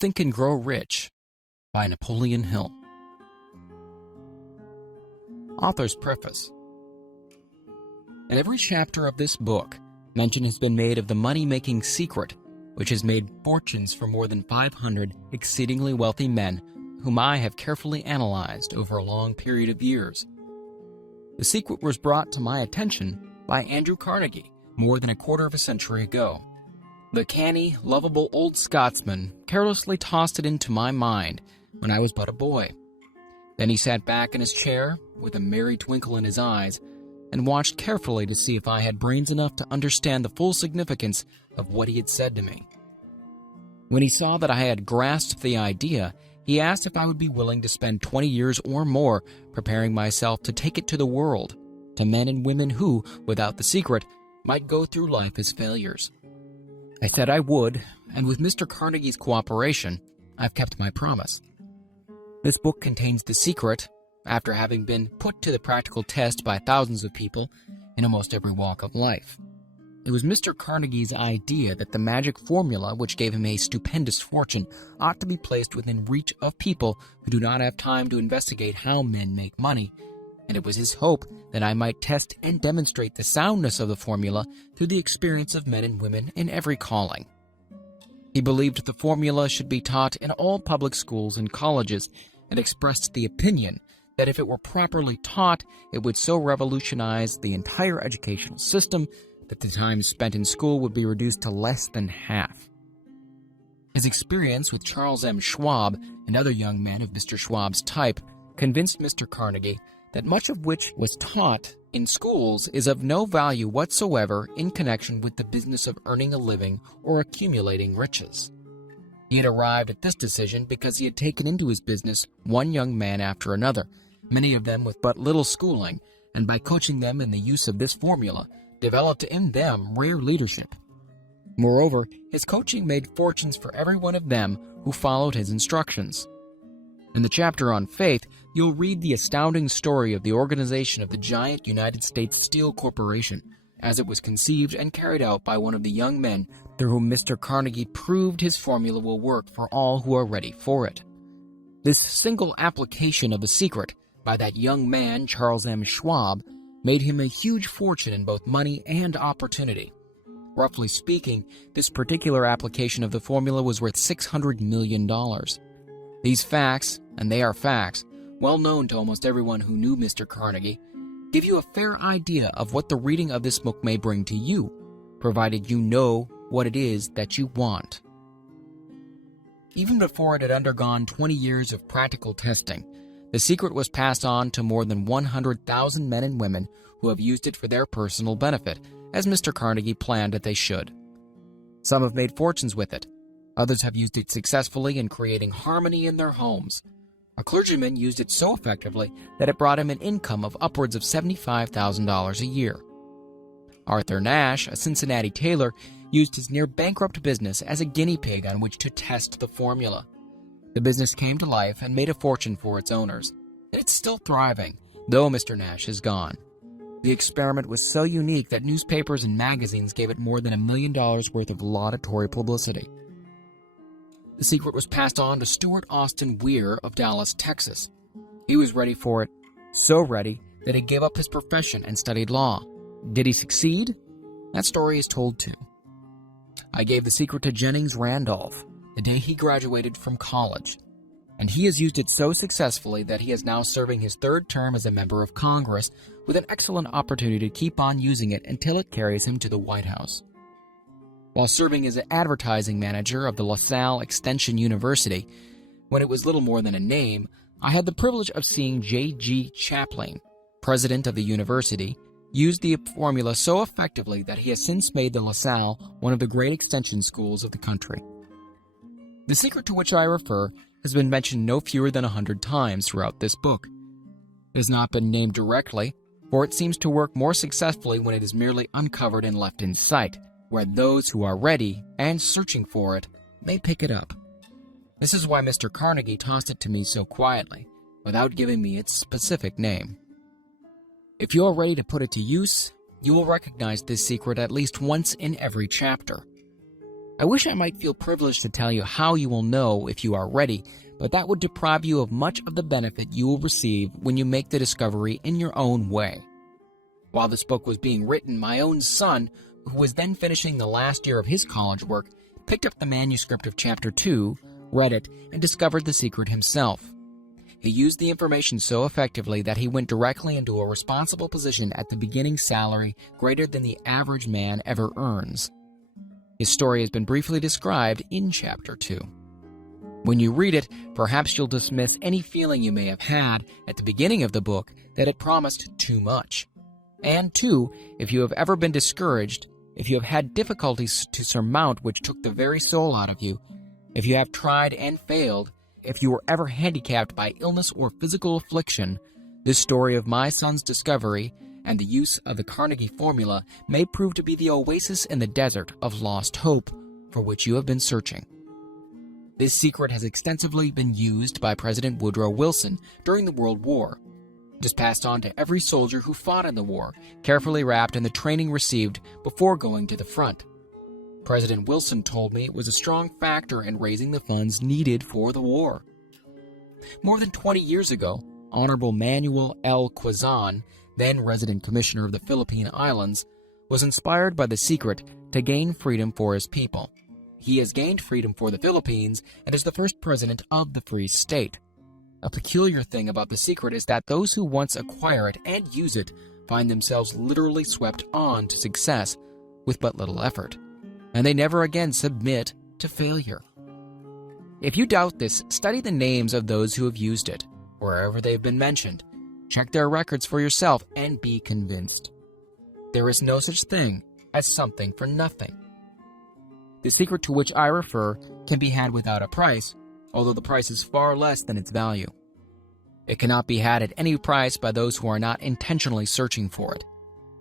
Think and Grow Rich by Napoleon Hill. Author's Preface. In every chapter of this book, mention has been made of the money-making secret, which has made fortunes for more than 500 exceedingly wealthy men whom I have carefully analyzed over a long period of years. The secret was brought to my attention by Andrew Carnegie more than a quarter of a century ago. The canny, lovable old Scotsman carelessly tossed it into my mind when I was but a boy. Then he sat back in his chair with a merry twinkle in his eyes and watched carefully to see if I had brains enough to understand the full significance of what he had said to me. When he saw that I had grasped the idea, he asked if I would be willing to spend 20 years or more preparing myself to take it to the world, to men and women who, without the secret, might go through life as failures. I said I would, and with Mr. Carnegie's cooperation, I've kept my promise. This book contains the secret, after having been put to the practical test by thousands of people in almost every walk of life. It was Mr. Carnegie's idea that the magic formula which gave him a stupendous fortune ought to be placed within reach of people who do not have time to investigate how men make money, and it was his hope that I might test and demonstrate the soundness of the formula through the experience of men and women in every calling. He believed the formula should be taught in all public schools and colleges, and expressed the opinion that if it were properly taught, it would so revolutionize the entire educational system that the time spent in school would be reduced to less than half. His experience with Charles M. Schwab and other young men of Mr. Schwab's type convinced Mr. Carnegie that much of which was taught in schools is of no value whatsoever in connection with the business of earning a living or accumulating riches. He had arrived at this decision because he had taken into his business one young man after another, many of them with but little schooling, and by coaching them in the use of this formula, developed in them rare leadership. Moreover, his coaching made fortunes for every one of them who followed his instructions. In the chapter on faith, you'll read the astounding story of the organization of the giant United States Steel Corporation, as it was conceived and carried out by one of the young men through whom Mr. Carnegie proved his formula will work for all who are ready for it. This single application of the secret by that young man, Charles M. Schwab, made him a huge fortune in both money and opportunity. Roughly speaking, this particular application of the formula was worth $600 million. These facts, and they are facts, well known to almost everyone who knew Mr. Carnegie, give you a fair idea of what the reading of this book may bring to you, provided you know what it is that you want. Even before it had undergone 20 years of practical testing, the secret was passed on to more than 100,000 men and women who have used it for their personal benefit, as Mr. Carnegie planned that they should. Some have made fortunes with it. Others have used it successfully in creating harmony in their homes. A clergyman used it so effectively that it brought him an income of upwards of $75,000 a year. Arthur Nash, a Cincinnati tailor, used his near-bankrupt business as a guinea pig on which to test the formula. The business came to life and made a fortune for its owners. It's still thriving, though Mr. Nash is gone. The experiment was so unique that newspapers and magazines gave it more than $1 million worth of laudatory publicity. The secret was passed on to Stuart Austin Weir of Dallas, Texas. He was ready for it, so ready that he gave up his profession and studied law. Did he succeed? That story is told too. I gave the secret to Jennings Randolph the day he graduated from college, and he has used it so successfully that he is now serving his third term as a member of Congress with an excellent opportunity to keep on using it until it carries him to the White House. While serving as an advertising manager of the LaSalle Extension University, when it was little more than a name, I had the privilege of seeing J.G. Chaplin, president of the university, use the formula so effectively that he has since made the LaSalle one of the great extension schools of the country. The secret to which I refer has been mentioned no fewer than 100 times throughout this book. It has not been named directly, for it seems to work more successfully when it is merely uncovered and left in sight, where those who are ready and searching for it may pick it up. This is why Mr. Carnegie tossed it to me so quietly, without giving me its specific name. If you are ready to put it to use, you will recognize this secret at least once in every chapter. I wish I might feel privileged to tell you how you will know if you are ready, but that would deprive you of much of the benefit you will receive when you make the discovery in your own way. While this book was being written, my own son, who was then finishing the last year of his college work, picked up the manuscript of Chapter 2, read it, and discovered the secret himself. He used the information so effectively that he went directly into a responsible position at the beginning salary greater than the average man ever earns. His story has been briefly described in Chapter 2. When you read it, perhaps you'll dismiss any feeling you may have had at the beginning of the book that it promised too much. And two, if you have ever been discouraged, if you have had difficulties to surmount which took the very soul out of you, if you have tried and failed, if you were ever handicapped by illness or physical affliction, this story of my son's discovery and the use of the Carnegie formula may prove to be the oasis in the desert of lost hope for which you have been searching. This secret has extensively been used by President Woodrow Wilson during the World War. It is passed on to every soldier who fought in the war, carefully wrapped in the training received before going to the front. President Wilson told me it was a strong factor in raising the funds needed for the war. More than 20 years ago, Honorable Manuel L. Quezon, then resident commissioner of the Philippine Islands, was inspired by the secret to gain freedom for his people. He has gained freedom for the Philippines and is the first president of the Free State. A peculiar thing about the secret is that those who once acquire it and use it find themselves literally swept on to success with but little effort, and they never again submit to failure. If you doubt this, study the names of those who have used it, wherever they've been mentioned. Check their records for yourself and be convinced. There is no such thing as something for nothing. The secret to which I refer can be had without a price, although the price is far less than its value. It cannot be had at any price by those who are not intentionally searching for it.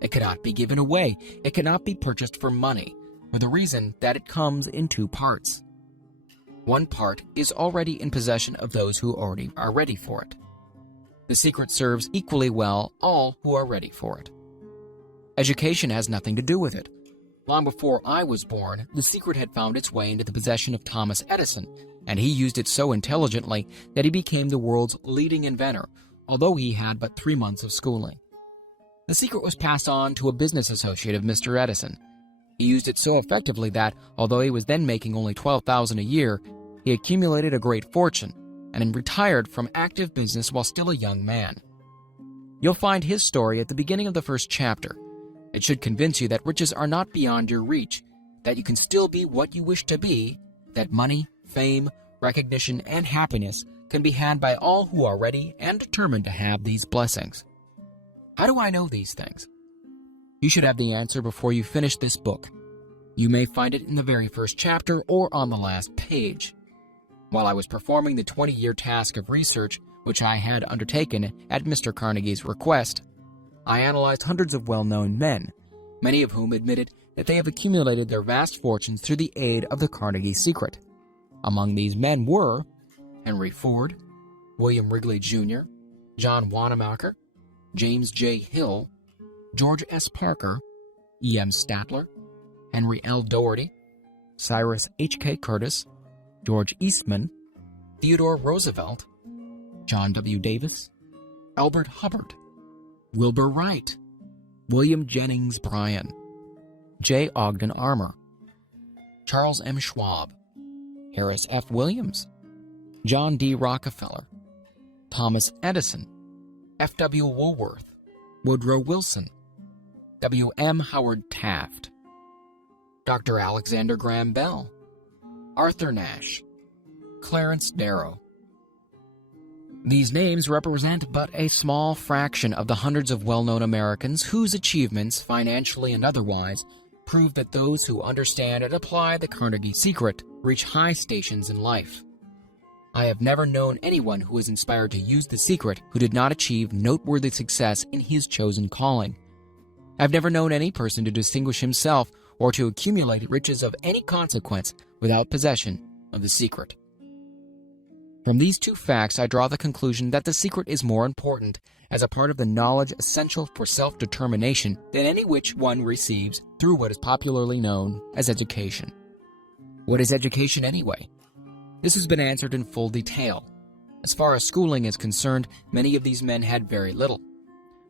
It cannot be given away. It cannot be purchased for money, for the reason that it comes in two parts. One part is already in possession of those who already are ready for it. The secret serves equally well all who are ready for it. Education has nothing to do with it. Long before I was born, the secret had found its way into the possession of Thomas Edison, and he used it so intelligently that he became the world's leading inventor, although he had but 3 months of schooling. The secret was passed on to a business associate of Mr. Edison. He used it so effectively that, although he was then making only $12,000 a year, he accumulated a great fortune and retired from active business while still a young man. You'll find his story at the beginning of the first chapter. It should convince you that riches are not beyond your reach, that you can still be what you wish to be, that money, fame, recognition, and happiness can be had by all who are ready and determined to have these blessings. How do I know these things? You should have the answer before you finish this book. You may find it in the very first chapter or on the last page. While I was performing the 20-year task of research, which I had undertaken at Mr. Carnegie's request, I analyzed hundreds of well-known men, many of whom admitted that they have accumulated their vast fortunes through the aid of the Carnegie secret. Among these men were Henry Ford, William Wrigley Jr., John Wanamaker, James J. Hill, George S. Parker, E. M. Statler, Henry L. Doherty, Cyrus H. K. Curtis, George Eastman, Theodore Roosevelt, John W. Davis, Albert Hubbard, Wilbur Wright, William Jennings Bryan, J. Ogden Armour, Charles M. Schwab, Harris F. Williams, John D. Rockefeller, Thomas Edison, F. W. Woolworth, Woodrow Wilson, W. M. Howard Taft, Dr. Alexander Graham Bell, Arthur Nash, Clarence Darrow. These names represent but a small fraction of the hundreds of well-known Americans whose achievements, financially and otherwise, prove that those who understand and apply the Carnegie secret reach high stations in life. I have never known anyone who was inspired to use the secret who did not achieve noteworthy success in his chosen calling. I've never known any person to distinguish himself or to accumulate riches of any consequence without possession of the secret. From these two facts, I draw the conclusion that the secret is more important as a part of the knowledge essential for self-determination than any which one receives through what is popularly known as education. What is education anyway? This has been answered in full detail. As far as schooling is concerned, many of these men had very little.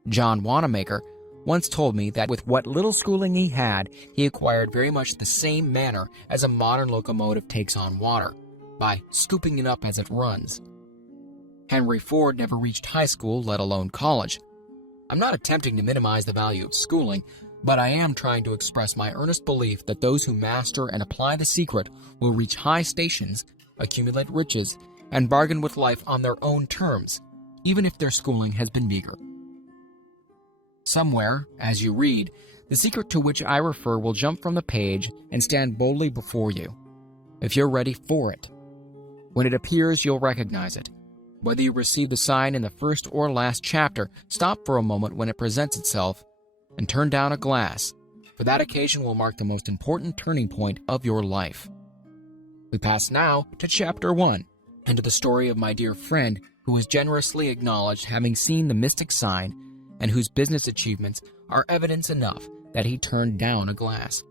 John Wanamaker once told me that with what little schooling he had, he acquired very much the same manner as a modern locomotive takes on water, by scooping it up as it runs. Henry Ford never reached high school, let alone college. I'm not attempting to minimize the value of schooling, but I am trying to express my earnest belief that those who master and apply the secret will reach high stations, accumulate riches, and bargain with life on their own terms, even if their schooling has been meager. Somewhere, as you read, the secret to which I refer will jump from the page and stand boldly before you, if you're ready for it. When it appears, you'll recognize it. Whether you receive the sign in the first or last chapter, stop for a moment when it presents itself and turn down a glass, for that occasion will mark the most important turning point of your life. We pass now to Chapter 1, and to the story of my dear friend who was generously acknowledged having seen the mystic sign and whose business achievements are evidence enough that he turned down a glass.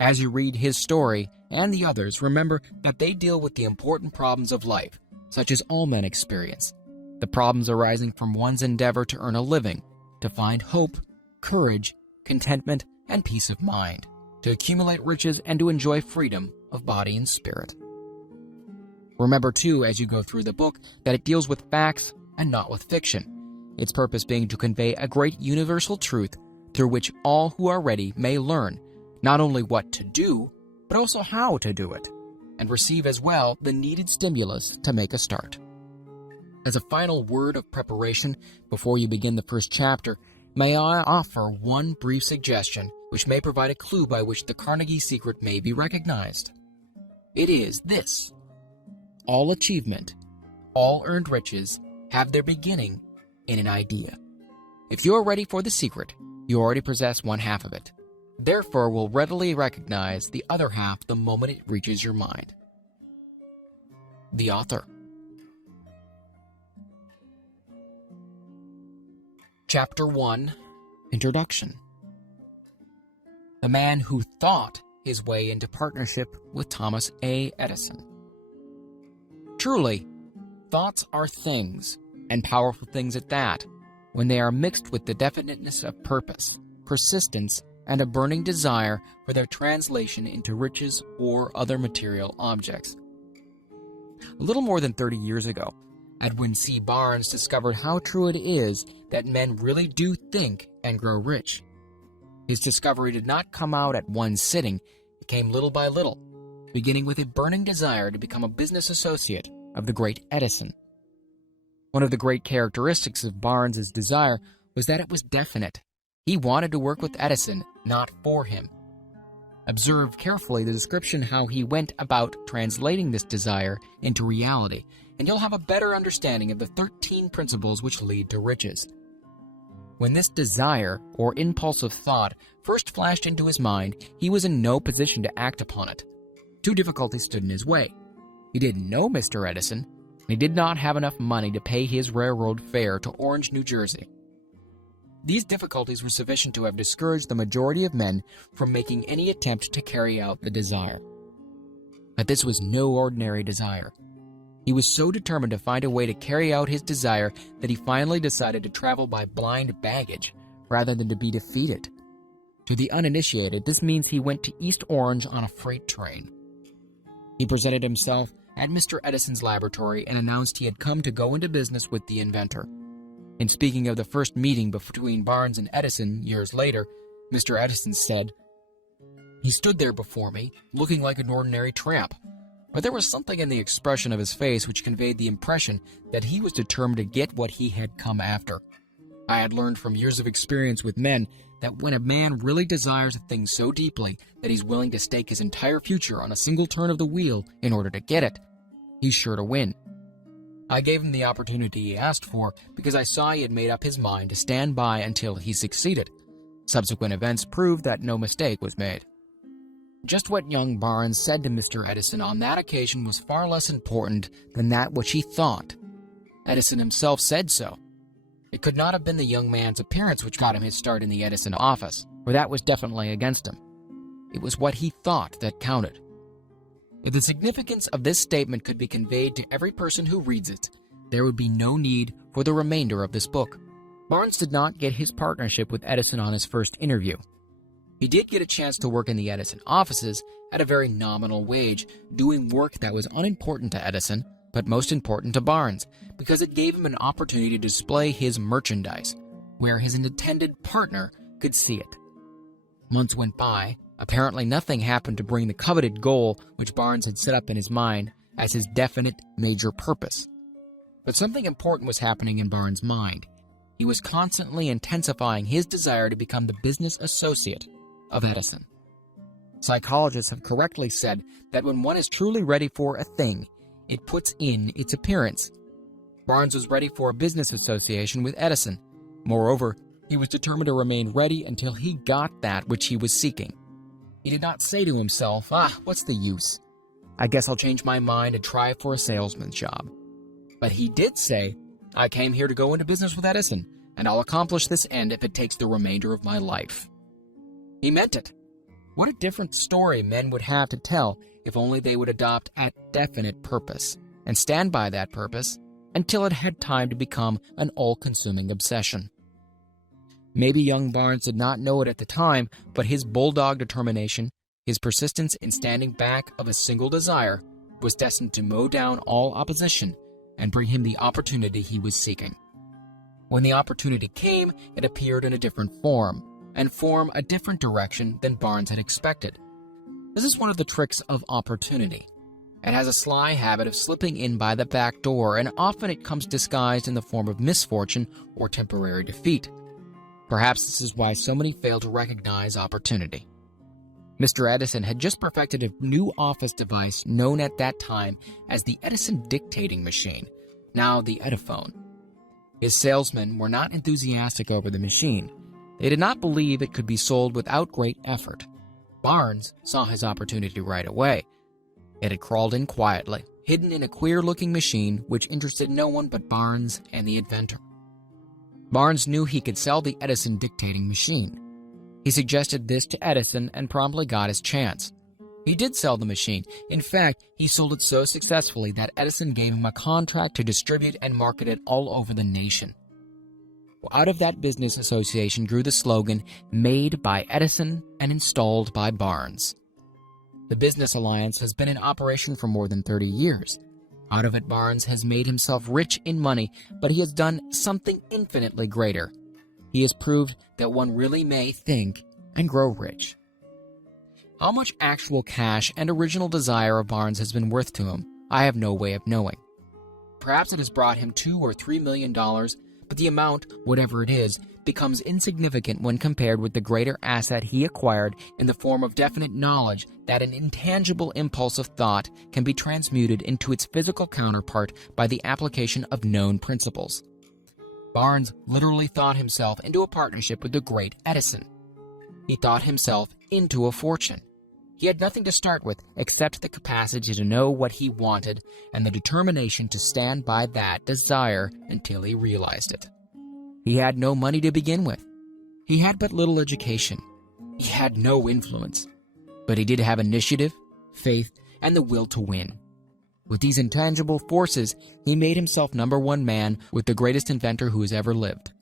As you read his story and the others, remember that they deal with the important problems of life, such as all men experience, the problems arising from one's endeavor to earn a living, to find hope, courage, contentment, and peace of mind, to accumulate riches and to enjoy freedom of body and spirit. Remember, too, as you go through the book, that it deals with facts and not with fiction, its purpose being to convey a great universal truth through which all who are ready may learn not only what to do, but also how to do it, and receive as well the needed stimulus to make a start. As a final word of preparation before you begin the first chapter, may I offer one brief suggestion which may provide a clue by which the Carnegie secret may be recognized. It is this: all achievement, all earned riches have their beginning in an idea. If you are ready for the secret, you already possess one half of it. Therefore, will readily recognize the other half the moment it reaches your mind. The author. Chapter 1, Introduction. The man who thought his way into partnership with Thomas A. Edison. Truly, thoughts are things, and powerful things at that, when they are mixed with the definiteness of purpose, persistence, and a burning desire for their translation into riches or other material objects. A little more than 30 years ago, Edwin C. Barnes discovered how true it is that men really do think and grow rich. His discovery did not come out at one sitting, it came little by little, beginning with a burning desire to become a business associate of the great Edison. One of the great characteristics of Barnes's desire was that it was definite. He wanted to work with Edison, not for him. Observe carefully the description how he went about translating this desire into reality, and you'll have a better understanding of the 13 principles which lead to riches. When this desire, or impulse of thought, first flashed into his mind, he was in no position to act upon it. Two difficulties stood in his way. He didn't know Mr. Edison, and he did not have enough money to pay his railroad fare to Orange, New Jersey. These difficulties were sufficient to have discouraged the majority of men from making any attempt to carry out the desire. But this was no ordinary desire. He was so determined to find a way to carry out his desire that he finally decided to travel by blind baggage rather than to be defeated. To the uninitiated, this means he went to East Orange on a freight train. He presented himself at Mr. Edison's laboratory and announced he had come to go into business with the inventor. In speaking of the first meeting between Barnes and Edison years later, Mr. Edison said, "He stood there before me, looking like an ordinary tramp, but there was something in the expression of his face which conveyed the impression that he was determined to get what he had come after. I had learned from years of experience with men that when a man really desires a thing so deeply that he's willing to stake his entire future on a single turn of the wheel in order to get it, he's sure to win. I gave him the opportunity he asked for because I saw he had made up his mind to stand by until he succeeded. Subsequent events proved that no mistake was made." Just what young Barnes said to Mr. Edison on that occasion was far less important than that which he thought. Edison himself said so. It could not have been the young man's appearance which got him his start in the Edison office, for that was definitely against him. It was what he thought that counted. If the significance of this statement could be conveyed to every person who reads it, there would be no need for the remainder of this book. Barnes did not get his partnership with Edison on his first interview. He did get a chance to work in the Edison offices at a very nominal wage, doing work that was unimportant to Edison, but most important to Barnes, because it gave him an opportunity to display his merchandise, where his intended partner could see it. Months went by. Apparently nothing happened to bring the coveted goal which Barnes had set up in his mind as his definite major purpose. But something important was happening in Barnes' mind. He was constantly intensifying his desire to become the business associate of Edison. Psychologists have correctly said that when one is truly ready for a thing, it puts in its appearance. Barnes was ready for a business association with Edison. Moreover, he was determined to remain ready until he got that which he was seeking. He did not say to himself, what's the use? I guess I'll change my mind and try for a salesman's job. But he did say, I came here to go into business with Edison, and I'll accomplish this end if it takes the remainder of my life. He meant it. What a different story men would have to tell if only they would adopt a definite purpose and stand by that purpose until it had time to become an all-consuming obsession. Maybe young Barnes did not know it at the time, but his bulldog determination, his persistence in standing back of a single desire, was destined to mow down all opposition and bring him the opportunity he was seeking. When the opportunity came, it appeared in a different form, and form a different direction than Barnes had expected. This is one of the tricks of opportunity. It has a sly habit of slipping in by the back door, and often it comes disguised in the form of misfortune or temporary defeat. Perhaps this is why so many fail to recognize opportunity. Mr. Edison had just perfected a new office device known at that time as the Edison dictating machine, now the Ediphone. His salesmen were not enthusiastic over the machine. They did not believe it could be sold without great effort. Barnes saw his opportunity right away. It had crawled in quietly, hidden in a queer-looking machine which interested no one but Barnes and the inventor. Barnes knew he could sell the Edison dictating machine. He suggested this to Edison and promptly got his chance. He did sell the machine. In fact, he sold it so successfully that Edison gave him a contract to distribute and market it all over the nation. Out of that business association grew the slogan, "Made by Edison and installed by Barnes." The business alliance has been in operation for more than 30 years. Out of it, Barnes has made himself rich in money, but he has done something infinitely greater. He has proved that one really may think and grow rich. How much actual cash and original desire of Barnes has been worth to him, I have no way of knowing. Perhaps it has brought him $2 or $3 million, but the amount, whatever it is, becomes insignificant when compared with the greater asset he acquired in the form of definite knowledge that an intangible impulse of thought can be transmuted into its physical counterpart by the application of known principles. Barnes literally thought himself into a partnership with the great Edison. He thought himself into a fortune. He had nothing to start with except the capacity to know what he wanted and the determination to stand by that desire until he realized it. He had no money to begin with. He had but little education. He had no influence. But he did have initiative, faith, and the will to win. With these intangible forces, he made himself #1 man with the greatest inventor who has ever lived.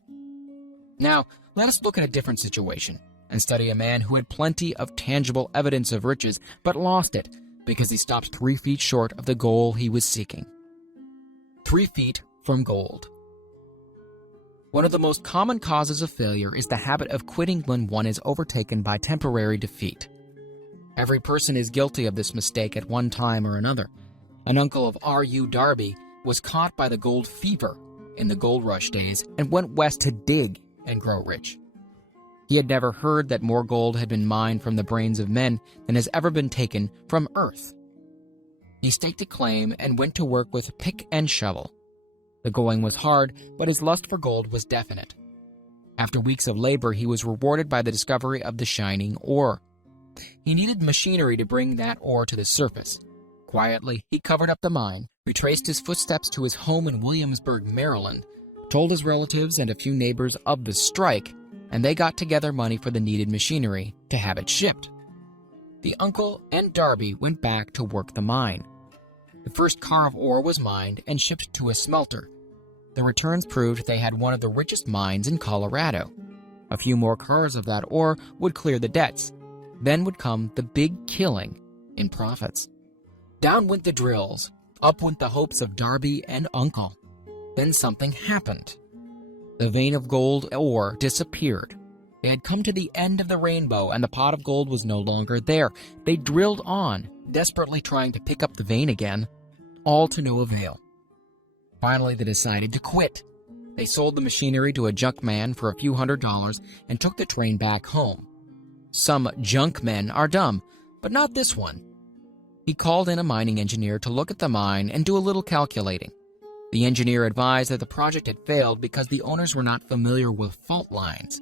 Now, let us look at a different situation and study a man who had plenty of tangible evidence of riches, but lost it because he stopped 3 feet short of the goal he was seeking. 3 feet from gold. One of the most common causes of failure is the habit of quitting when one is overtaken by temporary defeat. Every person is guilty of this mistake at one time or another. An uncle of R.U. Darby was caught by the gold fever in the gold rush days and went west to dig and grow rich. He had never heard that more gold had been mined from the brains of men than has ever been taken from earth. He staked a claim and went to work with pick and shovel. The going was hard, but his lust for gold was definite. After weeks of labor, he was rewarded by the discovery of the shining ore. He needed machinery to bring that ore to the surface. Quietly, he covered up the mine, retraced his footsteps to his home in Williamsburg, Maryland, told his relatives and a few neighbors of the strike, and they got together money for the needed machinery to have it shipped. the uncle and Darby went back to work the mine. The first car of ore was mined and shipped to a smelter. The returns proved they had one of the richest mines in Colorado. A few more cars of that ore would clear the debts. Then would come the big killing in profits. Down went the drills. Up went the hopes of Darby and Uncle. Then something happened. The vein of gold ore disappeared. They had come to the end of the rainbow, and the pot of gold was no longer there. They drilled on, desperately trying to pick up the vein again, all to no avail. Finally, they decided to quit. They sold the machinery to a junk man for a few $100s and took the train back home. Some junk men are dumb, but not this one. He called in a mining engineer to look at the mine and do a little calculating. The engineer advised that the project had failed because the owners were not familiar with fault lines.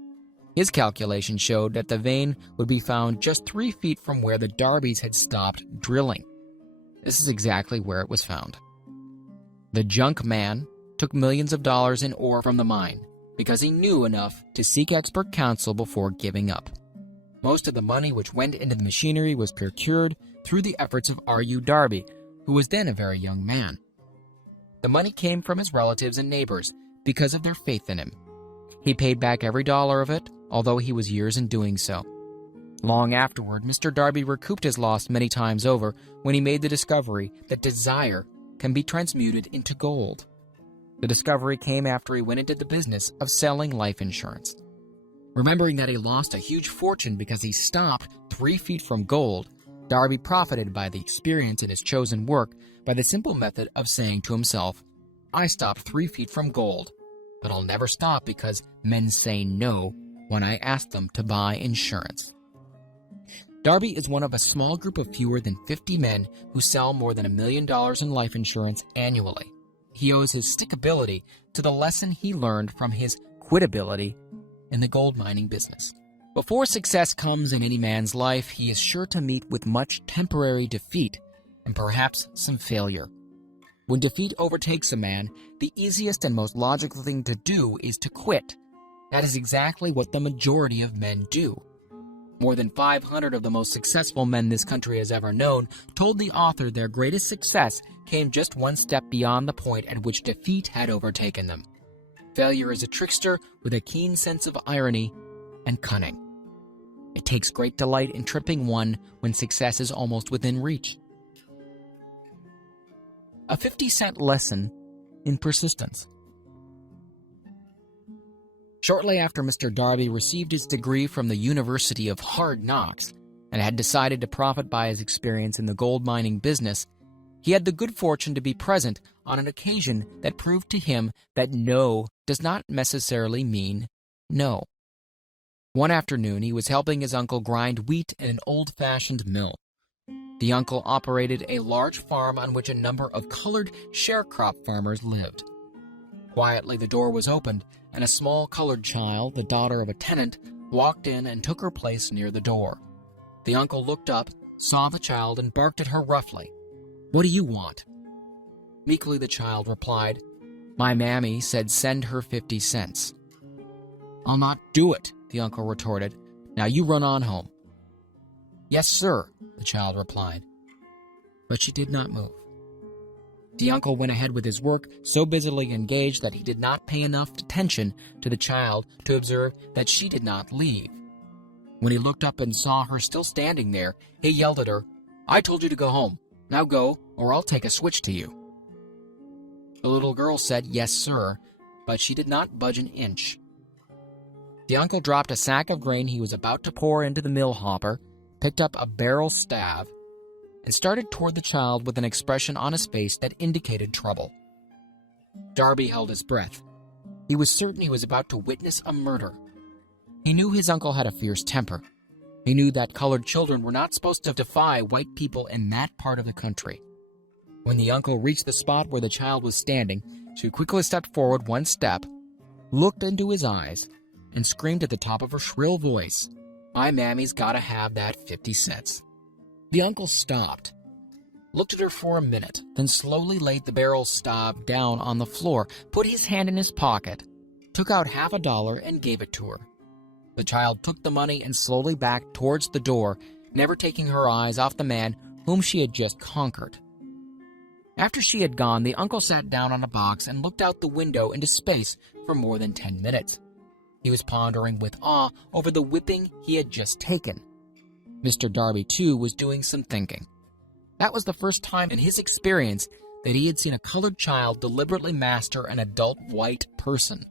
His calculation showed that the vein would be found just 3 feet from where the Darbys had stopped drilling. This is exactly where it was found. The junk man took millions of dollars in ore from the mine because he knew enough to seek expert counsel before giving up. Most of the money which went into the machinery was procured through the efforts of R.U. Darby, who was then a very young man. The money came from his relatives and neighbors because of their faith in him. He paid back every dollar of it, although he was years in doing so. Long afterward, Mr. Darby recouped his loss many times over when he made the discovery that desire can be transmuted into gold. The discovery came after he went into the business of selling life insurance. Remembering that he lost a huge fortune because he stopped 3 feet from gold, Darby profited by the experience in his chosen work by the simple method of saying to himself, "I stopped 3 feet from gold, but I'll never stop because men say no when I ask them to buy insurance." Darby is one of a small group of fewer than 50 men who sell more than $1 million in life insurance annually. He owes his stickability to the lesson he learned from his quitability in the gold mining business. Before success comes in any man's life, he is sure to meet with much temporary defeat and perhaps some failure. When defeat overtakes a man, the easiest and most logical thing to do is to quit. That is exactly what the majority of men do. More than 500 of the most successful men this country has ever known told the author their greatest success came just one step beyond the point at which defeat had overtaken them. Failure is a trickster with a keen sense of irony and cunning. It takes great delight in tripping one when success is almost within reach. A 50-cent lesson in persistence. Shortly after Mr. Darby received his degree from the University of Hard Knocks and had decided to profit by his experience in the gold mining business, he had the good fortune to be present on an occasion that proved to him that no does not necessarily mean no. One afternoon, he was helping his uncle grind wheat in an old-fashioned mill. The uncle operated a large farm on which a number of colored sharecrop farmers lived. Quietly, the door was opened, and a small colored child, the daughter of a tenant, walked in and took her place near the door. The uncle looked up, saw the child, and barked at her roughly. "What do you want?" Meekly the child replied, "My mammy said send her 50 cents. "I'll not do it," the uncle retorted. "Now you run on home." "Yes, sir," the child replied. But she did not move. The uncle went ahead with his work, so busily engaged that he did not pay enough attention to the child to observe that she did not leave. When he looked up and saw her still standing there, he yelled at her, "I told you to go home. Now go, or I'll take a switch to you." The little girl said, "Yes, sir," but she did not budge an inch. The uncle dropped a sack of grain he was about to pour into the mill hopper, picked up a barrel staff, and started toward the child with an expression on his face that indicated trouble. Darby held his breath. He was certain he was about to witness a murder. He knew his uncle had a fierce temper. He knew that colored children were not supposed to defy white people in that part of the country. When the uncle reached the spot where the child was standing, she quickly stepped forward one step, looked into his eyes, and screamed at the top of her shrill voice, "My mammy's gotta have that 50 cents. The uncle stopped, looked at her for a minute, then slowly laid the barrel staff down on the floor, put his hand in his pocket, took out $50 and gave it to her. The child took the money and slowly backed towards the door, never taking her eyes off the man whom she had just conquered. After she had gone, the uncle sat down on a box and looked out the window into space for more than 10 minutes. He was pondering with awe over the whipping he had just taken. Mr. Darby, too, was doing some thinking. That was the first time in his experience that he had seen a colored child deliberately master an adult white person.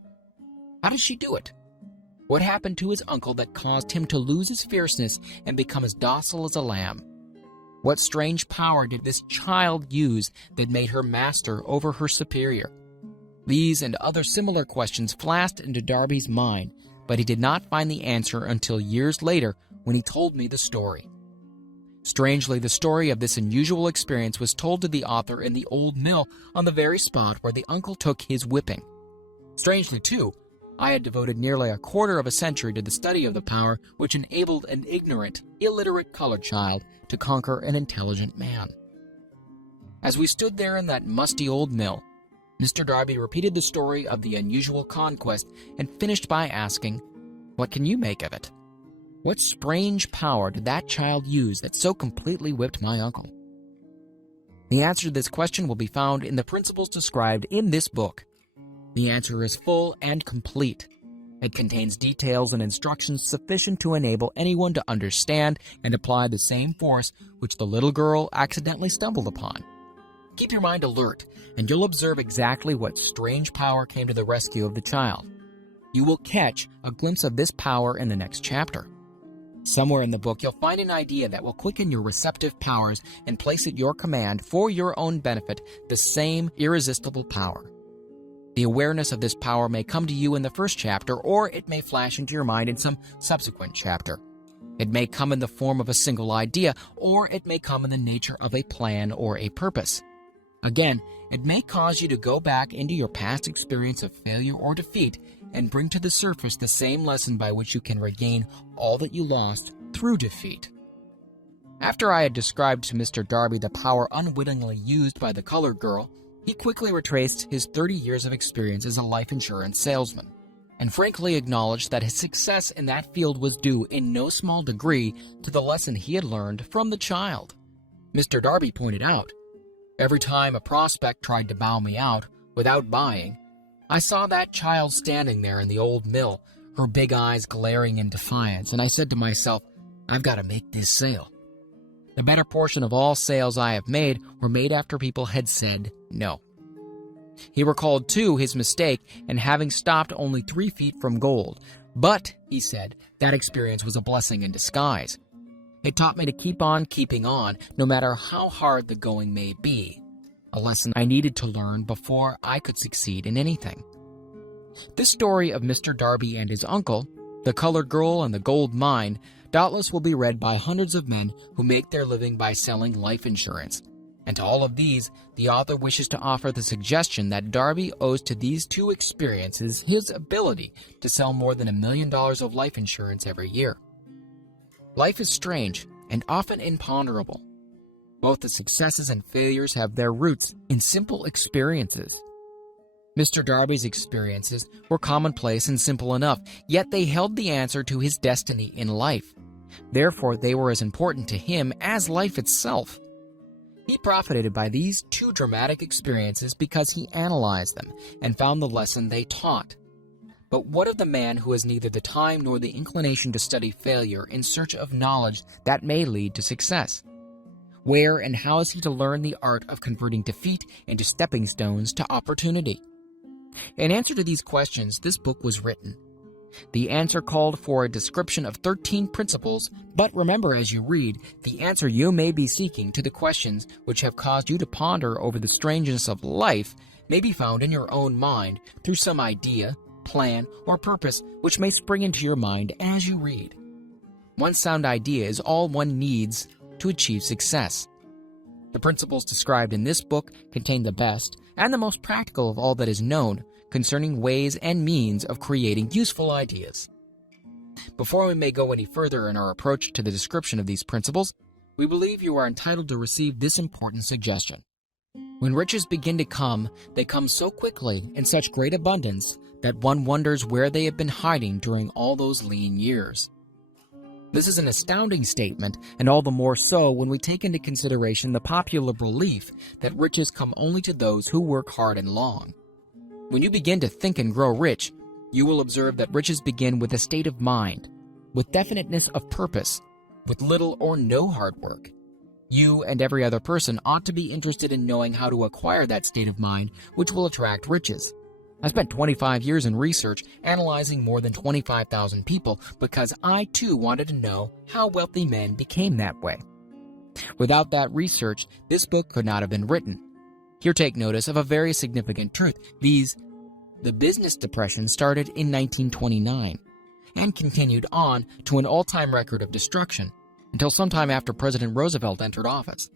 How did she do it? What happened to his uncle that caused him to lose his fierceness and become as docile as a lamb? What strange power did this child use that made her master over her superior? These and other similar questions flashed into Darby's mind, but he did not find the answer until years later when he told me the story. Strangely, the story of this unusual experience was told to the author in the old mill on the very spot where the uncle took his whipping. Strangely, too, I had devoted nearly a quarter of a century to the study of the power which enabled an ignorant, illiterate colored child to conquer an intelligent man. As we stood there in that musty old mill, Mr. Darby repeated the story of the unusual conquest and finished by asking, "What can you make of it? What strange power did that child use that so completely whipped my uncle?" The answer to this question will be found in the principles described in this book. The answer is full and complete. It contains details and instructions sufficient to enable anyone to understand and apply the same force which the little girl accidentally stumbled upon. Keep your mind alert, and you'll observe exactly what strange power came to the rescue of the child. You will catch a glimpse of this power in the next chapter. Somewhere in the book, you'll find an idea that will quicken your receptive powers and place at your command, for your own benefit, the same irresistible power. The awareness of this power may come to you in the first chapter, or it may flash into your mind in some subsequent chapter. It may come in the form of a single idea, or it may come in the nature of a plan or a purpose. Again, it may cause you to go back into your past experience of failure or defeat and bring to the surface the same lesson by which you can regain all that you lost through defeat. After I had described to Mr. Darby the power unwittingly used by the colored girl, he quickly retraced his 30 years of experience as a life insurance salesman, and frankly acknowledged that his success in that field was due in no small degree to the lesson he had learned from the child. Mr. Darby pointed out, "Every time a prospect tried to bow me out without buying, I saw that child standing there in the old mill, her big eyes glaring in defiance, and I said to myself, I've got to make this sale." The better portion of all sales I have made were made after people had said no. He recalled, too, his mistake in having stopped only 3 feet from gold. But, he said, that experience was a blessing in disguise. It taught me to keep on keeping on, no matter how hard the going may be. A lesson I needed to learn before I could succeed in anything. This story of Mr. Darby and his uncle, the colored girl and the gold mine, doubtless will be read by hundreds of men who make their living by selling life insurance. And to all of these, the author wishes to offer the suggestion that Darby owes to these two experiences his ability to sell more than $1 million of life insurance every year. Life is strange and often imponderable. Both the successes and failures have their roots in simple experiences. Mr. Darby's experiences were commonplace and simple enough, yet they held the answer to his destiny in life. Therefore, they were as important to him as life itself. He profited by these two dramatic experiences because he analyzed them and found the lesson they taught. But what of the man who has neither the time nor the inclination to study failure in search of knowledge that may lead to success? Where and how is he to learn the art of converting defeat into stepping stones to opportunity? In answer to these questions, this book was written. The answer called for a description of 13 principles, but remember as you read, the answer you may be seeking to the questions which have caused you to ponder over the strangeness of life may be found in your own mind through some idea, plan, or purpose which may spring into your mind as you read. One sound idea is all one needs to achieve success. The principles described in this book contain the best and the most practical of all that is known concerning ways and means of creating useful ideas. Before we may go any further in our approach to the description of these principles, we believe you are entitled to receive this important suggestion. When riches begin to come, they come so quickly in such great abundance that one wonders where they have been hiding during all those lean years. This is an astounding statement, and all the more so when we take into consideration the popular belief that riches come only to those who work hard and long. When you begin to think and grow rich, you will observe that riches begin with a state of mind, with definiteness of purpose, with little or no hard work. You and every other person ought to be interested in knowing how to acquire that state of mind which will attract riches. I spent 25 years in research analyzing more than 25,000 people because I too wanted to know how wealthy men became that way. Without that research, this book could not have been written. Here take notice of a very significant truth. The business depression started in 1929 and continued on to an all-time record of destruction until sometime after President Roosevelt entered office.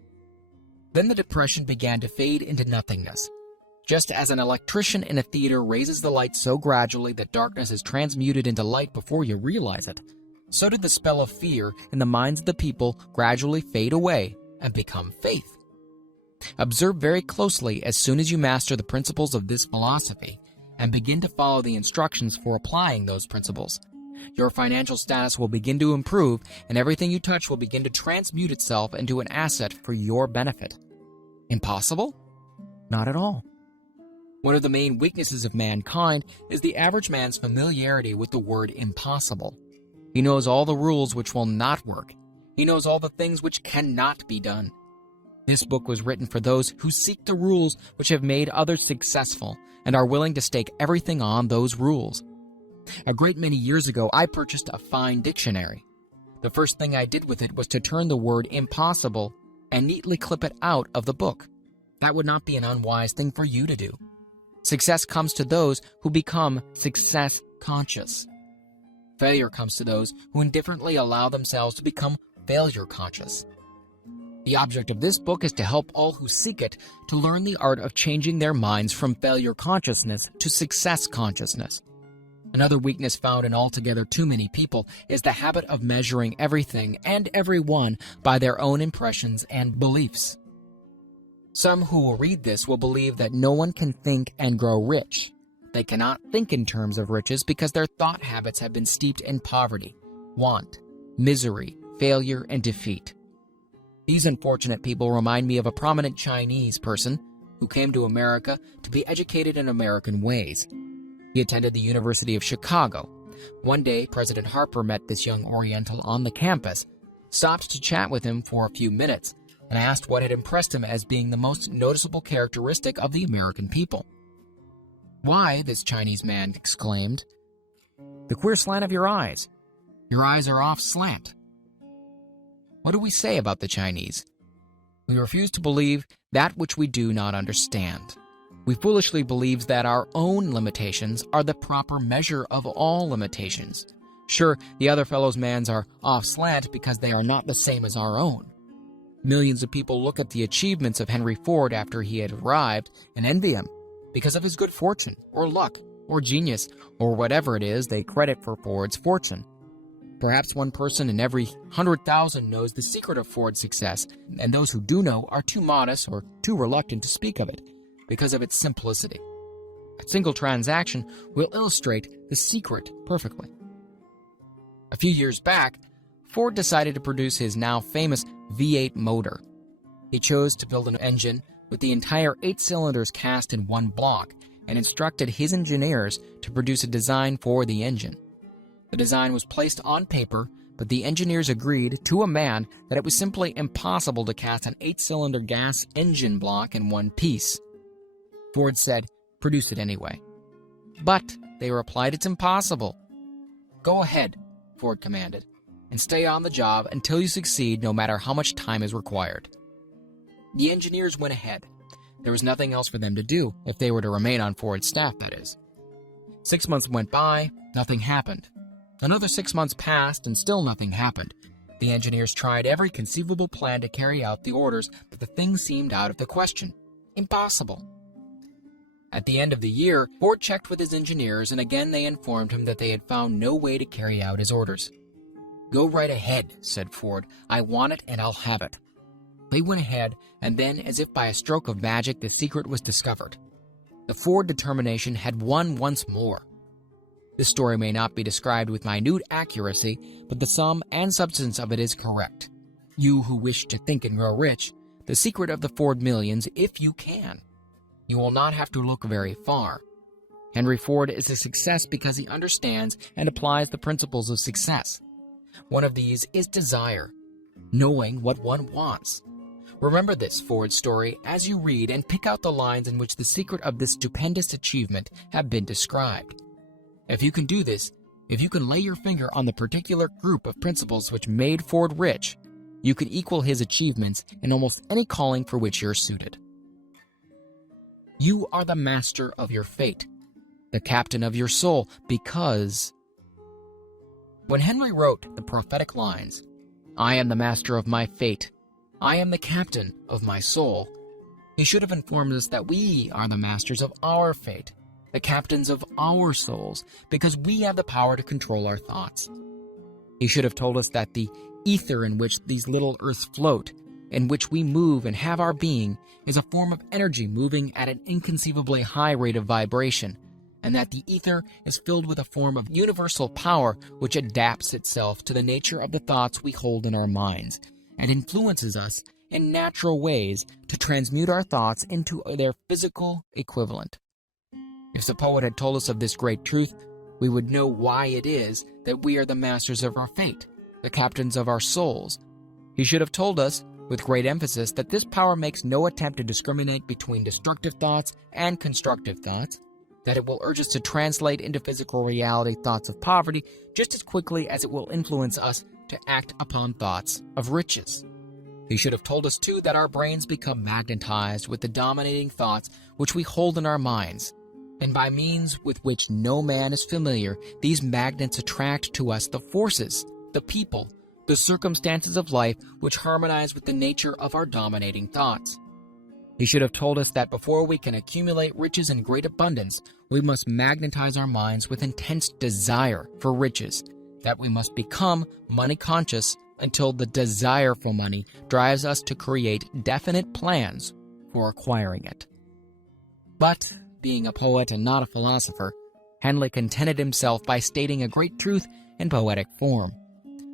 Then the depression began to fade into nothingness. Just as an electrician in a theater raises the light so gradually that darkness is transmuted into light before you realize it, so did the spell of fear in the minds of the people gradually fade away and become faith. Observe very closely as soon as you master the principles of this philosophy and begin to follow the instructions for applying those principles. Your financial status will begin to improve, and everything you touch will begin to transmute itself into an asset for your benefit. Impossible? Not at all. One of the main weaknesses of mankind is the average man's familiarity with the word impossible. He knows all the rules which will not work. He knows all the things which cannot be done. This book was written for those who seek the rules which have made others successful and are willing to stake everything on those rules. A great many years ago, I purchased a fine dictionary. The first thing I did with it was to turn the word impossible and neatly clip it out of the book. That would not be an unwise thing for you to do. Success comes to those who become success conscious. Failure comes to those who indifferently allow themselves to become failure conscious. The object of this book is to help all who seek it to learn the art of changing their minds from failure consciousness to success consciousness. Another weakness found in altogether too many people is the habit of measuring everything and everyone by their own impressions and beliefs. Some who will read this will believe that no one can think and grow rich. They cannot think in terms of riches because their thought habits have been steeped in poverty, want, misery, failure, and defeat. These unfortunate people remind me of a prominent Chinese person who came to America to be educated in American ways. He attended the University of Chicago. One day, President Harper met this young Oriental on the campus, stopped to chat with him for a few minutes, and asked what had impressed him as being the most noticeable characteristic of the American people. "Why," this Chinese man exclaimed, "the queer slant of your eyes. Your eyes are off slant." What do we say about the Chinese? We refuse to believe that which we do not understand. We foolishly believe that our own limitations are the proper measure of all limitations. Sure, the other fellow's mans are off slant because they are not the same as our own. Millions of people look at the achievements of Henry Ford after he had arrived and envy him because of his good fortune, or luck, or genius, or whatever it is they credit for Ford's fortune. Perhaps one person in every 100,000 knows the secret of Ford's success, and those who do know are too modest or too reluctant to speak of it because of its simplicity. A single transaction will illustrate the secret perfectly. A few years back, Ford decided to produce his now famous V8 motor. He chose to build an engine with the entire 8 cylinders cast in one block and instructed his engineers to produce a design for the engine. The design was placed on paper, but the engineers agreed to a man that it was simply impossible to cast an 8-cylinder gas engine block in one piece. Ford said, "Produce it anyway." "But," they replied, "it's impossible." "Go ahead," Ford commanded, "and stay on the job until you succeed, no matter how much time is required." The engineers went ahead. There was nothing else for them to do, if they were to remain on Ford's staff, that is. 6 months went by, nothing happened. Another 6 months passed, and still nothing happened. The engineers tried every conceivable plan to carry out the orders, but the thing seemed out of the question. Impossible. At the end of the year, Ford checked with his engineers, and again they informed him that they had found no way to carry out his orders. "Go right ahead," said Ford. "I want it and I'll have it." They went ahead, and then, as if by a stroke of magic, the secret was discovered. The Ford determination had won once more. This story may not be described with minute accuracy, but the sum and substance of it is correct. You who wish to think and grow rich, the secret of the Ford millions, if you can. You will not have to look very far. Henry Ford is a success because he understands and applies the principles of success. One of these is desire, knowing what one wants. Remember this Ford story as you read and pick out the lines in which the secret of this stupendous achievement have been described. If you can do this, if you can lay your finger on the particular group of principles which made Ford rich, you can equal his achievements in almost any calling for which you're suited. You are the master of your fate, the captain of your soul, because when Henry wrote the prophetic lines, "I am the master of my fate, I am the captain of my soul," he should have informed us that we are the masters of our fate, the captains of our souls, because we have the power to control our thoughts. He should have told us that the ether in which these little earths float, in which we move and have our being, is a form of energy moving at an inconceivably high rate of vibration, and that the ether is filled with a form of universal power which adapts itself to the nature of the thoughts we hold in our minds, and influences us in natural ways to transmute our thoughts into their physical equivalent. If the poet had told us of this great truth, we would know why it is that we are the masters of our fate, the captains of our souls. He should have told us, with great emphasis, that this power makes no attempt to discriminate between destructive thoughts and constructive thoughts, that it will urge us to translate into physical reality thoughts of poverty just as quickly as it will influence us to act upon thoughts of riches. He should have told us, too, that our brains become magnetized with the dominating thoughts which we hold in our minds, and by means with which no man is familiar, these magnets attract to us the forces, the people, the circumstances of life which harmonize with the nature of our dominating thoughts. He should have told us that before we can accumulate riches in great abundance, we must magnetize our minds with intense desire for riches, that we must become money conscious until the desire for money drives us to create definite plans for acquiring it. But, being a poet and not a philosopher, Henley contented himself by stating a great truth in poetic form,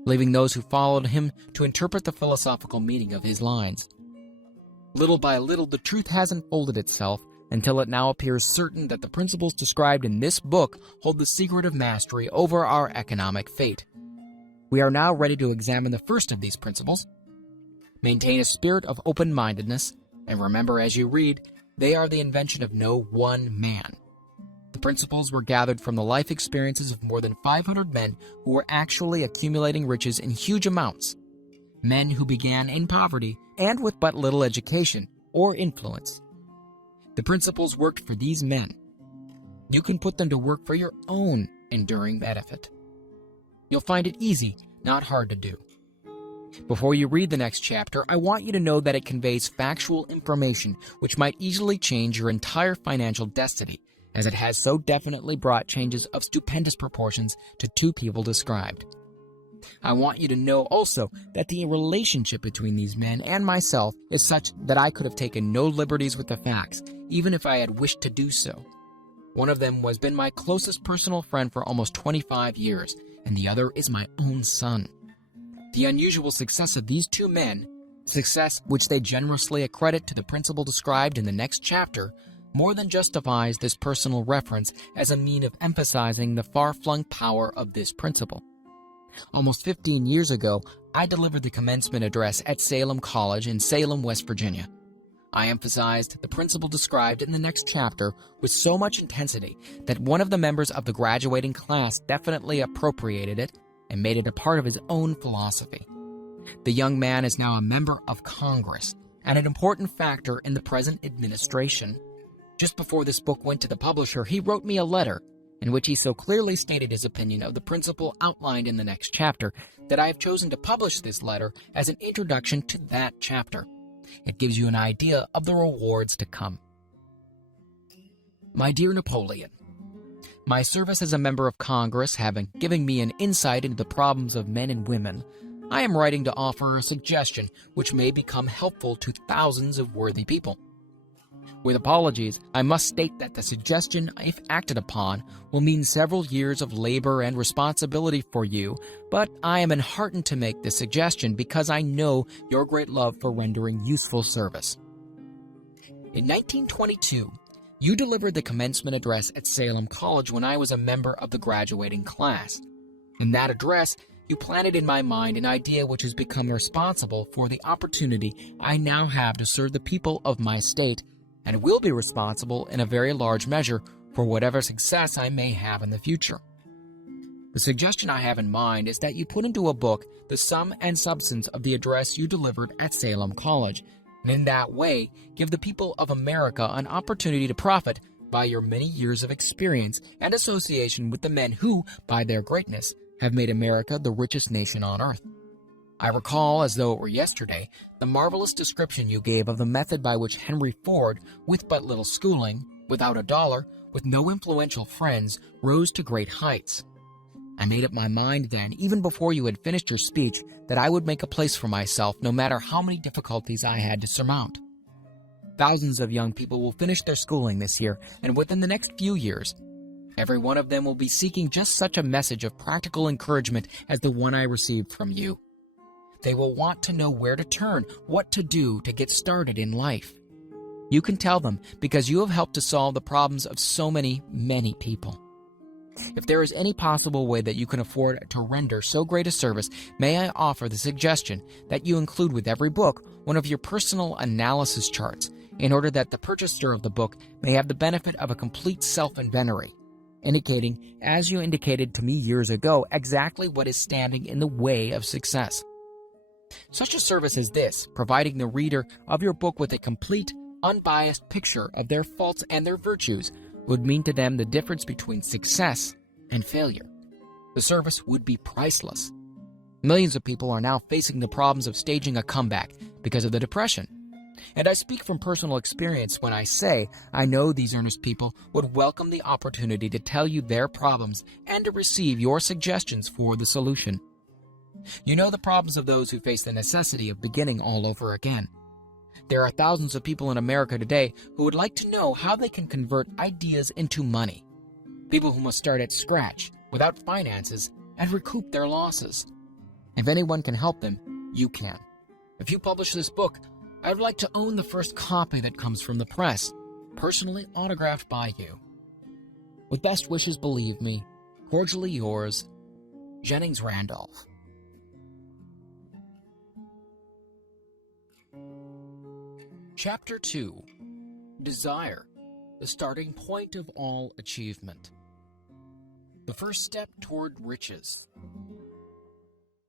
leaving those who followed him to interpret the philosophical meaning of his lines. Little by little, the truth has unfolded itself until it now appears certain that the principles described in this book hold the secret of mastery over our economic fate. We are now ready to examine the first of these principles. Maintain a spirit of open-mindedness, and remember as you read, they are the invention of no one man. The principles were gathered from the life experiences of more than 500 men who were actually accumulating riches in huge amounts. Men who began in poverty and with but little education or influence. The principles worked for these men. You can put them to work for your own enduring benefit. You'll find it easy, not hard to do. Before you read the next chapter, I want you to know that it conveys factual information which might easily change your entire financial destiny, as it has so definitely brought changes of stupendous proportions to two people described. I want you to know also that the relationship between these men and myself is such that I could have taken no liberties with the facts, even if I had wished to do so. One of them has been my closest personal friend for almost 25 years, and the other is my own son. The unusual success of these two men, success which they generously accredit to the principle described in the next chapter, more than justifies this personal reference as a mean of emphasizing the far-flung power of this principle. Almost 15 years ago, I delivered the commencement address at Salem College in Salem, West Virginia. I emphasized the principle described in the next chapter with so much intensity that one of the members of the graduating class definitely appropriated it and made it a part of his own philosophy. The young man is now a member of Congress and an important factor in the present administration. Just before this book went to the publisher, he wrote me a letter in which he so clearly stated his opinion of the principle outlined in the next chapter that I have chosen to publish this letter as an introduction to that chapter. It gives you an idea of the rewards to come. My dear Napoleon, my service as a member of Congress having given me an insight into the problems of men and women, I am writing to offer a suggestion which may become helpful to thousands of worthy people. With apologies, I must state that the suggestion, if acted upon, will mean several years of labor and responsibility for you, but I am enheartened to make this suggestion because I know your great love for rendering useful service. In 1922, you delivered the commencement address at Salem College when I was a member of the graduating class. In that address, you planted in my mind an idea which has become responsible for the opportunity I now have to serve the people of my state, and will be responsible in a very large measure for whatever success I may have in the future. The suggestion I have in mind is that you put into a book the sum and substance of the address you delivered at Salem College, and in that way give the people of America an opportunity to profit by your many years of experience and association with the men who, by their greatness, have made America the richest nation on earth. I recall, as though it were yesterday, the marvelous description you gave of the method by which Henry Ford, with but little schooling, without a dollar, with no influential friends, rose to great heights. I made up my mind then, even before you had finished your speech, that I would make a place for myself no matter how many difficulties I had to surmount. Thousands of young people will finish their schooling this year, and within the next few years, every one of them will be seeking just such a message of practical encouragement as the one I received from you. They will want to know where to turn, what to do to get started in life. You can tell them because you have helped to solve the problems of so many people. If there is any possible way that you can afford to render so great a service, may I offer the suggestion that you include with every book one of your personal analysis charts, in order that the purchaser of the book may have the benefit of a complete self-inventory, indicating, as you indicated to me years ago, exactly what is standing in the way of success. Such a service as this, providing the reader of your book with a complete, unbiased picture of their faults and their virtues, would mean to them the difference between success and failure. The service would be priceless. Millions of people are now facing the problems of staging a comeback because of the Depression. And I speak from personal experience when I say I know these earnest people would welcome the opportunity to tell you their problems and to receive your suggestions for the solution. You know the problems of those who face the necessity of beginning all over again. There are thousands of people in America today who would like to know how they can convert ideas into money. People who must start at scratch, without finances, and recoup their losses. If anyone can help them, you can. If you publish this book, I would like to own the first copy that comes from the press, personally autographed by you. With best wishes, believe me, cordially yours, Jennings Randolph. Chapter 2. Desire, the starting point of all achievement. The first step toward riches.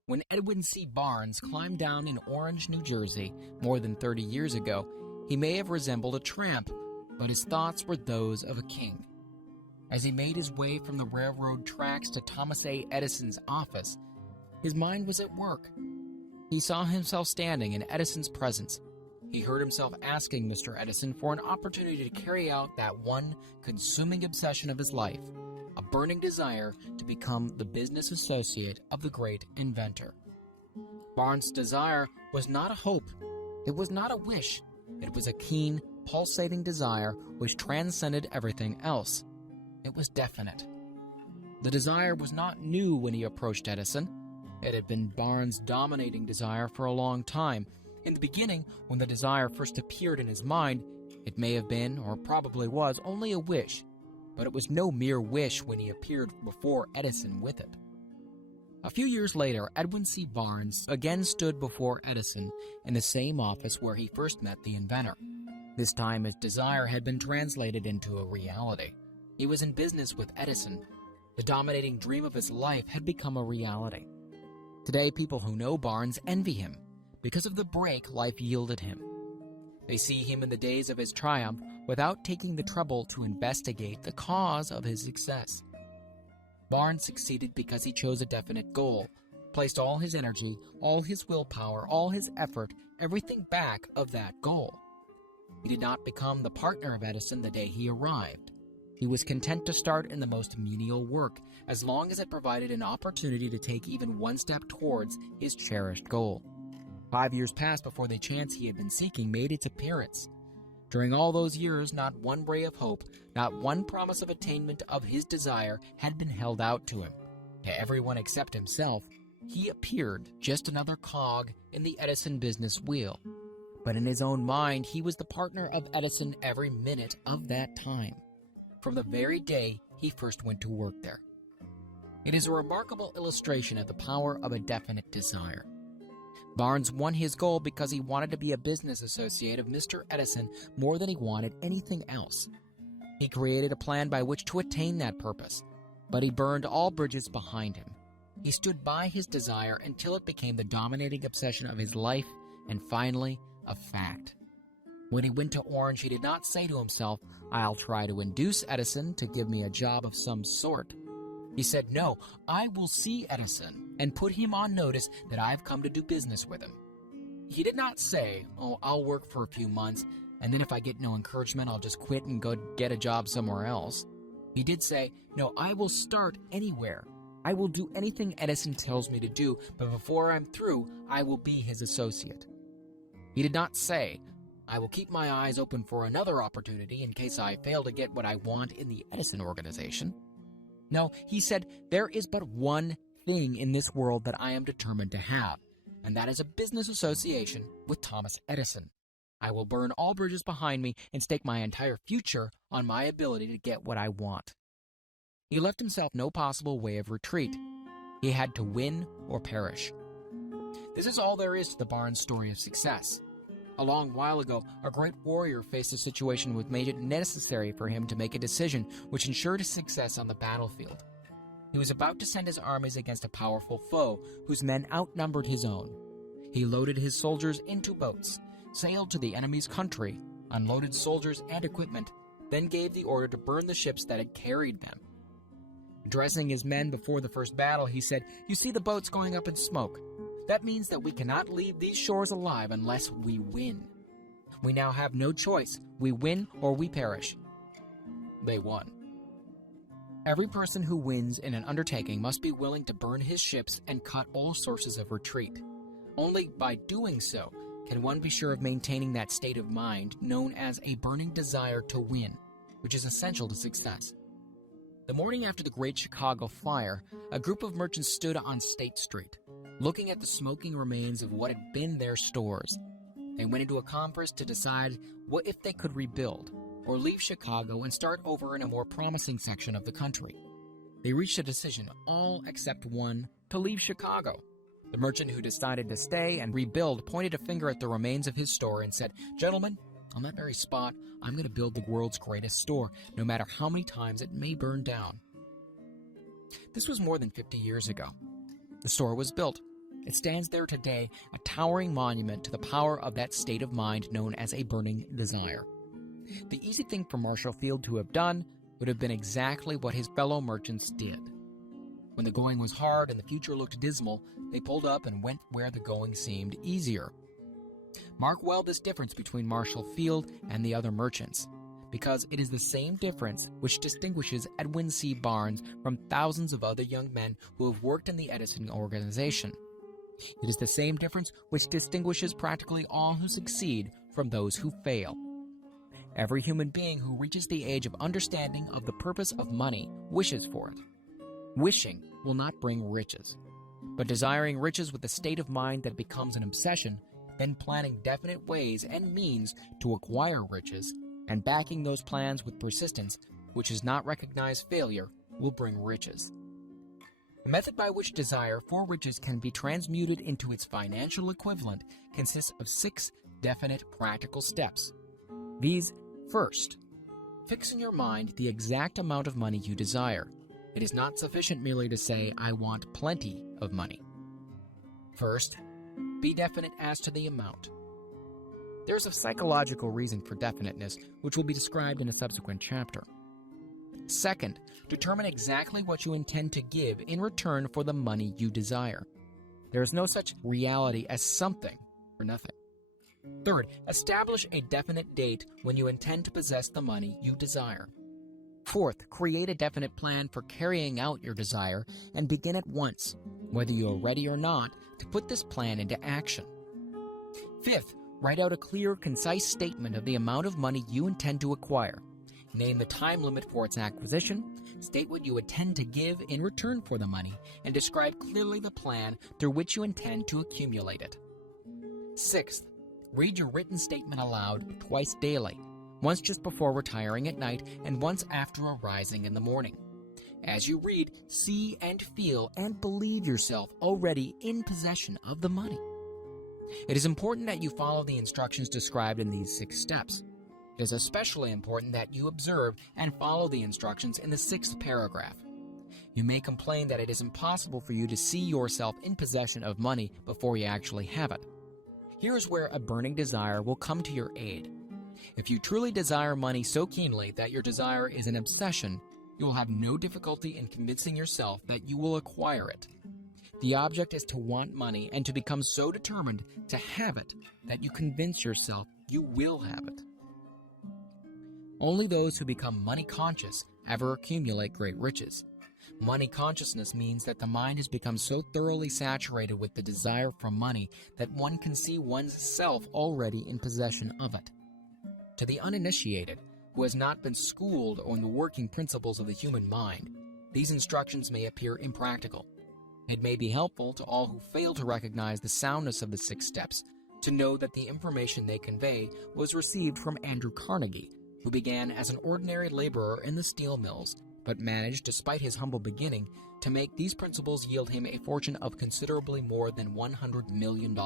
When Edwin C. Barnes climbed down in Orange, New Jersey, more than 30 years ago, he may have resembled a tramp, but his thoughts were those of a king. As he made his way from the railroad tracks to Thomas A. Edison's office, his mind was at work. He saw himself standing in Edison's presence. He heard himself asking Mr. Edison for an opportunity to carry out that one consuming obsession of his life, a burning desire to become the business associate of the great inventor. Barnes' desire was not a hope. It was not a wish. It was a keen, pulsating desire which transcended everything else. It was definite. The desire was not new when he approached Edison. It had been Barnes' dominating desire for a long time. In the beginning, when the desire first appeared in his mind, it may have been, or probably was, only a wish, but it was no mere wish when he appeared before Edison with it. A few years later, Edwin C. Barnes again stood before Edison in the same office where he first met the inventor. This time his desire had been translated into a reality. He was in business with Edison. The dominating dream of his life had become a reality. Today, people who know Barnes envy him because of the break life yielded him. They see him in the days of his triumph without taking the trouble to investigate the cause of his success. Barnes succeeded because he chose a definite goal, placed all his energy, all his willpower, all his effort, everything back of that goal. He did not become the partner of Edison the day he arrived. He was content to start in the most menial work, as long as it provided an opportunity to take even one step towards his cherished goal. 5 years passed before the chance he had been seeking made its appearance. During all those years, not one ray of hope, not one promise of attainment of his desire had been held out to him. To everyone except himself, he appeared just another cog in the Edison business wheel. But in his own mind, he was the partner of Edison every minute of that time, from the very day he first went to work there. It is a remarkable illustration of the power of a definite desire. Barnes won his goal because he wanted to be a business associate of Mr. Edison more than he wanted anything else. He created a plan by which to attain that purpose, but he burned all bridges behind him. He stood by his desire until it became the dominating obsession of his life and finally a fact. When he went to Orange, he did not say to himself, "I'll try to induce Edison to give me a job of some sort." He said, "No, I will see Edison and put him on notice that I've come to do business with him." He did not say, "Oh, I'll work for a few months, and then if I get no encouragement, I'll just quit and go get a job somewhere else." He did say, "No, I will start anywhere. I will do anything Edison tells me to do, but before I'm through, I will be his associate." He did not say, "I will keep my eyes open for another opportunity in case I fail to get what I want in the Edison organization." No, he said, "There is but one thing in this world that I am determined to have, and that is a business association with Thomas Edison. I will burn all bridges behind me and stake my entire future on my ability to get what I want." He left himself no possible way of retreat. He had to win or perish. This is all there is to the Barnes story of success. A long while ago, a great warrior faced a situation which made it necessary for him to make a decision which ensured his success on the battlefield. He was about to send his armies against a powerful foe whose men outnumbered his own. He loaded his soldiers into boats, sailed to the enemy's country, unloaded soldiers and equipment, then gave the order to burn the ships that had carried them. Addressing his men before the first battle, he said, "You see the boats going up in smoke. That means that we cannot leave these shores alive unless we win. We now have no choice. We win or we perish." They won. Every person who wins in an undertaking must be willing to burn his ships and cut all sources of retreat. Only by doing so can one be sure of maintaining that state of mind known as a burning desire to win, which is essential to success. The morning after the Great Chicago Fire, a group of merchants stood on State Street, looking at the smoking remains of what had been their stores. They went into a conference to decide what if they could rebuild, or leave Chicago and start over in a more promising section of the country. They reached a decision, all except one, to leave Chicago. The merchant who decided to stay and rebuild pointed a finger at the remains of his store and said, "Gentlemen, on that very spot, I'm going to build the world's greatest store, no matter how many times it may burn down." This was more than 50 years ago. The store was built. It stands there today, a towering monument to the power of that state of mind known as a burning desire. The easy thing for Marshall Field to have done would have been exactly what his fellow merchants did. When the going was hard and the future looked dismal, they pulled up and went where the going seemed easier. Mark well this difference between Marshall Field and the other merchants, because it is the same difference which distinguishes Edwin C. Barnes from thousands of other young men who have worked in the Edison organization. It is the same difference which distinguishes practically all who succeed from those who fail. Every human being who reaches the age of understanding of the purpose of money wishes for it. Wishing will not bring riches, but desiring riches with a state of mind that becomes an obsession, then planning definite ways and means to acquire riches, and backing those plans with persistence, which is not recognized failure, will bring riches. The method by which desire for riches can be transmuted into its financial equivalent consists of 6 definite practical steps. These: first, fix in your mind the exact amount of money you desire. It is not sufficient merely to say, "I want plenty of money." First, be definite as to the amount. There is a psychological reason for definiteness, which will be described in a subsequent chapter. Second, determine exactly what you intend to give in return for the money you desire. There is no such reality as something or nothing. Third, establish a definite date when you intend to possess the money you desire. Fourth, create a definite plan for carrying out your desire and begin at once, whether you are ready or not, to put this plan into action. Fifth, Write out a clear, concise statement of the amount of money you intend to acquire. Name the time limit for its acquisition, state what you intend to give in return for the money, and describe clearly the plan through which you intend to accumulate it. Sixth, read your written statement aloud twice daily, once just before retiring at night and once after arising in the morning. As you read, see and feel and believe yourself already in possession of the money. It is important that you follow the instructions described in these 6 steps. It is especially important that you observe and follow the instructions in the 6th paragraph. You may complain that it is impossible for you to see yourself in possession of money before you actually have it. Here is where a burning desire will come to your aid. If you truly desire money so keenly that your desire is an obsession, you will have no difficulty in convincing yourself that you will acquire it. The object is to want money and to become so determined to have it that you convince yourself you will have it. Only those who become money conscious ever accumulate great riches. Money consciousness means that the mind has become so thoroughly saturated with the desire for money that one can see one's self already in possession of it. To the uninitiated, who has not been schooled on the working principles of the human mind, these instructions may appear impractical. It may be helpful to all who fail to recognize the soundness of the 6 steps to know that the information they convey was received from Andrew Carnegie, who began as an ordinary laborer in the steel mills, but managed, despite his humble beginning, to make these principles yield him a fortune of considerably more than $100 million.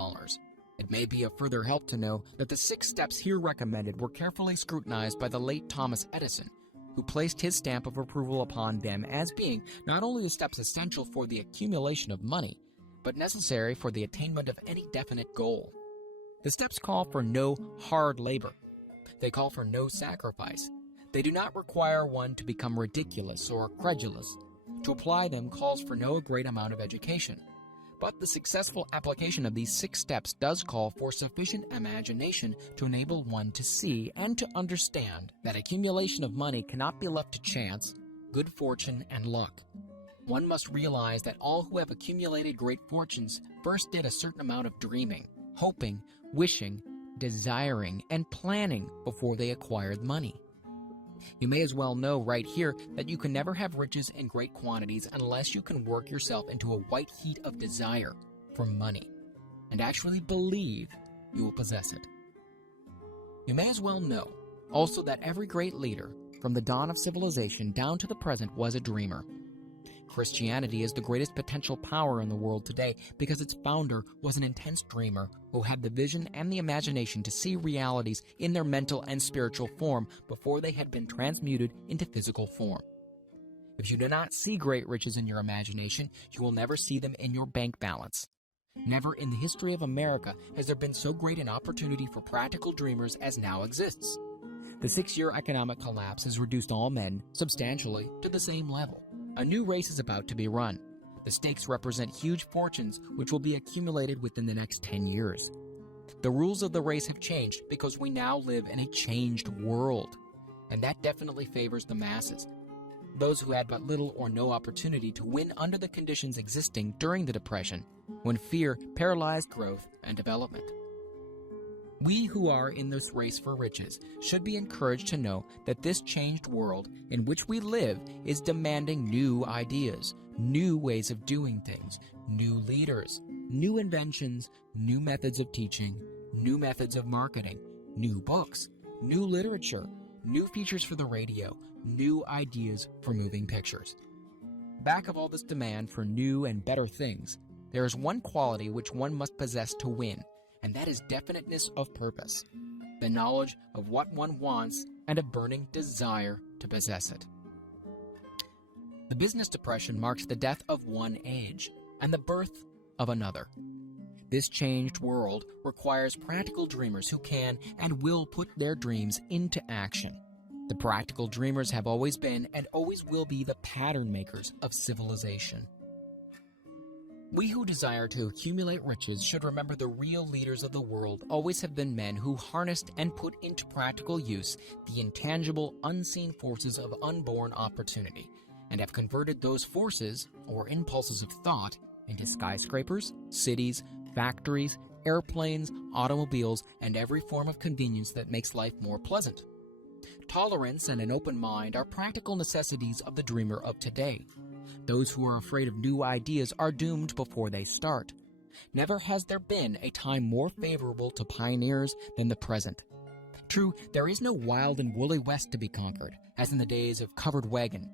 It may be of further help to know that the 6 steps here recommended were carefully scrutinized by the late Thomas Edison, who placed his stamp of approval upon them as being not only the steps essential for the accumulation of money, but necessary for the attainment of any definite goal. The steps call for no hard labor. They call for no sacrifice. They do not require one to become ridiculous or credulous. To apply them calls for no great amount of education. But the successful application of these 6 steps does call for sufficient imagination to enable one to see and to understand that accumulation of money cannot be left to chance, good fortune, and luck. One must realize that all who have accumulated great fortunes first did a certain amount of dreaming, hoping, wishing, desiring, and planning before they acquired money. You may as well know right here that you can never have riches in great quantities unless you can work yourself into a white heat of desire for money and actually believe you will possess it. You may as well know also that every great leader, from the dawn of civilization down to the present, was a dreamer. Christianity is the greatest potential power in the world today because its founder was an intense dreamer who had the vision and the imagination to see realities in their mental and spiritual form before they had been transmuted into physical form. If you do not see great riches in your imagination, you will never see them in your bank balance. Never in the history of America has there been so great an opportunity for practical dreamers as now exists. The 6-year economic collapse has reduced all men, substantially, to the same level. A new race is about to be run. The stakes represent huge fortunes which will be accumulated within the next 10 years. The rules of the race have changed because we now live in a changed world, and that definitely favors the masses, those who had but little or no opportunity to win under the conditions existing during the Depression, when fear paralyzed growth and development. We who are in this race for riches should be encouraged to know that this changed world in which we live is demanding new ideas, new ways of doing things, new leaders, new inventions, new methods of teaching, new methods of marketing, new books, new literature, new features for the radio, new ideas for moving pictures. Back of all this demand for new and better things, there is one quality which one must possess to win, and that is definiteness of purpose, the knowledge of what one wants and a burning desire to possess it. The business depression marks the death of one age and the birth of another. This changed world requires practical dreamers who can and will put their dreams into action. The practical dreamers have always been and always will be the pattern makers of civilization. We who desire to accumulate riches should remember the real leaders of the world always have been men who harnessed and put into practical use the intangible, unseen forces of unborn opportunity, and have converted those forces, or impulses of thought, into skyscrapers, cities, factories, airplanes, automobiles, and every form of convenience that makes life more pleasant. Tolerance and an open mind are practical necessities of the dreamer of today. Those who are afraid of new ideas are doomed before they start. Never has there been a time more favorable to pioneers than the present. True, there is no wild and woolly West to be conquered, as in the days of covered wagon.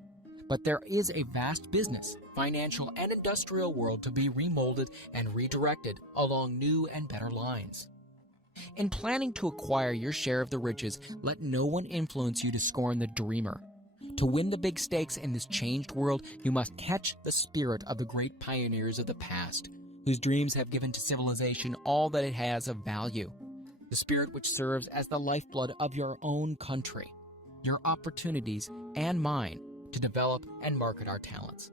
But there is a vast business, financial, and industrial world to be remolded and redirected along new and better lines. In planning to acquire your share of the riches, let no one influence you to scorn the dreamer. To win the big stakes in this changed world, you must catch the spirit of the great pioneers of the past, whose dreams have given to civilization all that it has of value. The spirit which serves as the lifeblood of your own country, your opportunities, and mine to develop and market our talents.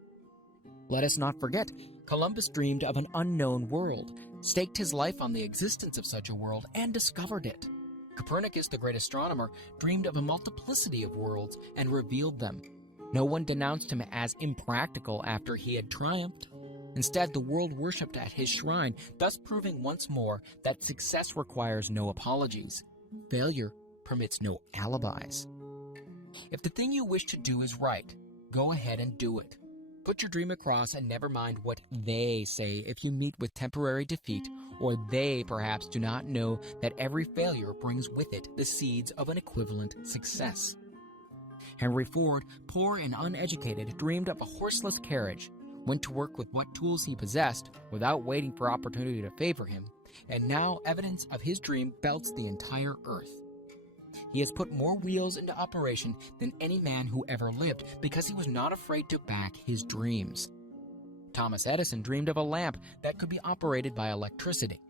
Let us not forget, Columbus dreamed of an unknown world, staked his life on the existence of such a world, and discovered it. Copernicus, the great astronomer, dreamed of a multiplicity of worlds and revealed them. No one denounced him as impractical after he had triumphed. Instead, the world worshipped at his shrine, thus proving once more that success requires no apologies. Failure permits no alibis. If the thing you wish to do is right, go ahead and do it. Put your dream across and never mind what they say if you meet with temporary defeat, or they perhaps do not know that every failure brings with it the seeds of an equivalent success. Henry Ford, poor and uneducated, dreamed of a horseless carriage, went to work with what tools he possessed without waiting for opportunity to favor him, and now evidence of his dream belts the entire earth. He has put more wheels into operation than any man who ever lived because he was not afraid to back his dreams. Thomas Edison dreamed of a lamp that could be operated by electricity,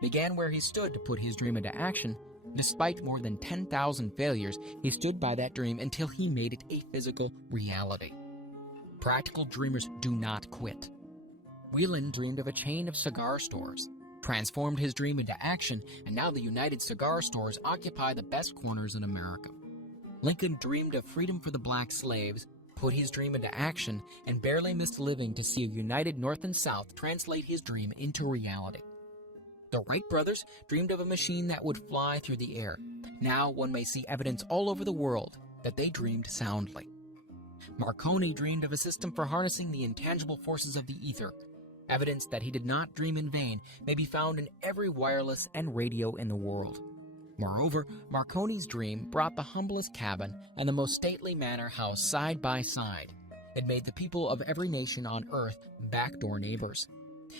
began where he stood to put his dream into action. Despite more than 10,000 failures, he stood by that dream until he made it a physical reality. Practical dreamers do not quit. Whelan dreamed of a chain of cigar stores, transformed his dream into action, and now the United Cigar Stores occupy the best corners in America. Lincoln dreamed of freedom for the black slaves, put his dream into action, and barely missed living to see a united North and South translate his dream into reality. The Wright brothers dreamed of a machine that would fly through the air. Now one may see evidence all over the world that they dreamed soundly. Marconi dreamed of a system for harnessing the intangible forces of the ether. Evidence that he did not dream in vain may be found in every wireless and radio in the world. Moreover, Marconi's dream brought the humblest cabin and the most stately manor house side by side. It made the people of every nation on earth backdoor neighbors.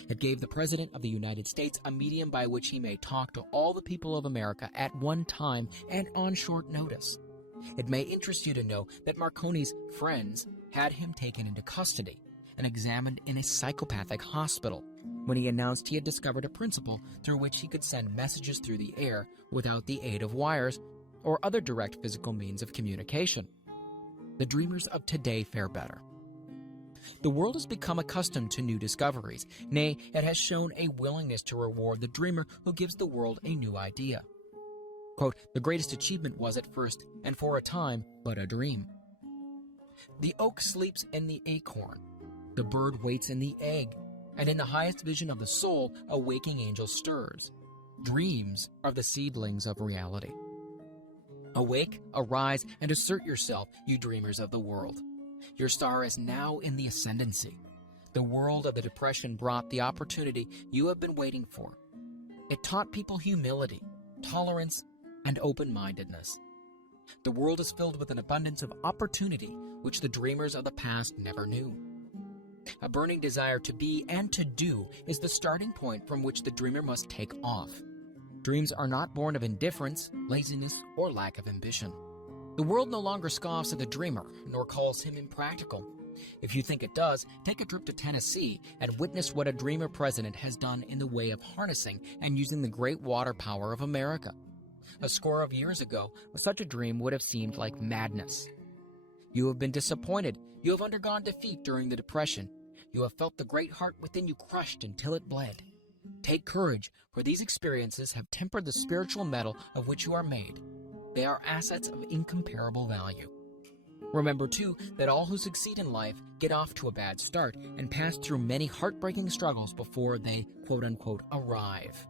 It gave the President of the United States a medium by which he may talk to all the people of America at one time and on short notice. It may interest you to know that Marconi's friends had him taken into custody and examined in a psychopathic hospital when he announced he had discovered a principle through which he could send messages through the air without the aid of wires or other direct physical means of communication. The dreamers of today fare better. The world has become accustomed to new discoveries. Nay, it has shown a willingness to reward the dreamer who gives the world a new idea. Quote, the greatest achievement was at first, and for a time, but a dream. The oak sleeps in the acorn. The bird waits in the egg. And in the highest vision of the soul, a waking angel stirs. Dreams are the seedlings of reality. Awake, arise, and assert yourself, you dreamers of the world. Your star is now in the ascendancy. The world of the Depression brought the opportunity you have been waiting for. It taught people humility, tolerance, and open-mindedness. The world is filled with an abundance of opportunity which the dreamers of the past never knew. A burning desire to be and to do is the starting point from which the dreamer must take off. Dreams are not born of indifference, laziness, or lack of ambition. The world no longer scoffs at the dreamer, nor calls him impractical. If you think it does, take a trip to Tennessee and witness what a dreamer president has done in the way of harnessing and using the great water power of America. A score of years ago, such a dream would have seemed like madness. You have been disappointed. You have undergone defeat during the Depression. You have felt the great heart within you crushed until it bled. Take courage, for these experiences have tempered the spiritual metal of which you are made. They are assets of incomparable value. Remember, too, that all who succeed in life get off to a bad start and pass through many heartbreaking struggles before they, quote-unquote, arrive.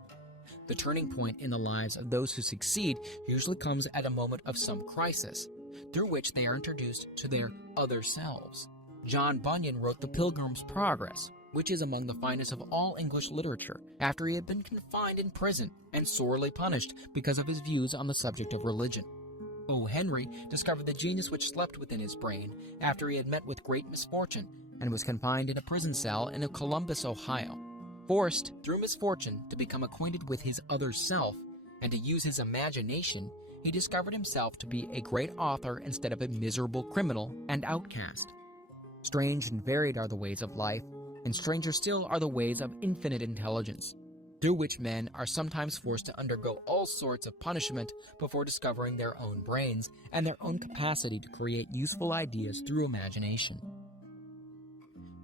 The turning point in the lives of those who succeed usually comes at a moment of some crisis, through which they are introduced to their other selves. John Bunyan wrote The Pilgrim's Progress, which is among the finest of all English literature, after he had been confined in prison and sorely punished because of his views on the subject of religion. O. Henry discovered the genius which slept within his brain after he had met with great misfortune and was confined in a prison cell in Columbus, Ohio. Forced, through misfortune, to become acquainted with his other self and to use his imagination, he discovered himself to be a great author instead of a miserable criminal and outcast. Strange and varied are the ways of life, and stranger still are the ways of infinite intelligence, through which men are sometimes forced to undergo all sorts of punishment before discovering their own brains and their own capacity to create useful ideas through imagination.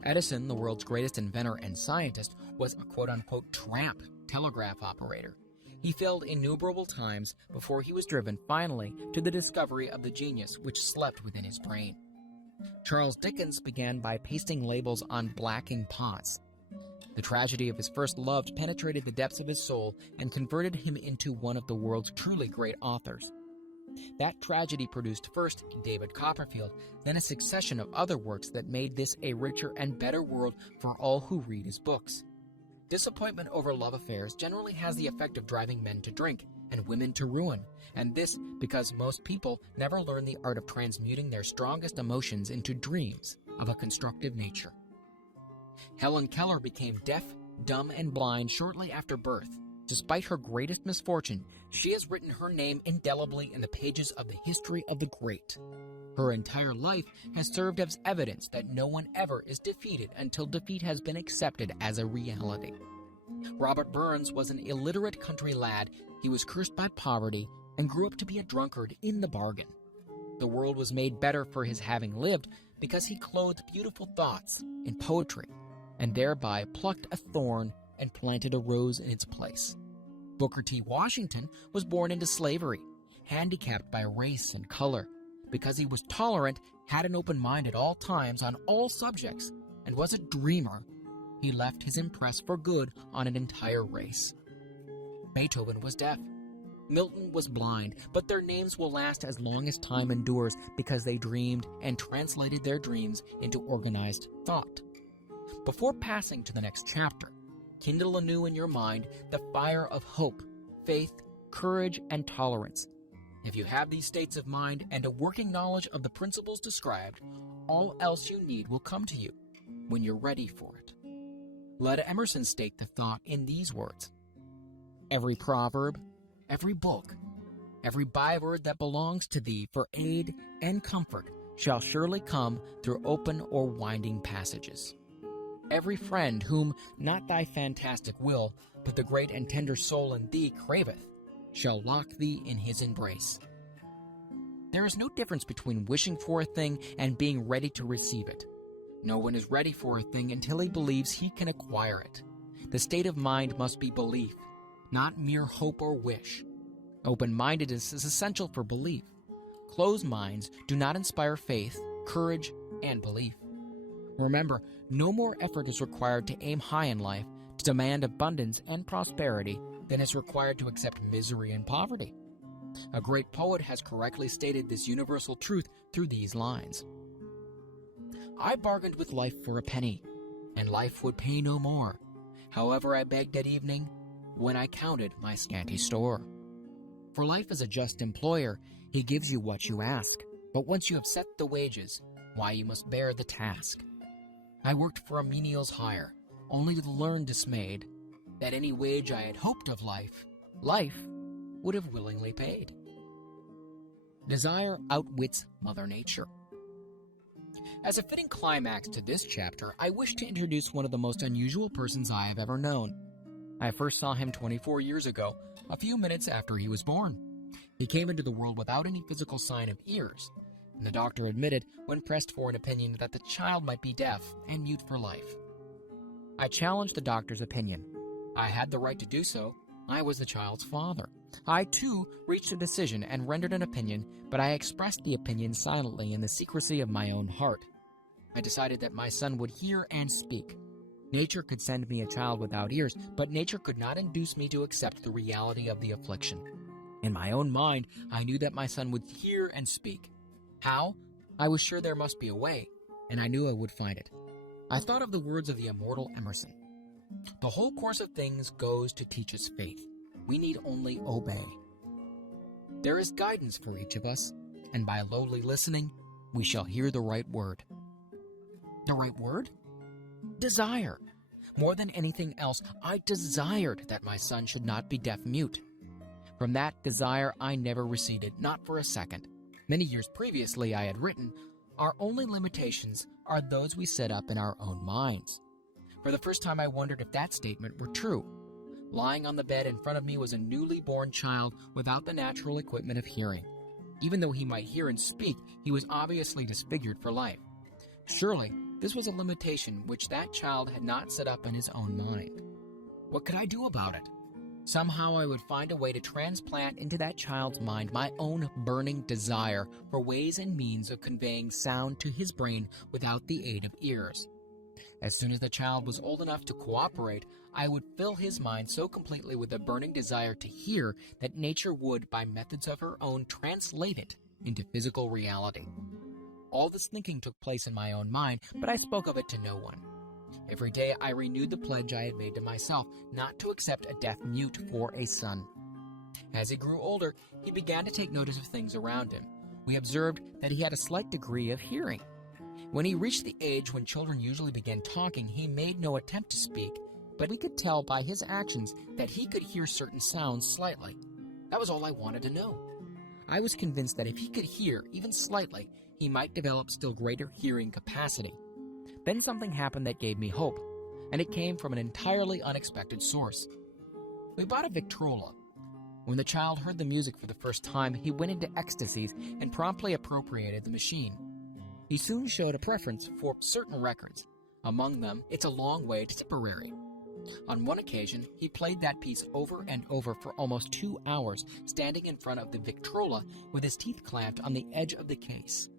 Edison, the world's greatest inventor and scientist, was a quote-unquote tramp telegraph operator. He failed innumerable times before he was driven finally to the discovery of the genius which slept within his brain. Charles Dickens began by pasting labels on blacking pots. The tragedy of his first love penetrated the depths of his soul and converted him into one of the world's truly great authors. That tragedy produced first David Copperfield, then a succession of other works that made this a richer and better world for all who read his books. Disappointment over love affairs generally has the effect of driving men to drink and women to ruin, and this because most people never learn the art of transmuting their strongest emotions into dreams of a constructive nature. Helen Keller became deaf, dumb, and blind shortly after birth. Despite her greatest misfortune, she has written her name indelibly in the pages of the history of the great. Her entire life has served as evidence that no one ever is defeated until defeat has been accepted as a reality. Robert Burns was an illiterate country lad. He was cursed by poverty and grew up to be a drunkard in the bargain. The world was made better for his having lived because he clothed beautiful thoughts in poetry and thereby plucked a thorn and planted a rose in its place. Booker T. Washington was born into slavery, handicapped by race and color. Because he was tolerant, had an open mind at all times on all subjects, and was a dreamer, he left his impress for good on an entire race. Beethoven was deaf. Milton was blind, but their names will last as long as time endures because they dreamed and translated their dreams into organized thought. Before passing to the next chapter, kindle anew in your mind the fire of hope, faith, courage, and tolerance. If you have these states of mind and a working knowledge of the principles described, all else you need will come to you when you're ready for it. Let Emerson state the thought in these words: every proverb, every book, every byword that belongs to thee for aid and comfort shall surely come through open or winding passages. Every friend whom not thy fantastic will, but the great and tender soul in thee craveth, shall lock thee in his embrace. There is no difference between wishing for a thing and being ready to receive it. No one is ready for a thing until he believes he can acquire it. The state of mind must be belief, not mere hope or wish. Open-mindedness is essential for belief. Closed minds do not inspire faith, courage, and belief. Remember, no more effort is required to aim high in life, to demand abundance and prosperity, than is required to accept misery and poverty. A great poet has correctly stated this universal truth through these lines: I bargained with life for a penny, and life would pay no more. However I begged at evening, when I counted my scanty store. For life is a just employer, he gives you what you ask, but once you have set the wages, why you must bear the task. I worked for a menial's hire, only to learn dismayed, that any wage I had hoped of life, life would have willingly paid. Desire outwits Mother Nature. As a fitting climax to this chapter, I wish to introduce one of the most unusual persons I have ever known. I first saw him 24 years ago, a few minutes after he was born. He came into the world without any physical sign of ears, and the doctor admitted, when pressed for an opinion, that the child might be deaf and mute for life. I challenged the doctor's opinion. I had the right to do so. I was the child's father. I, too, reached a decision and rendered an opinion, but I expressed the opinion silently in the secrecy of my own heart. I decided that my son would hear and speak. Nature could send me a child without ears, but nature could not induce me to accept the reality of the affliction. In my own mind, I knew that my son would hear and speak. How? I was sure there must be a way, and I knew I would find it. I thought of the words of the immortal Emerson. The whole course of things goes to teach us faith. We need only obey. There is guidance for each of us, and by lowly listening, we shall hear the right word. The right word? Desire. More than anything else, I desired that my son should not be deaf-mute. From that desire, I never receded, not for a second. Many years previously, I had written, "Our only limitations are those we set up in our own minds." For the first time, I wondered if that statement were true. Lying on the bed in front of me was a newly born child without the natural equipment of hearing. Even though he might hear and speak, he was obviously disfigured for life. Surely, this was a limitation which that child had not set up in his own mind. What could I do about it? Somehow I would find a way to transplant into that child's mind my own burning desire for ways and means of conveying sound to his brain without the aid of ears. As soon as the child was old enough to cooperate, I would fill his mind so completely with a burning desire to hear that nature would, by methods of her own, translate it into physical reality. All this thinking took place in my own mind, but I spoke of it to no one. Every day I renewed the pledge I had made to myself not to accept a deaf-mute for a son. As he grew older, he began to take notice of things around him. We observed that he had a slight degree of hearing. When he reached the age when children usually begin talking, he made no attempt to speak, but we could tell by his actions that he could hear certain sounds slightly. That was all I wanted to know. I was convinced that if he could hear, even slightly, he might develop still greater hearing capacity. Then something happened that gave me hope, and it came from an entirely unexpected source. We bought a Victrola. When the child heard the music for the first time, he went into ecstasies and promptly appropriated the machine. He soon showed a preference for certain records. Among them, It's a Long Way to Tipperary. On one occasion, he played that piece over and over for almost 2 hours, standing in front of the Victrola with his teeth clamped on the edge of the case.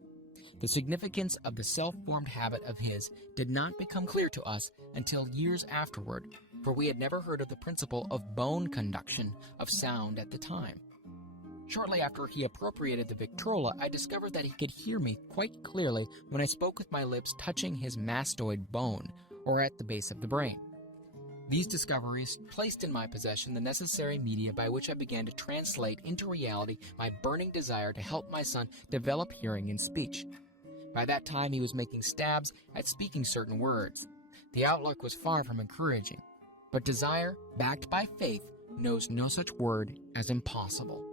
The significance of the self-formed habit of his did not become clear to us until years afterward, for we had never heard of the principle of bone conduction of sound at the time. Shortly after he appropriated the Victrola, I discovered that he could hear me quite clearly when I spoke with my lips touching his mastoid bone, or at the base of the brain. These discoveries placed in my possession the necessary media by which I began to translate into reality my burning desire to help my son develop hearing and speech. By that time, he was making stabs at speaking certain words. The outlook was far from encouraging, but desire, backed by faith, knows no such word as impossible.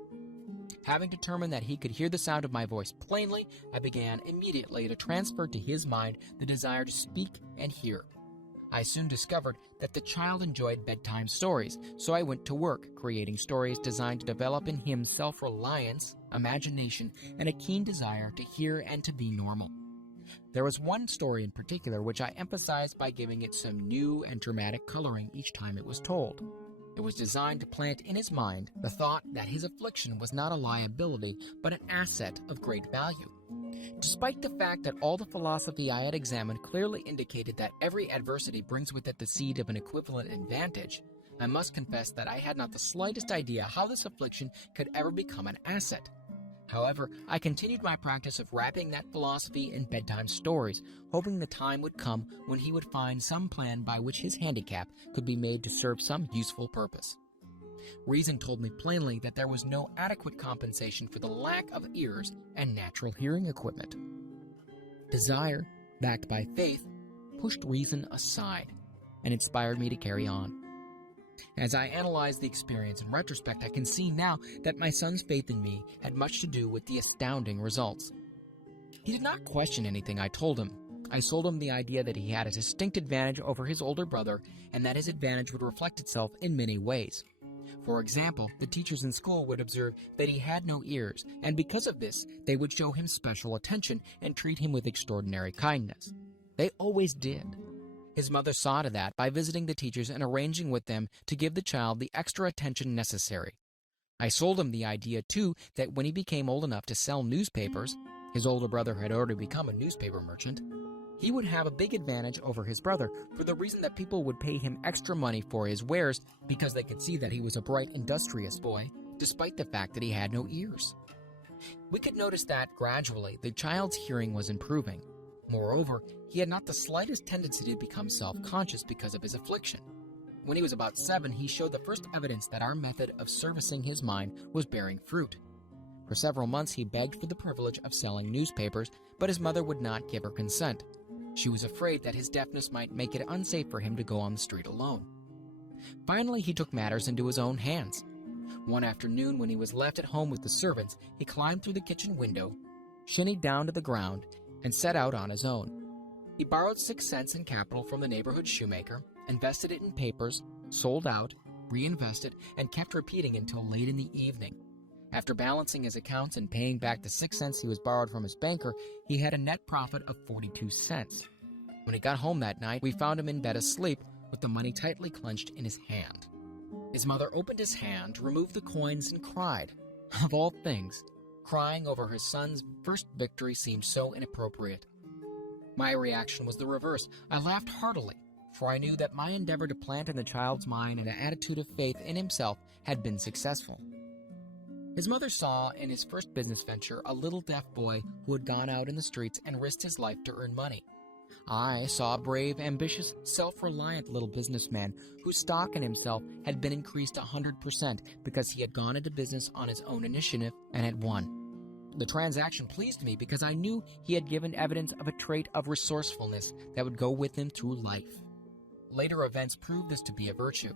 Having determined that he could hear the sound of my voice plainly, I began immediately to transfer to his mind the desire to speak and hear. I soon discovered that the child enjoyed bedtime stories, so I went to work creating stories designed to develop in him self-reliance, imagination, and a keen desire to hear and to be normal. There was one story in particular which I emphasized by giving it some new and dramatic coloring each time it was told. It was designed to plant in his mind the thought that his affliction was not a liability, but an asset of great value. Despite the fact that all the philosophy I had examined clearly indicated that every adversity brings with it the seed of an equivalent advantage, I must confess that I had not the slightest idea how this affliction could ever become an asset. However, I continued my practice of wrapping that philosophy in bedtime stories, hoping the time would come when he would find some plan by which his handicap could be made to serve some useful purpose. Reason told me plainly that there was no adequate compensation for the lack of ears and natural hearing equipment. Desire, backed by faith, pushed reason aside and inspired me to carry on. As I analyze the experience in retrospect, I can see now that my son's faith in me had much to do with the astounding results. He did not question anything I told him. I sold him the idea that he had a distinct advantage over his older brother and that his advantage would reflect itself in many ways. For example, the teachers in school would observe that he had no ears, and because of this, they would show him special attention and treat him with extraordinary kindness. They always did. His mother saw to that by visiting the teachers and arranging with them to give the child the extra attention necessary. I sold him the idea, too, that when he became old enough to sell newspapers — his older brother had already become a newspaper merchant — He would have a big advantage over his brother for the reason that people would pay him extra money for his wares because they could see that he was a bright, industrious boy, despite the fact that he had no ears. We could notice that, gradually, the child's hearing was improving. Moreover, he had not the slightest tendency to become self-conscious because of his affliction. When he was about 7, he showed the first evidence that our method of servicing his mind was bearing fruit. For several months, he begged for the privilege of selling newspapers, but his mother would not give her consent. She was afraid that his deafness might make it unsafe for him to go on the street alone. Finally, he took matters into his own hands. One afternoon, when he was left at home with the servants, he climbed through the kitchen window, shinnied down to the ground, and set out on his own. He borrowed 6 cents in capital from the neighborhood shoemaker, invested it in papers, sold out, reinvested, and kept repeating until late in the evening. After balancing his accounts and paying back the 6 cents he was borrowed from his banker, he had a net profit of 42 cents. When he got home that night, we found him in bed asleep with the money tightly clenched in his hand. His mother opened his hand, removed the coins, and cried. Of all things, crying over her son's first victory seemed so inappropriate. My reaction was the reverse. I laughed heartily, for I knew that my endeavor to plant in the child's mind an attitude of faith in himself had been successful. His mother saw in his first business venture a little deaf boy who had gone out in the streets and risked his life to earn money. I saw a brave, ambitious, self-reliant little businessman whose stock in himself had been increased 100% because he had gone into business on his own initiative and had won. The transaction pleased me because I knew he had given evidence of a trait of resourcefulness that would go with him through life. Later events proved this to be a virtue.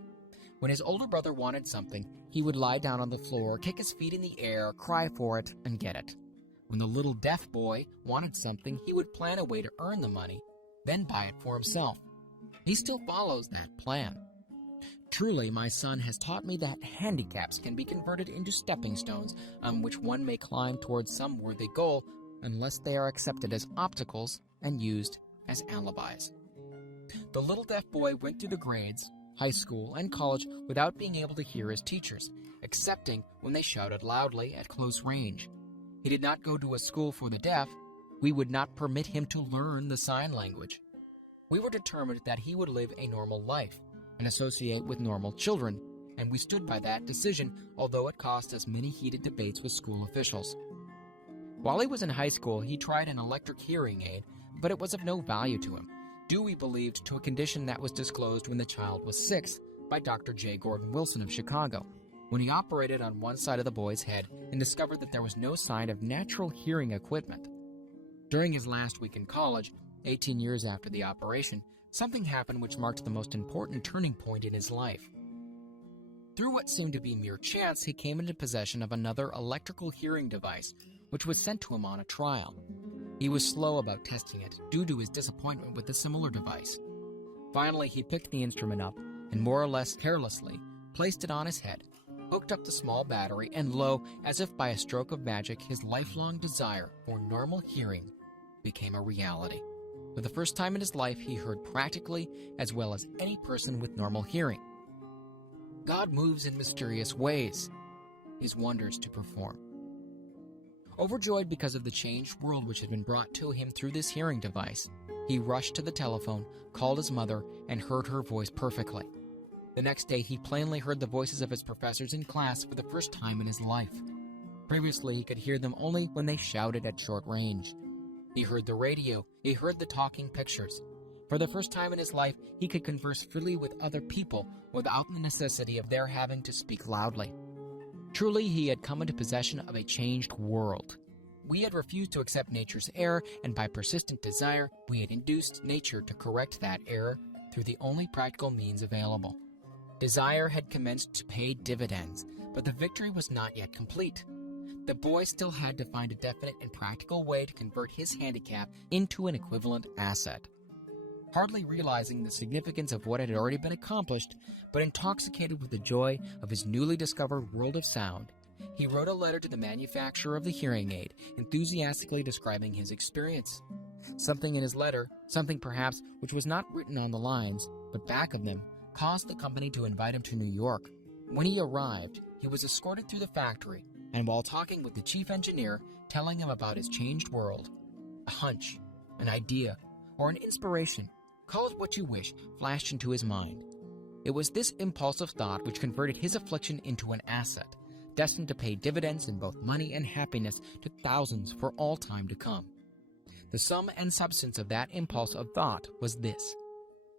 When his older brother wanted something, he would lie down on the floor, kick his feet in the air, cry for it, and get it. When the little deaf boy wanted something, he would plan a way to earn the money, then buy it for himself. He still follows that plan. Truly, my son has taught me that handicaps can be converted into stepping stones on which one may climb towards some worthy goal unless they are accepted as obstacles and used as alibis. The little deaf boy went through the grades, high school, and college without being able to hear his teachers, excepting when they shouted loudly at close range. He did not go to a school for the deaf. We would not permit him to learn the sign language. We were determined that he would live a normal life and associate with normal children, and we stood by that decision, although it cost us many heated debates with school officials. While he was in high school, he tried an electric hearing aid, but it was of no value to him, due, we believed, to a condition that was disclosed when the child was 6 by Dr. J. Gordon Wilson of Chicago, when he operated on one side of the boy's head and discovered that there was no sign of natural hearing equipment. During his last week in college, 18 years after the operation, something happened which marked the most important turning point in his life. Through what seemed to be mere chance, he came into possession of another electrical hearing device, which was sent to him on a trial. He was slow about testing it, due to his disappointment with a similar device. Finally, he picked the instrument up and, more or less carelessly, placed it on his head, hooked up the small battery, and lo, as if by a stroke of magic, his lifelong desire for normal hearing became a reality. For the first time in his life, he heard practically as well as any person with normal hearing. God moves in mysterious ways, his wonders to perform. Overjoyed because of the changed world which had been brought to him through this hearing device, he rushed to the telephone, called his mother, and heard her voice perfectly. The next day, he plainly heard the voices of his professors in class for the first time in his life. Previously, he could hear them only when they shouted at short range. He heard the radio. He heard the talking pictures. For the first time in his life, he could converse freely with other people without the necessity of their having to speak loudly. Truly, he had come into possession of a changed world. We had refused to accept nature's error, and by persistent desire, we had induced nature to correct that error through the only practical means available. Desire had commenced to pay dividends, but the victory was not yet complete. The boy still had to find a definite and practical way to convert his handicap into an equivalent asset. Hardly realizing the significance of what had already been accomplished, but intoxicated with the joy of his newly discovered world of sound, he wrote a letter to the manufacturer of the hearing aid, enthusiastically describing his experience. Something in his letter, something perhaps which was not written on the lines, but back of them, caused the company to invite him to New York. When he arrived, he was escorted through the factory, and while talking with the chief engineer, telling him about his changed world, a hunch, an idea, or an inspiration, call it what you wish, flashed into his mind. It was this impulsive thought which converted his affliction into an asset, destined to pay dividends in both money and happiness to thousands for all time to come. The sum and substance of that impulse of thought was this.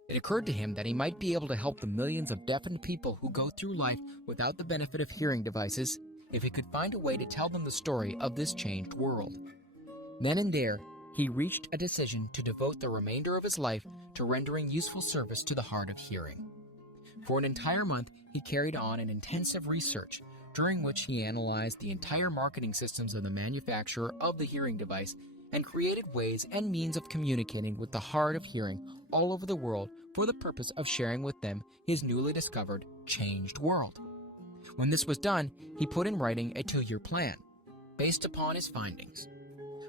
It occurred to him that he might be able to help the millions of deafened people who go through life without the benefit of hearing devices if he could find a way to tell them the story of this changed world. Then and there, he reached a decision to devote the remainder of his life to rendering useful service to the hard of hearing. For an entire month, he carried on an intensive research, during which he analyzed the entire marketing systems of the manufacturer of the hearing device and created ways and means of communicating with the hard of hearing all over the world for the purpose of sharing with them his newly discovered, changed world. When this was done, he put in writing a 2-year plan, based upon his findings.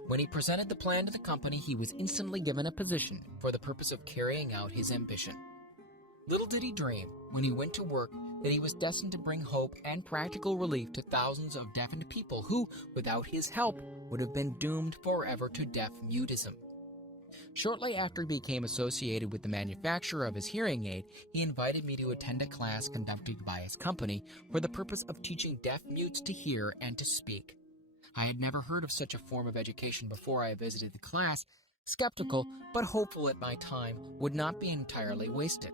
When he presented the plan to the company, he was instantly given a position for the purpose of carrying out his ambition. Little did he dream, when he went to work, that he was destined to bring hope and practical relief to thousands of deafened people who, without his help, would have been doomed forever to deaf-mutism. Shortly after he became associated with the manufacturer of his hearing aid, he invited me to attend a class conducted by his company for the purpose of teaching deaf-mutes to hear and to speak. I had never heard of such a form of education before I visited the class, skeptical but hopeful that my time would not be entirely wasted.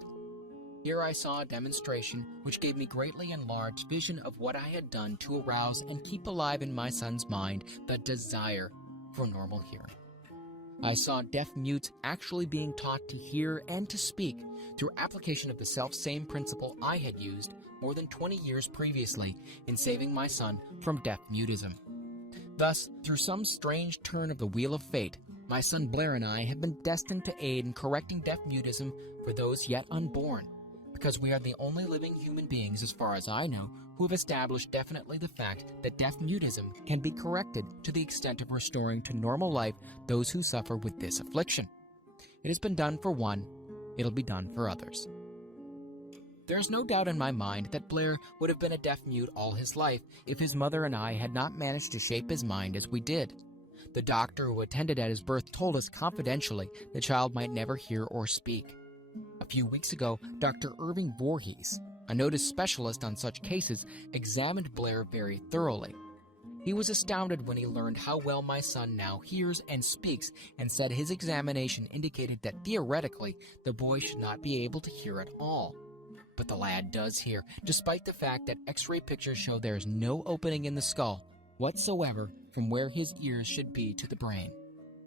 Here I saw a demonstration which gave me greatly enlarged vision of what I had done to arouse and keep alive in my son's mind the desire for normal hearing. I saw deaf-mutes actually being taught to hear and to speak through application of the self-same principle I had used more than 20 years previously in saving my son from deaf-mutism. Thus, through some strange turn of the wheel of fate, my son Blair and I have been destined to aid in correcting deaf-mutism for those yet unborn, because we are the only living human beings, as far as I know, who have established definitely the fact that deaf-mutism can be corrected to the extent of restoring to normal life those who suffer with this affliction. It has been done for one, it'll be done for others. There is no doubt in my mind that Blair would have been a deaf-mute all his life if his mother and I had not managed to shape his mind as we did. The doctor who attended at his birth told us confidentially the child might never hear or speak. A few weeks ago, Dr. Irving Voorhees, a noted specialist on such cases, examined Blair very thoroughly. He was astounded when he learned how well my son now hears and speaks, and said his examination indicated that theoretically the boy should not be able to hear at all. But the lad does hear, despite the fact that X-ray pictures show there is no opening in the skull whatsoever from where his ears should be to the brain.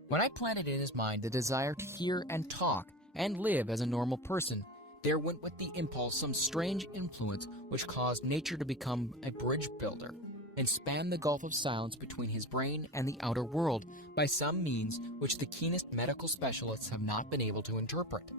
When I planted in his mind the desire to hear and talk and live as a normal person, there went with the impulse some strange influence which caused nature to become a bridge builder and span the gulf of silence between his brain and the outer world by some means which the keenest medical specialists have not been able to interpret.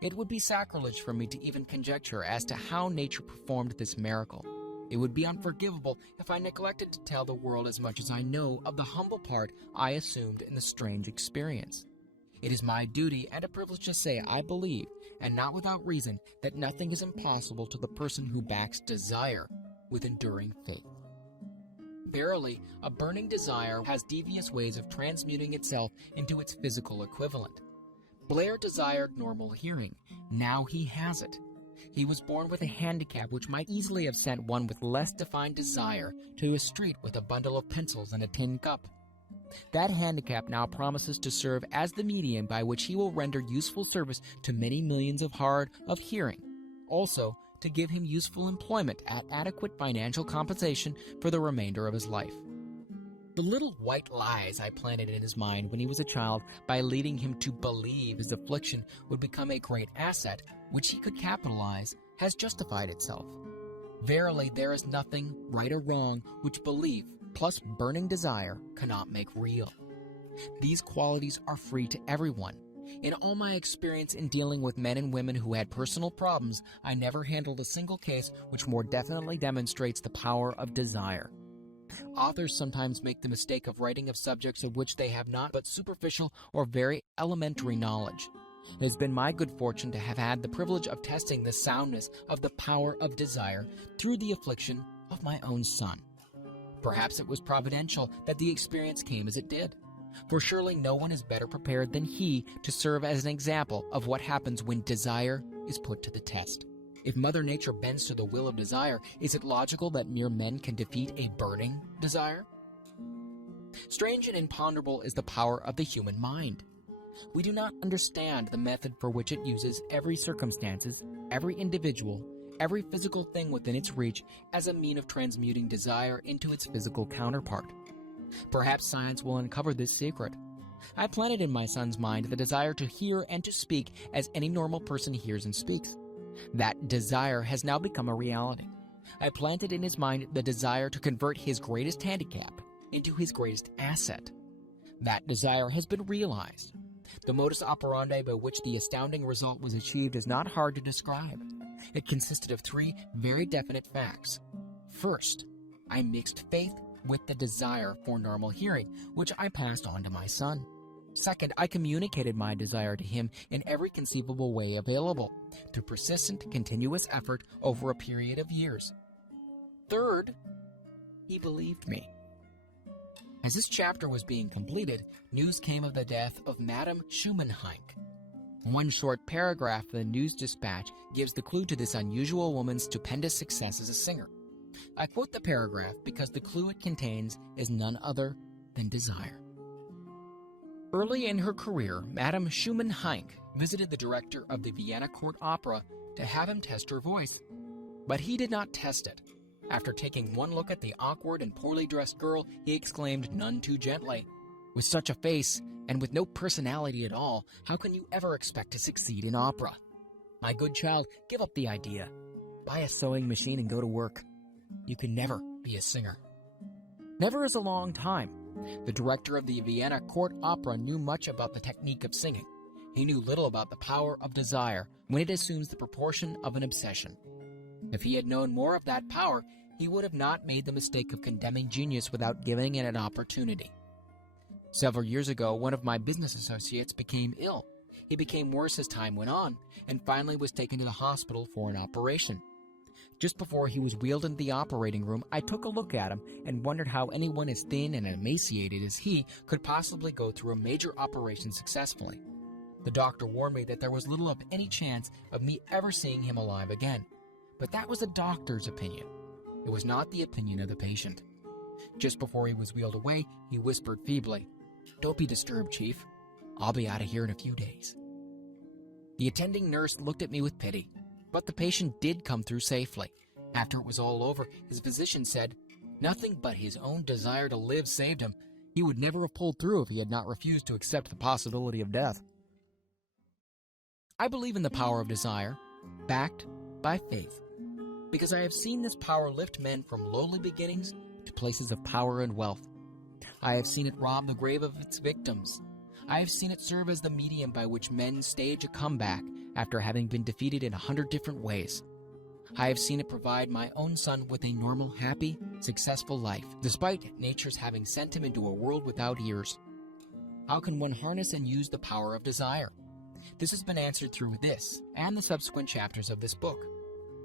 It would be sacrilege for me to even conjecture as to how nature performed this miracle. It would be unforgivable if I neglected to tell the world as much as I know of the humble part I assumed in the strange experience. It is my duty and a privilege to say I believe, and not without reason, that nothing is impossible to the person who backs desire with enduring faith. Verily, a burning desire has devious ways of transmuting itself into its physical equivalent. Blair desired normal hearing. Now he has it. He was born with a handicap which might easily have sent one with less defined desire to a street with a bundle of pencils and a tin cup. That handicap now promises to serve as the medium by which he will render useful service to many millions of hard of hearing. Also, to give him useful employment at adequate financial compensation for the remainder of his life. The little white lies I planted in his mind when he was a child by leading him to believe his affliction would become a great asset which he could capitalize has justified itself. Verily, there is nothing, right or wrong, which belief plus burning desire cannot make real. These qualities are free to everyone. In all my experience in dealing with men and women who had personal problems, I never handled a single case which more definitely demonstrates the power of desire. Authors sometimes make the mistake of writing of subjects of which they have not but superficial or very elementary knowledge. It has been my good fortune to have had the privilege of testing the soundness of the power of desire through the affliction of my own son. Perhaps it was providential that the experience came as it did. for surely no one is better prepared than he to serve as an example of what happens when desire is put to the test. If Mother Nature bends to the will of desire, is it logical that mere men can defeat a burning desire? Strange and imponderable is the power of the human mind. We do not understand the method for which it uses every circumstances, every individual, every physical thing within its reach as a mean of transmuting desire into its physical counterpart. Perhaps science will uncover this secret. I planted in my son's mind the desire to hear and to speak as any normal person hears and speaks. That desire has now become a reality. I planted in his mind the desire to convert his greatest handicap into his greatest asset. That desire has been realized. The modus operandi by which the astounding result was achieved is not hard to describe. It consisted of 3 very definite facts. First, I mixed faith with the desire for normal hearing, which I passed on to my son. Second, I communicated my desire to him in every conceivable way available, through persistent, continuous effort over a period of years. Third, he believed me. As this chapter was being completed, news came of the death of Madame Schumannheink. One short paragraph of the News Dispatch gives the clue to this unusual woman's stupendous success as a singer. I quote the paragraph because the clue it contains is none other than desire. Early in her career, Madame Schumannheink visited the director of the Vienna Court Opera to have him test her voice. But he did not test it. After taking one look at the awkward and poorly dressed girl, he exclaimed none too gently, "With such a face, and with no personality at all, how can you ever expect to succeed in opera? My good child, give up the idea. Buy a sewing machine and go to work. You can never be a singer." Never is a long time. The director of the Vienna Court Opera knew much about the technique of singing. He knew little about the power of desire when it assumes the proportion of an obsession. If he had known more of that power, he would have not made the mistake of condemning genius without giving it an opportunity. Several years ago, one of my business associates became ill. He became worse as time went on, and finally was taken to the hospital for an operation. Just before he was wheeled into the operating room, I took a look at him and wondered how anyone as thin and emaciated as he could possibly go through a major operation successfully. The doctor warned me that there was little of any chance of me ever seeing him alive again. But that was the doctor's opinion. It was not the opinion of the patient. Just before he was wheeled away, he whispered feebly, "Don't be disturbed, Chief. I'll be out of here in a few days." The attending nurse looked at me with pity, but the patient did come through safely. After it was all over, his physician said, "Nothing but his own desire to live saved him. He would never have pulled through if he had not refused to accept the possibility of death." I believe in the power of desire, backed by faith, because I have seen this power lift men from lowly beginnings to places of power and wealth. I have seen it rob the grave of its victims. I have seen it serve as the medium by which men stage a comeback after having been defeated in 100 different ways. I have seen it provide my own son with a normal, happy, successful life, despite nature's having sent him into a world without ears. How can one harness and use the power of desire? This has been answered through this and the subsequent chapters of this book.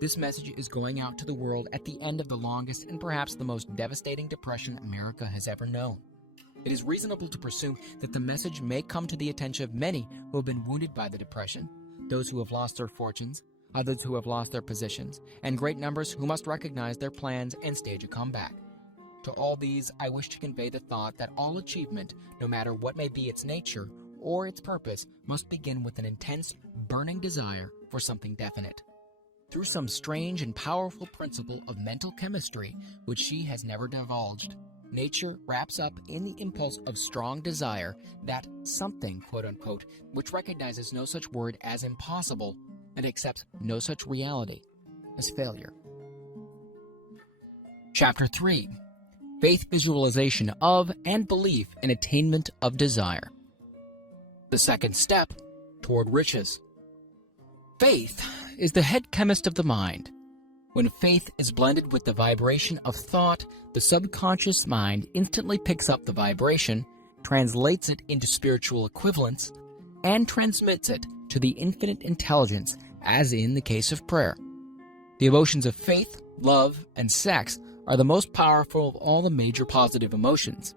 This message is going out to the world at the end of the longest and perhaps the most devastating depression America has ever known. It is reasonable to presume that the message may come to the attention of many who have been wounded by the depression, those who have lost their fortunes, others who have lost their positions, and great numbers who must recognize their plans and stage a comeback. To all these, I wish to convey the thought that all achievement, no matter what may be its nature or its purpose, must begin with an intense, burning desire for something definite. Through some strange and powerful principle of mental chemistry, which she has never divulged, nature wraps up in the impulse of strong desire that something, quote-unquote, which recognizes no such word as impossible and accepts no such reality as failure. Chapter 3. Faith visualization of and belief in attainment of desire. The second step toward riches. Faith is the head chemist of the mind. When faith is blended with the vibration of thought, the subconscious mind instantly picks up the vibration, translates it into spiritual equivalents, and transmits it to the infinite intelligence, as in the case of prayer. The emotions of faith, love, and sex are the most powerful of all the major positive emotions.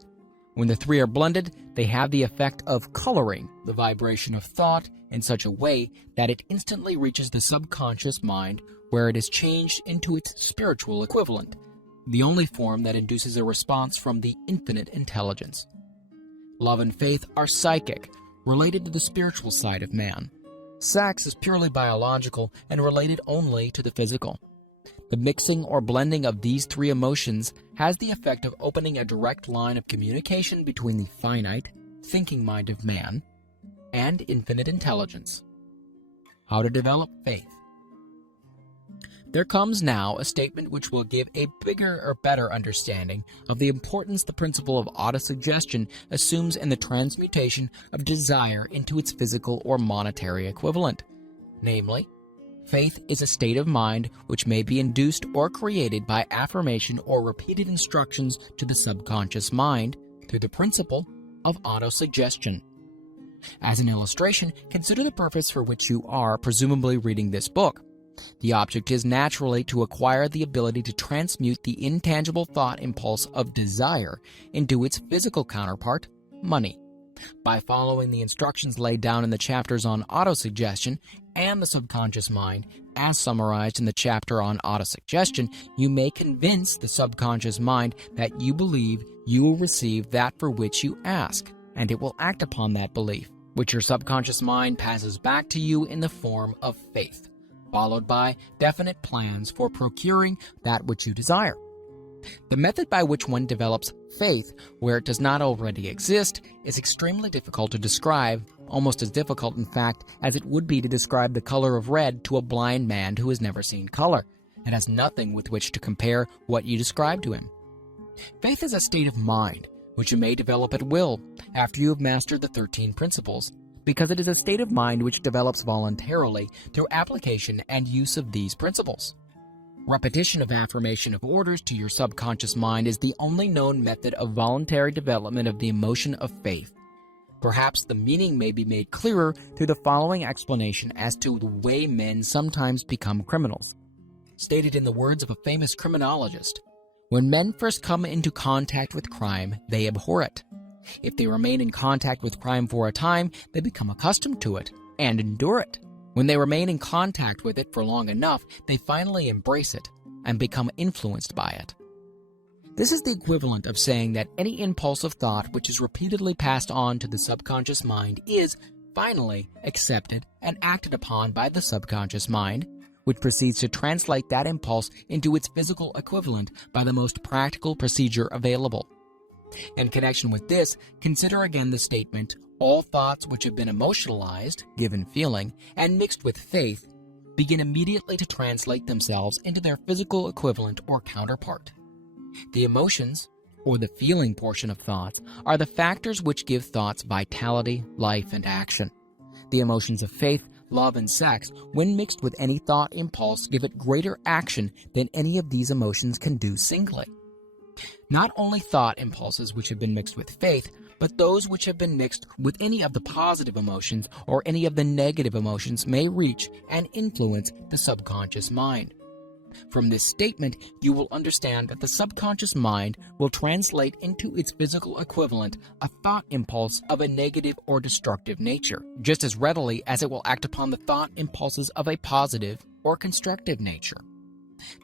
When the three are blended, they have the effect of coloring the vibration of thought in such a way that it instantly reaches the subconscious mind, where it is changed into its spiritual equivalent, the only form that induces a response from the infinite intelligence. Love and faith are psychic, related to the spiritual side of man. Sex is purely biological and related only to the physical. The mixing or blending of these three emotions has the effect of opening a direct line of communication between the finite, thinking mind of man and infinite intelligence. How to develop faith. There comes now a statement which will give a bigger or better understanding of the importance the principle of autosuggestion assumes in the transmutation of desire into its physical or monetary equivalent. Namely, faith is a state of mind which may be induced or created by affirmation or repeated instructions to the subconscious mind through the principle of autosuggestion. As an illustration, consider the purpose for which you are presumably reading this book. The object is naturally to acquire the ability to transmute the intangible thought impulse of desire into its physical counterpart, money. By following the instructions laid down in the chapters on autosuggestion and the subconscious mind, as summarized in the chapter on autosuggestion, you may convince the subconscious mind that you believe you will receive that for which you ask, and it will act upon that belief, which your subconscious mind passes back to you in the form of faith, followed by definite plans for procuring that which you desire. The method by which one develops faith where it does not already exist is extremely difficult to describe, almost as difficult, in fact, as it would be to describe the color of red to a blind man who has never seen color and has nothing with which to compare what you describe to him. Faith is a state of mind which you may develop at will after you have mastered the 13 principles, because it is a state of mind which develops voluntarily through application and use of these principles. Repetition of affirmation of orders to your subconscious mind is the only known method of voluntary development of the emotion of faith. Perhaps the meaning may be made clearer through the following explanation as to the way men sometimes become criminals. Stated in the words of a famous criminologist, "When men first come into contact with crime, they abhor it. If they remain in contact with crime for a time, they become accustomed to it and endure it. When they remain in contact with it for long enough, they finally embrace it and become influenced by it." This is the equivalent of saying that any impulse of thought which is repeatedly passed on to the subconscious mind is finally accepted and acted upon by the subconscious mind, which proceeds to translate that impulse into its physical equivalent by the most practical procedure available. In connection with this, consider again the statement, "All thoughts which have been emotionalized, given feeling, and mixed with faith, begin immediately to translate themselves into their physical equivalent or counterpart." The emotions, or the feeling portion of thoughts, are the factors which give thoughts vitality, life, and action. The emotions of faith, love, and sex, when mixed with any thought impulse, give it greater action than any of these emotions can do singly. Not only thought impulses which have been mixed with faith, but those which have been mixed with any of the positive emotions or any of the negative emotions may reach and influence the subconscious mind. From this statement, you will understand that the subconscious mind will translate into its physical equivalent a thought impulse of a negative or destructive nature, just as readily as it will act upon the thought impulses of a positive or constructive nature.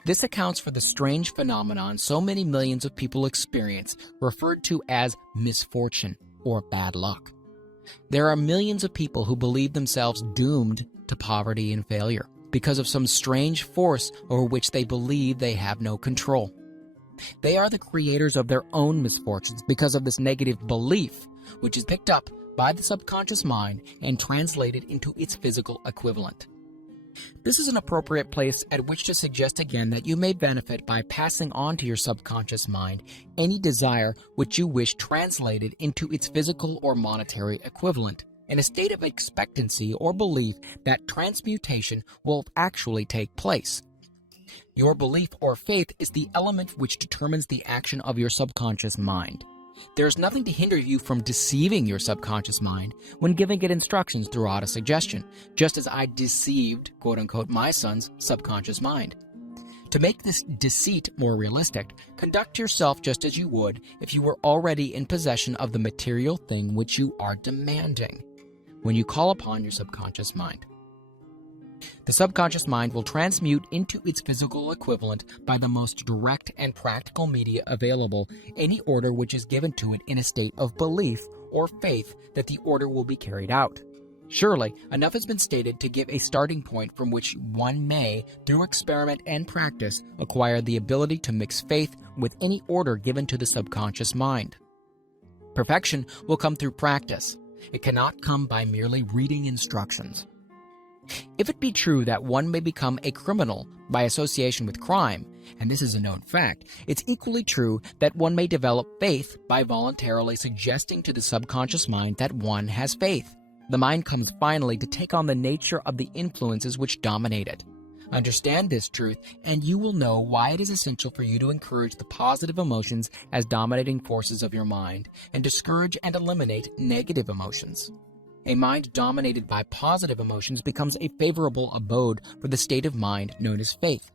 This accounts for the strange phenomenon so many millions of people experience, referred to as misfortune or bad luck. There are millions of people who believe themselves doomed to poverty and failure because of some strange force over which they believe they have no control. They are the creators of their own misfortunes because of this negative belief, which is picked up by the subconscious mind and translated into its physical equivalent. This is an appropriate place at which to suggest again that you may benefit by passing on to your subconscious mind any desire which you wish translated into its physical or monetary equivalent, in a state of expectancy or belief that transmutation will actually take place. Your belief or faith is the element which determines the action of your subconscious mind. There is nothing to hinder you from deceiving your subconscious mind when giving it instructions through autosuggestion, just as I deceived, quote-unquote, my son's subconscious mind. To make this deceit more realistic, conduct yourself just as you would if you were already in possession of the material thing which you are demanding when you call upon your subconscious mind. The subconscious mind will transmute into its physical equivalent by the most direct and practical media available any order which is given to it in a state of belief or faith that the order will be carried out. Surely, enough has been stated to give a starting point from which one may, through experiment and practice, acquire the ability to mix faith with any order given to the subconscious mind. Perfection will come through practice. It cannot come by merely reading instructions. If it be true that one may become a criminal by association with crime, and this is a known fact, it's equally true that one may develop faith by voluntarily suggesting to the subconscious mind that one has faith. The mind comes finally to take on the nature of the influences which dominate it. Understand this truth, and you will know why it is essential for you to encourage the positive emotions as dominating forces of your mind, and discourage and eliminate negative emotions. A mind dominated by positive emotions becomes a favorable abode for the state of mind known as faith.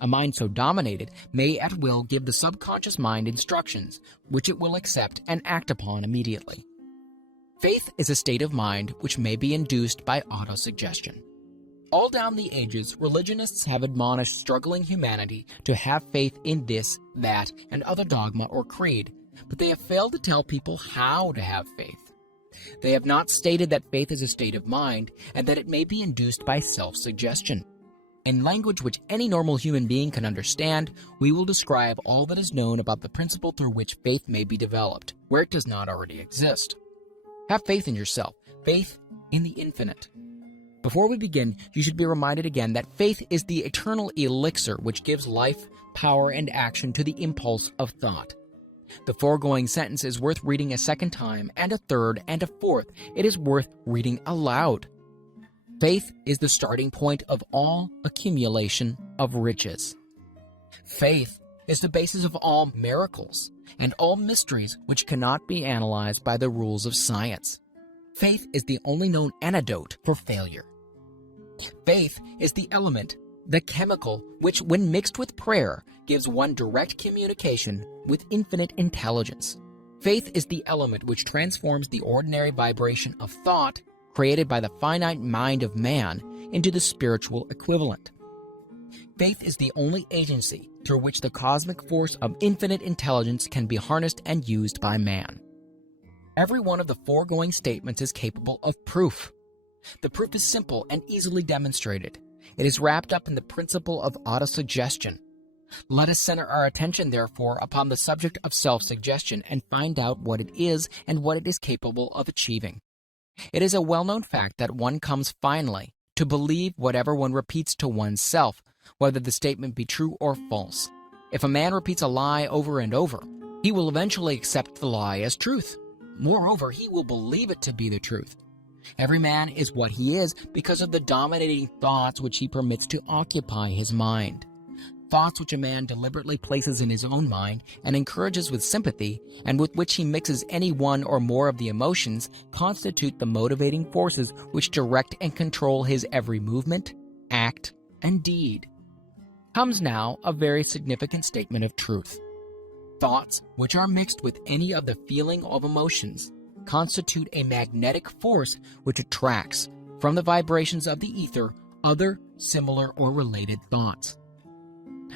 A mind so dominated may at will give the subconscious mind instructions, which it will accept and act upon immediately. Faith is a state of mind which may be induced by autosuggestion. All down the ages, religionists have admonished struggling humanity to have faith in this, that, and other dogma or creed, but they have failed to tell people how to have faith. They have not stated that faith is a state of mind and that it may be induced by self-suggestion. In language which any normal human being can understand, we will describe all that is known about the principle through which faith may be developed, where it does not already exist. Have faith in yourself, faith in the infinite. Before we begin, you should be reminded again that faith is the eternal elixir which gives life, power, and action to the impulse of thought. The foregoing sentence is worth reading a second time, and a third, and a fourth. It is worth reading aloud. Faith is the starting point of all accumulation of riches. Faith is the basis of all miracles and all mysteries which cannot be analyzed by the rules of science. Faith is the only known antidote for failure. Faith is the element, the chemical, which, when mixed with prayer, gives one direct communication with infinite intelligence. Faith is the element which transforms the ordinary vibration of thought created by the finite mind of man into the spiritual equivalent. Faith is the only agency through which the cosmic force of infinite intelligence can be harnessed and used by man. Every one of the foregoing statements is capable of proof. The proof is simple and easily demonstrated. It is wrapped up in the principle of autosuggestion. Let us center our attention, therefore, upon the subject of self-suggestion and find out what it is and what it is capable of achieving. It is a well-known fact that one comes finally to believe whatever one repeats to oneself, whether the statement be true or false. If a man repeats a lie over and over, he will eventually accept the lie as truth. Moreover, he will believe it to be the truth. Every man is what he is because of the dominating thoughts which he permits to occupy his mind. Thoughts which a man deliberately places in his own mind and encourages with sympathy, and with which he mixes any one or more of the emotions, constitute the motivating forces which direct and control his every movement, act, and deed. Comes now a very significant statement of truth. Thoughts which are mixed with any of the feeling of emotions constitute a magnetic force which attracts, from the vibrations of the ether, other similar or related thoughts.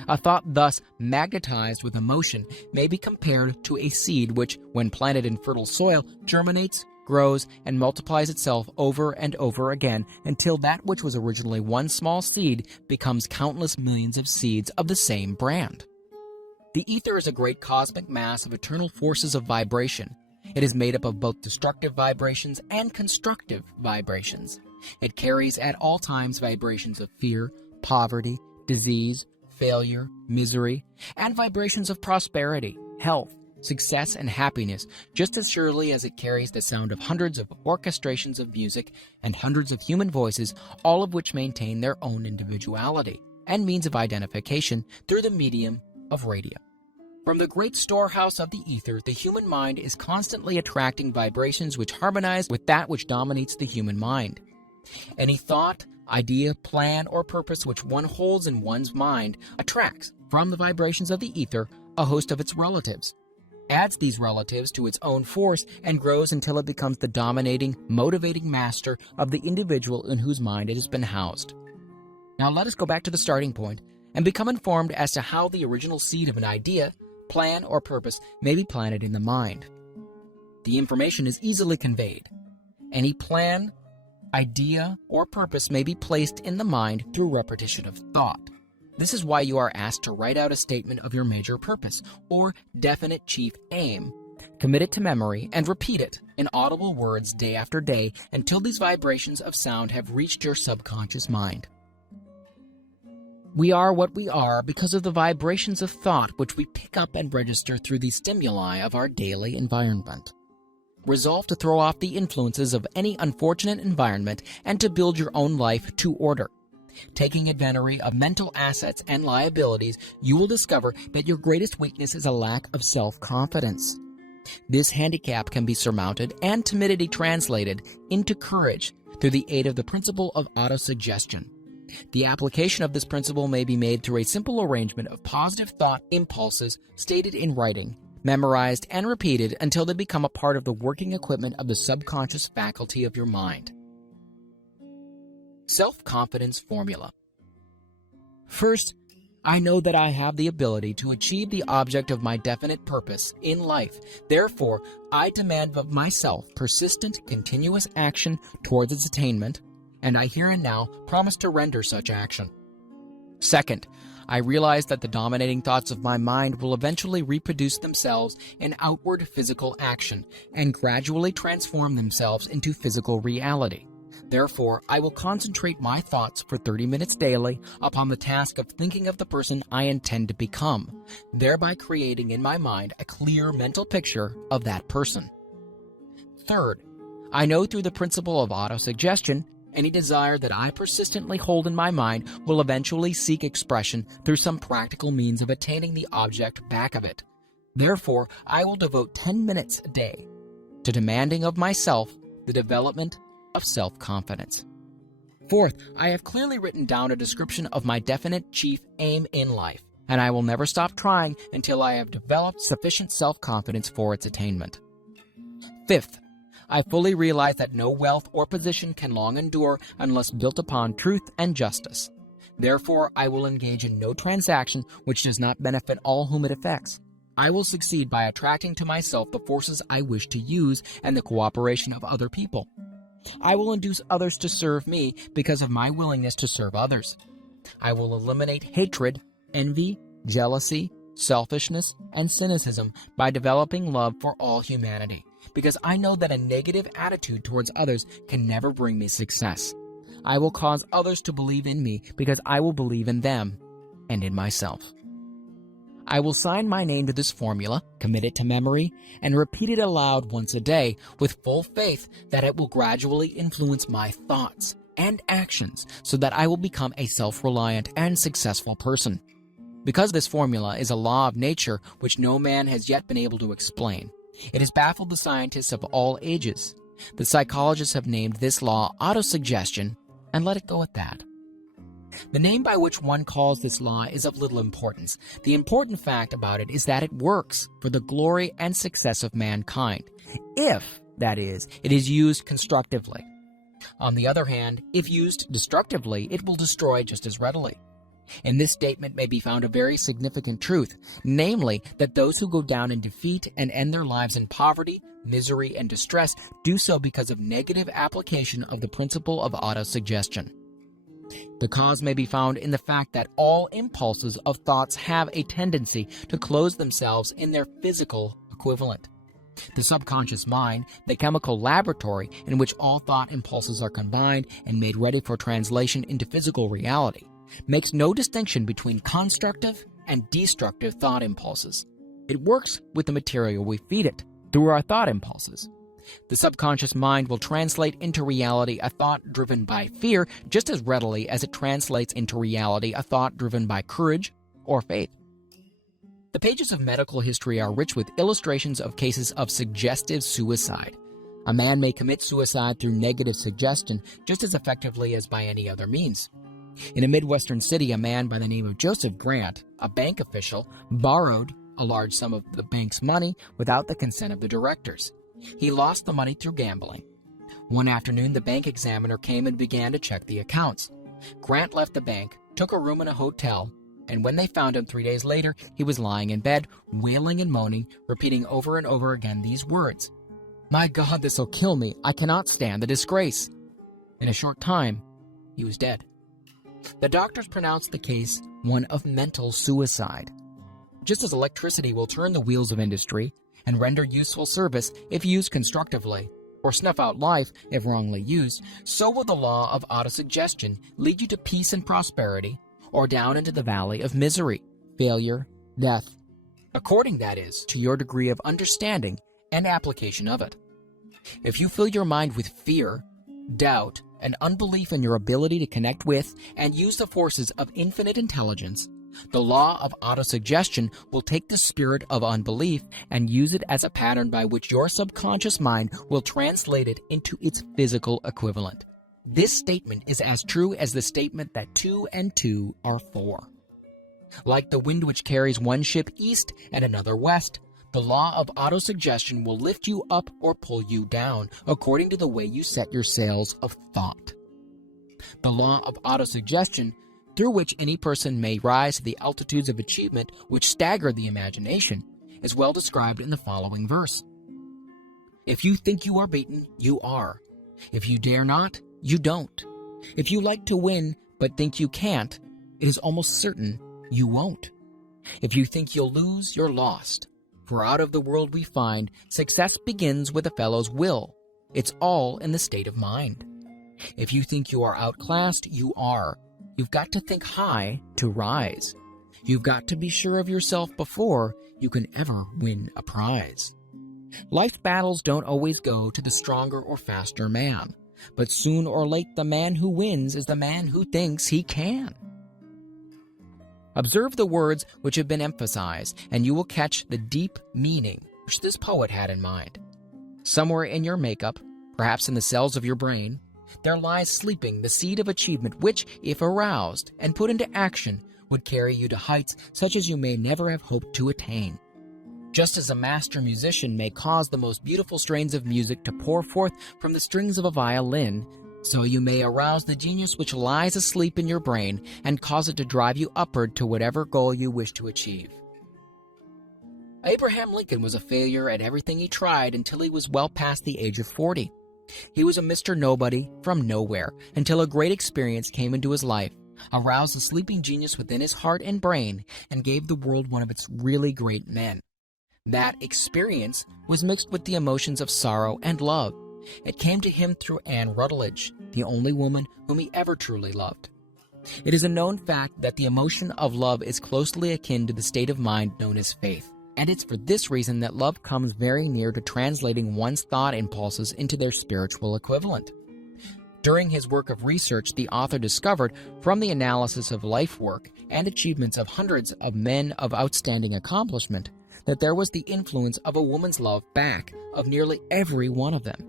A thought thus magnetized with emotion may be compared to a seed which, when planted in fertile soil, germinates, grows, and multiplies itself over and over again until that which was originally one small seed becomes countless millions of seeds of the same brand. The ether is a great cosmic mass of eternal forces of vibration. It is made up of both destructive vibrations and constructive vibrations. It carries at all times vibrations of fear, poverty, disease, failure, misery, and vibrations of prosperity, health, success, and happiness, just as surely as it carries the sound of hundreds of orchestrations of music and hundreds of human voices, all of which maintain their own individuality and means of identification through the medium of radio. From the great storehouse of the ether, the human mind is constantly attracting vibrations which harmonize with that which dominates the human mind. Any thought, idea, plan, or purpose which one holds in one's mind attracts, from the vibrations of the ether, a host of its relatives, adds these relatives to its own force, and grows until it becomes the dominating, motivating master of the individual in whose mind it has been housed. Now let us go back to the starting point and become informed as to how the original seed of an idea, plan, or purpose may be planted in the mind. The information is easily conveyed. Any plan, idea, or purpose may be placed in the mind through repetition of thought. This is why you are asked to write out a statement of your major purpose, or definite chief aim. Commit it to memory and repeat it in audible words day after day until these vibrations of sound have reached your subconscious mind. We are what we are because of the vibrations of thought which we pick up and register through the stimuli of our daily environment. Resolve to throw off the influences of any unfortunate environment and to build your own life to order. Taking inventory of mental assets and liabilities, you will discover that your greatest weakness is a lack of self-confidence. This handicap can be surmounted and timidity translated into courage through the aid of the principle of autosuggestion. The application of this principle may be made through a simple arrangement of positive thought impulses stated in writing, memorized and repeated until they become a part of the working equipment of the subconscious faculty of your mind. Self-confidence formula. First, I know that I have the ability to achieve the object of my definite purpose in life. Therefore, I demand of myself persistent, continuous action towards its attainment, and I here and now promise to render such action. Second, I realize that the dominating thoughts of my mind will eventually reproduce themselves in outward physical action and gradually transform themselves into physical reality. Therefore, I will concentrate my thoughts for 30 minutes daily upon the task of thinking of the person I intend to become, thereby creating in my mind a clear mental picture of that person. Third, I know through the principle of autosuggestion, any desire that I persistently hold in my mind will eventually seek expression through some practical means of attaining the object back of it. Therefore, I will devote 10 minutes a day to demanding of myself the development of self-confidence. Fourth, I have clearly written down a description of my definite chief aim in life, and I will never stop trying until I have developed sufficient self-confidence for its attainment. Fifth, I fully realize that no wealth or position can long endure unless built upon truth and justice. Therefore, I will engage in no transaction which does not benefit all whom it affects. I will succeed by attracting to myself the forces I wish to use and the cooperation of other people. I will induce others to serve me because of my willingness to serve others. I will eliminate hatred, envy, jealousy, selfishness, and cynicism by developing love for all humanity, because I know that a negative attitude towards others can never bring me success. I will cause others to believe in me because I will believe in them and in myself. I will sign my name to this formula, commit it to memory, and repeat it aloud once a day with full faith that it will gradually influence my thoughts and actions so that I will become a self-reliant and successful person. Because this formula is a law of nature which no man has yet been able to explain, it has baffled the scientists of all ages. The psychologists have named this law autosuggestion and let it go at that. The name by which one calls this law is of little importance. The important fact about it is that it works for the glory and success of mankind, if, that is, it is used constructively. On the other hand, if used destructively, it will destroy just as readily. In this statement may be found a very significant truth, namely that those who go down in defeat and end their lives in poverty, misery, and distress do so because of negative application of the principle of autosuggestion. The cause may be found in the fact that all impulses of thoughts have a tendency to close themselves in their physical equivalent. The subconscious mind, the chemical laboratory in which all thought impulses are combined and made ready for translation into physical reality, makes no distinction between constructive and destructive thought impulses. It works with the material we feed it through our thought impulses. The subconscious mind will translate into reality a thought driven by fear just as readily as it translates into reality a thought driven by courage or faith. The pages of medical history are rich with illustrations of cases of suggestive suicide. A man may commit suicide through negative suggestion just as effectively as by any other means. In a Midwestern city, a man by the name of Joseph Grant, a bank official, borrowed a large sum of the bank's money without the consent of the directors. He lost the money through gambling. One afternoon, the bank examiner came and began to check the accounts. Grant left the bank, took a room in a hotel, and when they found him 3 days later, he was lying in bed, wailing and moaning, repeating over and over again these words, "My God, this'll kill me. I cannot stand the disgrace." In a short time, he was dead. The doctors pronounced the case one of mental suicide. Just as electricity will turn the wheels of industry and render useful service if used constructively, or snuff out life if wrongly used, so will the law of autosuggestion lead you to peace and prosperity, or down into the valley of misery, failure, death, according, that is, to your degree of understanding and application of it. If you fill your mind with fear, doubt, and unbelief in your ability to connect with and use the forces of infinite intelligence, the law of autosuggestion will take the spirit of unbelief and use it as a pattern by which your subconscious mind will translate it into its physical equivalent. This statement is as true as the statement that 2 and 2 are 4. Like the wind which carries one ship east and another west, the law of autosuggestion will lift you up or pull you down according to the way you set your sails of thought. The law of autosuggestion, through which any person may rise to the altitudes of achievement which stagger the imagination, is well described in the following verse. If you think you are beaten, you are. If you dare not, you don't. If you like to win but think you can't, it is almost certain you won't. If you think you'll lose, you're lost. For out of the world we find, success begins with a fellow's will. It's all in the state of mind. If you think you are outclassed, you are. You've got to think high to rise. You've got to be sure of yourself before you can ever win a prize. Life's battles don't always go to the stronger or faster man, but soon or late the man who wins is the man who thinks he can. Observe the words which have been emphasized, and you will catch the deep meaning which this poet had in mind. Somewhere in your makeup, perhaps in the cells of your brain, there lies sleeping the seed of achievement which, if aroused and put into action, would carry you to heights such as you may never have hoped to attain. Just as a master musician may cause the most beautiful strains of music to pour forth from the strings of a violin, so you may arouse the genius which lies asleep in your brain and cause it to drive you upward to whatever goal you wish to achieve. Abraham Lincoln was a failure at everything he tried until he was well past the age of 40. He was a Mr. Nobody from nowhere until a great experience came into his life, aroused the sleeping genius within his heart and brain, and gave the world one of its really great men. That experience was mixed with the emotions of sorrow and love. It came to him through Anne Rutledge, the only woman whom he ever truly loved. It is a known fact that the emotion of love is closely akin to the state of mind known as faith, and it's for this reason that love comes very near to translating one's thought impulses into their spiritual equivalent. During his work of research, the author discovered, from the analysis of life work and achievements of hundreds of men of outstanding accomplishment, that there was the influence of a woman's love back of nearly every one of them.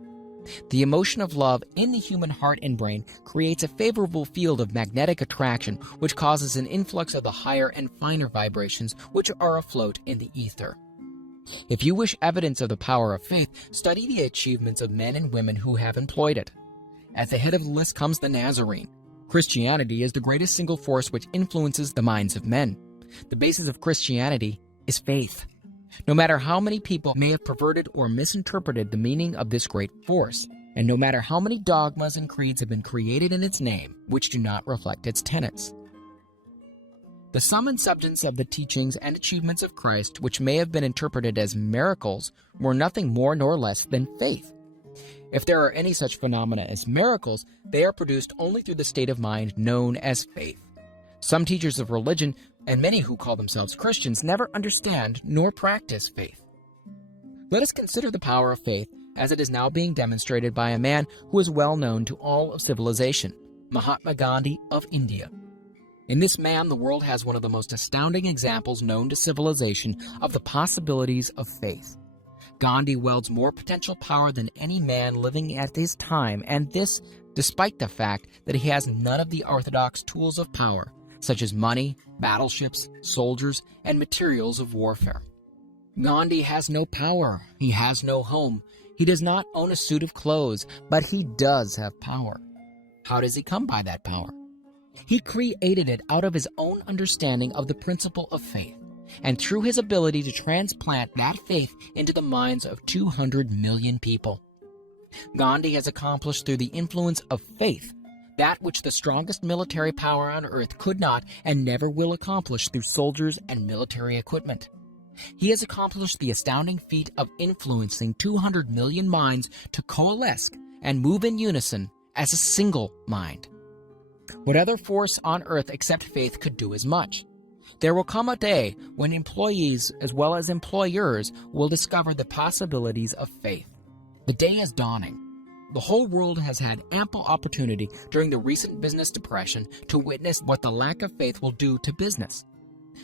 The emotion of love in the human heart and brain creates a favorable field of magnetic attraction which causes an influx of the higher and finer vibrations which are afloat in the ether. If you wish evidence of the power of faith, study the achievements of men and women who have employed it. At the head of the list comes the Nazarene. Christianity is the greatest single force which influences the minds of men. The basis of Christianity is faith. No matter how many people may have perverted or misinterpreted the meaning of this great force, and no matter how many dogmas and creeds have been created in its name which do not reflect its tenets. The sum and substance of the teachings and achievements of Christ, which may have been interpreted as miracles, were nothing more nor less than faith. If there are any such phenomena as miracles, they are produced only through the state of mind known as faith. Some teachers of religion, and many who call themselves Christians, never understand nor practice faith. Let us consider the power of faith as it is now being demonstrated by a man who is well known to all of civilization, Mahatma Gandhi of India. In this man, the world has one of the most astounding examples known to civilization of the possibilities of faith. Gandhi wields more potential power than any man living at his time, and this despite the fact that he has none of the orthodox tools of power, such as money, battleships, soldiers, and materials of warfare. Gandhi has no power, he has no home, he does not own a suit of clothes, but he does have power. How does he come by that power? He created it out of his own understanding of the principle of faith, and through his ability to transplant that faith into the minds of 200 million people. Gandhi has accomplished through the influence of faith that which the strongest military power on earth could not and never will accomplish through soldiers and military equipment. He has accomplished the astounding feat of influencing 200 million minds to coalesce and move in unison as a single mind. What other force on earth except faith could do as much? There will come a day when employees as well as employers will discover the possibilities of faith. The day is dawning. The whole world has had ample opportunity during the recent business depression to witness what the lack of faith will do to business.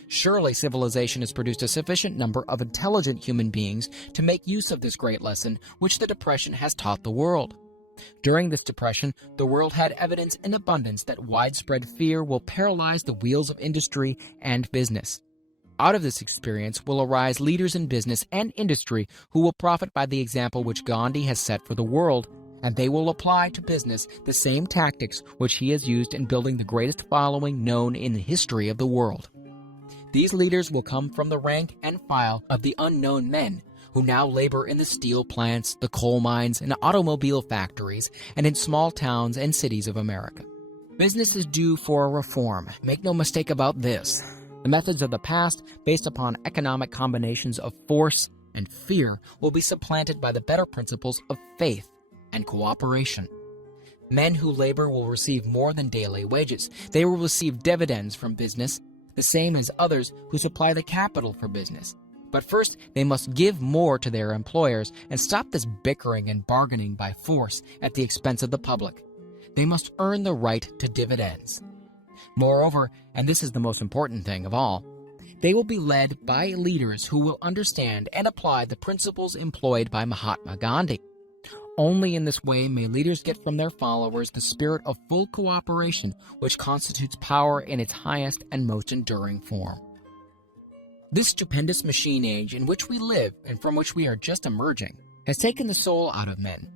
Surely civilization has produced a sufficient number of intelligent human beings to make use of this great lesson which the depression has taught the world. During this depression, the world had evidence in abundance that widespread fear will paralyze the wheels of industry and business. Out of this experience will arise leaders in business and industry who will profit by the example which Gandhi has set for the world, and they will apply to business the same tactics which he has used in building the greatest following known in the history of the world. These leaders will come from the rank and file of the unknown men who now labor in the steel plants, the coal mines, and automobile factories, and in small towns and cities of America. Business is due for a reform. Make no mistake about this. The methods of the past, based upon economic combinations of force and fear, will be supplanted by the better principles of faith and cooperation. Men who labor will receive more than daily wages. They will receive dividends from business, the same as others who supply the capital for business. But first, they must give more to their employers and stop this bickering and bargaining by force at the expense of the public. They must earn the right to dividends. Moreover, and this is the most important thing of all, they will be led by leaders who will understand and apply the principles employed by Mahatma Gandhi. Only in this way may leaders get from their followers the spirit of full cooperation which constitutes power in its highest and most enduring form. This stupendous machine age in which we live and from which we are just emerging has taken the soul out of men.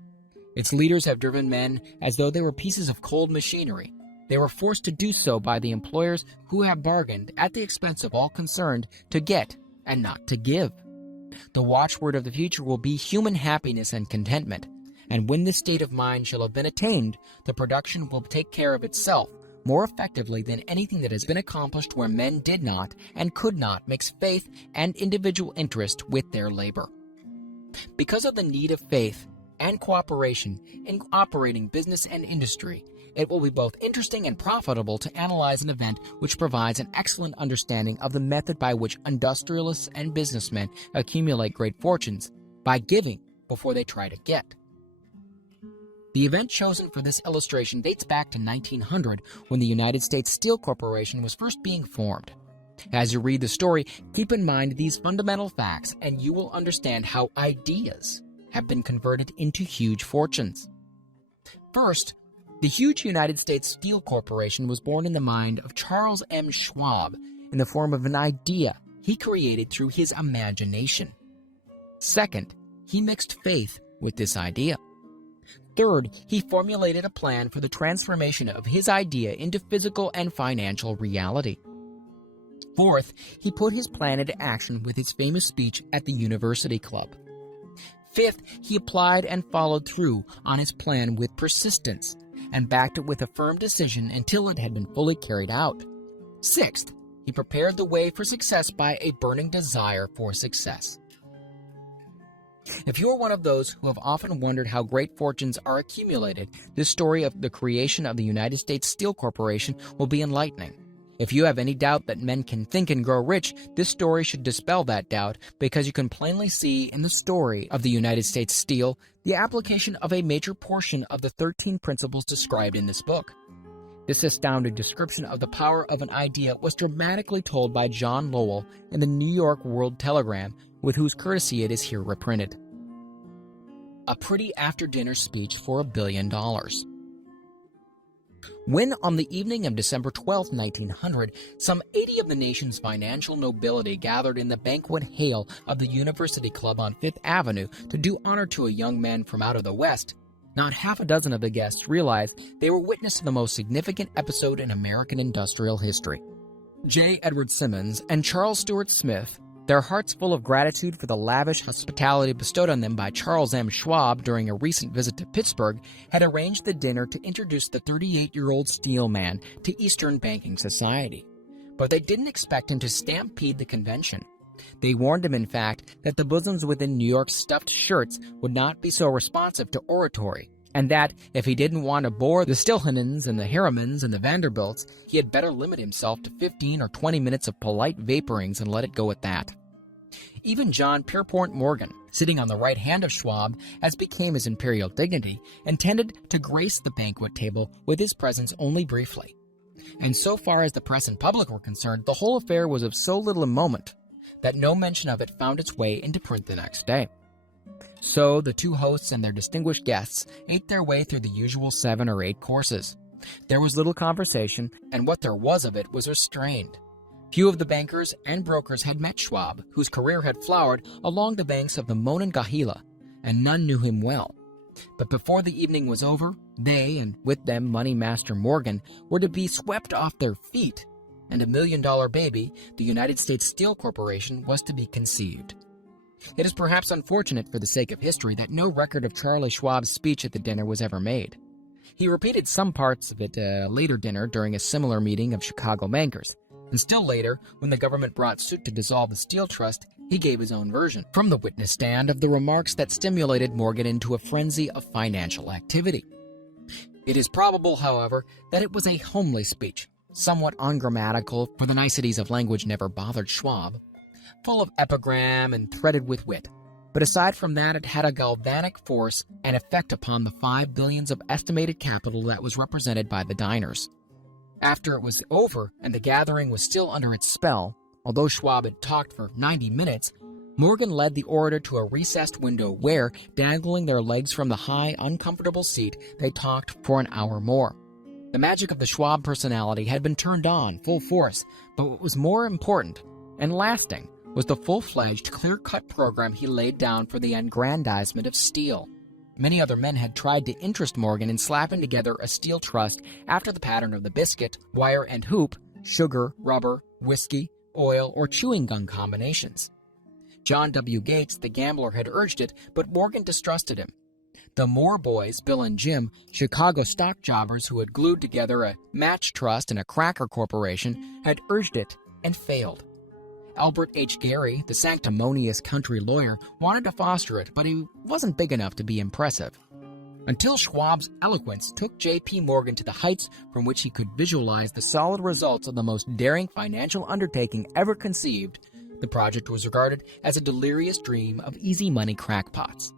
Its leaders have driven men as though they were pieces of cold machinery. They were forced to do so by the employers who have bargained at the expense of all concerned to get and not to give. The watchword of the future will be human happiness and contentment, and when this state of mind shall have been attained, the production will take care of itself more effectively than anything that has been accomplished where men did not and could not mix faith and individual interest with their labor. Because of the need of faith and cooperation in operating business and industry, it will be both interesting and profitable to analyze an event which provides an excellent understanding of the method by which industrialists and businessmen accumulate great fortunes, by giving before they try to get. The event chosen for this illustration dates back to 1900, when the United States Steel Corporation was first being formed. As you read the story, keep in mind these fundamental facts, and you will understand how ideas have been converted into huge fortunes. First, the huge United States Steel Corporation was born in the mind of Charles M. Schwab in the form of an idea he created through his imagination. Second, he mixed faith with this idea. Third, he formulated a plan for the transformation of his idea into physical and financial reality. Fourth, he put his plan into action with his famous speech at the University Club. Fifth, he applied and followed through on his plan with persistence and backed it with a firm decision until it had been fully carried out. Sixth, he prepared the way for success by a burning desire for success. If you are one of those who have often wondered how great fortunes are accumulated, this story of the creation of the United States Steel Corporation will be enlightening. If you have any doubt that men can think and grow rich, this story should dispel that doubt, because you can plainly see in the story of the United States Steel the application of a major portion of the 13 principles described in this book. This astounding description of the power of an idea was dramatically told by John Lowell in the New York World Telegram with whose courtesy it is here reprinted. A pretty after-dinner speech for $1 billion. When, on the evening of December 12, 1900, some 80 of the nation's financial nobility gathered in the banquet hall of the University Club on Fifth Avenue to do honor to a young man from out of the West, not half a dozen of the guests realized they were witness to the most significant episode in American industrial history. J. Edward Simmons and Charles Stewart Smith, their hearts full of gratitude for the lavish hospitality bestowed on them by Charles M. Schwab during a recent visit to Pittsburgh, had arranged the dinner to introduce the 38-year-old steel man to Eastern banking society. But they didn't expect him to stampede the convention. They warned him, in fact, that the bosoms within New York's stuffed shirts would not be so responsive to oratory, and that, if he didn't want to bore the Stilhanens and the Harrimans and the Vanderbilts, he had better limit himself to 15 or 20 minutes of polite vaporings and let it go at that. Even John Pierpont Morgan, sitting on the right hand of Schwab, as became his imperial dignity, intended to grace the banquet table with his presence only briefly. And so far as the press and public were concerned, the whole affair was of so little moment that no mention of it found its way into print the next day. So the two hosts and their distinguished guests ate their way through the usual 7 or 8 courses. There was little conversation, and what there was of it was restrained. Few of the bankers and brokers had met Schwab, whose career had flowered along the banks of the Monongahela, and none knew him well. But before the evening was over, they, and with them Money Master Morgan, were to be swept off their feet, and $1 million baby, the United States Steel Corporation, was to be conceived. It is perhaps unfortunate for the sake of history that no record of Charlie Schwab's speech at the dinner was ever made. He repeated some parts of it at a later dinner during a similar meeting of Chicago bankers. And still later, when the government brought suit to dissolve the Steel Trust, he gave his own version from the witness stand of the remarks that stimulated Morgan into a frenzy of financial activity. It is probable, however, that it was a homely speech, somewhat ungrammatical, for the niceties of language never bothered Schwab, full of epigram and threaded with wit. But aside from that, it had a galvanic force and effect upon the $5 billion of estimated capital that was represented by the diners. After it was over and the gathering was still under its spell, although Schwab had talked for 90 minutes, Morgan led the orator to a recessed window where, dangling their legs from the high, uncomfortable seat, they talked for an hour more. The magic of the Schwab personality had been turned on full force, but what was more important and lasting was the full-fledged, clear-cut program he laid down for the aggrandizement of steel. Many other men had tried to interest Morgan in slapping together a steel trust after the pattern of the biscuit, wire and hoop, sugar, rubber, whiskey, oil, or chewing gum combinations. John W. Gates, the gambler, had urged it, but Morgan distrusted him. The Moore boys, Bill and Jim, Chicago stock jobbers who had glued together a match trust and a cracker corporation, had urged it and failed. Albert H. Gary, the sanctimonious country lawyer, wanted to foster it, but he wasn't big enough to be impressive. Until Schwab's eloquence took J.P. Morgan to the heights from which he could visualize the solid results of the most daring financial undertaking ever conceived, the project was regarded as a delirious dream of easy money crackpots.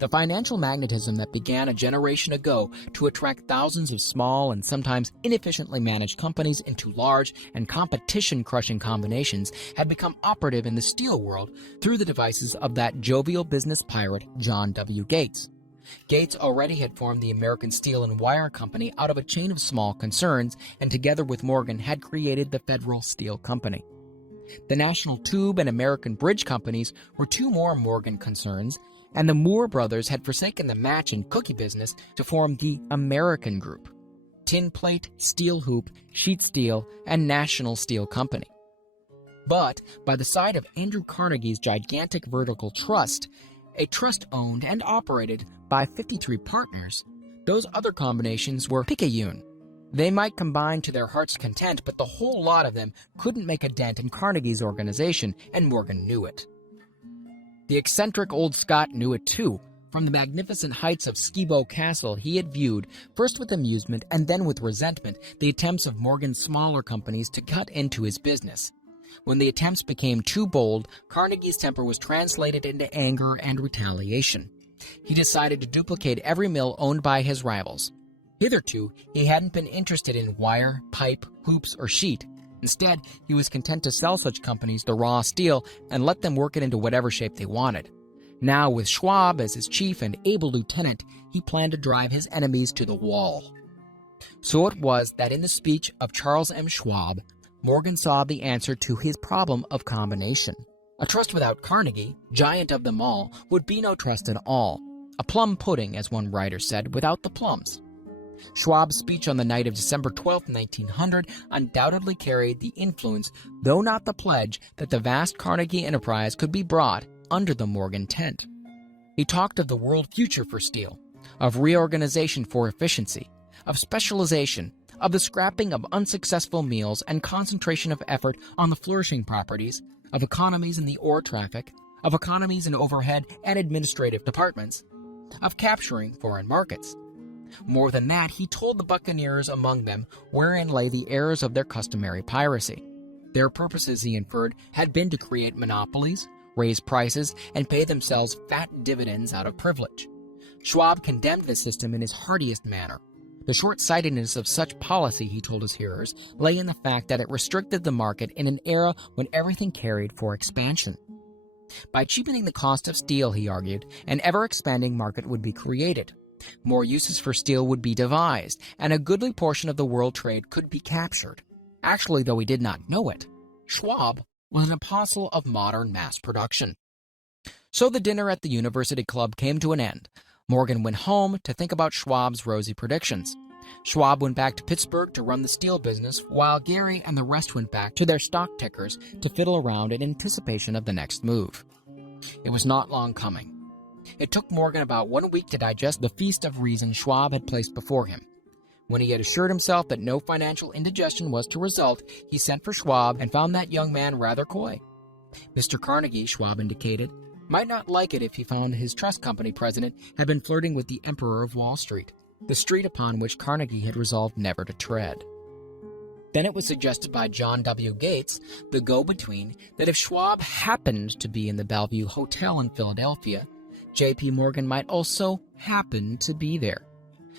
The financial magnetism that began a generation ago to attract thousands of small and sometimes inefficiently managed companies into large and competition-crushing combinations had become operative in the steel world through the devices of that jovial business pirate, John W. Gates. Gates already had formed the American Steel and Wire Company out of a chain of small concerns, and together with Morgan had created the Federal Steel Company. The National Tube and American Bridge Companies were two more Morgan concerns, and the Moore brothers had forsaken the match and cookie business to form the American Group: Tin Plate, Steel Hoop, Sheet Steel, and National Steel Company. But by the side of Andrew Carnegie's gigantic vertical trust, a trust owned and operated by 53 partners, those other combinations were picayune. They might combine to their heart's content, but the whole lot of them couldn't make a dent in Carnegie's organization, and Morgan knew it. The eccentric old Scot knew it too. From the magnificent heights of Skibo Castle, he had viewed, first with amusement and then with resentment, the attempts of Morgan's smaller companies to cut into his business. When the attempts became too bold, Carnegie's temper was translated into anger and retaliation. He decided to duplicate every mill owned by his rivals. Hitherto, he hadn't been interested in wire, pipe, hoops, or sheet. Instead, he was content to sell such companies the raw steel and let them work it into whatever shape they wanted. Now, with Schwab as his chief and able lieutenant, he planned to drive his enemies to the wall. So it was that in the speech of Charles M. Schwab, Morgan saw the answer to his problem of combination. A trust without Carnegie, giant of them all, would be no trust at all. A plum pudding, as one writer said, without the plums. Schwab's speech on the night of December 12, 1900, undoubtedly carried the influence, though not the pledge, that the vast Carnegie enterprise could be brought under the Morgan tent. He talked of the world future for steel, of reorganization for efficiency, of specialization, of the scrapping of unsuccessful meals and concentration of effort on the flourishing properties, of economies in the ore traffic, of economies in overhead and administrative departments, of capturing foreign markets. More than that, he told the buccaneers among them wherein lay the errors of their customary piracy. Their purposes, he inferred, had been to create monopolies, raise prices, and pay themselves fat dividends out of privilege. Schwab condemned the system in his heartiest manner. The short-sightedness of such policy, he told his hearers, lay in the fact that it restricted the market in an era when everything carried for expansion. By cheapening the cost of steel, he argued, an ever-expanding market would be created. More uses for steel would be devised, and a goodly portion of the world trade could be captured. Actually, though he did not know it, Schwab was an apostle of modern mass production. So the dinner at the University Club came to an end. Morgan went home to think about Schwab's rosy predictions. Schwab went back to Pittsburgh to run the steel business, while Gary and the rest went back to their stock tickers to fiddle around in anticipation of the next move. It was not long coming. It took Morgan about 1 week to digest the feast of reason Schwab had placed before him. When he had assured himself that no financial indigestion was to result, he sent for Schwab and found that young man rather coy. Mr. Carnegie, Schwab indicated, might not like it if he found his trust company president had been flirting with the Emperor of Wall Street, the street upon which Carnegie had resolved never to tread. Then it was suggested by John W. Gates, the go-between, that if Schwab happened to be in the Bellevue Hotel in Philadelphia, J.P. Morgan might also happen to be there.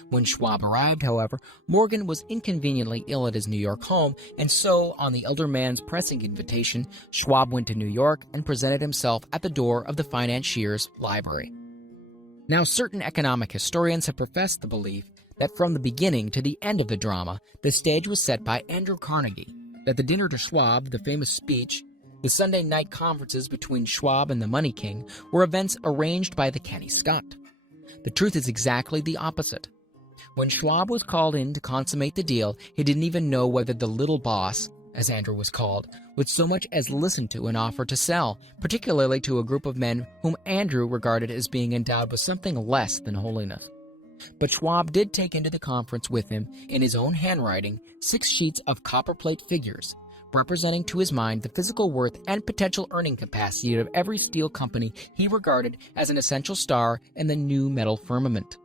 When Schwab arrived, however, Morgan was inconveniently ill at his New York home, and so, on the elder man's pressing invitation, Schwab went to New York and presented himself at the door of the financier's library. Now, certain economic historians have professed the belief that from the beginning to the end of the drama, the stage was set by Andrew Carnegie, that the dinner to Schwab, the famous speech, the Sunday night conferences between Schwab and the Money King were events arranged by the Kenny Scott. The truth is exactly the opposite. When Schwab was called in to consummate the deal, he didn't even know whether the little boss, as Andrew was called, would so much as listen to an offer to sell, particularly to a group of men whom Andrew regarded as being endowed with something less than holiness. But Schwab did take into the conference with him, in his own handwriting, 6 sheets of copperplate figures, representing to his mind the physical worth and potential earning capacity of every steel company he regarded as an essential star in the new metal firmament.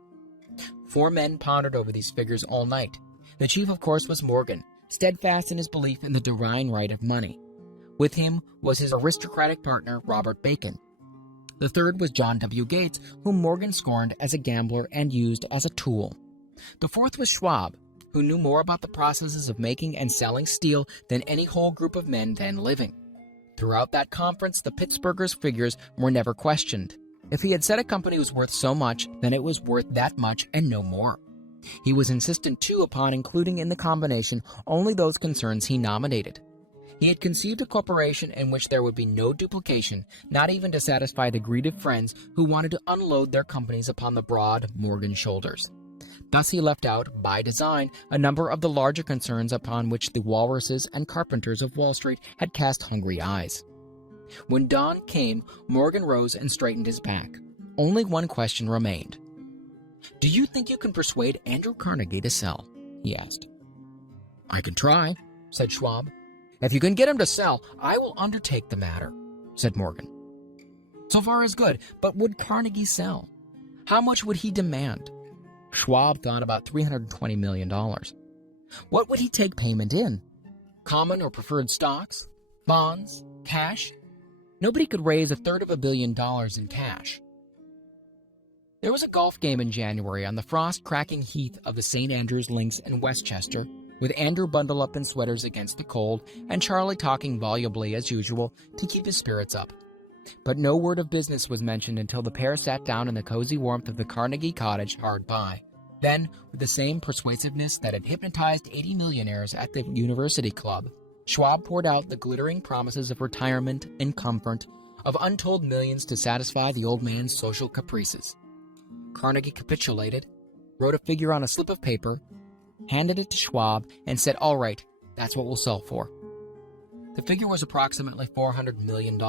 4 men pondered over these figures all night. The chief, of course, was Morgan, steadfast in his belief in the divine right of money. With him was his aristocratic partner, Robert Bacon. The third was John W. Gates, whom Morgan scorned as a gambler and used as a tool. The fourth was Schwab, who knew more about the processes of making and selling steel than any whole group of men then living. Throughout that conference, the Pittsburghers' figures were never questioned. If he had said a company was worth so much, then it was worth that much and no more. He was insistent, too, upon including in the combination only those concerns he nominated. He had conceived a corporation in which there would be no duplication, not even to satisfy the greed of friends who wanted to unload their companies upon the broad Morgan shoulders. Thus he left out, by design, a number of the larger concerns upon which the walruses and carpenters of Wall Street had cast hungry eyes. When dawn came, Morgan rose and straightened his back. Only one question remained. "Do you think you can persuade Andrew Carnegie to sell?" he asked. "I can try," said Schwab. "If you can get him to sell, I will undertake the matter," said Morgan. So far as good, but would Carnegie sell? How much would he demand? Schwab thought about $320 million. What would he take payment in? Common or preferred stocks? Bonds? Cash? Nobody could raise $350 million in cash. There was a golf game in January on the frost-cracking heath of the St. Andrews Links in Westchester, with Andrew bundled up in sweaters against the cold and Charlie talking volubly as usual to keep his spirits up. But no word of business was mentioned until the pair sat down in the cozy warmth of the Carnegie cottage hard by. Then, with the same persuasiveness that had hypnotized 80 millionaires at the university club, Schwab poured out the glittering promises of retirement and comfort, of untold millions to satisfy the old man's social caprices. Carnegie capitulated, wrote a figure on a slip of paper, handed it to Schwab, and said, "All right, that's what we'll sell for." The figure was approximately $400 million,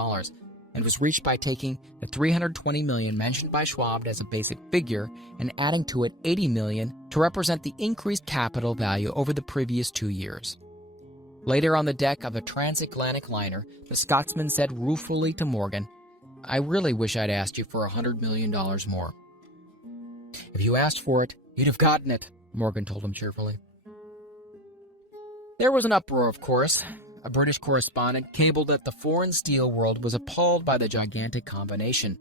and was reached by taking the $320 million mentioned by Schwab as a basic figure and adding to it $80 million to represent the increased capital value over the previous 2 years. Later on the deck of a transatlantic liner, the Scotsman said ruefully to Morgan, "I really wish I'd asked you for $100 million more." "If you asked for it, you'd have gotten it," Morgan told him cheerfully. There was an uproar, of course. A British correspondent cabled that the foreign steel world was appalled by the gigantic combination.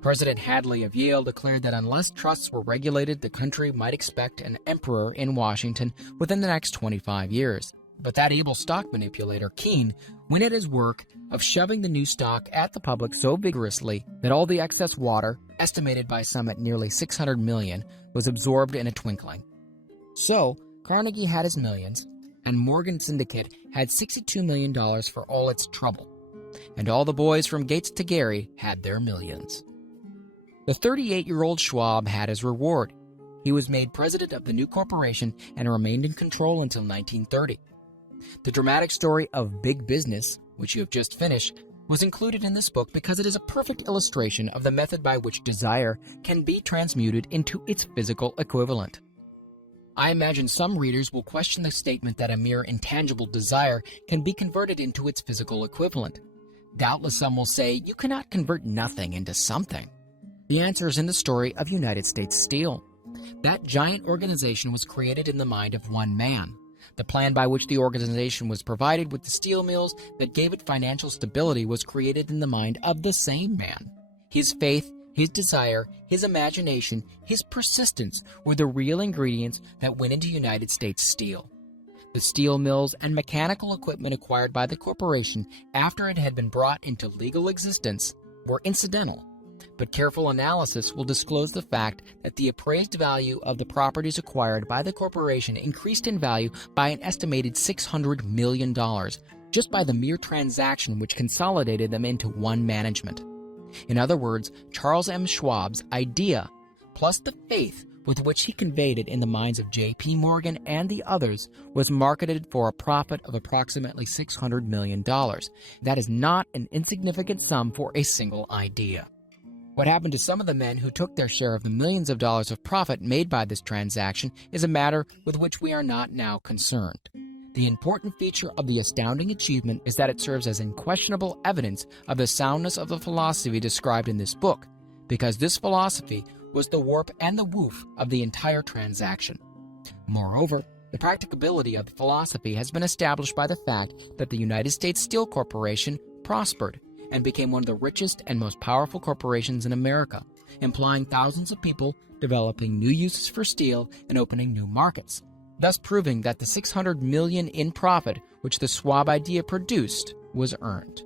President Hadley of Yale declared that unless trusts were regulated, the country might expect an emperor in Washington within the next 25 years. But that able stock manipulator, Keene, went at his work of shoving the new stock at the public so vigorously that all the excess water, estimated by some at nearly 600 million, was absorbed in a twinkling. So, Carnegie had his millions, and Morgan Syndicate had $62 million for all its trouble. And all the boys from Gates to Gary had their millions. The 38-year-old Schwab had his reward. He was made president of the new corporation and remained in control until 1930. The dramatic story of Big Business, which you have just finished, was included in this book because it is a perfect illustration of the method by which desire can be transmuted into its physical equivalent. I imagine some readers will question the statement that a mere intangible desire can be converted into its physical equivalent. Doubtless some will say, you cannot convert nothing into something. The answer is in the story of United States Steel. That giant organization was created in the mind of one man. The plan by which the organization was provided with the steel mills that gave it financial stability was created in the mind of the same man. His faith, his desire, his imagination, his persistence were the real ingredients that went into United States Steel. The steel mills and mechanical equipment acquired by the corporation after it had been brought into legal existence were incidental, but careful analysis will disclose the fact that the appraised value of the properties acquired by the corporation increased in value by an estimated $600 million just by the mere transaction which consolidated them into one management. In other words, Charles M. Schwab's idea, plus the faith with which he conveyed it in the minds of J.P. Morgan and the others, was marketed for a profit of approximately $600 million. That is not an insignificant sum for a single idea. What happened to some of the men who took their share of the millions of dollars of profit made by this transaction is a matter with which we are not now concerned. The important feature of the astounding achievement is that it serves as unquestionable evidence of the soundness of the philosophy described in this book, because this philosophy was the warp and the woof of the entire transaction. Moreover, the practicability of the philosophy has been established by the fact that the United States Steel Corporation prospered and became one of the richest and most powerful corporations in America, employing thousands of people, developing new uses for steel, and opening new markets, thus proving that the $600 million in profit which the Schwab idea produced was earned.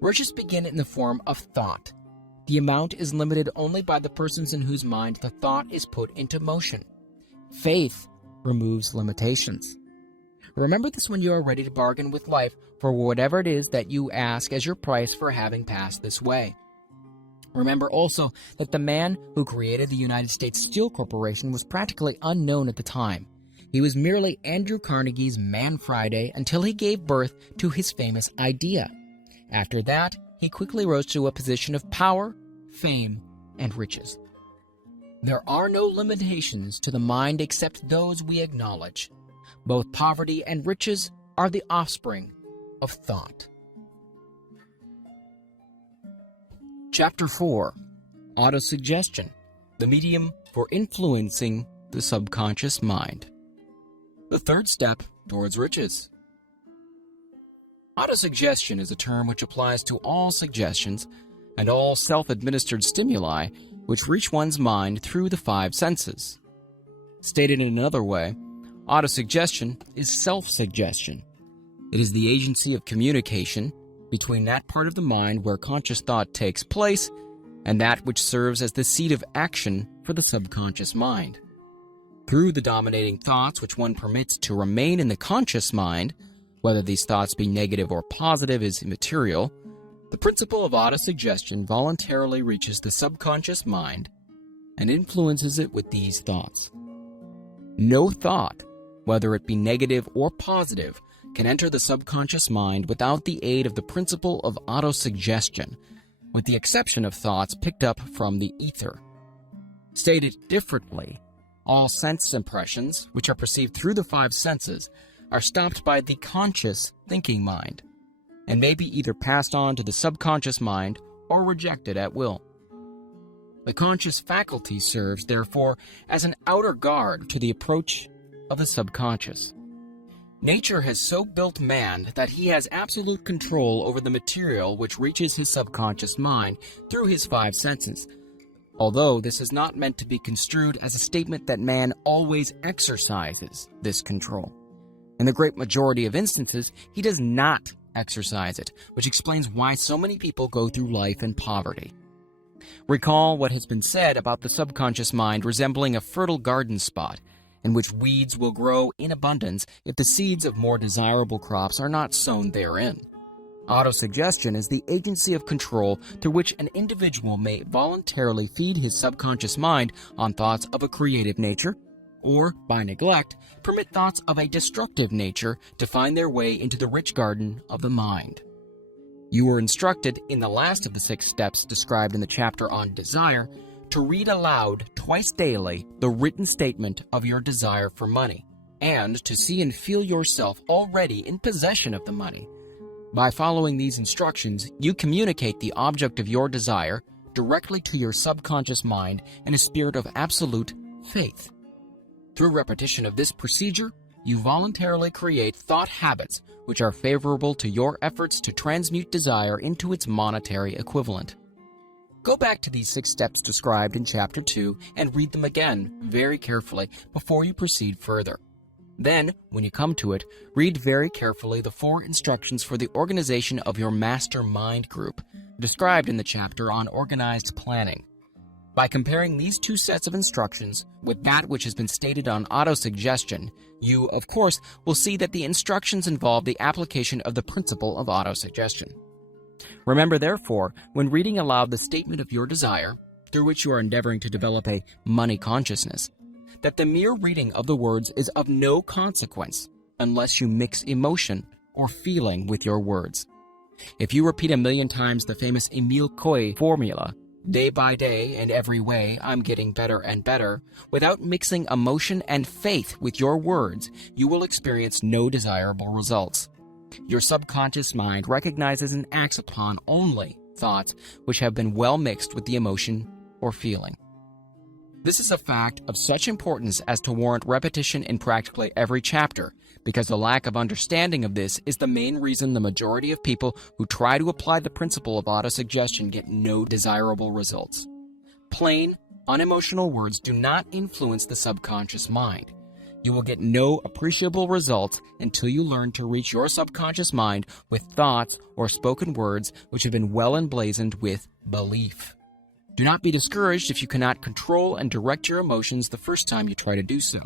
Riches begin in the form of thought. The amount is limited only by the persons in whose mind the thought is put into motion. Faith removes limitations. Remember this when you are ready to bargain with life for whatever it is that you ask as your price for having passed this way. Remember also that the man who created the United States Steel Corporation was practically unknown at the time. He was merely Andrew Carnegie's Man Friday until he gave birth to his famous idea. After that, he quickly rose to a position of power, fame, and riches. There are no limitations to the mind except those we acknowledge. Both poverty and riches are the offspring of thought. Chapter 4. Autosuggestion, the medium for influencing the subconscious mind. The third step towards riches. Autosuggestion is a term which applies to all suggestions and all self-administered stimuli which reach one's mind through the five senses. Stated in another way, Autosuggestion is self-suggestion. It is the agency of communication between that part of the mind where conscious thought takes place and that which serves as the seat of action for the subconscious mind. Through the dominating thoughts which one permits to remain in the conscious mind, whether these thoughts be negative or positive is immaterial, the principle of autosuggestion voluntarily reaches the subconscious mind and influences it with these thoughts. No thought, whether it be negative or positive, can enter the subconscious mind without the aid of the principle of autosuggestion, with the exception of thoughts picked up from the ether. Stated differently, all sense impressions, which are perceived through the five senses, are stopped by the conscious thinking mind, and may be either passed on to the subconscious mind or rejected at will. The conscious faculty serves, therefore, as an outer guard to the approach of the subconscious. Nature has so built man that he has absolute control over the material which reaches his subconscious mind through his five senses, although this is not meant to be construed as a statement that man always exercises this control. In the great majority of instances, he does not exercise it, which explains why so many people go through life in poverty. Recall what has been said about the subconscious mind resembling a fertile garden spot, in which weeds will grow in abundance if the seeds of more desirable crops are not sown therein. Autosuggestion is the agency of control through which an individual may voluntarily feed his subconscious mind on thoughts of a creative nature, or, by neglect, permit thoughts of a destructive nature to find their way into the rich garden of the mind. You were instructed in the last of the 6 steps described in the chapter on desire to read aloud twice daily the written statement of your desire for money, and to see and feel yourself already in possession of the money. By following these instructions, you communicate the object of your desire directly to your subconscious mind in a spirit of absolute faith. Through repetition of this procedure, you voluntarily create thought habits which are favorable to your efforts to transmute desire into its monetary equivalent. Go back to these 6 steps described in Chapter 2 and read them again very carefully before you proceed further. Then, when you come to it, read very carefully the 4 instructions for the organization of your master mind group, described in the chapter on organized planning. By comparing these 2 sets of instructions with that which has been stated on autosuggestion, you, of course, will see that the instructions involve the application of the principle of autosuggestion. Remember, therefore, when reading aloud the statement of your desire, through which you are endeavoring to develop a money consciousness, that the mere reading of the words is of no consequence unless you mix emotion or feeling with your words. If you repeat 1,000,000 times the famous Emile Coué formula, day by day and every way I'm getting better and better, without mixing emotion and faith with your words, you will experience no desirable results. Your subconscious mind recognizes and acts upon only thoughts which have been well mixed with the emotion or feeling. This is a fact of such importance as to warrant repetition in practically every chapter, because the lack of understanding of this is the main reason the majority of people who try to apply the principle of autosuggestion get no desirable results. Plain, unemotional words do not influence the subconscious mind. You will get no appreciable results until you learn to reach your subconscious mind with thoughts or spoken words which have been well emblazoned with belief. Do not be discouraged if you cannot control and direct your emotions the first time you try to do so.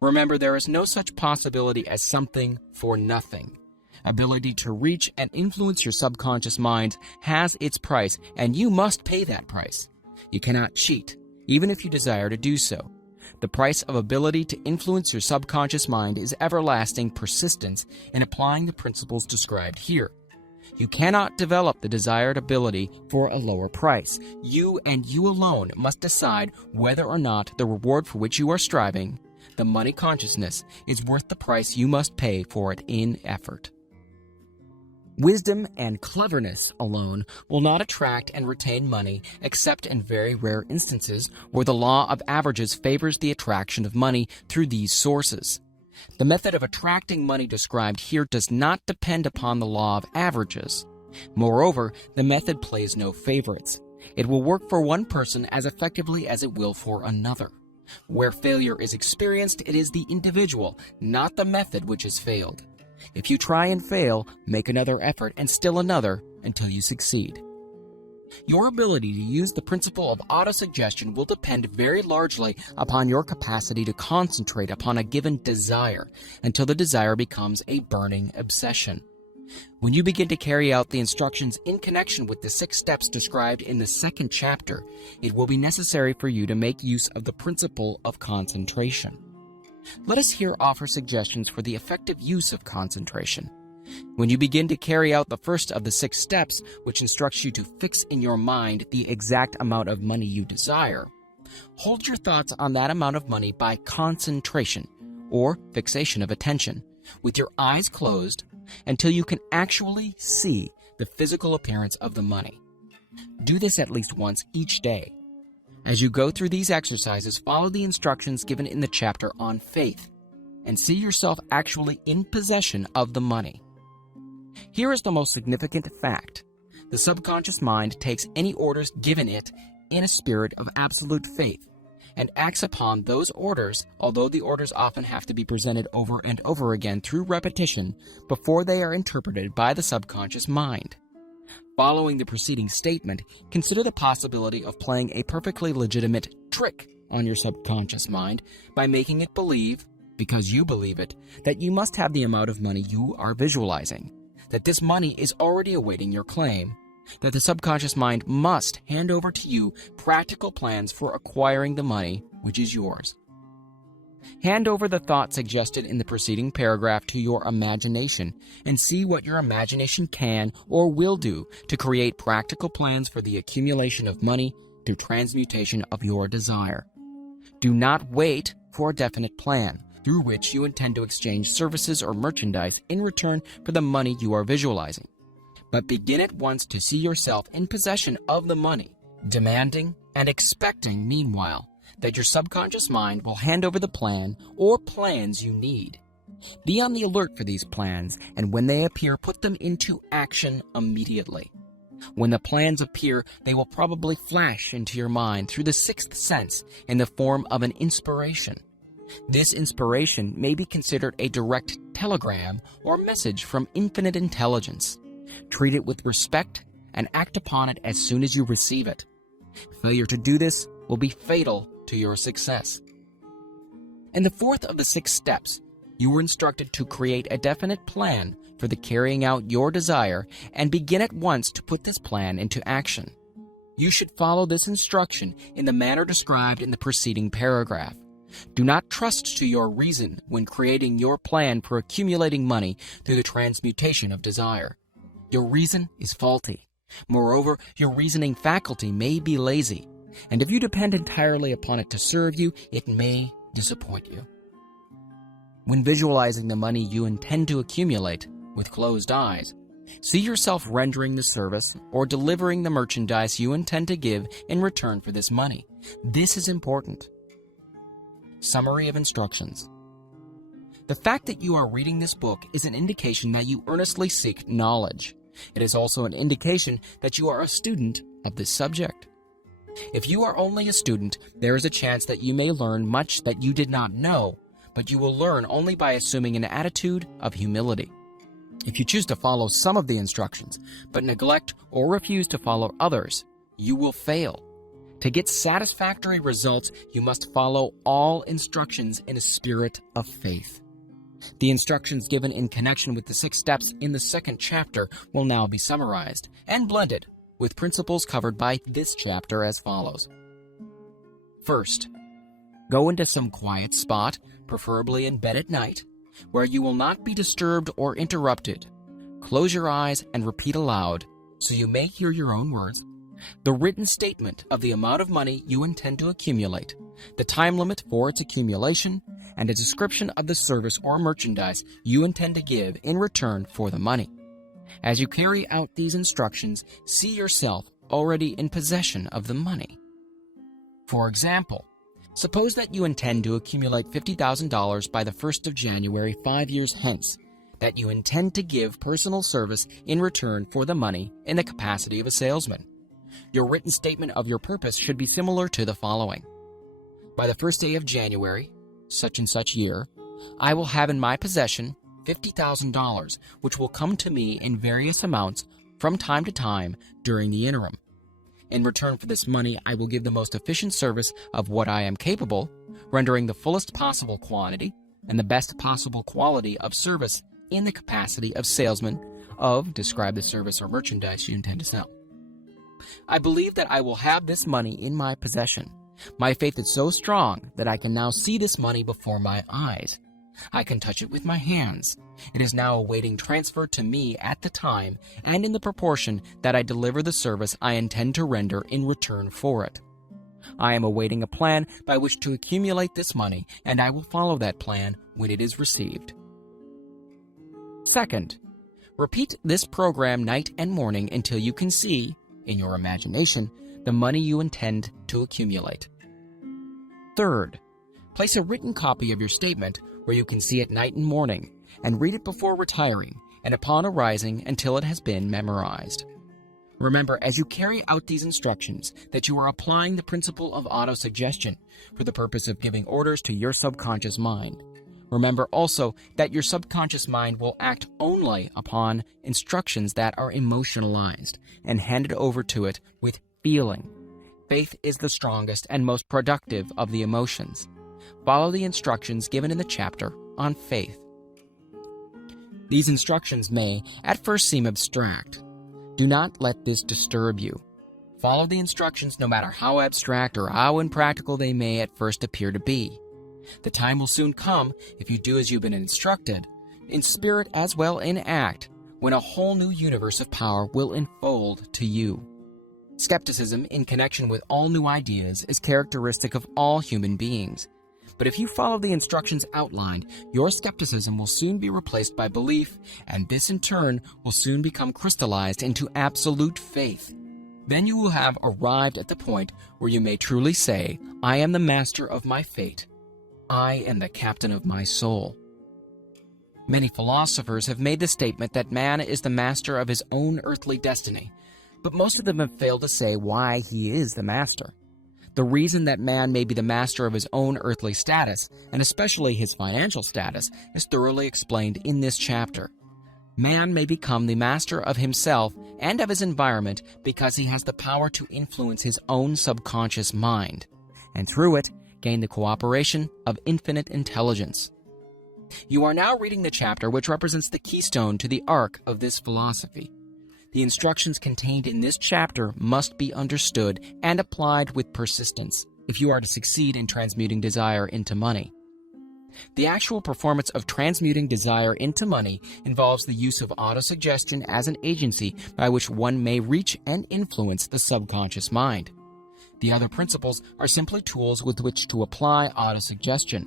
Remember, there is no such possibility as something for nothing. Ability to reach and influence your subconscious mind has its price, and you must pay that price. You cannot cheat, even if you desire to do so. The price of ability to influence your subconscious mind is everlasting persistence in applying the principles described here. You cannot develop the desired ability for a lower price. You and you alone must decide whether or not the reward for which you are striving, the money consciousness, is worth the price you must pay for it in effort. Wisdom and cleverness alone will not attract and retain money except in very rare instances where the law of averages favors the attraction of money through these sources. The method of attracting money described here does not depend upon the law of averages. Moreover, the method plays no favorites. It will work for one person as effectively as it will for another. Where failure is experienced, it is the individual, not the method, which has failed. If you try and fail, make another effort and still another until you succeed. Your ability to use the principle of autosuggestion will depend very largely upon your capacity to concentrate upon a given desire until the desire becomes a burning obsession. When you begin to carry out the instructions in connection with the 6 steps described in the 2nd chapter, it will be necessary for you to make use of the principle of concentration. Let us here offer suggestions for the effective use of concentration. When you begin to carry out the first of the 6 steps, which instructs you to fix in your mind the exact amount of money you desire, hold your thoughts on that amount of money by concentration, or fixation of attention, with your eyes closed until you can actually see the physical appearance of the money. Do this at least once each day. As you go through these exercises, follow the instructions given in the chapter on faith, and see yourself actually in possession of the money. Here is the most significant fact. The subconscious mind takes any orders given it in a spirit of absolute faith and acts upon those orders, although the orders often have to be presented over and over again through repetition before they are interpreted by the subconscious mind. Following the preceding statement, consider the possibility of playing a perfectly legitimate trick on your subconscious mind by making it believe, because you believe it, that you must have the amount of money you are visualizing, that this money is already awaiting your claim, that the subconscious mind must hand over to you practical plans for acquiring the money which is yours. Hand over the thought suggested in the preceding paragraph to your imagination and see what your imagination can or will do to create practical plans for the accumulation of money through transmutation of your desire. Do not wait for a definite plan through which you intend to exchange services or merchandise in return for the money you are visualizing, but begin at once to see yourself in possession of the money, demanding and expecting, meanwhile, that your subconscious mind will hand over the plan or plans you need. Be on the alert for these plans, and when they appear, put them into action immediately. When the plans appear, they will probably flash into your mind through the 6th sense in the form of an inspiration. This inspiration may be considered a direct telegram or message from infinite intelligence. Treat it with respect and act upon it as soon as you receive it. Failure to do this will be fatal to your success. In the 4th of the 6 steps, you were instructed to create a definite plan for the carrying out your desire and begin at once to put this plan into action. You should follow this instruction in the manner described in the preceding paragraph. Do not trust to your reason when creating your plan for accumulating money through the transmutation of desire. Your reason is faulty. Moreover, your reasoning faculty may be lazy, and if you depend entirely upon it to serve you, it may disappoint you. When visualizing the money you intend to accumulate with closed eyes, see yourself rendering the service or delivering the merchandise you intend to give in return for this money. This is important. Summary of instructions. The fact that you are reading this book is an indication that you earnestly seek knowledge. It is also an indication that you are a student of this subject. If you are only a student, there is a chance that you may learn much that you did not know, but you will learn only by assuming an attitude of humility. If you choose to follow some of the instructions, but neglect or refuse to follow others, you will fail. To get satisfactory results, you must follow all instructions in a spirit of faith. The instructions given in connection with the 6 steps in the 2nd chapter will now be summarized and blended with principles covered by this chapter as follows. First, go into some quiet spot, preferably in bed at night, where you will not be disturbed or interrupted. Close your eyes and repeat aloud, so you may hear your own words, the written statement of the amount of money you intend to accumulate, the time limit for its accumulation, and a description of the service or merchandise you intend to give in return for the money. As you carry out these instructions, see yourself already in possession of the money. For example, suppose that you intend to accumulate $50,000 by the 1st of January 5 years hence, that you intend to give personal service in return for the money in the capacity of a salesman. Your written statement of your purpose should be similar to the following. By the first day of January, such and such year, I will have in my possession $50,000, which will come to me in various amounts from time to time during the interim. In return for this money, I will give the most efficient service of what I am capable, rendering the fullest possible quantity and the best possible quality of service in the capacity of salesman of describe the service or merchandise you intend to sell. I believe that I will have this money in my possession. My faith is so strong that I can now see this money before my eyes. I can touch it with my hands. It is now awaiting transfer to me at the time and in the proportion that I deliver the service I intend to render in return for it. I am awaiting a plan by which to accumulate this money, and I will follow that plan when it is received. Second, repeat this program night and morning until you can see, in your imagination, the money you intend to accumulate. Third, place a written copy of your statement where you can see it night and morning, and read it before retiring and upon arising until it has been memorized. Remember, as you carry out these instructions, that you are applying the principle of autosuggestion for the purpose of giving orders to your subconscious mind. Remember also that your subconscious mind will act only upon instructions that are emotionalized and handed over to it with feeling. Faith is the strongest and most productive of the emotions. Follow the instructions given in the chapter on faith. These instructions may at first seem abstract. Do not let this disturb you. Follow the instructions no matter how abstract or how impractical they may at first appear to be. The time will soon come, if you do as you've been instructed, in spirit as well in act, when a whole new universe of power will unfold to you. Skepticism in connection with all new ideas is characteristic of all human beings. But if you follow the instructions outlined, your skepticism will soon be replaced by belief, and this in turn will soon become crystallized into absolute faith. Then you will have arrived at the point where you may truly say, I am the master of my fate. I am the captain of my soul. Many philosophers have made the statement that man is the master of his own earthly destiny, but most of them have failed to say why he is the master. The reason that man may be the master of his own earthly status, and especially his financial status, is thoroughly explained in this chapter. Man may become the master of himself and of his environment because he has the power to influence his own subconscious mind, and through it, gain the cooperation of infinite intelligence. You are now reading the chapter which represents the keystone to the arc of this philosophy. The instructions contained in this chapter must be understood and applied with persistence if you are to succeed in transmuting desire into money. The actual performance of transmuting desire into money involves the use of autosuggestion as an agency by which one may reach and influence the subconscious mind. The other principles are simply tools with which to apply autosuggestion.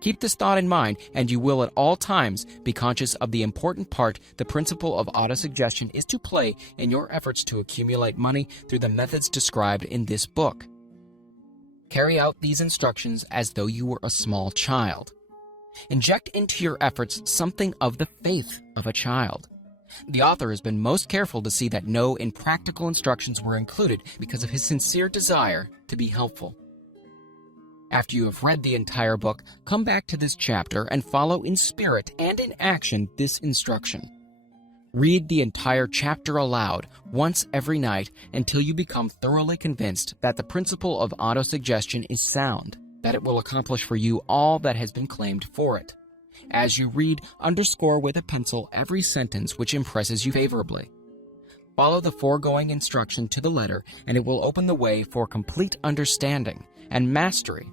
Keep this thought in mind, and you will at all times be conscious of the important part the principle of autosuggestion is to play in your efforts to accumulate money through the methods described in this book. Carry out these instructions as though you were a small child. Inject into your efforts something of the faith of a child. The author has been most careful to see that no impractical instructions were included because of his sincere desire to be helpful. After you have read the entire book, come back to this chapter and follow in spirit and in action this instruction. Read the entire chapter aloud once every night until you become thoroughly convinced that the principle of autosuggestion is sound, that it will accomplish for you all that has been claimed for it. As you read, underscore with a pencil every sentence which impresses you favorably. Follow the foregoing instruction to the letter, and it will open the way for complete understanding and mastery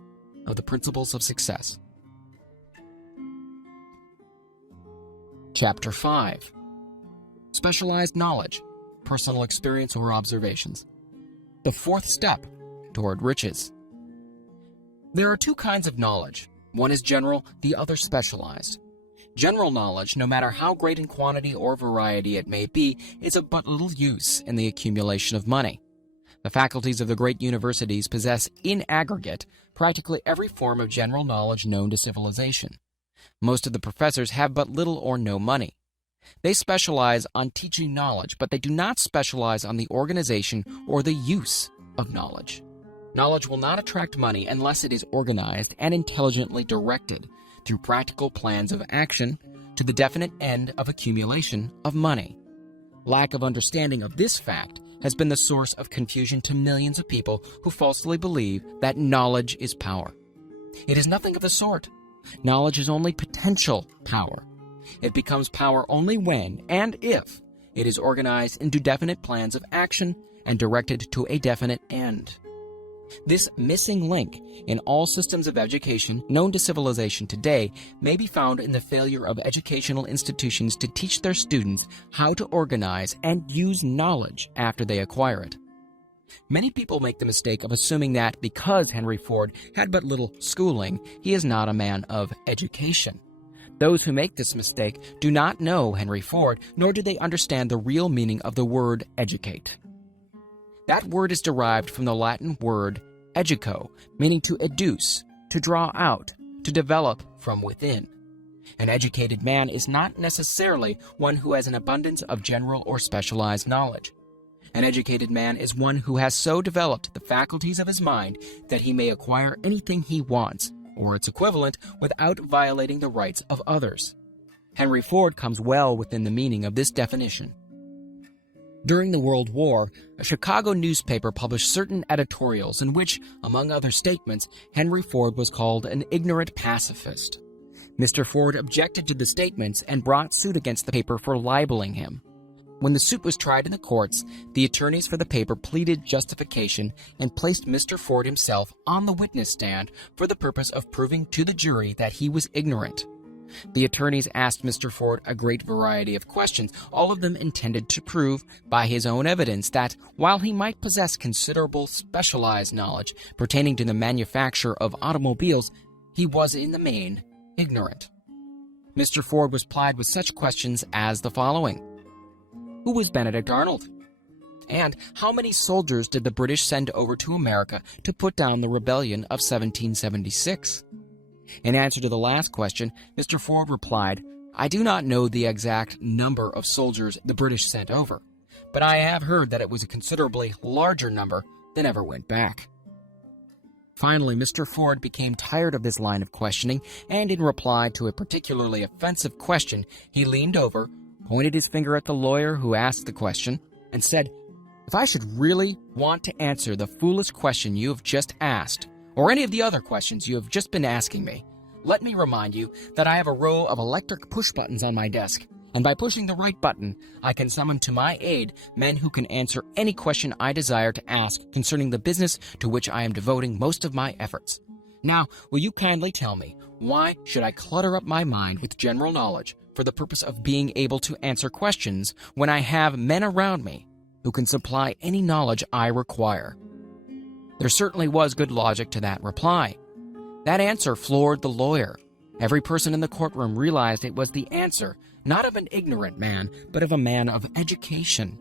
of the principles of success. Chapter 5. Specialized knowledge, personal experience or observations. The fourth step toward riches. There are two kinds of knowledge. One is general, the other specialized. General knowledge, no matter how great in quantity or variety it may be, is of but little use in the accumulation of money. The faculties of the great universities possess, in aggregate, practically every form of general knowledge known to civilization. Most of the professors have but little or no money. They specialize on teaching knowledge, but they do not specialize on the organization or the use of knowledge. Knowledge will not attract money unless it is organized and intelligently directed through practical plans of action to the definite end of accumulation of money. Lack of understanding of this fact has been the source of confusion to millions of people who falsely believe that knowledge is power. It is nothing of the sort. Knowledge is only potential power. It becomes power only when and if it is organized into definite plans of action and directed to a definite end. This missing link in all systems of education known to civilization today may be found in the failure of educational institutions to teach their students how to organize and use knowledge after they acquire it. Many people make the mistake of assuming that because Henry Ford had but little schooling, he is not a man of education. Those who make this mistake do not know Henry Ford, nor do they understand the real meaning of the word educate. That word is derived from the Latin word educo, meaning to educe, to draw out, to develop from within. An educated man is not necessarily one who has an abundance of general or specialized knowledge. An educated man is one who has so developed the faculties of his mind that he may acquire anything he wants, or its equivalent, without violating the rights of others. Henry Ford comes well within the meaning of this definition. During the World War, a Chicago newspaper published certain editorials in which, among other statements, Henry Ford was called an ignorant pacifist. Mr. Ford objected to the statements and brought suit against the paper for libeling him. When the suit was tried in the courts, the attorneys for the paper pleaded justification and placed Mr. Ford himself on the witness stand for the purpose of proving to the jury that he was ignorant. The attorneys asked Mr. Ford a great variety of questions, all of them intended to prove, by his own evidence, that while he might possess considerable specialized knowledge pertaining to the manufacture of automobiles, he was in the main ignorant. Mr. Ford was plied with such questions as the following. Who was Benedict Arnold? And how many soldiers did the British send over to America to put down the rebellion of 1776? In answer to the last question, Mr. Ford replied, I do not know the exact number of soldiers the British sent over, but I have heard that it was a considerably larger number than ever went back. Finally, Mr. Ford became tired of this line of questioning, and in reply to a particularly offensive question, he leaned over, pointed his finger at the lawyer who asked the question, and said, If I should really want to answer the foolish question you have just asked, or any of the other questions you have just been asking me, let me remind you that I have a row of electric push buttons on my desk, and by pushing the right button, I can summon to my aid men who can answer any question I desire to ask concerning the business to which I am devoting most of my efforts. Now, will you kindly tell me, why should I clutter up my mind with general knowledge for the purpose of being able to answer questions when I have men around me who can supply any knowledge I require? There certainly was good logic to that reply. That answer floored the lawyer. Every person in the courtroom realized it was the answer, not of an ignorant man, but of a man of education.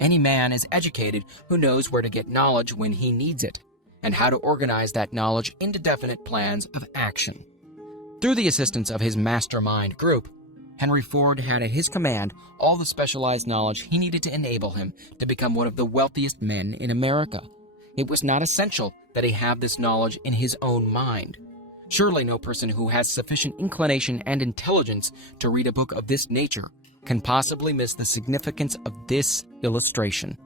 Any man is educated who knows where to get knowledge when he needs it, and how to organize that knowledge into definite plans of action. Through the assistance of his mastermind group, Henry Ford had at his command all the specialized knowledge he needed to enable him to become one of the wealthiest men in America. It was not essential that he have this knowledge in his own mind. Surely no person who has sufficient inclination and intelligence to read a book of this nature can possibly miss the significance of this illustration.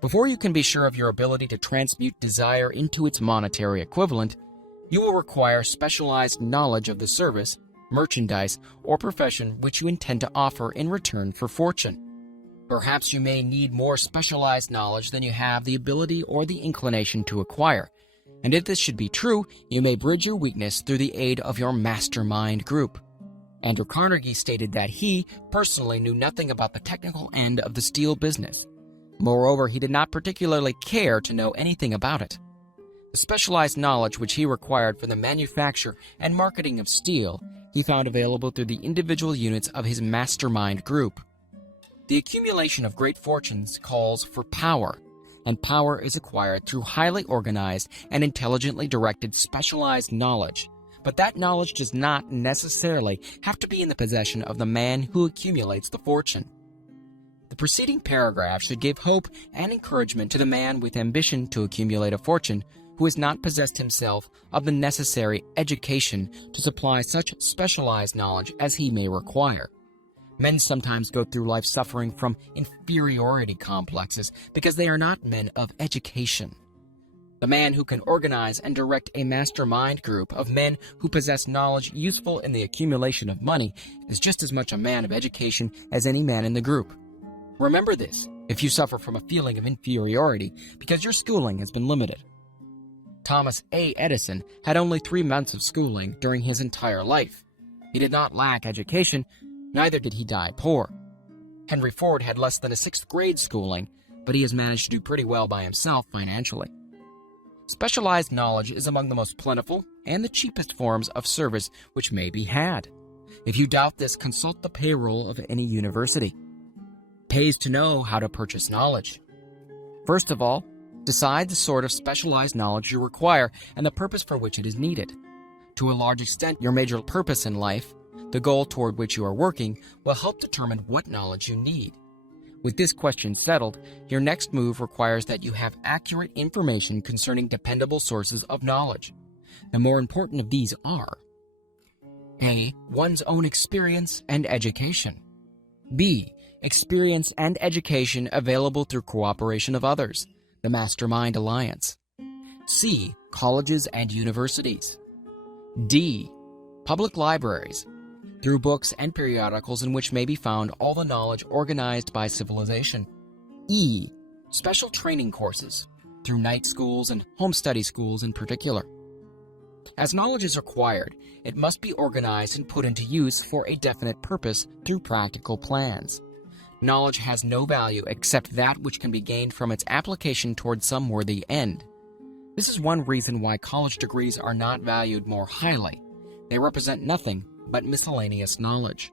Before you can be sure of your ability to transmute desire into its monetary equivalent, you will require specialized knowledge of the service, merchandise, or profession which you intend to offer in return for fortune. Perhaps you may need more specialized knowledge than you have the ability or the inclination to acquire, and if this should be true, you may bridge your weakness through the aid of your mastermind group. Andrew Carnegie stated that he personally knew nothing about the technical end of the steel business. Moreover, he did not particularly care to know anything about it. The specialized knowledge which he required for the manufacture and marketing of steel, he found available through the individual units of his mastermind group. The accumulation of great fortunes calls for power, and power is acquired through highly organized and intelligently directed specialized knowledge. But that knowledge does not necessarily have to be in the possession of the man who accumulates the fortune. The preceding paragraph should give hope and encouragement to the man with ambition to accumulate a fortune who has not possessed himself of the necessary education to supply such specialized knowledge as he may require. Men sometimes go through life suffering from inferiority complexes because they are not men of education. The man who can organize and direct a mastermind group of men who possess knowledge useful in the accumulation of money is just as much a man of education as any man in the group. Remember this if you suffer from a feeling of inferiority because your schooling has been limited. Thomas A. Edison had only 3 months of schooling during his entire life. He did not lack education, neither did he die poor. Henry Ford had less than a 6th grade schooling, but he has managed to do pretty well by himself financially. Specialized knowledge is among the most plentiful and the cheapest forms of service which may be had. If you doubt this, consult the payroll of any university. It pays to know how to purchase knowledge. First of all, decide the sort of specialized knowledge you require and the purpose for which it is needed. To a large extent, your major purpose in life, the goal toward which you are working, will help determine what knowledge you need. With this question settled, your next move requires that you have accurate information concerning dependable sources of knowledge. The more important of these are: A. One's own experience and education. B. Experience and education available through cooperation of others, the Mastermind Alliance. C. Colleges and universities. D. Public libraries, through books and periodicals in which may be found all the knowledge organized by civilization. E. Special training courses, through night schools and home study schools in particular. As knowledge is acquired, it must be organized and put into use for a definite purpose through practical plans. Knowledge has no value except that which can be gained from its application toward some worthy end. This is one reason why college degrees are not valued more highly. They represent nothing but miscellaneous knowledge.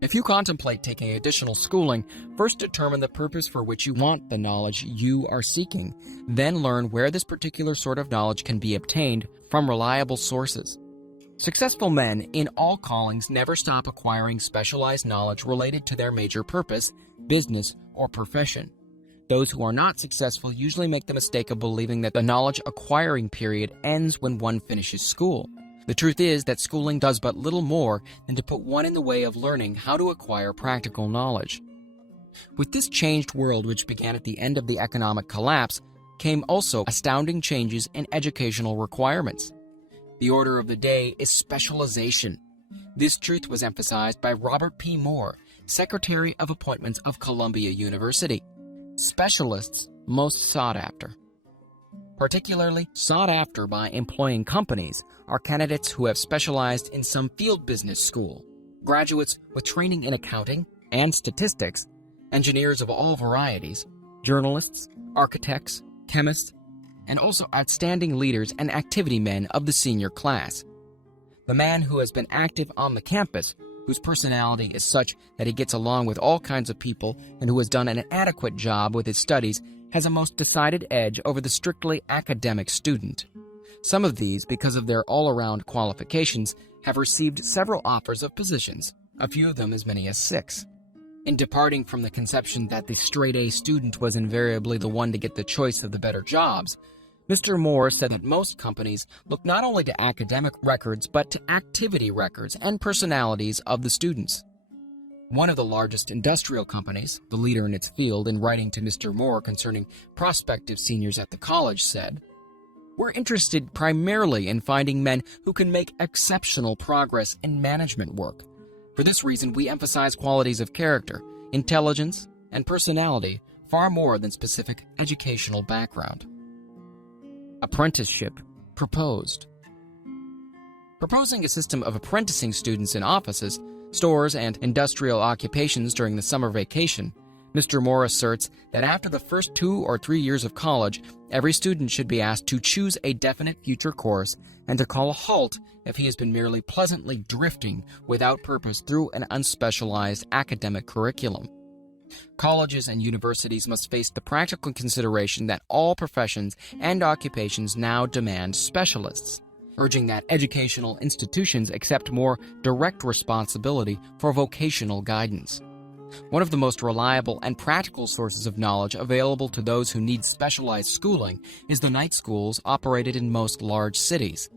If you contemplate taking additional schooling, first determine the purpose for which you want the knowledge you are seeking, then learn where this particular sort of knowledge can be obtained from reliable sources. Successful men in all callings never stop acquiring specialized knowledge related to their major purpose, business, or profession. Those who are not successful usually make the mistake of believing that the knowledge acquiring period ends when one finishes school. The truth is that schooling does but little more than to put one in the way of learning how to acquire practical knowledge. With this changed world, which began at the end of the economic collapse, came also astounding changes in educational requirements. The order of the day is specialization. This truth was emphasized by Robert P. Moore, Secretary of Appointments of Columbia University. Specialists most sought after. Particularly sought after by employing companies are candidates who have specialized in some field business school, graduates with training in accounting and statistics, engineers of all varieties, journalists, architects, chemists, and also outstanding leaders and activity men of the senior class. The man who has been active on the campus, whose personality is such that he gets along with all kinds of people and who has done an adequate job with his studies, has a most decided edge over the strictly academic student. Some of these, because of their all-around qualifications, have received several offers of positions, a few of them as many as 6. In departing from the conception that the straight-A student was invariably the one to get the choice of the better jobs, Mr. Moore said that most companies look not only to academic records but to activity records and personalities of the students. One of the largest industrial companies, the leader in its field, in writing to Mr. Moore concerning prospective seniors at the college, said, "We're interested primarily in finding men who can make exceptional progress in management work. For this reason, we emphasize qualities of character, intelligence, and personality far more than specific educational background." Apprenticeship proposed. Proposing a system of apprenticing students in offices, stores, and industrial occupations during the summer vacation, Mr. Moore asserts that after the first 2 or 3 years of college, every student should be asked to choose a definite future course and to call a halt if he has been merely pleasantly drifting without purpose through an unspecialized academic curriculum. Colleges and universities must face the practical consideration that all professions and occupations now demand specialists, urging that educational institutions accept more direct responsibility for vocational guidance. One of the most reliable and practical sources of knowledge available to those who need specialized schooling is the night schools operated in most large cities.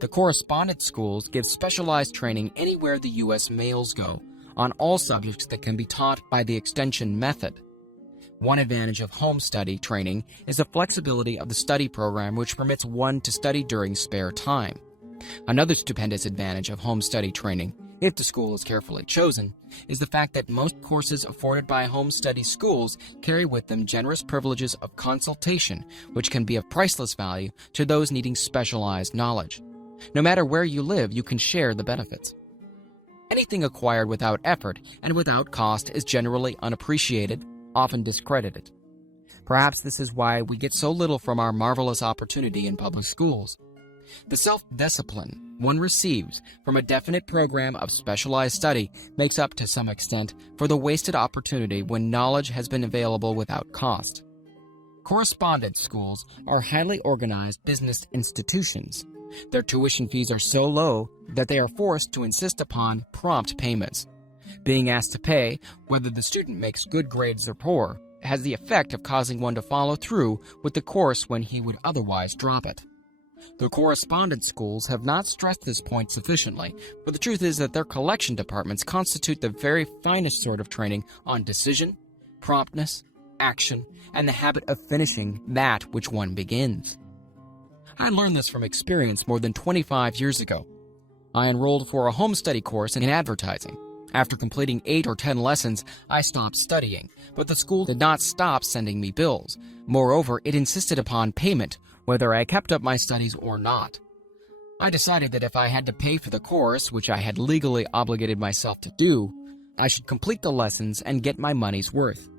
The correspondence schools give specialized training anywhere the U.S. males go, on all subjects that can be taught by the extension method. One advantage of home study training is the flexibility of the study program, which permits one to study during spare time. Another stupendous advantage of home study training, if the school is carefully chosen, is the fact that most courses afforded by home study schools carry with them generous privileges of consultation, which can be of priceless value to those needing specialized knowledge. No matter where you live, you can share the benefits. Anything acquired without effort and without cost is generally unappreciated, often discredited. Perhaps this is why we get so little from our marvelous opportunity in public schools. The self-discipline one receives from a definite program of specialized study makes up to some extent for the wasted opportunity when knowledge has been available without cost. Correspondence schools are highly organized business institutions. Their tuition fees are so low that they are forced to insist upon prompt payments. Being asked to pay, whether the student makes good grades or poor, has the effect of causing one to follow through with the course when he would otherwise drop it. The correspondence schools have not stressed this point sufficiently, but the truth is that their collection departments constitute the very finest sort of training on decision, promptness, action, and the habit of finishing that which one begins. I learned this from experience more than 25 years ago. I enrolled for a home study course in advertising. After completing 8 or 10 lessons, I stopped studying, but the school did not stop sending me bills. Moreover, it insisted upon payment, whether I kept up my studies or not. I decided that if I had to pay for the course, which I had legally obligated myself to do, I should complete the lessons and get my money's worth.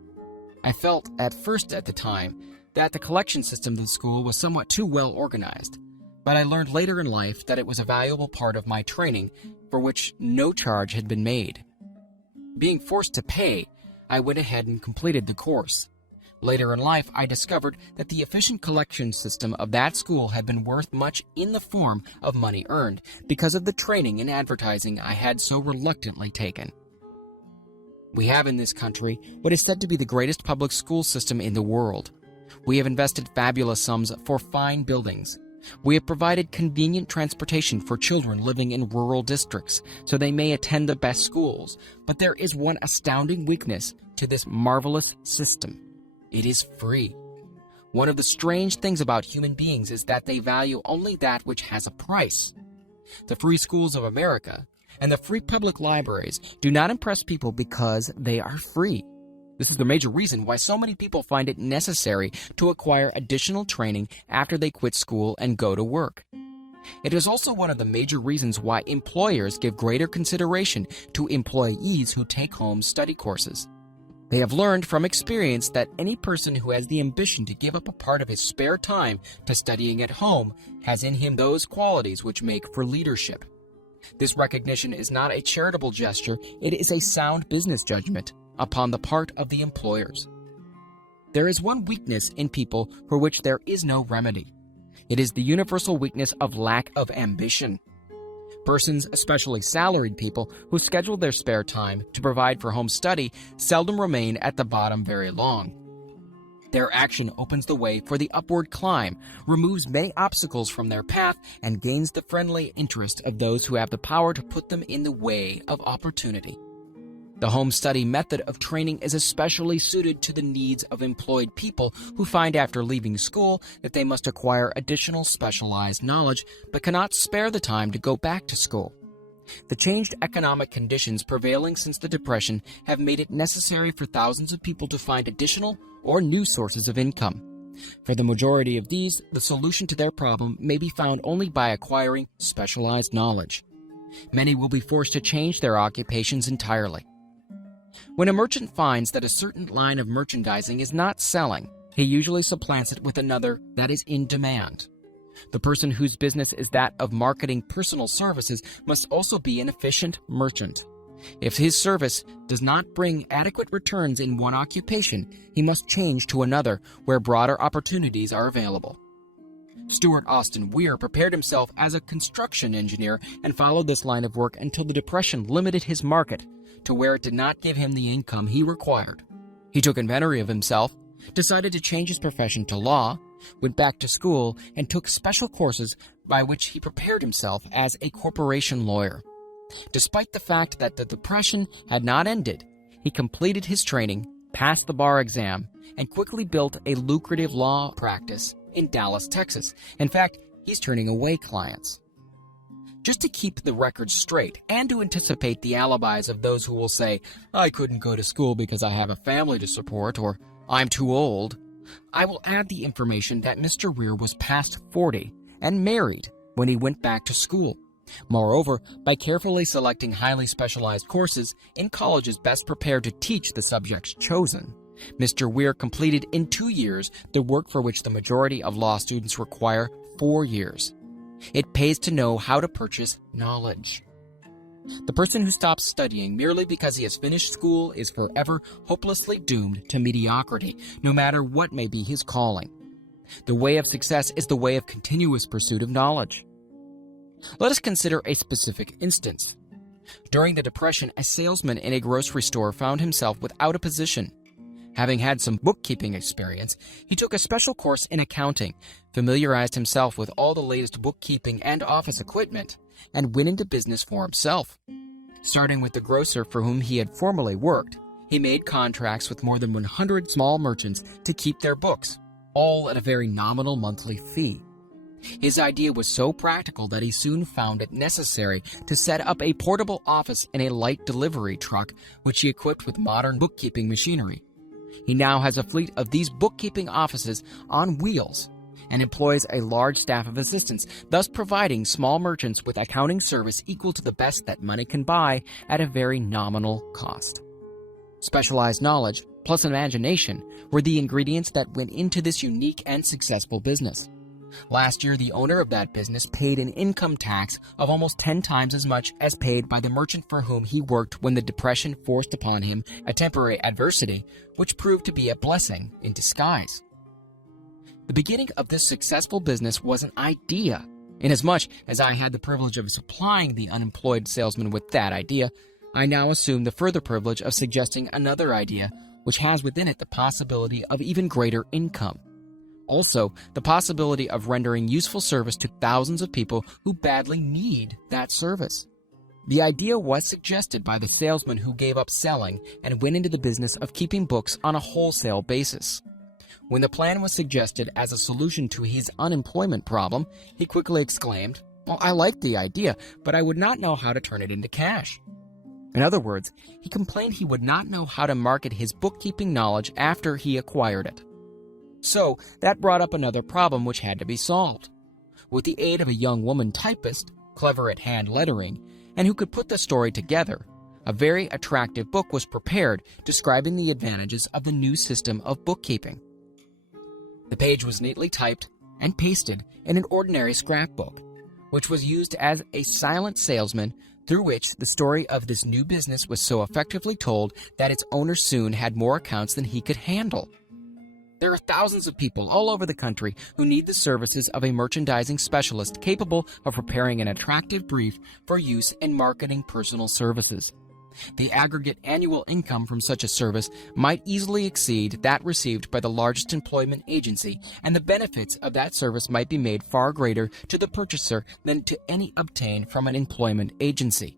I felt at first at the time that the collection system of the school was somewhat too well organized, but I learned later in life that it was a valuable part of my training for which no charge had been made. Being forced to pay, I went ahead and completed the course. Later in life, I discovered that the efficient collection system of that school had been worth much in the form of money earned because of the training in advertising I had so reluctantly taken. We have in this country what is said to be the greatest public school system in the world. We have invested fabulous sums for fine buildings. We have provided convenient transportation for children living in rural districts so they may attend the best schools. But there is one astounding weakness to this marvelous system. It is free. One of the strange things about human beings is that they value only that which has a price. The free schools of America and the free public libraries do not impress people because they are free. This is the major reason why so many people find it necessary to acquire additional training after they quit school and go to work. It is also one of the major reasons why employers give greater consideration to employees who take home study courses. They have learned from experience that any person who has the ambition to give up a part of his spare time to studying at home has in him those qualities which make for leadership. This recognition is not a charitable gesture, it is a sound business judgment upon the part of the employers. There is one weakness in people for which there is no remedy. It is the universal weakness of lack of ambition. Persons, especially salaried people, who schedule their spare time to provide for home study seldom remain at the bottom very long. Their action opens the way for the upward climb, removes many obstacles from their path, and gains the friendly interest of those who have the power to put them in the way of opportunity. The home study method of training is especially suited to the needs of employed people who find after leaving school that they must acquire additional specialized knowledge but cannot spare the time to go back to school. The changed economic conditions prevailing since the Depression have made it necessary for thousands of people to find additional or new sources of income. For the majority of these, the solution to their problem may be found only by acquiring specialized knowledge. Many will be forced to change their occupations entirely. When a merchant finds that a certain line of merchandising is not selling, he usually supplants it with another that is in demand. The person whose business is that of marketing personal services must also be an efficient merchant. If his service does not bring adequate returns in one occupation, he must change to another where broader opportunities are available. Stuart Austin Weir prepared himself as a construction engineer and followed this line of work until the Depression limited his market to where it did not give him the income he required. He took inventory of himself, decided to change his profession to law, went back to school, and took special courses by which he prepared himself as a corporation lawyer. Despite the fact that the Depression had not ended, he completed his training, passed the bar exam, and quickly built a lucrative law practice in Dallas, Texas. In fact, he's turning away clients. Just to keep the record straight and to anticipate the alibis of those who will say, "I couldn't go to school because I have a family to support," or "I'm too old," I will add the information that Mr. Weir was past 40 and married when he went back to school. Moreover, by carefully selecting highly specialized courses in colleges best prepared to teach the subjects chosen, Mr. Weir completed in 2 years the work for which the majority of law students require 4 years. It pays to know how to purchase knowledge. The person who stops studying merely because he has finished school is forever hopelessly doomed to mediocrity, no matter what may be his calling. The way of success is the way of continuous pursuit of knowledge. Let us consider a specific instance. During the Depression, a salesman in a grocery store found himself without a position. Having had some bookkeeping experience, he took a special course in accounting, familiarized himself with all the latest bookkeeping and office equipment, and went into business for himself. Starting with the grocer for whom he had formerly worked, he made contracts with more than 100 small merchants to keep their books, all at a very nominal monthly fee. His idea was so practical that he soon found it necessary to set up a portable office in a light delivery truck, which he equipped with modern bookkeeping machinery. He now has a fleet of these bookkeeping offices on wheels and employs a large staff of assistants, thus providing small merchants with accounting service equal to the best that money can buy at a very nominal cost. Specialized knowledge plus imagination were the ingredients that went into this unique and successful business. Last year, the owner of that business paid an income tax of almost 10 times as much as paid by the merchant for whom he worked when the Depression forced upon him a temporary adversity, which proved to be a blessing in disguise. The beginning of this successful business was an idea. Inasmuch as I had the privilege of supplying the unemployed salesman with that idea, I now assume the further privilege of suggesting another idea, which has within it the possibility of even greater income. Also, the possibility of rendering useful service to thousands of people who badly need that service. The idea was suggested by the salesman who gave up selling and went into the business of keeping books on a wholesale basis. When the plan was suggested as a solution to his unemployment problem, he quickly exclaimed, "Well, I like the idea, but I would not know how to turn it into cash." In other words, he complained he would not know how to market his bookkeeping knowledge after he acquired it. So, that brought up another problem which had to be solved. With the aid of a young woman typist, clever at hand lettering, and who could put the story together, a very attractive book was prepared describing the advantages of the new system of bookkeeping. The page was neatly typed and pasted in an ordinary scrapbook, which was used as a silent salesman through which the story of this new business was so effectively told that its owner soon had more accounts than he could handle. There are thousands of people all over the country who need the services of a merchandising specialist capable of preparing an attractive brief for use in marketing personal services. The aggregate annual income from such a service might easily exceed that received by the largest employment agency, and the benefits of that service might be made far greater to the purchaser than to any obtained from an employment agency.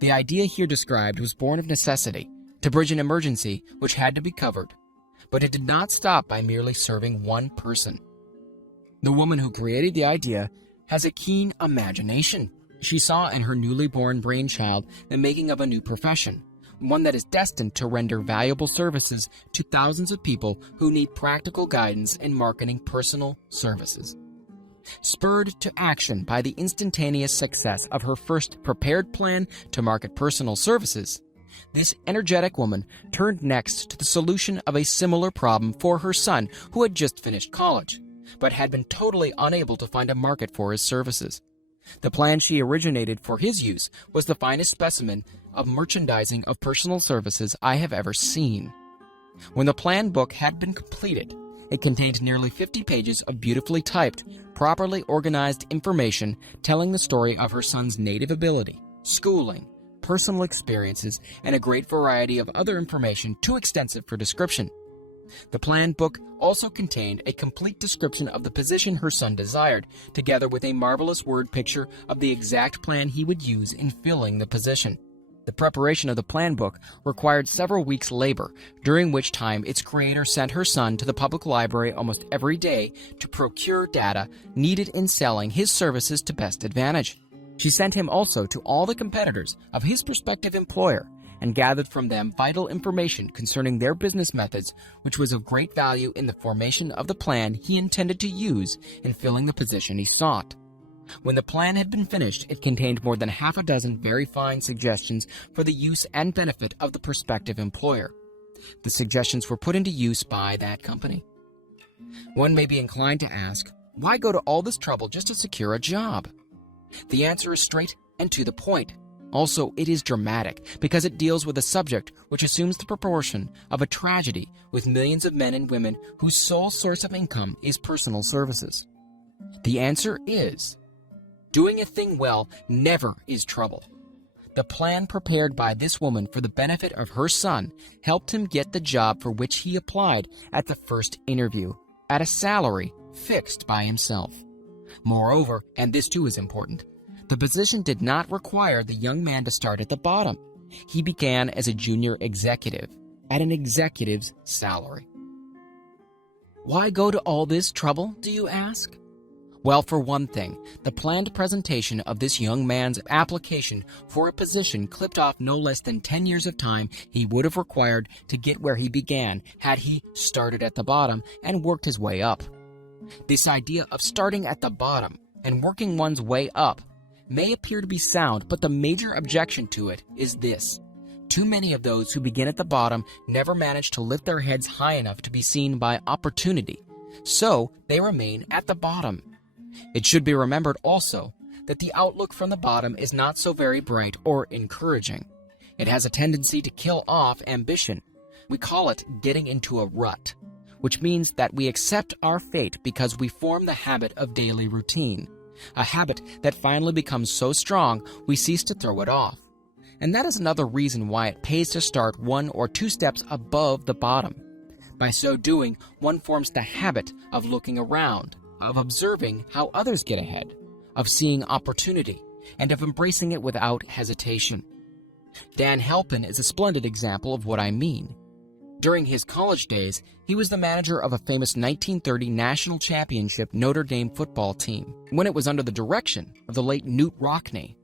The idea here described was born of necessity, to bridge an emergency which had to be covered. But it did not stop by merely serving one person. The woman who created the idea has a keen imagination. She saw in her newly born brainchild the making of a new profession, one that is destined to render valuable services to thousands of people who need practical guidance in marketing personal services. Spurred to action by the instantaneous success of her first prepared plan to market personal services, this energetic woman turned next to the solution of a similar problem for her son, who had just finished college, but had been totally unable to find a market for his services. The plan she originated for his use was the finest specimen of merchandising of personal services I have ever seen. When the plan book had been completed, It contained nearly 50 pages of beautifully typed, properly organized information telling the story of her son's native ability, schooling, personal experiences, and a great variety of other information too extensive for description. The plan book also contained a complete description of the position her son desired, together with a marvelous word picture of the exact plan he would use in filling the position. The preparation of the plan book required several weeks' labor, during which time its creator sent her son to the public library almost every day to procure data needed in selling his services to best advantage. She sent him also to all the competitors of his prospective employer and gathered from them vital information concerning their business methods, which was of great value in the formation of the plan he intended to use in filling the position he sought. When the plan had been finished, it contained more than half a dozen very fine suggestions for the use and benefit of the prospective employer. The suggestions were put into use by that company. One may be inclined to ask, why go to all this trouble just to secure a job? The answer is straight and to the point. Also, it is dramatic because it deals with a subject which assumes the proportion of a tragedy with millions of men and women whose sole source of income is personal services. The answer is, doing a thing well never is trouble. The plan prepared by this woman for the benefit of her son helped him get the job for which he applied at the first interview, at a salary fixed by himself. Moreover, and this too is important, the position did not require the young man to start at the bottom. He began as a junior executive, at an executive's salary. Why go to all this trouble, do you ask? Well, for one thing, the planned presentation of this young man's application for a position clipped off no less than 10 years of time he would have required to get where he began had he started at the bottom and worked his way up. This idea of starting at the bottom and working one's way up may appear to be sound, but the major objection to it is this. Too many of those who begin at the bottom never manage to lift their heads high enough to be seen by opportunity, so they remain at the bottom. It should be remembered also that the outlook from the bottom is not so very bright or encouraging. It has a tendency to kill off ambition. We call it getting into a rut, which means that we accept our fate because we form the habit of daily routine, a habit that finally becomes so strong we cease to throw it off. And that is another reason why it pays to start 1 or 2 steps above the bottom. By so doing, one forms the habit of looking around, of observing how others get ahead, of seeing opportunity, and of embracing it without hesitation. Dan Halpin is a splendid example of what I mean. During his college days, he was the manager of a famous 1930 national championship Notre Dame football team, when it was under the direction of the late Knute Rockne.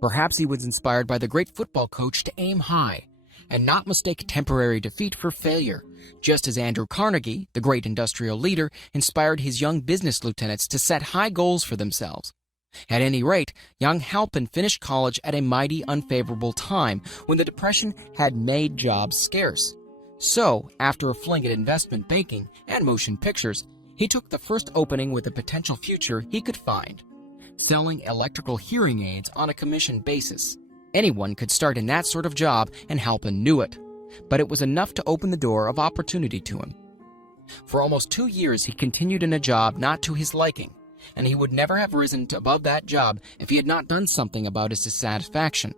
Perhaps he was inspired by the great football coach to aim high, and not mistake temporary defeat for failure, just as Andrew Carnegie, the great industrial leader, inspired his young business lieutenants to set high goals for themselves. At any rate, young Halpin finished college at a mighty unfavorable time when the Depression had made jobs scarce. So, after a fling at investment banking and motion pictures, he took the first opening with a potential future he could find, selling electrical hearing aids on a commission basis. Anyone could start in that sort of job, and Halpin knew it, but it was enough to open the door of opportunity to him. For almost 2 years he continued in a job not to his liking, and he would never have risen to above that job if he had not done something about his dissatisfaction.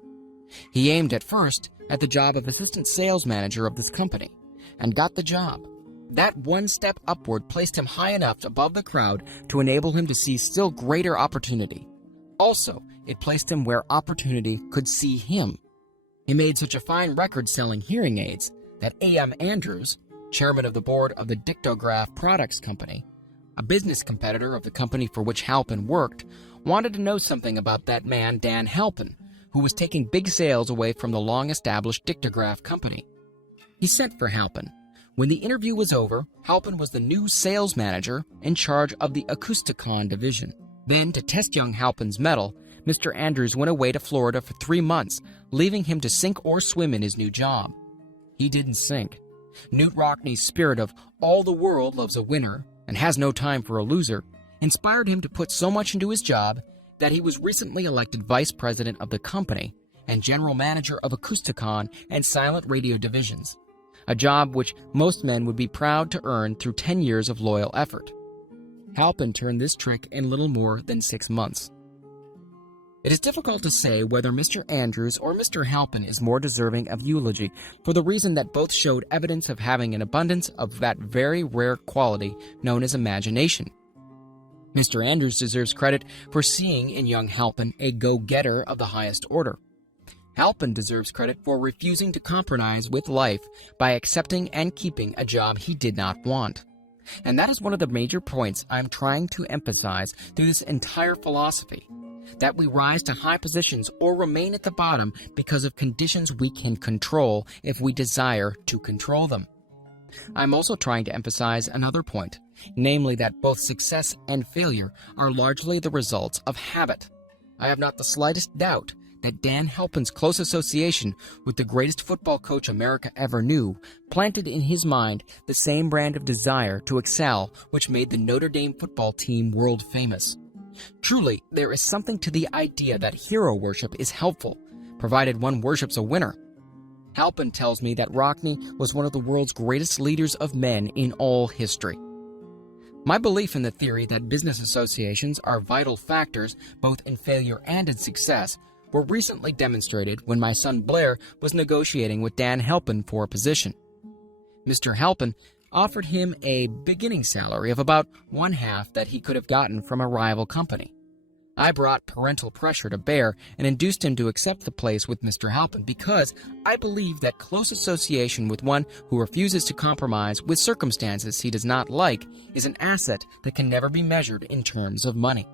He aimed at first at the job of assistant sales manager of this company, and got the job. That one step upward placed him high enough above the crowd to enable him to see still greater opportunity. Also, it placed him where opportunity could see him. He made such a fine record selling hearing aids that A.M. Andrews, chairman of the board of the Dictograph Products Company, a business competitor of the company for which Halpin worked, wanted to know something about that man Dan Halpin, who was taking big sales away from the long-established Dictograph Company. He sent for Halpin. When the interview was over, Halpin was the new sales manager in charge of the Acousticon division. Then, to test young Halpin's mettle, Mr. Andrews went away to Florida for 3 months, leaving him to sink or swim in his new job. He didn't sink. Knute Rockne's spirit of all the world loves a winner and has no time for a loser inspired him to put so much into his job that he was recently elected vice president of the company and general manager of Acousticon and silent radio divisions. a job which most men would be proud to earn through 10 years of loyal effort. Halpin turned this trick in little more than 6 months. It is difficult to say whether Mr. Andrews or Mr. Halpin is more deserving of eulogy, for the reason that both showed evidence of having an abundance of that very rare quality known as imagination. Mr. Andrews deserves credit for seeing in young Halpin a go-getter of the highest order. Halpin deserves credit for refusing to compromise with life by accepting and keeping a job he did not want. And that is one of the major points I'm trying to emphasize through this entire philosophy, that we rise to high positions or remain at the bottom because of conditions we can control if we desire to control them. I'm also trying to emphasize another point, namely that both success and failure are largely the results of habit. I have not the slightest doubt that Dan Halpin's close association with the greatest football coach America ever knew planted in his mind the same brand of desire to excel which made the Notre Dame football team world famous. Truly, there is something to the idea that hero worship is helpful, provided one worships a winner. Halpin tells me that Rockne was one of the world's greatest leaders of men in all history. My belief in the theory that business associations are vital factors both in failure and in success were recently demonstrated when my son Blair was negotiating with Dan Halpin for a position. Mr. Halpin offered him a beginning salary of about one-half that he could have gotten from a rival company. I brought parental pressure to bear and induced him to accept the place with Mr. Halpin because I believe that close association with one who refuses to compromise with circumstances he does not like is an asset that can never be measured in terms of money.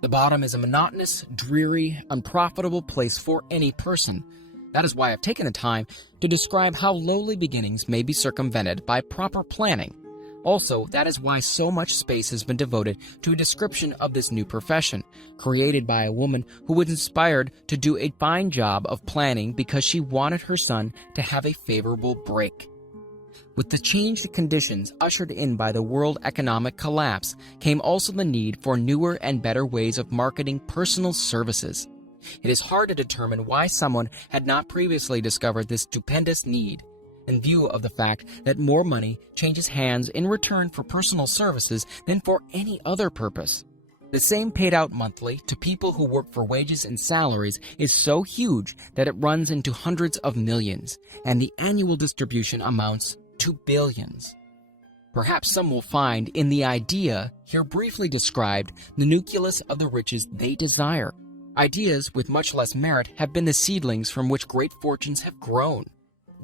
The bottom is a monotonous, dreary, unprofitable place for any person. That is why I've taken the time to describe how lowly beginnings may be circumvented by proper planning. Also, that is why so much space has been devoted to a description of this new profession, created by a woman who was inspired to do a fine job of planning because she wanted her son to have a favorable break. With the changed conditions ushered in by the world economic collapse came also the need for newer and better ways of marketing personal services. It is hard to determine why someone had not previously discovered this stupendous need, in view of the fact that more money changes hands in return for personal services than for any other purpose. The same paid out monthly to people who work for wages and salaries is so huge that it runs into hundreds of millions, and the annual distribution amounts to billions. Perhaps some will find in the idea here briefly described the nucleus of the riches they desire. Ideas with much less merit have been the seedlings from which great fortunes have grown.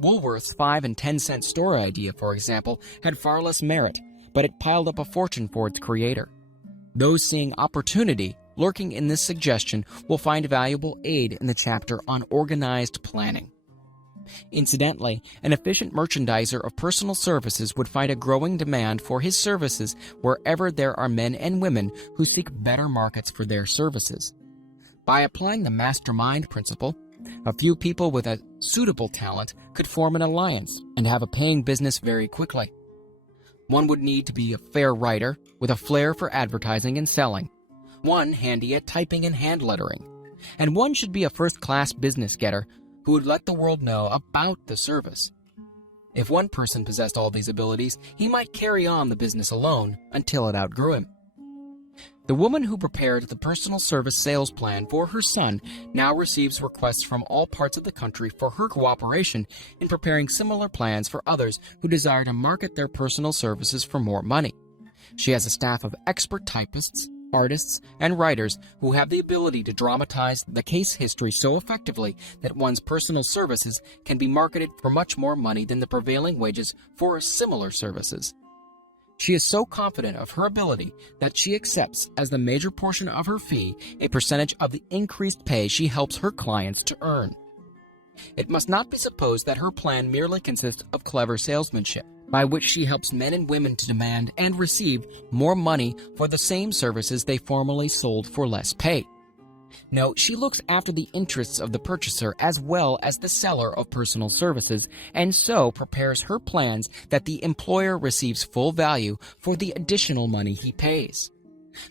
Woolworth's 5 and 10 cent store idea, for example, had far less merit, but it piled up a fortune for its creator. Those seeing opportunity lurking in this suggestion will find valuable aid in the chapter on organized planning. Incidentally, an efficient merchandiser of personal services would find a growing demand for his services wherever there are men and women who seek better markets for their services. By applying the mastermind principle, a few people with a suitable talent could form an alliance and have a paying business very quickly. One would need to be a fair writer with a flair for advertising and selling, one handy at typing and hand lettering, and one should be a first-class business getter who would let the world know about the service. If one person possessed all these abilities, he might carry on the business alone until it outgrew him. The woman who prepared the personal service sales plan for her son now receives requests from all parts of the country for her cooperation in preparing similar plans for others who desire to market their personal services for more money. She has a staff of expert typists, artists, and writers who have the ability to dramatize the case history so effectively that one's personal services can be marketed for much more money than the prevailing wages for similar services. She is so confident of her ability that she accepts as the major portion of her fee a percentage of the increased pay she helps her clients to earn. It must not be supposed that her plan merely consists of clever salesmanship, by which she helps men and women to demand and receive more money for the same services they formerly sold for less pay. No, she looks after the interests of the purchaser as well as the seller of personal services, and so prepares her plans that the employer receives full value for the additional money he pays.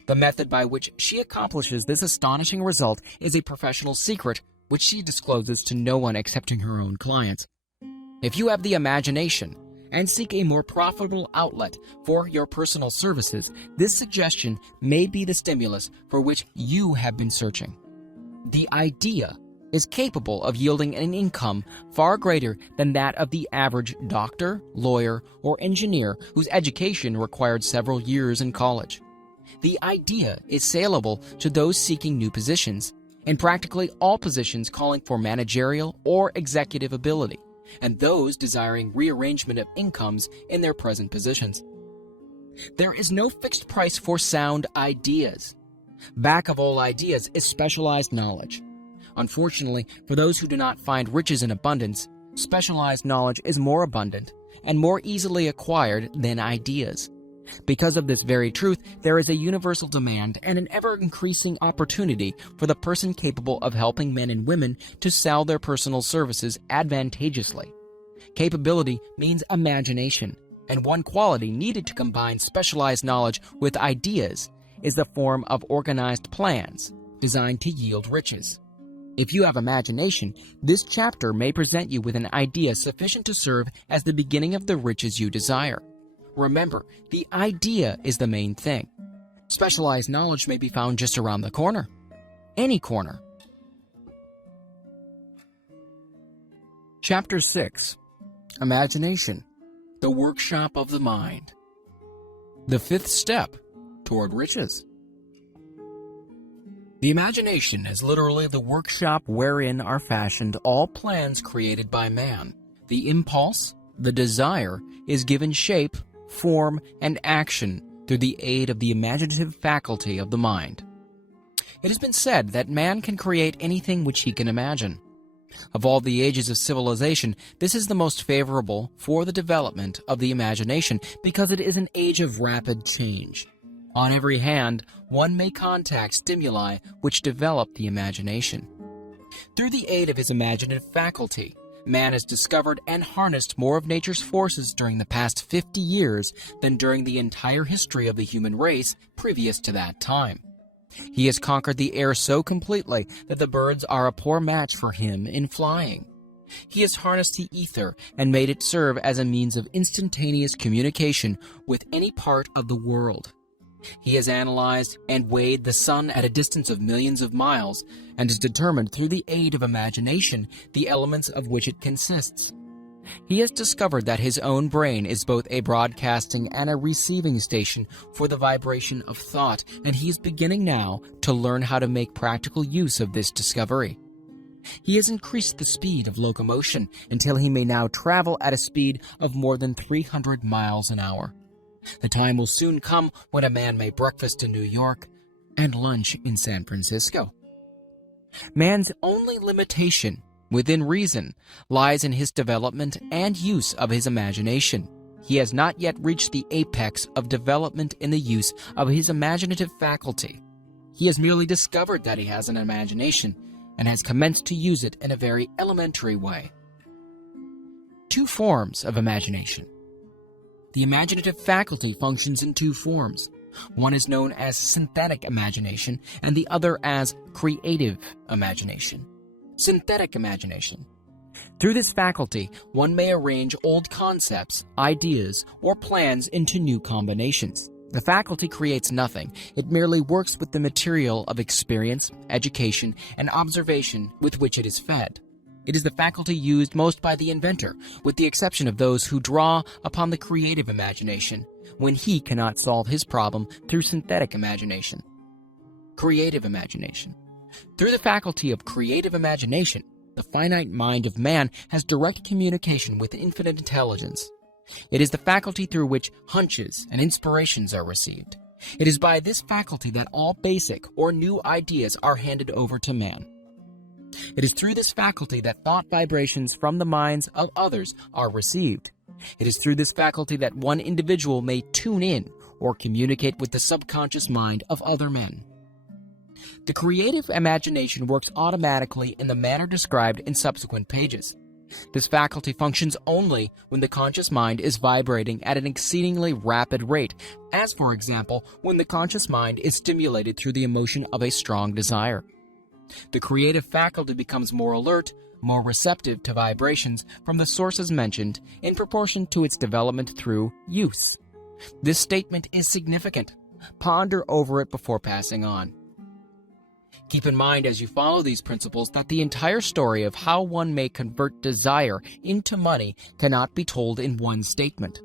The method by which she accomplishes this astonishing result is a professional secret which she discloses to no one excepting her own clients. If you have the imagination and seek a more profitable outlet for your personal services, this suggestion may be the stimulus for which you have been searching. The idea is capable of yielding an income far greater than that of the average doctor, lawyer, or engineer whose education required several years in college. The idea is saleable to those seeking new positions, in practically all positions calling for managerial or executive ability, and those desiring rearrangement of incomes in their present positions. There is no fixed price for sound ideas. Back of all ideas is specialized knowledge. Unfortunately, for those who do not find riches in abundance, specialized knowledge is more abundant and more easily acquired than ideas. Because of this very truth, there is a universal demand and an ever-increasing opportunity for the person capable of helping men and women to sell their personal services advantageously. Capability means imagination, and one quality needed to combine specialized knowledge with ideas is the form of organized plans designed to yield riches. If you have imagination, this chapter may present you with an idea sufficient to serve as the beginning of the riches you desire. Remember, the idea is the main thing. Specialized knowledge may be found just around the corner. Any corner. Chapter 6. Imagination, the workshop of the mind. The fifth step toward riches. The imagination is literally the workshop wherein are fashioned all plans created by man. The impulse, the desire, is given shape, form, and action through the aid of the imaginative faculty of the mind. It has been said that man can create anything which he can imagine. Of all the ages of civilization, this is the most favorable for the development of the imagination because it is an age of rapid change. On every hand, one may contact stimuli which develop the imagination. Through the aid of his imaginative faculty, man has discovered and harnessed more of nature's forces during the past 50 years than during the entire history of the human race previous to that time. He has conquered the air so completely that the birds are a poor match for him in flying. He has harnessed the ether and made it serve as a means of instantaneous communication with any part of the world. He has analyzed and weighed the sun at a distance of millions of miles and has determined through the aid of imagination the elements of which it consists. He has discovered that his own brain is both a broadcasting and a receiving station for the vibration of thought, and he is beginning now to learn how to make practical use of this discovery. He has increased the speed of locomotion until he may now travel at a speed of more than 300 miles an hour. The time will soon come when a man may breakfast in New York and lunch in San Francisco. Man's only limitation, within reason, lies in his development and use of his imagination. He has not yet reached the apex of development in the use of his imaginative faculty. He has merely discovered that he has an imagination and has commenced to use it in a very elementary way. Two forms of imagination. The imaginative faculty functions in two forms. One is known as synthetic imagination, and the other as creative imagination. Synthetic imagination. Through this faculty, one may arrange old concepts, ideas, or plans into new combinations. The faculty creates nothing. It merely works with the material of experience, education, and observation with which it is fed. It is the faculty used most by the inventor, with the exception of those who draw upon the creative imagination when he cannot solve his problem through synthetic imagination. Creative imagination. Through the faculty of creative imagination, the finite mind of man has direct communication with infinite intelligence. It is the faculty through which hunches and inspirations are received. It is by this faculty that all basic or new ideas are handed over to man. It is through this faculty that thought vibrations from the minds of others are received. It is through this faculty that one individual may tune in or communicate with the subconscious mind of other men. The creative imagination works automatically in the manner described in subsequent pages. This faculty functions only when the conscious mind is vibrating at an exceedingly rapid rate, as for example, when the conscious mind is stimulated through the emotion of a strong desire. The creative faculty becomes more alert, more receptive to vibrations from the sources mentioned in proportion to its development through use. This statement is significant. Ponder over it before passing on. Keep in mind as you follow these principles that the entire story of how one may convert desire into money cannot be told in one statement.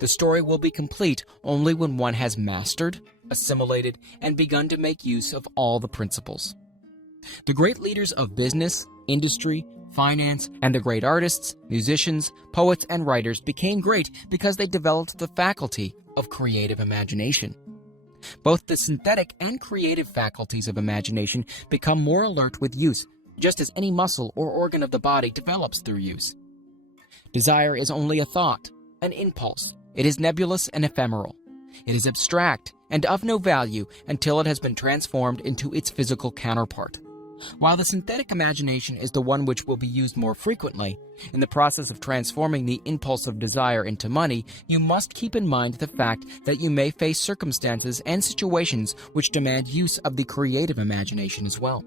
The story will be complete only when one has mastered, assimilated, and begun to make use of all the principles. The great leaders of business, industry, finance, and the great artists, musicians, poets, and writers became great because they developed the faculty of creative imagination. Both the synthetic and creative faculties of imagination become more alert with use, just as any muscle or organ of the body develops through use. Desire is only a thought, an impulse. It is nebulous and ephemeral. It is abstract and of no value until it has been transformed into its physical counterpart. While the synthetic imagination is the one which will be used more frequently, in the process of transforming the impulse of desire into money, you must keep in mind the fact that you may face circumstances and situations which demand use of the creative imagination as well.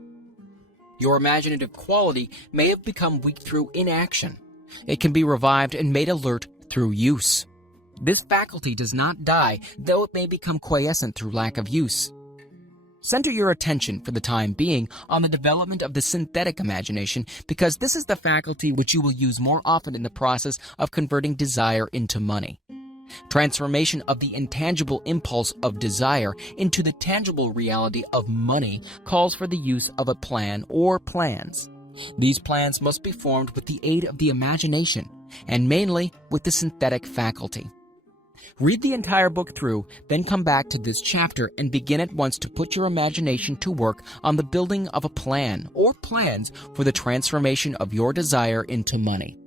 Your imaginative quality may have become weak through inaction. It can be revived and made alert through use. This faculty does not die, though it may become quiescent through lack of use. Center your attention for the time being on the development of the synthetic imagination because this is the faculty which you will use more often in the process of converting desire into money. Transformation of the intangible impulse of desire into the tangible reality of money calls for the use of a plan or plans. These plans must be formed with the aid of the imagination and mainly with the synthetic faculty. Read the entire book through, then come back to this chapter and begin at once to put your imagination to work on the building of a plan or plans for the transformation of your desire into money.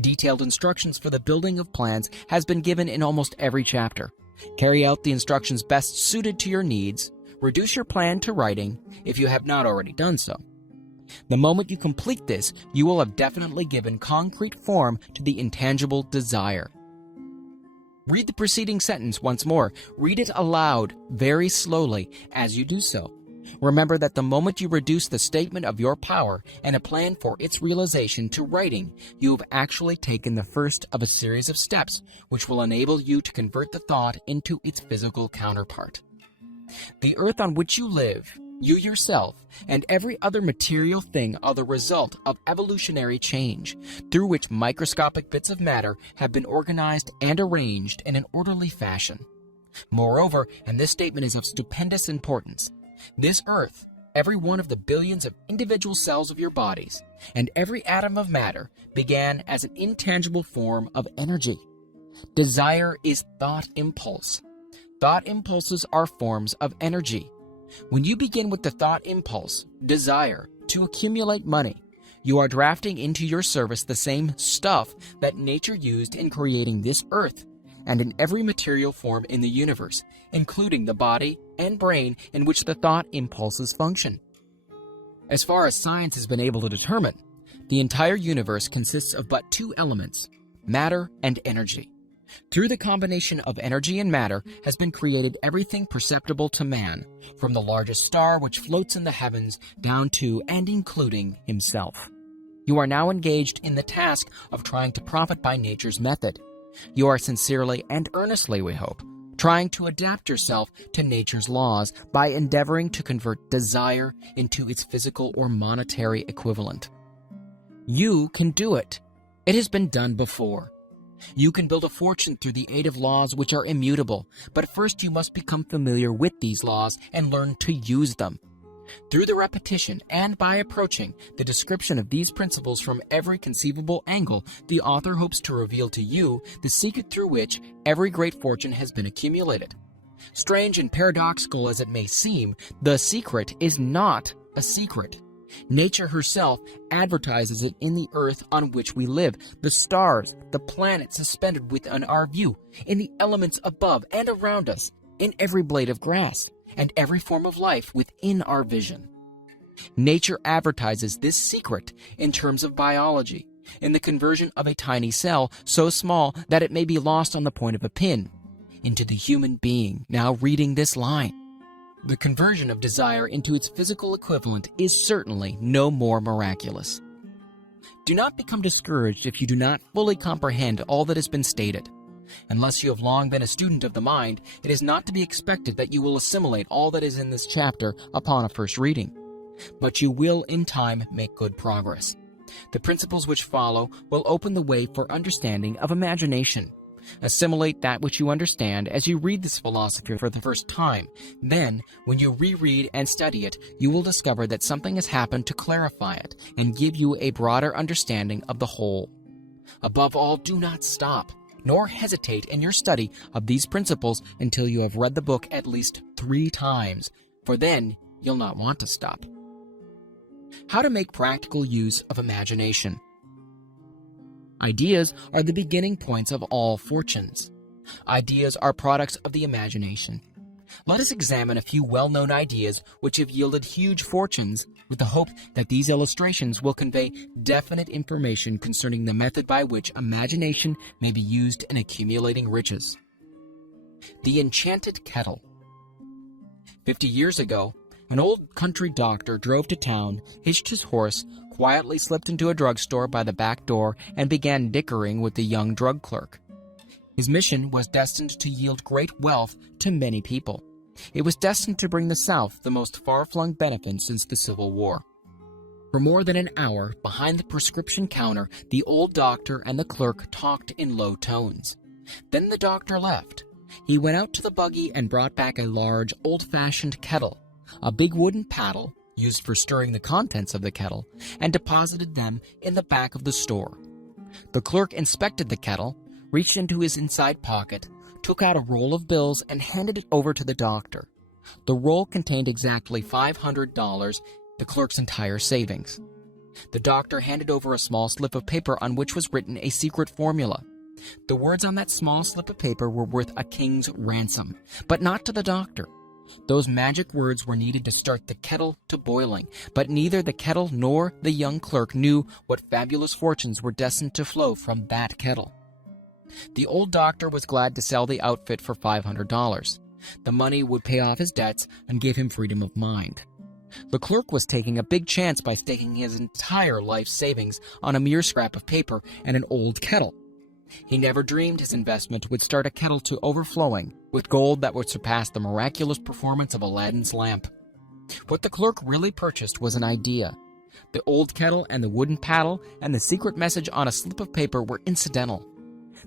Detailed instructions for the building of plans has been given in almost every chapter. Carry out the instructions best suited to your needs. Reduce your plan to writing if you have not already done so. The moment you complete this, you will have definitely given concrete form to the intangible desire. Read the preceding sentence once more. Read it aloud, very slowly, as you do so. Remember that the moment you reduce the statement of your power and a plan for its realization to writing, you have actually taken the first of a series of steps which will enable you to convert the thought into its physical counterpart. The earth on which you live, you yourself, and every other material thing are the result of evolutionary change, through which microscopic bits of matter have been organized and arranged in an orderly fashion. Moreover, and this statement is of stupendous importance, this earth, every one of the billions of individual cells of your bodies, and every atom of matter began as an intangible form of energy. Desire is thought impulse. Thought impulses are forms of energy. When you begin with the thought impulse, desire, to accumulate money, you are drafting into your service the same stuff that nature used in creating this earth and in every material form in the universe, including the body and brain in which the thought impulses function. As far as science has been able to determine, the entire universe consists of but two elements, matter and energy. Through the combination of energy and matter has been created everything perceptible to man, from the largest star which floats in the heavens down to and including himself. You are now engaged in the task of trying to profit by nature's method. You are sincerely and earnestly, we hope, trying to adapt yourself to nature's laws by endeavoring to convert desire into its physical or monetary equivalent. You can do it. It has been done before. You can build a fortune through the aid of laws which are immutable, but first you must become familiar with these laws and learn to use them. Through the repetition and by approaching the description of these principles from every conceivable angle, the author hopes to reveal to you the secret through which every great fortune has been accumulated. Strange and paradoxical as it may seem, the secret is not a secret. Nature herself advertises it in the earth on which we live, the stars, the planets suspended within our view, in the elements above and around us, in every blade of grass, and every form of life within our vision. Nature advertises this secret in terms of biology, in the conversion of a tiny cell so small that it may be lost on the point of a pin, into the human being now reading this line. The conversion of desire into its physical equivalent is certainly no more miraculous. Do not become discouraged if you do not fully comprehend all that has been stated. Unless you have long been a student of the mind, it is not to be expected that you will assimilate all that is in this chapter upon a first reading. But you will, in time, make good progress. The principles which follow will open the way for understanding of imagination. Assimilate that which you understand as you read this philosophy for the first time. Then, when you reread and study it, you will discover that something has happened to clarify it and give you a broader understanding of the whole. Above all, do not stop, nor hesitate in your study of these principles until you have read the book at least 3 times, for then you'll not want to stop. How to make practical use of imagination. Ideas are the beginning points of all fortunes. Ideas are products of the imagination. Let us examine a few well-known ideas which have yielded huge fortunes, with the hope that these illustrations will convey definite information concerning the method by which imagination may be used in accumulating riches. The Enchanted Kettle. 50 years ago, an old country doctor drove to town, hitched his horse, quietly slipped into a drugstore by the back door, and began dickering with the young drug clerk. His mission was destined to yield great wealth to many people. It was destined to bring the South the most far-flung benefit since the Civil War. For more than an hour, behind the prescription counter, the old doctor and the clerk talked in low tones. Then the doctor left. He went out to the buggy and brought back a large, old-fashioned kettle, a big wooden paddle used for stirring the contents of the kettle, and deposited them in the back of the store. The clerk inspected the kettle, reached into his inside pocket, took out a roll of bills, and handed it over to the doctor. The roll contained exactly $500, the clerk's entire savings. The doctor handed over a small slip of paper on which was written a secret formula. The words on that small slip of paper were worth a king's ransom, but not to the doctor. Those magic words were needed to start the kettle to boiling, but neither the kettle nor the young clerk knew what fabulous fortunes were destined to flow from that kettle. The old doctor was glad to sell the outfit for $500. The money would pay off his debts and give him freedom of mind. The clerk was taking a big chance by staking his entire life savings on a mere scrap of paper and an old kettle. He never dreamed his investment would start a kettle to overflowing with gold that would surpass the miraculous performance of Aladdin's lamp. What the clerk really purchased was an idea. The old kettle and the wooden paddle and the secret message on a slip of paper were incidental.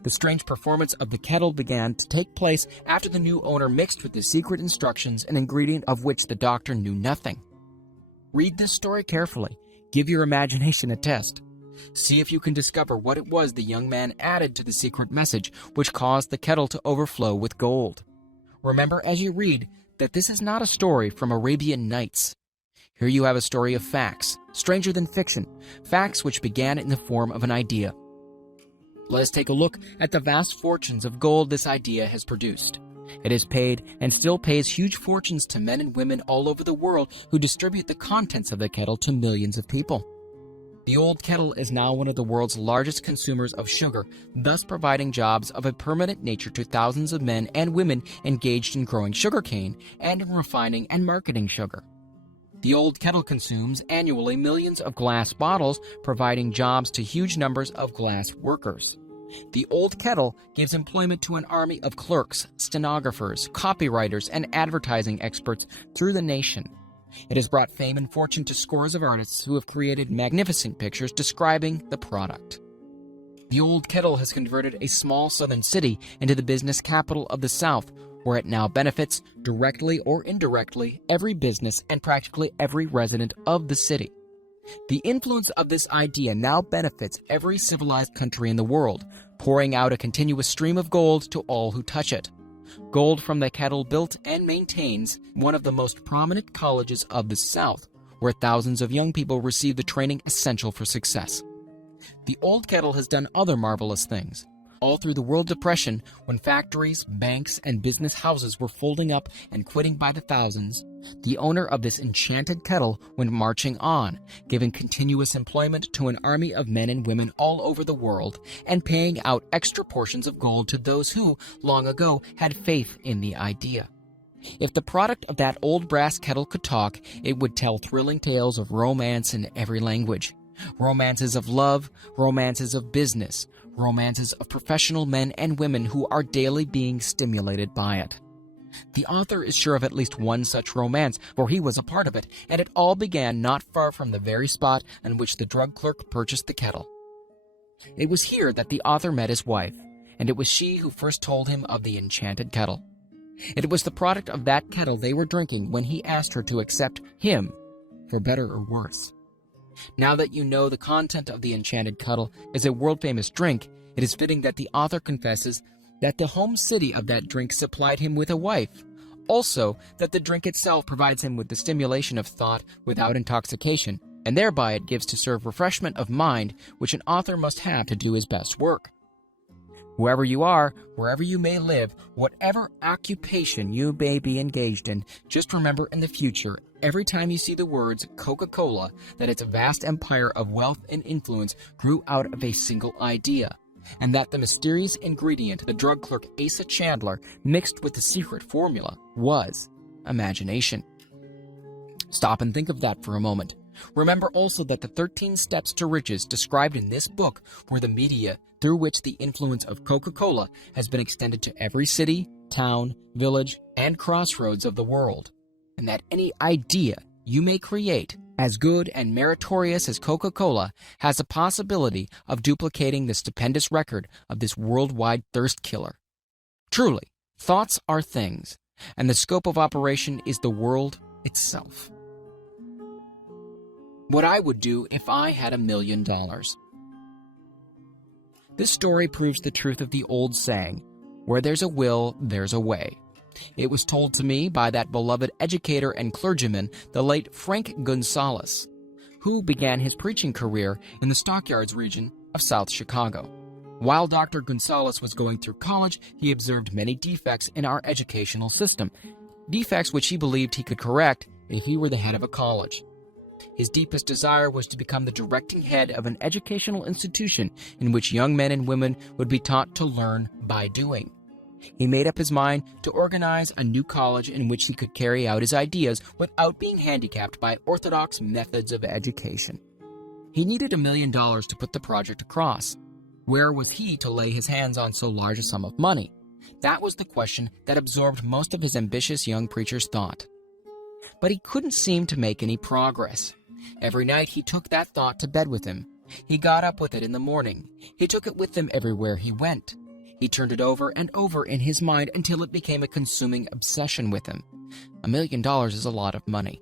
The strange performance of the kettle began to take place after the new owner mixed with the secret instructions an ingredient of which the doctor knew nothing. Read this story carefully. Give your imagination a test. See if you can discover what it was the young man added to the secret message which caused the kettle to overflow with gold. Remember as you read that this is not a story from Arabian Nights. Here you have a story of facts, stranger than fiction, facts which began in the form of an idea. Let us take a look at the vast fortunes of gold this idea has produced. It has paid and still pays huge fortunes to men and women all over the world who distribute the contents of the kettle to millions of people. The old kettle is now one of the world's largest consumers of sugar, thus providing jobs of a permanent nature to thousands of men and women engaged in growing sugarcane and in refining and marketing sugar. The old kettle consumes annually millions of glass bottles, providing jobs to huge numbers of glass workers. The old kettle gives employment to an army of clerks, stenographers, copywriters, and advertising experts through the nation. It has brought fame and fortune to scores of artists who have created magnificent pictures describing the product. The old kettle has converted a small southern city into the business capital of the South, where it now benefits, directly or indirectly, every business and practically every resident of the city. The influence of this idea now benefits every civilized country in the world, pouring out a continuous stream of gold to all who touch it. Gold from the kettle built and maintains one of the most prominent colleges of the South, where thousands of young people receive the training essential for success. The old kettle has done other marvelous things. All through the World Depression, when factories, banks, and business houses were folding up and quitting by the thousands, the owner of this enchanted kettle went marching on, giving continuous employment to an army of men and women all over the world, and paying out extra portions of gold to those who, long ago, had faith in the idea. If the product of that old brass kettle could talk, it would tell thrilling tales of romance in every language. Romances of love, romances of business, romances of professional men and women who are daily being stimulated by it. The author is sure of at least one such romance, for he was a part of it, and it all began not far from the very spot on which the drug clerk purchased the kettle. It was here that the author met his wife, and it was she who first told him of the enchanted kettle. It was the product of that kettle they were drinking when he asked her to accept him, for better or worse. Now that you know the content of the enchanted kettle is a world-famous drink, it is fitting that the author confesses that the home city of that drink supplied him with a wife. Also, that the drink itself provides him with the stimulation of thought without intoxication, and thereby it gives to serve refreshment of mind, which an author must have to do his best work. Whoever you are, wherever you may live, whatever occupation you may be engaged in, just remember in the future, every time you see the words Coca-Cola, that its vast empire of wealth and influence grew out of a single idea, and that the mysterious ingredient the drug clerk Asa Chandler mixed with the secret formula was imagination. Stop and think of that for a moment. Remember also that the 13 steps to riches described in this book were the media through which the influence of Coca-Cola has been extended to every city, town, village, and crossroads of the world, and that any idea you may create, as good and meritorious as Coca-Cola, has a possibility of duplicating the stupendous record of this worldwide thirst killer. Truly, thoughts are things, and the scope of operation is the world itself. What I would do if I had $1 million. This story proves the truth of the old saying, where there's a will, there's a way. It was told to me by that beloved educator and clergyman, the late Frank Gonzalez, who began his preaching career in the Stockyards region of South Chicago. While Dr. Gonzalez was going through college, he observed many defects in our educational system, defects which he believed he could correct if he were the head of a college. His deepest desire was to become the directing head of an educational institution in which young men and women would be taught to learn by doing. He made up his mind to organize a new college in which he could carry out his ideas without being handicapped by orthodox methods of education. He needed $1 million to put the project across. Where was he to lay his hands on so large a sum of money? That was the question that absorbed most of his ambitious young preacher's thought. But he couldn't seem to make any progress. Every night he took that thought to bed with him. He got up with it in the morning. He took it with him everywhere he went. He turned it over and over in his mind until it became a consuming obsession with him. $1 million is a lot of money.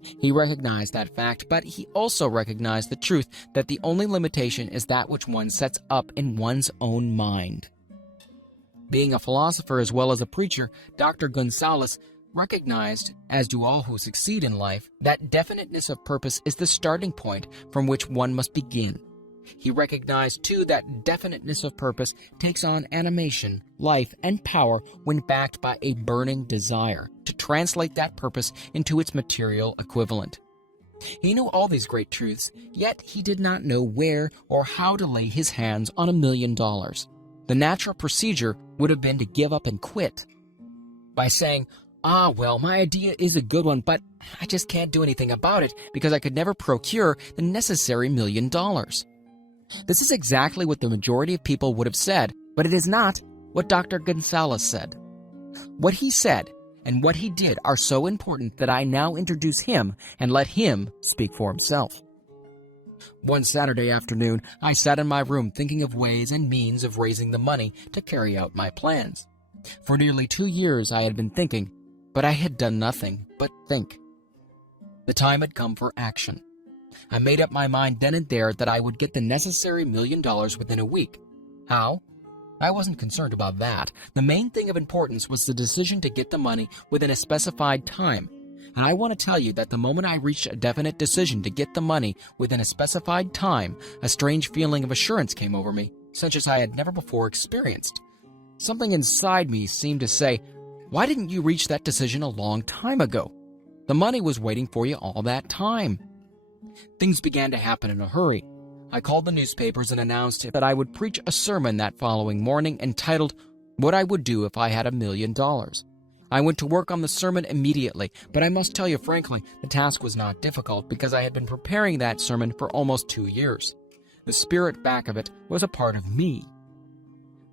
He recognized that fact, but he also recognized the truth that the only limitation is that which one sets up in one's own mind. Being a philosopher as well as a preacher, Dr. Gonzalez recognized, as do all who succeed in life, that definiteness of purpose is the starting point from which one must begin. He recognized, too, that definiteness of purpose takes on animation, life, and power when backed by a burning desire to translate that purpose into its material equivalent. He knew all these great truths, yet he did not know where or how to lay his hands on $1 million. The natural procedure would have been to give up and quit. By saying, well, my idea is a good one, but I just can't do anything about it because I could never procure the necessary $1 million. This is exactly what the majority of people would have said, but it is not what Dr. Gonzalez said. What he said and what he did are so important that I now introduce him and let him speak for himself. One Saturday afternoon, I sat in my room thinking of ways and means of raising the money to carry out my plans. For nearly 2 years I had been thinking, but I had done nothing but think. The time had come for action. I made up my mind then and there that I would get the necessary $1 million within a week. How? I wasn't concerned about that. The main thing of importance was the decision to get the money within a specified time. And I want to tell you that the moment I reached a definite decision to get the money within a specified time, a strange feeling of assurance came over me, such as I had never before experienced. Something inside me seemed to say, "Why didn't you reach that decision a long time ago? The money was waiting for you all that time." Things began to happen in a hurry. I called the newspapers and announced that I would preach a sermon that following morning entitled, "What I Would Do If I Had $1 Million." I went to work on the sermon immediately, but I must tell you frankly, the task was not difficult because I had been preparing that sermon for almost 2 years. The spirit back of it was a part of me.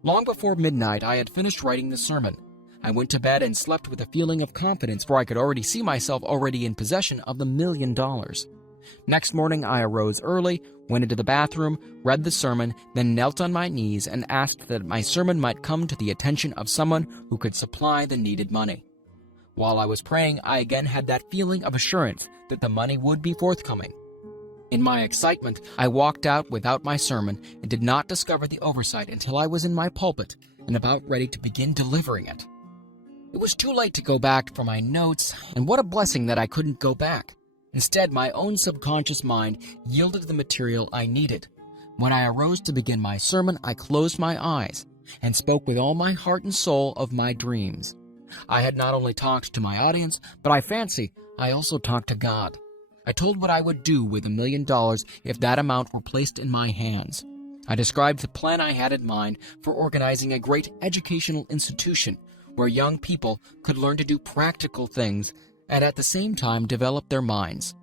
Long before midnight, I had finished writing the sermon. I went to bed and slept with a feeling of confidence, for I could already see myself already in possession of the $1 million. Next morning, I arose early, went into the bathroom, read the sermon, then knelt on my knees and asked that my sermon might come to the attention of someone who could supply the needed money. While I was praying, I again had that feeling of assurance that the money would be forthcoming. In my excitement, I walked out without my sermon and did not discover the oversight until I was in my pulpit and about ready to begin delivering it. It was too late to go back for my notes, and what a blessing that I couldn't go back. Instead, my own subconscious mind yielded the material I needed. When I arose to begin my sermon, I closed my eyes and spoke with all my heart and soul of my dreams. I had not only talked to my audience, but I fancy I also talked to God. I told what I would do with $1 million if that amount were placed in my hands. I described the plan I had in mind for organizing a great educational institution where young people could learn to do practical things and at the same time develop their minds.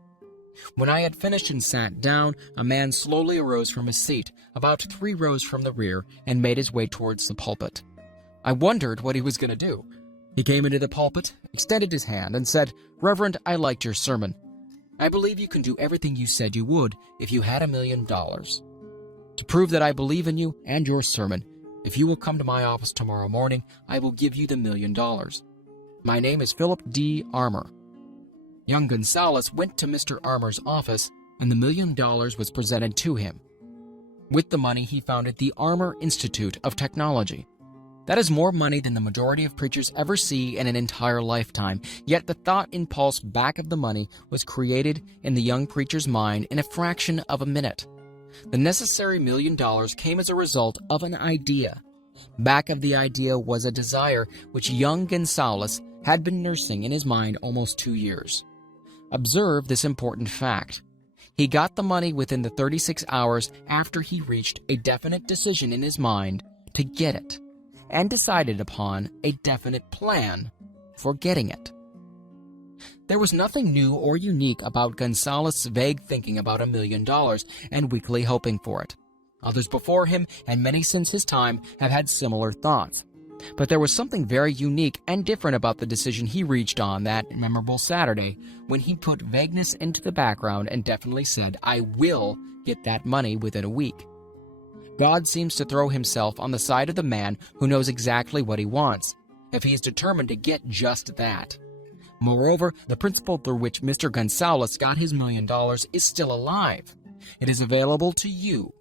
When I had finished and sat down, a man slowly arose from his seat, about 3 rows from the rear, and made his way towards the pulpit. I wondered what he was going to do. He came into the pulpit, extended his hand, and said, "Reverend, I liked your sermon. I believe you can do everything you said you would if you had $1 million. To prove that I believe in you and your sermon, if you will come to my office tomorrow morning, I will give you the $1 million. My name is Philip D. Armour." Young Gonzalez went to Mr. Armour's office, and the $1 million was presented to him. With the money, he founded the Armour Institute of Technology. That is more money than the majority of preachers ever see in an entire lifetime, yet the thought impulse back of the money was created in the young preacher's mind in a fraction of a minute. The necessary $1 million came as a result of an idea. Back of the idea was a desire which young Gonzalez had been nursing in his mind almost 2 years. Observe this important fact. He got the money within the 36 hours after he reached a definite decision in his mind to get it, and decided upon a definite plan for getting it. There was nothing new or unique about Gonzalez's vague thinking about $1 million and weakly hoping for it. Others before him, and many since his time, have had similar thoughts. But there was something very unique and different about the decision he reached on that memorable Saturday when he put vagueness into the background and definitely said, "I will get that money within a week." God seems to throw himself on the side of the man who knows exactly what he wants, if he is determined to get just that. Moreover, the principle through which Mr. Gonzalez got his $1 million is still alive. It is available to you.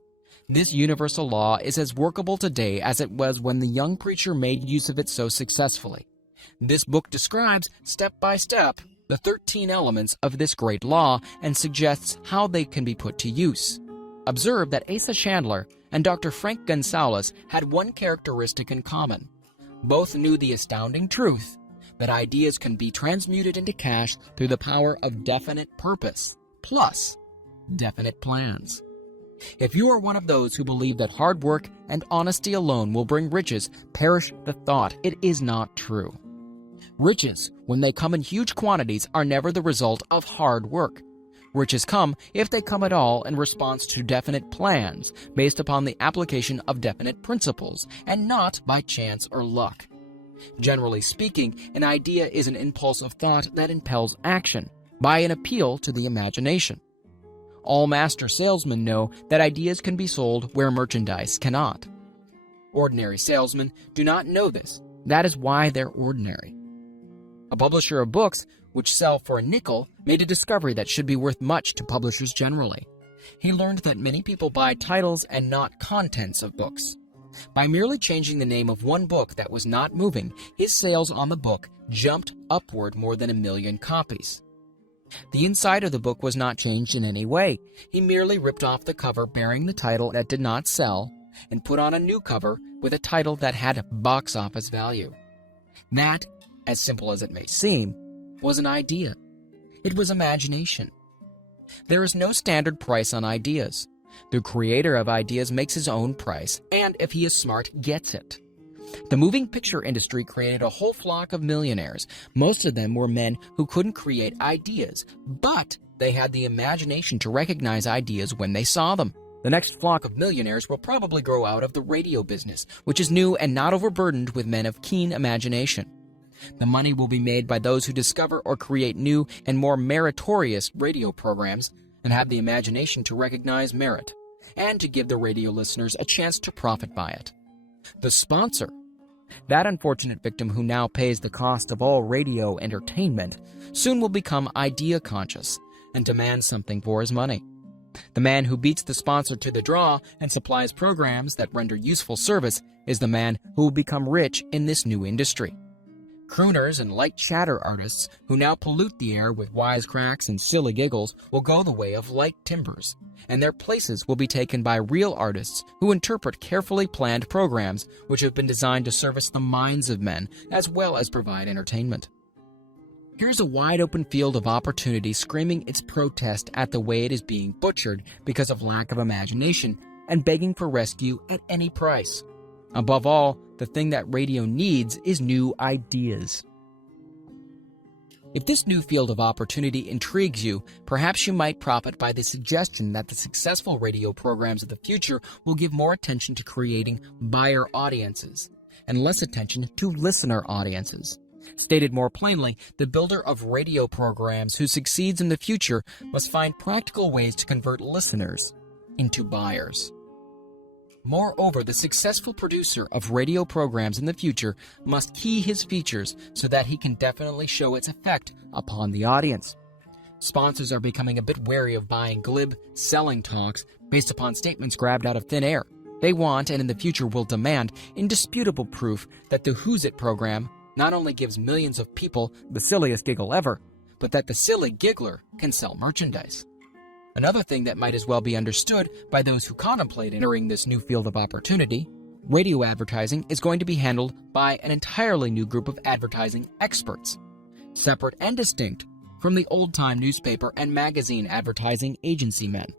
This universal law is as workable today as it was when the young preacher made use of it so successfully. This book describes, step by step, the 13 elements of this great law and suggests how they can be put to use. Observe that Asa Chandler and Dr. Frank Gonzalez had one characteristic in common. Both knew the astounding truth that ideas can be transmuted into cash through the power of definite purpose, plus definite plans. If you are one of those who believe that hard work and honesty alone will bring riches, perish the thought. It is not true. Riches, when they come in huge quantities, are never the result of hard work. Riches come, if they come at all, in response to definite plans, based upon the application of definite principles, and not by chance or luck. Generally speaking, an idea is an impulse of thought that impels action, by an appeal to the imagination. All master salesmen know that ideas can be sold where merchandise cannot. Ordinary salesmen do not know this. That is why they're ordinary. A publisher of books, which sell for a nickel, made a discovery that should be worth much to publishers generally. He learned that many people buy titles and not contents of books. By merely changing the name of one book that was not moving, his sales on the book jumped upward more than 1 million copies. The inside of the book was not changed in any way. He merely ripped off the cover bearing the title that did not sell and put on a new cover with a title that had box office value. That, as simple as it may seem, was an idea. It was imagination. There is no standard price on ideas. The creator of ideas makes his own price, and if he is smart, gets it. The moving picture industry created a whole flock of millionaires. Most of them were men who couldn't create ideas, but they had the imagination to recognize ideas when they saw them. The next flock of millionaires will probably grow out of the radio business, which is new and not overburdened with men of keen imagination. The money will be made by those who discover or create new and more meritorious radio programs and have the imagination to recognize merit and to give the radio listeners a chance to profit by it. The sponsor, that unfortunate victim who now pays the cost of all radio entertainment, soon will become idea conscious and demand something for his money. The man who beats the sponsor to the draw and supplies programs that render useful service is the man who will become rich in this new industry. Crooners and light chatter artists who now pollute the air with wisecracks and silly giggles will go the way of light timbers, and their places will be taken by real artists who interpret carefully planned programs which have been designed to service the minds of men as well as provide entertainment. Here's a wide-open field of opportunity screaming its protest at the way it is being butchered because of lack of imagination and begging for rescue at any price. Above all, the thing that radio needs is new ideas. If this new field of opportunity intrigues you, perhaps you might profit by the suggestion that the successful radio programs of the future will give more attention to creating buyer audiences and less attention to listener audiences. Stated more plainly, the builder of radio programs who succeeds in the future must find practical ways to convert listeners into buyers. Moreover, the successful producer of radio programs in the future must key his features so that he can definitely show its effect upon the audience. Sponsors are becoming a bit wary of buying glib, selling talks based upon statements grabbed out of thin air. They want, and in the future will demand, indisputable proof that the Who's It program not only gives millions of people the silliest giggle ever, but that the silly giggler can sell merchandise. Another thing that might as well be understood by those who contemplate entering this new field of opportunity, radio advertising is going to be handled by an entirely new group of advertising experts, separate and distinct from the old-time newspaper and magazine advertising agency men.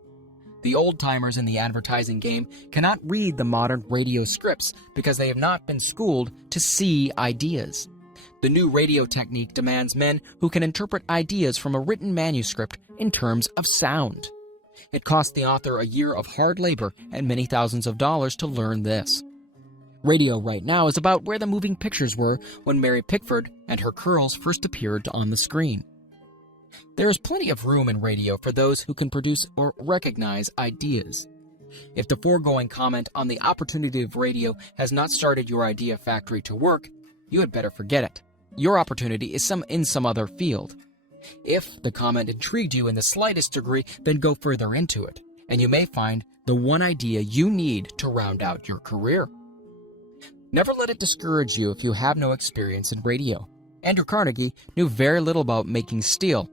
The old-timers in the advertising game cannot read the modern radio scripts because they have not been schooled to see ideas. The new radio technique demands men who can interpret ideas from a written manuscript in terms of sound. It cost the author a year of hard labor and many thousands of dollars to learn this. Radio right now is about where the moving pictures were when Mary Pickford and her curls first appeared on the screen. There is plenty of room in radio for those who can produce or recognize ideas. If the foregoing comment on the opportunity of radio has not started your idea factory to work, you had better forget it. Your opportunity is in some other field. If the comment intrigued you in the slightest degree, then go further into it, and you may find the one idea you need to round out your career. Never let it discourage you if you have no experience in radio. Andrew Carnegie knew very little about making steel.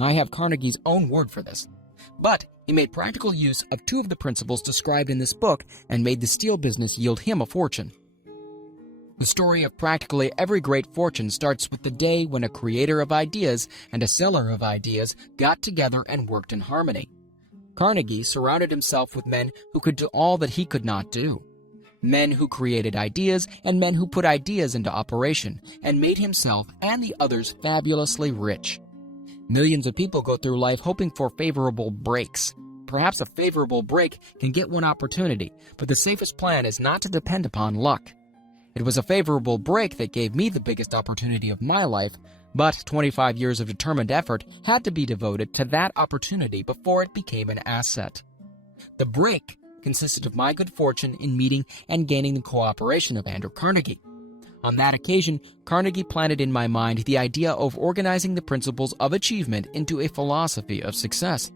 I have Carnegie's own word for this. But he made practical use of two of the principles described in this book and made the steel business yield him a fortune. The story of practically every great fortune starts with the day when a creator of ideas and a seller of ideas got together and worked in harmony. Carnegie surrounded himself with men who could do all that he could not do. Men who created ideas and men who put ideas into operation and made himself and the others fabulously rich. Millions of people go through life hoping for favorable breaks. Perhaps a favorable break can get one opportunity, but the safest plan is not to depend upon luck. It was a favorable break that gave me the biggest opportunity of my life, but 25 years of determined effort had to be devoted to that opportunity before it became an asset. The break consisted of my good fortune in meeting and gaining the cooperation of Andrew Carnegie. On that occasion, Carnegie planted in my mind the idea of organizing the principles of achievement into a philosophy of success.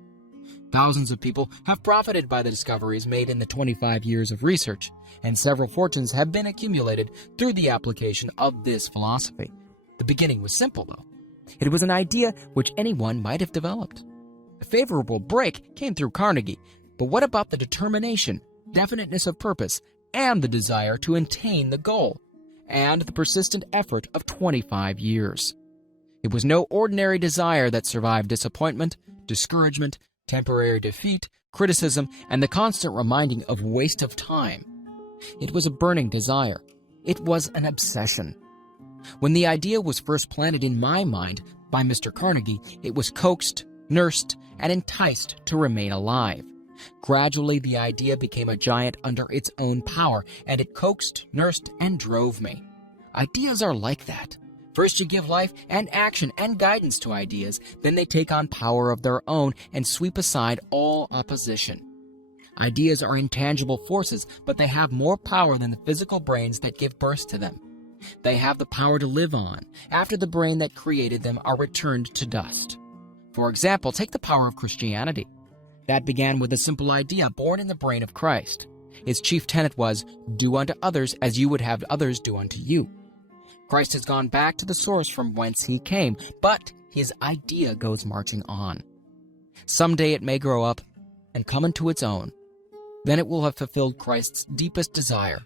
Thousands of people have profited by the discoveries made in the 25 years of research, and several fortunes have been accumulated through the application of this philosophy. The beginning was simple, though. It was an idea which anyone might have developed. A favorable break came through Carnegie, but what about the determination, definiteness of purpose, and the desire to attain the goal, and the persistent effort of 25 years? It was no ordinary desire that survived disappointment, discouragement, temporary defeat, criticism, and the constant reminding of waste of time. It was a burning desire. It was an obsession. When the idea was first planted in my mind by Mr. Carnegie, it was coaxed, nursed, and enticed to remain alive. Gradually, the idea became a giant under its own power, and it coaxed, nursed, and drove me. Ideas are like that. First you give life and action and guidance to ideas, then they take on power of their own and sweep aside all opposition. Ideas are intangible forces, but they have more power than the physical brains that give birth to them. They have the power to live on after the brain that created them are returned to dust. For example, take the power of Christianity. That began with a simple idea born in the brain of Christ. Its chief tenet was, do unto others as you would have others do unto you. Christ has gone back to the source from whence he came, but his idea goes marching on. Someday it may grow up and come into its own. Then it will have fulfilled Christ's deepest desire.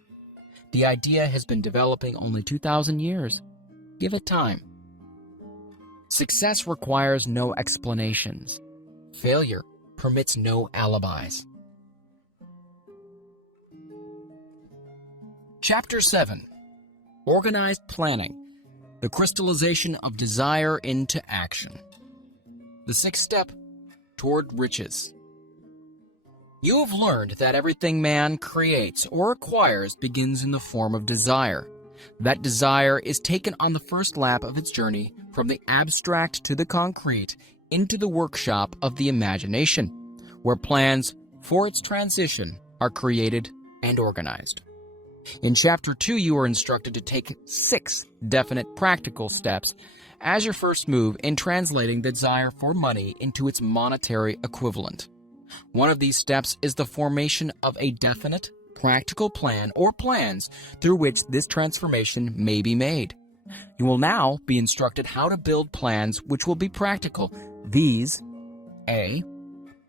The idea has been developing only 2,000 years. Give it time. Success requires no explanations. Failure permits no alibis. Chapter 7. Organized Planning. The crystallization of desire into action. The sixth step toward riches. You have learned that everything man creates or acquires begins in the form of desire. That desire is taken on the first lap of its journey from the abstract to the concrete into the workshop of the imagination, where plans for its transition are created and organized. In Chapter 2, you are instructed to take 6 definite practical steps as your first move in translating the desire for money into its monetary equivalent. One of these steps is the formation of a definite, practical plan or plans through which this transformation may be made. You will now be instructed how to build plans which will be practical. These: A.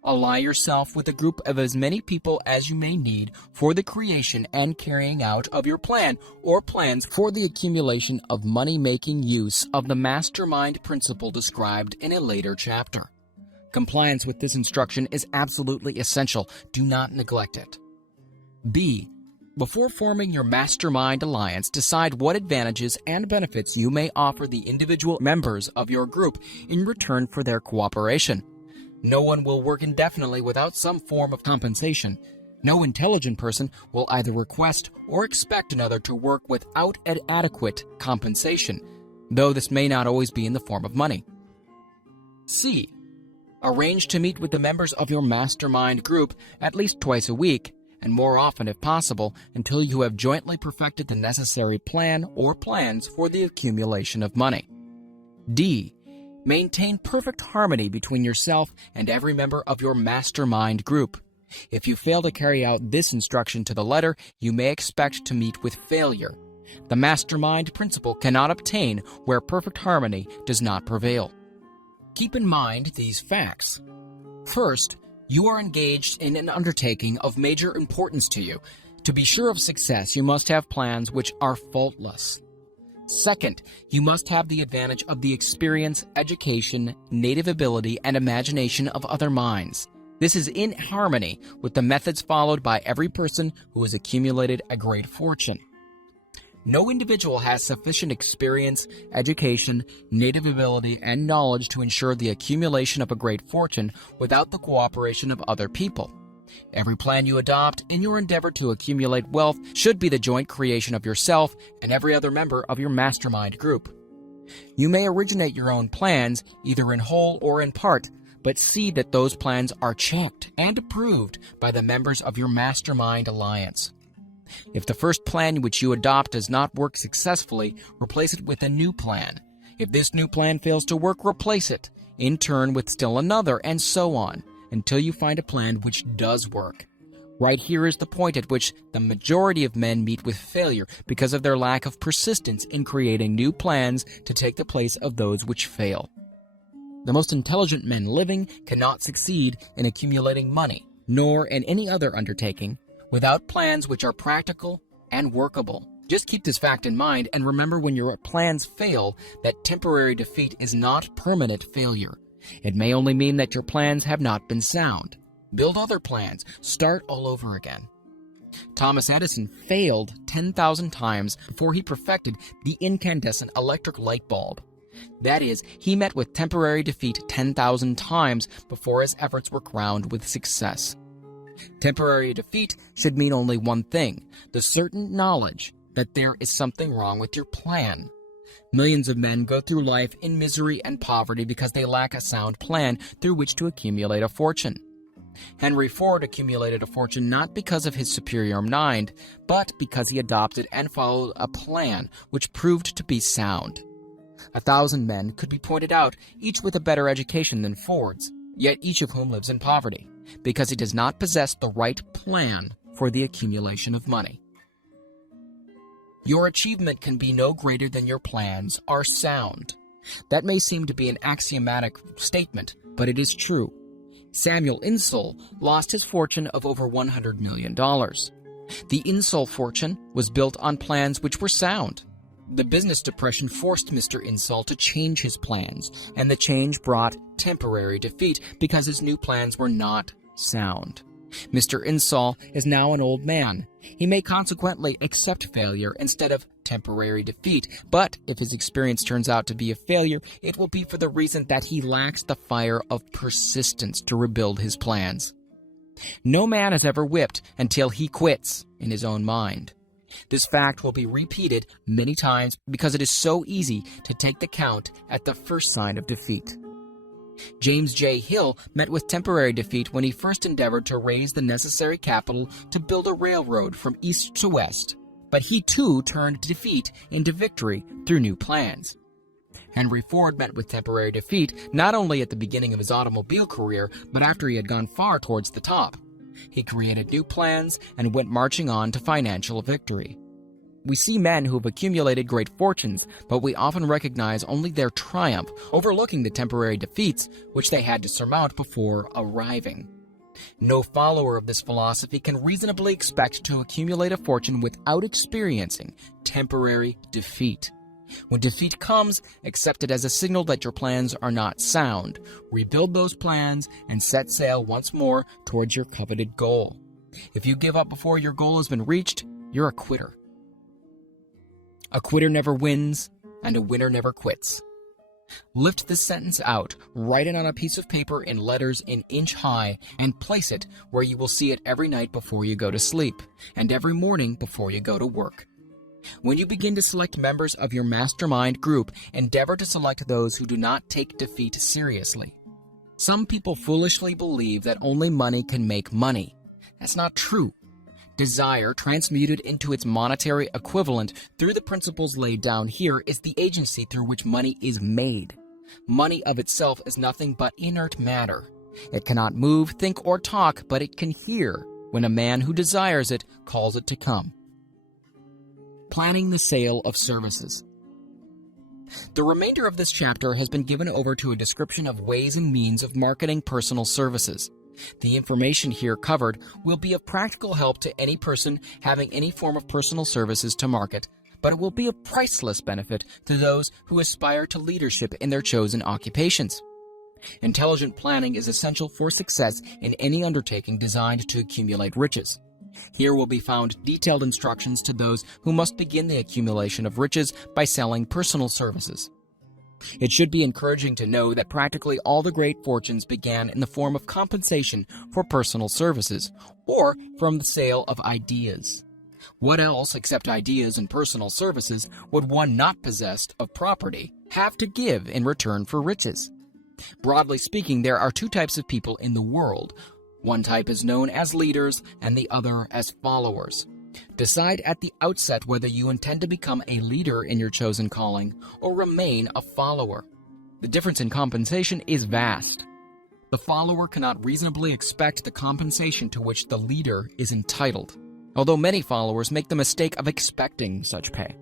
Ally yourself with a group of as many people as you may need for the creation and carrying out of your plan or plans for the accumulation of money-making use of the mastermind principle described in a later chapter. Compliance with this instruction is absolutely essential. Do not neglect it. B. Before forming your mastermind alliance, decide what advantages and benefits you may offer the individual members of your group in return for their cooperation. No one will work indefinitely without some form of compensation. No intelligent person will either request or expect another to work without adequate compensation, though this may not always be in the form of money. C. Arrange to meet with the members of your mastermind group at least twice a week, and more often if possible, until you have jointly perfected the necessary plan or plans for the accumulation of money. D. Maintain perfect harmony between yourself and every member of your mastermind group. If you fail to carry out this instruction to the letter, you may expect to meet with failure. The mastermind principle cannot obtain where perfect harmony does not prevail. Keep in mind these facts. First, you are engaged in an undertaking of major importance to you. To be sure of success, you must have plans which are faultless. Second, you must have the advantage of the experience, education, native ability, and imagination of other minds. This is in harmony with the methods followed by every person who has accumulated a great fortune. No individual has sufficient experience, education, native ability, and knowledge to ensure the accumulation of a great fortune without the cooperation of other people. Every plan you adopt in your endeavor to accumulate wealth should be the joint creation of yourself and every other member of your mastermind group. You may originate your own plans, either in whole or in part, but see that those plans are checked and approved by the members of your mastermind alliance. If the first plan which you adopt does not work successfully, replace it with a new plan. If this new plan fails to work, replace it, in turn with still another, and so on, until you find a plan which does work. Right here is the point at which the majority of men meet with failure because of their lack of persistence in creating new plans to take the place of those which fail. The most intelligent men living cannot succeed in accumulating money, nor in any other undertaking, without plans which are practical and workable. Just keep this fact in mind and remember when your plans fail that temporary defeat is not permanent failure. It may only mean that your plans have not been sound. Build other plans. Start all over again. Thomas Edison failed 10,000 times before he perfected the incandescent electric light bulb. That is, he met with temporary defeat 10,000 times before his efforts were crowned with success. Temporary defeat should mean only one thing: the certain knowledge that there is something wrong with your plan. Millions of men go through life in misery and poverty because they lack a sound plan through which to accumulate a fortune. Henry Ford accumulated a fortune not because of his superior mind, but because he adopted and followed a plan which proved to be sound. 1,000 men could be pointed out, each with a better education than Ford's, yet each of whom lives in poverty, because he does not possess the right plan for the accumulation of money. Your achievement can be no greater than your plans are sound. That may seem to be an axiomatic statement, but it is true. Samuel Insull lost his fortune of over $100 million. The Insull fortune was built on plans which were sound. The business depression forced Mr. Insull to change his plans, and the change brought temporary defeat because his new plans were not sound. Mr. Insull is now an old man. He may consequently accept failure instead of temporary defeat, but if his experience turns out to be a failure, it will be for the reason that he lacks the fire of persistence to rebuild his plans. No man is ever whipped until he quits in his own mind. This fact will be repeated many times because it is so easy to take the count at the first sign of defeat. James J. Hill met with temporary defeat when he first endeavored to raise the necessary capital to build a railroad from east to west, but he too turned defeat into victory through new plans. Henry Ford met with temporary defeat not only at the beginning of his automobile career, but after he had gone far towards the top. He created new plans and went marching on to financial victory. We see men who have accumulated great fortunes, but we often recognize only their triumph, overlooking the temporary defeats which they had to surmount before arriving. No follower of this philosophy can reasonably expect to accumulate a fortune without experiencing temporary defeat. When defeat comes, accept it as a signal that your plans are not sound. Rebuild those plans and set sail once more towards your coveted goal. If you give up before your goal has been reached, you're a quitter. A quitter never wins, and a winner never quits. Lift this sentence out, write it on a piece of paper in letters an inch high, and place it where you will see it every night before you go to sleep, and every morning before you go to work. When you begin to select members of your mastermind group, endeavor to select those who do not take defeat seriously. Some people foolishly believe that only money can make money. That's not true. Desire, transmuted into its monetary equivalent through the principles laid down here, is the agency through which money is made. Money of itself is nothing but inert matter. It cannot move, think, or talk, but it can hear when a man who desires it calls it to come. Planning the sale of services. The remainder of this chapter has been given over to a description of ways and means of marketing personal services. The information here covered will be of practical help to any person having any form of personal services to market, but it will be of priceless benefit to those who aspire to leadership in their chosen occupations. Intelligent planning is essential for success in any undertaking designed to accumulate riches. Here will be found detailed instructions to those who must begin the accumulation of riches by selling personal services. It should be encouraging to know that practically all the great fortunes began in the form of compensation for personal services, or from the sale of ideas. What else, except ideas and personal services, would one not possessed of property have to give in return for riches? Broadly speaking, there are two types of people in the world. One type is known as leaders and the other as followers. Decide at the outset whether you intend to become a leader in your chosen calling or remain a follower. The difference in compensation is vast. The follower cannot reasonably expect the compensation to which the leader is entitled, although many followers make the mistake of expecting such pay.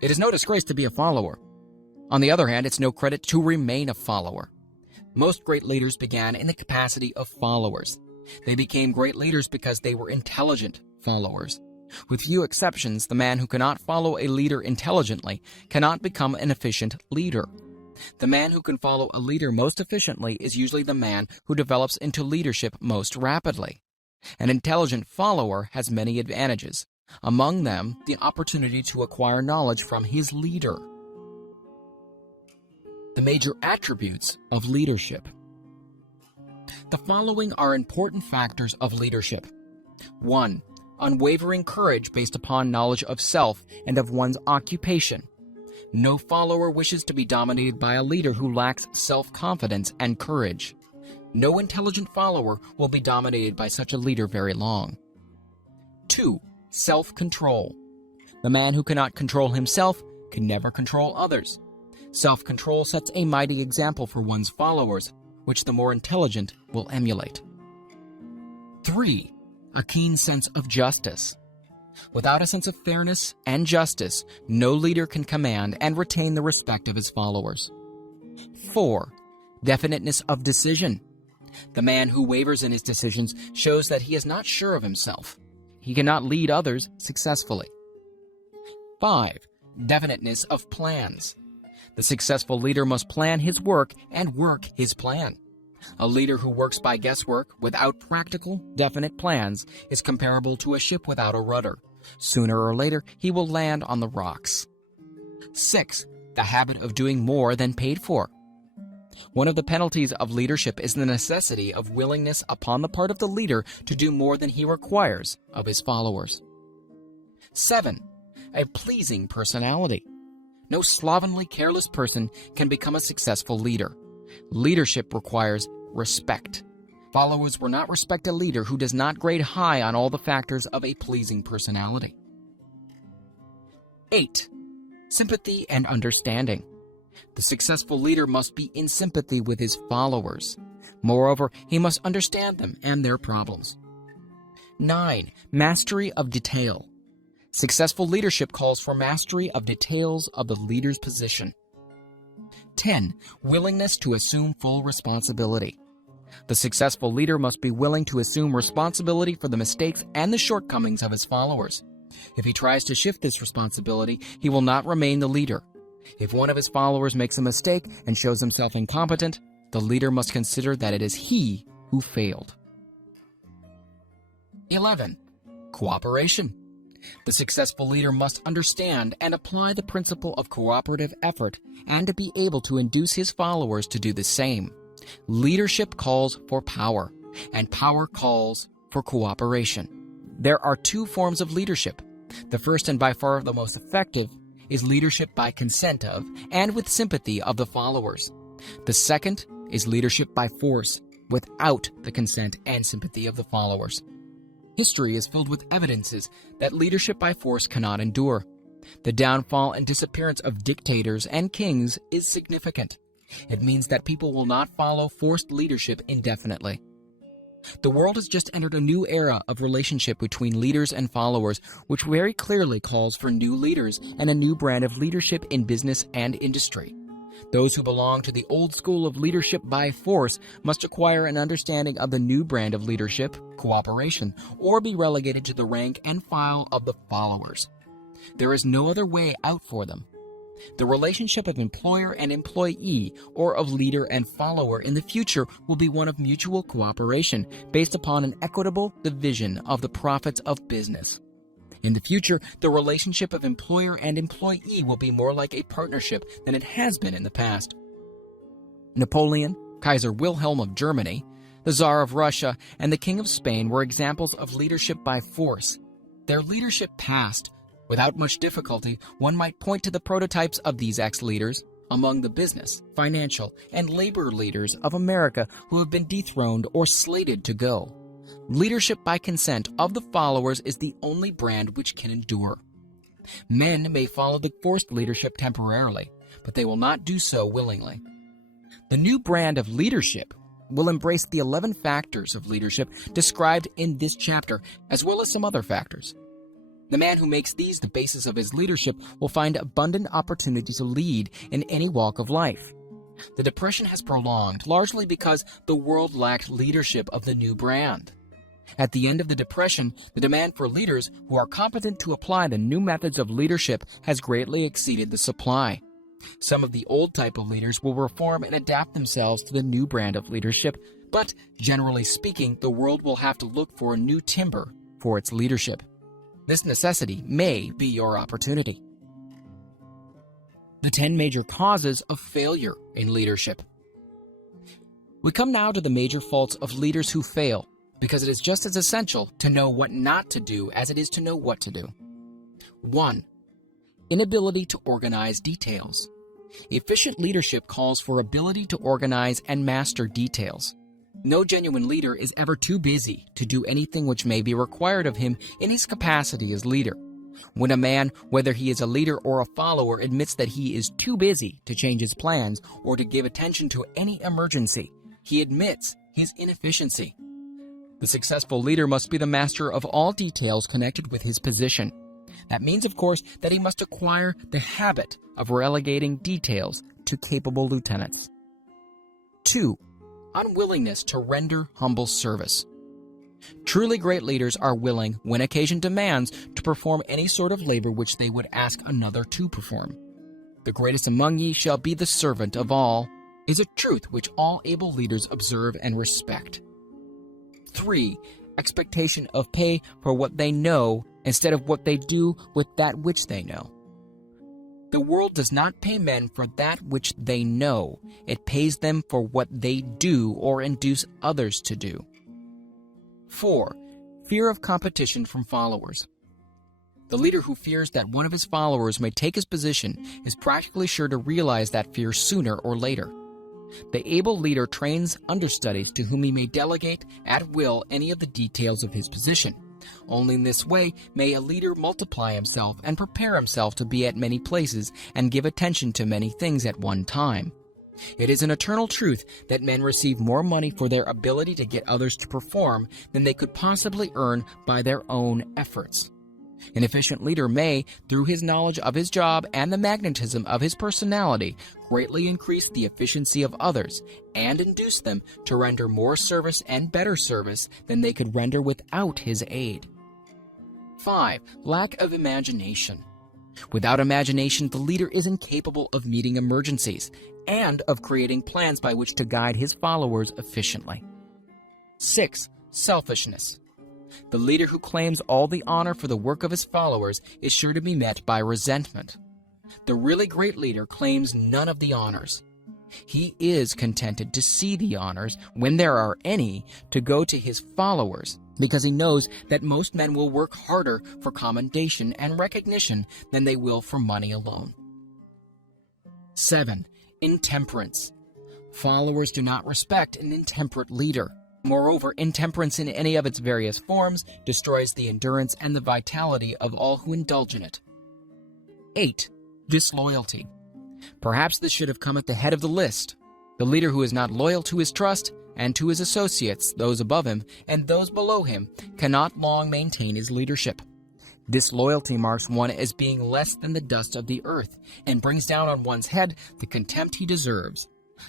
It is no disgrace to be a follower. On the other hand, it's no credit to remain a follower. Most great leaders began in the capacity of followers. They became great leaders because they were intelligent followers. With few exceptions, the man who cannot follow a leader intelligently cannot become an efficient leader. The man who can follow a leader most efficiently is usually the man who develops into leadership most rapidly. An intelligent follower has many advantages, among them the opportunity to acquire knowledge from his leader. The major attributes of leadership. The following are important factors of leadership. 1. Unwavering courage based upon knowledge of self and of one's occupation. No follower wishes to be dominated by a leader who lacks self-confidence and courage. No intelligent follower will be dominated by such a leader very long. 2. Self-control. The man who cannot control himself can never control others. Self-control sets a mighty example for one's followers, which the more intelligent will emulate. 3. A keen sense of justice. Without a sense of fairness and justice, no leader can command and retain the respect of his followers. 4. Definiteness of decision. The man who wavers in his decisions shows that he is not sure of himself. He cannot lead others successfully. 5. Definiteness of plans. The successful leader must plan his work and work his plan. A leader who works by guesswork without practical, definite plans is comparable to a ship without a rudder. Sooner or later, he will land on the rocks. 6. The habit of doing more than paid for. One of the penalties of leadership is the necessity of willingness upon the part of the leader to do more than he requires of his followers. 7. A pleasing personality. No slovenly, careless person can become a successful leader. Leadership requires respect. Followers will not respect a leader who does not grade high on all the factors of a pleasing personality. 8. Sympathy and understanding. The successful leader must be in sympathy with his followers. Moreover, he must understand them and their problems. 9. Mastery of detail. Successful leadership calls for mastery of details of the leader's position. 10. Willingness to assume full responsibility. The successful leader must be willing to assume responsibility for the mistakes and the shortcomings of his followers. If he tries to shift this responsibility, he will not remain the leader. If one of his followers makes a mistake and shows himself incompetent, the leader must consider that it is he who failed. 11. Cooperation. The successful leader must understand and apply the principle of cooperative effort and to be able to induce his followers to do the same. Leadership calls for power, and power calls for cooperation. There are two forms of leadership. The first and by far the most effective is leadership by consent of and with sympathy of the followers. The second is leadership by force, without the consent and sympathy of the followers. History is filled with evidences that leadership by force cannot endure. The downfall and disappearance of dictators and kings is significant. It means that people will not follow forced leadership indefinitely. The world has just entered a new era of relationship between leaders and followers, which very clearly calls for new leaders and a new brand of leadership in business and industry. Those who belong to the old school of leadership by force must acquire an understanding of the new brand of leadership, cooperation, or be relegated to the rank and file of the followers. There is no other way out for them. The relationship of employer and employee, or of leader and follower in the future, will be one of mutual cooperation based upon an equitable division of the profits of business. In the future, the relationship of employer and employee will be more like a partnership than it has been in the past. Napoleon, Kaiser Wilhelm of Germany, the Tsar of Russia, and the King of Spain were examples of leadership by force. Their leadership passed. Without much difficulty, one might point to the prototypes of these ex-leaders among the business, financial, and labor leaders of America who have been dethroned or slated to go. Leadership by consent of the followers is the only brand which can endure. Men may follow the forced leadership temporarily, but they will not do so willingly. The new brand of leadership will embrace the 11 factors of leadership described in this chapter, as well as some other factors. The man who makes these the basis of his leadership will find abundant opportunity to lead in any walk of life. The Depression has prolonged largely because the world lacked leadership of the new brand. At the end of the Depression, the demand for leaders who are competent to apply the new methods of leadership has greatly exceeded the supply. Some of the old type of leaders will reform and adapt themselves to the new brand of leadership, But generally speaking, the world will have to look for a new timber for its leadership. This necessity may be your opportunity. The 10 major causes of failure in leadership. We come now to the major faults of leaders who fail, because it is just as essential to know what not to do as it is to know what to do. 1. Inability to organize details. Efficient leadership calls for ability to organize and master details. No genuine leader is ever too busy to do anything which may be required of him in his capacity as leader. When a man, whether he is a leader or a follower, admits that he is too busy to change his plans or to give attention to any emergency, he admits his inefficiency. The successful leader must be the master of all details connected with his position. That means, of course, that he must acquire the habit of relegating details to capable lieutenants. 2. Unwillingness to render humble service. Truly great leaders are willing, when occasion demands, to perform any sort of labor which they would ask another to perform. The greatest among ye shall be the servant of all, is a truth which all able leaders observe and respect. 3. Expectation of pay for what they know instead of what they do with that which they know. The world does not pay men for that which they know. It pays them for what they do or induce others to do. 4. Fear of competition from followers. The leader who fears that one of his followers may take his position is practically sure to realize that fear sooner or later. The able leader trains understudies to whom he may delegate at will any of the details of his position. Only in this way may a leader multiply himself and prepare himself to be at many places and give attention to many things at one time. It is an eternal truth that men receive more money for their ability to get others to perform than they could possibly earn by their own efforts. An efficient leader may, through his knowledge of his job and the magnetism of his personality, greatly increase the efficiency of others and induce them to render more service and better service than they could render without his aid. 5. Lack of imagination. Without imagination, the leader is incapable of meeting emergencies and of creating plans by which to guide his followers efficiently. 6. Selfishness. The leader who claims all the honor for the work of his followers is sure to be met by resentment. The really great leader claims none of the honors. He is contented to see the honors, when there are any, to go to his followers, because he knows that most men will work harder for commendation and recognition than they will for money alone. 7. Intemperance. Followers do not respect an intemperate leader. Moreover, intemperance in any of its various forms destroys the endurance and the vitality of all who indulge in it. 8. Disloyalty. Perhaps this should have come at the head of the list. The leader who is not loyal to his trust and to his associates, those above him and those below him, cannot long maintain his leadership. Disloyalty marks one as being less than the dust of the earth and brings down on one's head the contempt he deserves.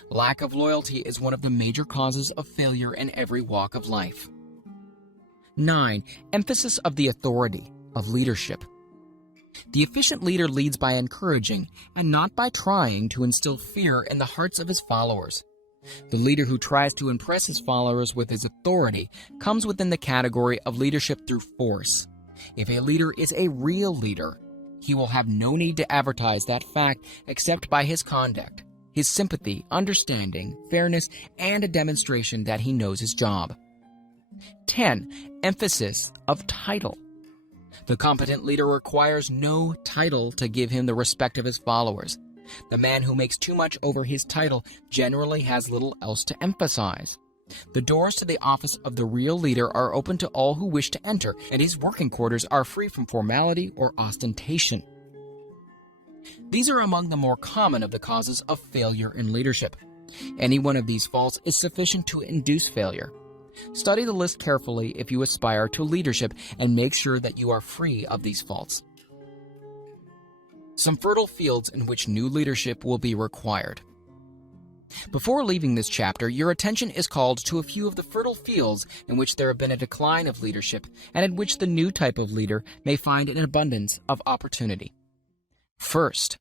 Lack of loyalty is one of the major causes of failure in every walk of life. 9. Emphasis of the authority of leadership. The efficient leader leads by encouraging and not by trying to instill fear in the hearts of his followers. The leader who tries to impress his followers with his authority comes within the category of leadership through force. If a leader is a real leader, he will have no need to advertise that fact except by his conduct, his sympathy, understanding, fairness, and a demonstration that he knows his job. 10. Emphasis of title. The competent leader requires no title to give him the respect of his followers. The man who makes too much over his title generally has little else to emphasize. The doors to the office of the real leader are open to all who wish to enter, and his working quarters are free from formality or ostentation. These are among the more common of the causes of failure in leadership. Any one of these faults is sufficient to induce failure. Study the list carefully if you aspire to leadership and make sure that you are free of these faults. Some fertile fields in which new leadership will be required. Before leaving this chapter, your attention is called to a few of the fertile fields in which there have been a decline of leadership and in which the new type of leader may find an abundance of opportunity. First,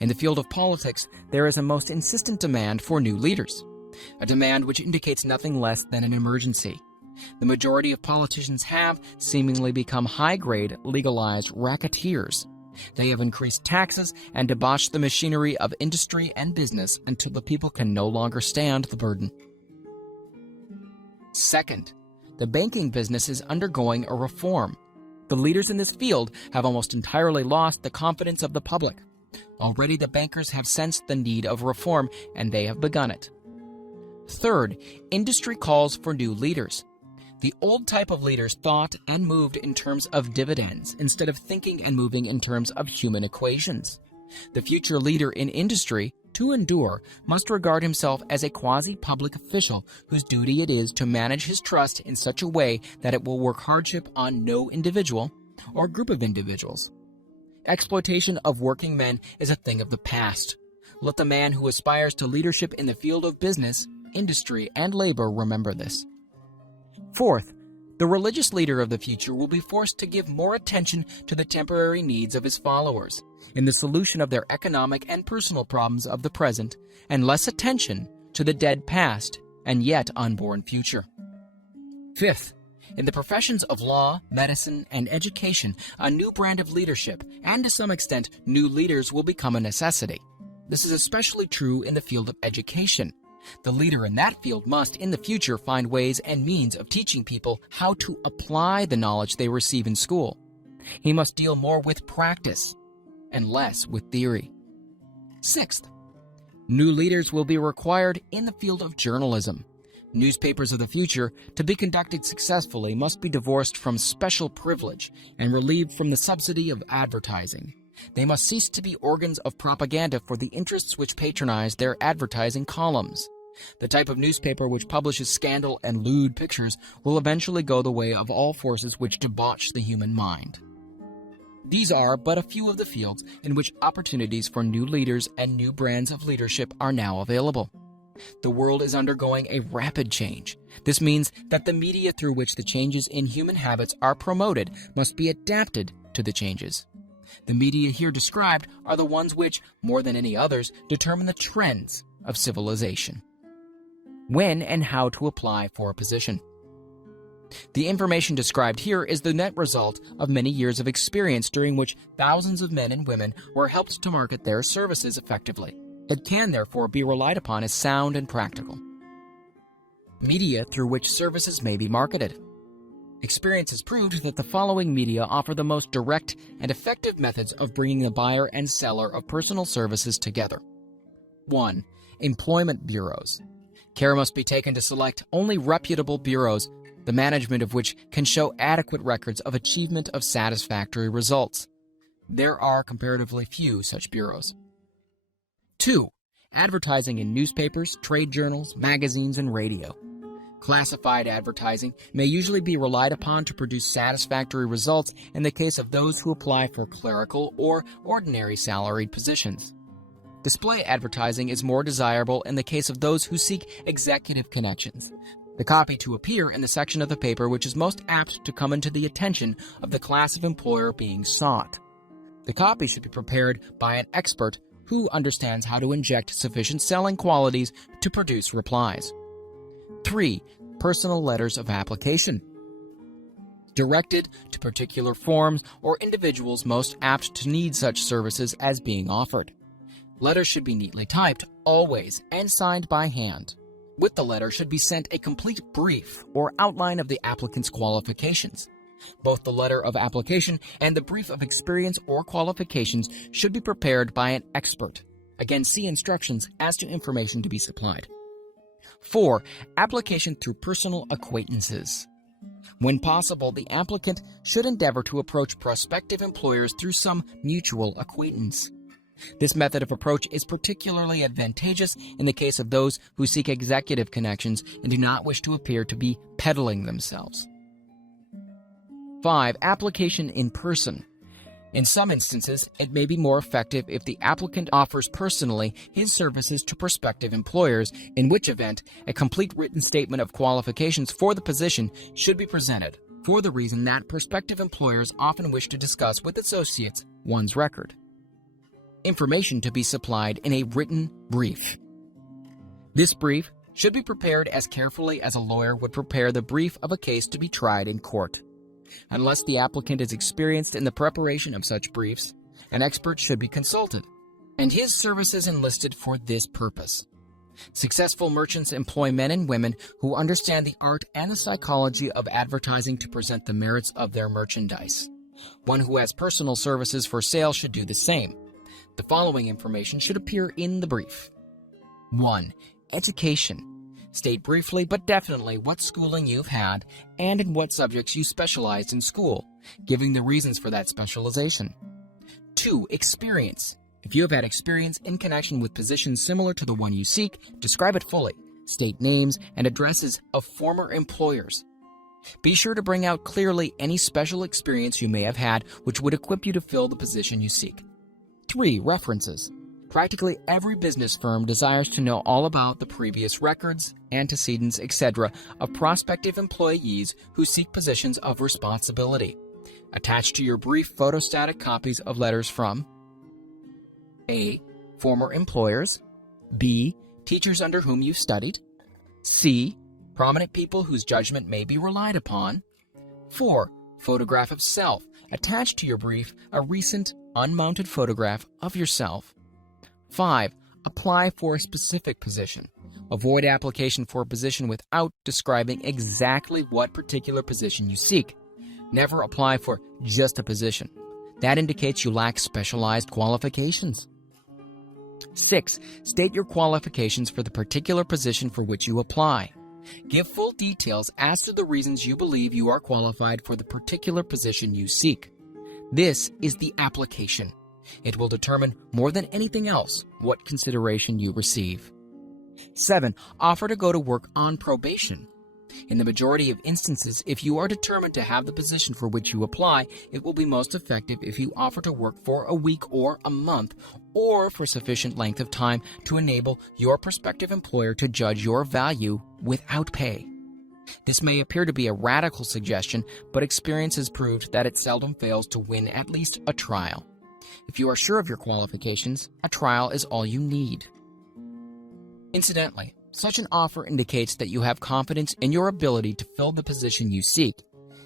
in the field of politics, there is a most insistent demand for new leaders. a demand which indicates nothing less than an emergency. The majority of politicians have seemingly become high-grade, legalized racketeers. They have increased taxes and debauched the machinery of industry and business until the people can no longer stand the burden. Second, the banking business is undergoing a reform. The leaders in this field have almost entirely lost the confidence of the public. Already the bankers have sensed the need of reform, and they have begun it. Third, industry calls for new leaders. The old type of leaders thought and moved in terms of dividends instead of thinking and moving in terms of human equations. The future leader in industry, to endure, must regard himself as a quasi-public official whose duty it is to manage his trust in such a way that it will work hardship on no individual or group of individuals. Exploitation of working men is a thing of the past. Let the man who aspires to leadership in the field of business, industry, and labor remember this. Fourth, the religious leader of the future will be forced to give more attention to the temporary needs of his followers in the solution of their economic and personal problems of the present, and less attention to the dead past and yet unborn future. Fifth, in the professions of law, medicine, and education, a new brand of leadership, and to some extent, new leaders will become a necessity. This is especially true in the field of education. The leader in that field must, in the future, find ways and means of teaching people how to apply the knowledge they receive in school. He must deal more with practice and less with theory. Sixth, new leaders will be required in the field of journalism. Newspapers of the future, to be conducted successfully, must be divorced from special privilege and relieved from the subsidy of advertising. They must cease to be organs of propaganda for the interests which patronize their advertising columns. The type of newspaper which publishes scandal and lewd pictures will eventually go the way of all forces which debauch the human mind. These are but a few of the fields in which opportunities for new leaders and new brands of leadership are now available. The world is undergoing a rapid change. This means that the media through which the changes in human habits are promoted must be adapted to the changes. The media here described are the ones which, more than any others, determine the trends of civilization. When and how to apply for a position. The information described here is the net result of many years of experience during which thousands of men and women were helped to market their services effectively. It can therefore be relied upon as sound and practical. Media through which services may be marketed. Experience has proved that the following media offer the most direct and effective methods of bringing the buyer and seller of personal services together. 1. Employment bureaus. Care must be taken to select only reputable bureaus, the management of which can show adequate records of achievement of satisfactory results. There are comparatively few such bureaus. 2. Advertising in newspapers, trade journals, magazines, and radio. Classified advertising may usually be relied upon to produce satisfactory results in the case of those who apply for clerical or ordinary salaried positions. Display advertising is more desirable in the case of those who seek executive connections. The copy to appear in the section of the paper which is most apt to come into the attention of the class of employer being sought. The copy should be prepared by an expert who understands how to inject sufficient selling qualities to produce replies. 3. Personal letters of application. Directed to particular forms or individuals most apt to need such services as being offered. Letters should be neatly typed, always, and signed by hand. With the letter should be sent a complete brief or outline of the applicant's qualifications. Both the letter of application and the brief of experience or qualifications should be prepared by an expert. Again, see instructions as to information to be supplied. 4. Application through personal acquaintances. When possible, the applicant should endeavor to approach prospective employers through some mutual acquaintance. This method of approach is particularly advantageous in the case of those who seek executive connections and do not wish to appear to be peddling themselves. 5. Application in person. In some instances, it may be more effective if the applicant offers personally his services to prospective employers, in which event a complete written statement of qualifications for the position should be presented, for the reason that prospective employers often wish to discuss with associates one's record. Information to be supplied in a written brief. This brief, should be prepared as carefully as a lawyer would prepare the brief of a case to be tried in court. Unless the applicant is experienced in the preparation of such briefs, an expert should be consulted, and his services enlisted for this purpose. Successful merchants employ men and women who understand the art and the psychology of advertising to present the merits of their merchandise. One who has personal services for sale should do the same. The following information should appear in the brief. 1. Education. State briefly but definitely what schooling you've had and in what subjects you specialized in school, giving the reasons for that specialization. 2. Experience. If you have had experience in connection with positions similar to the one you seek, describe it fully. State names and addresses of former employers. Be sure to bring out clearly any special experience you may have had which would equip you to fill the position you seek. 3. References. Practically every business firm desires to know all about the previous records, antecedents, etc. of prospective employees who seek positions of responsibility. Attach to your brief photostatic copies of letters from A. Former employers. B. Teachers under whom you've studied. C. Prominent people whose judgment may be relied upon. 4. Photograph of self. Attach to your brief a recent, unmounted photograph of yourself. 5. Apply for a specific position. Avoid application for a position without describing exactly what particular position you seek. Never apply for just a position. That indicates you lack specialized qualifications. 6. State your qualifications for the particular position for which you apply. Give full details as to the reasons you believe you are qualified for the particular position you seek. This is the application. It will determine more than anything else what consideration you receive. 7. Offer to go to work on probation. In the majority of instances, if you are determined to have the position for which you apply, it will be most effective if you offer to work for a week or a month, or for sufficient length of time to enable your prospective employer to judge your value without pay. This may appear to be a radical suggestion, but experience has proved that it seldom fails to win at least a trial. If you are sure of your qualifications, a trial is all you need. Incidentally, such an offer indicates that you have confidence in your ability to fill the position you seek.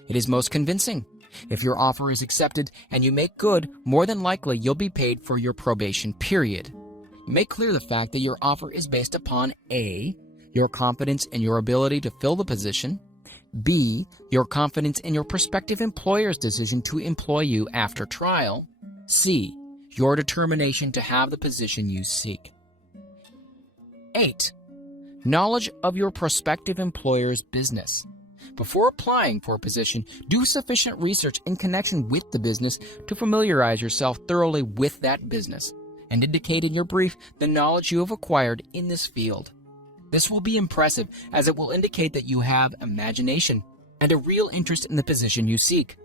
It is most convincing. If your offer is accepted and you make good, more than likely you'll be paid for your probation period. Make clear the fact that your offer is based upon A. Your confidence in your ability to fill the position. B. Your confidence in your prospective employer's decision to employ you after trial. C. Your determination to have the position you seek. 8. Knowledge of your prospective employer's business. Before applying for a position, do sufficient research in connection with the business to familiarize yourself thoroughly with that business, and indicate in your brief the knowledge you have acquired in this field. This will be impressive as it will indicate that you have imagination and a real interest in the position you seek.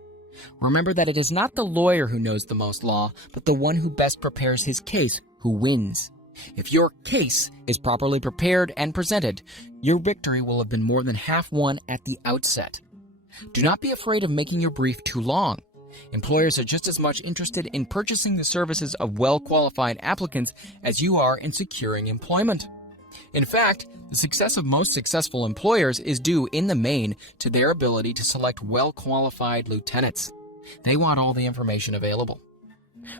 Remember that it is not the lawyer who knows the most law, but the one who best prepares his case who wins. If your case is properly prepared and presented, your victory will have been more than half won at the outset. Do not be afraid of making your brief too long. Employers are just as much interested in purchasing the services of well-qualified applicants as you are in securing employment. In fact, the success of most successful employers is due in the main to their ability to select well-qualified lieutenants. They want all the information available.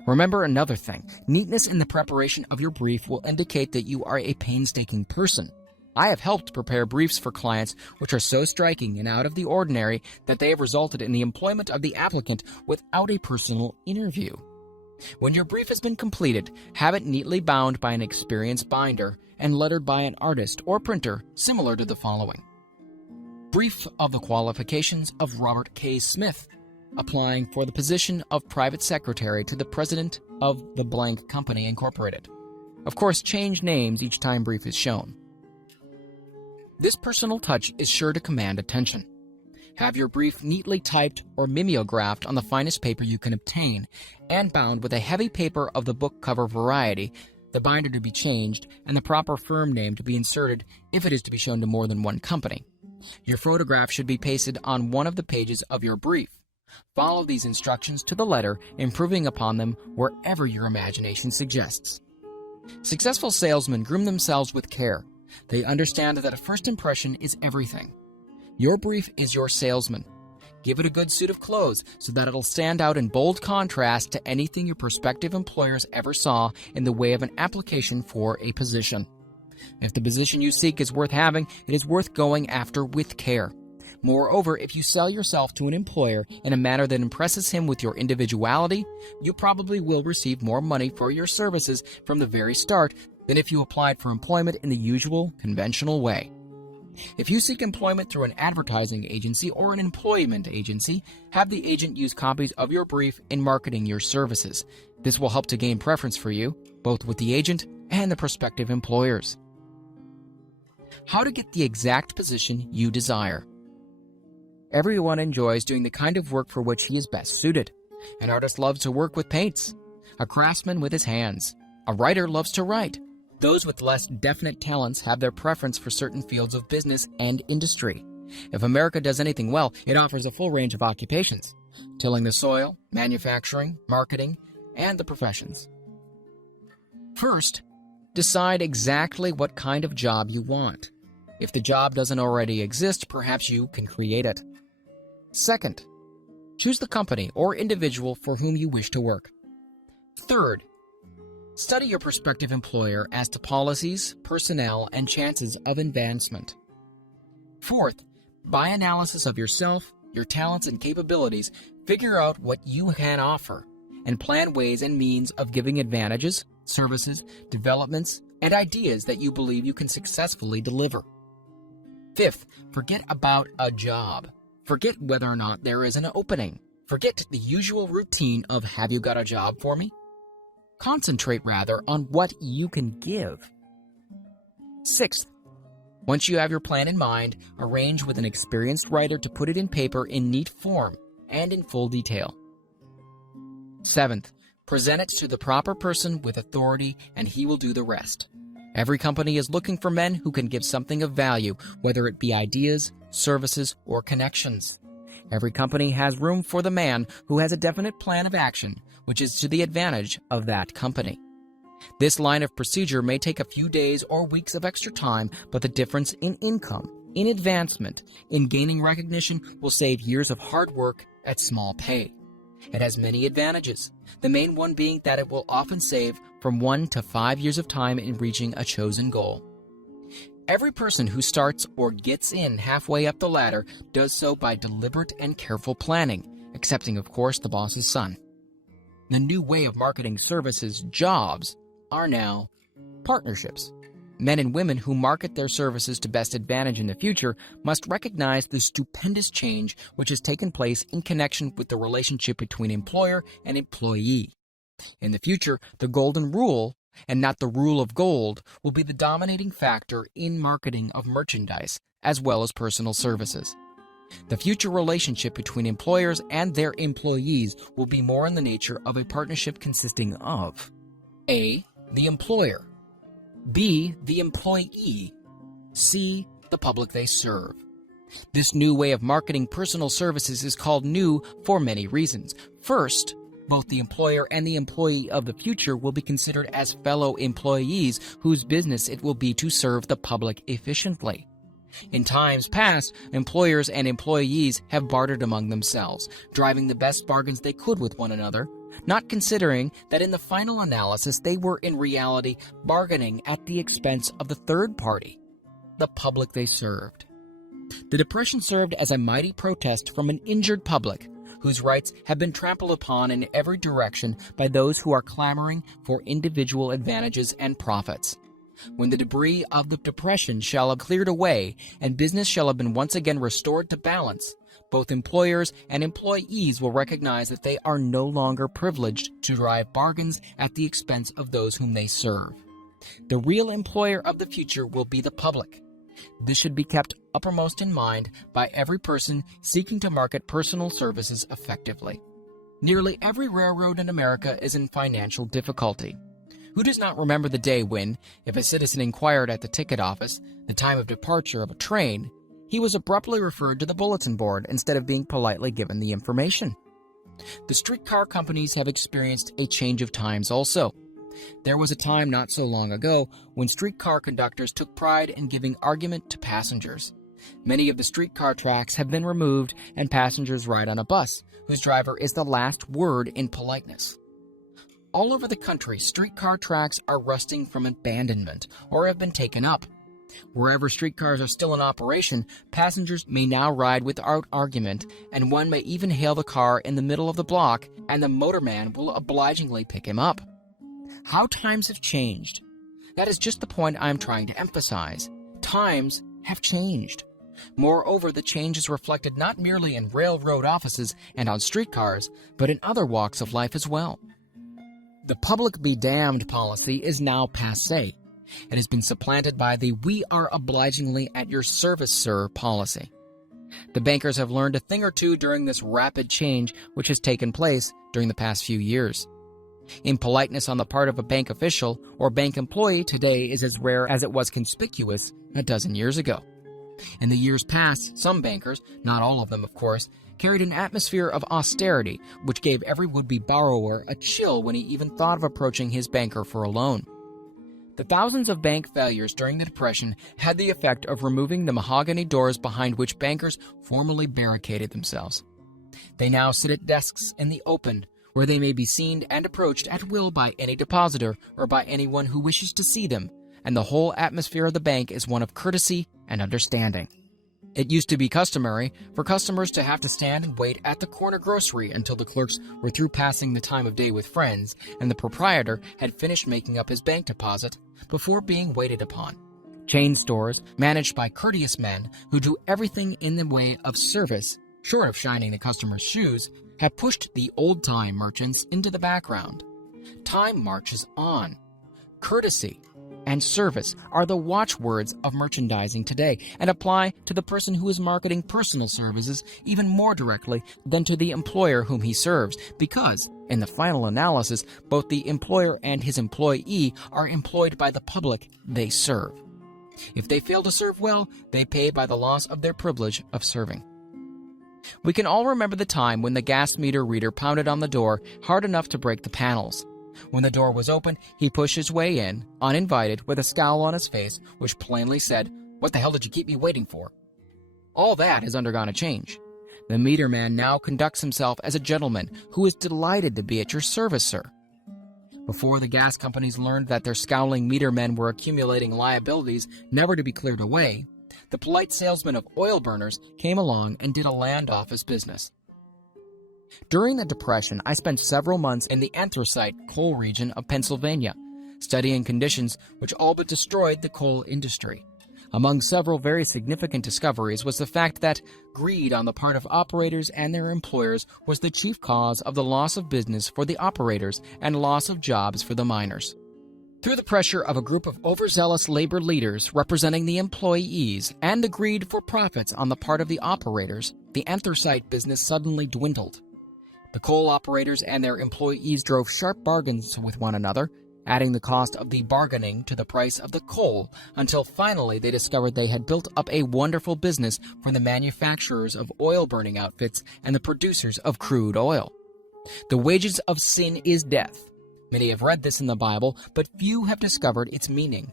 Remember another thing, neatness in the preparation of your brief will indicate that you are a painstaking person. I have helped prepare briefs for clients which are so striking and out of the ordinary that they have resulted in the employment of the applicant without a personal interview. When your brief has been completed, have it neatly bound by an experienced binder and lettered by an artist or printer similar to the following. Brief of the qualifications of Robert K. Smith, applying for the position of private secretary to the president of the blank company incorporated. Of course, change names each time brief is shown. This personal touch is sure to command attention. Have your brief neatly typed or mimeographed on the finest paper you can obtain and bound with a heavy paper of the book cover variety, the binder to be changed, and the proper firm name to be inserted if it is to be shown to more than one company. Your photograph should be pasted on one of the pages of your brief. Follow these instructions to the letter, improving upon them wherever your imagination suggests. Successful salesmen groom themselves with care. They understand that a first impression is everything. Your brief is your salesman. Give it a good suit of clothes so that it'll stand out in bold contrast to anything your prospective employers ever saw in the way of an application for a position. If the position you seek is worth having, it is worth going after with care. Moreover, if you sell yourself to an employer in a manner that impresses him with your individuality, you probably will receive more money for your services from the very start than if you applied for employment in the usual, conventional way. If you seek employment through an advertising agency or an employment agency, have the agent use copies of your brief in marketing your services. This will help to gain preference for you, both with the agent and the prospective employers. How to get the exact position you desire. Everyone enjoys doing the kind of work for which he is best suited. An artist loves to work with paints, a craftsman with his hands. A writer loves to write. Those with less definite talents have their preference for certain fields of business and industry. If America does anything well, it offers a full range of occupations: tilling the soil, manufacturing, marketing, and the professions. First, decide exactly what kind of job you want. If the job doesn't already exist, perhaps you can create it. Second, choose the company or individual for whom you wish to work. Third, study your prospective employer as to policies, personnel, and chances of advancement. Fourth, by analysis of yourself, your talents and capabilities, figure out what you can offer, and plan ways and means of giving advantages, services, developments, and ideas that you believe you can successfully deliver. Fifth, forget about a job. Forget whether or not there is an opening. Forget the usual routine of "have you got a job for me?" Concentrate rather on what you can give. Sixth, once you have your plan in mind, arrange with an experienced writer to put it in paper in neat form and in full detail. Seventh, present it to the proper person with authority and he will do the rest. Every company is looking for men who can give something of value, whether it be ideas, services, or connections. Every company has room for the man who has a definite plan of action, which is to the advantage of that company. This line of procedure may take a few days or weeks of extra time, but the difference in income, in advancement, in gaining recognition will save years of hard work at small pay. It has many advantages, the main one being that it will often save from 1 to 5 years of time in reaching a chosen goal. Every person who starts or gets in halfway up the ladder does so by deliberate and careful planning, excepting, of course, the boss's son. The new way of marketing services, jobs, are now partnerships. Men and women who market their services to best advantage in the future must recognize the stupendous change which has taken place in connection with the relationship between employer and employee. In the future, the golden rule, and not the rule of gold, will be the dominating factor in marketing of merchandise as well as personal services. The future relationship between employers and their employees will be more in the nature of a partnership consisting of A. The employer, B. The employee, C. The public they serve. This new way of marketing personal services is called new for many reasons. First, both the employer and the employee of the future will be considered as fellow employees whose business it will be to serve the public efficiently. In times past, employers and employees have bartered among themselves, driving the best bargains they could with one another, not considering that in the final analysis they were in reality bargaining at the expense of the third party, the public they served. The Depression served as a mighty protest from an injured public whose rights have been trampled upon in every direction by those who are clamoring for individual advantages and profits. When the debris of the Depression shall have cleared away and business shall have been once again restored to balance, both employers and employees will recognize that they are no longer privileged to drive bargains at the expense of those whom they serve. The real employer of the future will be the public. This should be kept uppermost in mind by every person seeking to market personal services effectively. Nearly every railroad in America is in financial difficulty. Who does not remember the day when, if a citizen inquired at the ticket office the time of departure of a train, he was abruptly referred to the bulletin board instead of being politely given the information? The streetcar companies have experienced a change of times also. There was a time not so long ago when streetcar conductors took pride in giving argument to passengers. Many of the streetcar tracks have been removed and passengers ride on a bus, whose driver is the last word in politeness. All over the country, streetcar tracks are rusting from abandonment or have been taken up. Wherever streetcars are still in operation, passengers may now ride without argument, and one may even hail the car in the middle of the block, and the motorman will obligingly pick him up. How times have changed. That is just the point I am trying to emphasize. Times have changed. Moreover, the change is reflected not merely in railroad offices and on streetcars, but in other walks of life as well. The public be damned policy is now passé. It has been supplanted by the "we are obligingly at your service, sir" policy. The bankers have learned a thing or two during this rapid change which has taken place during the past few years. Impoliteness on the part of a bank official or bank employee today is as rare as it was conspicuous a dozen years ago. In the years past, some bankers, not all of them of course, carried an atmosphere of austerity which gave every would-be borrower a chill when he even thought of approaching his banker for a loan. The thousands of bank failures during the Depression had the effect of removing the mahogany doors behind which bankers formerly barricaded themselves. They now sit at desks in the open, where they may be seen and approached at will by any depositor or by anyone who wishes to see them, and the whole atmosphere of the bank is one of courtesy and understanding. It used to be customary for customers to have to stand and wait at the corner grocery until the clerks were through passing the time of day with friends and the proprietor had finished making up his bank deposit before being waited upon. Chain stores, managed by courteous men who do everything in the way of service, short of shining the customer's shoes, have pushed the old-time merchants into the background. Time marches on. Courtesy and service are the watchwords of merchandising today and apply to the person who is marketing personal services even more directly than to the employer whom he serves, because, in the final analysis, both the employer and his employee are employed by the public they serve. If they fail to serve well, they pay by the loss of their privilege of serving. We can all remember the time when the gas meter reader pounded on the door hard enough to break the panels. When the door was open, he pushed his way in, uninvited, with a scowl on his face, which plainly said, "What the hell did you keep me waiting for?" All that has undergone a change. The meter man now conducts himself as a gentleman who is delighted to be at your service, sir. Before the gas companies learned that their scowling meter men were accumulating liabilities never to be cleared away, the polite salesman of oil burners came along and did a land office business. During the Depression, I spent several months in the anthracite coal region of Pennsylvania, studying conditions which all but destroyed the coal industry. Among several very significant discoveries was the fact that greed on the part of operators and their employers was the chief cause of the loss of business for the operators and loss of jobs for the miners. Through the pressure of a group of overzealous labor leaders representing the employees and the greed for profits on the part of the operators, the anthracite business suddenly dwindled. The coal operators and their employees drove sharp bargains with one another, adding the cost of the bargaining to the price of the coal, until finally they discovered they had built up a wonderful business for the manufacturers of oil-burning outfits and the producers of crude oil. The wages of sin is death. Many have read this in the Bible, but few have discovered its meaning.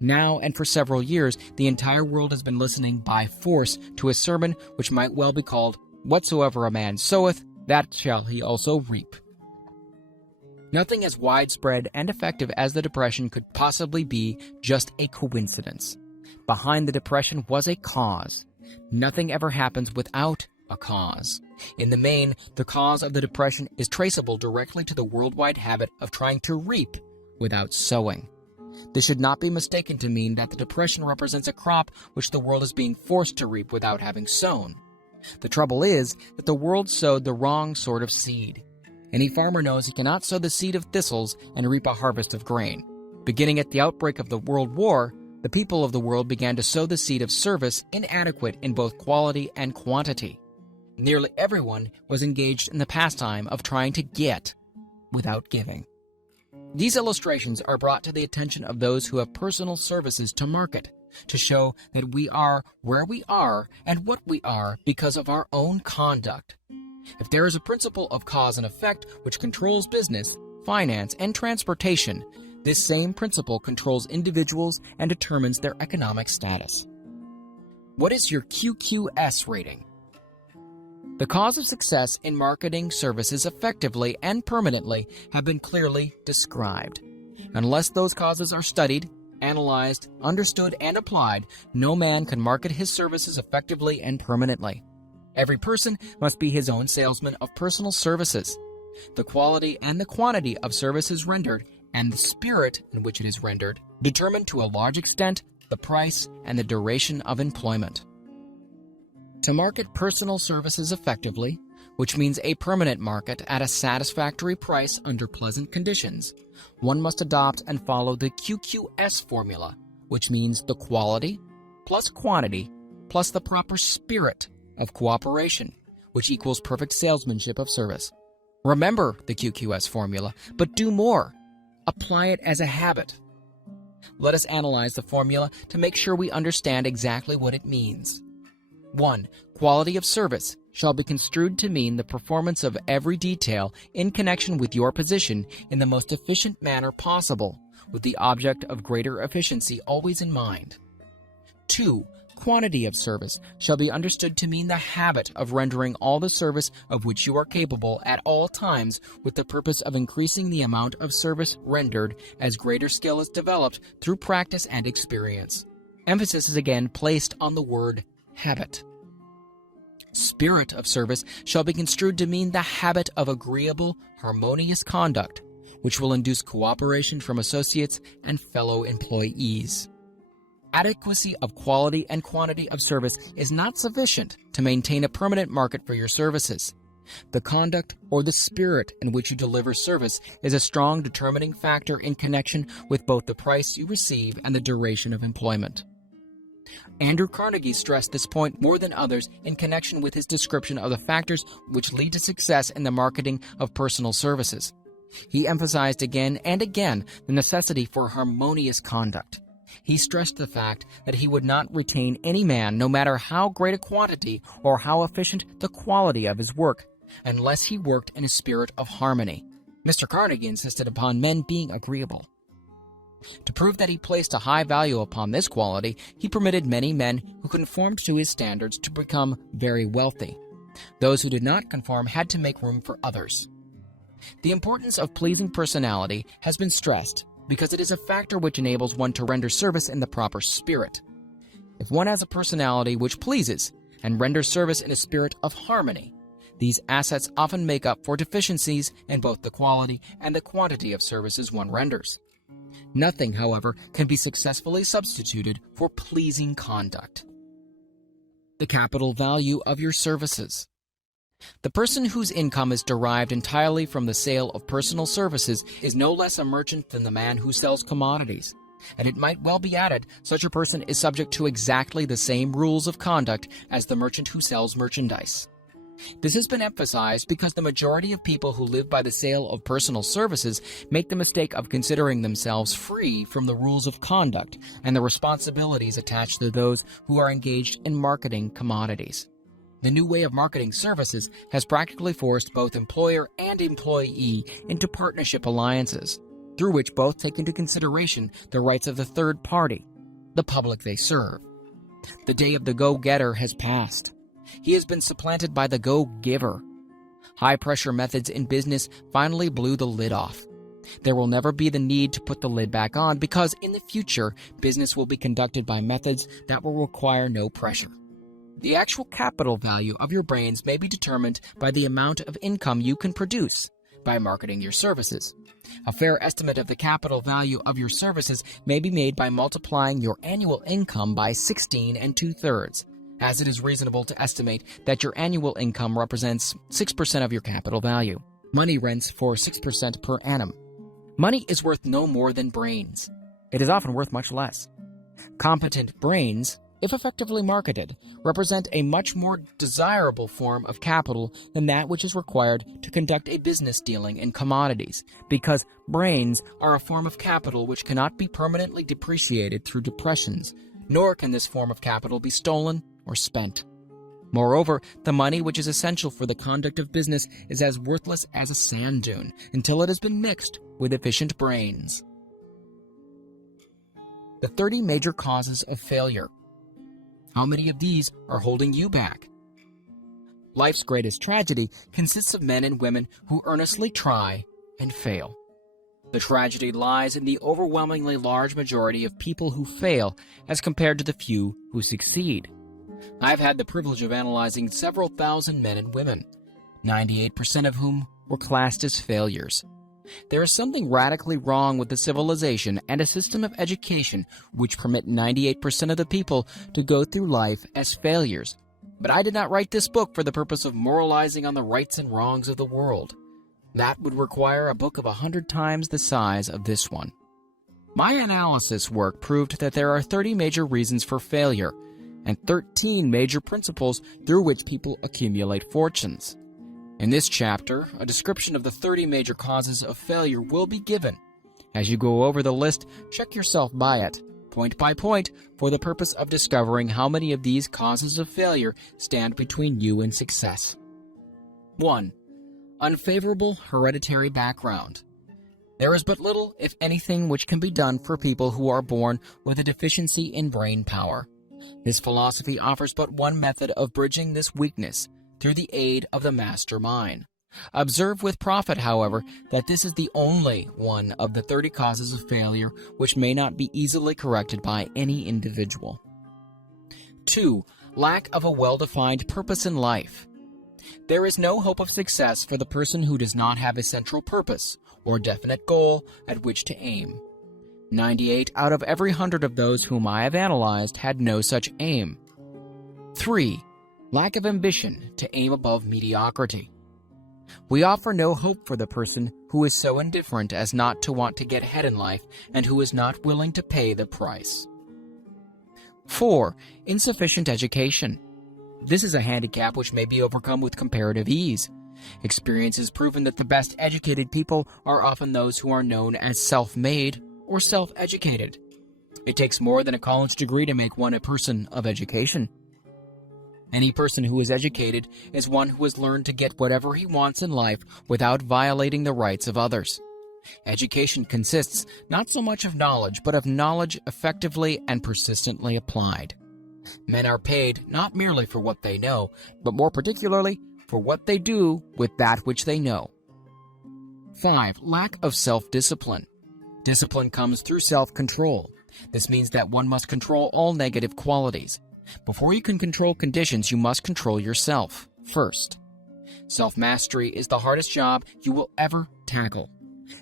Now and for several years, the entire world has been listening by force to a sermon which might well be called, "Whatsoever a man soweth, that shall he also reap." Nothing as widespread and effective as the Depression could possibly be just a coincidence. Behind the Depression was a cause. Nothing ever happens without a cause. In the main, the cause of the Depression is traceable directly to the worldwide habit of trying to reap without sowing. This should not be mistaken to mean that the Depression represents a crop which the world is being forced to reap without having sown. The trouble is that the world sowed the wrong sort of seed. Any farmer knows he cannot sow the seed of thistles and reap a harvest of grain. Beginning at the outbreak of the World War, the people of the world began to sow the seed of service inadequate in both quality and quantity. Nearly everyone was engaged in the pastime of trying to get without giving. These illustrations are brought to the attention of those who have personal services to market, to show that we are where we are and what we are because of our own conduct. If there is a principle of cause and effect which controls business, finance, and transportation, this same principle controls individuals and determines their economic status. What is your QQS rating? The cause of success in marketing services effectively and permanently have been clearly described. Unless those causes are studied, analyzed, understood, and applied, no man can market his services effectively and permanently. Every person must be his own salesman of personal services. The quality and the quantity of services rendered and the spirit in which it is rendered determine to a large extent the price and the duration of employment. To market personal services effectively, which means a permanent market at a satisfactory price under pleasant conditions, one must adopt and follow the QQS formula, which means the quality plus quantity plus the proper spirit of cooperation, which equals perfect salesmanship of service. Remember the QQS formula, but do more. Apply it as a habit. Let us analyze the formula to make sure we understand exactly what it means. 1. Quality of service shall be construed to mean the performance of every detail in connection with your position in the most efficient manner possible, with the object of greater efficiency always in mind. 2. Quantity of service shall be understood to mean the habit of rendering all the service of which you are capable at all times with the purpose of increasing the amount of service rendered as greater skill is developed through practice and experience. Emphasis is again placed on the word habit. Spirit of service shall be construed to mean the habit of agreeable, harmonious conduct, which will induce cooperation from associates and fellow employees. Adequacy of quality and quantity of service is not sufficient to maintain a permanent market for your services. The conduct or the spirit in which you deliver service is a strong determining factor in connection with both the price you receive and the duration of employment. Andrew Carnegie stressed this point more than others in connection with his description of the factors which lead to success in the marketing of personal services. He emphasized again and again the necessity for harmonious conduct. He stressed the fact that he would not retain any man, no matter how great a quantity or how efficient the quality of his work, unless he worked in a spirit of harmony. Mr. Carnegie insisted upon men being agreeable. To prove that he placed a high value upon this quality, he permitted many men who conformed to his standards to become very wealthy. Those who did not conform had to make room for others. The importance of pleasing personality has been stressed because it is a factor which enables one to render service in the proper spirit. If one has a personality which pleases and renders service in a spirit of harmony, these assets often make up for deficiencies in both the quality and the quantity of services one renders. Nothing, however, can be successfully substituted for pleasing conduct. The capital value of your services. The person whose income is derived entirely from the sale of personal services is no less a merchant than the man who sells commodities. And it might well be added, such a person is subject to exactly the same rules of conduct as the merchant who sells merchandise. This has been emphasized because the majority of people who live by the sale of personal services make the mistake of considering themselves free from the rules of conduct and the responsibilities attached to those who are engaged in marketing commodities. The new way of marketing services has practically forced both employer and employee into partnership alliances, through which both take into consideration the rights of the third party, the public they serve. The day of the go-getter has passed. He has been supplanted by the go-giver. High-pressure methods in business finally blew the lid off. There will never be the need to put the lid back on because in the future, business will be conducted by methods that will require no pressure. The actual capital value of your brains may be determined by the amount of income you can produce by marketing your services. A fair estimate of the capital value of your services may be made by multiplying your annual income by 16 2/3, as it is reasonable to estimate that your annual income represents 6% of your capital value. Money rents for 6% per annum. Money is worth no more than brains. It is often worth much less. Competent brains, if effectively marketed, represent a much more desirable form of capital than that which is required to conduct a business dealing in commodities, because brains are a form of capital which cannot be permanently depreciated through depressions, nor can this form of capital be stolen or spent. Moreover, the money which is essential for the conduct of business is as worthless as a sand dune until it has been mixed with efficient brains. The 30 major causes of failure. How many of these are holding you back? Life's greatest tragedy consists of men and women who earnestly try and fail. The tragedy lies in the overwhelmingly large majority of people who fail as compared to the few who succeed. I've had the privilege of analyzing several thousand men and women, 98% of whom were classed as failures. There is something radically wrong with the civilization and a system of education which permit 98% of the people to go through life as failures. But I did not write this book for the purpose of moralizing on the rights and wrongs of the world. That would require a book of 100 times the size of this one. My analysis work proved that there are 30 major reasons for failure and 13 major principles through which people accumulate fortunes. In this chapter, a description of the 30 major causes of failure will be given. As you go over the list, check yourself by it, point by point, for the purpose of discovering how many of these causes of failure stand between you and success. 1. Unfavorable hereditary background. There is but little, if anything, which can be done for people who are born with a deficiency in brain power. This philosophy offers but one method of bridging this weakness, through the aid of the master mind. Observe with profit, however, that this is the only one of the 30 causes of failure which may not be easily corrected by any individual. 2. Lack of a well-defined purpose in life. There is no hope of success for the person who does not have a central purpose or definite goal at which to aim. 98 out of every 100 of those whom I have analyzed had no such aim. 3. Lack of ambition to aim above mediocrity. We offer no hope for the person who is so indifferent as not to want to get ahead in life and who is not willing to pay the price. 4. Insufficient education. This is a handicap which may be overcome with comparative ease. Experience has proven that the best educated people are often those who are known as self-made or self-educated. It takes more than a college degree to make one a person of education. Any person who is educated is one who has learned to get whatever he wants in life without violating the rights of others. Education consists not so much of knowledge, but of knowledge effectively and persistently applied. Men are paid not merely for what they know, but more particularly for what they do with that which they know. 5. Lack of self-discipline. Discipline comes through self-control. This means that one must control all negative qualities. Before you can control conditions, you must control yourself first. Self-mastery is the hardest job you will ever tackle.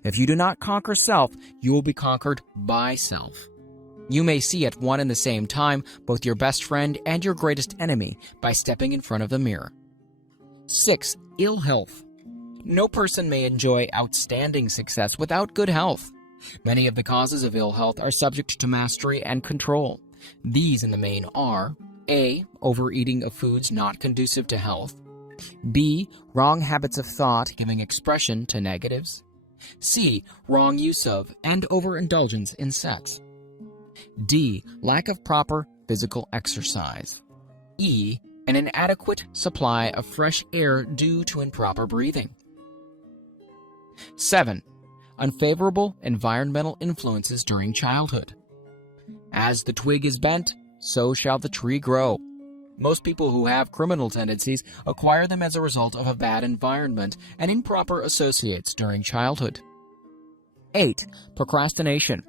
If you do not conquer self, you will be conquered by self. You may see at one and the same time both your best friend and your greatest enemy by stepping in front of the mirror. 6. Ill health. No person may enjoy outstanding success without good health. Many of the causes of ill health are subject to mastery and control. These in the main are A. Overeating of foods not conducive to health. B. Wrong habits of thought giving expression to negatives. C. Wrong use of and overindulgence in sex. D. Lack of proper physical exercise. E. An inadequate supply of fresh air due to improper breathing. 7. Unfavorable environmental influences during childhood. As the twig is bent, so shall the tree grow. Most people who have criminal tendencies acquire them as a result of a bad environment and improper associates during childhood. 8. Procrastination.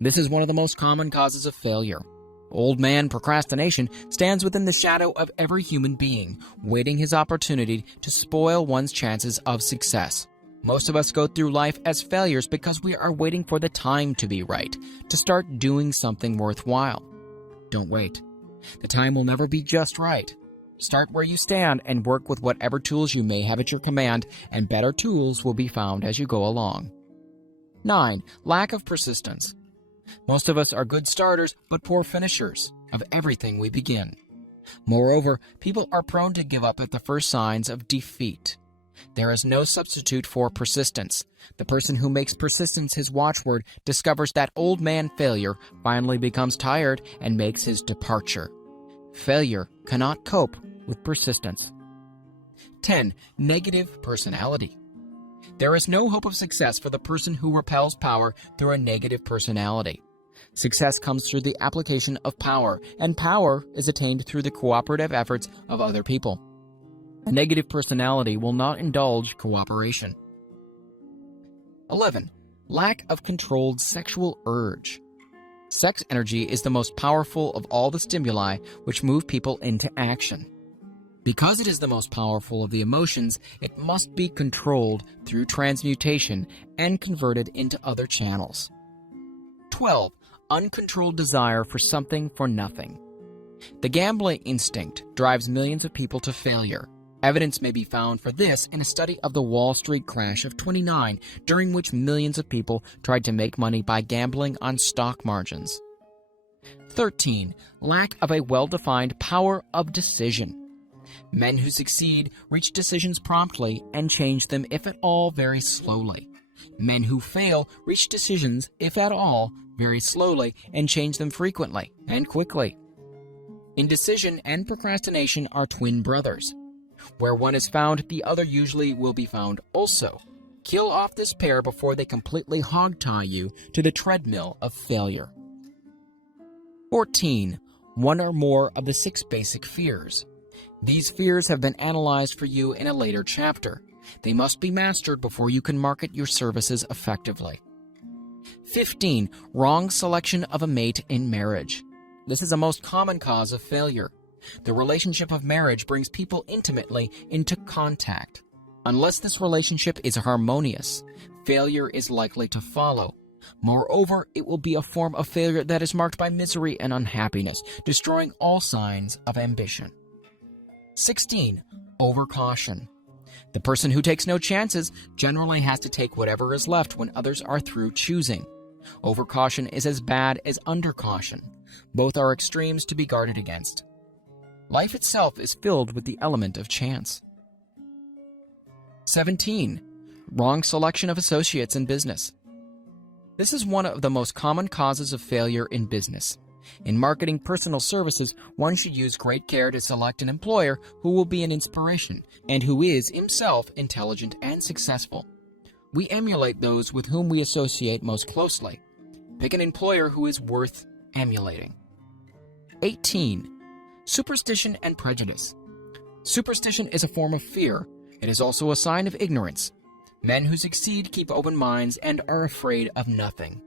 This is one of the most common causes of failure. Old man procrastination stands within the shadow of every human being, waiting his opportunity to spoil one's chances of success. Most of us go through life as failures because we are waiting for the time to be right, to start doing something worthwhile. Don't wait. The time will never be just right. Start where you stand and work with whatever tools you may have at your command, and better tools will be found as you go along. 9. Lack of persistence. Most of us are good starters, but poor finishers of everything we begin. Moreover, people are prone to give up at the first signs of defeat. There is no substitute for persistence. The person who makes persistence his watchword discovers that old man failure, finally becomes tired and makes his departure. Failure cannot cope with persistence. 10. Negative personality. There is no hope of success for the person who repels power through a negative personality. Success comes through the application of power, and power is attained through the cooperative efforts of other people. A negative personality will not indulge cooperation. 11. Lack of controlled sexual urge. Sex energy is the most powerful of all the stimuli which move people into action. Because it is the most powerful of the emotions, it must be controlled through transmutation and converted into other channels. 12. Uncontrolled desire for something for nothing. The gambling instinct drives millions of people to failure. Evidence may be found for this in a study of the Wall Street crash of '29, during which millions of people tried to make money by gambling on stock margins. 13. Lack of a well-defined power of decision. Men who succeed reach decisions promptly and change them, if at all, very slowly. Men who fail reach decisions, if at all, very slowly and change them frequently and quickly. Indecision and procrastination are twin brothers. Where one is found, the other usually will be found also. Kill off this pair before they completely hog-tie you to the treadmill of failure. 14. One or more of the 6 basic fears. These fears have been analyzed for you in a later chapter. They must be mastered before you can market your services effectively. 15. Wrong selection of a mate in marriage. This is a most common cause of failure. The relationship of marriage brings people intimately into contact. Unless this relationship is harmonious, failure is likely to follow. Moreover, it will be a form of failure that is marked by misery and unhappiness, destroying all signs of ambition. 16. Overcaution. The person who takes no chances generally has to take whatever is left when others are through choosing. Overcaution is as bad as undercaution. Both are extremes to be guarded against. Life itself is filled with the element of chance. 17. Wrong selection of associates in business. This is one of the most common causes of failure in business. In marketing personal services, one should use great care to select an employer who will be an inspiration and who is himself intelligent and successful. We emulate those with whom we associate most closely. Pick an employer who is worth emulating. 18. Superstition and prejudice. Superstition is a form of fear. It is also a sign of ignorance. Men who succeed keep open minds and are afraid of nothing.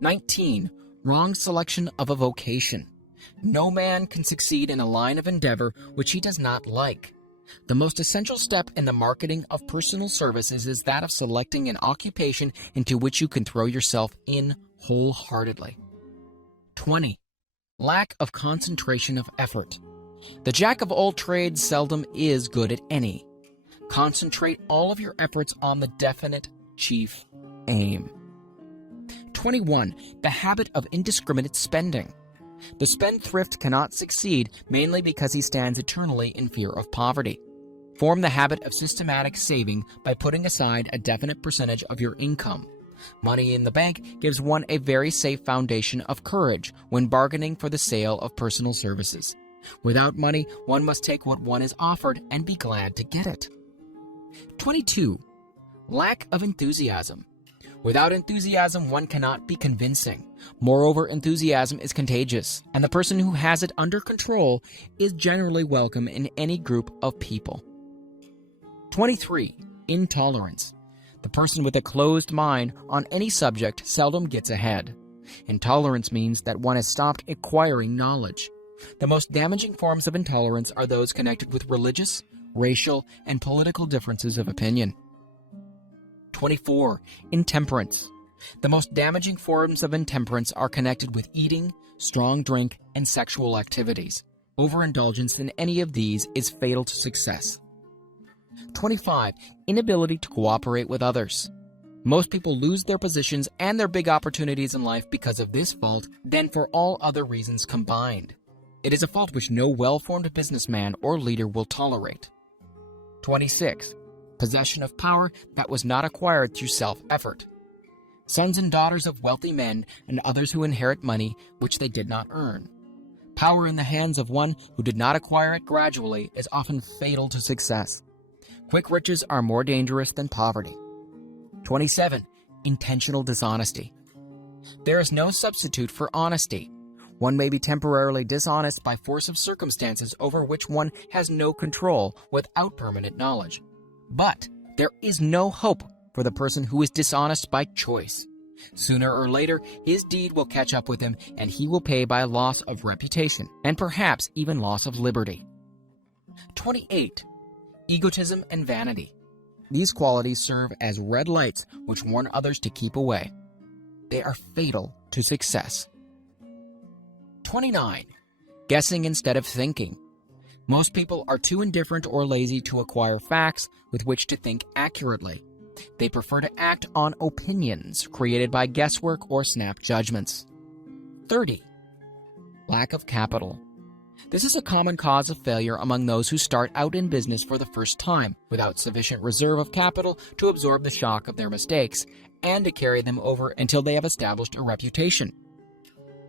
19. Wrong selection of a vocation. No man can succeed in a line of endeavor which he does not like. The most essential step in the marketing of personal services is that of selecting an occupation into which you can throw yourself in wholeheartedly. 20. Lack of concentration of effort. The jack of all trades seldom is good at any. Concentrate all of your efforts on the definite chief aim. 21. The habit of indiscriminate spending. The spendthrift cannot succeed mainly because he stands eternally in fear of poverty. Form the habit of systematic saving by putting aside a definite percentage of your income. Money in the bank gives one a very safe foundation of courage when bargaining for the sale of personal services. Without money, one must take what one is offered and be glad to get it. 22. Lack of enthusiasm. Without enthusiasm, one cannot be convincing. Moreover, enthusiasm is contagious, and the person who has it under control is generally welcome in any group of people. 23. Intolerance. The person with a closed mind on any subject seldom gets ahead. Intolerance means that one has stopped acquiring knowledge. The most damaging forms of intolerance are those connected with religious, racial, and political differences of opinion. 24. Intemperance. The most damaging forms of intemperance are connected with eating, strong drink, and sexual activities. Overindulgence in any of these is fatal to success. 25. Inability to cooperate with others. Most people lose their positions and their big opportunities in life because of this fault than for all other reasons combined. It is a fault which no well-formed businessman or leader will tolerate. 26. Possession of power that was not acquired through self-effort. Sons and daughters of wealthy men and others who inherit money which they did not earn. Power in the hands of one who did not acquire it gradually is often fatal to success. Quick riches are more dangerous than poverty. 27. Intentional dishonesty. There is no substitute for honesty. One may be temporarily dishonest by force of circumstances over which one has no control without permanent knowledge. But there is no hope for the person who is dishonest by choice. Sooner or later, his deed will catch up with him, and he will pay by loss of reputation, and perhaps even loss of liberty. 28. Egotism and vanity. These qualities serve as red lights which warn others to keep away. They are fatal to success. 29. Guessing instead of thinking. Most people are too indifferent or lazy to acquire facts with which to think accurately. They prefer to act on opinions created by guesswork or snap judgments. 30. Lack of capital. This is a common cause of failure among those who start out in business for the first time, without sufficient reserve of capital to absorb the shock of their mistakes and to carry them over until they have established a reputation.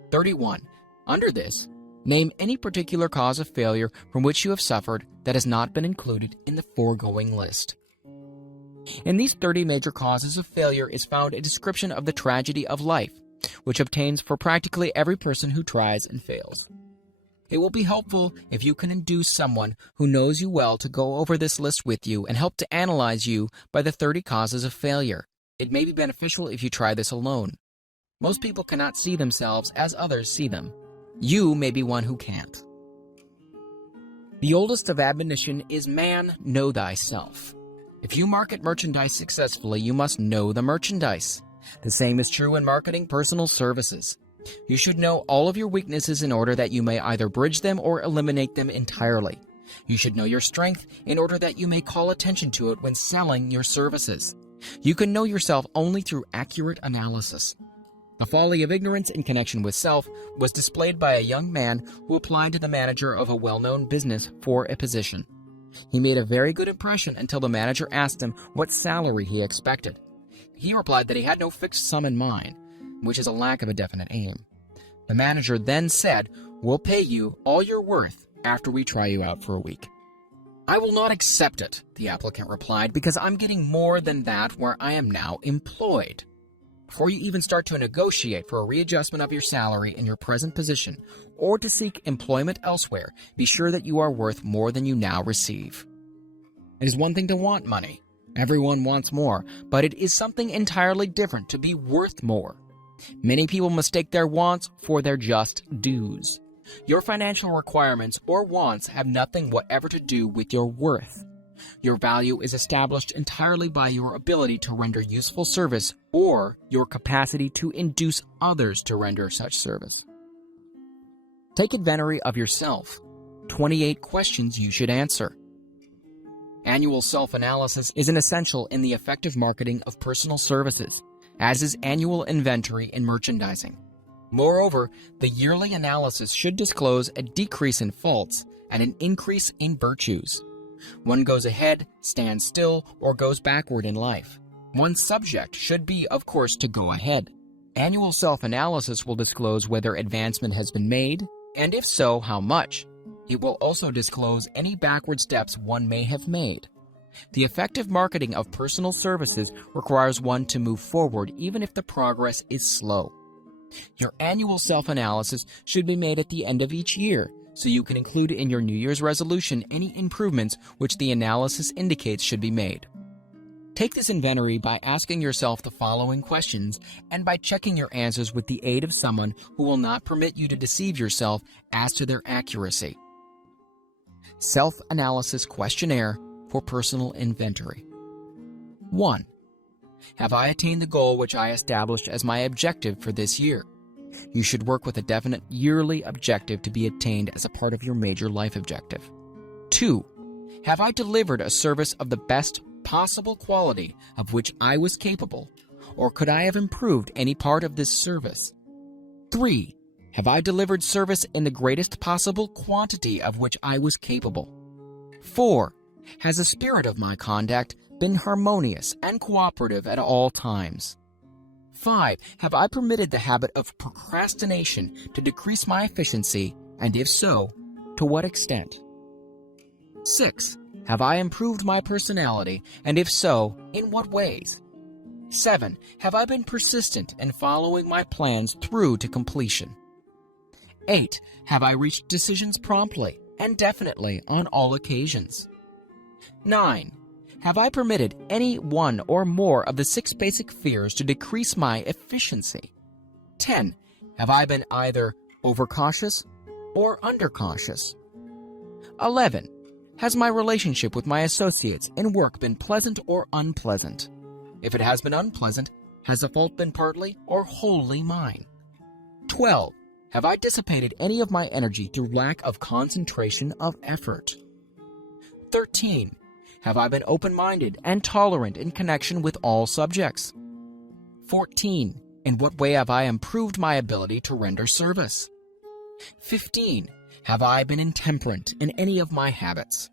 31. Under this, name any particular cause of failure from which you have suffered that has not been included in the foregoing list. In these 30 major causes of failure is found a description of the tragedy of life, which obtains for practically every person who tries and fails. It will be helpful if you can induce someone who knows you well to go over this list with you and help to analyze you by the 30 causes of failure. It may be beneficial if you try this alone. Most people cannot see themselves as others see them. You may be one who can't. The oldest of admonition is man, know thyself. If you market merchandise successfully, you must know the merchandise. The same is true in marketing personal services. You should know all of your weaknesses in order that you may either bridge them or eliminate them entirely. You should know your strength in order that you may call attention to it when selling your services. You can know yourself only through accurate analysis. The folly of ignorance in connection with self was displayed by a young man who applied to the manager of a well-known business for a position. He made a very good impression until the manager asked him what salary he expected. He replied that he had no fixed sum in mind, which is a lack of a definite aim. The manager then said, "We'll pay you all you're worth after we try you out for a week." "I will not accept it," the applicant replied, "because I'm getting more than that where I am now employed." Before you even start to negotiate for a readjustment of your salary in your present position or to seek employment elsewhere, be sure that you are worth more than you now receive. It is one thing to want money. Everyone wants more, but it is something entirely different to be worth more. Many people mistake their wants for their just dues. Your financial requirements or wants have nothing whatever to do with your worth. Your value is established entirely by your ability to render useful service or your capacity to induce others to render such service. Take inventory of yourself. 28 questions you should answer. Annual self-analysis is an essential in the effective marketing of personal services, as is annual inventory in merchandising. Moreover, the yearly analysis should disclose a decrease in faults and an increase in virtues. One goes ahead, stands still, or goes backward in life. One's subject should be, of course, to go ahead. Annual self-analysis will disclose whether advancement has been made, and if so, how much. It will also disclose any backward steps one may have made. The effective marketing of personal services requires one to move forward even if the progress is slow. Your annual self-analysis should be made at the end of each year, so you can include in your New Year's resolution any improvements which the analysis indicates should be made. Take this inventory by asking yourself the following questions and by checking your answers with the aid of someone who will not permit you to deceive yourself as to their accuracy. Self-analysis questionnaire for personal inventory. 1. Have I attained the goal which I established as my objective for this year? You should work with a definite yearly objective to be attained as a part of your major life objective. 2. Have I delivered a service of the best possible quality of which I was capable, or could I have improved any part of this service? 3. Have I delivered service in the greatest possible quantity of which I was capable? 4. Has the spirit of my conduct been harmonious and cooperative at all times? 5. Have I permitted the habit of procrastination to decrease my efficiency And if so, to what extent? 6. Have I improved my personality, and if so, in what ways? 7. Have I been persistent in following my plans through to completion? 8. Have I reached decisions promptly and definitely on all occasions? 9. Have I permitted any one or more of the 6 basic fears to decrease my efficiency? 10. Have I been either overcautious or undercautious? 11. Has my relationship with my associates in work been pleasant or unpleasant? If it has been unpleasant, has the fault been partly or wholly mine? 12. Have I dissipated any of my energy through lack of concentration of effort? 13. Have I been open-minded and tolerant in connection with all subjects? 14. In what way have I improved my ability to render service? 15. Have I been intemperate in any of my habits?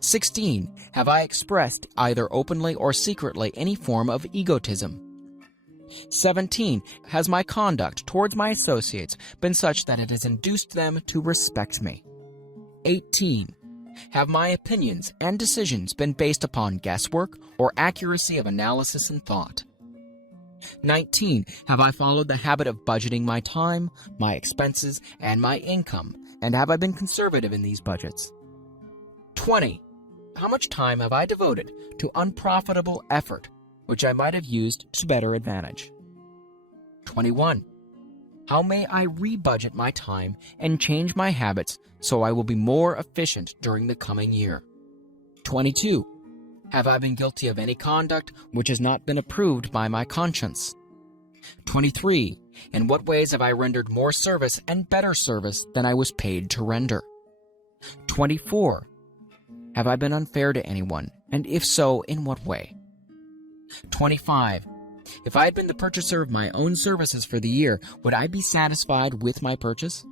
16. Have I expressed, either openly or secretly, any form of egotism? 17. Has my conduct towards my associates been such that it has induced them to respect me? 18. Have my opinions and decisions been based upon guesswork or accuracy of analysis and thought? 19. Have I followed the habit of budgeting my time, my expenses, and my income, and have I been conservative in these budgets? 20. How much time have I devoted to unprofitable effort, which I might have used to better advantage? 21. How may I rebudget my time and change my habits so I will be more efficient during the coming year? 22. Have I been guilty of any conduct which has not been approved by my conscience? 23. In what ways have I rendered more service and better service than I was paid to render? 24. Have I been unfair to anyone, and if so, in what way? 25. If I had been the purchaser of my own services for the year, would I be satisfied with my purchase?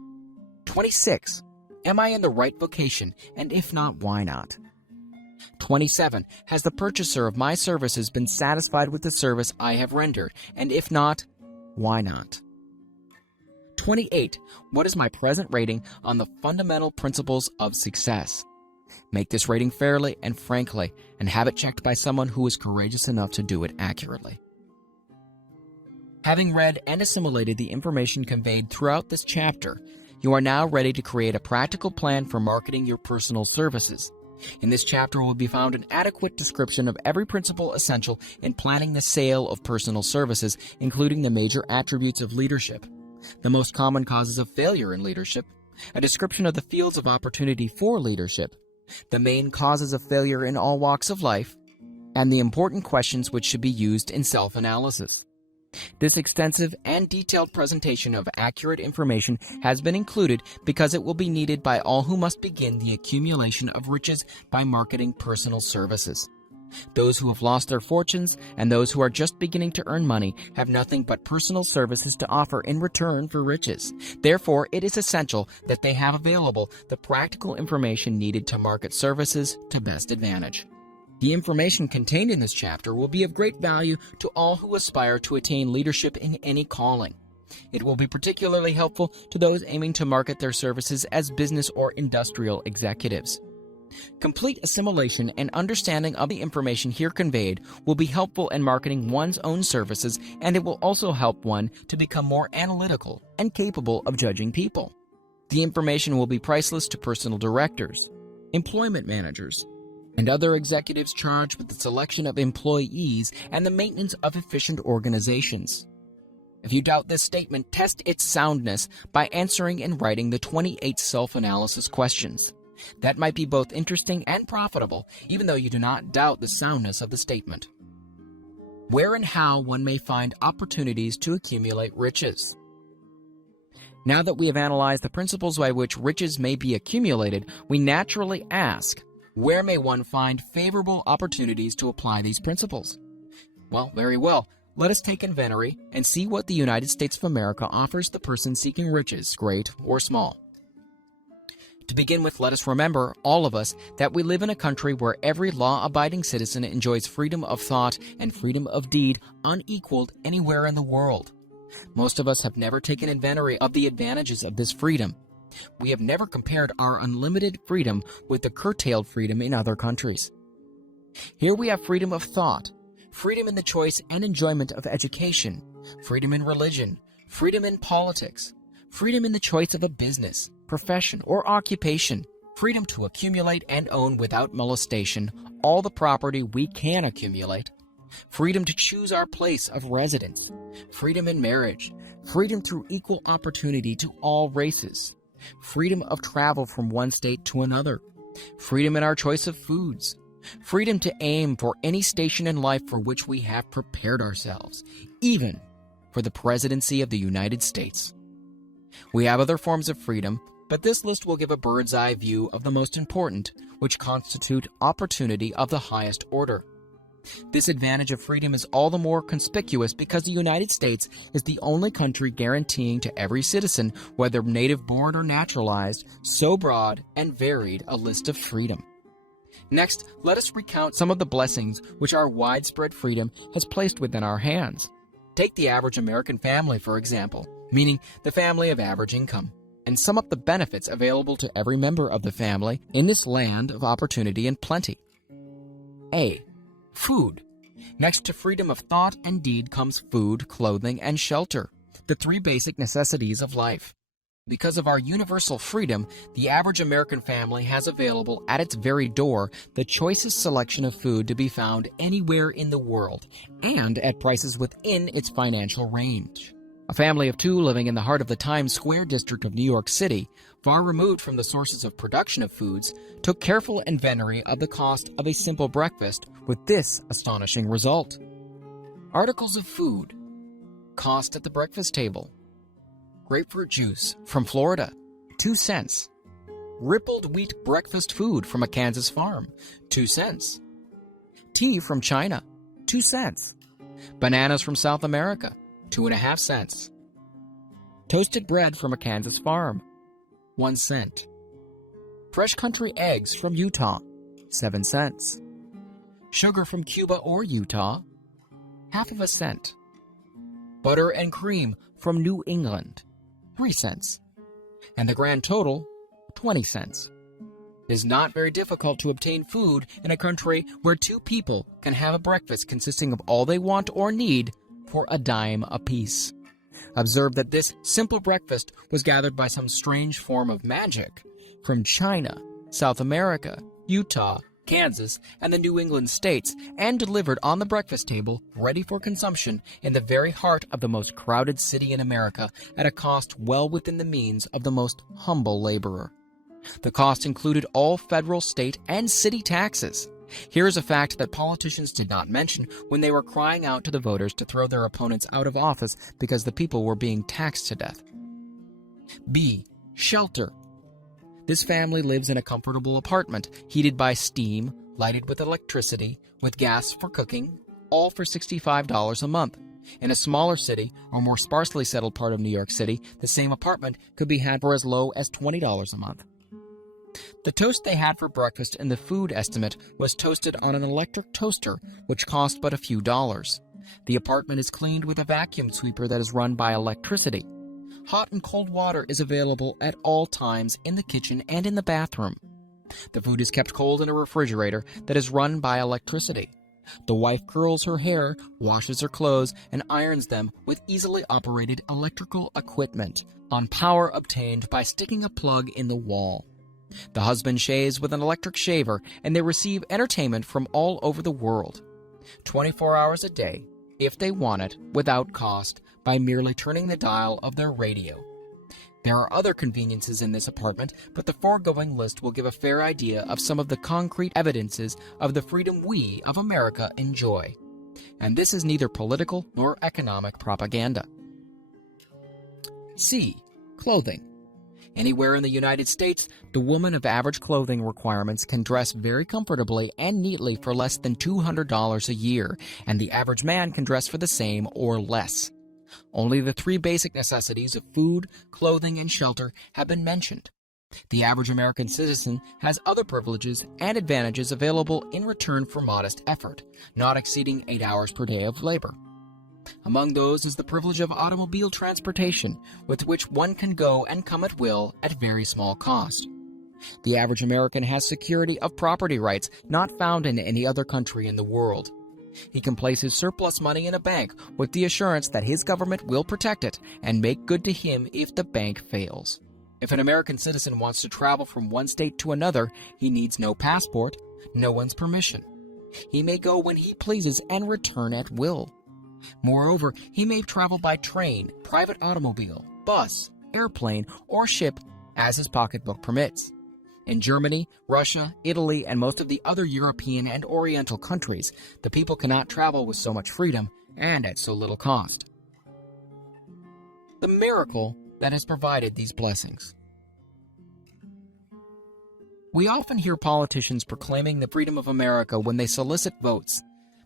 26. Am I in the right vocation, and if not, why not? 27. Has the purchaser of my services been satisfied with the service I have rendered, and if not, why not? 28. What is my present rating on the fundamental principles of success? Make this rating fairly and frankly, and have it checked by someone who is courageous enough to do it accurately. Having read and assimilated the information conveyed throughout this chapter, you are now ready to create a practical plan for marketing your personal services. In this chapter will be found an adequate description of every principle essential in planning the sale of personal services, including the major attributes of leadership, the most common causes of failure in leadership, a description of the fields of opportunity for leadership, the main causes of failure in all walks of life, and the important questions which should be used in self-analysis. This extensive and detailed presentation of accurate information has been included because it will be needed by all who must begin the accumulation of riches by marketing personal services. Those who have lost their fortunes and those who are just beginning to earn money have nothing but personal services to offer in return for riches. Therefore, it is essential that they have available the practical information needed to market services to best advantage. The information contained in this chapter will be of great value to all who aspire to attain leadership in any calling. It will be particularly helpful to those aiming to market their services as business or industrial executives. Complete assimilation and understanding of the information here conveyed will be helpful in marketing one's own services, and it will also help one to become more analytical and capable of judging people. The information will be priceless to personal directors, employment managers, and other executives charged with the selection of employees and the maintenance of efficient organizations. If you doubt this statement, test its soundness by answering and writing the 28 self-analysis questions. That might be both interesting and profitable, even though you do not doubt the soundness of the statement. Where and how one may find opportunities to accumulate riches. Now that we have analyzed the principles by which riches may be accumulated, we naturally ask, where may one find favorable opportunities to apply these principles? Well, very well. Let us take inventory and see what the United States of America offers the person seeking riches, great or small. To begin with, let us remember, all of us, that we live in a country where every law-abiding citizen enjoys freedom of thought and freedom of deed unequaled anywhere in the world. Most of us have never taken inventory of the advantages of this freedom, We have never compared our unlimited freedom with the curtailed freedom in other countries. Here we have freedom of thought, freedom in the choice and enjoyment of education, freedom in religion, freedom in politics, freedom in the choice of a business, profession, or occupation, freedom to accumulate and own without molestation all the property we can accumulate, freedom to choose our place of residence, freedom in marriage, freedom through equal opportunity to all races, freedom of travel from one state to another, freedom in our choice of foods, freedom to aim for any station in life for which we have prepared ourselves, even for the presidency of the United States. We have other forms of freedom, but this list will give a bird's eye view of the most important, which constitute opportunity of the highest order. This advantage of freedom is all the more conspicuous because the United States is the only country guaranteeing to every citizen, whether native-born or naturalized, so broad and varied a list of freedom. Next, let us recount some of the blessings which our widespread freedom has placed within our hands. Take the average American family, for example, meaning the family of average income, and sum up the benefits available to every member of the family in this land of opportunity and plenty. A. Food. Next to freedom of thought and deed comes food, clothing, and shelter, the three basic necessities of life. Because of our universal freedom, the average American family has available at its very door the choicest selection of food to be found anywhere in the world, and at prices within its financial range. A family of two living in the heart of the Times Square district of New York City, far removed from the sources of production of foods, took careful inventory of the cost of a simple breakfast with this astonishing result. Articles of food. Cost at the breakfast table. Grapefruit juice from Florida, 2 cents. Rippled wheat breakfast food from a Kansas farm, 2 cents. Tea from China, 2 cents. Bananas from South America, 2.5 cents. Toasted bread from a Kansas farm, 1 cent. Fresh country eggs from Utah, 7 cents. Sugar from Cuba or Utah, ½ cent. Butter and cream from New England, 3 cents. And the grand total, 20 cents. It is not very difficult to obtain food in a country where two people can have a breakfast consisting of all they want or need for a dime apiece. Observe that this simple breakfast was gathered by some strange form of magic from China, South America, Utah, Kansas, and the New England states, and delivered on the breakfast table, ready for consumption, in the very heart of the most crowded city in America, at a cost well within the means of the most humble laborer. The cost included all federal, state, and city taxes. Here is a fact that politicians did not mention when they were crying out to the voters to throw their opponents out of office because the people were being taxed to death. B. Shelter. This family lives in a comfortable apartment, heated by steam, lighted with electricity, with gas for cooking, all for $65 a month. In a smaller city or more sparsely settled part of New York City, the same apartment could be had for as low as $20 a month. The toast they had for breakfast in the food estimate was toasted on an electric toaster, which cost but a few dollars. The apartment is cleaned with a vacuum sweeper that is run by electricity. Hot and cold water is available at all times in the kitchen and in the bathroom. The food is kept cold in a refrigerator that is run by electricity. The wife curls her hair, washes her clothes, and irons them with easily operated electrical equipment on power obtained by sticking a plug in the wall. The husband shaves with an electric shaver, and they receive entertainment from all over the world, 24 hours a day, if they want it, without cost, by merely turning the dial of their radio. There are other conveniences in this apartment, but the foregoing list will give a fair idea of some of the concrete evidences of the freedom we of America enjoy. And this is neither political nor economic propaganda. C. Clothing. Anywhere in the United States, the woman of average clothing requirements can dress very comfortably and neatly for less than $200 a year, and the average man can dress for the same or less. Only the three basic necessities of food, clothing, and shelter have been mentioned. The average American citizen has other privileges and advantages available in return for modest effort, not exceeding 8 hours per day of labor. Among those is the privilege of automobile transportation, with which one can go and come at will at very small cost. The average American has security of property rights not found in any other country in the world. He can place his surplus money in a bank with the assurance that his government will protect it and make good to him if the bank fails. If an American citizen wants to travel from one state to another, he needs no passport, no one's permission. He may go when he pleases and return at will. Moreover, he may travel by train, private automobile, bus, airplane, or ship as his pocketbook permits. In Germany, Russia, Italy, and most of the other European and Oriental countries, the people cannot travel with so much freedom and at so little cost. The miracle that has provided these blessings. We often hear politicians proclaiming the freedom of America when they solicit votes,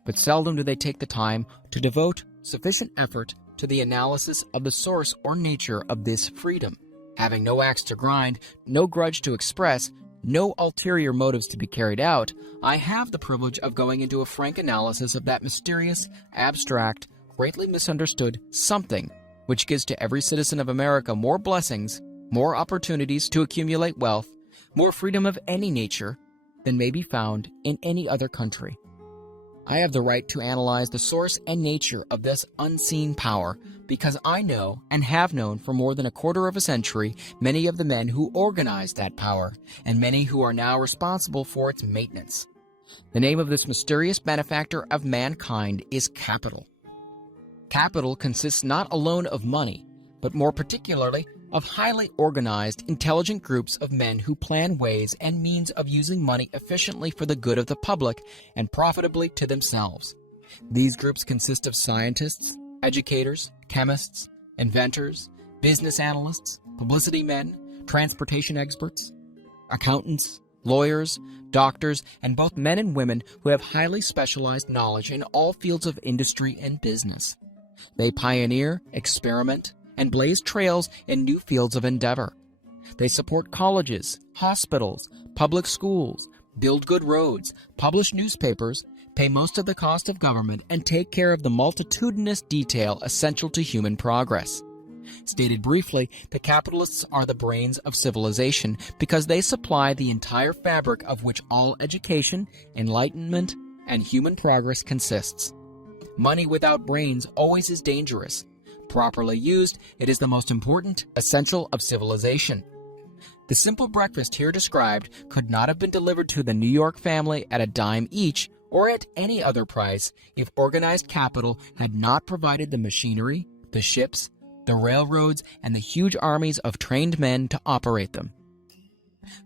but seldom do they take the time to devote sufficient effort to the analysis of the source or nature of this freedom. Having no axe to grind, no grudge to express, no ulterior motives to be carried out, I have the privilege of going into a frank analysis of that mysterious, abstract, greatly misunderstood something which gives to every citizen of America more blessings, more opportunities to accumulate wealth, more freedom of any nature than may be found in any other country. I have the right to analyze the source and nature of this unseen power because I know and have known for more than a quarter of a century many of the men who organized that power and many who are now responsible for its maintenance. The name of this mysterious benefactor of mankind is capital. Capital consists not alone of money, but more particularly of highly organized, intelligent groups of men who plan ways and means of using money efficiently for the good of the public and profitably to themselves. These groups consist of scientists, educators, chemists, inventors, business analysts, publicity men, transportation experts, accountants, lawyers, doctors, and both men and women who have highly specialized knowledge in all fields of industry and business. They pioneer, experiment, and blaze trails in new fields of endeavor. They support colleges, hospitals, public schools, build good roads, publish newspapers, pay most of the cost of government, and take care of the multitudinous detail essential to human progress. Stated briefly, the capitalists are the brains of civilization because they supply the entire fabric of which all education, enlightenment, and human progress consists. Money without brains always is dangerous. Properly used, it is the most important essential of civilization. The simple breakfast here described could not have been delivered to the New York family at a dime each or at any other price if organized capital had not provided the machinery, the ships, the railroads, and the huge armies of trained men to operate them.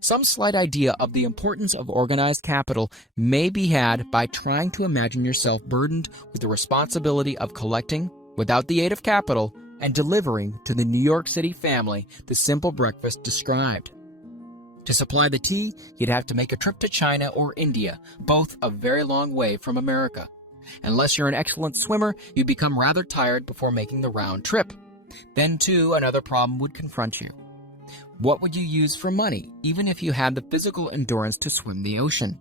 Some slight idea of the importance of organized capital may be had by trying to imagine yourself burdened with the responsibility of collecting, without the aid of capital, and delivering to the New York City family the simple breakfast described. To supply the tea, you'd have to make a trip to China or India, both a very long way from America. Unless you're an excellent swimmer, you'd become rather tired before making the round trip. Then, too, another problem would confront you. What would you use for money, even if you had the physical endurance to swim the ocean?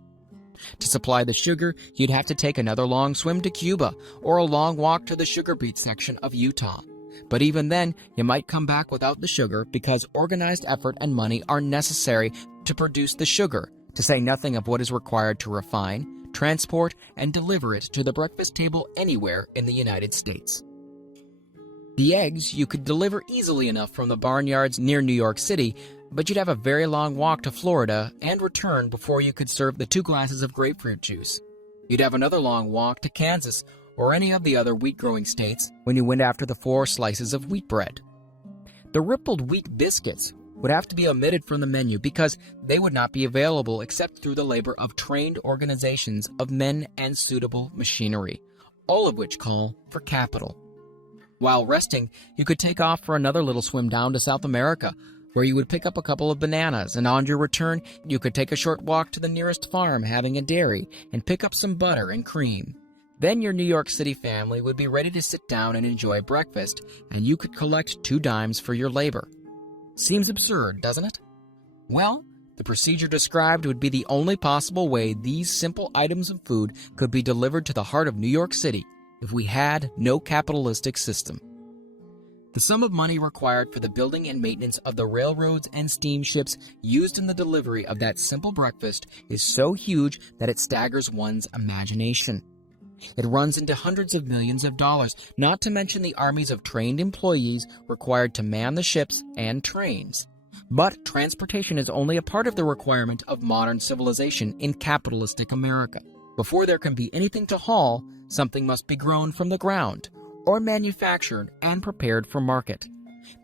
To supply the sugar, you'd have to take another long swim to Cuba, or a long walk to the sugar beet section of Utah. But even then, you might come back without the sugar because organized effort and money are necessary to produce the sugar, to say nothing of what is required to refine, transport, and deliver it to the breakfast table anywhere in the United States. The eggs you could deliver easily enough from the barnyards near New York City, but you'd have a very long walk to Florida and return before you could serve the 2 glasses of grapefruit juice. You'd have another long walk to Kansas or any of the other wheat-growing states when you went after the 4 slices of wheat bread. The rippled wheat biscuits would have to be omitted from the menu because they would not be available except through the labor of trained organizations of men and suitable machinery, all of which call for capital. While resting, you could take off for another little swim down to South America, where you would pick up a couple of bananas, and on your return, you could take a short walk to the nearest farm having a dairy and pick up some butter and cream. Then your New York City family would be ready to sit down and enjoy breakfast, and you could collect 2 dimes for your labor. Seems absurd, doesn't it? Well, the procedure described would be the only possible way these simple items of food could be delivered to the heart of New York City, if we had no capitalistic system. The sum of money required for the building and maintenance of the railroads and steamships used in the delivery of that simple breakfast is so huge that it staggers one's imagination. It runs into hundreds of millions of dollars, not to mention the armies of trained employees required to man the ships and trains. But transportation is only a part of the requirement of modern civilization in capitalistic America. Before there can be anything to haul, something must be grown from the ground, or manufactured and prepared for market.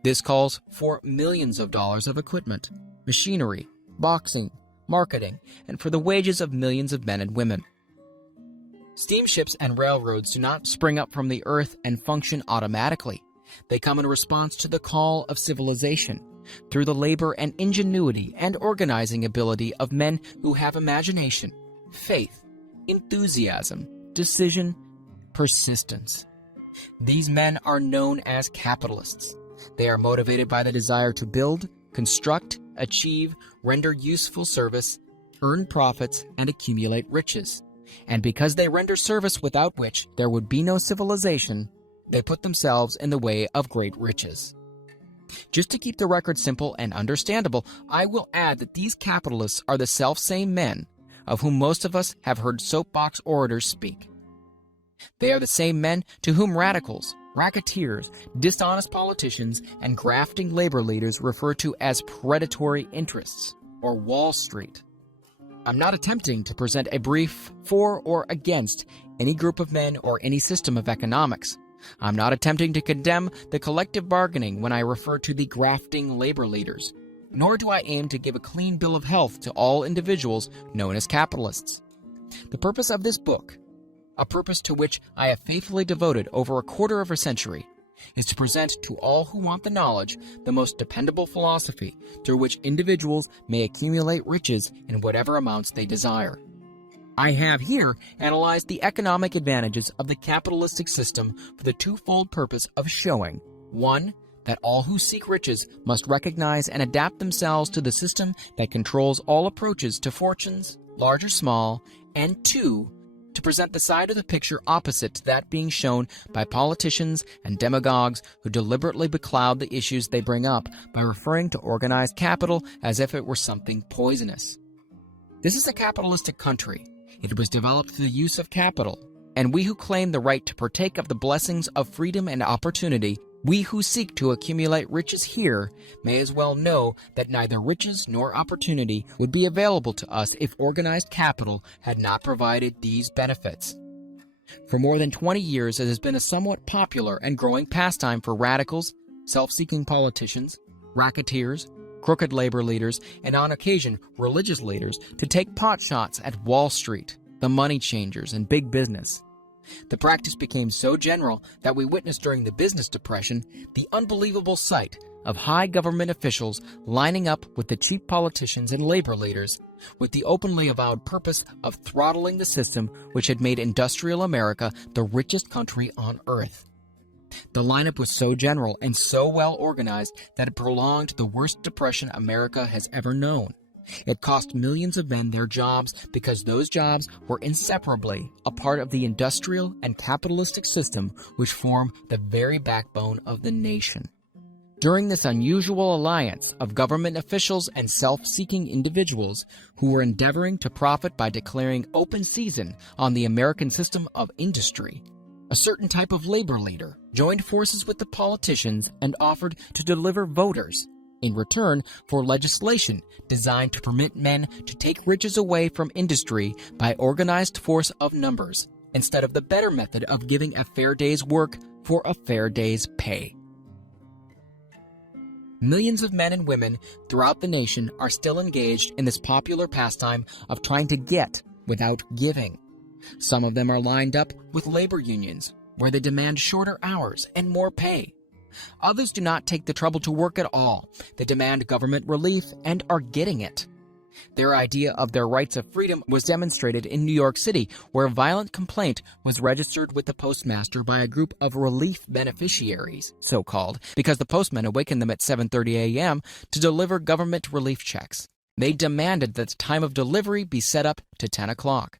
This calls for millions of dollars of equipment, machinery, boxing, marketing, and for the wages of millions of men and women. Steamships and railroads do not spring up from the earth and function automatically. They come in response to the call of civilization, through the labor and ingenuity and organizing ability of men who have imagination, faith, enthusiasm, decision, persistence. These men are known as capitalists. They are motivated by the desire to build, construct, achieve, render useful service, earn profits, and accumulate riches. And because they render service without which there would be no civilization, they put themselves in the way of great riches. Just to keep the record simple and understandable, I will add that these capitalists are the self-same men of whom most of us have heard soapbox orators speak. They are the same men to whom radicals, racketeers, dishonest politicians, and grafting labor leaders refer to as predatory interests, or Wall Street. I'm not attempting to present a brief for or against any group of men or any system of economics. I'm not attempting to condemn the collective bargaining when I refer to the grafting labor leaders, nor do I aim to give a clean bill of health to all individuals known as capitalists. The purpose of this book, a purpose to which I have faithfully devoted over a quarter of a century, is to present to all who want the knowledge the most dependable philosophy through which individuals may accumulate riches in whatever amounts they desire. I have here analyzed the economic advantages of the capitalistic system for the twofold purpose of showing, 1, that all who seek riches must recognize and adapt themselves to the system that controls all approaches to fortunes, large or small, and 2, to present the side of the picture opposite to that being shown by politicians and demagogues who deliberately becloud the issues they bring up by referring to organized capital as if it were something poisonous. This is a capitalistic country. It was developed through the use of capital, and we who claim the right to partake of the blessings of freedom and opportunity, we who seek to accumulate riches here, may as well know that neither riches nor opportunity would be available to us if organized capital had not provided these benefits. For more than 20 years, it has been a somewhat popular and growing pastime for radicals, self-seeking politicians, racketeers, crooked labor leaders, and on occasion religious leaders to take potshots at Wall Street, the money changers, and big business. The practice became so general that we witnessed during the business depression the unbelievable sight of high government officials lining up with the cheap politicians and labor leaders with the openly avowed purpose of throttling the system which had made industrial America the richest country on earth. The lineup was so general and so well organized that it prolonged the worst depression America has ever known. It cost millions of men their jobs because those jobs were inseparably a part of the industrial and capitalistic system which form the very backbone of the nation. During this unusual alliance of government officials and self-seeking individuals who were endeavoring to profit by declaring open season on the American system of industry, a certain type of labor leader joined forces with the politicians and offered to deliver voters in return for legislation designed to permit men to take riches away from industry by organized force of numbers, instead of the better method of giving a fair day's work for a fair day's pay. Millions of men and women throughout the nation are still engaged in this popular pastime of trying to get without giving. Some of them are lined up with labor unions, where they demand shorter hours and more pay. Others do not take the trouble to work at all. They demand government relief and are getting it. Their idea of their rights of freedom was demonstrated in New York City, where a violent complaint was registered with the postmaster by a group of relief beneficiaries, so-called, because the postman awakened them at 7:30 a.m. to deliver government relief checks. They demanded that the time of delivery be set up to 10 o'clock.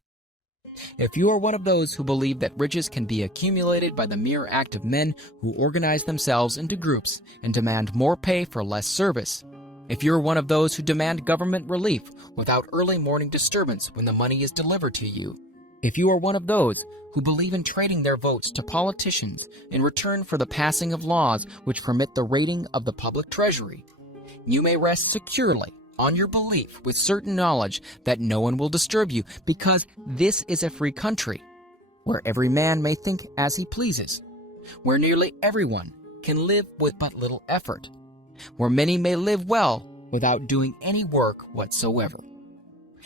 If you are one of those who believe that riches can be accumulated by the mere act of men who organize themselves into groups and demand more pay for less service, if you're one of those who demand government relief without early morning disturbance when the money is delivered to you, if you are one of those who believe in trading their votes to politicians in return for the passing of laws which permit the raiding of the public treasury, you may rest securely on your belief with certain knowledge that no one will disturb you, because this is a free country where every man may think as he pleases, where nearly everyone can live with but little effort, where many may live well without doing any work whatsoever.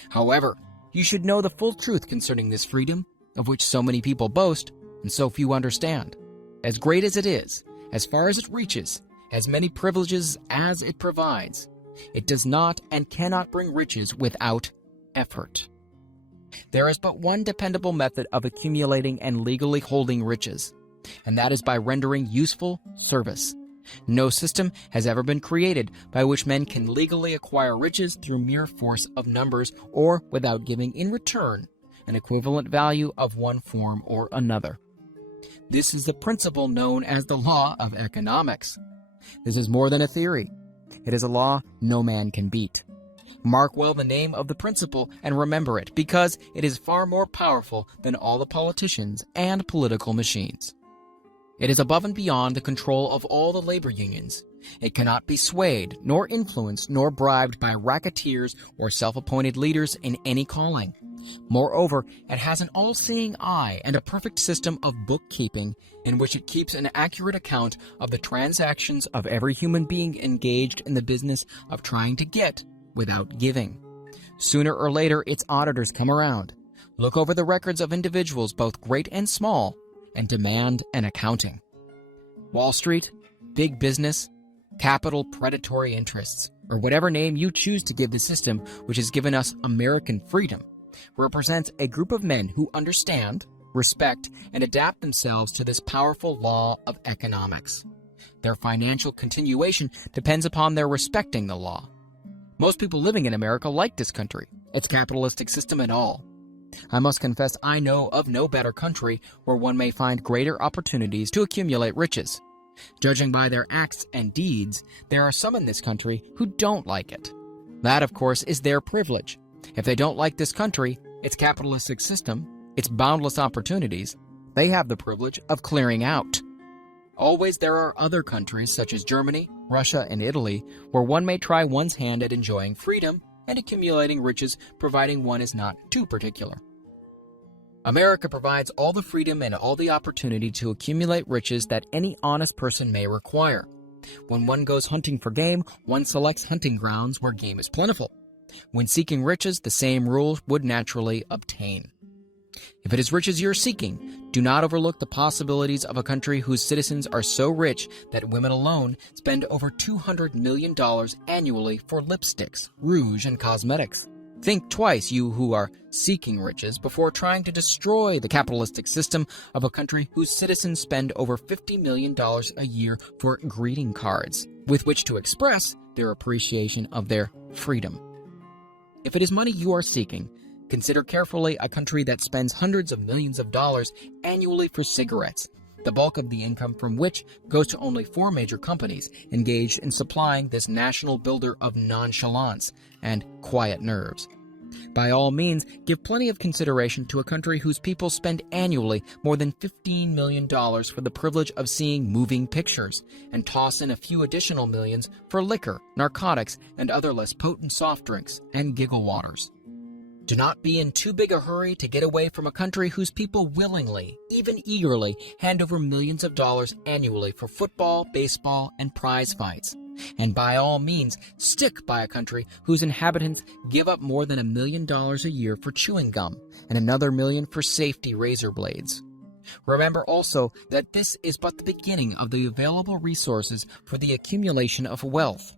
However, you should know the full truth concerning this freedom, of which so many people boast and so few understand. As great as it is, as far as it reaches, as many privileges as it provides, it does not and cannot bring riches without effort. There is but one dependable method of accumulating and legally holding riches, and that is by rendering useful service. No system has ever been created by which men can legally acquire riches through mere force of numbers or without giving in return an equivalent value of one form or another. This is the principle known as the law of economics. This is more than a theory. It is a law no man can beat. Mark well the name of the principle and remember it, because it is far more powerful than all the politicians and political machines. It is above and beyond the control of all the labor unions. It cannot be swayed, nor influenced, nor bribed by racketeers or self-appointed leaders in any calling. Moreover, it has an all-seeing eye and a perfect system of bookkeeping in which it keeps an accurate account of the transactions of every human being engaged in the business of trying to get without giving. Sooner or later, its auditors come around, look over the records of individuals both great and small, and demand an accounting. Wall Street, big business, capital predatory interests, or whatever name you choose to give the system which has given us American freedom, represents a group of men who understand, respect, and adapt themselves to this powerful law of economics. Their financial continuation depends upon their respecting the law. Most people living in America like this country, its capitalistic system and all. I must confess I know of no better country where one may find greater opportunities to accumulate riches. Judging by their acts and deeds, there are some in this country who don't like it. That, of course, is their privilege. If they don't like this country, its capitalistic system, its boundless opportunities, they have the privilege of clearing out. Always there are other countries such as Germany, Russia, and Italy where one may try one's hand at enjoying freedom and accumulating riches, providing one is not too particular. America provides all the freedom and all the opportunity to accumulate riches that any honest person may require. When one goes hunting for game, one selects hunting grounds where game is plentiful. When seeking riches, the same rules would naturally obtain. If it is riches you're seeking, do not overlook the possibilities of a country whose citizens are so rich that women alone spend over $200 million annually for lipsticks, rouge, and cosmetics. Think twice, you who are seeking riches, before trying to destroy the capitalistic system of a country whose citizens spend over $50 million a year for greeting cards, with which to express their appreciation of their freedom. If it is money you are seeking, consider carefully a country that spends hundreds of millions of dollars annually for cigarettes, the bulk of the income from which goes to only 4 major companies engaged in supplying this national builder of nonchalance and quiet nerves. By all means, give plenty of consideration to a country whose people spend annually more than $15 million for the privilege of seeing moving pictures, and toss in a few additional millions for liquor, narcotics, and other less potent soft drinks and giggle waters. Do not be in too big a hurry to get away from a country whose people willingly, even eagerly, hand over millions of dollars annually for football, baseball, and prize fights. And by all means, stick by a country whose inhabitants give up more than $1 million a year for chewing gum and another $1 million for safety razor blades. Remember also that this is but the beginning of the available resources for the accumulation of wealth.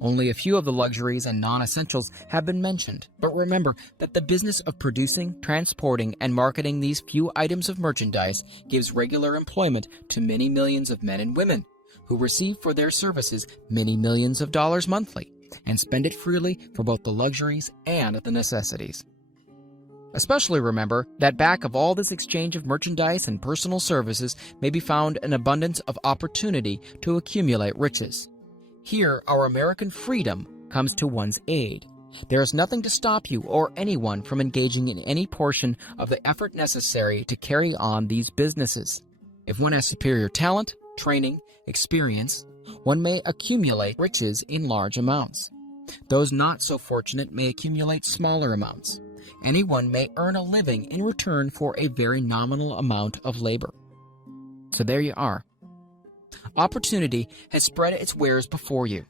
Only a few of the luxuries and non-essentials have been mentioned, but remember that the business of producing, transporting, and marketing these few items of merchandise gives regular employment to many millions of men and women, who receive for their services many millions of dollars monthly, and spend it freely for both the luxuries and the necessities. Especially remember that back of all this exchange of merchandise and personal services may be found an abundance of opportunity to accumulate riches. Here, our American freedom comes to one's aid. There is nothing to stop you or anyone from engaging in any portion of the effort necessary to carry on these businesses. If one has superior talent, training, experience, one may accumulate riches in large amounts. Those not so fortunate may accumulate smaller amounts. Anyone may earn a living in return for a very nominal amount of labor. So there you are. Opportunity has spread its wares before you.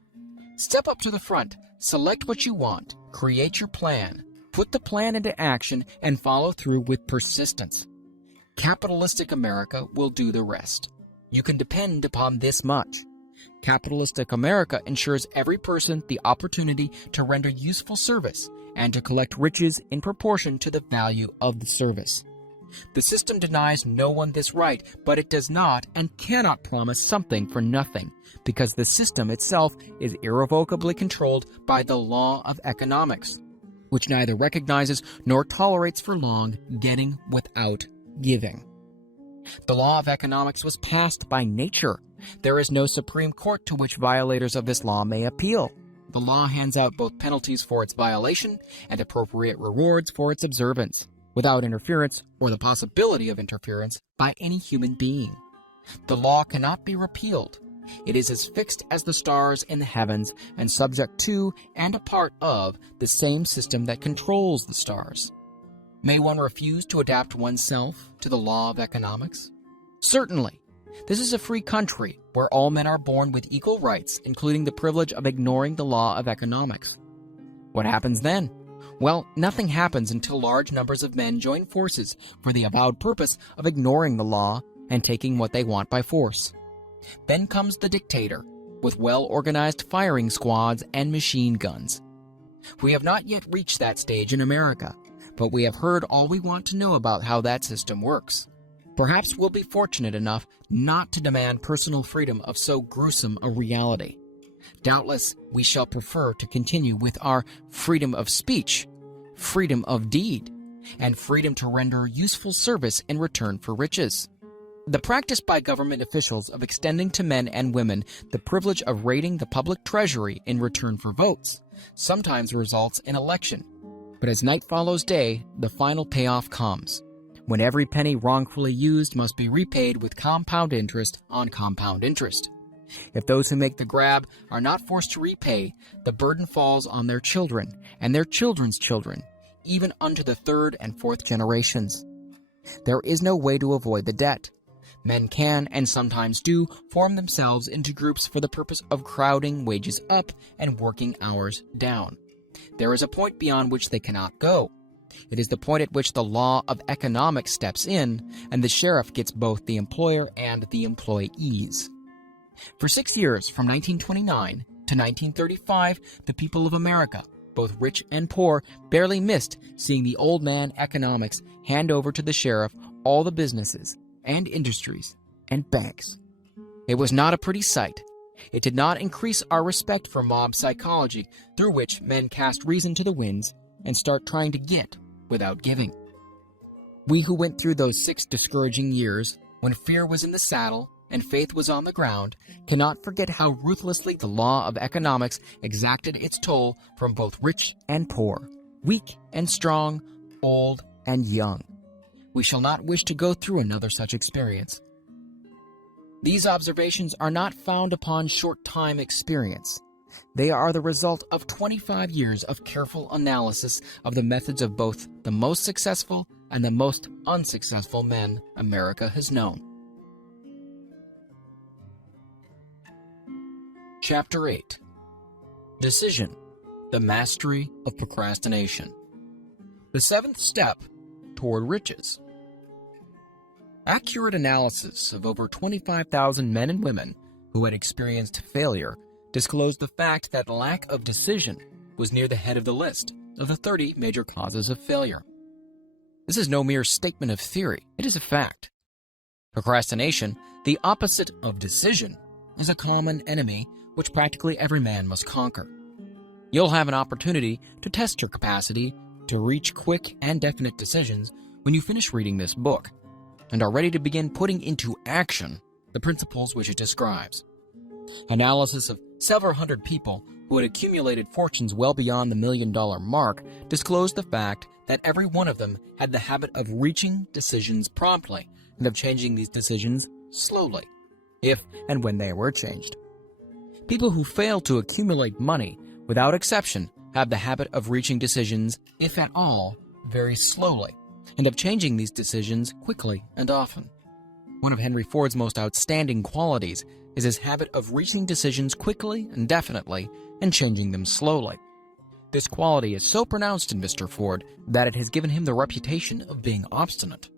Step up to the front, select what you want, create your plan, put the plan into action, and follow through with persistence. Capitalistic America will do the rest. You can depend upon this much. Capitalistic America ensures every person the opportunity to render useful service and to collect riches in proportion to the value of the service. The system denies no one this right, but it does not and cannot promise something for nothing, because the system itself is irrevocably controlled by the law of economics, which neither recognizes nor tolerates for long getting without giving. The law of economics was passed by nature. There is no Supreme Court to which violators of this law may appeal. The law hands out both penalties for its violation and appropriate rewards for its observance, without interference or the possibility of interference by any human being. The law cannot be repealed. It is as fixed as the stars in the heavens and subject to and a part of the same system that controls the stars. May one refuse to adapt oneself to the law of economics? Certainly. This is a free country where all men are born with equal rights, including the privilege of ignoring the law of economics. What happens then? Well, nothing happens until large numbers of men join forces for the avowed purpose of ignoring the law and taking what they want by force. Then comes the dictator, with well-organized firing squads and machine guns. We have not yet reached that stage in America, but we have heard all we want to know about how that system works. Perhaps we'll be fortunate enough not to demand personal freedom of so gruesome a reality. Doubtless, we shall prefer to continue with our freedom of speech, freedom of deed, and freedom to render useful service in return for riches. The practice by government officials of extending to men and women the privilege of raiding the public treasury in return for votes sometimes results in election. But as night follows day, the final payoff comes, when every penny wrongfully used must be repaid with compound interest on compound interest. If those who make the grab are not forced to repay, the burden falls on their children and their children's children, even unto the third and fourth generations. There is no way to avoid the debt. Men can, and sometimes do, form themselves into groups for the purpose of crowding wages up and working hours down. There is a point beyond which they cannot go. It is the point at which the law of economics steps in, and the sheriff gets both the employer and the employees. For 6 years, from 1929 to 1935, the people of America, both rich and poor, barely missed seeing the old man economics hand over to the sheriff all the businesses and industries and banks. It was not a pretty sight. It did not increase our respect for mob psychology, through which men cast reason to the winds and start trying to get without giving. We who went through those 6 discouraging years, when fear was in the saddle and faith was on the ground, cannot forget how ruthlessly the law of economics exacted its toll from both rich and poor, weak and strong, old and young. We shall not wish to go through another such experience. These observations are not found upon short-time experience. They are the result of 25 years of careful analysis of the methods of both the most successful and the most unsuccessful men America has known. Chapter 8. Decision: The Mastery of Procrastination. The 7th step toward riches. Accurate analysis of over 25,000 men and women who had experienced failure disclosed the fact that lack of decision was near the head of the list of the 30 major causes of failure. This is no mere statement of theory, it is a fact. Procrastination, the opposite of decision, is a common enemy which practically every man must conquer. You'll have an opportunity to test your capacity to reach quick and definite decisions when you finish reading this book and are ready to begin putting into action the principles which it describes. Analysis of several hundred people who had accumulated fortunes well beyond the $1 million mark disclosed the fact that every one of them had the habit of reaching decisions promptly and of changing these decisions slowly, if and when they were changed. People who fail to accumulate money, without exception, have the habit of reaching decisions, if at all, very slowly, and of changing these decisions quickly and often. One of Henry Ford's most outstanding qualities is his habit of reaching decisions quickly and definitely and changing them slowly. This quality is so pronounced in Mr. Ford that it has given him the reputation of being obstinate.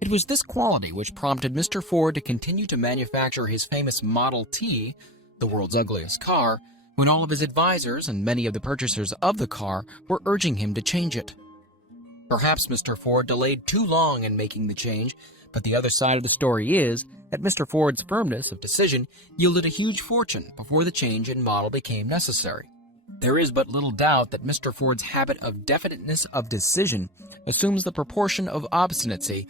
It was this quality which prompted Mr. Ford to continue to manufacture his famous Model T, the world's ugliest car, when all of his advisors and many of the purchasers of the car were urging him to change it. Perhaps Mr. Ford delayed too long in making the change, but the other side of the story is that Mr. Ford's firmness of decision yielded a huge fortune before the change in model became necessary. There is but little doubt that Mr. Ford's habit of definiteness of decision assumes the proportion of obstinacy,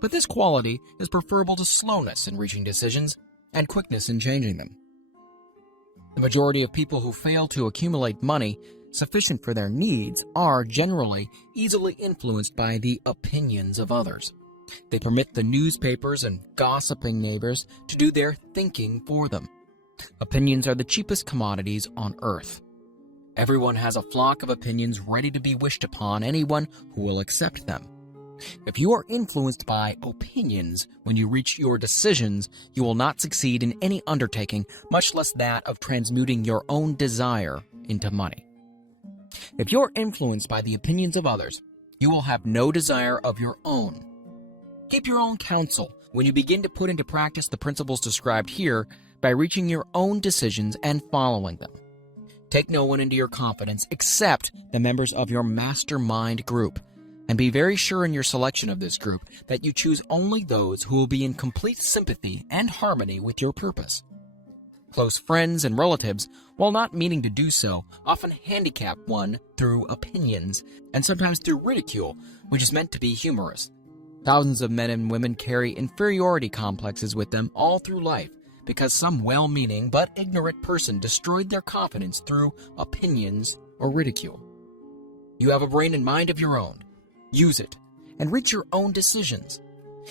but this quality is preferable to slowness in reaching decisions and quickness in changing them. The majority of people who fail to accumulate money sufficient for their needs are generally easily influenced by the opinions of others. They permit the newspapers and gossiping neighbors to do their thinking for them. Opinions are the cheapest commodities on earth. Everyone has a flock of opinions ready to be wished upon anyone who will accept them. If you are influenced by opinions when you reach your decisions, you will not succeed in any undertaking, much less that of transmuting your own desire into money. If you are influenced by the opinions of others, you will have no desire of your own. Keep your own counsel when you begin to put into practice the principles described here by reaching your own decisions and following them. Take no one into your confidence except the members of your mastermind group, and be very sure in your selection of this group that you choose only those who will be in complete sympathy and harmony with your purpose. Close friends and relatives, while not meaning to do so, often handicap one through opinions, and sometimes through ridicule, which is meant to be humorous. Thousands of men and women carry inferiority complexes with them all through life because some well-meaning but ignorant person destroyed their confidence through opinions or ridicule. You have a brain and mind of your own. Use it and reach your own decisions.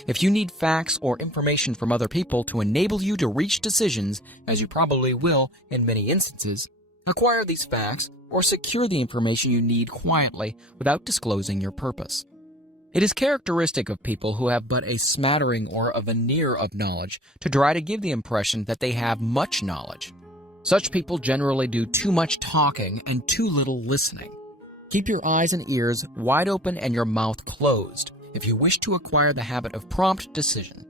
If you need facts or information from other people to enable you to reach decisions, as you probably will in many instances, acquire these facts or secure the information you need quietly without disclosing your purpose. It is characteristic of people who have but a smattering or a veneer of knowledge to try to give the impression that they have much knowledge. Such people generally do too much talking and too little listening. Keep your eyes and ears wide open and your mouth closed if you wish to acquire the habit of prompt decision.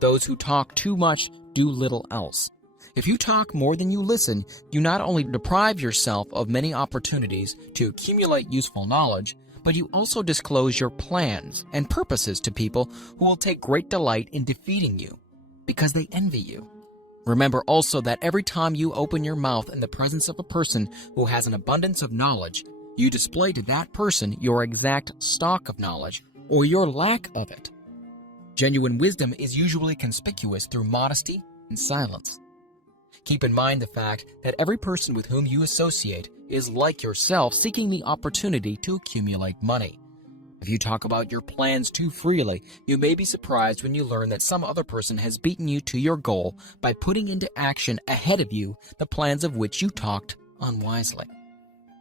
Those who talk too much do little else. If you talk more than you listen, you not only deprive yourself of many opportunities to accumulate useful knowledge, but you also disclose your plans and purposes to people who will take great delight in defeating you because they envy you. Remember also that every time you open your mouth in the presence of a person who has an abundance of knowledge, you display to that person your exact stock of knowledge or your lack of it. Genuine wisdom is usually conspicuous through modesty and silence. Keep in mind the fact that every person with whom you associate is like yourself seeking the opportunity to accumulate money. If you talk about your plans too freely, you may be surprised when you learn that some other person has beaten you to your goal by putting into action ahead of you the plans of which you talked unwisely.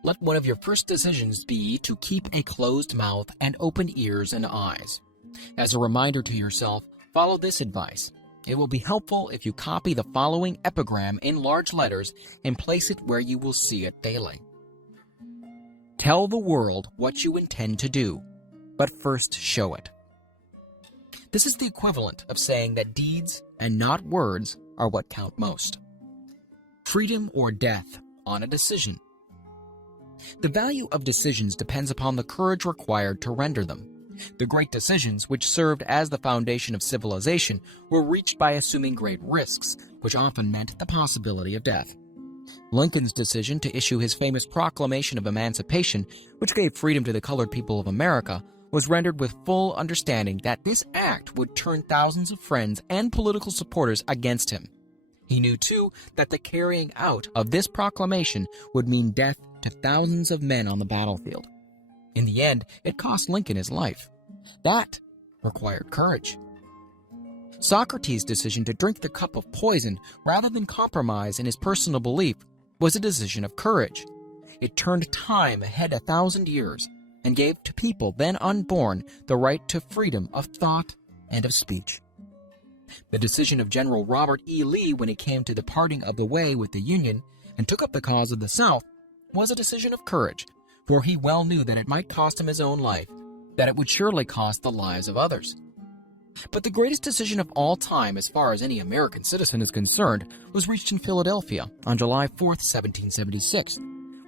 Let one of your first decisions be to keep a closed mouth and open ears and eyes. As a reminder to yourself, follow this advice. It will be helpful if you copy the following epigram in large letters and place it where you will see it daily. Tell the world what you intend to do, but first show it. This is the equivalent of saying that deeds and not words are what count most. Freedom or death on a decision. The value of decisions depends upon the courage required to render them. The great decisions, which served as the foundation of civilization, were reached by assuming great risks, which often meant the possibility of death. Lincoln's decision to issue his famous Proclamation of Emancipation, which gave freedom to the colored people of America, was rendered with full understanding that this act would turn thousands of friends and political supporters against him. He knew, too, that the carrying out of this proclamation would mean death to thousands of men on the battlefield. In the end, it cost Lincoln his life. That required courage. Socrates' decision to drink the cup of poison rather than compromise in his personal belief was a decision of courage. It turned time ahead 1,000 years and gave to people then unborn the right to freedom of thought and of speech. The decision of General Robert E. Lee when it came to the parting of the way with the Union and took up the cause of the South was a decision of courage, for he well knew that it might cost him his own life, that it would surely cost the lives of others. But the greatest decision of all time, as far as any American citizen is concerned, was reached in Philadelphia on July 4, 1776,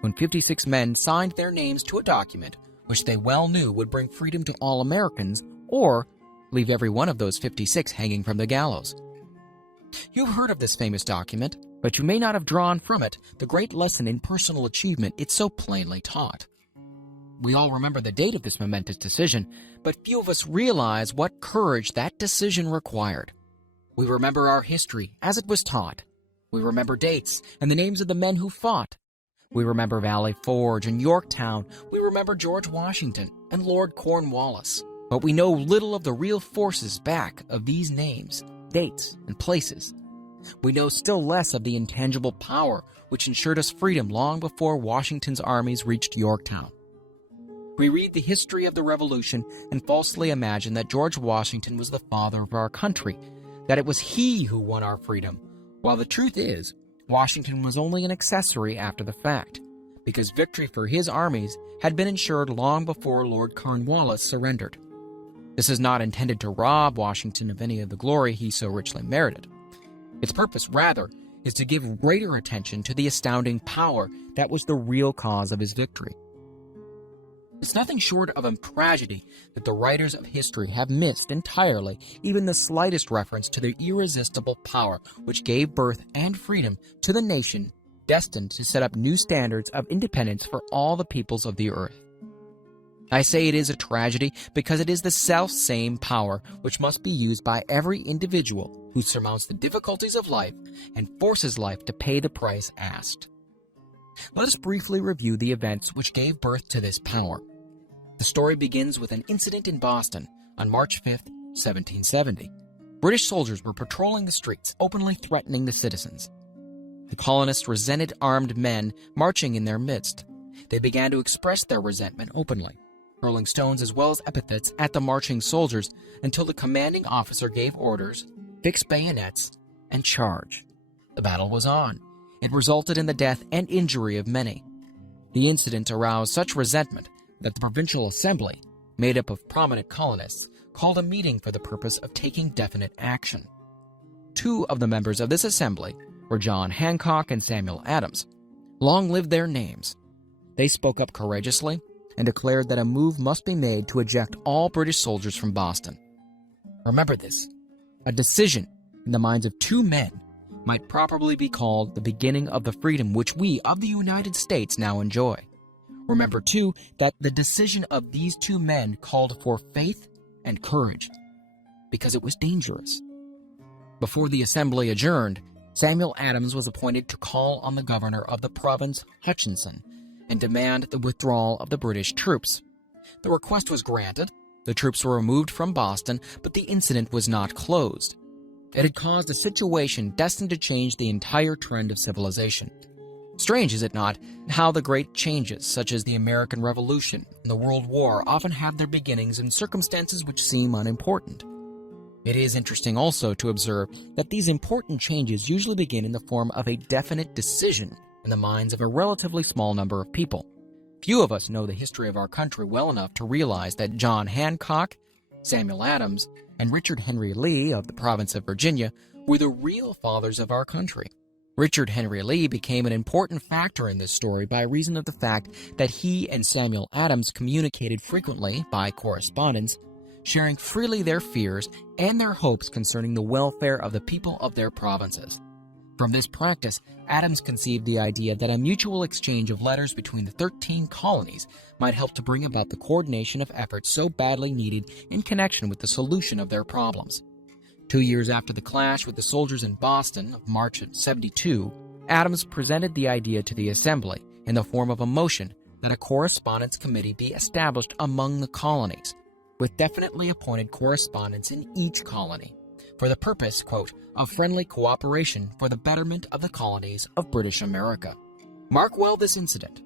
when 56 men signed their names to a document which they well knew would bring freedom to all Americans or leave every one of those 56 hanging from the gallows. You've heard of this famous document, but you may not have drawn from it the great lesson in personal achievement it so plainly taught. We all remember the date of this momentous decision, but few of us realize what courage that decision required. We remember our history as it was taught. We remember dates and the names of the men who fought. We remember Valley Forge and Yorktown. We remember George Washington and Lord Cornwallis. But we know little of the real forces back of these names, dates, and places. We know still less of the intangible power which ensured us freedom long before Washington's armies reached Yorktown. We read the history of the Revolution and falsely imagine that George Washington was the father of our country, that it was he who won our freedom, while the truth is, Washington was only an accessory after the fact, because victory for his armies had been ensured long before Lord Cornwallis surrendered. This is not intended to rob Washington of any of the glory he so richly merited. Its purpose, rather, is to give greater attention to the astounding power that was the real cause of his victory. It's nothing short of a tragedy that the writers of history have missed entirely even the slightest reference to the irresistible power which gave birth and freedom to the nation destined to set up new standards of independence for all the peoples of the earth. I say it is a tragedy because it is the self-same power which must be used by every individual who surmounts the difficulties of life and forces life to pay the price asked. Let us briefly review the events which gave birth to this power. The story begins with an incident in Boston on March 5, 1770. British soldiers were patrolling the streets, openly threatening the citizens. The colonists resented armed men marching in their midst. They began to express their resentment openly, hurling stones as well as epithets at the marching soldiers until the commanding officer gave orders, fix bayonets, and charge. The battle was on. It resulted in the death and injury of many. The incident aroused such resentment that the Provincial Assembly, made up of prominent colonists, called a meeting for the purpose of taking definite action. Two of the members of this assembly were John Hancock and Samuel Adams. Long live their names. They spoke up courageously and declared that a move must be made to eject all British soldiers from Boston. Remember this. A decision in the minds of two men might probably be called the beginning of the freedom which we of the United States now enjoy. Remember, too, that the decision of these two men called for faith and courage, because it was dangerous. Before the assembly adjourned, Samuel Adams was appointed to call on the governor of the province, Hutchinson, and demand the withdrawal of the British troops. The request was granted. The troops were removed from Boston, but the incident was not closed. It had caused a situation destined to change the entire trend of civilization. Strange, is it not, how the great changes, such as the American Revolution and the World War, often have their beginnings in circumstances which seem unimportant. It is interesting also to observe that these important changes usually begin in the form of a definite decision in the minds of a relatively small number of people. Few of us know the history of our country well enough to realize that John Hancock, Samuel Adams, and Richard Henry Lee of the province of Virginia were the real fathers of our country. Richard Henry Lee became an important factor in this story by reason of the fact that he and Samuel Adams communicated frequently by correspondence, sharing freely their fears and their hopes concerning the welfare of the people of their provinces. From this practice, Adams conceived the idea that a mutual exchange of letters between the 13 colonies might help to bring about the coordination of efforts so badly needed in connection with the solution of their problems. 2 years after the clash with the soldiers in Boston of March of '72, Adams presented the idea to the Assembly in the form of a motion that a correspondence committee be established among the colonies, with definitely appointed correspondents in each colony, for the purpose, quote, of friendly cooperation for the betterment of the colonies of British America. Mark well this incident.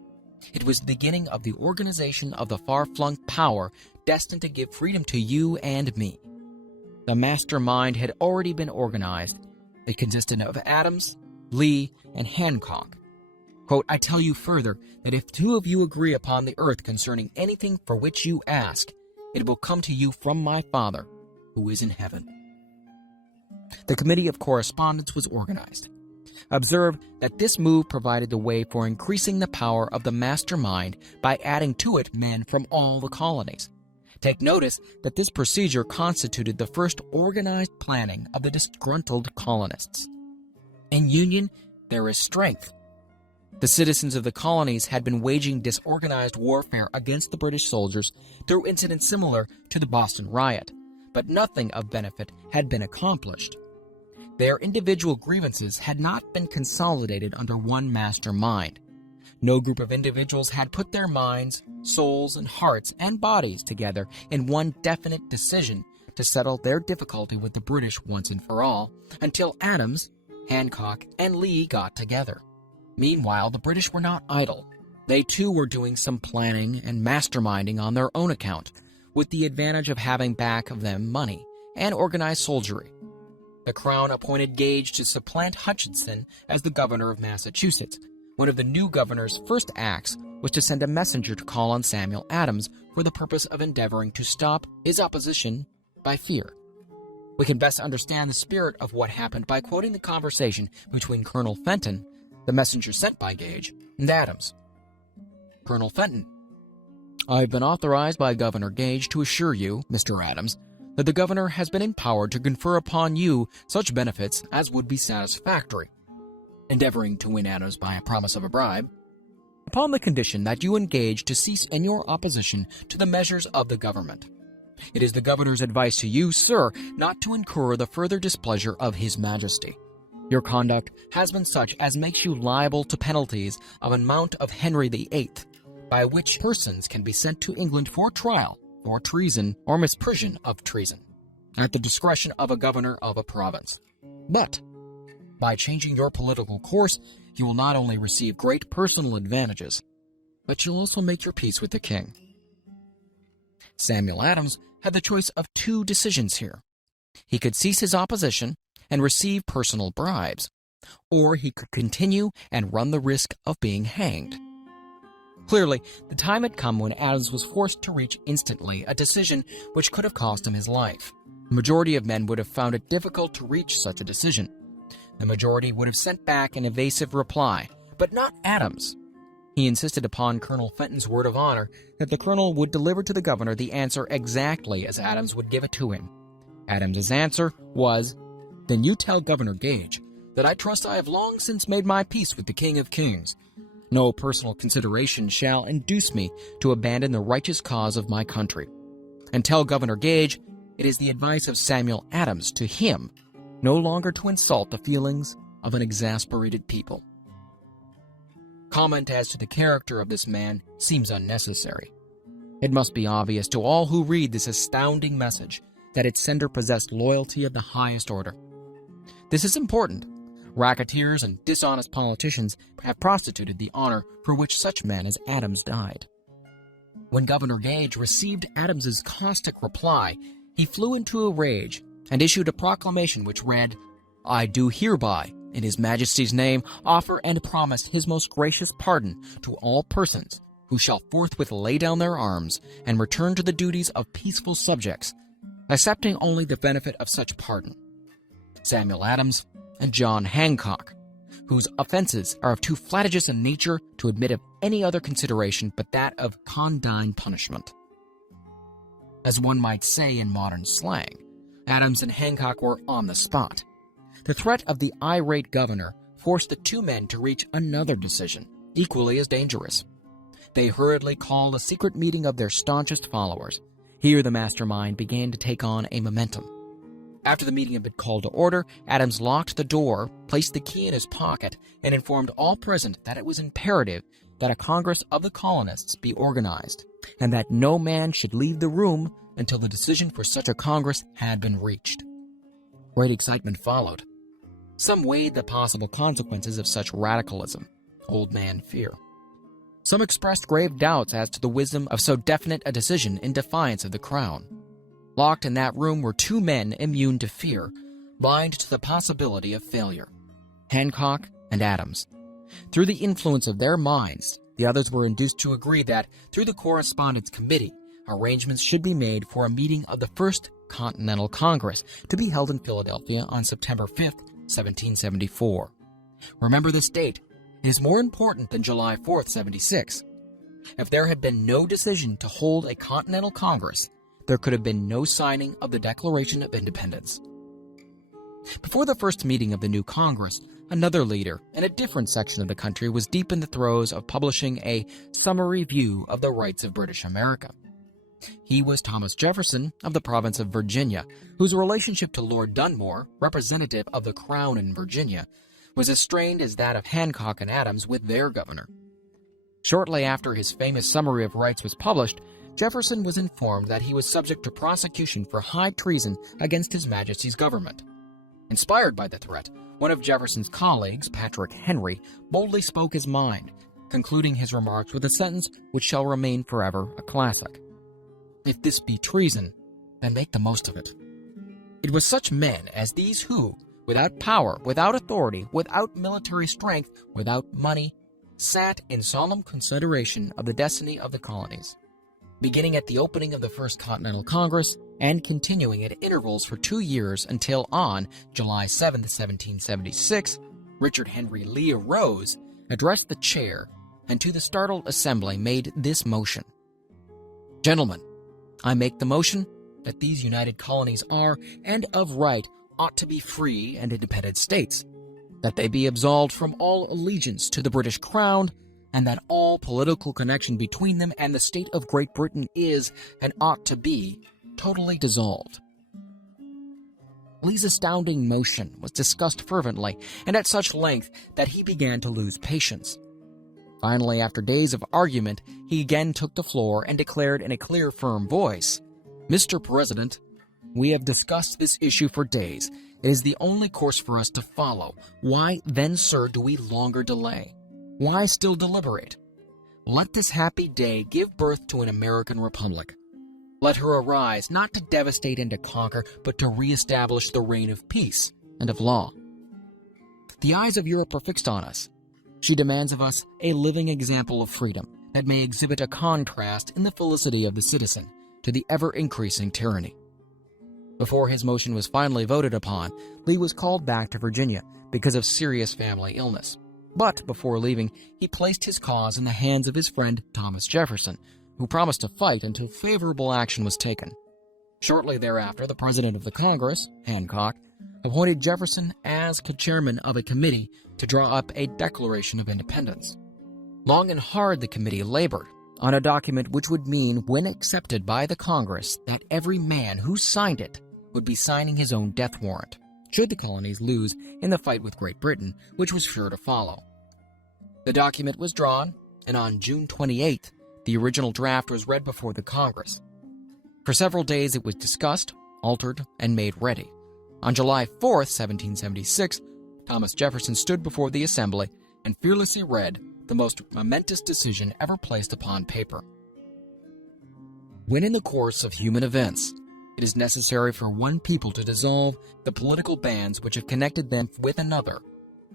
It was the beginning of the organization of the far-flung power destined to give freedom to you and me. The mastermind had already been organized. It consisted of Adams, Lee, and Hancock. Quote, I tell you further that if 2 of you agree upon the earth concerning anything for which you ask, it will come to you from my Father, who is in heaven. The Committee of Correspondence was organized. Observe that this move provided the way for increasing the power of the mastermind by adding to it men from all the colonies. Take notice that this procedure constituted the first organized planning of the disgruntled colonists. In union, there is strength. The citizens of the colonies had been waging disorganized warfare against the British soldiers through incidents similar to the Boston riot, but nothing of benefit had been accomplished. Their individual grievances had not been consolidated under one master mind. No group of individuals had put their minds, souls, and hearts and bodies together in one definite decision to settle their difficulty with the British once and for all, until Adams, Hancock, and Lee got together. Meanwhile, the British were not idle. They too were doing some planning and masterminding on their own account, with the advantage of having back of them money and organized soldiery. The Crown appointed Gage to supplant Hutchinson as the governor of Massachusetts. One of the new governor's first acts was to send a messenger to call on Samuel Adams for the purpose of endeavoring to stop his opposition by fear. We can best understand the spirit of what happened by quoting the conversation between Colonel Fenton, the messenger sent by Gage, and Adams. Colonel Fenton: I have been authorized by Governor Gage to assure you, Mr. Adams, that the governor has been empowered to confer upon you such benefits as would be satisfactory, endeavoring to win Adams by a promise of a bribe, upon the condition that you engage to cease in your opposition to the measures of the government. It is the governor's advice to you, sir, not to incur the further displeasure of his majesty. Your conduct has been such as makes you liable to penalties of an amount of Henry VIII, by which persons can be sent to England for trial for treason or misprision of treason, at the discretion of a governor of a province. But by changing your political course, you will not only receive great personal advantages, but you'll also make your peace with the king. Samuel Adams had the choice of 2 decisions here. He could cease his opposition and receive personal bribes, or he could continue and run the risk of being hanged. Clearly, the time had come when Adams was forced to reach instantly a decision which could have cost him his life. The majority of men would have found it difficult to reach such a decision. The majority would have sent back an evasive reply, but not Adams. He insisted upon Colonel Fenton's word of honor that the colonel would deliver to the governor the answer exactly as Adams would give it to him. Adams's answer was, Then you tell Governor Gage that I trust I have long since made my peace with the King of Kings. No personal consideration shall induce me to abandon the righteous cause of my country. And tell Governor Gage it is the advice of Samuel Adams to him no longer to insult the feelings of an exasperated people. Comment as to the character of this man seems unnecessary. It must be obvious to all who read this astounding message that its sender possessed loyalty of the highest order. This is important. Racketeers and dishonest politicians have prostituted the honor for which such men as Adams died. When Governor Gage received Adams's caustic reply, he flew into a rage and issued a proclamation which read, I do hereby, in His Majesty's name, offer and promise His most gracious pardon to all persons who shall forthwith lay down their arms and return to the duties of peaceful subjects, accepting only the benefit of such pardon. Samuel Adams and John Hancock, whose offenses are of too flagitious a nature to admit of any other consideration but that of condign punishment. As one might say in modern slang, Adams and Hancock were on the spot. The threat of the irate governor forced the two men to reach another decision, equally as dangerous. They hurriedly called a secret meeting of their staunchest followers. Here the mastermind began to take on a momentum. After the meeting had been called to order, Adams locked the door, placed the key in his pocket, and informed all present that it was imperative that a Congress of the colonists be organized, and that no man should leave the room until the decision for such a Congress had been reached. Great excitement followed. Some weighed the possible consequences of such radicalism, old man fear. Some expressed grave doubts as to the wisdom of so definite a decision in defiance of the Crown. Locked in that room were two men immune to fear, blind to the possibility of failure: Hancock and Adams. Through the influence of their minds, the others were induced to agree that, through the Correspondence Committee, arrangements should be made for a meeting of the First Continental Congress to be held in Philadelphia on September 5, 1774. Remember this date. It is more important than July 4, 76. If there had been no decision to hold a Continental Congress, there could have been no signing of the Declaration of Independence. Before the first meeting of the new Congress, another leader in a different section of the country was deep in the throes of publishing a summary view of the rights of British America. He was Thomas Jefferson of the province of Virginia, whose relationship to Lord Dunmore, representative of the Crown in Virginia, was as strained as that of Hancock and Adams with their governor. Shortly after his famous Summary of Rights was published, Jefferson was informed that he was subject to prosecution for high treason against His Majesty's government. Inspired by the threat, one of Jefferson's colleagues, Patrick Henry, boldly spoke his mind, concluding his remarks with a sentence which shall remain forever a classic: "If this be treason, then make the most of it." It was such men as these who, without power, without authority, without military strength, without money, sat in solemn consideration of the destiny of the colonies. Beginning at the opening of the First Continental Congress and continuing at intervals for 2 years until on July 7, 1776, Richard Henry Lee arose, addressed the chair, and to the startled assembly made this motion: "Gentlemen, I make the motion that these united colonies are, and of right, ought to be free and independent states, that they be absolved from all allegiance to the British Crown, and that all political connection between them and the state of Great Britain is, and ought to be, totally dissolved." Lee's astounding motion was discussed fervently and at such length that he began to lose patience. Finally, after days of argument, he again took the floor and declared in a clear, firm voice, "Mr. President, we have discussed this issue for days. It is the only course for us to follow. Why then, sir, do we longer delay? Why still deliberate? Let this happy day give birth to an American republic. Let her arise, not to devastate and to conquer, but to reestablish the reign of peace and of law. The eyes of Europe are fixed on us. She demands of us a living example of freedom that may exhibit a contrast in the felicity of the citizen to the ever-increasing tyranny." Before his motion was finally voted upon, Lee was called back to Virginia because of serious family illness. But before leaving, he placed his cause in the hands of his friend Thomas Jefferson, who promised to fight until favorable action was taken. Shortly thereafter, the president of the Congress, Hancock, appointed Jefferson as chairman of a committee to draw up a Declaration of Independence. Long and hard the committee labored on a document which would mean, when accepted by the Congress, that every man who signed it would be signing his own death warrant, should the colonies lose in the fight with Great Britain, which was sure to follow. The document was drawn, and on June 28th, the original draft was read before the Congress. For several days it was discussed, altered, and made ready. On July 4th, 1776, Thomas Jefferson stood before the assembly and fearlessly read the most momentous decision ever placed upon paper. When in the course of human events, it is necessary for one people to dissolve the political bands which have connected them with another,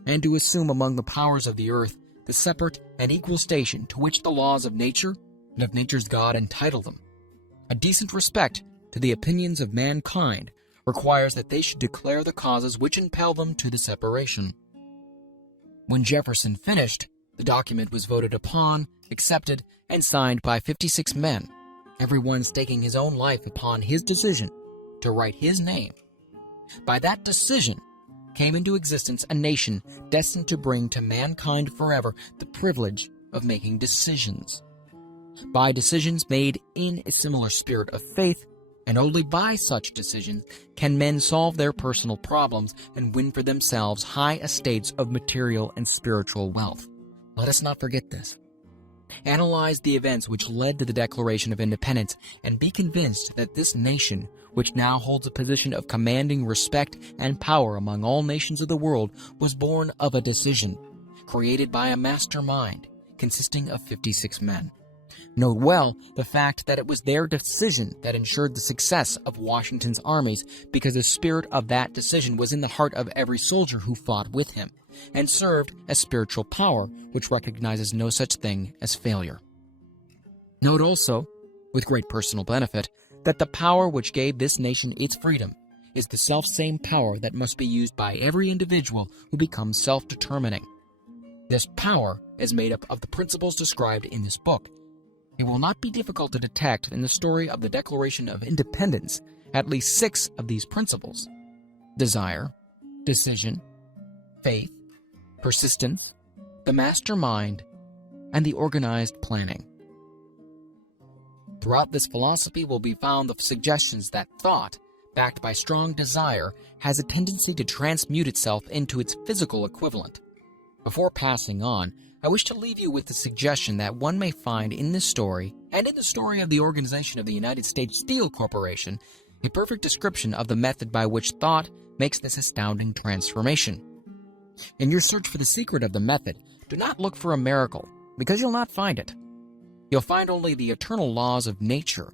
and to assume among the powers of the earth the separate and equal station to which the laws of nature and of nature's God entitle them, a decent respect to the opinions of mankind requires that they should declare the causes which impel them to the separation. When Jefferson finished, the document was voted upon, accepted, and signed by 56 men, everyone staking his own life upon his decision to write his name. By that decision, came into existence a nation destined to bring to mankind forever the privilege of making decisions. By decisions made in a similar spirit of faith, and only by such decisions can men solve their personal problems and win for themselves high estates of material and spiritual wealth. Let us not forget this. Analyze the events which led to the Declaration of Independence and be convinced that this nation, which now holds a position of commanding respect and power among all nations of the world, was born of a decision, created by a mastermind consisting of 56 men. Note well the fact that it was their decision that ensured the success of Washington's armies, because the spirit of that decision was in the heart of every soldier who fought with him, and served as spiritual power, which recognizes no such thing as failure. Note also, with great personal benefit, that the power which gave this nation its freedom is the self-same power that must be used by every individual who becomes self-determining. This power is made up of the principles described in this book. It will not be difficult to detect in the story of the Declaration of Independence at least 6 of these principles: desire, decision, faith, persistence, the mastermind, and the organized planning. Throughout this philosophy will be found the suggestions that thought, backed by strong desire, has a tendency to transmute itself into its physical equivalent. Before passing on, I wish to leave you with the suggestion that one may find in this story, and in the story of the organization of the United States Steel Corporation, a perfect description of the method by which thought makes this astounding transformation. In your search for the secret of the method, do not look for a miracle, because you'll not find it. You'll find only the eternal laws of nature.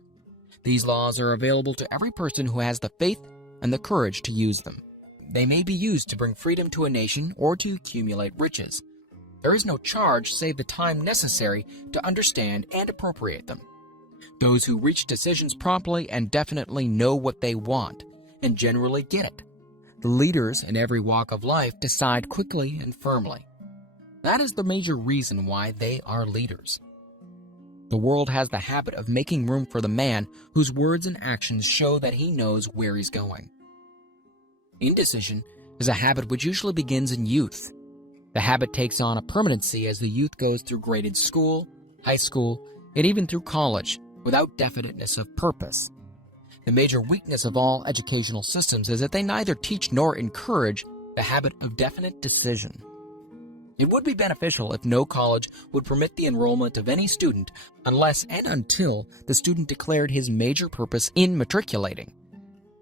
These laws are available to every person who has the faith and the courage to use them. They may be used to bring freedom to a nation or to accumulate riches. There is no charge save the time necessary to understand and appropriate them. Those who reach decisions promptly and definitely know what they want, and generally get it. The leaders in every walk of life decide quickly and firmly. That is the major reason why they are leaders. The world has the habit of making room for the man whose words and actions show that he knows where he's going. Indecision is a habit which usually begins in youth. The habit takes on a permanency as the youth goes through graded school, high school, and even through college, without definiteness of purpose. The major weakness of all educational systems is that they neither teach nor encourage the habit of definite decision. It would be beneficial if no college would permit the enrollment of any student unless and until the student declared his major purpose in matriculating.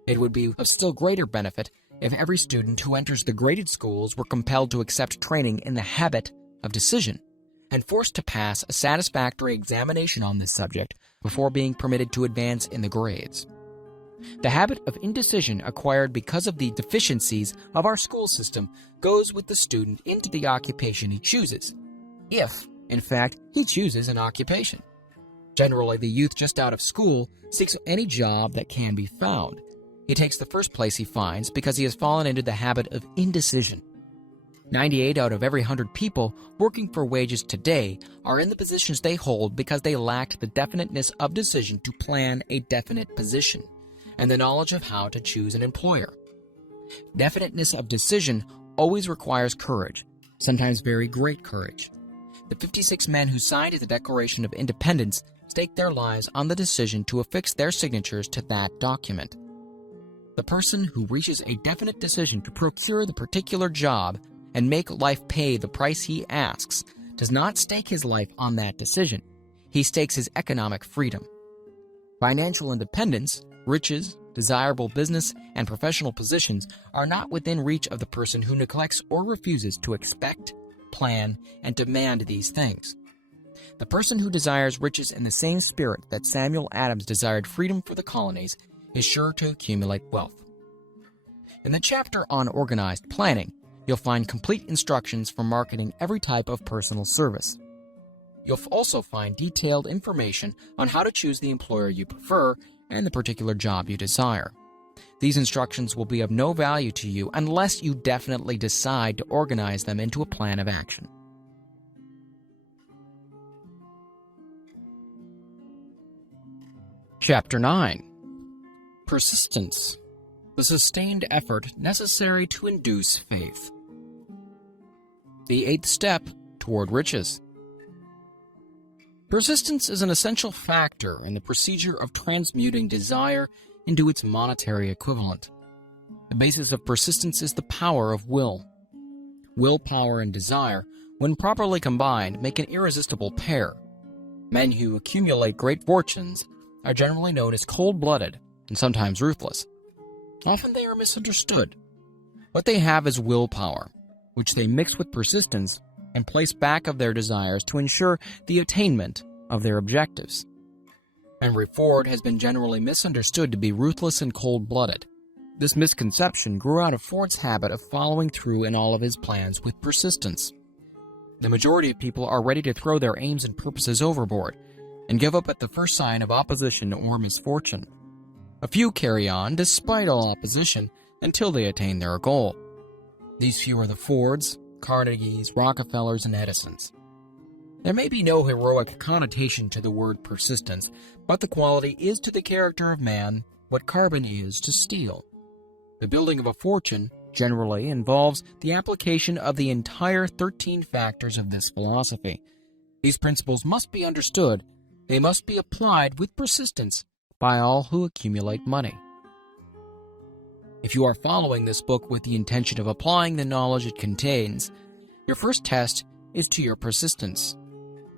It would be of still greater benefit if every student who enters the graded schools were compelled to accept training in the habit of decision and forced to pass a satisfactory examination on this subject before being permitted to advance in the grades. The habit of indecision acquired because of the deficiencies of our school system goes with the student into the occupation he chooses, if, in fact, he chooses an occupation. Generally, the youth just out of school seeks any job that can be found. He takes the first place he finds because he has fallen into the habit of indecision. 98 out of every 100 people working for wages today are in the positions they hold because they lacked the definiteness of decision to plan a definite position and the knowledge of how to choose an employer. Definiteness of decision always requires courage, sometimes very great courage. The 56 men who signed the Declaration of Independence staked their lives on the decision to affix their signatures to that document. The person who reaches a definite decision to procure the particular job and make life pay the price he asks does not stake his life on that decision. He stakes his economic freedom. Financial independence, riches, desirable business, and professional positions are not within reach of the person who neglects or refuses to expect, plan, and demand these things. The person who desires riches in the same spirit that Samuel Adams desired freedom for the colonies is sure to accumulate wealth. In the chapter on organized planning, you'll find complete instructions for marketing every type of personal service. You'll also find detailed information on how to choose the employer you prefer and the particular job you desire. These instructions will be of no value to you unless you definitely decide to organize them into a plan of action. Chapter 9. Persistence. the sustained effort necessary to induce faith. The 8th step toward riches. Persistence is an essential factor in the procedure of transmuting desire into its monetary equivalent. The basis of persistence is the power of will. Willpower and desire, when properly combined, make an irresistible pair. Men who accumulate great fortunes are generally known as cold-blooded and sometimes ruthless. Often they are misunderstood. What they have is willpower, which they mix with persistence and place back of their desires to ensure the attainment of their objectives. Henry Ford has been generally misunderstood to be ruthless and cold-blooded. This misconception grew out of Ford's habit of following through in all of his plans with persistence. The majority of people are ready to throw their aims and purposes overboard and give up at the first sign of opposition or misfortune. A few carry on despite all opposition until they attain their goal. These few are the Fords, Carnegies, Rockefellers, and Edisons. There may be no heroic connotation to the word persistence, but the quality is to the character of man what carbon is to steel. The building of a fortune generally involves the application of the entire 13 factors of this philosophy. These principles must be understood. They must be applied with persistence by all who accumulate money. If you are following this book with the intention of applying the knowledge it contains, your first test is to your persistence.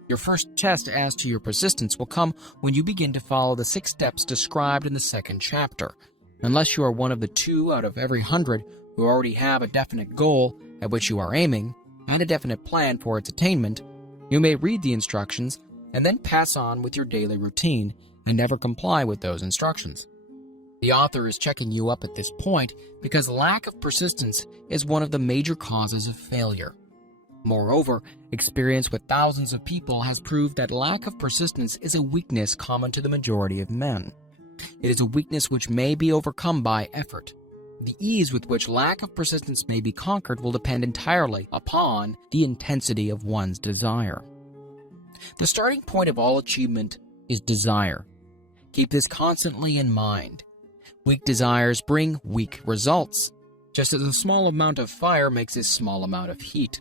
Your first test as to your persistence will come when you begin to follow the 6 steps described in the 2nd chapter. Unless you are one of the 2 out of every 100 who already have a definite goal at which you are aiming and a definite plan for its attainment, you may read the instructions and then pass on with your daily routine and never comply with those instructions. The author is checking you up at this point because lack of persistence is one of the major causes of failure. Moreover, experience with thousands of people has proved that lack of persistence is a weakness common to the majority of men. It is a weakness which may be overcome by effort. The ease with which lack of persistence may be conquered will depend entirely upon the intensity of one's desire. The starting point of all achievement is desire. Keep this constantly in mind. Weak desires bring weak results, just as a small amount of fire makes a small amount of heat.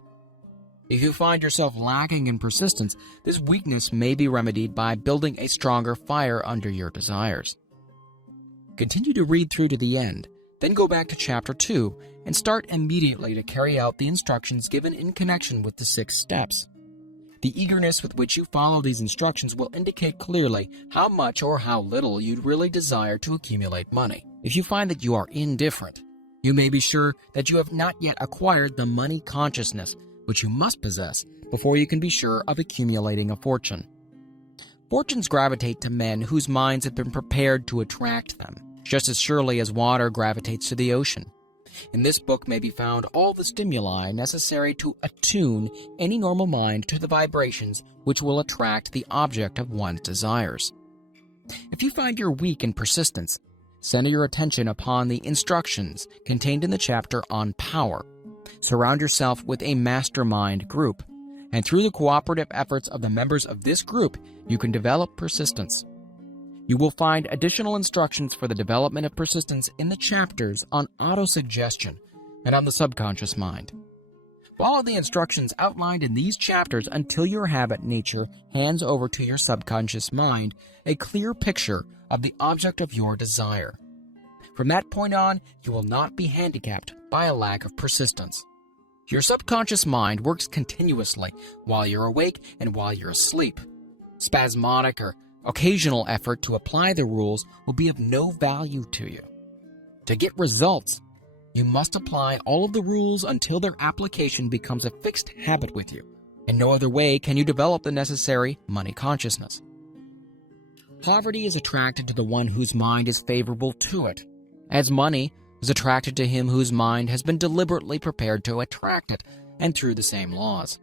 If you find yourself lacking in persistence, this weakness may be remedied by building a stronger fire under your desires. Continue to read through to the end, then go back to Chapter 2 and start immediately to carry out the instructions given in connection with the 6 steps. The eagerness with which you follow these instructions will indicate clearly how much or how little you'd really desire to accumulate money. If you find that you are indifferent, you may be sure that you have not yet acquired the money consciousness which you must possess before you can be sure of accumulating a fortune. Fortunes gravitate to men whose minds have been prepared to attract them, just as surely as water gravitates to the ocean. In this book may be found all the stimuli necessary to attune any normal mind to the vibrations which will attract the object of one's desires. If you find you're weak in persistence, center your attention upon the instructions contained in the chapter on power. Surround yourself with a mastermind group, and through the cooperative efforts of the members of this group, you can develop persistence. You will find additional instructions for the development of persistence in the chapters on autosuggestion and on the subconscious mind. Follow the instructions outlined in these chapters until your habit nature hands over to your subconscious mind a clear picture of the object of your desire. From that point on, you will not be handicapped by a lack of persistence. Your subconscious mind works continuously while you're awake and while you're asleep. Spasmodic or occasional effort to apply the rules will be of no value to you. To get results, you must apply all of the rules until their application becomes a fixed habit with you. In no other way can you develop the necessary money consciousness. Poverty is attracted to the one whose mind is favorable to it, as money is attracted to him whose mind has been deliberately prepared to attract it, and through the same laws.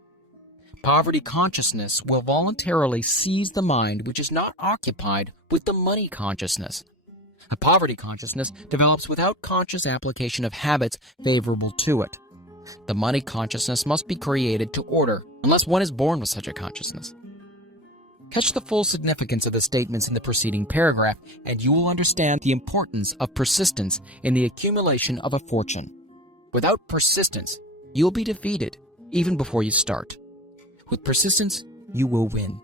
Poverty consciousness will voluntarily seize the mind which is not occupied with the money consciousness. A poverty consciousness develops without conscious application of habits favorable to it. The money consciousness must be created to order, unless one is born with such a consciousness. Catch the full significance of the statements in the preceding paragraph, and you will understand the importance of persistence in the accumulation of a fortune. Without persistence, you'll be defeated, even before you start. With persistence, you will win.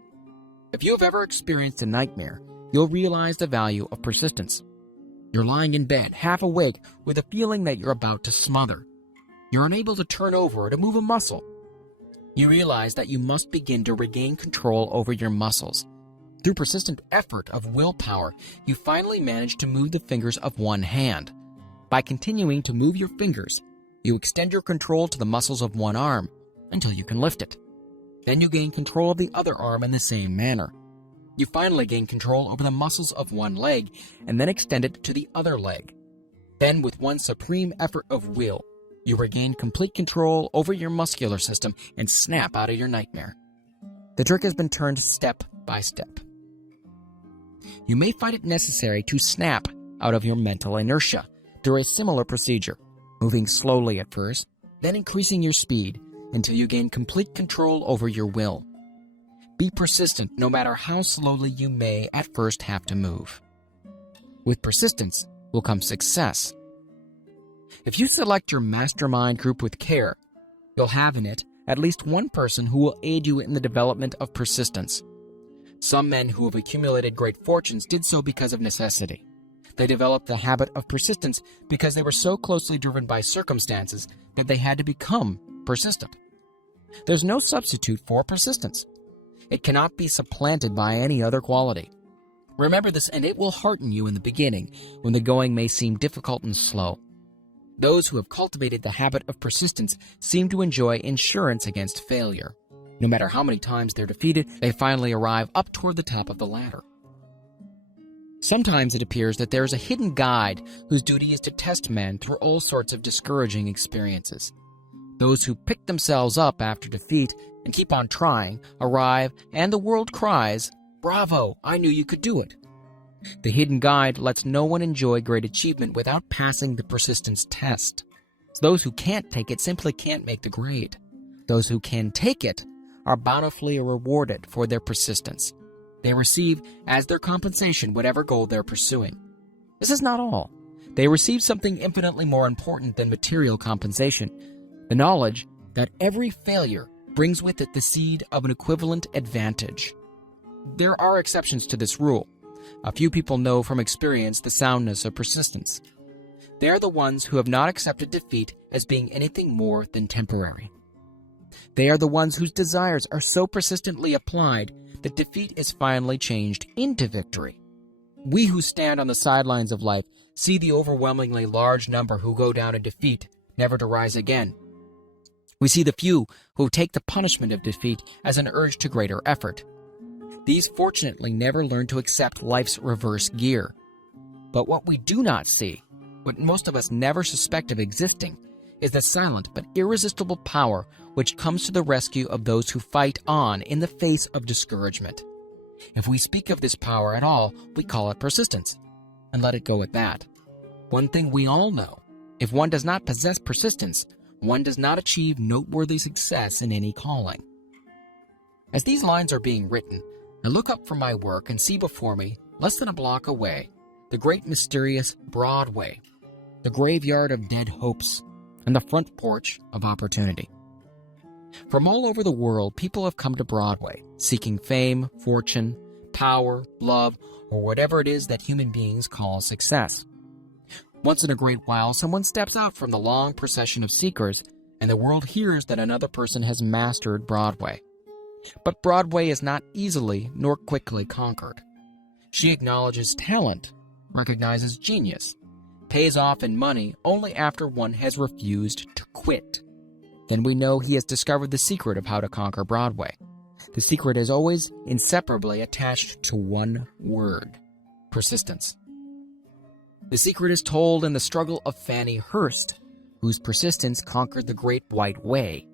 If you have ever experienced a nightmare, you'll realize the value of persistence. You're lying in bed, half awake, with a feeling that you're about to smother. You're unable to turn over or to move a muscle. You realize that you must begin to regain control over your muscles. Through persistent effort of willpower, you finally manage to move the fingers of one hand. By continuing to move your fingers, you extend your control to the muscles of one arm until you can lift it. Then you gain control of the other arm in the same manner. You finally gain control over the muscles of one leg and then extend it to the other leg. Then, with one supreme effort of will, you regain complete control over your muscular system and snap out of your nightmare. The trick has been turned step by step. You may find it necessary to snap out of your mental inertia through a similar procedure, moving slowly at first, then increasing your speed until you gain complete control over your will. Be persistent no matter how slowly you may at first have to move. With persistence will come success. If you select your mastermind group with care, you'll have in it at least one person who will aid you in the development of persistence. Some men who have accumulated great fortunes did so because of necessity. They developed the habit of persistence because they were so closely driven by circumstances that they had to become persistent. There's no substitute for persistence. It cannot be supplanted by any other quality. Remember this, and it will hearten you in the beginning when the going may seem difficult and slow. Those who have cultivated the habit of persistence seem to enjoy insurance against failure. No matter how many times they're defeated, they finally arrive up toward the top of the ladder. Sometimes it appears that there is a hidden guide whose duty is to test men through all sorts of discouraging experiences. Those who pick themselves up after defeat and keep on trying arrive, and the world cries, "Bravo, I knew you could do it." The hidden guide lets no one enjoy great achievement without passing the persistence test. Those who can't take it simply can't make the grade. Those who can take it are bountifully rewarded for their persistence. They receive as their compensation whatever goal they're pursuing. This is not all. They receive something infinitely more important than material compensation: the knowledge that every failure brings with it the seed of an equivalent advantage. There are exceptions to this rule. A few people know from experience the soundness of persistence. They are the ones who have not accepted defeat as being anything more than temporary. They are the ones whose desires are so persistently applied that defeat is finally changed into victory. We who stand on the sidelines of life see the overwhelmingly large number who go down in defeat, never to rise again. We see the few who take the punishment of defeat as an urge to greater effort. These fortunately never learn to accept life's reverse gear. But what we do not see, what most of us never suspect of existing, is the silent but irresistible power which comes to the rescue of those who fight on in the face of discouragement. If we speak of this power at all, we call it persistence, and let it go at that. One thing we all know: if one does not possess persistence, one does not achieve noteworthy success in any calling. As these lines are being written, I look up from my work and see before me, less than a block away, the great mysterious Broadway, the graveyard of dead hopes, and the front porch of opportunity. From all over the world, people have come to Broadway, seeking fame, fortune, power, love, or whatever it is that human beings call success. Once in a great while, someone steps out from the long procession of seekers, and the world hears that another person has mastered Broadway. But Broadway is not easily nor quickly conquered. She acknowledges talent, recognizes genius, pays off in money only after one has refused to quit. Then we know he has discovered the secret of how to conquer Broadway. The secret is always inseparably attached to one word: persistence. The secret is told in the struggle of Fannie Hurst, whose persistence conquered the Great White Way.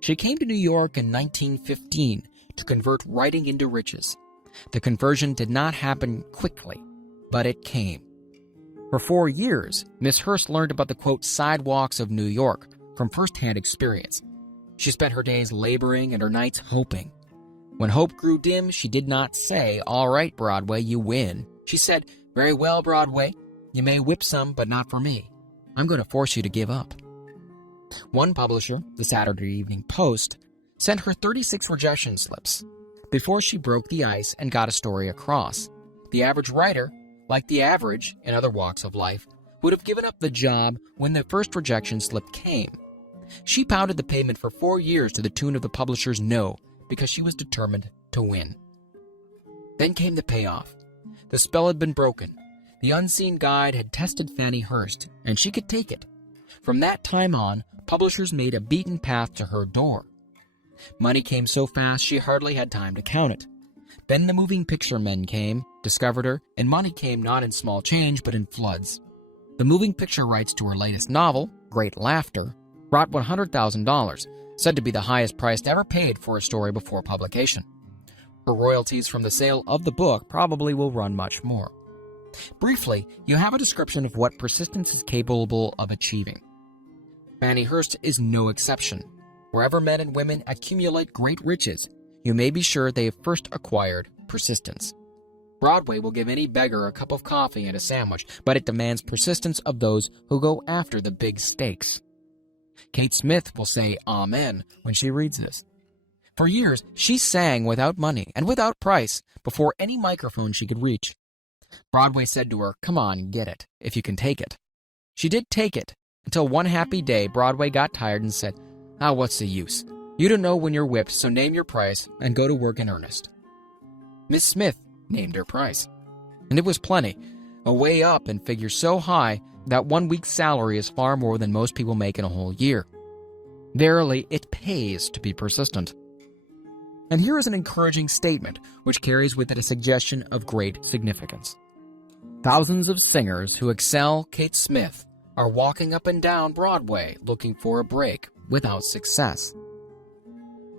She came to New York in 1915 to convert writing into riches. The conversion did not happen quickly, but it came. For 4 years, Miss Hurst learned about the, quote, sidewalks of New York from first-hand experience. She spent her days laboring and her nights hoping. When hope grew dim, she did not say, "All right, Broadway, you win." She said, "Very well, Broadway. You may whip some, but not for me. I'm going to force you to give up." One publisher, the Saturday Evening Post, sent her 36 rejection slips before she broke the ice and got a story across. The average writer, like the average in other walks of life, would have given up the job when the first rejection slip came. She pounded the pavement for 4 years to the tune of the publisher's no, because she was determined to win. Then came the payoff. The spell had been broken. The unseen guide had tested Fannie Hurst, and she could take it. From that time on, publishers made a beaten path to her door. Money came so fast she hardly had time to count it. Then the moving picture men came, discovered her, and money came not in small change but in floods. The moving picture rights to her latest novel, Great Laughter, brought $100,000, said to be the highest price ever paid for a story before publication. Her royalties from the sale of the book probably will run much more. Briefly, you have a description of what persistence is capable of achieving. Fannie Hurst is no exception. Wherever men and women accumulate great riches, you may be sure they have first acquired persistence. Broadway will give any beggar a cup of coffee and a sandwich, but it demands persistence of those who go after the big stakes. Kate Smith will say amen when she reads this. For years, she sang without money and without price before any microphone she could reach. Broadway said to her, "Come on, get it, if you can take it." She did take it, until one happy day Broadway got tired and said, "What's the use? You don't know when you're whipped, so name your price and go to work in earnest." Miss Smith named her price, and it was plenty, a way up in figure so high that 1 week's salary is far more than most people make in a whole year. Verily, it pays to be persistent. And here is an encouraging statement which carries with it a suggestion of great significance. Thousands of singers who excel Kate Smith are walking up and down Broadway looking for a break without success.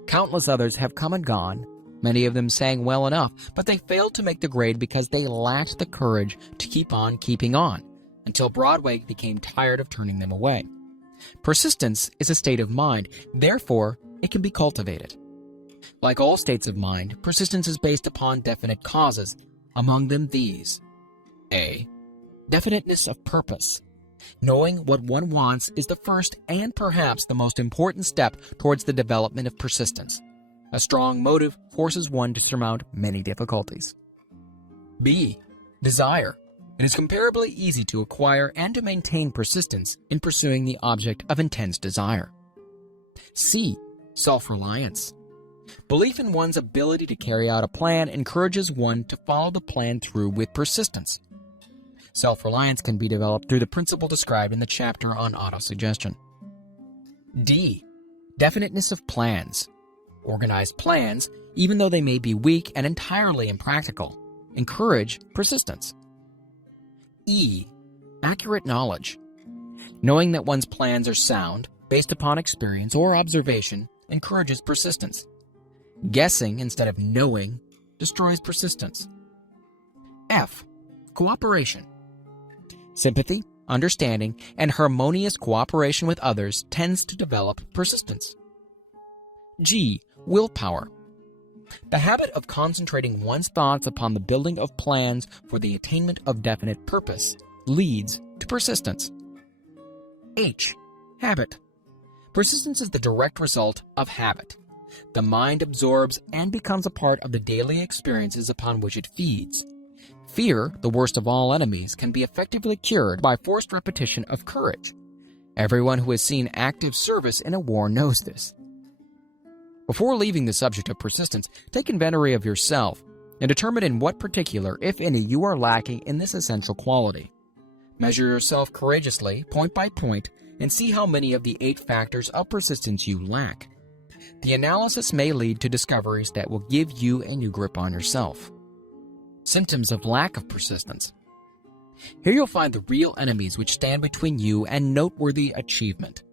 Countless others have come and gone. Many of them sang well enough, but they failed to make the grade because they lacked the courage to keep on keeping on, until Broadway became tired of turning them away. Persistence is a state of mind, therefore it can be cultivated. Like all states of mind, persistence is based upon definite causes, among them these. A. Definiteness of purpose. Knowing what one wants is the first and perhaps the most important step towards the development of persistence. A strong motive forces one to surmount many difficulties. B. Desire. It is comparably easy to acquire and to maintain persistence in pursuing the object of intense desire. C. Self-reliance. Belief in one's ability to carry out a plan encourages one to follow the plan through with persistence. Self-reliance can be developed through the principle described in the chapter on autosuggestion. D. Definiteness of plans. Organized plans, even though they may be weak and entirely impractical, encourage persistence. E. Accurate knowledge. Knowing that one's plans are sound, based upon experience or observation, encourages persistence. Guessing instead of knowing destroys persistence. F. Cooperation. Sympathy, understanding, and harmonious cooperation with others tends to develop persistence. G. Willpower. The habit of concentrating one's thoughts upon the building of plans for the attainment of definite purpose leads to persistence. H. Habit. Persistence is the direct result of habit. The mind absorbs and becomes a part of the daily experiences upon which it feeds. Fear, the worst of all enemies, can be effectively cured by forced repetition of courage. Everyone who has seen active service in a war knows this. Before leaving the subject of persistence, take inventory of yourself and determine in what particular, if any, you are lacking in this essential quality. Measure yourself courageously, point by point, and see how many of the 8 factors of persistence you lack. The analysis may lead to discoveries that will give you a new grip on yourself. Symptoms of lack of persistence. Here you'll find the real enemies which stand between you and noteworthy achievement.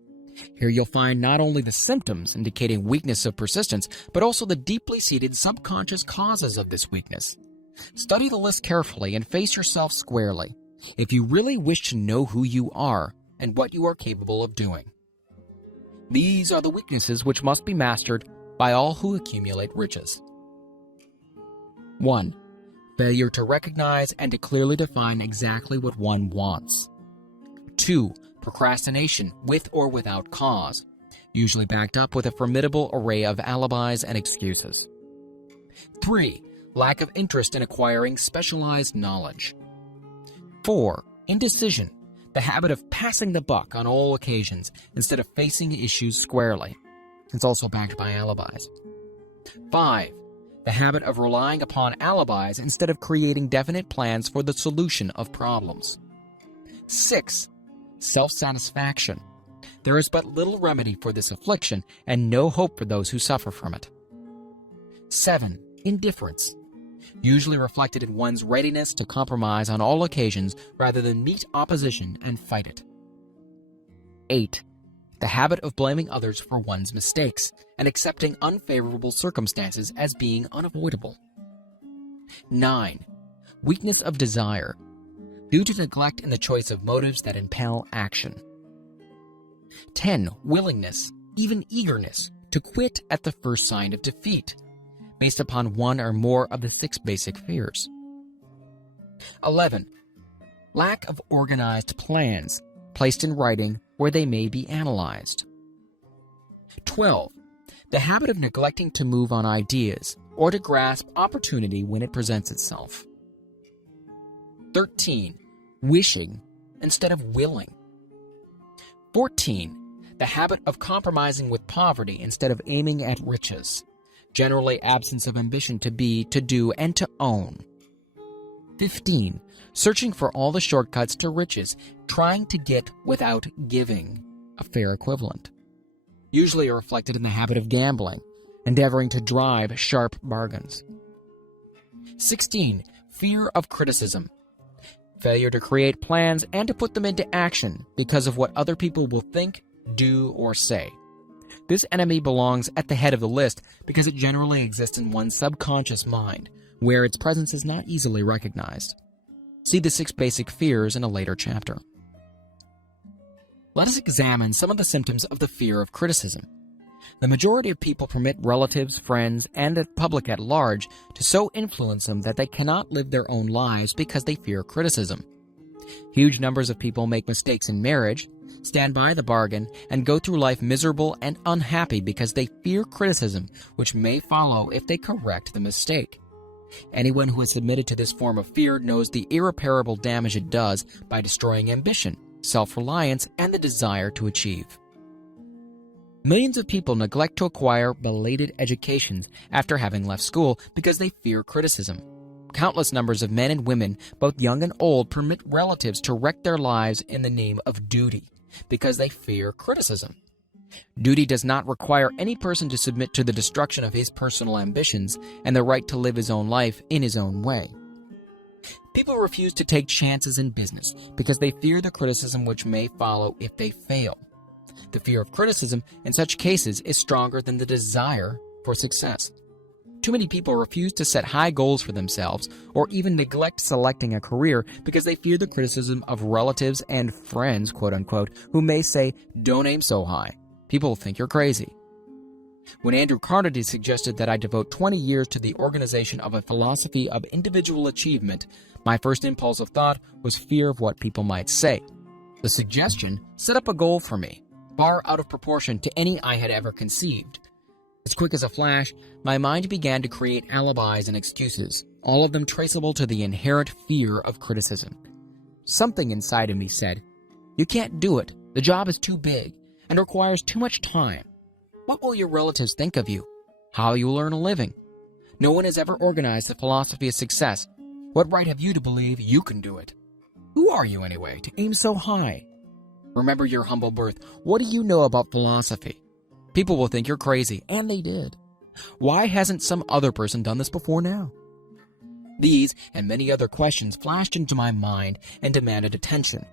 Here you'll find not only the symptoms indicating weakness of persistence, but also the deeply seated subconscious causes of this weakness. Study the list carefully and face yourself squarely, if you really wish to know who you are and what you are capable of doing. These are the weaknesses which must be mastered by all who accumulate riches. 1. Failure to recognize and to clearly define exactly what one wants. 2. Procrastination with or without cause, usually backed up with a formidable array of alibis and excuses. 3. Lack of interest in acquiring specialized knowledge. 4. Indecision, the habit of passing the buck on all occasions instead of facing issues squarely. It's also backed by alibis. 5. The habit of relying upon alibis instead of creating definite plans for the solution of problems. 6. Self-satisfaction. There is but little remedy for this affliction and no hope for those who suffer from it. 7. Indifference, usually reflected in one's readiness to compromise on all occasions rather than meet opposition and fight it. 8. The habit of blaming others for one's mistakes and accepting unfavorable circumstances as being unavoidable. 9. Weakness of desire, due to neglect in the choice of motives that impel action. 10. Willingness, even eagerness, to quit at the first sign of defeat, based upon one or more of the 6 basic fears. 11. Lack of organized plans, placed in writing where they may be analyzed. 12. The habit of neglecting to move on ideas or to grasp opportunity when it presents itself. 13. Wishing instead of willing. 14. The habit of compromising with poverty instead of aiming at riches. Generally absence of ambition to be, to do, and to own. 15. Searching for all the shortcuts to riches, trying to get without giving a fair equivalent. Usually reflected in the habit of gambling, endeavoring to drive sharp bargains. 16. Fear of criticism. Failure to create plans and to put them into action because of what other people will think, do, or say. This enemy belongs at the head of the list because it generally exists in one's subconscious mind, where its presence is not easily recognized. See the 6 basic fears in a later chapter. Let us examine some of the symptoms of the fear of criticism. The majority of people permit relatives, friends, and the public at large to so influence them that they cannot live their own lives because they fear criticism. Huge numbers of people make mistakes in marriage, stand by the bargain, and go through life miserable and unhappy because they fear criticism, which may follow if they correct the mistake. Anyone who has submitted to this form of fear knows the irreparable damage it does by destroying ambition, self-reliance, and the desire to achieve. Millions of people neglect to acquire belated educations after having left school because they fear criticism. Countless numbers of men and women, both young and old, permit relatives to wreck their lives in the name of duty because they fear criticism. Duty does not require any person to submit to the destruction of his personal ambitions and the right to live his own life in his own way. People refuse to take chances in business because they fear the criticism which may follow if they fail. The fear of criticism in such cases is stronger than the desire for success. Too many people refuse to set high goals for themselves or even neglect selecting a career because they fear the criticism of relatives and friends, quote-unquote, who may say, "Don't aim so high. People will think you're crazy." When Andrew Carnegie suggested that I devote 20 years to the organization of a philosophy of individual achievement, my first impulse of thought was fear of what people might say. The suggestion set up a goal for me, far out of proportion to any I had ever conceived. As quick as a flash, my mind began to create alibis and excuses, all of them traceable to the inherent fear of criticism. Something inside of me said, "You can't do it. The job is too big and requires too much time. What will your relatives think of you? How you will earn a living? No one has ever organized the philosophy of success. What right have you to believe you can do it? Who are you anyway, to aim so high? Remember your humble birth. What do you know about philosophy? People will think you're crazy," and they did. Why hasn't some other person done this before now? These and many other questions flashed into my mind and demanded attention.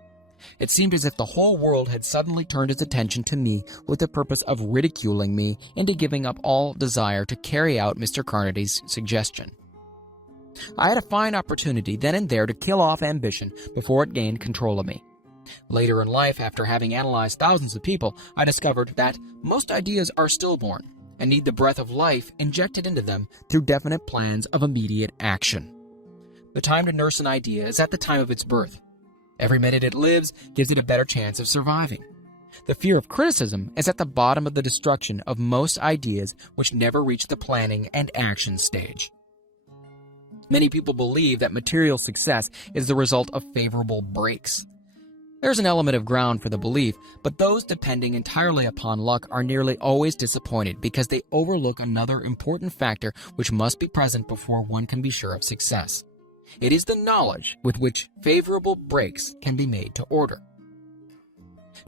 It seemed as if the whole world had suddenly turned its attention to me with the purpose of ridiculing me into giving up all desire to carry out Mr. Carnegie's suggestion. I had a fine opportunity then and there to kill off ambition before it gained control of me. Later in life, after having analyzed thousands of people, I discovered that most ideas are stillborn, and need the breath of life injected into them through definite plans of immediate action. The time to nurse an idea is at the time of its birth. Every minute it lives gives it a better chance of surviving. The fear of criticism is at the bottom of the destruction of most ideas which never reach the planning and action stage. Many people believe that material success is the result of favorable breaks. There's an element of ground for the belief, but those depending entirely upon luck are nearly always disappointed because they overlook another important factor which must be present before one can be sure of success. It is the knowledge with which favorable breaks can be made to order.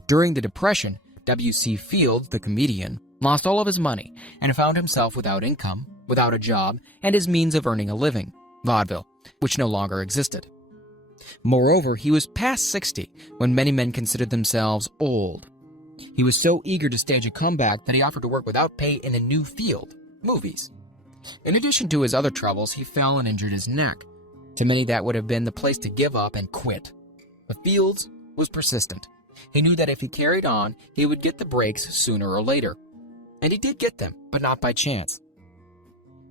During the Depression, W.C. Fields, the comedian, lost all of his money and found himself without income, without a job, and his means of earning a living, vaudeville, which no longer existed. Moreover, he was past 60 when many men considered themselves old. He was so eager to stage a comeback that he offered to work without pay in a new field, movies. In addition to his other troubles, he fell and injured his neck. To many, that would have been the place to give up and quit. But Fields was persistent. He knew that if he carried on, he would get the breaks sooner or later. And he did get them, but not by chance.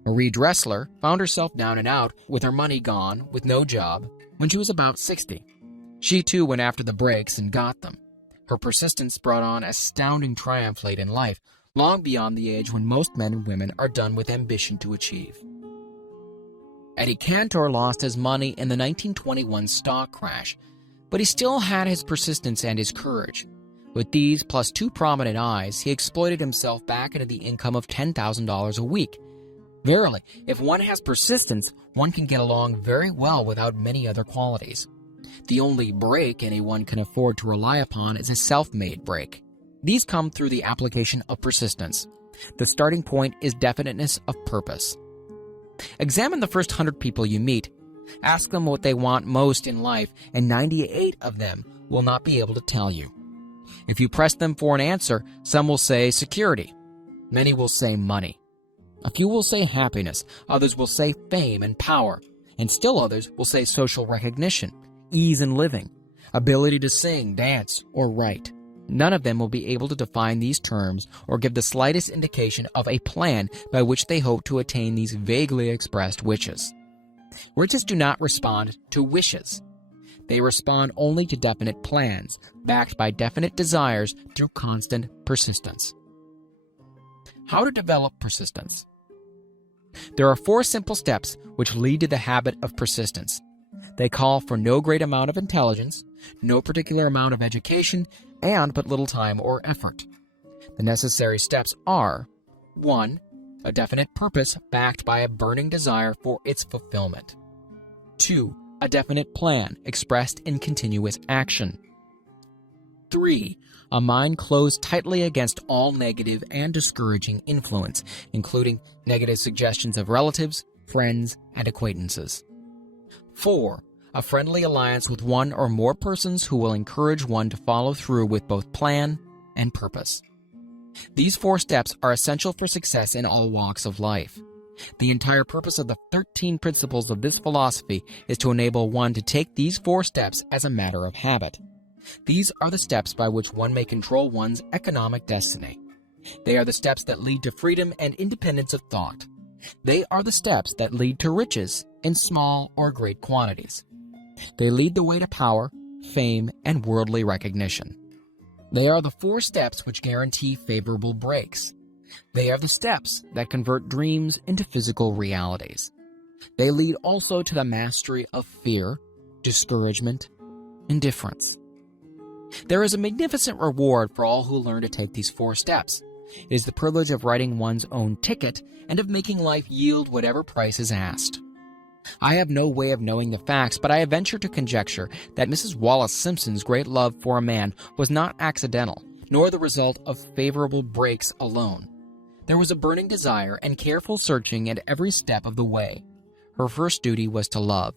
Marie Dressler found herself down and out, with her money gone, with no job, when she was about 60. She too went after the breaks and got them. Her persistence brought on astounding triumph late in life, long beyond the age when most men and women are done with ambition to achieve. Eddie Cantor lost his money in the 1921 stock crash, but he still had his persistence and his courage. With these plus 2 prominent eyes, he exploited himself back into the income of $10,000 a week. Verily, if one has persistence, one can get along very well without many other qualities. The only break anyone can afford to rely upon is a self-made break. These come through the application of persistence. The starting point is definiteness of purpose. Examine the first 100 people you meet. Ask them what they want most in life, and 98 of them will not be able to tell you. If you press them for an answer, some will say security. Many will say money. A few will say happiness, others will say fame and power, and still others will say social recognition, ease in living, ability to sing, dance, or write. None of them will be able to define these terms or give the slightest indication of a plan by which they hope to attain these vaguely expressed wishes. Riches do not respond to wishes. They respond only to definite plans, backed by definite desires through constant persistence. How to develop persistence? There are 4 simple steps which lead to the habit of persistence. They call for no great amount of intelligence, no particular amount of education, and but little time or effort. The necessary steps are: 1. A definite purpose backed by a burning desire for its fulfillment. 2. A definite plan expressed in continuous action. 3. A mind closed tightly against all negative and discouraging influence, including negative suggestions of relatives, friends, and acquaintances. 4. A friendly alliance with one or more persons who will encourage one to follow through with both plan and purpose. These 4 steps are essential for success in all walks of life. The entire purpose of the 13 principles of this philosophy is to enable one to take these 4 steps as a matter of habit. These are the steps by which one may control one's economic destiny. They are the steps that lead to freedom and independence of thought. They are the steps that lead to riches in small or great quantities. They lead the way to power, fame, and worldly recognition. They are the 4 steps which guarantee favorable breaks. They are the steps that convert dreams into physical realities. They lead also to the mastery of fear, discouragement, indifference. There is a magnificent reward for all who learn to take these 4 steps. It is the privilege of writing one's own ticket and of making life yield whatever price is asked. I have no way of knowing the facts, but I venture to conjecture that Mrs. Wallace Simpson's great love for a man was not accidental, nor the result of favorable breaks alone. There was a burning desire and careful searching at every step of the way. Her first duty was to love.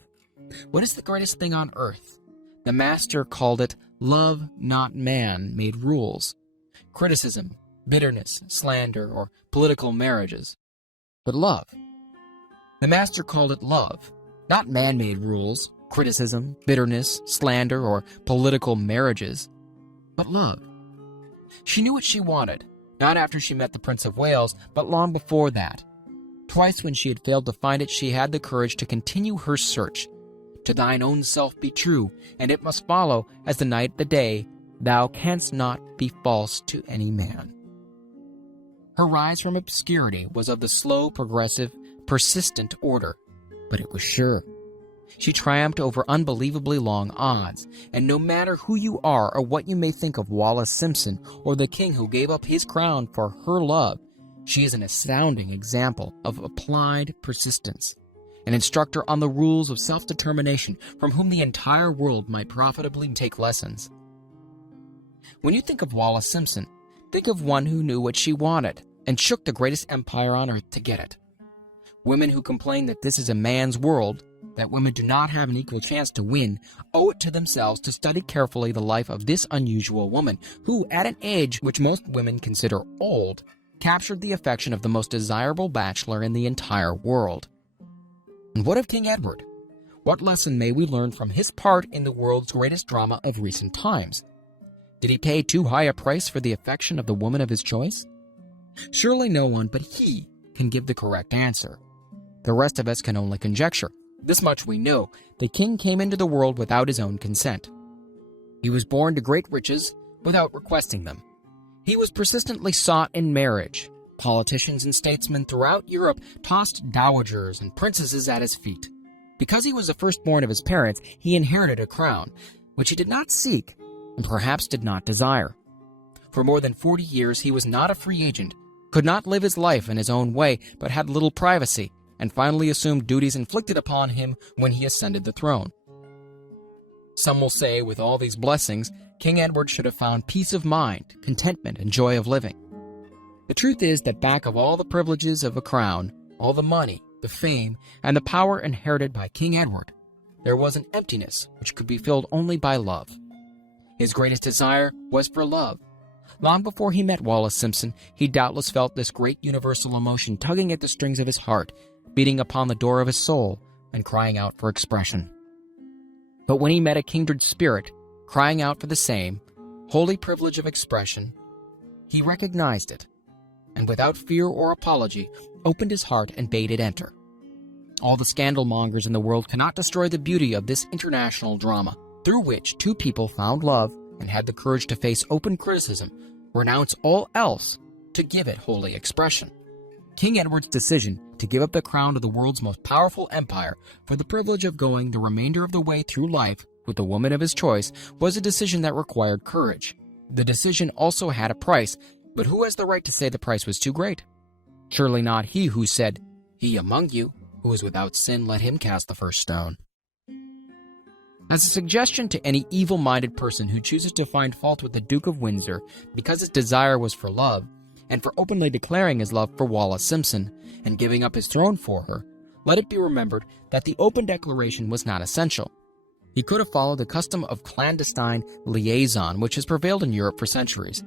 What is the greatest thing on earth? The master called it love, not man, made rules. Criticism, bitterness, slander, or political marriages. But love. The master called it love, not man-made rules, criticism, bitterness, slander, or political marriages, but love. She knew what she wanted, Not after she met the Prince of Wales, but long before that. Twice when she had failed to find it, she had the courage to continue her search. To thine own self be true, and it must follow, as the night the day, thou canst not be false to any man. Her rise from obscurity was of the slow, progressive, persistent order, but it was sure. She triumphed over unbelievably long odds, and no matter who you are or what you may think of Wallace Simpson or the king who gave up his crown for her love, she is an astounding example of applied persistence, an instructor on the rules of self-determination from whom the entire world might profitably take lessons. When you think of Wallace Simpson, think of one who knew what she wanted and shook the greatest empire on earth to get it. Women who complain that this is a man's world, that women do not have an equal chance to win, owe it to themselves to study carefully the life of this unusual woman who, at an age which most women consider old, captured the affection of the most desirable bachelor in the entire world. And what of King Edward? What lesson may we learn from his part in the world's greatest drama of recent times? Did he pay too high a price for the affection of the woman of his choice? Surely no one but he can give the correct answer. The rest of us can only conjecture. This much we know: the king came into the world without his own consent. He was born to great riches without requesting them. He was persistently sought in marriage. Politicians and statesmen throughout Europe tossed dowagers and princesses at his feet. Because he was the firstborn of his parents, he inherited a crown, which he did not seek and perhaps did not desire. For more than 40 years he was not a free agent, could not live his life in his own way, but had little privacy, and finally assumed duties inflicted upon him when he ascended the throne. Some will say, with all these blessings, King Edward should have found peace of mind, contentment, and joy of living. The truth is that back of all the privileges of a crown, all the money, the fame, and the power inherited by King Edward, there was an emptiness which could be filled only by love. His greatest desire was for love. Long before he met Wallace Simpson, he doubtless felt this great universal emotion tugging at the strings of his heart, beating upon the door of his soul, and crying out for expression. But when he met a kindred spirit, crying out for the same holy privilege of expression, he recognized it, and without fear or apology, opened his heart and bade it enter. All the scandal-mongers in the world cannot destroy the beauty of this international drama, through which two people found love and had the courage to face open criticism, renounce all else, to give it holy expression. King Edward's decision to give up the crown to the world's most powerful empire for the privilege of going the remainder of the way through life with the woman of his choice was a decision that required courage. The decision also had a price, but who has the right to say the price was too great? Surely not he who said, "He among you who is without sin, let him cast the first stone." As a suggestion to any evil-minded person who chooses to find fault with the Duke of Windsor because his desire was for love, and for openly declaring his love for Wallace Simpson and giving up his throne for her, let it be remembered that the open declaration was not essential. He could have followed the custom of clandestine liaison which has prevailed in Europe for centuries,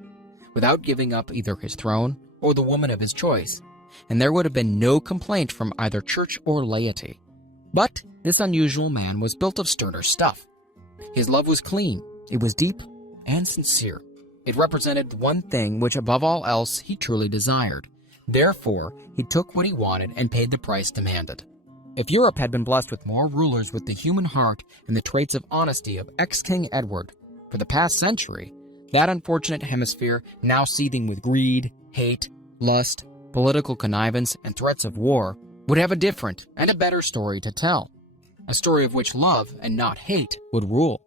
without giving up either his throne or the woman of his choice, and there would have been no complaint from either church or laity. But this unusual man was built of sterner stuff. His love was clean, it was deep and sincere. It represented one thing which above all else he truly desired. Therefore, he took what he wanted and paid the price demanded. If Europe had been blessed with more rulers with the human heart and the traits of honesty of ex-King Edward for the past century, that unfortunate hemisphere, now seething with greed, hate, lust, political connivance, and threats of war, would have a different and a better story to tell. A story of which love, and not hate, would rule.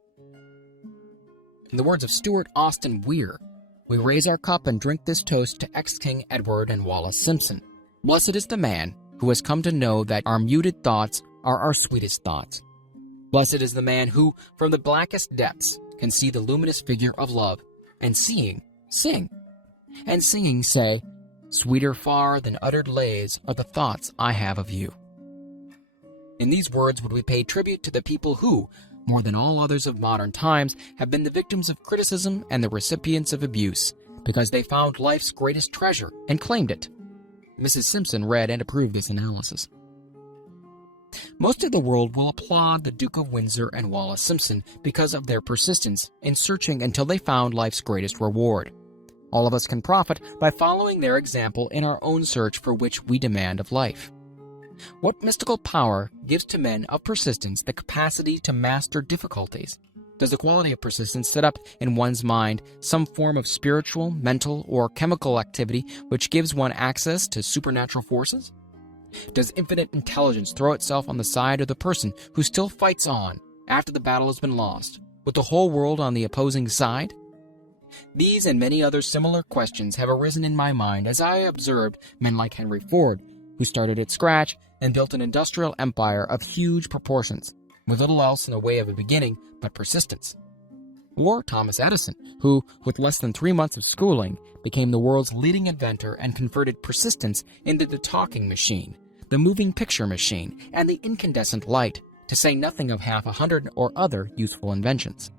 In the words of Stuart Austin Weir, we raise our cup and drink this toast to ex-King Edward and Wallace Simpson. Blessed is the man who has come to know that our muted thoughts are our sweetest thoughts. Blessed is the man who, from the blackest depths, can see the luminous figure of love, and seeing, sing, and singing say, "Sweeter far than uttered lays are the thoughts I have of you." In these words would we pay tribute to the people who, more than all others of modern times, have been the victims of criticism and the recipients of abuse, because they found life's greatest treasure and claimed it. Mrs. Simpson read and approved this analysis. Most of the world will applaud the Duke of Windsor and Wallace Simpson because of their persistence in searching until they found life's greatest reward. All of us can profit by following their example in our own search for which we demand of life. What mystical power gives to men of persistence the capacity to master difficulties? Does the quality of persistence set up in one's mind some form of spiritual, mental, or chemical activity which gives one access to supernatural forces? Does infinite intelligence throw itself on the side of the person who still fights on after the battle has been lost, with the whole world on the opposing side? These and many other similar questions have arisen in my mind as I observed men like Henry Ford, who started at scratch and built an industrial empire of huge proportions, with little else in the way of a beginning but persistence. Or Thomas Edison, who, with less than 3 months of schooling, became the world's leading inventor and converted persistence into the talking machine, the moving picture machine, and the incandescent light, to say nothing of half 100 or other useful inventions.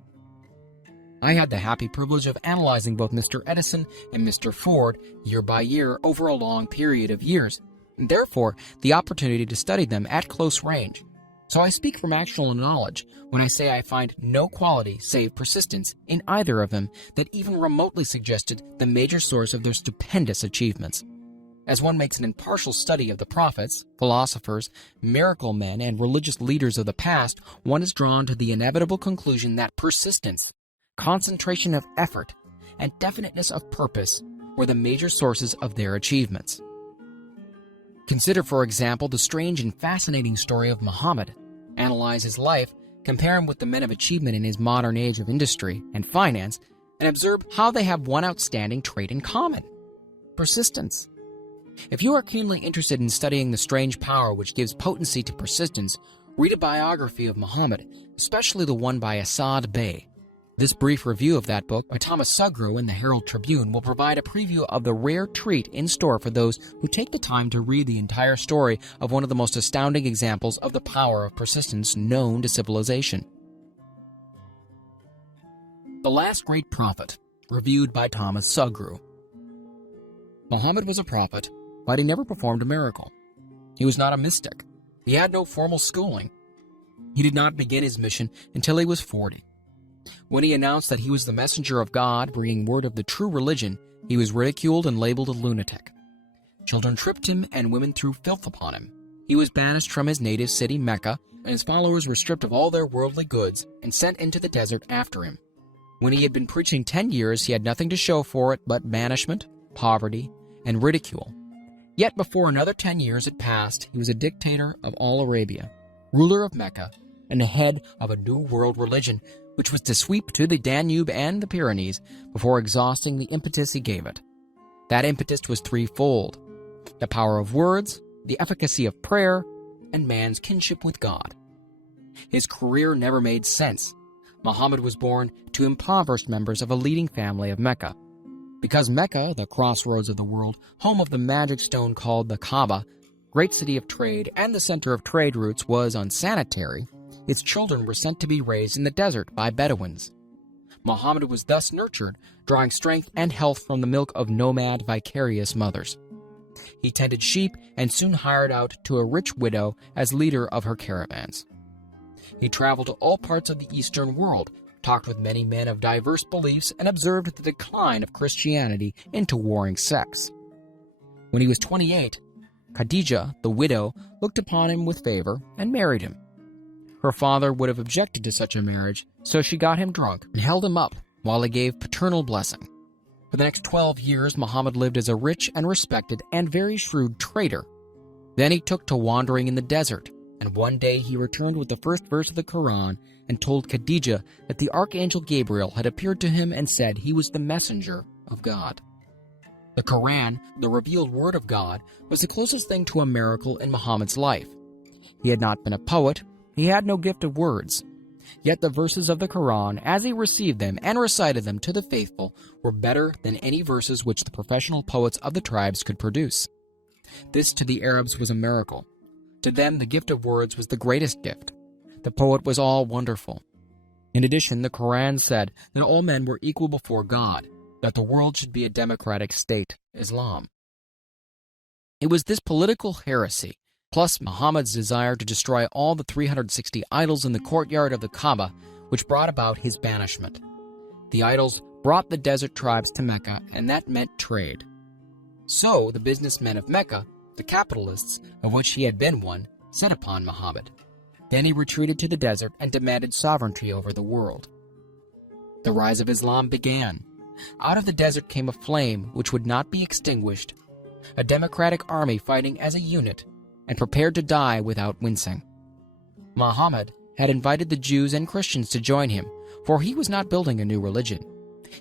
I had the happy privilege of analyzing both Mr. Edison and Mr. Ford year by year over a long period of years, and therefore the opportunity to study them at close range. So I speak from actual knowledge when I say I find no quality save persistence in either of them that even remotely suggested the major source of their stupendous achievements. As one makes an impartial study of the prophets, philosophers, miracle men, and religious leaders of the past, one is drawn to the inevitable conclusion that persistence, concentration of effort, and definiteness of purpose were the major sources of their achievements. Consider, for example, the strange and fascinating story of Muhammad. Analyze his life, compare him with the men of achievement in his modern age of industry and finance, and observe how they have one outstanding trait in common: persistence. If you are keenly interested in studying the strange power which gives potency to persistence, read a biography of Muhammad, especially the one by Asad Bey. This brief review of that book by Thomas Sugro in the Herald Tribune will provide a preview of the rare treat in store for those who take the time to read the entire story of one of the most astounding examples of the power of persistence known to civilization. The Last Great Prophet, reviewed by Thomas Sugro. Muhammad was a prophet, but he never performed a miracle. He was not a mystic. He had no formal schooling. He did not begin his mission until he was 40. When he announced that he was the messenger of God bringing word of the true religion, he was ridiculed and labeled a lunatic. Children tripped him and women threw filth upon him. He was banished from his native city, Mecca, and his followers were stripped of all their worldly goods and sent into the desert after him. When he had been preaching 10 years, he had nothing to show for it but banishment, poverty, and ridicule. Yet before another 10 years had passed, he was a dictator of all Arabia, ruler of Mecca, and the head of a new world religion, which was to sweep to the Danube and the Pyrenees before exhausting the impetus he gave it. That impetus was threefold: the power of words, the efficacy of prayer, and man's kinship with God. His career never made sense. Muhammad was born to impoverished members of a leading family of Mecca. Because Mecca, the crossroads of the world, home of the magic stone called the Kaaba, great city of trade and the center of trade routes, was unsanitary, its children were sent to be raised in the desert by Bedouins. Muhammad was thus nurtured, drawing strength and health from the milk of nomad, vicarious mothers. He tended sheep and soon hired out to a rich widow as leader of her caravans. He traveled to all parts of the Eastern world, talked with many men of diverse beliefs, and observed the decline of Christianity into warring sects. When he was 28, Khadijah, the widow, looked upon him with favor and married him. Her father would have objected to such a marriage, so she got him drunk and held him up while he gave paternal blessing. For the next 12 years, Muhammad lived as a rich and respected and very shrewd trader. Then he took to wandering in the desert, and one day he returned with the first verse of the Quran and told Khadijah that the archangel Gabriel had appeared to him and said he was the messenger of God. The Quran, the revealed word of God, was the closest thing to a miracle in Muhammad's life. He had not been a poet. He had no gift of words. Yet the verses of the Quran, as he received them and recited them to the faithful, were better than any verses which the professional poets of the tribes could produce. This to the Arabs was a miracle. To them the gift of words was the greatest gift. The poet was all wonderful. In addition, the Quran said that all men were equal before God, that the world should be a democratic state, Islam. It was this political heresy, plus Muhammad's desire to destroy all the 360 idols in the courtyard of the Kaaba, which brought about his banishment. The idols brought the desert tribes to Mecca, and that meant trade. So the businessmen of Mecca, the capitalists, of which he had been one, set upon Muhammad. Then he retreated to the desert and demanded sovereignty over the world. The rise of Islam began. Out of the desert came a flame which would not be extinguished, a democratic army fighting as a unit and prepared to die without wincing. Muhammad had invited the Jews and Christians to join him, for he was not building a new religion.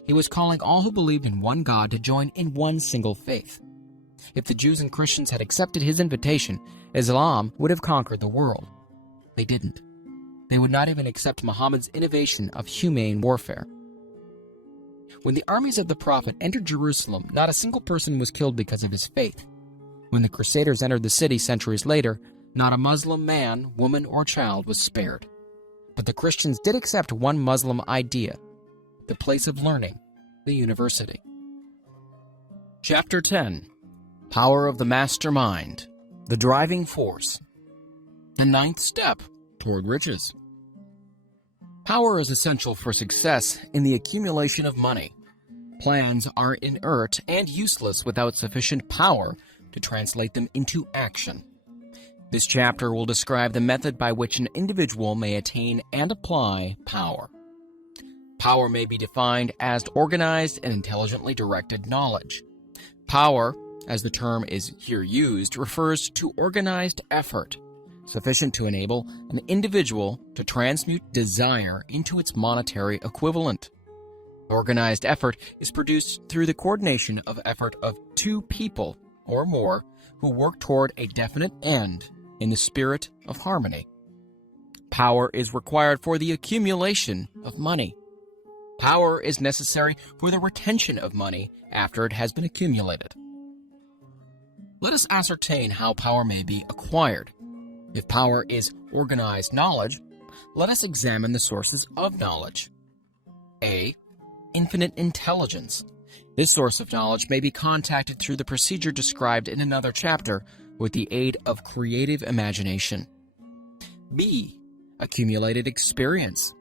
He was calling all who believed in one God to join in one single faith. If the Jews and Christians had accepted his invitation, Islam would have conquered the world. They didn't. They would not even accept Muhammad's innovation of humane warfare. When the armies of the Prophet entered Jerusalem, not a single person was killed because of his faith. When the Crusaders entered the city centuries later, not a Muslim man, woman, or child was spared. But the Christians did accept one Muslim idea: the place of learning, the university. Chapter 10. Power of the Mastermind, the Driving Force. The ninth step toward riches. Power is essential for success in the accumulation of money. Plans are inert and useless without sufficient power to translate them into action. This chapter will describe the method by which an individual may attain and apply power. Power may be defined as organized and intelligently directed knowledge. Power, as the term is here used, refers to organized effort, sufficient to enable an individual to transmute desire into its monetary equivalent. Organized effort is produced through the coordination of effort of two people or more who work toward a definite end in the spirit of harmony. Power is required for the accumulation of money. Power is necessary for the retention of money after it has been accumulated. Let us ascertain how power may be acquired. If power is organized knowledge, let us examine the sources of knowledge. A. Infinite intelligence. This source of knowledge may be contacted through the procedure described in another chapter with the aid of creative imagination. B. Accumulated experience.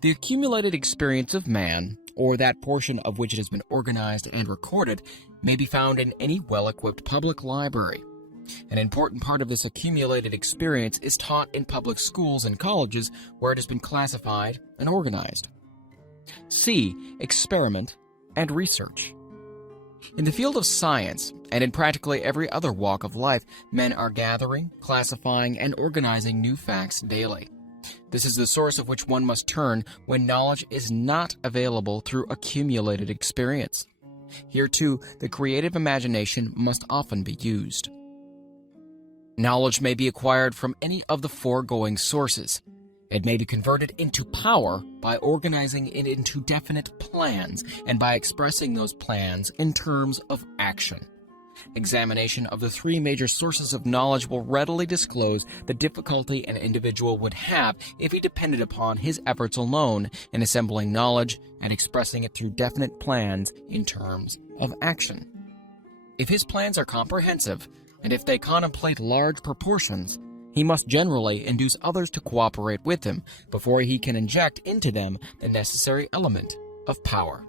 The accumulated experience of man, or that portion of which it has been organized and recorded, may be found in any well-equipped public library. An important part of this accumulated experience is taught in public schools and colleges where it has been classified and organized. C. Experiment and research. In the field of science, and in practically every other walk of life, men are gathering, classifying, and organizing new facts daily. This is the source of which one must turn when knowledge is not available through accumulated experience. Here, too, the creative imagination must often be used. Knowledge may be acquired from any of the foregoing sources. It may be converted into power by organizing it into definite plans and by expressing those plans in terms of action. Examination of the three major sources of knowledge will readily disclose the difficulty an individual would have if he depended upon his efforts alone in assembling knowledge and expressing it through definite plans in terms of action. If his plans are comprehensive, and if they contemplate large proportions, he must generally induce others to cooperate with him before he can inject into them the necessary element of power.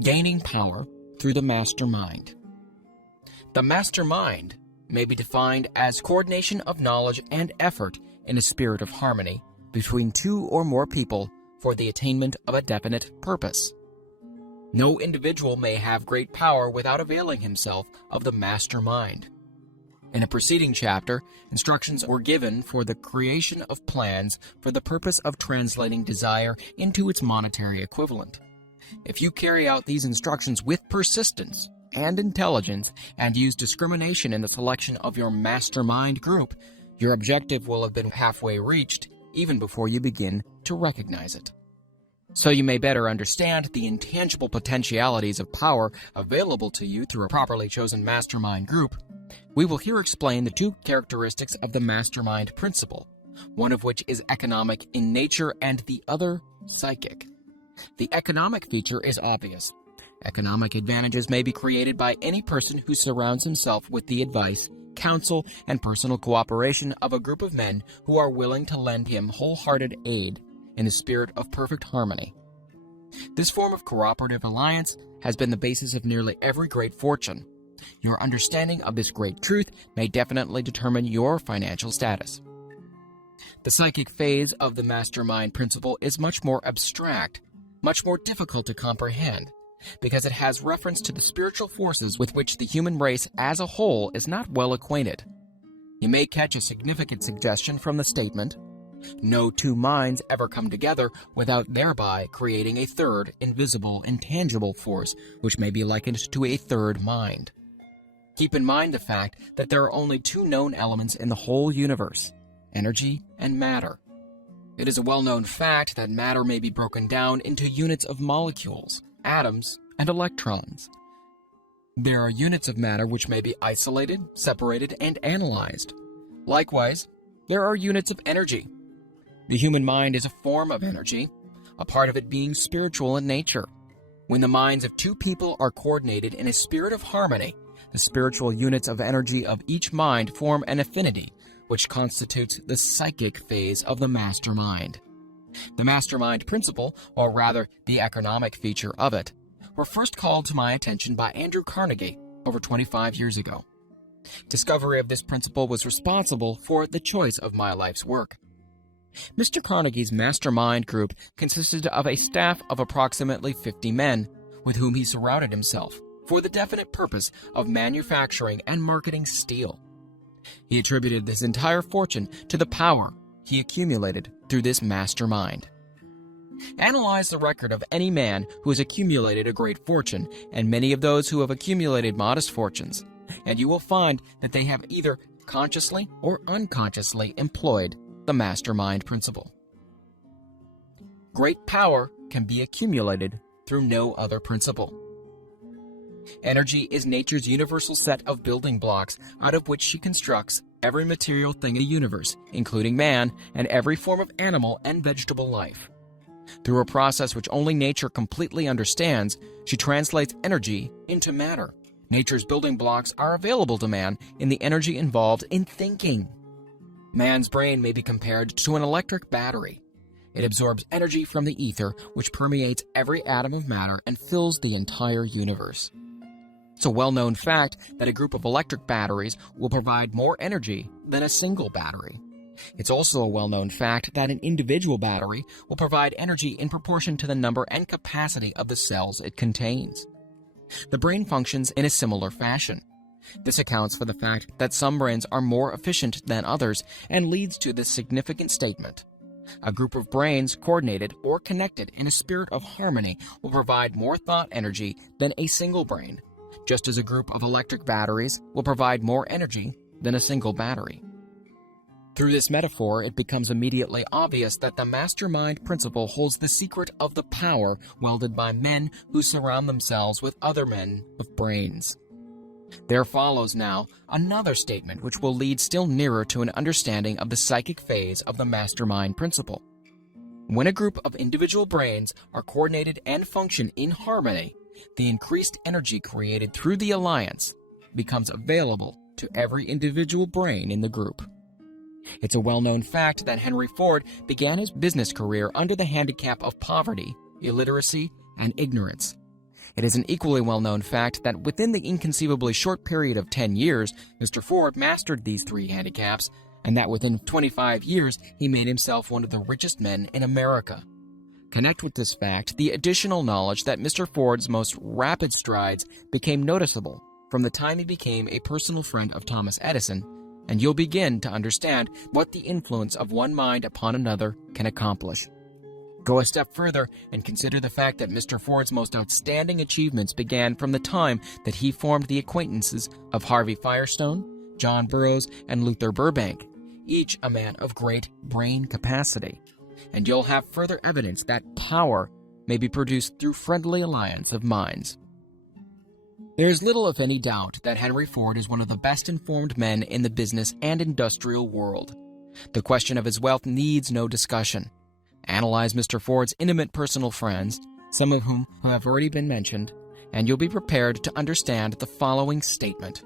Gaining power through the mastermind. The mastermind may be defined as coordination of knowledge and effort in a spirit of harmony between two or more people for the attainment of a definite purpose. No individual may have great power without availing himself of the mastermind. In a preceding chapter, instructions were given for the creation of plans for the purpose of translating desire into its monetary equivalent. If you carry out these instructions with persistence and intelligence and use discrimination in the selection of your mastermind group, your objective will have been halfway reached even before you begin to recognize it. So you may better understand the intangible potentialities of power available to you through a properly chosen mastermind group, we will here explain the two characteristics of the mastermind principle, one of which is economic in nature and the other psychic. The economic feature is obvious. Economic advantages may be created by any person who surrounds himself with the advice, counsel, and personal cooperation of a group of men who are willing to lend him wholehearted aid in a spirit of perfect harmony. This form of cooperative alliance has been the basis of nearly every great fortune. Your understanding of this great truth may definitely determine your financial status. The psychic phase of the mastermind principle is much more abstract, much more difficult to comprehend, because it has reference to the spiritual forces with which the human race as a whole is not well acquainted. You may catch a significant suggestion from the statement, "No two minds ever come together without thereby creating a third, invisible, intangible force which may be likened to a third mind." Keep in mind the fact that there are only two known elements in the whole universe, energy and matter. It is a well-known fact that matter may be broken down into units of molecules, atoms, and electrons. There are units of matter which may be isolated, separated, and analyzed. Likewise, there are units of energy. The human mind is a form of energy, a part of it being spiritual in nature. When the minds of two people are coordinated in a spirit of harmony, the spiritual units of energy of each mind form an affinity, which constitutes the psychic phase of the mastermind. The mastermind principle, or rather the economic feature of it, were first called to my attention by Andrew Carnegie over 25 years ago. Discovery of this principle was responsible for the choice of my life's work. Mr. Carnegie's mastermind group consisted of a staff of approximately 50 men, with whom he surrounded himself for the definite purpose of manufacturing and marketing steel. He attributed this entire fortune to the power he accumulated through this mastermind. Analyze the record of any man who has accumulated a great fortune and many of those who have accumulated modest fortunes, and you will find that they have either consciously or unconsciously employed the mastermind principle. Great power can be accumulated through no other principle. Energy is nature's universal set of building blocks out of which she constructs every material thing in the universe, including man and every form of animal and vegetable life. Through a process which only nature completely understands, she translates energy into matter. Nature's building blocks are available to man in the energy involved in thinking. Man's brain may be compared to an electric battery. It absorbs energy from the ether, which permeates every atom of matter and fills the entire universe. It's a well-known fact that a group of electric batteries will provide more energy than a single battery. It's also a well-known fact that an individual battery will provide energy in proportion to the number and capacity of the cells it contains. The brain functions in a similar fashion. This accounts for the fact that some brains are more efficient than others and leads to this significant statement. A group of brains coordinated or connected in a spirit of harmony will provide more thought energy than a single brain, just as a group of electric batteries will provide more energy than a single battery. Through this metaphor, it becomes immediately obvious that the mastermind principle holds the secret of the power wielded by men who surround themselves with other men of brains. There follows now another statement which will lead still nearer to an understanding of the psychic phase of the mastermind principle. When a group of individual brains are coordinated and function in harmony, the increased energy created through the alliance becomes available to every individual brain in the group. It's a well-known fact that Henry Ford began his business career under the handicap of poverty, illiteracy, and ignorance. It is an equally well-known fact that within the inconceivably short period of 10 years, Mr. Ford mastered these three handicaps, and that within 25 years, he made himself one of the richest men in America. Connect with this fact the additional knowledge that Mr. Ford's most rapid strides became noticeable from the time he became a personal friend of Thomas Edison, and you'll begin to understand what the influence of one mind upon another can accomplish. Go a step further and consider the fact that Mr. Ford's most outstanding achievements began from the time that he formed the acquaintances of Harvey Firestone, John Burroughs, and Luther Burbank, each a man of great brain capacity. And you'll have further evidence that power may be produced through friendly alliance of minds. There is little, if any, doubt that Henry Ford is one of the best informed men in the business and industrial world. The question of his wealth needs no discussion. Analyze Mr. Ford's intimate personal friends, some of whom have already been mentioned, and you'll be prepared to understand the following statement.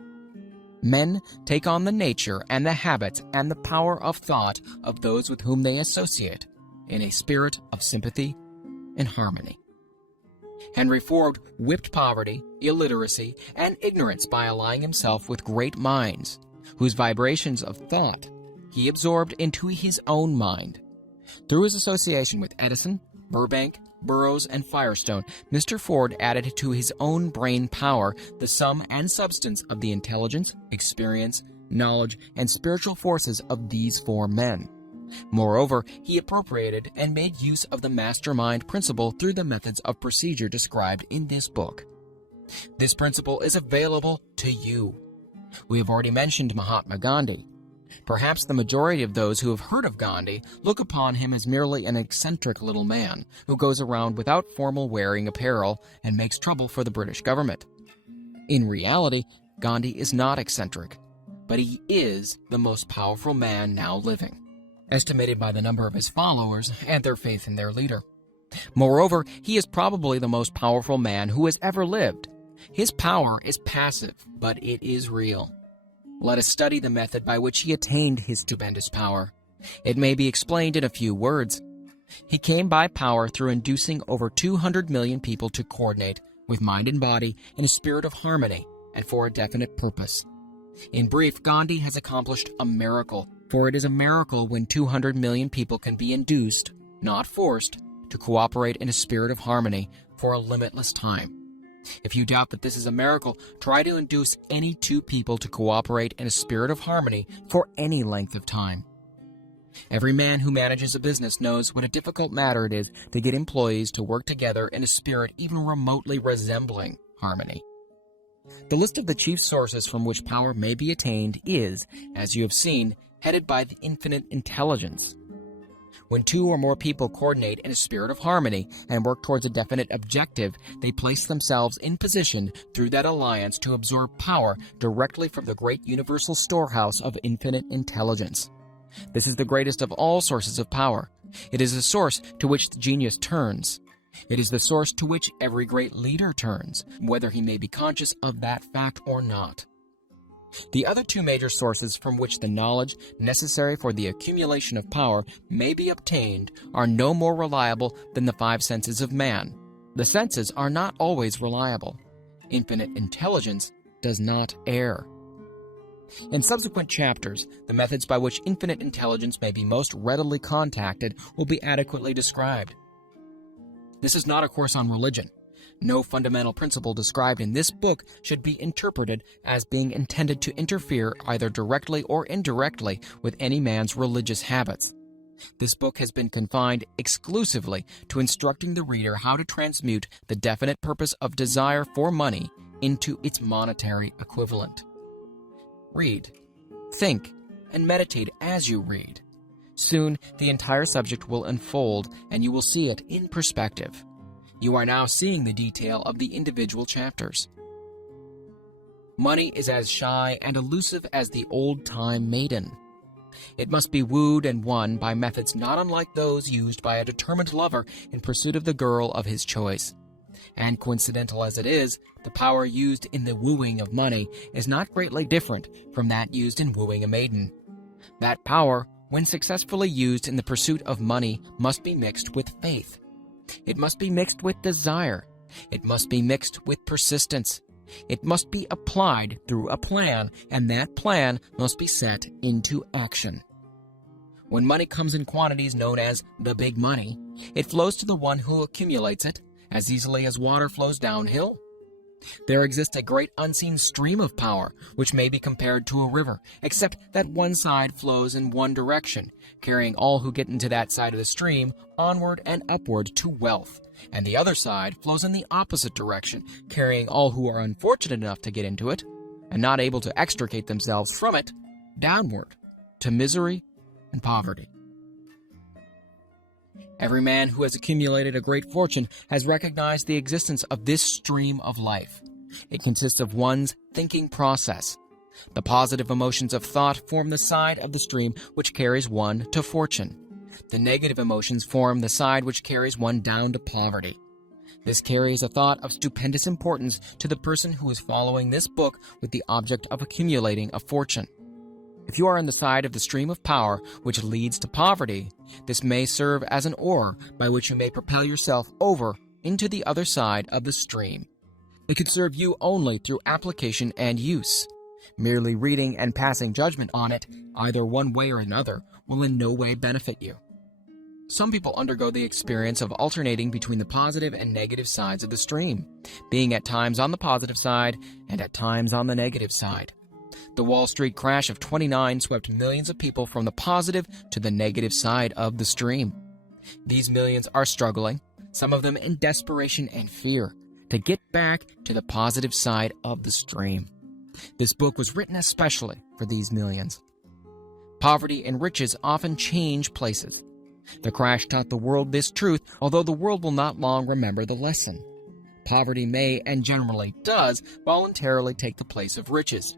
Men take on the nature and the habits and the power of thought of those with whom they associate, in a spirit of sympathy and harmony. Henry Ford whipped poverty, illiteracy, and ignorance by allying himself with great minds, whose vibrations of thought he absorbed into his own mind. Through his association with Edison, Burbank, Burroughs, and Firestone, Mr. Ford added to his own brain power the sum and substance of the intelligence, experience, knowledge, and spiritual forces of these four men. Moreover, he appropriated and made use of the mastermind principle through the methods of procedure described in this book. This principle is available to you. We have already mentioned Mahatma Gandhi. Perhaps the majority of those who have heard of Gandhi look upon him as merely an eccentric little man who goes around without formal wearing apparel and makes trouble for the British government. In reality, Gandhi is not eccentric, but he is the most powerful man now living, estimated by the number of his followers and their faith in their leader. Moreover, he is probably the most powerful man who has ever lived. His power is passive, but it is real. Let us study the method by which he attained his stupendous power. It may be explained in a few words. He came by power through inducing over 200 million people to coordinate with mind and body in a spirit of harmony and for a definite purpose. In brief, Gandhi has accomplished a miracle, for it is a miracle when 200 million people can be induced, not forced, to cooperate in a spirit of harmony for a limitless time. If you doubt that this is a miracle, try to induce any two people to cooperate in a spirit of harmony for any length of time. Every man who manages a business knows what a difficult matter it is to get employees to work together in a spirit even remotely resembling harmony. The list of the chief sources from which power may be attained is, as you have seen, headed by the infinite intelligence. When two or more people coordinate in a spirit of harmony and work towards a definite objective, they place themselves in position through that alliance to absorb power directly from the great universal storehouse of infinite intelligence. This is the greatest of all sources of power. It is the source to which the genius turns. It is the source to which every great leader turns, whether he may be conscious of that fact or not. The other two major sources from which the knowledge necessary for the accumulation of power may be obtained are no more reliable than the five senses of man. The senses are not always reliable. Infinite intelligence does not err. In subsequent chapters, the methods by which infinite intelligence may be most readily contacted will be adequately described. This is not a course on religion. No fundamental principle described in this book should be interpreted as being intended to interfere either directly or indirectly with any man's religious habits. This book has been confined exclusively to instructing the reader how to transmute the definite purpose of desire for money into its monetary equivalent. Read, think, and meditate as you read. Soon, the entire subject will unfold, and you will see it in perspective. You are now seeing the detail of the individual chapters. Money is as shy and elusive as the old-time maiden. It must be wooed and won by methods not unlike those used by a determined lover in pursuit of the girl of his choice. And coincidental as it is, the power used in the wooing of money is not greatly different from that used in wooing a maiden. That power, when successfully used in the pursuit of money, must be mixed with faith. It must be mixed with desire. It must be mixed with persistence. It must be applied through a plan, and that plan must be set into action. When money comes in quantities known as the big money, it flows to the one who accumulates it as easily as water flows downhill. There exists a great unseen stream of power, which may be compared to a river, except that one side flows in one direction, carrying all who get into that side of the stream onward and upward to wealth, and the other side flows in the opposite direction, carrying all who are unfortunate enough to get into it, and not able to extricate themselves from it, downward, to misery and poverty. Every man who has accumulated a great fortune has recognized the existence of this stream of life. It consists of one's thinking process. The positive emotions of thought form the side of the stream which carries one to fortune. The negative emotions form the side which carries one down to poverty. This carries a thought of stupendous importance to the person who is following this book with the object of accumulating a fortune. If you are on the side of the stream of power which leads to poverty, this may serve as an oar by which you may propel yourself over into the other side of the stream. It could serve you only through application and use. Merely reading and passing judgment on it, either one way or another, will in no way benefit you. Some people undergo the experience of alternating between the positive and negative sides of the stream, being at times on the positive side and at times on the negative side. The Wall Street crash of '29 swept millions of people from the positive to the negative side of the stream. These millions are struggling, some of them in desperation and fear, to get back to the positive side of the stream. This book was written especially for these millions. Poverty and riches often change places. The crash taught the world this truth, although the world will not long remember the lesson. Poverty may, and generally does, voluntarily take the place of riches.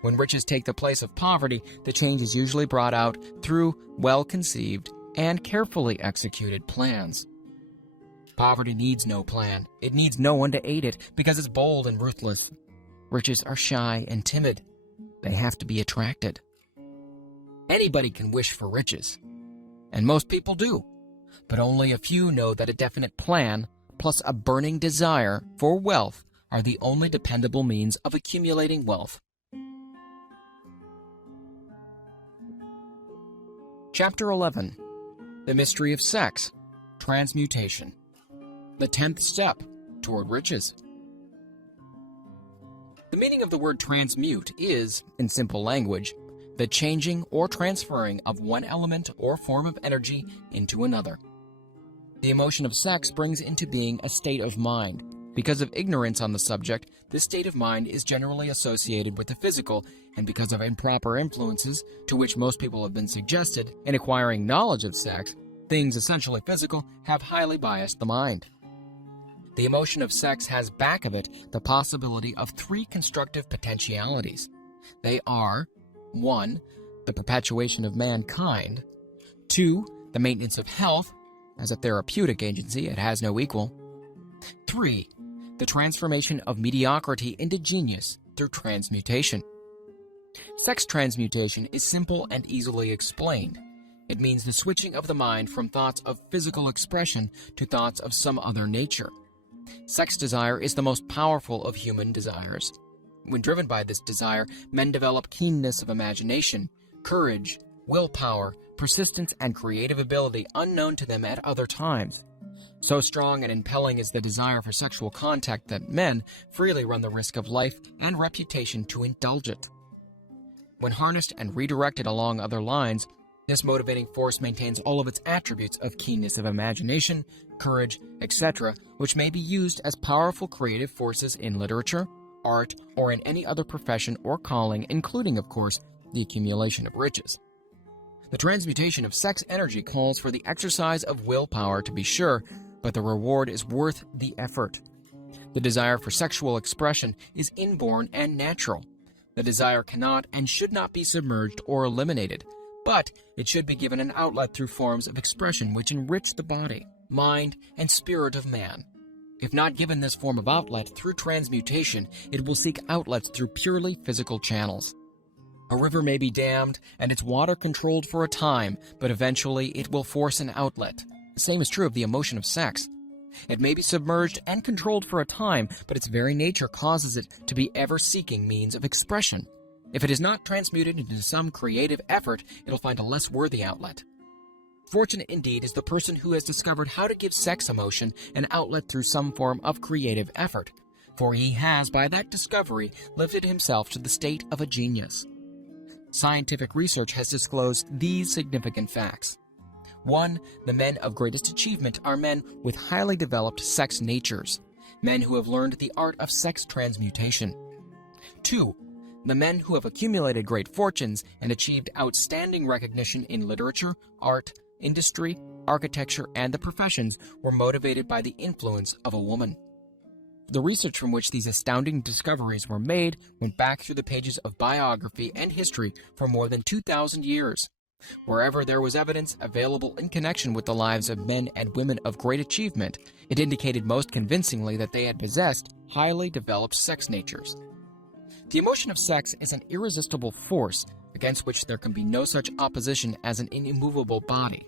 When riches take the place of poverty, the change is usually brought out through well-conceived and carefully executed plans. Poverty needs no plan. It needs no one to aid it because it's bold and ruthless. Riches are shy and timid. They have to be attracted. Anybody can wish for riches, and most people do, but only a few know that a definite plan plus a burning desire for wealth are the only dependable means of accumulating wealth. Chapter 11. The Mystery of Sex, Transmutation. The 10th step toward riches. The meaning of the word transmute is, in simple language, the changing or transferring of one element or form of energy into another. The emotion of sex brings into being a state of mind. Because of ignorance on the subject, this state of mind is generally associated with the physical, and because of improper influences, to which most people have been suggested, in acquiring knowledge of sex, things essentially physical have highly biased the mind. The emotion of sex has back of it the possibility of three constructive potentialities. They are: 1. The perpetuation of mankind. 2. The maintenance of health. As a therapeutic agency, it has no equal. 3. The transformation of mediocrity into genius through transmutation. Sex transmutation is simple and easily explained. It means the switching of the mind from thoughts of physical expression to thoughts of some other nature. Sex desire is the most powerful of human desires. When driven by this desire, men develop keenness of imagination, courage, willpower, persistence, and creative ability unknown to them at other times. So strong and impelling is the desire for sexual contact that men freely run the risk of life and reputation to indulge it. When harnessed and redirected along other lines, this motivating force maintains all of its attributes of keenness of imagination, courage, etc., which may be used as powerful creative forces in literature, art, or in any other profession or calling, including, of course, the accumulation of riches. The transmutation of sex energy calls for the exercise of willpower, to be sure, but the reward is worth the effort. The desire for sexual expression is inborn and natural. The desire cannot and should not be submerged or eliminated, but it should be given an outlet through forms of expression which enrich the body, mind, and spirit of man. If not given this form of outlet through transmutation, it will seek outlets through purely physical channels. A river may be dammed and its water controlled for a time, but eventually it will force an outlet. The same is true of the emotion of sex. It may be submerged and controlled for a time, but its very nature causes it to be ever-seeking means of expression. If it is not transmuted into some creative effort, it'll find a less worthy outlet. Fortunate indeed is the person who has discovered how to give sex emotion an outlet through some form of creative effort, for he has, by that discovery, lifted himself to the state of a genius. Scientific research has disclosed these significant facts. 1. The men of greatest achievement are men with highly developed sex natures, men who have learned the art of sex transmutation. 2. The men who have accumulated great fortunes and achieved outstanding recognition in literature, art, industry, architecture, and the professions were motivated by the influence of a woman. The research from which these astounding discoveries were made went back through the pages of biography and history for more than 2,000 years. Wherever there was evidence available in connection with the lives of men and women of great achievement, it indicated most convincingly that they had possessed highly developed sex natures. The emotion of sex is an irresistible force against which there can be no such opposition as an immovable body.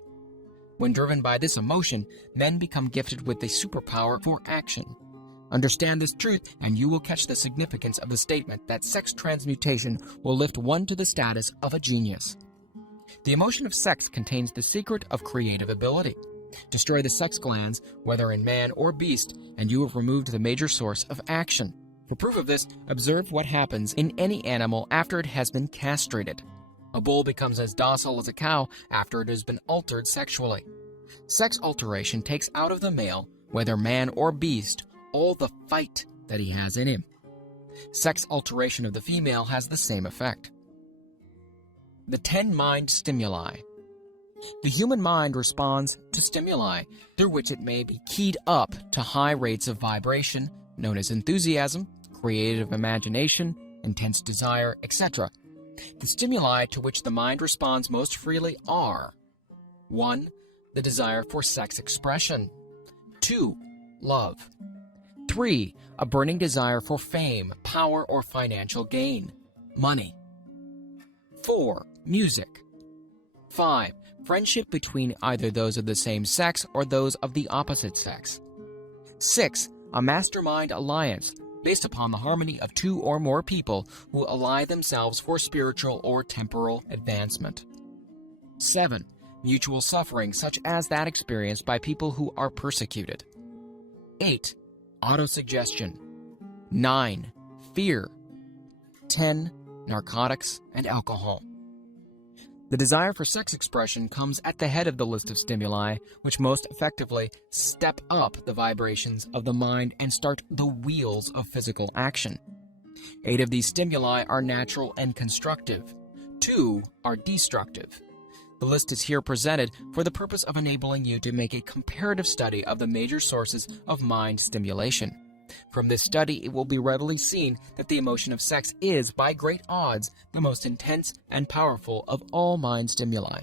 When driven by this emotion, men become gifted with a superpower for action. Understand this truth, and you will catch the significance of the statement that sex transmutation will lift one to the status of a genius. The emotion of sex contains the secret of creative ability. Destroy the sex glands, whether in man or beast, and you have removed the major source of action. For proof of this, observe what happens in any animal after it has been castrated. A bull becomes as docile as a cow after it has been altered sexually. Sex alteration takes out of the male, whether man or beast, all the fight that he has in him. Sex alteration of the female has the same effect. The 10 mind stimuli. The human mind responds to stimuli through which it may be keyed up to high rates of vibration, known as enthusiasm, creative imagination, intense desire, etc. The stimuli to which the mind responds most freely are: 1. The desire for sex expression. 2. Love. 3. A burning desire for fame, power, or financial gain. Money. 4. Music. 5. Friendship between either those of the same sex or those of the opposite sex. 6. A mastermind alliance based upon the harmony of 2 or more people who ally themselves for spiritual or temporal advancement. 7. Mutual suffering such as that experienced by people who are persecuted. 8. Autosuggestion. 9. Fear. 10. Narcotics and alcohol. The desire for sex expression comes at the head of the list of stimuli, which most effectively step up the vibrations of the mind and start the wheels of physical action. 8 of these stimuli are natural and constructive. 2 are destructive. The list is here presented for the purpose of enabling you to make a comparative study of the major sources of mind stimulation. From this study, it will be readily seen that the emotion of sex is, by great odds, the most intense and powerful of all mind stimuli.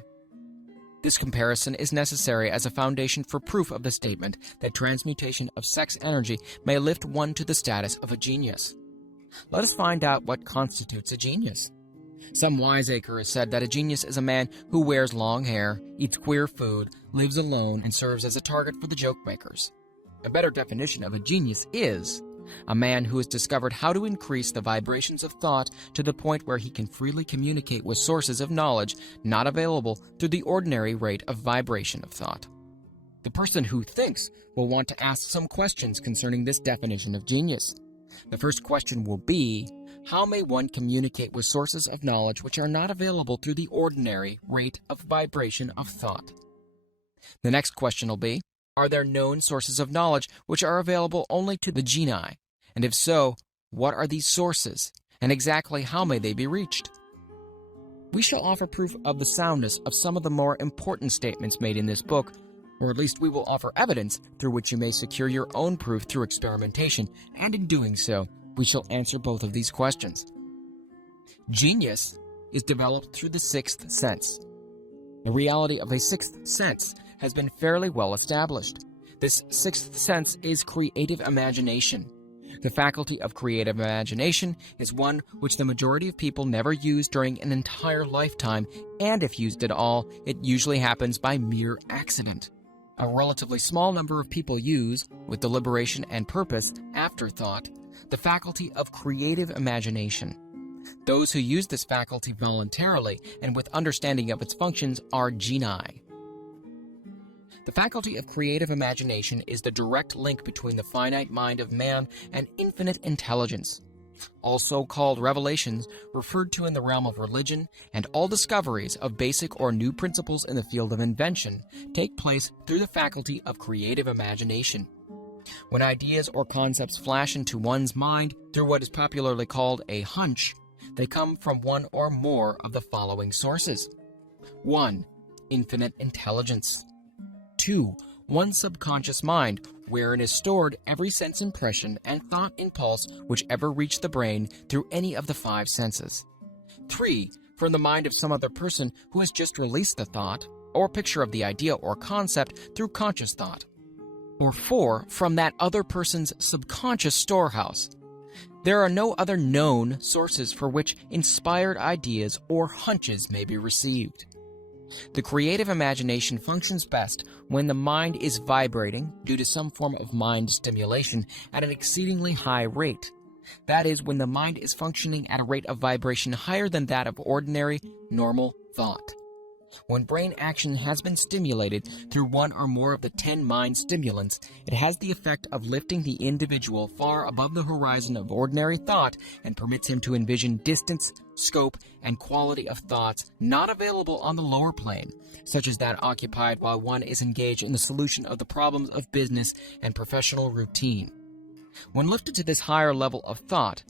This comparison is necessary as a foundation for proof of the statement that transmutation of sex energy may lift one to the status of a genius. Let us find out what constitutes a genius. Some wiseacre has said that a genius is a man who wears long hair, eats queer food, lives alone, and serves as a target for the joke makers. A better definition of a genius is a man who has discovered how to increase the vibrations of thought to the point where he can freely communicate with sources of knowledge not available through the ordinary rate of vibration of thought. The person who thinks will want to ask some questions concerning this definition of genius. The first question will be, how may one communicate with sources of knowledge which are not available through the ordinary rate of vibration of thought? The next question will be, are there known sources of knowledge which are available only to the genii? And if so, what are these sources, and exactly how may they be reached? We shall offer proof of the soundness of some of the more important statements made in this book, or at least we will offer evidence through which you may secure your own proof through experimentation, and in doing so, we shall answer both of these questions. Genius is developed through the sixth sense. The reality of a sixth sense has been fairly well established. This sixth sense is creative imagination. The faculty of creative imagination is one which the majority of people never use during an entire lifetime, and if used at all, it usually happens by mere accident. A relatively small number of people use, with deliberation and purpose, afterthought, the faculty of creative imagination. Those who use this faculty voluntarily and with understanding of its functions are genii. The faculty of creative imagination is the direct link between the finite mind of man and infinite intelligence. All so-called revelations referred to in the realm of religion and all discoveries of basic or new principles in the field of invention take place through the faculty of creative imagination. When ideas or concepts flash into one's mind through what is popularly called a hunch, they come from one or more of the following sources. 1. Infinite intelligence. 2. One's subconscious mind, wherein is stored every sense impression and thought impulse which ever reached the brain through any of the 5 senses. 3. From the mind of some other person who has just released the thought, or picture of the idea or concept through conscious thought. Or 4. From that other person's subconscious storehouse. There are no other known sources for which inspired ideas or hunches may be received. The creative imagination functions best when the mind is vibrating due to some form of mind stimulation at an exceedingly high rate. That is, when the mind is functioning at a rate of vibration higher than that of ordinary, normal thought. When brain action has been stimulated through one or more of the 10 mind stimulants, it has the effect of lifting the individual far above the horizon of ordinary thought and permits him to envision distance, scope, and quality of thoughts not available on the lower plane, such as that occupied while one is engaged in the solution of the problems of business and professional routine. When lifted to this higher level of thought,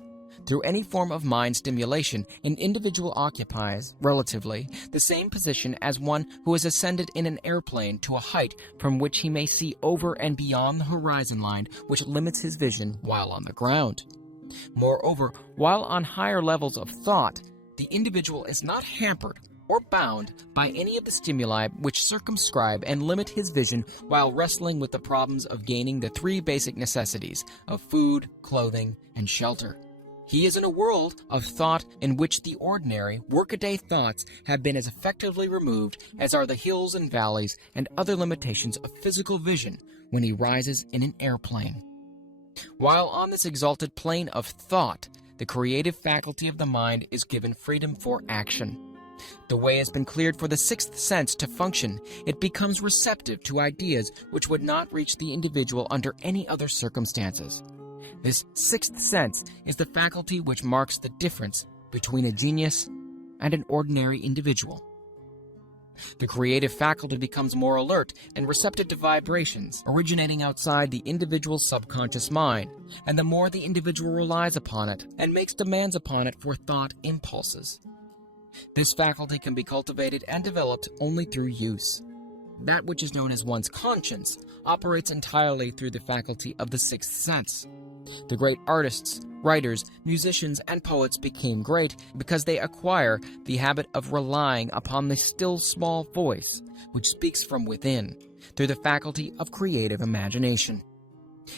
through any form of mind stimulation, an individual occupies, relatively, the same position as one who has ascended in an airplane to a height from which he may see over and beyond the horizon line which limits his vision while on the ground. Moreover, while on higher levels of thought, the individual is not hampered or bound by any of the stimuli which circumscribe and limit his vision while wrestling with the problems of gaining the 3 basic necessities of food, clothing, and shelter. He is in a world of thought in which the ordinary, workaday thoughts have been as effectively removed as are the hills and valleys and other limitations of physical vision when he rises in an airplane. While on this exalted plane of thought, the creative faculty of the mind is given freedom for action. The way has been cleared for the 6th sense to function. It becomes receptive to ideas which would not reach the individual under any other circumstances. This 6th sense is the faculty which marks the difference between a genius and an ordinary individual. The creative faculty becomes more alert and receptive to vibrations originating outside the individual's subconscious mind, and the more the individual relies upon it and makes demands upon it for thought impulses. This faculty can be cultivated and developed only through use. That which is known as one's conscience operates entirely through the faculty of the 6th sense. The great artists, writers, musicians, and poets became great because they acquire the habit of relying upon the still small voice which speaks from within through the faculty of creative imagination.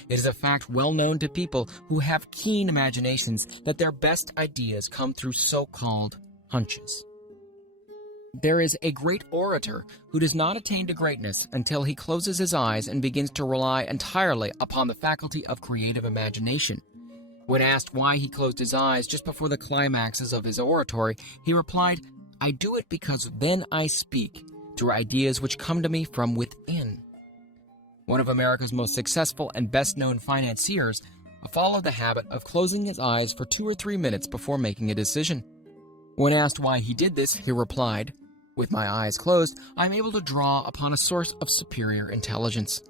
It is a fact well known to people who have keen imaginations that their best ideas come through so-called hunches. There is a great orator who does not attain to greatness until he closes his eyes and begins to rely entirely upon the faculty of creative imagination. When asked why he closed his eyes just before the climaxes of his oratory, he replied, "I do it because then I speak through ideas which come to me from within." One of America's most successful and best-known financiers followed the habit of closing his eyes for 2 or 3 minutes before making a decision. When asked why he did this, he replied, "With my eyes closed, I am able to draw upon a source of superior intelligence."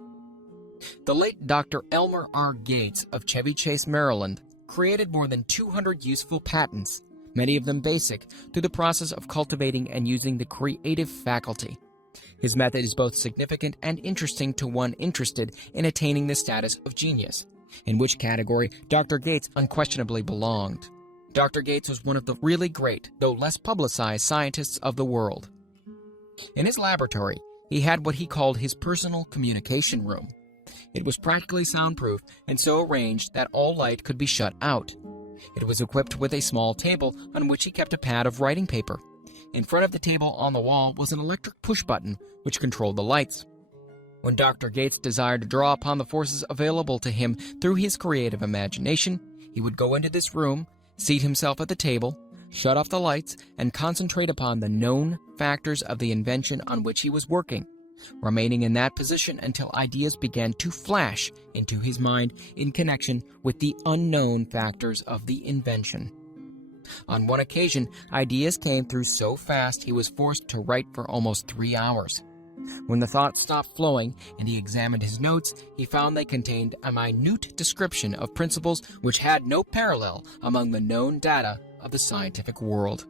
The late Dr. Elmer R. Gates of Chevy Chase, Maryland, created more than 200 useful patents, many of them basic, through the process of cultivating and using the creative faculty. His method is both significant and interesting to one interested in attaining the status of genius, in which category Dr. Gates unquestionably belonged. Dr. Gates was one of the really great, though less publicized, scientists of the world. In his laboratory, he had what he called his personal communication room. It was practically soundproof and so arranged that all light could be shut out. It was equipped with a small table on which he kept a pad of writing paper. In front of the table on the wall was an electric push button which controlled the lights. When Dr. Gates desired to draw upon the forces available to him through his creative imagination, he would go into this room, seat himself at the table, shut off the lights, and concentrate upon the known factors of the invention on which he was working, remaining in that position until ideas began to flash into his mind in connection with the unknown factors of the invention. On one occasion, ideas came through so fast he was forced to write for almost 3 hours. When the thoughts stopped flowing and he examined his notes, he found they contained a minute description of principles which had no parallel among the known data of the scientific world.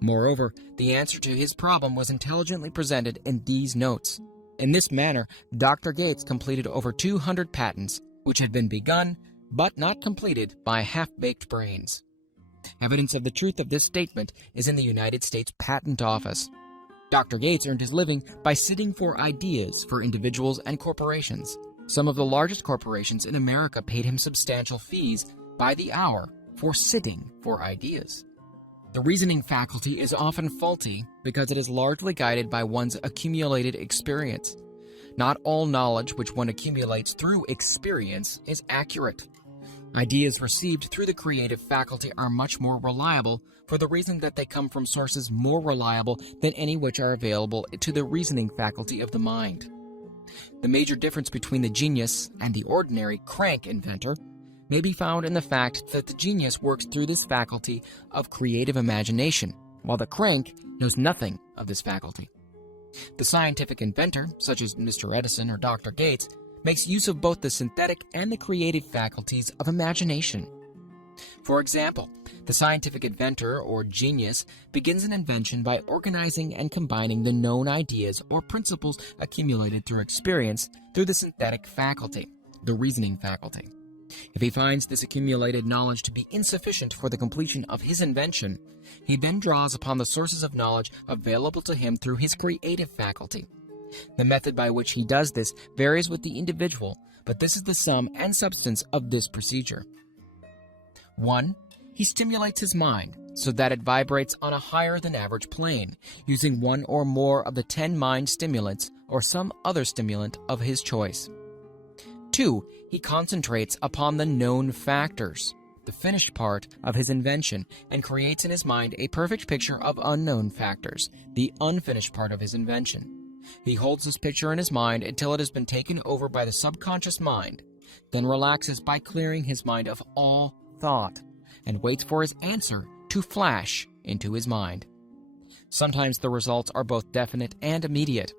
Moreover, the answer to his problem was intelligently presented in these notes. In this manner, Dr. Gates completed over 200 patents, which had been begun but not completed by half-baked brains. Evidence of the truth of this statement is in the United States Patent Office. Dr. Gates earned his living by sitting for ideas for individuals and corporations. Some of the largest corporations in America paid him substantial fees by the hour for sitting for ideas. The reasoning faculty is often faulty because it is largely guided by one's accumulated experience. Not all knowledge which one accumulates through experience is accurate. Ideas received through the creative faculty are much more reliable for the reason that they come from sources more reliable than any which are available to the reasoning faculty of the mind. The major difference between the genius and the ordinary crank inventor may be found in the fact that the genius works through this faculty of creative imagination, while the crank knows nothing of this faculty. The scientific inventor, such as Mr. Edison or Dr. Gates, makes use of both the synthetic and the creative faculties of imagination. For example, the scientific inventor or genius begins an invention by organizing and combining the known ideas or principles accumulated through experience through the synthetic faculty, the reasoning faculty. If he finds this accumulated knowledge to be insufficient for the completion of his invention, he then draws upon the sources of knowledge available to him through his creative faculty. The method by which he does this varies with the individual, but this is the sum and substance of this procedure. 1. He stimulates his mind so that it vibrates on a higher than average plane, using one or more of the 10 mind stimulants or some other stimulant of his choice. 2. He concentrates upon the known factors, the finished part of his invention, and creates in his mind a perfect picture of unknown factors, the unfinished part of his invention. He holds this picture in his mind until it has been taken over by the subconscious mind, then relaxes by clearing his mind of all thought, and waits for his answer to flash into his mind. Sometimes the results are both definite and immediate.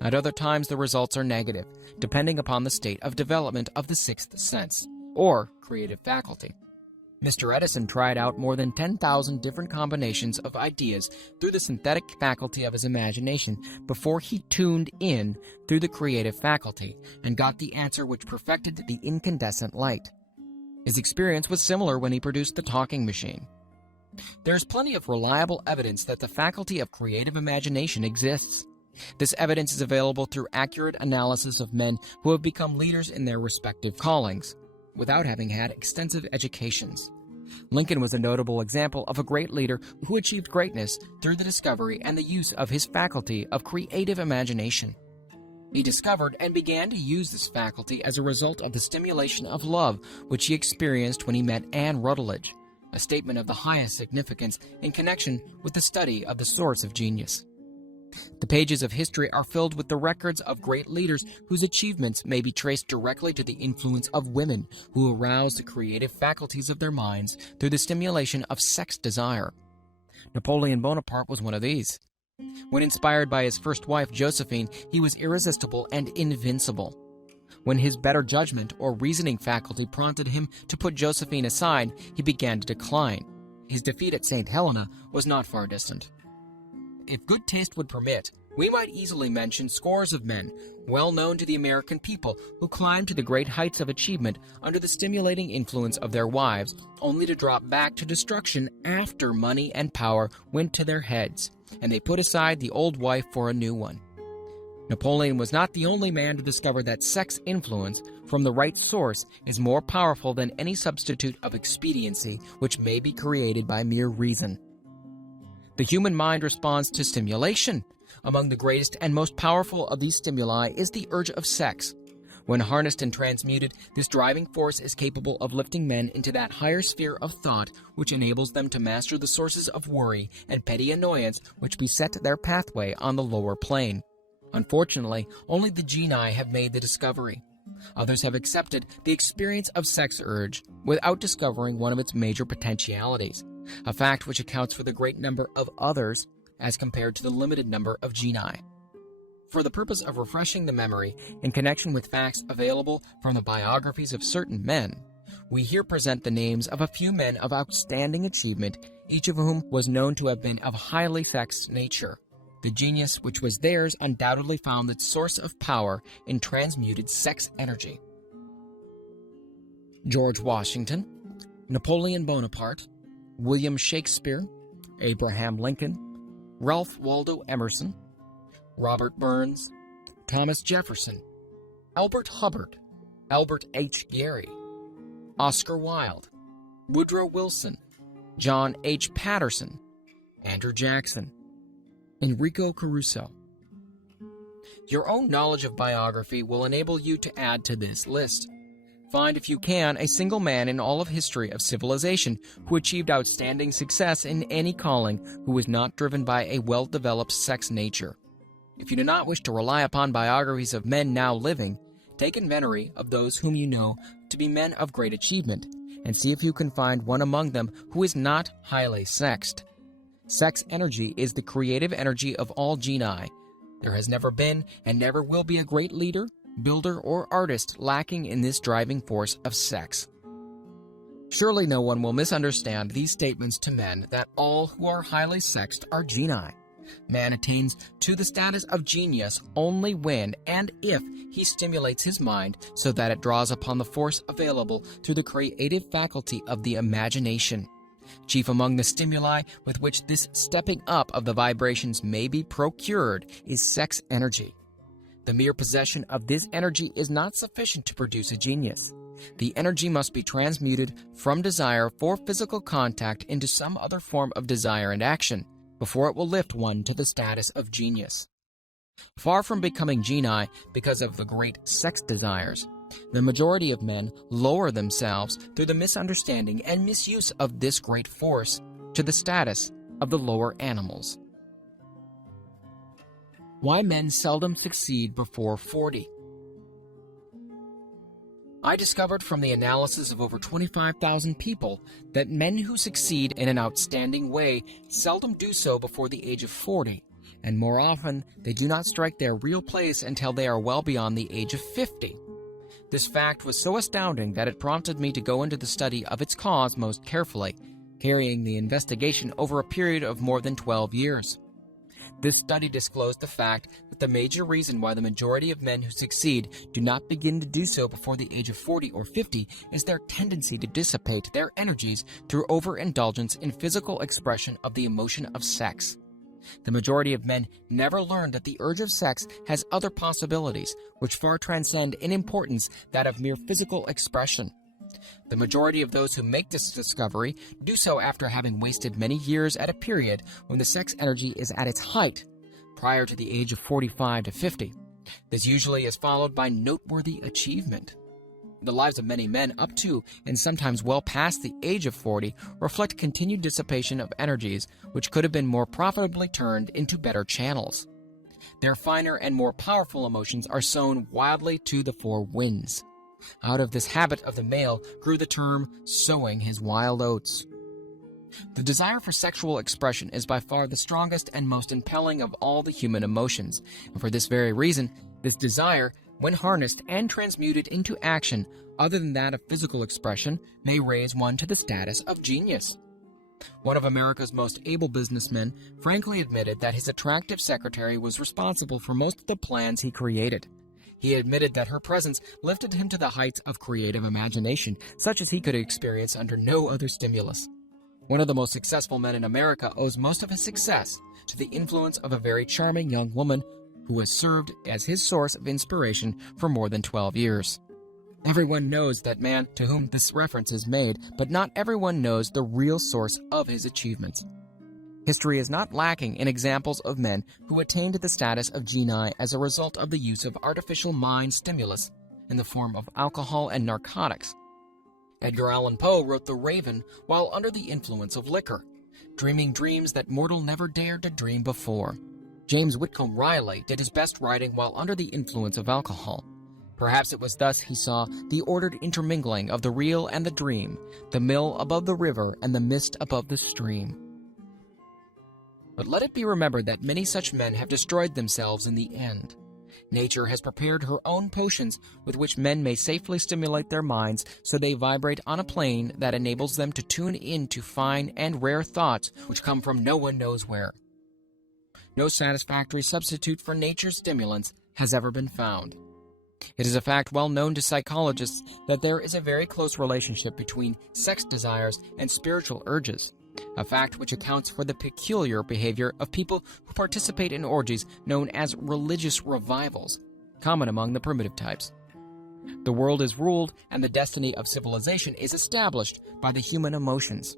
At other times the results are negative, depending upon the state of development of the sixth sense, or creative faculty. Mr. Edison tried out more than 10,000 different combinations of ideas through the synthetic faculty of his imagination before he tuned in through the creative faculty and got the answer which perfected the incandescent light. His experience was similar when he produced the talking machine. There is plenty of reliable evidence that the faculty of creative imagination exists. This evidence is available through accurate analysis of men who have become leaders in their respective callings, without having had extensive educations. Lincoln was a notable example of a great leader who achieved greatness through the discovery and the use of his faculty of creative imagination. He discovered and began to use this faculty as a result of the stimulation of love which he experienced when he met Anne Rutledge, a statement of the highest significance in connection with the study of the source of genius. The pages of history are filled with the records of great leaders whose achievements may be traced directly to the influence of women who aroused the creative faculties of their minds through the stimulation of sex desire. Napoleon Bonaparte was one of these. When inspired by his first wife, Josephine, he was irresistible and invincible. When his better judgment or reasoning faculty prompted him to put Josephine aside, he began to decline. His defeat at St. Helena was not far distant. If good taste would permit, we might easily mention scores of men, well known to the American people, who climbed to the great heights of achievement under the stimulating influence of their wives, only to drop back to destruction after money and power went to their heads, and they put aside the old wife for a new one. Napoleon was not the only man to discover that sex influence from the right source is more powerful than any substitute of expediency which may be created by mere reason. The human mind responds to stimulation. Among the greatest and most powerful of these stimuli is the urge of sex. When harnessed and transmuted, this driving force is capable of lifting men into that higher sphere of thought which enables them to master the sources of worry and petty annoyance which beset their pathway on the lower plane. Unfortunately, only the genii have made the discovery. Others have accepted the experience of sex urge without discovering one of its major potentialities, a fact which accounts for the great number of others as compared to the limited number of genii. For the purpose of refreshing the memory in connection with facts available from the biographies of certain men, we here present the names of a few men of outstanding achievement, each of whom was known to have been of highly sexed nature. The genius which was theirs undoubtedly found its source of power in transmuted sex energy. George Washington, Napoleon Bonaparte, William Shakespeare, Abraham Lincoln, Ralph Waldo Emerson, Robert Burns, Thomas Jefferson, Albert Hubbard, Albert H. Gary, Oscar Wilde, Woodrow Wilson, John H. Patterson, Andrew Jackson, Enrico Caruso. Your own knowledge of biography will enable you to add to this list. Find, if you can, a single man in all of history of civilization who achieved outstanding success in any calling who was not driven by a well-developed sex nature. If you do not wish to rely upon biographies of men now living, take inventory of those whom you know to be men of great achievement, and see if you can find one among them who is not highly sexed. Sex energy is the creative energy of all genii. There has never been and never will be a great leader, builder, or artist lacking in this driving force of sex. Surely no one will misunderstand these statements to men that all who are highly sexed are genii. Man attains to the status of genius only when and if he stimulates his mind so that it draws upon the force available through the creative faculty of the imagination. Chief among the stimuli with which this stepping up of the vibrations may be procured is sex energy. The mere possession of this energy is not sufficient to produce a genius. The energy must be transmuted from desire for physical contact into some other form of desire and action before it will lift one to the status of genius. Far from becoming genii because of the great sex desires, the majority of men lower themselves through the misunderstanding and misuse of this great force to the status of the lower animals. Why men seldom succeed before 40. I discovered from the analysis of over 25,000 people that men who succeed in an outstanding way seldom do so before the age of 40, and more often they do not strike their real place until they are well beyond the age of 50. This fact was so astounding that it prompted me to go into the study of its cause most carefully, carrying the investigation over a period of more than 12 years. This study disclosed the fact that the major reason why the majority of men who succeed do not begin to do so before the age of 40 or 50 is their tendency to dissipate their energies through overindulgence in physical expression of the emotion of sex. The majority of men never learn that the urge of sex has other possibilities which far transcend in importance that of mere physical expression. The majority of those who make this discovery do so after having wasted many years at a period when the sex energy is at its height, prior to the age of 45 to 50. This usually is followed by noteworthy achievement. The lives of many men up to and sometimes well past the age of 40 reflect continued dissipation of energies which could have been more profitably turned into better channels. Their finer and more powerful emotions are sown wildly to the four winds. Out of this habit of the male grew the term sowing his wild oats. The desire for sexual expression is by far the strongest and most impelling of all the human emotions, and for this very reason, this desire, when harnessed and transmuted into action other than that of physical expression, may raise one to the status of genius. One of America's most able businessmen frankly admitted that his attractive secretary was responsible for most of the plans he created. He admitted that her presence lifted him to the heights of creative imagination, such as he could experience under no other stimulus. One of the most successful men in America owes most of his success to the influence of a very charming young woman who has served as his source of inspiration for more than 12 years. Everyone knows that man to whom this reference is made, but not everyone knows the real source of his achievements. History is not lacking in examples of men who attained the status of genii as a result of the use of artificial mind stimulus in the form of alcohol and narcotics. Edgar Allan Poe wrote The Raven while under the influence of liquor, dreaming dreams that mortal never dared to dream before. James Whitcomb Riley did his best writing while under the influence of alcohol. Perhaps it was thus he saw the ordered intermingling of the real and the dream, the mill above the river and the mist above the stream. But let it be remembered that many such men have destroyed themselves in the end. Nature has prepared her own potions with which men may safely stimulate their minds so they vibrate on a plane that enables them to tune in to fine and rare thoughts which come from no one knows where. No satisfactory substitute for nature's stimulants has ever been found. It is a fact well known to psychologists that there is a very close relationship between sex desires and spiritual urges, a fact which accounts for the peculiar behavior of people who participate in orgies known as religious revivals, common among the primitive types. The world is ruled and the destiny of civilization is established by the human emotions.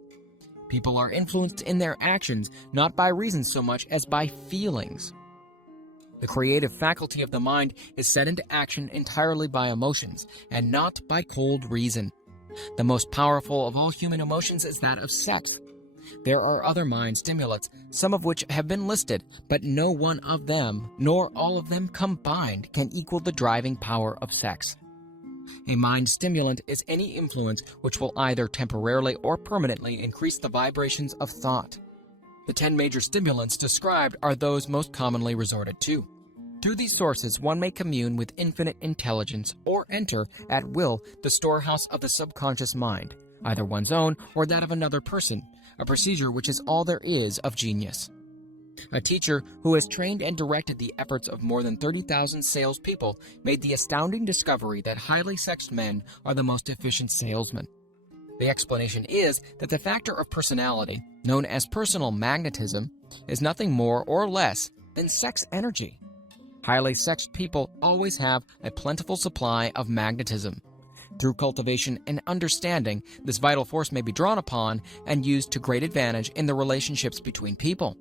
People are influenced in their actions not by reason so much as by feelings. The creative faculty of the mind is set into action entirely by emotions and not by cold reason. The most powerful of all human emotions is that of sex. There are other mind stimulants, some of which have been listed, but no one of them, nor all of them combined, can equal the driving power of sex. A mind stimulant is any influence which will either temporarily or permanently increase the vibrations of thought. The 10 major stimulants described are those most commonly resorted to. Through these sources, one may commune with infinite intelligence or enter, at will, the storehouse of the subconscious mind, either one's own or that of another person, a procedure which is all there is of genius. A teacher who has trained and directed the efforts of more than 30,000 salespeople made the astounding discovery that highly sexed men are the most efficient salesmen. The explanation is that the factor of personality, known as personal magnetism, is nothing more or less than sex energy. Highly sexed people always have a plentiful supply of magnetism. Through cultivation and understanding, this vital force may be drawn upon and used to great advantage in the relationships between people.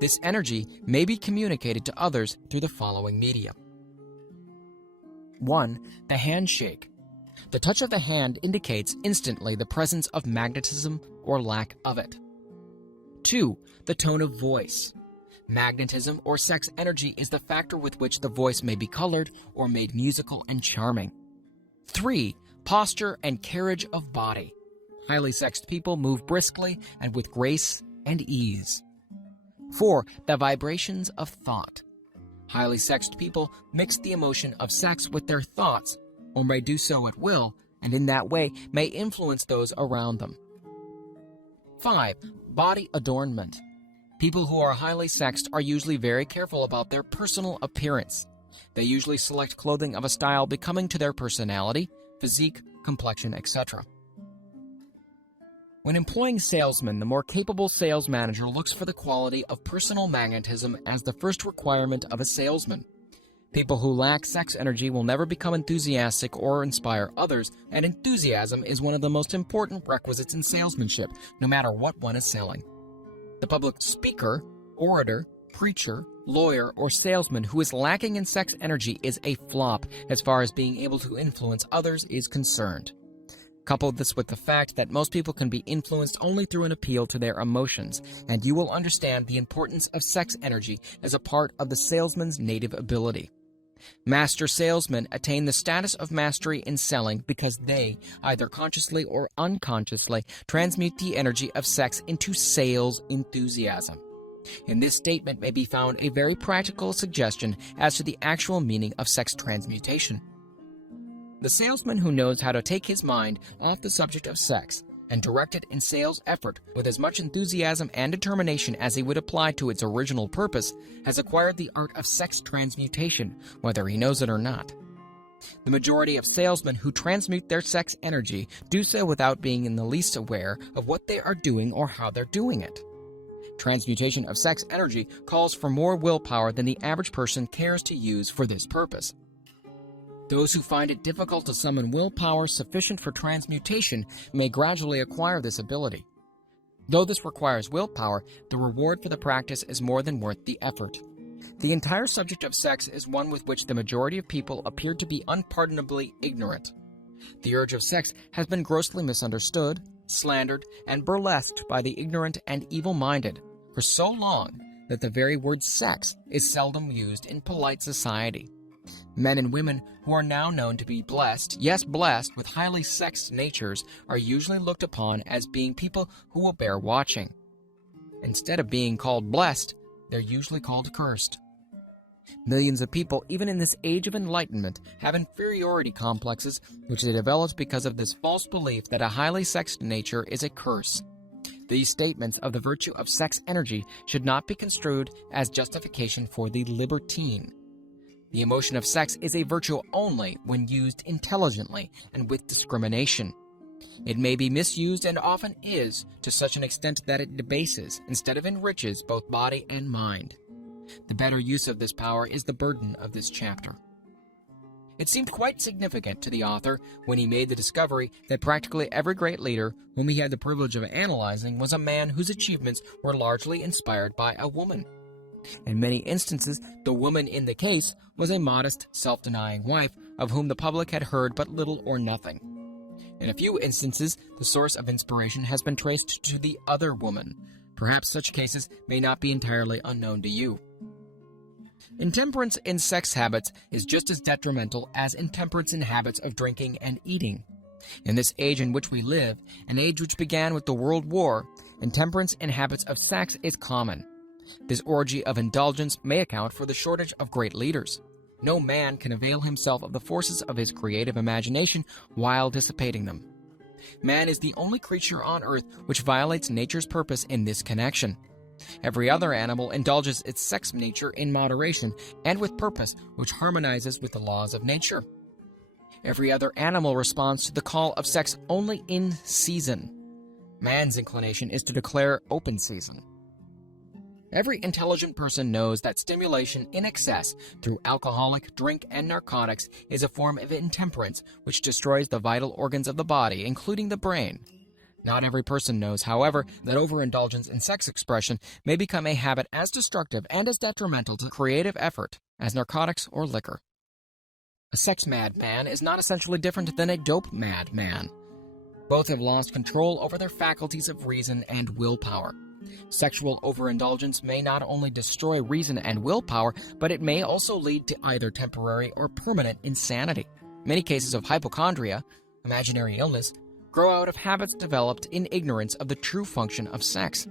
This energy may be communicated to others through the following media. 1. The handshake. The touch of the hand indicates instantly the presence of magnetism or lack of it. 2. The tone of voice. Magnetism or sex energy is the factor with which the voice may be colored or made musical and charming. 3. Posture and carriage of body. Highly sexed people move briskly and with grace and ease. 4. The vibrations of thought. Highly sexed people mix the emotion of sex with their thoughts, or may do so at will, and in that way may influence those around them. 5. Body adornment. People who are highly sexed are usually very careful about their personal appearance. They usually select clothing of a style becoming to their personality, physique, complexion, etc. When employing salesmen, the more capable sales manager looks for the quality of personal magnetism as the first requirement of a salesman. People who lack sex energy will never become enthusiastic or inspire others, and enthusiasm is one of the most important requisites in salesmanship, no matter what one is selling. The public speaker, orator, preacher, lawyer, or salesman who is lacking in sex energy is a flop as far as being able to influence others is concerned. Couple this with the fact that most people can be influenced only through an appeal to their emotions, and you will understand the importance of sex energy as a part of the salesman's native ability. Master salesmen attain the status of mastery in selling because they, either consciously or unconsciously, transmute the energy of sex into sales enthusiasm. In this statement may be found a very practical suggestion as to the actual meaning of sex transmutation. The salesman who knows how to take his mind off the subject of sex and direct it in sales effort with as much enthusiasm and determination as he would apply to its original purpose has acquired the art of sex transmutation, whether he knows it or not. The majority of salesmen who transmute their sex energy do so without being in the least aware of what they are doing or how they're doing it. Transmutation of sex energy calls for more willpower than the average person cares to use for this purpose. Those who find it difficult to summon willpower sufficient for transmutation may gradually acquire this ability. Though this requires willpower, the reward for the practice is more than worth the effort. The entire subject of sex is one with which the majority of people appear to be unpardonably ignorant. The urge of sex has been grossly misunderstood, slandered, and burlesqued by the ignorant and evil-minded for so long that the very word sex is seldom used in polite society. Men and women who are now known to be blessed, yes blessed, with highly sexed natures are usually looked upon as being people who will bear watching. Instead of being called blessed, they're usually called cursed. Millions of people, even in this age of enlightenment, have inferiority complexes which they developed because of this false belief that a highly sexed nature is a curse. These statements of the virtue of sex energy should not be construed as justification for the libertine. The emotion of sex is a virtue only when used intelligently and with discrimination. It may be misused and often is to such an extent that it debases instead of enriches both body and mind. The better use of this power is the burden of this chapter. It seemed quite significant to the author when he made the discovery that practically every great leader whom he had the privilege of analyzing was a man whose achievements were largely inspired by a woman. In many instances, the woman in the case was a modest, self-denying wife of whom the public had heard but little or nothing. In a few instances, the source of inspiration has been traced to the other woman. Perhaps such cases may not be entirely unknown to you. Intemperance in sex habits is just as detrimental as intemperance in habits of drinking and eating. In this age in which we live, an age which began with the World War, intemperance in habits of sex is common. This orgy of indulgence may account for the shortage of great leaders. No man can avail himself of the forces of his creative imagination while dissipating them. Man is the only creature on earth which violates nature's purpose in this connection. Every other animal indulges its sex nature in moderation and with purpose which harmonizes with the laws of nature. Every other animal responds to the call of sex only in season. Man's inclination is to declare open season. Every intelligent person knows that stimulation in excess through alcoholic, drink, and narcotics is a form of intemperance which destroys the vital organs of the body, including the brain. Not every person knows, however, that overindulgence in sex expression may become a habit as destructive and as detrimental to creative effort as narcotics or liquor. A sex-mad man is not essentially different than a dope-mad man. Both have lost control over their faculties of reason and willpower. Sexual overindulgence may not only destroy reason and willpower, but it may also lead to either temporary or permanent insanity. Many cases of hypochondria, imaginary illness, grow out of habits developed in ignorance of the true function of sex.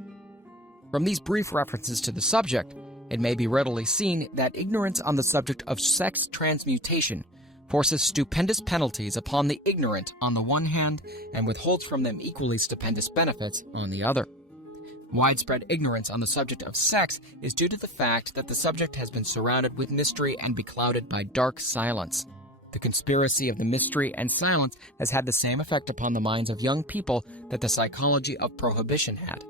From these brief references to the subject, it may be readily seen that ignorance on the subject of sex transmutation forces stupendous penalties upon the ignorant on the one hand and withholds from them equally stupendous benefits on the other. Widespread ignorance on the subject of sex is due to the fact that the subject has been surrounded with mystery and beclouded by dark silence. The conspiracy of the mystery and silence has had the same effect upon the minds of young people that the psychology of prohibition had.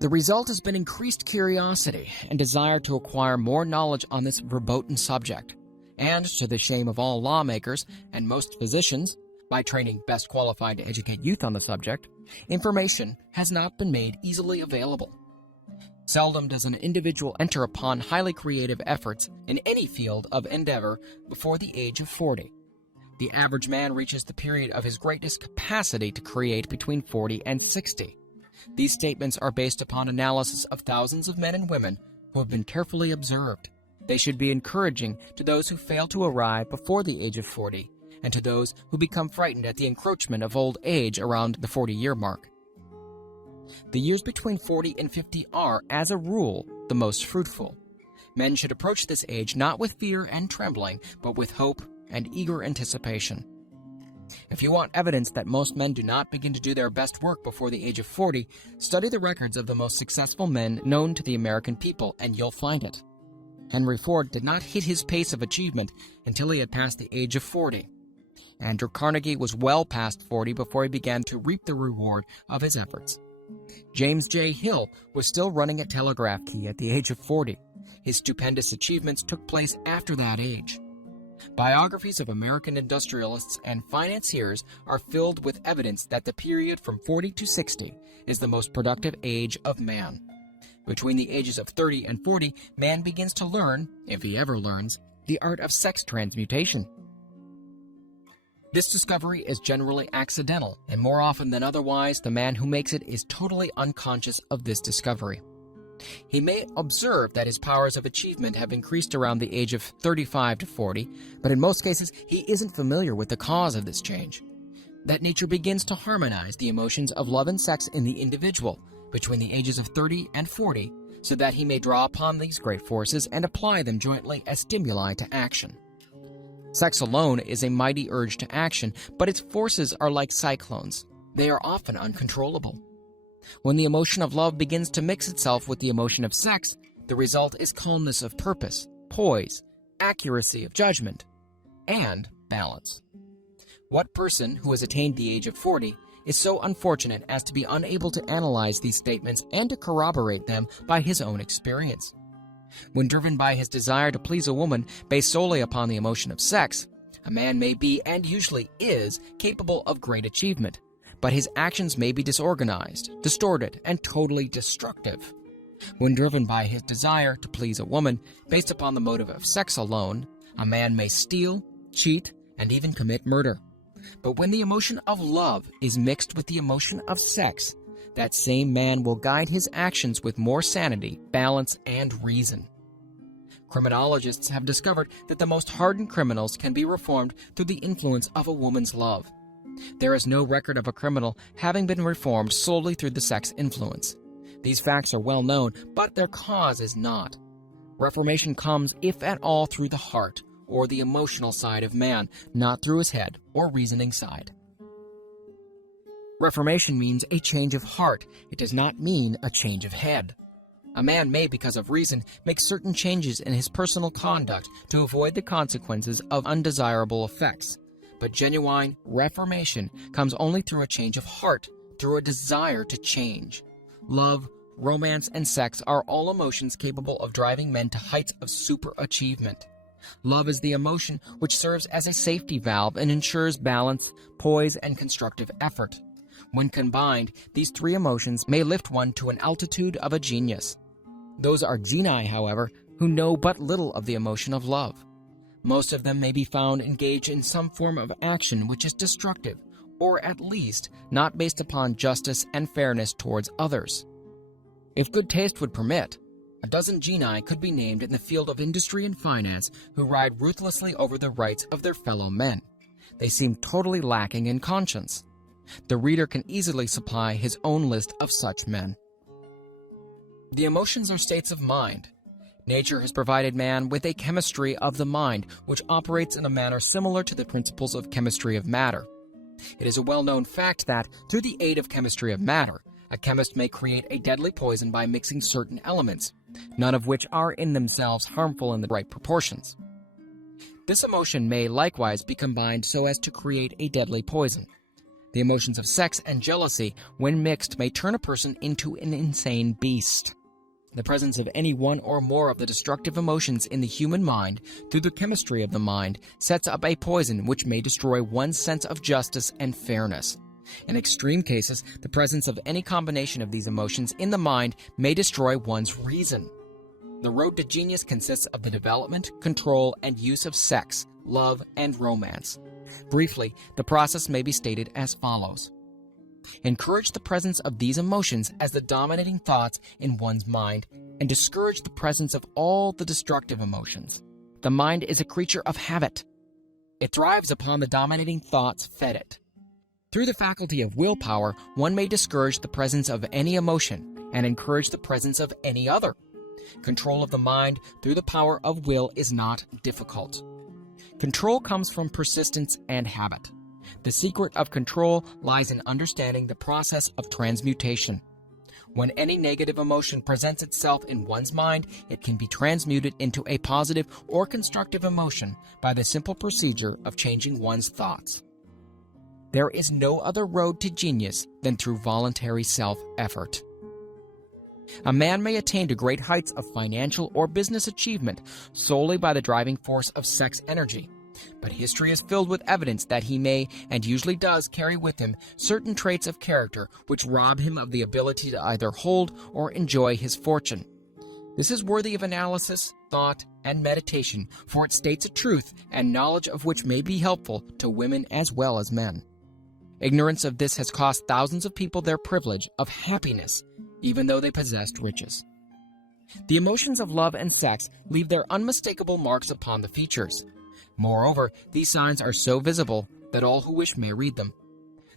The result has been increased curiosity and desire to acquire more knowledge on this verboten subject. And, to the shame of all lawmakers and most physicians, by training best qualified to educate youth on the subject, information has not been made easily available. Seldom does an individual enter upon highly creative efforts in any field of endeavor before the age of 40. The average man reaches the period of his greatest capacity to create between 40 and 60. These statements are based upon analysis of thousands of men and women who have been carefully observed. They should be encouraging to those who fail to arrive before the age of 40, and to those who become frightened at the encroachment of old age around the 40-year mark. The years between 40 and 50 are, as a rule, the most fruitful. Men should approach this age not with fear and trembling, but with hope and eager anticipation. If you want evidence that most men do not begin to do their best work before the age of 40, study the records of the most successful men known to the American people, and you'll find it. Henry Ford did not hit his pace of achievement until he had passed the age of 40. Andrew Carnegie was well past 40 before he began to reap the reward of his efforts. James J. Hill was still running a telegraph key at the age of 40. His stupendous achievements took place after that age. Biographies of American industrialists and financiers are filled with evidence that the period from 40 to 60 is the most productive age of man. Between the ages of 30 and 40, man begins to learn, if he ever learns, the art of sex transmutation. This discovery is generally accidental, and more often than otherwise, the man who makes it is totally unconscious of this discovery. He may observe that his powers of achievement have increased around the age of 35 to 40, but in most cases, he isn't familiar with the cause of this change. That nature begins to harmonize the emotions of love and sex in the individual between the ages of 30 and 40, so that he may draw upon these great forces and apply them jointly as stimuli to action. Sex alone is a mighty urge to action, but its forces are like cyclones. They are often uncontrollable. When the emotion of love begins to mix itself with the emotion of sex, the result is calmness of purpose, poise, accuracy of judgment, and balance. What person who has attained the age of 40 is so unfortunate as to be unable to analyze these statements and to corroborate them by his own experience? When driven by his desire to please a woman based solely upon the emotion of sex, A man may be, and usually is, capable of great achievement, but his actions may be disorganized, distorted, and totally destructive. When driven by his desire to please a woman based upon the motive of sex alone, a man may steal, cheat, and even commit murder. But when the emotion of love is mixed with the emotion of sex, that same man will guide his actions with more sanity, balance, and reason. Criminologists have discovered that the most hardened criminals can be reformed through the influence of a woman's love. There is no record of a criminal having been reformed solely through the sex influence. These facts are well known, but their cause is not. Reformation comes, if at all, through the heart, or the emotional side of man, not through his head or reasoning side. Reformation means a change of heart. It does not mean a change of head. A man may, because of reason, make certain changes in his personal conduct to avoid the consequences of undesirable effects. But genuine reformation comes only through a change of heart, through a desire to change. Love, romance, and sex are all emotions capable of driving men to heights of superachievement. Love is the emotion which serves as a safety valve and ensures balance, poise, and constructive effort. When combined, these three emotions may lift one to an altitude of a genius. Those are genii, however, who know but little of the emotion of love. Most of them may be found engaged in some form of action which is destructive, or at least not based upon justice and fairness towards others. If good taste would permit, a dozen genii could be named in the field of industry and finance who ride ruthlessly over the rights of their fellow men. They seem totally lacking in conscience. The reader can easily supply his own list of such men. The emotions are states of mind. Nature has provided man with a chemistry of the mind, which operates in a manner similar to the principles of chemistry of matter. It is a well-known fact that, through the aid of chemistry of matter, a chemist may create a deadly poison by mixing certain elements, none of which are in themselves harmful in the right proportions. This emotion may likewise be combined so as to create a deadly poison. The emotions of sex and jealousy, when mixed, may turn a person into an insane beast. The presence of any one or more of the destructive emotions in the human mind, through the chemistry of the mind, sets up a poison which may destroy one's sense of justice and fairness. In extreme cases, the presence of any combination of these emotions in the mind may destroy one's reason. The road to genius consists of the development, control, and use of sex, love, and romance. Briefly, the process may be stated as follows. Encourage the presence of these emotions as the dominating thoughts in one's mind, and discourage the presence of all the destructive emotions. The mind is a creature of habit. It thrives upon the dominating thoughts fed it. Through the faculty of willpower, one may discourage the presence of any emotion and encourage the presence of any other. Control of the mind through the power of will is not difficult. Control comes from persistence and habit. The secret of control lies in understanding the process of transmutation. When any negative emotion presents itself in one's mind, it can be transmuted into a positive or constructive emotion by the simple procedure of changing one's thoughts. There is no other road to genius than through voluntary self-effort. A man may attain to great heights of financial or business achievement solely by the driving force of sex energy. But history is filled with evidence that he may, and usually does, carry with him certain traits of character which rob him of the ability to either hold or enjoy his fortune. This is worthy of analysis, thought, and meditation, for it states a truth and knowledge of which may be helpful to women as well as men. Ignorance of this has cost thousands of people their privilege of happiness, even though they possessed riches. The emotions of love and sex leave their unmistakable marks upon the features. Moreover, these signs are so visible that all who wish may read them.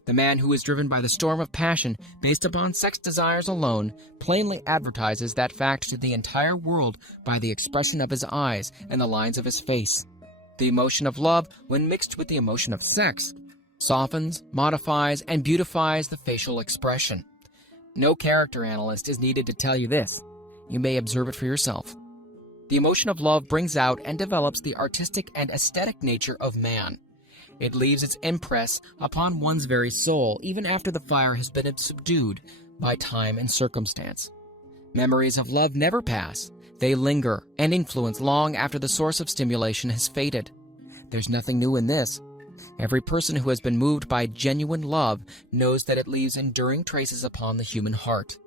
The man who is driven by the storm of passion based upon sex desires alone plainly advertises that fact to the entire world by the expression of his eyes and the lines of his face. The emotion of love, when mixed with the emotion of sex, softens, modifies, and beautifies the facial expression. No character analyst is needed to tell you this. You may observe it for yourself. The emotion of love brings out and develops the artistic and aesthetic nature of man. It leaves its impress upon one's very soul, even after the fire has been subdued by time and circumstance. Memories of love never pass. They linger and influence long after the source of stimulation has faded. There's nothing new in this. Every person who has been moved by genuine love knows that it leaves enduring traces upon the human heart.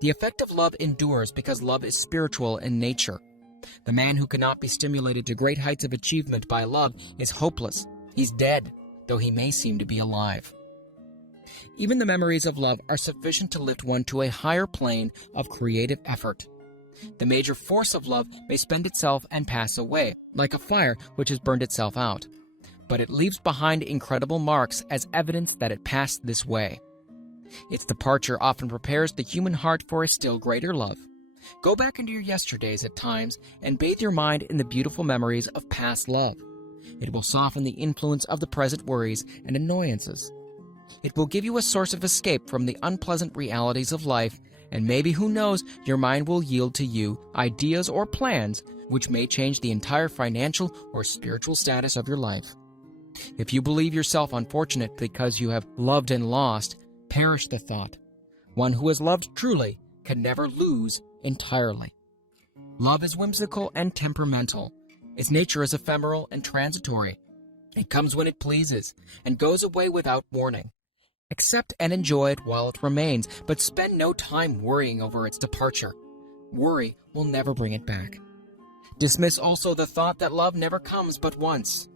The effect of love endures because love is spiritual in nature. The man who cannot be stimulated to great heights of achievement by love is hopeless. He's dead, though he may seem to be alive. Even the memories of love are sufficient to lift one to a higher plane of creative effort. The major force of love may spend itself and pass away, like a fire which has burned itself out. But it leaves behind incredible marks as evidence that it passed this way. Its departure often prepares the human heart for a still greater love. Go back into your yesterdays at times and bathe your mind in the beautiful memories of past love. It will soften the influence of the present worries and annoyances. It will give you a source of escape from the unpleasant realities of life, and maybe, who knows, your mind will yield to you ideas or plans which may change the entire financial or spiritual status of your life. If you believe yourself unfortunate because you have loved and lost, perish the thought. One who has loved truly can never lose entirely. Love is whimsical and temperamental. Its nature is ephemeral and transitory. It comes when it pleases and goes away without warning. Accept and enjoy it while it remains, but spend no time worrying over its departure. Worry will never bring it back. Dismiss also the thought that love never comes but once.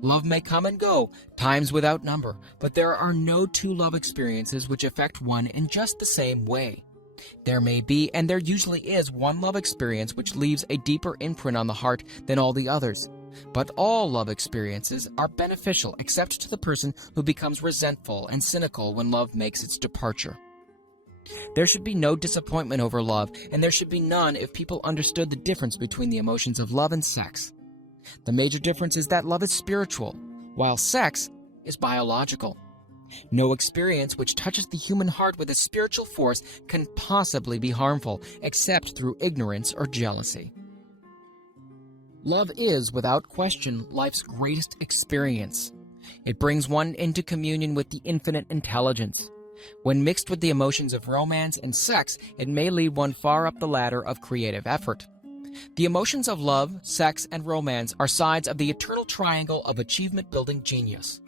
Love may come and go, times without number, but there are no two love experiences which affect one in just the same way. There may be, and there usually is, one love experience which leaves a deeper imprint on the heart than all the others. But all love experiences are beneficial except to the person who becomes resentful and cynical when love makes its departure. There should be no disappointment over love, and there should be none if people understood the difference between the emotions of love and sex. The major difference is that love is spiritual, while sex is biological. No experience which touches the human heart with a spiritual force can possibly be harmful, except through ignorance or jealousy. Love is, without question, life's greatest experience. It brings one into communion with the infinite intelligence. When mixed with the emotions of romance and sex, it may lead one far up the ladder of creative effort. The emotions of love, sex, and romance are sides of the eternal triangle of achievement-building genius.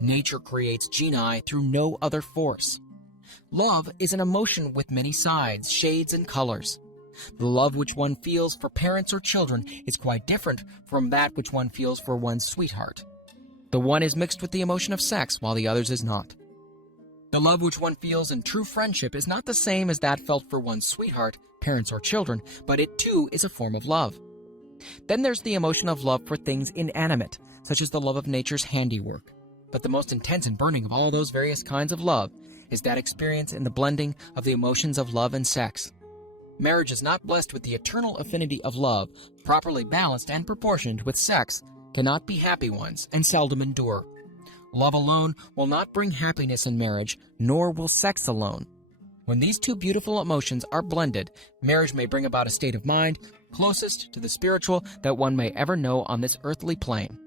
Nature creates genii through no other force. Love is an emotion with many sides, shades, and colors. The love which one feels for parents or children is quite different from that which one feels for one's sweetheart. The one is mixed with the emotion of sex, while the other's is not. The love which one feels in true friendship is not the same as that felt for one's sweetheart, parents, or children, but it too is a form of love. Then there's the emotion of love for things inanimate, such as the love of nature's handiwork. But the most intense and burning of all those various kinds of love is that experience in the blending of the emotions of love and sex. Marriage is not blessed with the eternal affinity of love, properly balanced and proportioned with sex, cannot be happy ones, and seldom endure. Love alone will not bring happiness in marriage, nor will sex alone. When these two beautiful emotions are blended, marriage may bring about a state of mind closest to the spiritual that one may ever know on this earthly plane.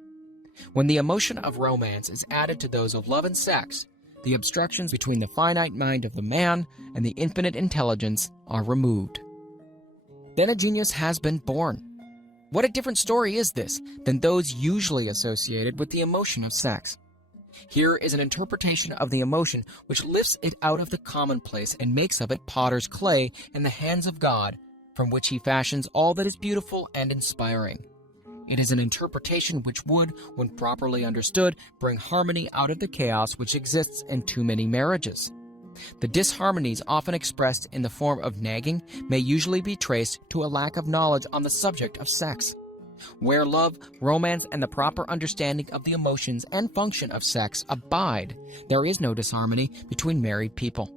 When the emotion of romance is added to those of love and sex, the obstructions between the finite mind of the man and the infinite intelligence are removed. Then a genius has been born. What a different story is this than those usually associated with the emotion of sex. Here is an interpretation of the emotion which lifts it out of the commonplace and makes of it potter's clay in the hands of God, from which he fashions all that is beautiful and inspiring. It is an interpretation which would, when properly understood, bring harmony out of the chaos which exists in too many marriages. The disharmonies often expressed in the form of nagging may usually be traced to a lack of knowledge on the subject of sex. Where love, romance, and the proper understanding of the emotions and function of sex abide, there is no disharmony between married people.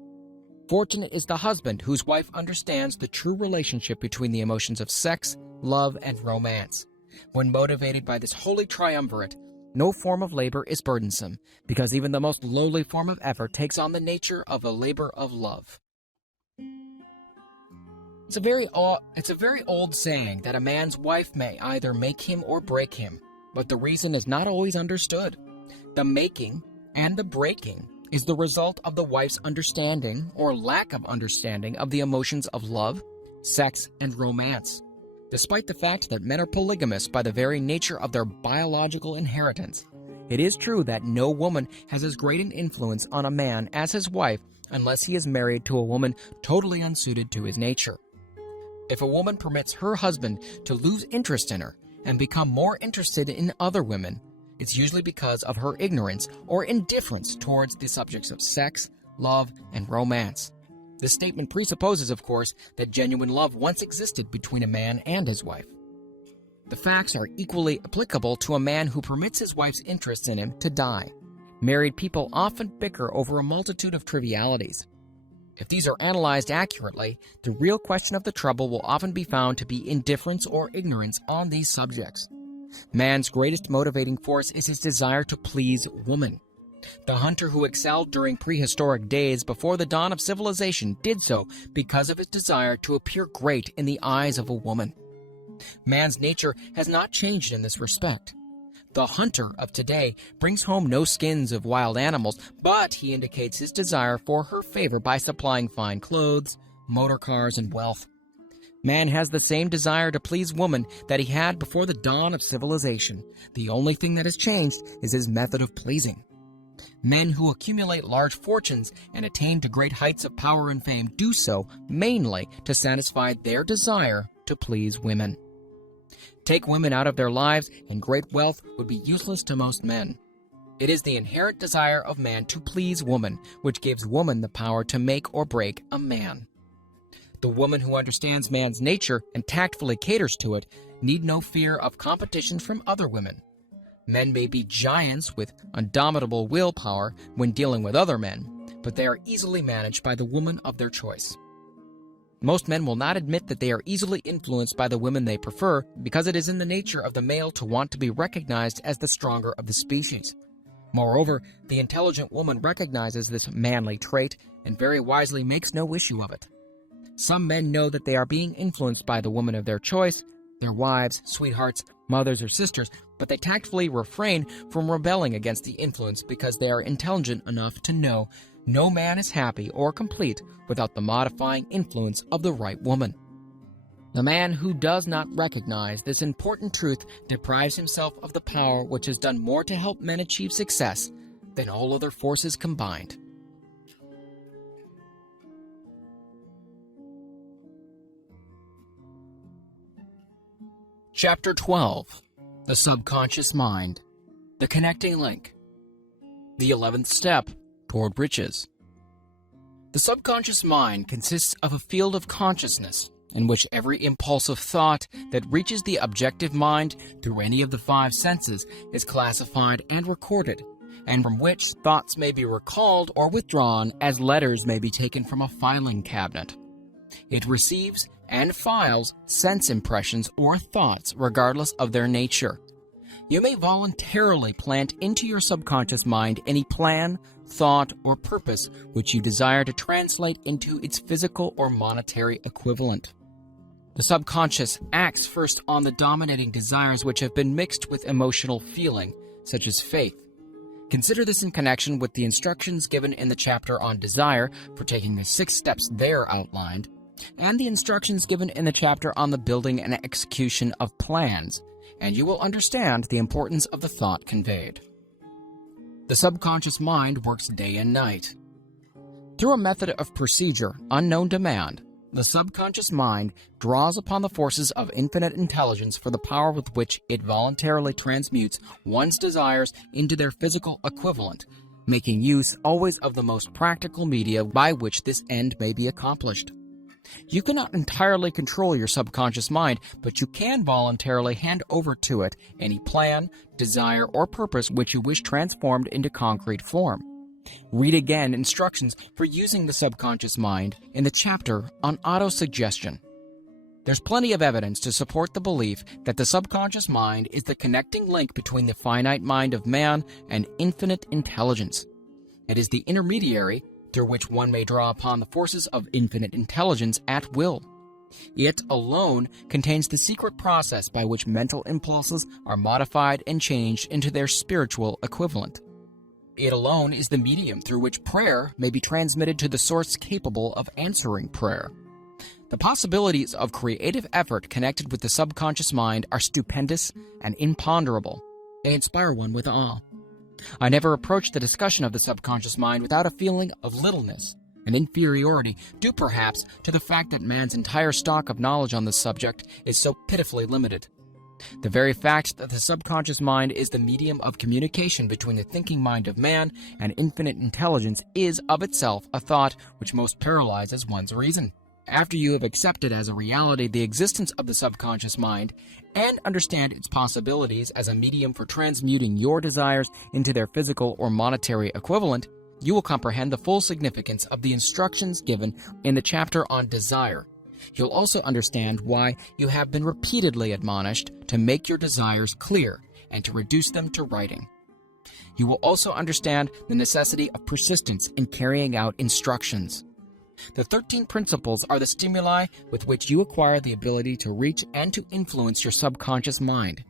Fortunate is the husband whose wife understands the true relationship between the emotions of sex, love, and romance. When motivated by this holy triumvirate, no form of labor is burdensome, because even the most lowly form of effort takes on the nature of a labor of love. It's a very old saying that a man's wife may either make him or break him, but the reason is not always understood. The making and the breaking is the result of the wife's understanding or lack of understanding of the emotions of love, sex, and romance. Despite the fact that men are polygamous by the very nature of their biological inheritance, it is true that no woman has as great an influence on a man as his wife unless he is married to a woman totally unsuited to his nature. If a woman permits her husband to lose interest in her and become more interested in other women, it's usually because of her ignorance or indifference towards the subjects of sex, love, and romance. This statement presupposes, of course, that genuine love once existed between a man and his wife. The facts are equally applicable to a man who permits his wife's interest in him to die. Married people often bicker over a multitude of trivialities. If these are analyzed accurately, the real question of the trouble will often be found to be indifference or ignorance on these subjects. Man's greatest motivating force is his desire to please woman. The hunter who excelled during prehistoric days before the dawn of civilization did so because of his desire to appear great in the eyes of a woman. Man's nature has not changed in this respect. The hunter of today brings home no skins of wild animals, but he indicates his desire for her favor by supplying fine clothes, motor cars, and wealth. Man has the same desire to please woman that he had before the dawn of civilization. The only thing that has changed is his method of pleasing. Men who accumulate large fortunes and attain to great heights of power and fame do so mainly to satisfy their desire to please women. Take women out of their lives, and great wealth would be useless to most men. It is the inherent desire of man to please woman which gives woman the power to make or break a man. The woman who understands man's nature and tactfully caters to it need no fear of competition from other women. Men may be giants with indomitable willpower when dealing with other men, but they are easily managed by the woman of their choice. Most men will not admit that they are easily influenced by the women they prefer because it is in the nature of the male to want to be recognized as the stronger of the species. Moreover, the intelligent woman recognizes this manly trait and very wisely makes no issue of it. Some men know that they are being influenced by the woman of their choice, their wives, sweethearts, mothers, or sisters, but they tactfully refrain from rebelling against the influence because they are intelligent enough to know no man is happy or complete without the modifying influence of the right woman. The man who does not recognize this important truth deprives himself of the power which has done more to help men achieve success than all other forces combined. Chapter 12. The Subconscious Mind. The Connecting Link. The 11th Step Toward Riches. The subconscious mind consists of a field of consciousness in which every impulsive thought that reaches the objective mind through any of the 5 senses is classified and recorded, and from which thoughts may be recalled or withdrawn as letters may be taken from a filing cabinet. It receives and files sense impressions or thoughts regardless of their nature. You may voluntarily plant into your subconscious mind any plan, thought, or purpose which you desire to translate into its physical or monetary equivalent. The subconscious acts first on the dominating desires which have been mixed with emotional feeling, such as faith. Consider this in connection with the instructions given in the chapter on desire for taking the 6 steps there outlined, and the instructions given in the chapter on the building and execution of plans, and you will understand the importance of the thought conveyed. The subconscious mind works day and night. Through a method of procedure unknown to man, the subconscious mind draws upon the forces of infinite intelligence for the power with which it voluntarily transmutes one's desires into their physical equivalent, making use always of the most practical media by which this end may be accomplished. You cannot entirely control your subconscious mind, but you can voluntarily hand over to it any plan, desire, or purpose which you wish transformed into concrete form. Read again instructions for using the subconscious mind in the chapter on autosuggestion. There's plenty of evidence to support the belief that the subconscious mind is the connecting link between the finite mind of man and infinite intelligence. It is the intermediary through which one may draw upon the forces of infinite intelligence at will. It alone contains the secret process by which mental impulses are modified and changed into their spiritual equivalent. It alone is the medium through which prayer may be transmitted to the source capable of answering prayer. The possibilities of creative effort connected with the subconscious mind are stupendous and imponderable. They inspire one with awe. I never approached the discussion of the subconscious mind without a feeling of littleness and inferiority, due perhaps to the fact that man's entire stock of knowledge on this subject is so pitifully limited. The very fact that the subconscious mind is the medium of communication between the thinking mind of man and infinite intelligence is of itself a thought which most paralyzes one's reason. After you have accepted as a reality the existence of the subconscious mind and understand its possibilities as a medium for transmuting your desires into their physical or monetary equivalent, you will comprehend the full significance of the instructions given in the chapter on desire. You'll also understand why you have been repeatedly admonished to make your desires clear and to reduce them to writing. You will also understand the necessity of persistence in carrying out instructions. The 13 principles are the stimuli with which you acquire the ability to reach and to influence your subconscious mind.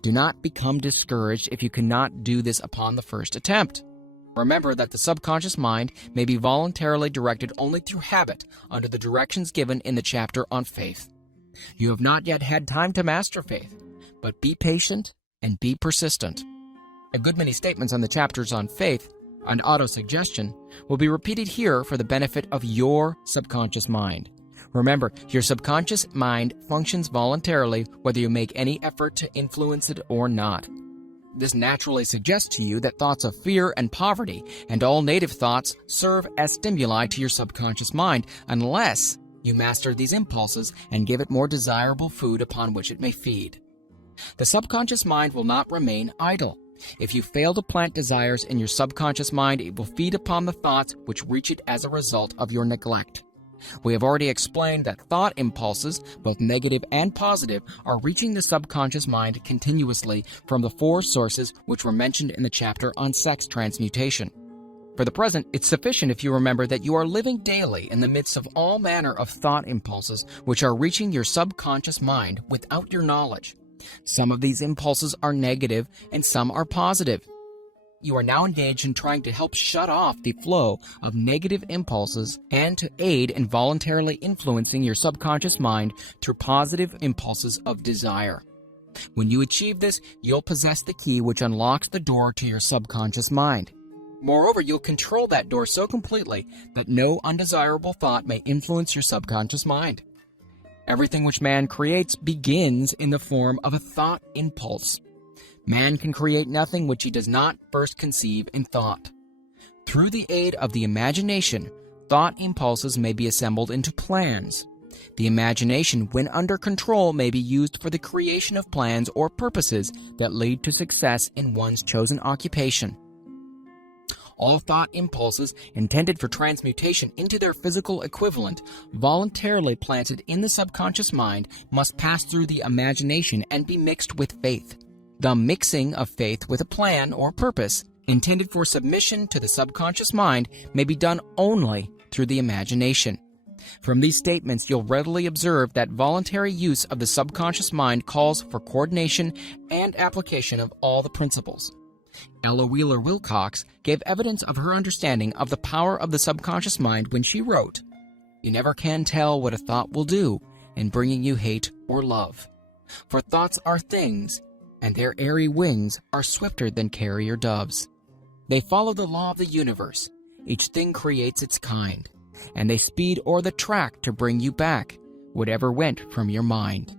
Do not become discouraged if you cannot do this upon the first attempt. Remember that the subconscious mind may be voluntarily directed only through habit under the directions given in the chapter on faith. You have not yet had time to master faith, but be patient and be persistent. A good many statements on the chapters on faith and autosuggestion will be repeated here for the benefit of your subconscious mind. Remember, your subconscious mind functions voluntarily whether you make any effort to influence it or not. This naturally suggests to you that thoughts of fear and poverty and all native thoughts serve as stimuli to your subconscious mind unless you master these impulses and give it more desirable food upon which it may feed. The subconscious mind will not remain idle. If you fail to plant desires in your subconscious mind, it will feed upon the thoughts which reach it as a result of your neglect. We have already explained that thought impulses, both negative and positive, are reaching the subconscious mind continuously from the 4 sources which were mentioned in the chapter on sex transmutation. For the present, it's sufficient if you remember that you are living daily in the midst of all manner of thought impulses which are reaching your subconscious mind without your knowledge. Some of these impulses are negative and some are positive. You are now engaged in trying to help shut off the flow of negative impulses and to aid in voluntarily influencing your subconscious mind through positive impulses of desire. When you achieve this, you'll possess the key which unlocks the door to your subconscious mind. Moreover, you'll control that door so completely that no undesirable thought may influence your subconscious mind. Everything which man creates begins in the form of a thought impulse. Man can create nothing which he does not first conceive in thought. Through the aid of the imagination, thought impulses may be assembled into plans. The imagination, when under control, may be used for the creation of plans or purposes that lead to success in one's chosen occupation. All thought impulses intended for transmutation into their physical equivalent, voluntarily planted in the subconscious mind, must pass through the imagination and be mixed with faith. The mixing of faith with a plan or purpose intended for submission to the subconscious mind may be done only through the imagination. From these statements, you'll readily observe that voluntary use of the subconscious mind calls for coordination and application of all the principles. Ella Wheeler Wilcox gave evidence of her understanding of the power of the subconscious mind when she wrote, "You never can tell what a thought will do in bringing you hate or love. For thoughts are things, and their airy wings are swifter than carrier doves. They follow the law of the universe. Each thing creates its kind, and they speed o'er the track to bring you back whatever went from your mind."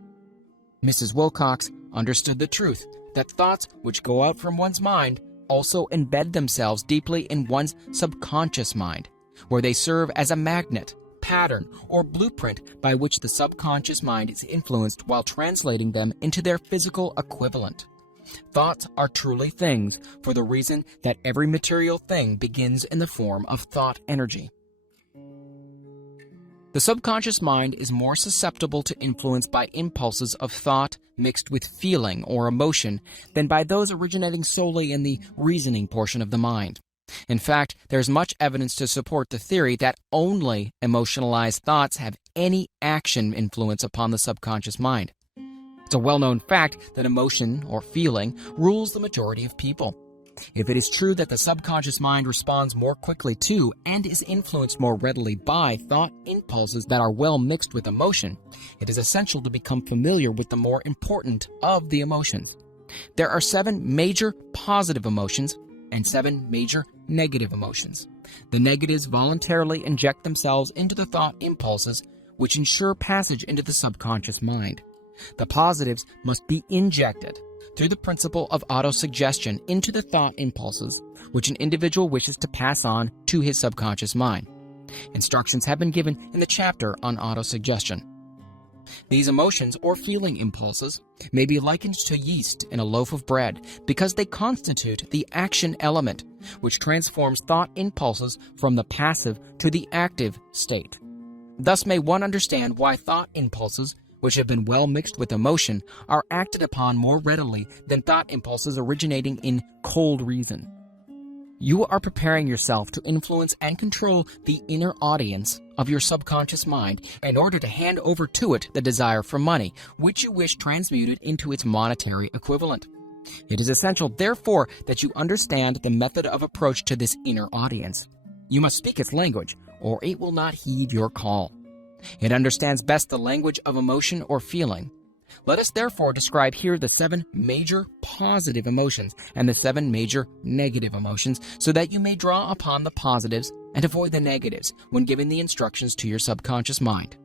Mrs. Wilcox understood the truth that thoughts which go out from one's mind also embed themselves deeply in one's subconscious mind, where they serve as a magnet, pattern, or blueprint by which the subconscious mind is influenced while translating them into their physical equivalent. Thoughts are truly things for the reason that every material thing begins in the form of thought energy. The subconscious mind is more susceptible to influence by impulses of thought mixed with feeling or emotion than by those originating solely in the reasoning portion of the mind. In fact, there's much evidence to support the theory that only emotionalized thoughts have any action influence upon the subconscious mind. It's a well-known fact that emotion or feeling rules the majority of people. If it is true that the subconscious mind responds more quickly to and is influenced more readily by thought impulses that are well mixed with emotion, it is essential to become familiar with the more important of the emotions. There are 7 major positive emotions and 7 major negative emotions. The negatives voluntarily inject themselves into the thought impulses, which ensure passage into the subconscious mind. The positives must be injected through the principle of autosuggestion into the thought impulses, which an individual wishes to pass on to his subconscious mind. Instructions have been given in the chapter on autosuggestion. These emotions or feeling impulses may be likened to yeast in a loaf of bread because they constitute the action element, which transforms thought impulses from the passive to the active state. Thus may one understand why thought impulses, which have been well mixed with emotion, are acted upon more readily than thought impulses originating in cold reason. You are preparing yourself to influence and control the inner audience of your subconscious mind in order to hand over to it the desire for money, which you wish transmuted into its monetary equivalent. It is essential, therefore, that you understand the method of approach to this inner audience. You must speak its language, or it will not heed your call. It understands best the language of emotion or feeling. Let us therefore describe here the 7 major positive emotions and the 7 major negative emotions so that you may draw upon the positives and avoid the negatives when giving the instructions to your subconscious mind.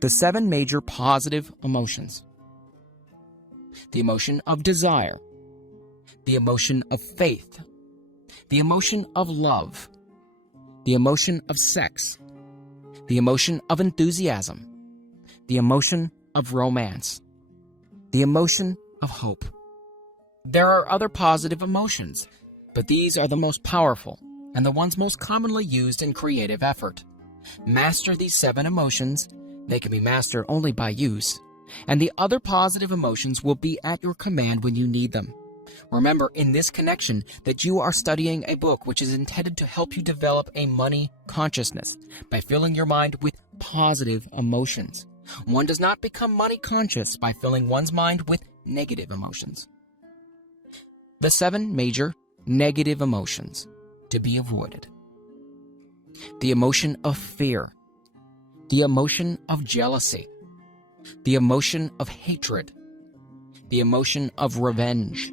The 7 major positive emotions. The emotion of desire, the emotion of faith, the emotion of love, the emotion of sex, the emotion of enthusiasm, the emotion of romance, the emotion of hope. There are other positive emotions, but these are the most powerful and the ones most commonly used in creative effort. Master these 7 emotions. They can be mastered only by use, and the other positive emotions will be at your command when you need them. Remember in this connection that you are studying a book which is intended to help you develop a money consciousness by filling your mind with positive emotions. One does not become money conscious by filling one's mind with negative emotions. The 7 major negative emotions to be avoided. The emotion of fear, the emotion of jealousy, the emotion of hatred, the emotion of revenge,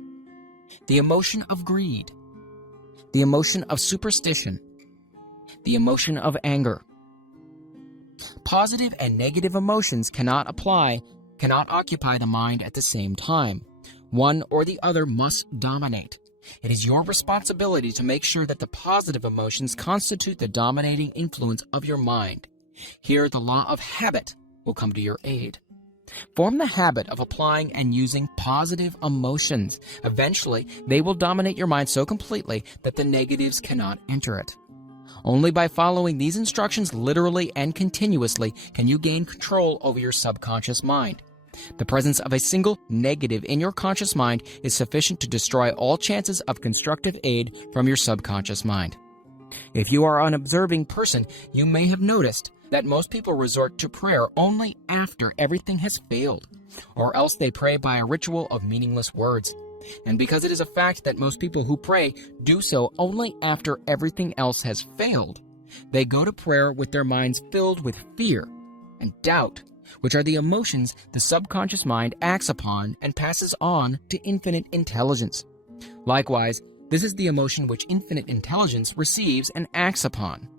the emotion of greed, the emotion of superstition, the emotion of anger. Positive and negative emotions cannot occupy the mind at the same time. One or the other must dominate. It is your responsibility to make sure that the positive emotions constitute the dominating influence of your mind. Here, the law of habit will come to your aid. Form the habit of applying and using positive emotions. Eventually, they will dominate your mind so completely that the negatives cannot enter it. Only by following these instructions literally and continuously can you gain control over your subconscious mind. The presence of a single negative in your conscious mind is sufficient to destroy all chances of constructive aid from your subconscious mind. If you are an observing person, you may have noticed that most people resort to prayer only after everything has failed, or else they pray by a ritual of meaningless words. And because it is a fact that most people who pray do so only after everything else has failed, they go to prayer with their minds filled with fear and doubt, which are the emotions the subconscious mind acts upon and passes on to infinite intelligence. Likewise, this is the emotion which infinite intelligence receives and acts upon.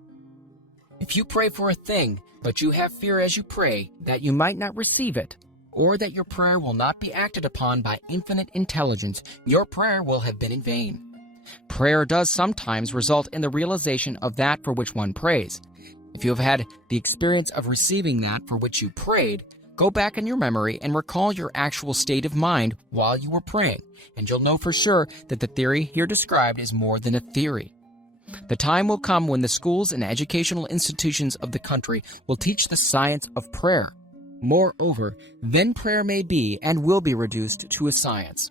If you pray for a thing, but you have fear as you pray that you might not receive it, or that your prayer will not be acted upon by infinite intelligence, your prayer will have been in vain. Prayer does sometimes result in the realization of that for which one prays. If you have had the experience of receiving that for which you prayed, go back in your memory and recall your actual state of mind while you were praying, and you'll know for sure that the theory here described is more than a theory. The time will come when the schools and educational institutions of the country will teach the science of prayer. Moreover, then prayer may be and will be reduced to a science.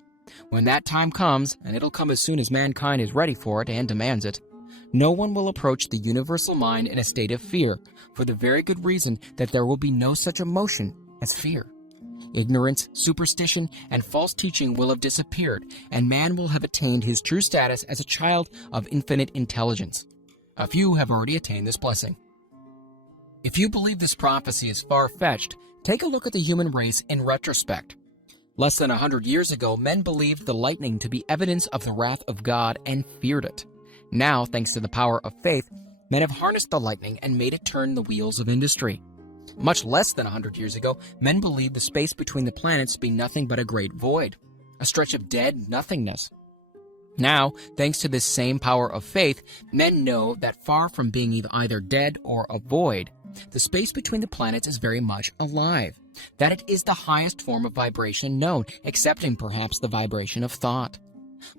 When that time comes, and it'll come as soon as mankind is ready for it and demands it, no one will approach the universal mind in a state of fear, for the very good reason that there will be no such emotion as fear. Ignorance, superstition, and false teaching will have disappeared, and man will have attained his true status as a child of infinite intelligence. A few have already attained this blessing. If you believe this prophecy is far-fetched, take a look at the human race in retrospect. Less than 100 years ago, men believed the lightning to be evidence of the wrath of God and feared it. Now, thanks to the power of faith, men have harnessed the lightning and made it turn the wheels of industry. Much less than 100 years ago, men believed the space between the planets to be nothing but a great void, a stretch of dead nothingness. Now, thanks to this same power of faith, men know that far from being either dead or a void, the space between the planets is very much alive, that it is the highest form of vibration known, excepting perhaps the vibration of thought.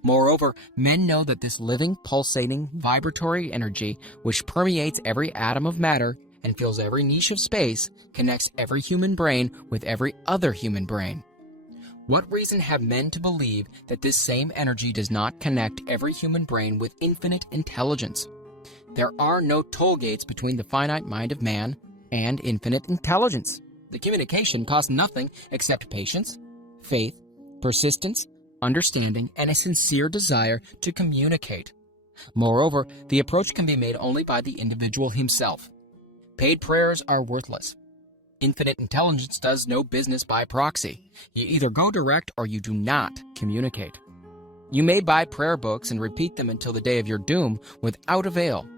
Moreover, men know that this living, pulsating, vibratory energy, which permeates every atom of matter and fills every niche of space, connects every human brain with every other human brain. What reason have men to believe that this same energy does not connect every human brain with infinite intelligence? There are no toll gates between the finite mind of man and infinite intelligence. The communication costs nothing except patience, faith, persistence, understanding, and a sincere desire to communicate. Moreover, the approach can be made only by the individual himself. Paid prayers are worthless. Infinite intelligence does no business by proxy. You either go direct or you do not communicate. You may buy prayer books and repeat them until the day of your doom without avail.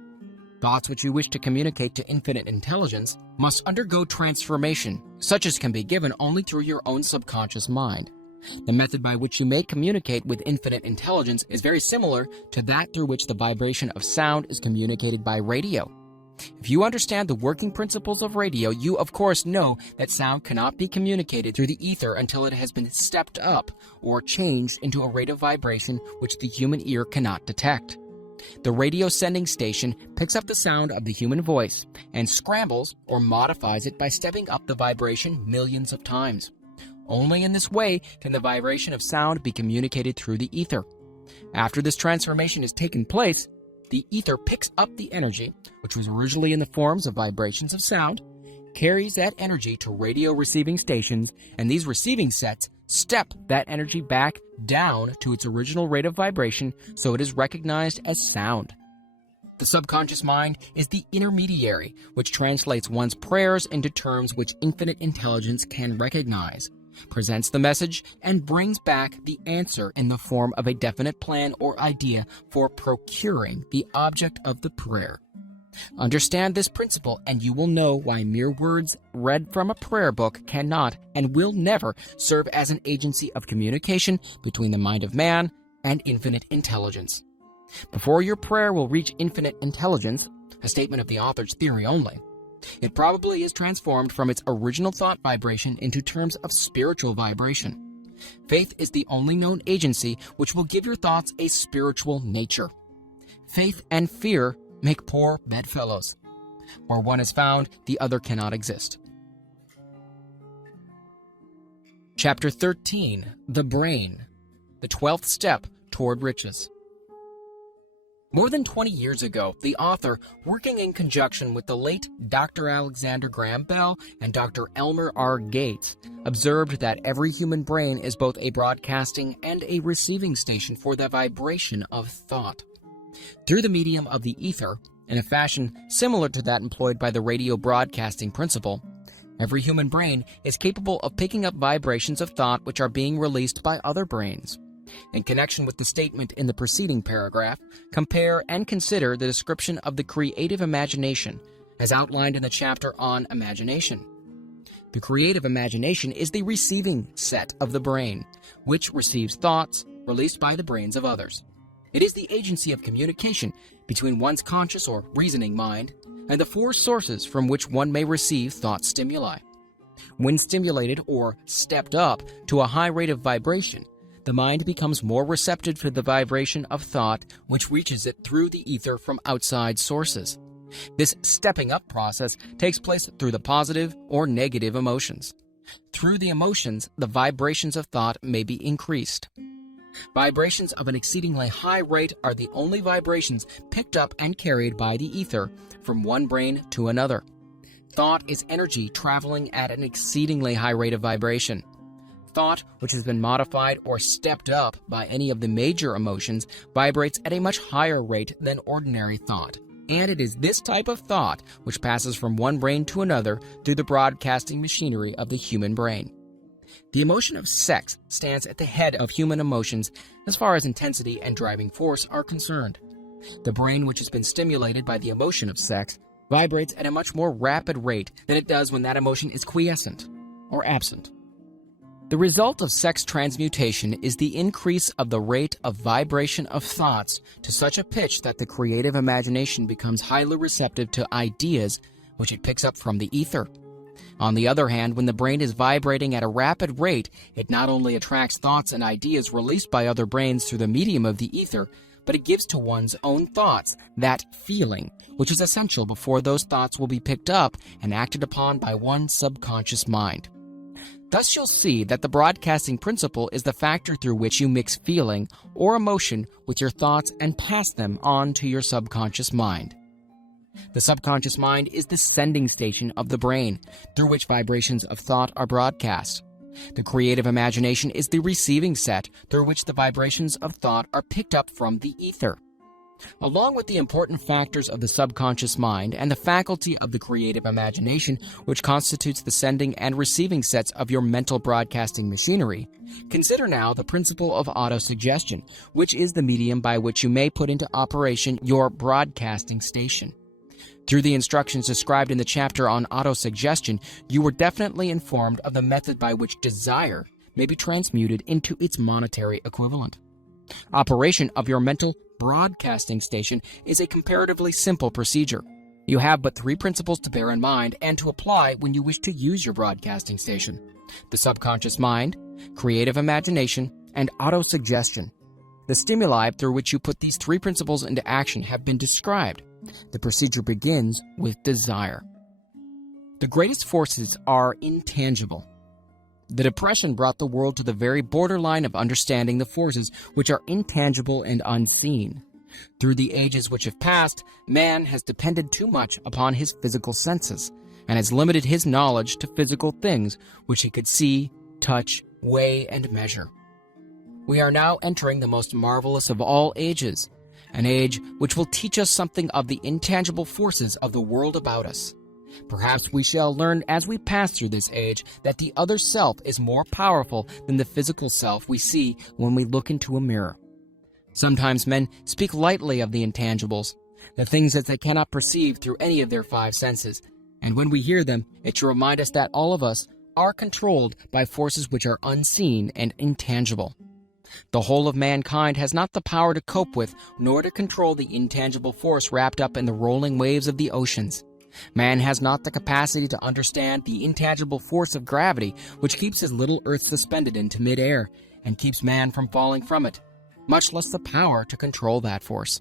Thoughts which you wish to communicate to infinite intelligence must undergo transformation, such as can be given only through your own subconscious mind. The method by which you may communicate with infinite intelligence is very similar to that through which the vibration of sound is communicated by radio. If you understand the working principles of radio, you of course know that sound cannot be communicated through the ether until it has been stepped up or changed into a rate of vibration which the human ear cannot detect. The radio sending station picks up the sound of the human voice and scrambles or modifies it by stepping up the vibration millions of times. Only in this way can the vibration of sound be communicated through the ether. After this transformation has taken place, the ether picks up the energy, which was originally in the forms of vibrations of sound, carries that energy to radio receiving stations, and these receiving sets step that energy back down to its original rate of vibration so it is recognized as sound. The subconscious mind is the intermediary, which translates one's prayers into terms which infinite intelligence can recognize, presents the message, and brings back the answer in the form of a definite plan or idea for procuring the object of the prayer. Understand this principle, and you will know why mere words read from a prayer book cannot and will never serve as an agency of communication between the mind of man and infinite intelligence. Before your prayer will reach infinite intelligence, a statement of the author's theory only, it probably is transformed from its original thought vibration into terms of spiritual vibration. Faith is the only known agency which will give your thoughts a spiritual nature. Faith and fear make poor bedfellows. Where one is found, the other cannot exist. Chapter 13, The Brain, the 12th step toward riches. More than 20 years ago, the author, working in conjunction with the late Dr. Alexander Graham Bell and Dr. Elmer R. Gates, observed that every human brain is both a broadcasting and a receiving station for the vibration of thought. Through the medium of the ether, in a fashion similar to that employed by the radio broadcasting principle, every human brain is capable of picking up vibrations of thought which are being released by other brains. In connection with the statement in the preceding paragraph, compare and consider the description of the creative imagination, as outlined in the chapter on imagination. The creative imagination is the receiving set of the brain, which receives thoughts released by the brains of others. It is the agency of communication between one's conscious or reasoning mind and the four sources from which one may receive thought stimuli. When stimulated or stepped up to a high rate of vibration, the mind becomes more receptive to the vibration of thought which reaches it through the ether from outside sources. This stepping up process takes place through the positive or negative emotions. Through the emotions, the vibrations of thought may be increased. Vibrations of an exceedingly high rate are the only vibrations picked up and carried by the ether from one brain to another. Thought is energy traveling at an exceedingly high rate of vibration. thought which has been modified or stepped up by any of the major emotions vibrates at a much higher rate than ordinary thought. And it is this type of thought which passes from one brain to another through the broadcasting machinery of the human brain. The emotion of sex stands at the head of human emotions as far as intensity and driving force are concerned. The brain which has been stimulated by the emotion of sex vibrates at a much more rapid rate than it does when that emotion is quiescent or absent. The result of sex transmutation is the increase of the rate of vibration of thoughts to such a pitch that the creative imagination becomes highly receptive to ideas which it picks up from the ether. On the other hand, when the brain is vibrating at a rapid rate, it not only attracts thoughts and ideas released by other brains through the medium of the ether, but it gives to one's own thoughts that feeling, which is essential before those thoughts will be picked up and acted upon by one's subconscious mind. Thus you'll see that the broadcasting principle is the factor through which you mix feeling or emotion with your thoughts and pass them on to your subconscious mind. The subconscious mind is the sending station of the brain, through which vibrations of thought are broadcast. The creative imagination is the receiving set, through which the vibrations of thought are picked up from the ether. Along with the important factors of the subconscious mind and the faculty of the creative imagination, which constitutes the sending and receiving sets of your mental broadcasting machinery, consider now the principle of autosuggestion, which is the medium by which you may put into operation your broadcasting station. Through the instructions described in the chapter on autosuggestion, you were definitely informed of the method by which desire may be transmuted into its monetary equivalent. Operation of your mental broadcasting station is a comparatively simple procedure. You have but 3 principles to bear in mind and to apply when you wish to use your broadcasting station: the subconscious mind, creative imagination, and autosuggestion. The stimuli through which you put these 3 principles into action have been described. The procedure begins with desire. The greatest forces are intangible. The Depression brought the world to the very borderline of understanding the forces which are intangible and unseen. Through the ages which have passed, man has depended too much upon his physical senses and has limited his knowledge to physical things which he could see, touch, weigh, and measure. We are now entering the most marvelous of all ages, an age which will teach us something of the intangible forces of the world about us. Perhaps we shall learn as we pass through this age that the other self is more powerful than the physical self we see when we look into a mirror. Sometimes men speak lightly of the intangibles, the things that they cannot perceive through any of their 5 senses, and when we hear them, it should remind us that all of us are controlled by forces which are unseen and intangible. The whole of mankind has not the power to cope with nor to control the intangible force wrapped up in the rolling waves of the oceans. Man has not the capacity to understand the intangible force of gravity which keeps his little earth suspended into midair and keeps man from falling from it, much less the power to control that force.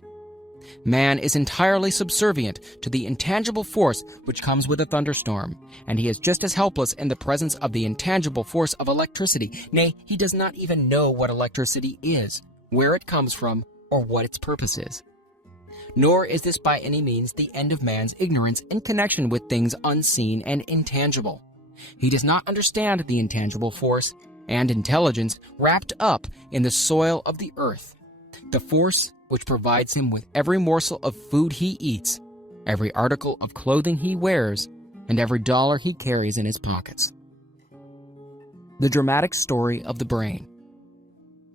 Man is entirely subservient to the intangible force which comes with a thunderstorm, and he is just as helpless in the presence of the intangible force of electricity. Nay, he does not even know what electricity is, where it comes from, or what its purpose is. Nor is this by any means the end of man's ignorance in connection with things unseen and intangible. He does not understand the intangible force and intelligence wrapped up in the soil of the earth, the force which provides him with every morsel of food he eats, every article of clothing he wears, and every dollar he carries in his pockets. The dramatic story of the brain.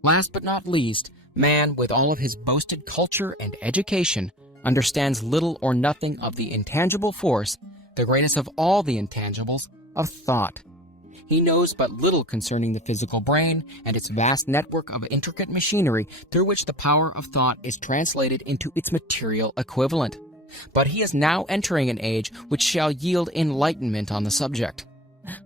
Last but not least, man, with all of his boasted culture and education, understands little or nothing of the intangible force, the greatest of all the intangibles, of thought. He knows but little concerning the physical brain and its vast network of intricate machinery through which the power of thought is translated into its material equivalent. But he is now entering an age which shall yield enlightenment on the subject.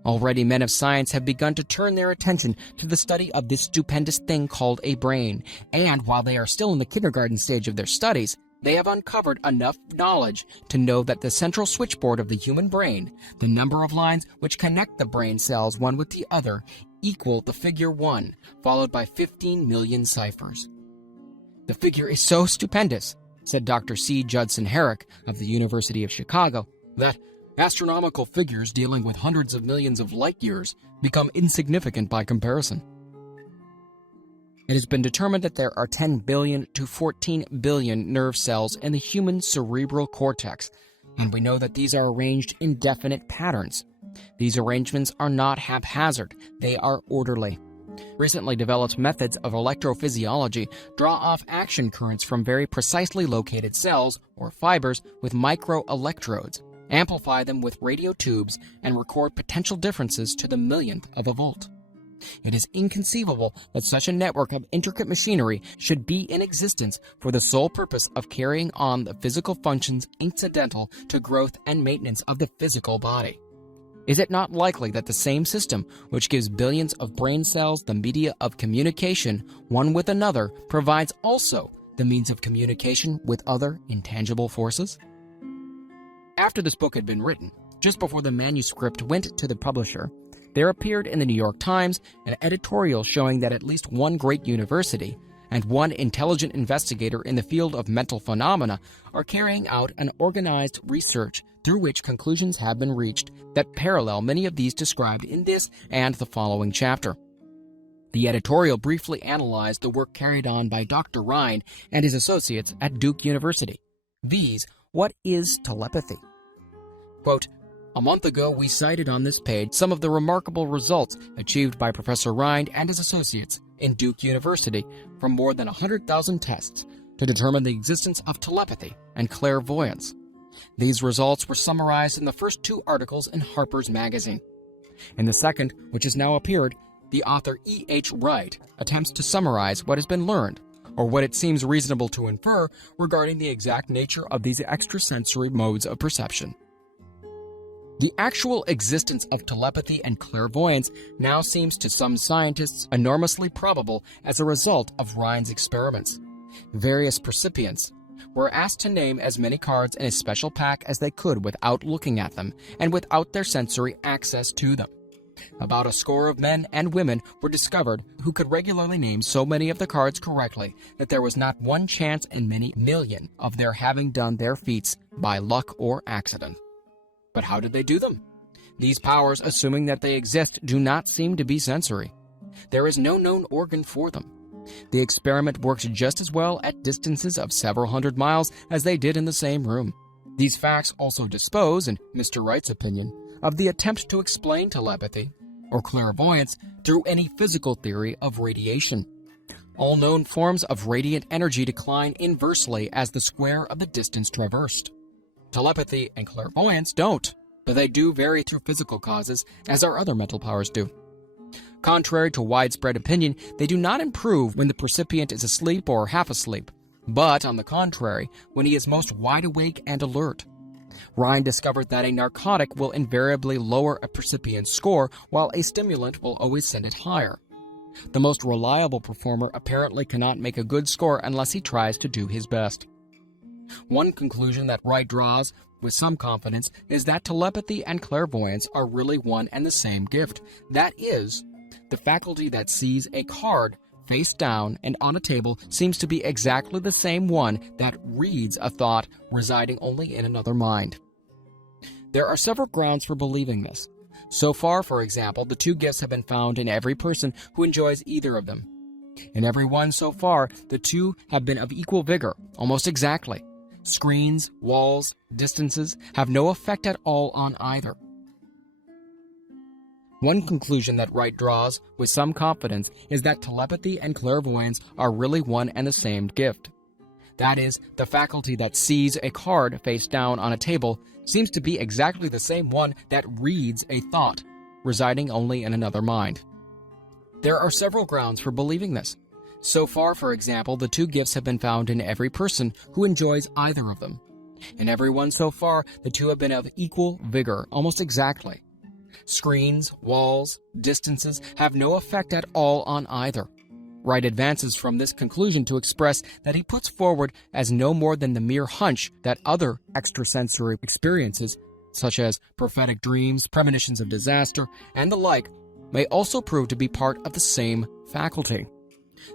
Already men of science have begun to turn their attention to the study of this stupendous thing called a brain, and while they are still in the kindergarten stage of their studies, they have uncovered enough knowledge to know that the central switchboard of the human brain, the number of lines which connect the brain cells one with the other, equal the figure 1, followed by 15 million ciphers. The figure is so stupendous, said Dr. C. Judson Herrick of the University of Chicago, that Astronomical figures dealing with hundreds of millions of light years become insignificant by comparison. It has been determined that there are 10 billion to 14 billion nerve cells in the human cerebral cortex, and we know that these are arranged in definite patterns. These arrangements are not haphazard, they are orderly. Recently developed methods of electrophysiology draw off action currents from very precisely located cells or fibers with microelectrodes, amplify them with radio tubes, and record potential differences to the millionth of a volt. It is inconceivable that such a network of intricate machinery should be in existence for the sole purpose of carrying on the physical functions incidental to growth and maintenance of the physical body. Is it not likely that the same system, which gives billions of brain cells the media of communication one with another, provides also the means of communication with other intangible forces? After this book had been written, just before the manuscript went to the publisher, there appeared in the New York Times an editorial showing that at least one great university and one intelligent investigator in the field of mental phenomena are carrying out an organized research through which conclusions have been reached that parallel many of these described in this and the following chapter. The editorial briefly analyzed the work carried on by Dr. Rhine and his associates at Duke University. These, what is telepathy? Quote, "A month ago, we cited on this page some of the remarkable results achieved by Professor Rhine and his associates in Duke University from more than 100,000 tests to determine the existence of telepathy and clairvoyance. These results were summarized in the first two articles in Harper's Magazine. In the second, which has now appeared, the author E.H. Wright attempts to summarize what has been learned, or what it seems reasonable to infer regarding the exact nature of these extrasensory modes of perception. The actual existence of telepathy and clairvoyance now seems to some scientists enormously probable as a result of Rhine's experiments. Various percipients were asked to name as many cards in a special pack as they could without looking at them and without their sensory access to them. About a score of men and women were discovered who could regularly name so many of the cards correctly that there was not one chance in many million of their having done their feats by luck or accident. But how did they do them? These powers, assuming that they exist, do not seem to be sensory. There is no known organ for them. The experiment worked just as well at distances of several hundred miles as they did in the same room. These facts also dispose, in Mr. Wright's opinion, of the attempt to explain telepathy or clairvoyance through any physical theory of radiation. All known forms of radiant energy decline inversely as the square of the distance traversed. Telepathy and clairvoyance don't, but they do vary through physical causes, as our other mental powers do. Contrary to widespread opinion, they do not improve when the percipient is asleep or half asleep, but, on the contrary, when he is most wide awake and alert. Rhine discovered that a narcotic will invariably lower a percipient's score, while a stimulant will always send it higher. The most reliable performer apparently cannot make a good score unless he tries to do his best. One conclusion that Wright draws with some confidence is that telepathy and clairvoyance are really one and the same gift. That is, the faculty that sees a card face down and on a table seems to be exactly the same one that reads a thought residing only in another mind. There are several grounds for believing this. So far, for example, the two gifts have been found in every person who enjoys either of them. In every one so far, the two have been of equal vigor, almost exactly. Screens, walls, distances have no effect at all on either. One conclusion that Wright draws with some confidence is that telepathy and clairvoyance are really one and the same gift. That is, the faculty that sees a card face down on a table seems to be exactly the same one that reads a thought, residing only in another mind. There are several grounds for believing this. So far, for example, the two gifts have been found in every person who enjoys either of them. In every one so far, the two have been of equal vigor, almost exactly. Screens, walls, distances have no effect at all on either. Wright advances from this conclusion to express that he puts forward as no more than the mere hunch that other extrasensory experiences, such as prophetic dreams, premonitions of disaster, and the like, may also prove to be part of the same faculty.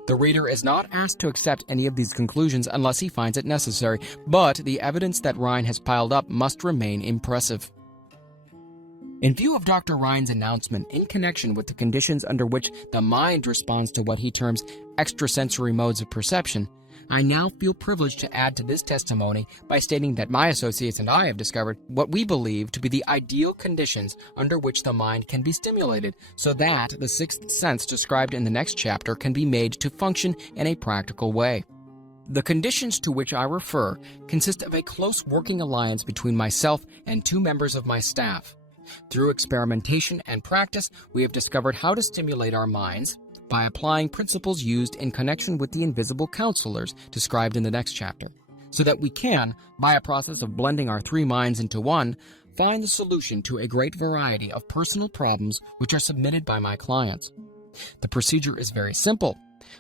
The reader is not asked to accept any of these conclusions unless he finds it necessary, but the evidence that Rhine has piled up must remain impressive. In view of Dr. Ryan's announcement in connection with the conditions under which the mind responds to what he terms extrasensory modes of perception, I now feel privileged to add to this testimony by stating that my associates and I have discovered what we believe to be the ideal conditions under which the mind can be stimulated so that the sixth sense described in the next chapter can be made to function in a practical way. The conditions to which I refer consist of a close working alliance between myself and two members of my staff. Through experimentation and practice, we have discovered how to stimulate our minds by applying principles used in connection with the invisible counselors described in the next chapter, so that we can, by a process of blending our three minds into one, find the solution to a great variety of personal problems which are submitted by my clients. The procedure is very simple.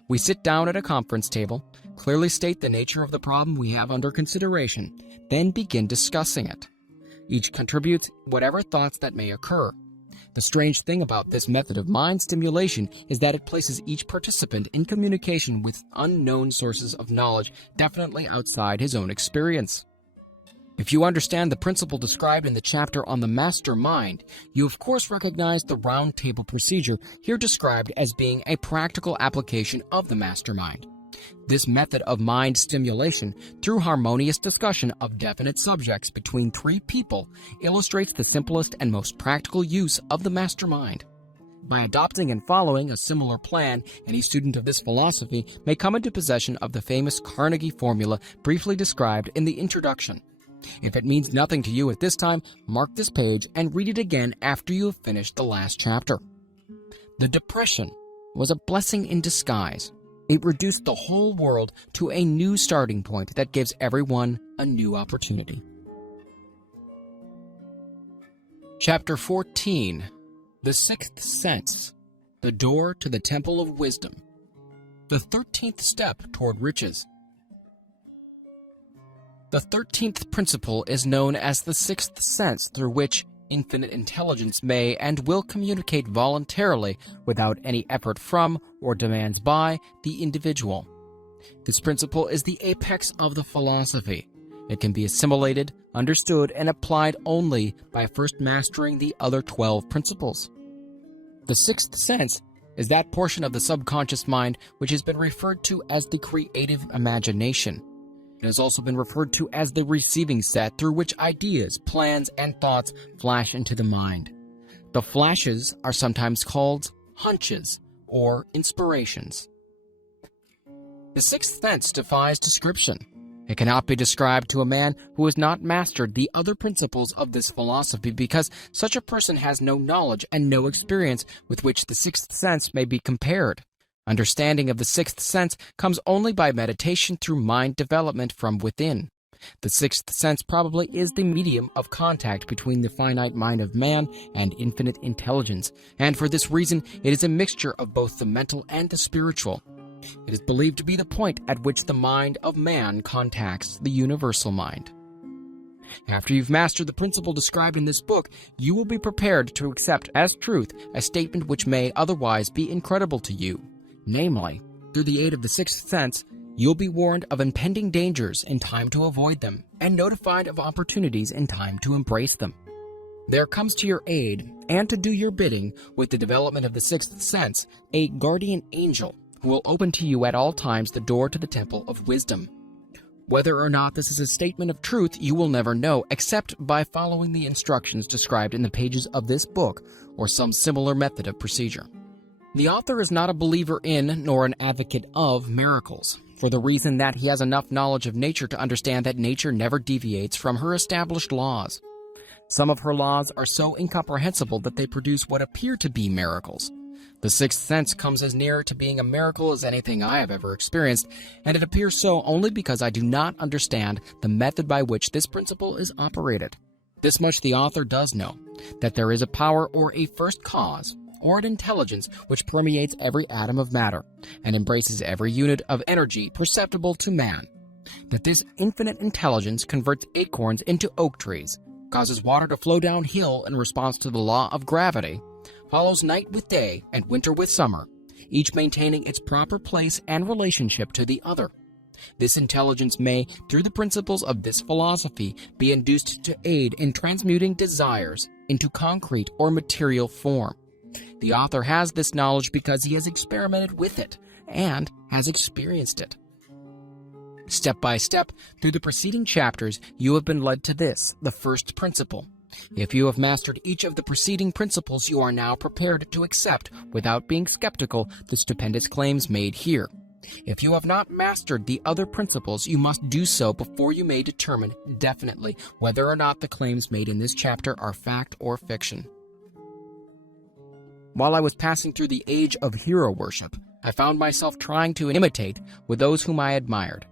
We sit down at a conference table, clearly state the nature of the problem we have under consideration, then begin discussing it. Each contributes whatever thoughts that may occur. The strange thing about this method of mind stimulation is that it places each participant in communication with unknown sources of knowledge definitely outside his own experience. If you understand the principle described in the chapter on the master mind, you of course recognize the round table procedure here described as being a practical application of the master mind. This method of mind stimulation, through harmonious discussion of definite subjects between three people, illustrates the simplest and most practical use of the master mind. By adopting and following a similar plan, any student of this philosophy may come into possession of the famous Carnegie formula briefly described in the introduction. If it means nothing to you at this time, mark this page and read it again after you have finished the last chapter. The Depression was a blessing in disguise. It reduced the whole world to a new starting point that gives everyone a new opportunity. Chapter 14. The Sixth Sense. The Door to the Temple of Wisdom. The 13th Step Toward Riches. The 13th principle is known as the sixth sense, through which infinite intelligence may and will communicate voluntarily without any effort from or demands by the individual. This principle is the apex of the philosophy. It can be assimilated, understood, and applied only by first mastering the other 12 principles. The sixth sense is that portion of the subconscious mind which has been referred to as the creative imagination. It has also been referred to as the receiving set through which ideas, plans, and thoughts flash into the mind. The flashes are sometimes called hunches or inspirations. The sixth sense defies description. It cannot be described to a man who has not mastered the other principles of this philosophy because such a person has no knowledge and no experience with which the sixth sense may be compared. Understanding of the sixth sense comes only by meditation through mind development from within. The sixth sense probably is the medium of contact between the finite mind of man and infinite intelligence, and for this reason it is a mixture of both the mental and the spiritual. It is believed to be the point at which the mind of man contacts the universal mind. After you've mastered the principle described in this book, you will be prepared to accept as truth a statement which may otherwise be incredible to you. Namely, through the aid of the sixth sense, you'll be warned of impending dangers in time to avoid them, and notified of opportunities in time to embrace them. There comes to your aid, and to do your bidding with the development of the sixth sense, a guardian angel who will open to you at all times the door to the temple of wisdom. Whether or not this is a statement of truth, you will never know, except by following the instructions described in the pages of this book, or some similar method of procedure. The author is not a believer in, nor an advocate of, miracles, for the reason that he has enough knowledge of nature to understand that nature never deviates from her established laws. Some of her laws are so incomprehensible that they produce what appear to be miracles. The sixth sense comes as near to being a miracle as anything I have ever experienced, and it appears so only because I do not understand the method by which this principle is operated. This much the author does know, that there is a power or a first cause, or an intelligence which permeates every atom of matter and embraces every unit of energy perceptible to man. That this infinite intelligence converts acorns into oak trees, causes water to flow downhill in response to the law of gravity, follows night with day and winter with summer, each maintaining its proper place and relationship to the other. This intelligence may, through the principles of this philosophy, be induced to aid in transmuting desires into concrete or material form. The author has this knowledge because he has experimented with it and has experienced it. Step by step, through the preceding chapters, you have been led to this, the first principle. If you have mastered each of the preceding principles, you are now prepared to accept, without being skeptical, the stupendous claims made here. If you have not mastered the other principles, you must do so before you may determine definitely whether or not the claims made in this chapter are fact or fiction. While I was passing through the age of hero worship, I found myself trying to imitate with those whom I admired.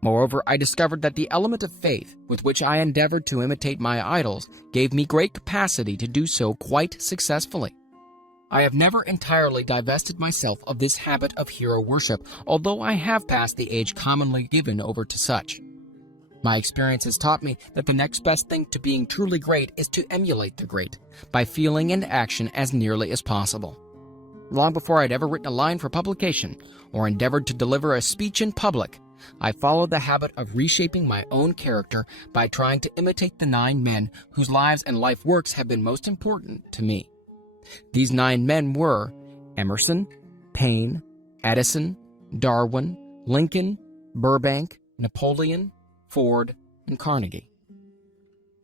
Moreover, I discovered that the element of faith with which I endeavored to imitate my idols gave me great capacity to do so quite successfully. I have never entirely divested myself of this habit of hero worship, although I have passed the age commonly given over to such. My experience has taught me that the next best thing to being truly great is to emulate the great, by feeling and action as nearly as possible. Long before I'd ever written a line for publication, or endeavored to deliver a speech in public, I followed the habit of reshaping my own character by trying to imitate the 9 men whose lives and life works have been most important to me. These 9 men were Emerson, Paine, Edison, Darwin, Lincoln, Burbank, Napoleon, Ford, and Carnegie.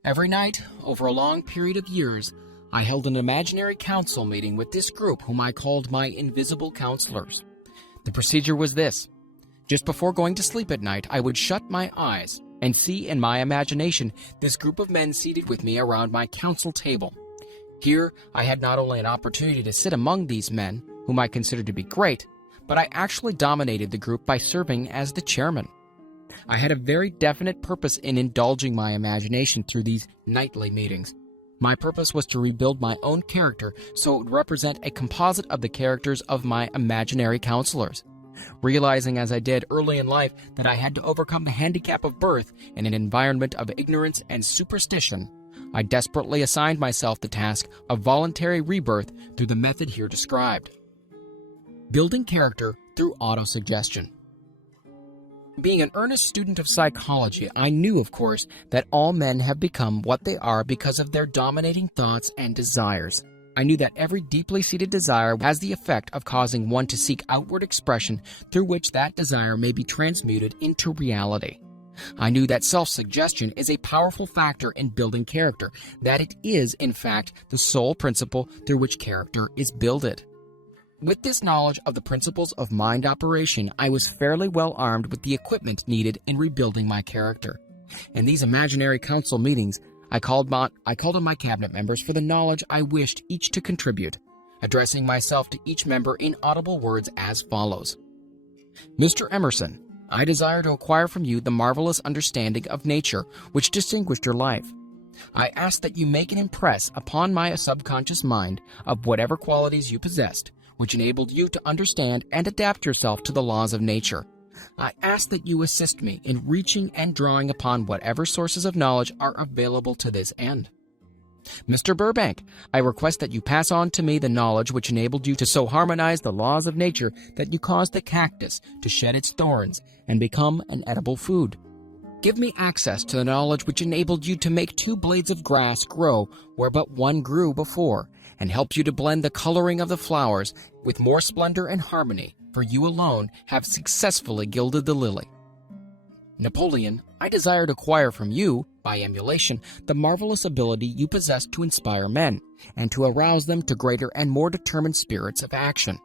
Every night, over a long period of years, I held an imaginary council meeting with this group whom I called my invisible counselors. The procedure was this. Just before going to sleep at night, I would shut my eyes and see in my imagination this group of men seated with me around my council table. Here, I had not only an opportunity to sit among these men, whom I considered to be great, but I actually dominated the group by serving as the chairman. I had a very definite purpose in indulging my imagination through these nightly meetings. My purpose was to rebuild my own character so it would represent a composite of the characters of my imaginary counselors. Realizing as I did early in life that I had to overcome the handicap of birth in an environment of ignorance and superstition, I desperately assigned myself the task of voluntary rebirth through the method here described. Building character through autosuggestion. Being an earnest student of psychology, I knew, of course, that all men have become what they are because of their dominating thoughts and desires. I knew that every deeply seated desire has the effect of causing one to seek outward expression through which that desire may be transmuted into reality. I knew that self-suggestion is a powerful factor in building character, that it is, in fact, the sole principle through which character is builded. With this knowledge of the principles of mind operation, I was fairly well armed with the equipment needed in rebuilding my character. In these imaginary council meetings, I called on my cabinet members for the knowledge I wished each to contribute, addressing myself to each member in audible words as follows. Mr. Emerson, I desire to acquire from you the marvelous understanding of nature which distinguished your life. I ask that you make an impress upon my subconscious mind of whatever qualities you possessed, which enabled you to understand and adapt yourself to the laws of nature. I ask that you assist me in reaching and drawing upon whatever sources of knowledge are available to this end. Mr. Burbank, I request that you pass on to me the knowledge which enabled you to so harmonize the laws of nature that you caused the cactus to shed its thorns and become an edible food. Give me access to the knowledge which enabled you to make 2 blades of grass grow where but one grew before, and helped you to blend the coloring of the flowers with more splendor and harmony, for you alone have successfully gilded the lily. Napoleon, I desire to acquire from you, by emulation, the marvelous ability you possess to inspire men, and to arouse them to greater and more determined spirits of action.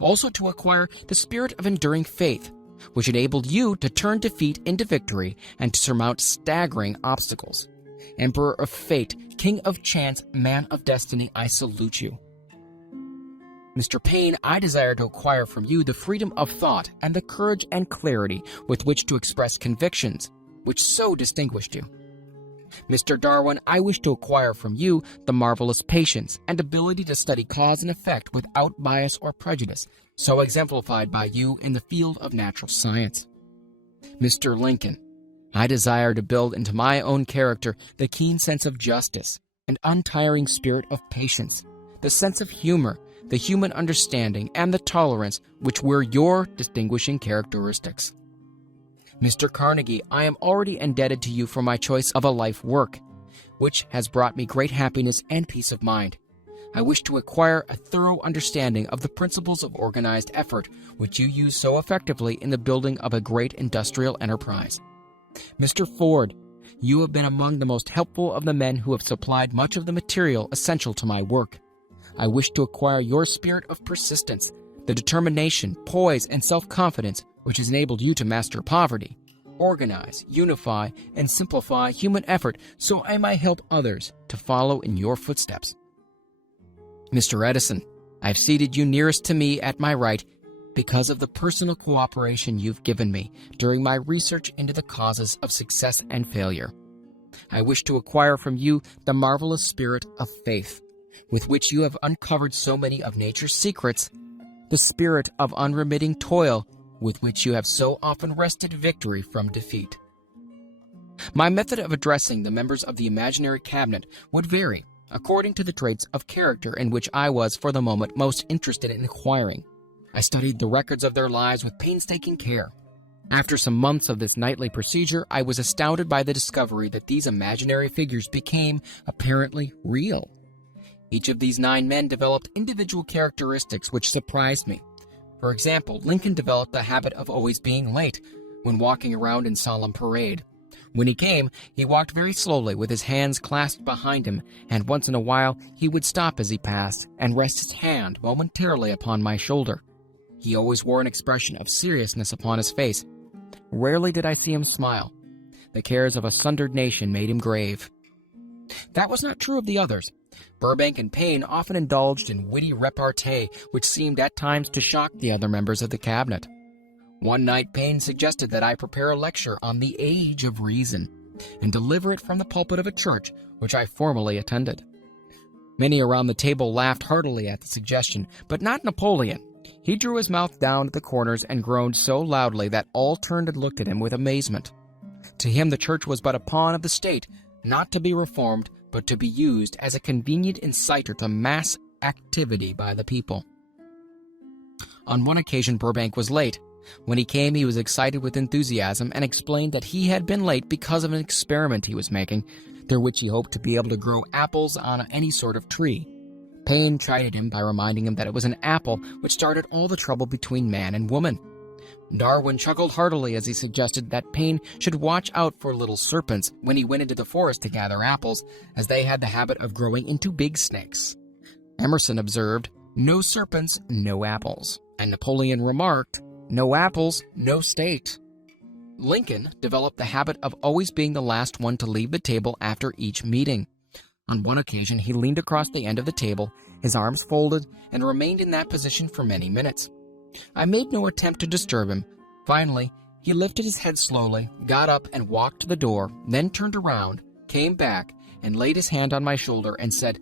Also to acquire the spirit of enduring faith, which enabled you to turn defeat into victory and to surmount staggering obstacles. Emperor of fate, king of chance, man of destiny, I salute you. Mr. Paine, I desire to acquire from you the freedom of thought and the courage and clarity with which to express convictions, which so distinguished you. Mr. Darwin, I wish to acquire from you the marvelous patience and ability to study cause and effect without bias or prejudice, so exemplified by you in the field of natural science. Mr. Lincoln, I desire to build into my own character the keen sense of justice and untiring spirit of patience, the sense of humor, the human understanding, and the tolerance which were your distinguishing characteristics. Mr. Carnegie, I am already indebted to you for my choice of a life work. which has brought me great happiness and peace of mind. I wish to acquire a thorough understanding of the principles of organized effort, which you use so effectively in the building of a great industrial enterprise. Mr. Ford, you have been among the most helpful of the men who have supplied much of the material essential to my work. I wish to acquire your spirit of persistence, the determination, poise, and self-confidence which has enabled you to master poverty, organize, unify, and simplify human effort so I might help others to follow in your footsteps. Mr. Edison, I've seated you nearest to me at my right because of the personal cooperation you've given me during my research into the causes of success and failure. I wish to acquire from you the marvelous spirit of faith, with which you have uncovered so many of nature's secrets, the spirit of unremitting toil, with which you have so often wrested victory from defeat. My method of addressing the members of the imaginary cabinet would vary according to the traits of character in which I was for the moment most interested in acquiring. I studied the records of their lives with painstaking care. After some months of this nightly procedure, I was astounded by the discovery that these imaginary figures became apparently real. Each of these 9 men developed individual characteristics which surprised me. For example, Lincoln developed the habit of always being late when walking around in solemn parade. When he came, he walked very slowly with his hands clasped behind him, and once in a while he would stop as he passed and rest his hand momentarily upon my shoulder. He always wore an expression of seriousness upon his face. Rarely did I see him smile. The cares of a sundered nation made him grave. That was not true of the others. Burbank and Payne often indulged in witty repartee, which seemed at times to shock the other members of the cabinet. One night Payne suggested that I prepare a lecture on the age of reason, and deliver it from the pulpit of a church which I formally attended. Many around the table laughed heartily at the suggestion, but not Napoleon. He drew his mouth down at the corners and groaned so loudly that all turned and looked at him with amazement. To him the church was but a pawn of the state, not to be reformed, but to be used as a convenient inciter to mass activity by the people. On one occasion Burbank was late. When he came, he was excited with enthusiasm and explained that he had been late because of an experiment he was making, through which he hoped to be able to grow apples on any sort of tree. Payne chided him by reminding him that it was an apple which started all the trouble between man and woman. Darwin chuckled heartily as he suggested that Payne should watch out for little serpents when he went into the forest to gather apples, as they had the habit of growing into big snakes. Emerson observed, "No serpents, no apples," and Napoleon remarked, "No apples, no state." Lincoln developed the habit of always being the last one to leave the table after each meeting. On one occasion, he leaned across the end of the table, his arms folded, and remained in that position for many minutes. I made no attempt to disturb him. Finally, he lifted his head slowly, got up and walked to the door, then turned around, came back, and laid his hand on my shoulder and said,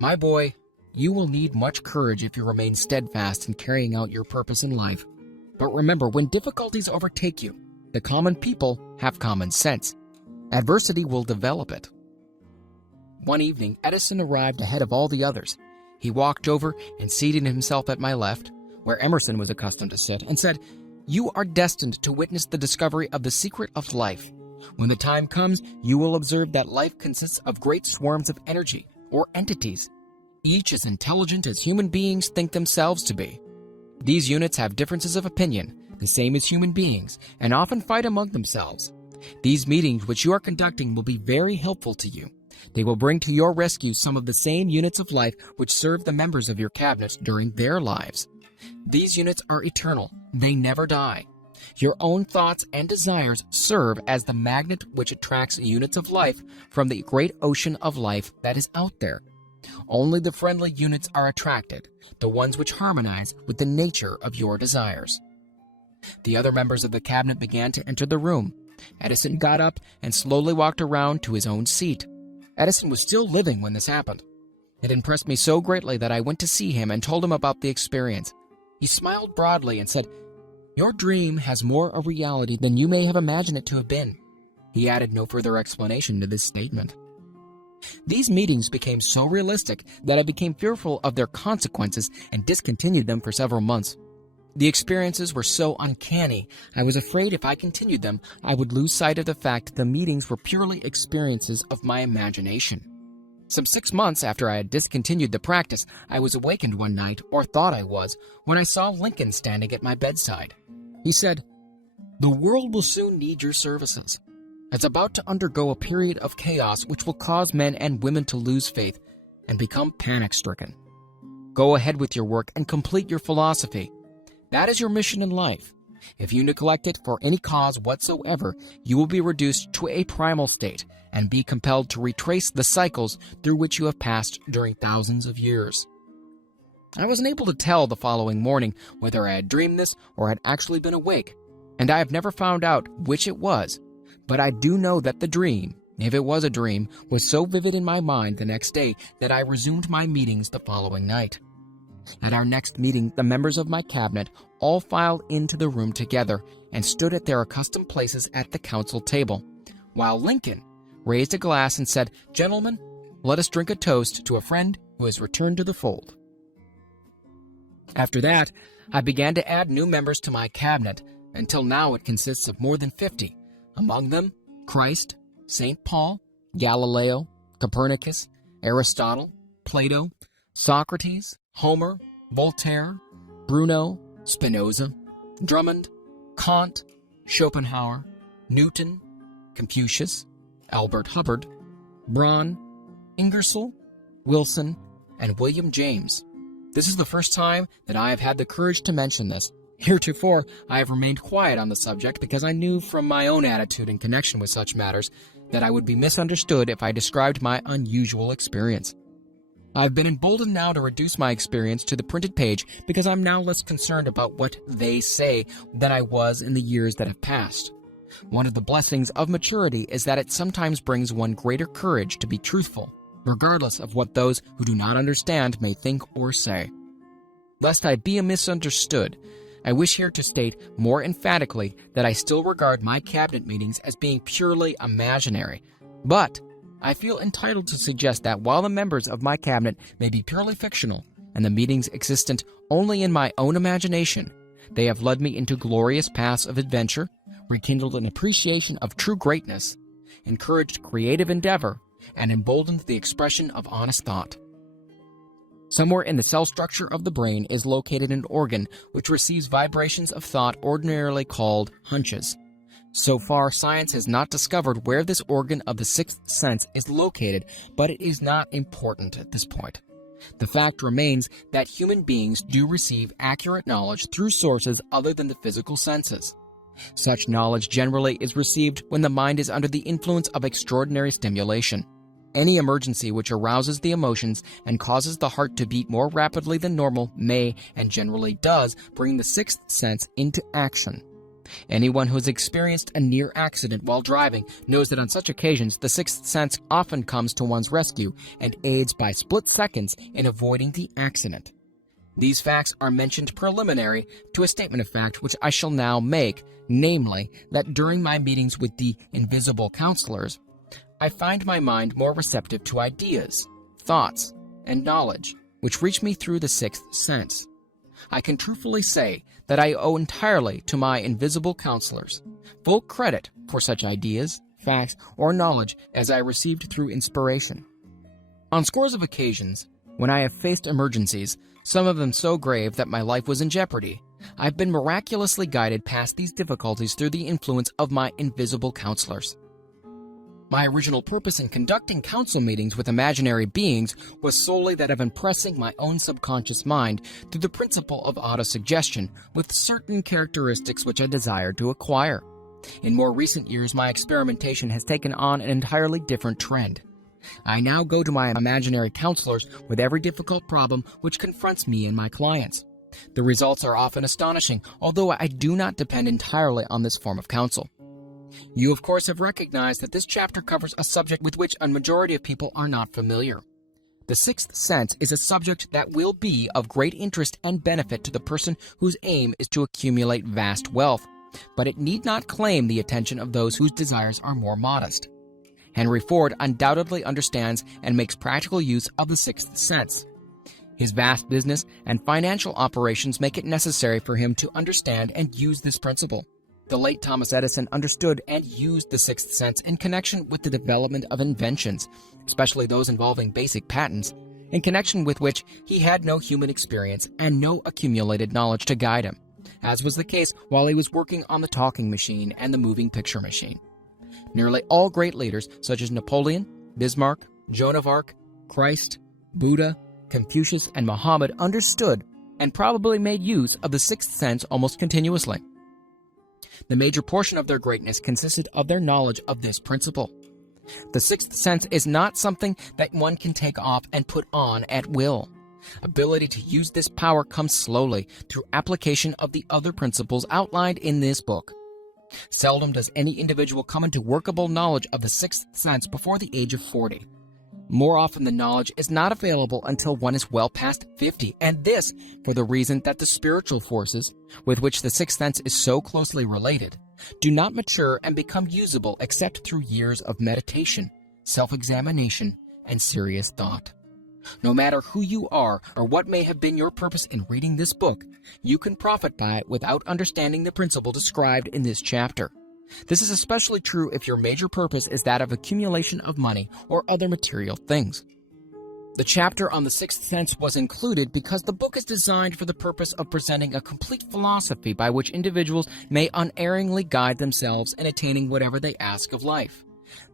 "My boy, you will need much courage if you remain steadfast in carrying out your purpose in life. But remember, when difficulties overtake you, the common people have common sense. Adversity will develop it." One evening, Edison arrived ahead of all the others. He walked over and seated himself at my left, where Emerson was accustomed to sit, and said, "You are destined to witness the discovery of the secret of life. When the time comes, you will observe that life consists of great swarms of energy, or entities, each as intelligent as human beings think themselves to be. These units have differences of opinion, the same as human beings, and often fight among themselves. These meetings which you are conducting will be very helpful to you. They will bring to your rescue some of the same units of life which serve the members of your cabinet during their lives. These units are eternal. They never die. Your own thoughts and desires serve as the magnet which attracts units of life from the great ocean of life that is out there. Only the friendly units are attracted, the ones which harmonize with the nature of your desires." The other members of the cabinet began to enter the room. Edison got up and slowly walked around to his own seat. Edison was still living when this happened. It impressed me so greatly that I went to see him and told him about the experience. He smiled broadly and said, "Your dream has more of reality than you may have imagined it to have been." He added no further explanation to this statement. These meetings became so realistic that I became fearful of their consequences and discontinued them for several months. The experiences were so uncanny, I was afraid if I continued them, I would lose sight of the fact the meetings were purely experiences of my imagination. Some 6 months after I had discontinued the practice, I was awakened one night, or thought I was, when I saw Lincoln standing at my bedside. He said, "The world will soon need your services. It's about to undergo a period of chaos which will cause men and women to lose faith and become panic-stricken. Go ahead with your work and complete your philosophy. That is your mission in life. If you neglect it for any cause whatsoever, you will be reduced to a primal state and be compelled to retrace the cycles through which you have passed during thousands of years." I wasn't able to tell the following morning whether I had dreamed this or had actually been awake, and I have never found out which it was, but I do know that the dream, if it was a dream, was so vivid in my mind the next day that I resumed my meetings the following night. At our next meeting, the members of my cabinet all filed into the room together and stood at their accustomed places at the council table, while Lincoln raised a glass and said, "Gentlemen, let us drink a toast to a friend who has returned to the fold." After that, I began to add new members to my cabinet, until now it consists of more than 50, among them Christ, St. Paul, Galileo, Copernicus, Aristotle, Plato, Socrates, Homer, Voltaire, Bruno, Spinoza, Drummond, Kant, Schopenhauer, Newton, Confucius, Albert Hubbard, Braun, Ingersoll, Wilson, and William James. This is the first time that I have had the courage to mention this. Heretofore, I have remained quiet on the subject because I knew from my own attitude in connection with such matters that I would be misunderstood if I described my unusual experience. I've been emboldened now to reduce my experience to the printed page because I'm now less concerned about what they say than I was in the years that have passed. One of the blessings of maturity is that it sometimes brings one greater courage to be truthful, regardless of what those who do not understand may think or say. Lest I be misunderstood, I wish here to state more emphatically that I still regard my cabinet meetings as being purely imaginary, but I feel entitled to suggest that while the members of my cabinet may be purely fictional and the meetings existent only in my own imagination, they have led me into glorious paths of adventure, rekindled an appreciation of true greatness, encouraged creative endeavor, and emboldened the expression of honest thought. Somewhere in the cell structure of the brain is located an organ which receives vibrations of thought ordinarily called hunches. So far, science has not discovered where this organ of the sixth sense is located, but it is not important at this point. The fact remains that human beings do receive accurate knowledge through sources other than the physical senses. Such knowledge generally is received when the mind is under the influence of extraordinary stimulation. Any emergency which arouses the emotions and causes the heart to beat more rapidly than normal may, and generally does, bring the sixth sense into action. Anyone who has experienced a near accident while driving knows that on such occasions the sixth sense often comes to one's rescue and aids by split seconds in avoiding the accident. These facts are mentioned preliminary to a statement of fact which I shall now make, namely, that during my meetings with the invisible counselors, I find my mind more receptive to ideas, thoughts, and knowledge, which reach me through the sixth sense. I can truthfully say that I owe entirely to my invisible counselors full credit for such ideas, facts, or knowledge as I received through inspiration. On scores of occasions, when I have faced emergencies, some of them so grave that my life was in jeopardy, I've been miraculously guided past these difficulties through the influence of my invisible counselors. My original purpose in conducting council meetings with imaginary beings was solely that of impressing my own subconscious mind through the principle of autosuggestion with certain characteristics which I desired to acquire. In more recent years, my experimentation has taken on an entirely different trend. I now go to my imaginary counselors with every difficult problem which confronts me and my clients. The results are often astonishing, although I do not depend entirely on this form of counsel. You, of course, have recognized that this chapter covers a subject with which a majority of people are not familiar. The sixth sense is a subject that will be of great interest and benefit to the person whose aim is to accumulate vast wealth, but it need not claim the attention of those whose desires are more modest. Henry Ford undoubtedly understands and makes practical use of the sixth sense. His vast business and financial operations make it necessary for him to understand and use this principle. The late Thomas Edison understood and used the sixth sense in connection with the development of inventions, especially those involving basic patents, in connection with which he had no human experience and no accumulated knowledge to guide him, as was the case while he was working on the talking machine and the moving picture machine. Nearly all great leaders, such as Napoleon, Bismarck, Joan of Arc, Christ, Buddha, Confucius, and Muhammad, understood and probably made use of the sixth sense almost continuously. The major portion of their greatness consisted of their knowledge of this principle. The sixth sense is not something that one can take off and put on at will. Ability to use this power comes slowly through application of the other principles outlined in this book. Seldom does any individual come into workable knowledge of the sixth sense before the age of 40. More often, the knowledge is not available until one is well past 50, and this for the reason that the spiritual forces, with which the sixth sense is so closely related, do not mature and become usable except through years of meditation, self-examination, and serious thought. No matter who you are or what may have been your purpose in reading this book, you can profit by it without understanding the principle described in this chapter. This is especially true if your major purpose is that of accumulation of money or other material things. The chapter on the sixth sense was included because the book is designed for the purpose of presenting a complete philosophy by which individuals may unerringly guide themselves in attaining whatever they ask of life.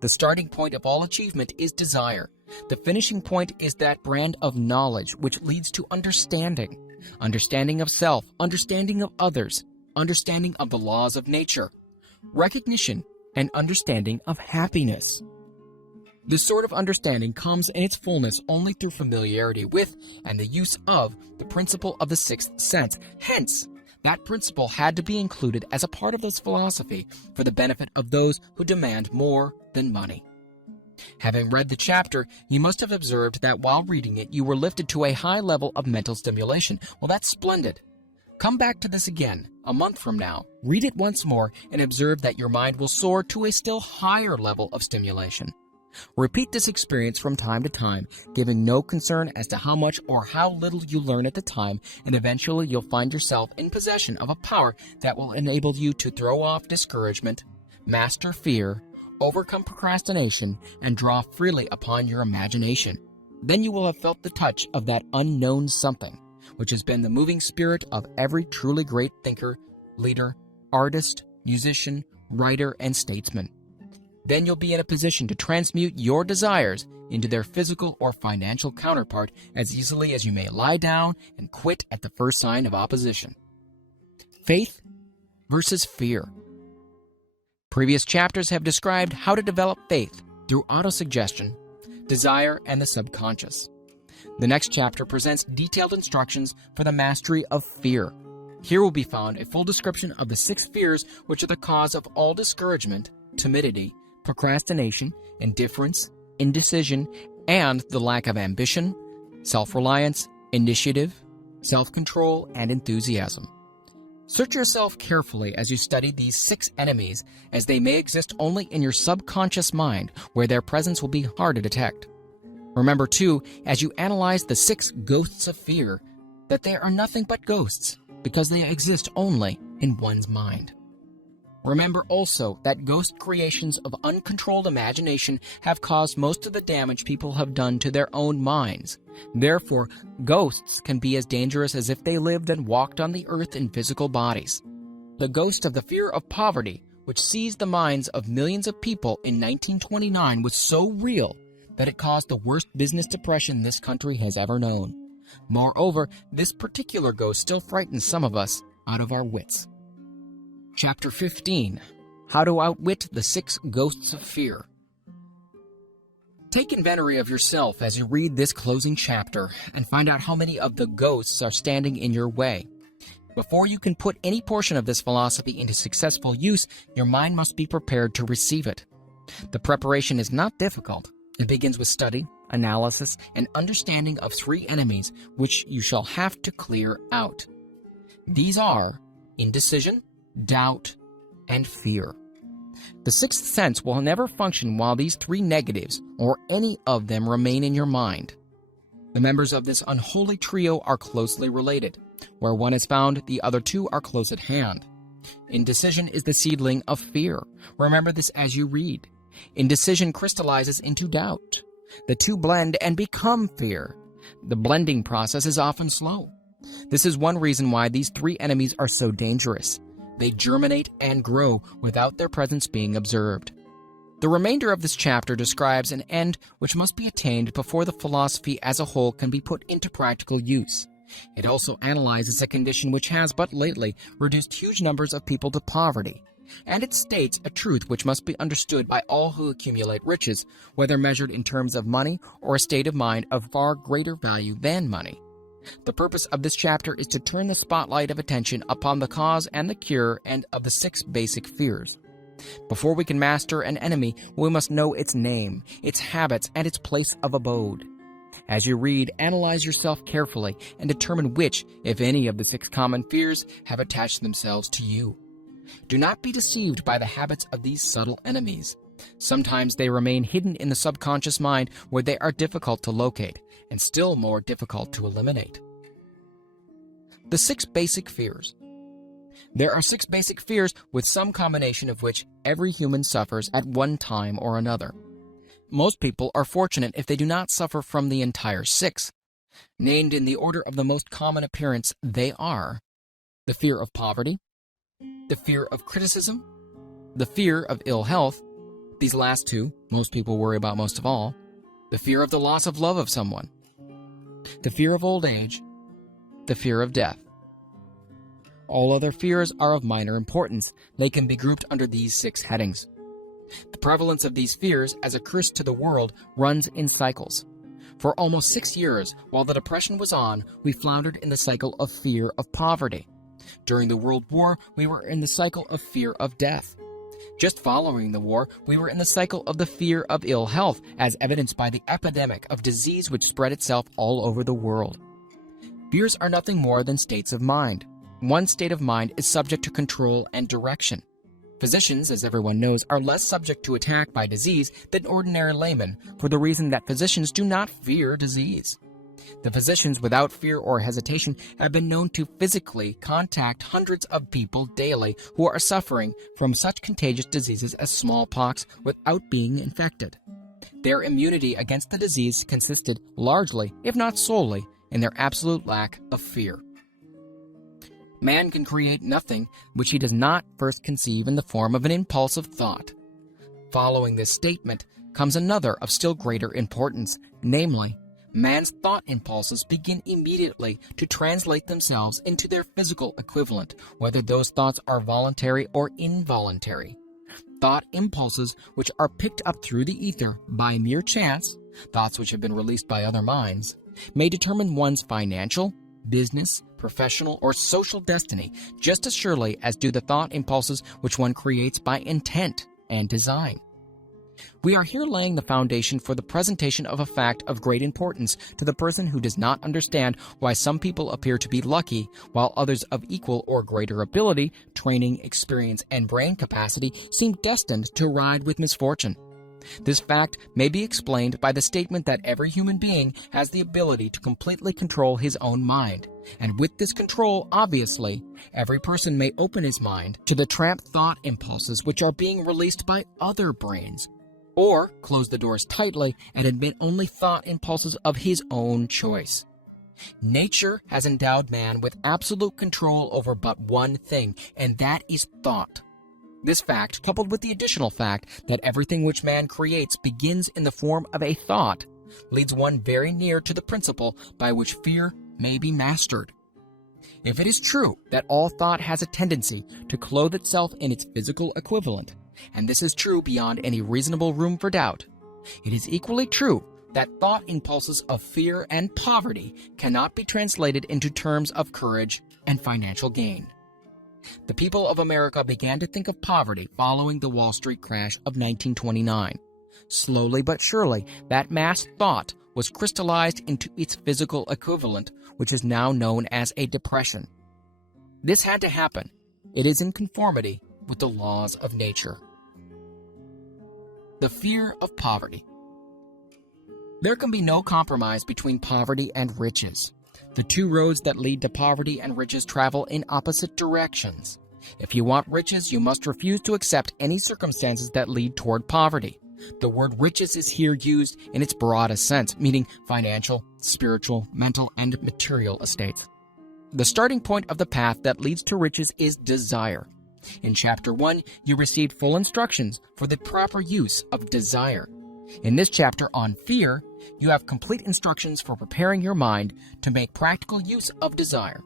The starting point of all achievement is desire. The finishing point is that brand of knowledge which leads to understanding. Understanding of self, understanding of others, understanding of the laws of nature, recognition, and understanding of happiness. This sort of understanding comes in its fullness only through familiarity with and the use of the principle of the sixth sense. Hence, that principle had to be included as a part of this philosophy for the benefit of those who demand more than money. Having read the chapter, you must have observed that while reading it, you were lifted to a high level of mental stimulation. Well, that's splendid. Come back to this again a month from now, read it once more, and observe that your mind will soar to a still higher level of stimulation. Repeat this experience from time to time, giving no concern as to how much or how little you learn at the time, and eventually you'll find yourself in possession of a power that will enable you to throw off discouragement, master fear, overcome procrastination, and draw freely upon your imagination. Then you will have felt the touch of that unknown something, which has been the moving spirit of every truly great thinker, leader, artist, musician, writer, and statesman. Then you'll be in a position to transmute your desires into their physical or financial counterpart as easily as you may lie down and quit at the first sign of opposition. Faith versus fear. Previous chapters have described how to develop faith through autosuggestion, desire, and the subconscious. The next chapter presents detailed instructions for the mastery of fear. Here will be found a full description of the 6 fears which are the cause of all discouragement, timidity, procrastination, indifference, indecision, and the lack of ambition, self-reliance, initiative, self-control, and enthusiasm. Search yourself carefully as you study these 6 enemies, as they may exist only in your subconscious mind, where their presence will be hard to detect. Remember, too, as you analyze the 6 ghosts of fear, that they are nothing but ghosts, because they exist only in one's mind. Remember also that ghost creations of uncontrolled imagination have caused most of the damage people have done to their own minds. Therefore, ghosts can be as dangerous as if they lived and walked on the earth in physical bodies. The ghost of the fear of poverty, which seized the minds of millions of people in 1929, was so real that it caused the worst business depression this country has ever known. Moreover, this particular ghost still frightens some of us out of our wits. Chapter 15. How to Outwit the 6 Ghosts of Fear. Take inventory of yourself as you read this closing chapter and find out how many of the ghosts are standing in your way. Before you can put any portion of this philosophy into successful use, your mind must be prepared to receive it. The preparation is not difficult. It begins with study, analysis, and understanding of 3 enemies which you shall have to clear out. These are indecision, doubt, and fear. The 6th sense will never function while these 3 negatives, or any of them, remain in your mind. The members of this unholy trio are closely related. Where one is found, the other two are close at hand. Indecision is the seedling of fear. Remember this as you read. Indecision crystallizes into doubt. The two blend and become fear. The blending process is often slow. This is one reason why these three enemies are so dangerous. They germinate and grow without their presence being observed. The remainder of this chapter describes an end which must be attained before the philosophy as a whole can be put into practical use. It also analyzes a condition which has but lately reduced huge numbers of people to poverty, and it states a truth which must be understood by all who accumulate riches, whether measured in terms of money or a state of mind of far greater value than money. The purpose of this chapter is to turn the spotlight of attention upon the cause and the cure and of the 6 basic fears. Before we can master an enemy, we must know its name, its habits, and its place of abode. As you read, analyze yourself carefully and determine which, if any, of the 6 common fears have attached themselves to you. Do not be deceived by the habits of these subtle enemies. Sometimes they remain hidden in the subconscious mind where they are difficult to locate and still more difficult to eliminate. The 6 basic fears. There are 6 basic fears with some combination of which every human suffers at one time or another. Most people are fortunate if they do not suffer from the entire 6. Named in the order of the most common appearance, they are the fear of poverty, the fear of criticism, the fear of ill health. These last 2, most people worry about most of all. The fear of the loss of love of someone, the fear of old age, the fear of death. All other fears are of minor importance. They can be grouped under these 6 headings. The prevalence of these fears as a curse to the world runs in cycles. For almost 6 years, while the Depression was on, we floundered in the cycle of fear of poverty. During the World War, we were in the cycle of fear of death. Just following the war, we were in the cycle of the fear of ill health, as evidenced by the epidemic of disease which spread itself all over the world. Fears are nothing more than states of mind. One state of mind is subject to control and direction. Physicians, as everyone knows, are less subject to attack by disease than ordinary laymen, for the reason that physicians do not fear disease. The physicians, without fear or hesitation, have been known to physically contact hundreds of people daily who are suffering from such contagious diseases as smallpox without being infected. Their immunity against the disease consisted largely, if not solely, in their absolute lack of fear. Man can create nothing which he does not first conceive in the form of an impulse of thought. Following this statement comes another of still greater importance, namely, man's thought impulses begin immediately to translate themselves into their physical equivalent, whether those thoughts are voluntary or involuntary. Thought impulses which are picked up through the ether by mere chance, thoughts which have been released by other minds, may determine one's financial, business, professional, or social destiny just as surely as do the thought impulses which one creates by intent and design. We are here laying the foundation for the presentation of a fact of great importance to the person who does not understand why some people appear to be lucky while others of equal or greater ability, training, experience, and brain capacity seem destined to ride with misfortune. This fact may be explained by the statement that every human being has the ability to completely control his own mind, and with this control, obviously, every person may open his mind to the tramp thought impulses which are being released by other brains, or close the doors tightly and admit only thought impulses of his own choice. Nature has endowed man with absolute control over but one thing, and that is thought. This fact, coupled with the additional fact that everything which man creates begins in the form of a thought, leads one very near to the principle by which fear may be mastered. If it is true that all thought has a tendency to clothe itself in its physical equivalent, and this is true beyond any reasonable room for doubt, it is equally true that thought impulses of fear and poverty cannot be translated into terms of courage and financial gain. The people of America began to think of poverty following the Wall Street crash of 1929. Slowly but surely, that mass thought was crystallized into its physical equivalent, which is now known as a depression. This had to happen. It is in conformity with the laws of nature. The fear of poverty. There can be no compromise between poverty and riches. The two roads that lead to poverty and riches travel in opposite directions. If you want riches, you must refuse to accept any circumstances that lead toward poverty. The word riches is here used in its broadest sense, meaning financial, spiritual, mental, and material estates. The starting point of the path that leads to riches is desire. In Chapter 1, you received full instructions for the proper use of desire. In this chapter on fear, you have complete instructions for preparing your mind to make practical use of desire.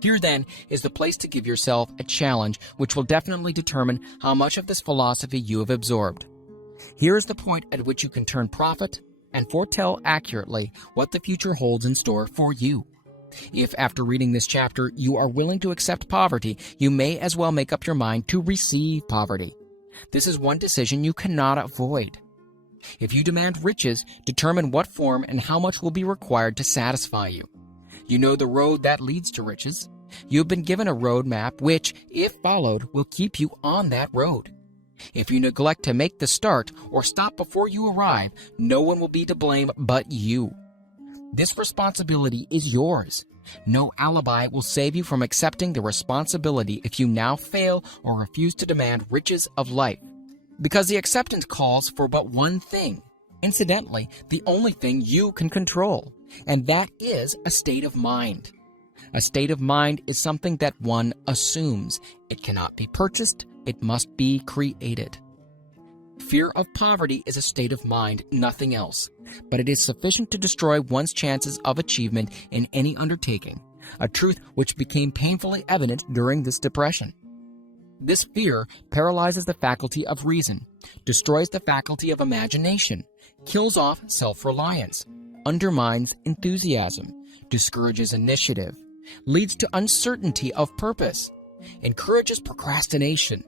Here, then, is the place to give yourself a challenge which will definitely determine how much of this philosophy you have absorbed. Here is the point at which you can turn prophet and foretell accurately what the future holds in store for you. If, after reading this chapter, you are willing to accept poverty, you may as well make up your mind to receive poverty. This is one decision you cannot avoid. If you demand riches, determine what form and how much will be required to satisfy you. You know the road that leads to riches. You have been given a road map which, if followed, will keep you on that road. If you neglect to make the start or stop before you arrive, no one will be to blame but you. This responsibility is yours. No alibi will save you from accepting the responsibility if you now fail or refuse to demand riches of life. Because the acceptance calls for but one thing. Incidentally, the only thing you can control, and that is a state of mind. A state of mind is something that one assumes. It cannot be purchased, it must be created. Fear of poverty is a state of mind, nothing else, but it is sufficient to destroy one's chances of achievement in any undertaking, a truth which became painfully evident during this depression. This fear paralyzes the faculty of reason, destroys the faculty of imagination, kills off self-reliance, undermines enthusiasm, discourages initiative, leads to uncertainty of purpose, encourages procrastination,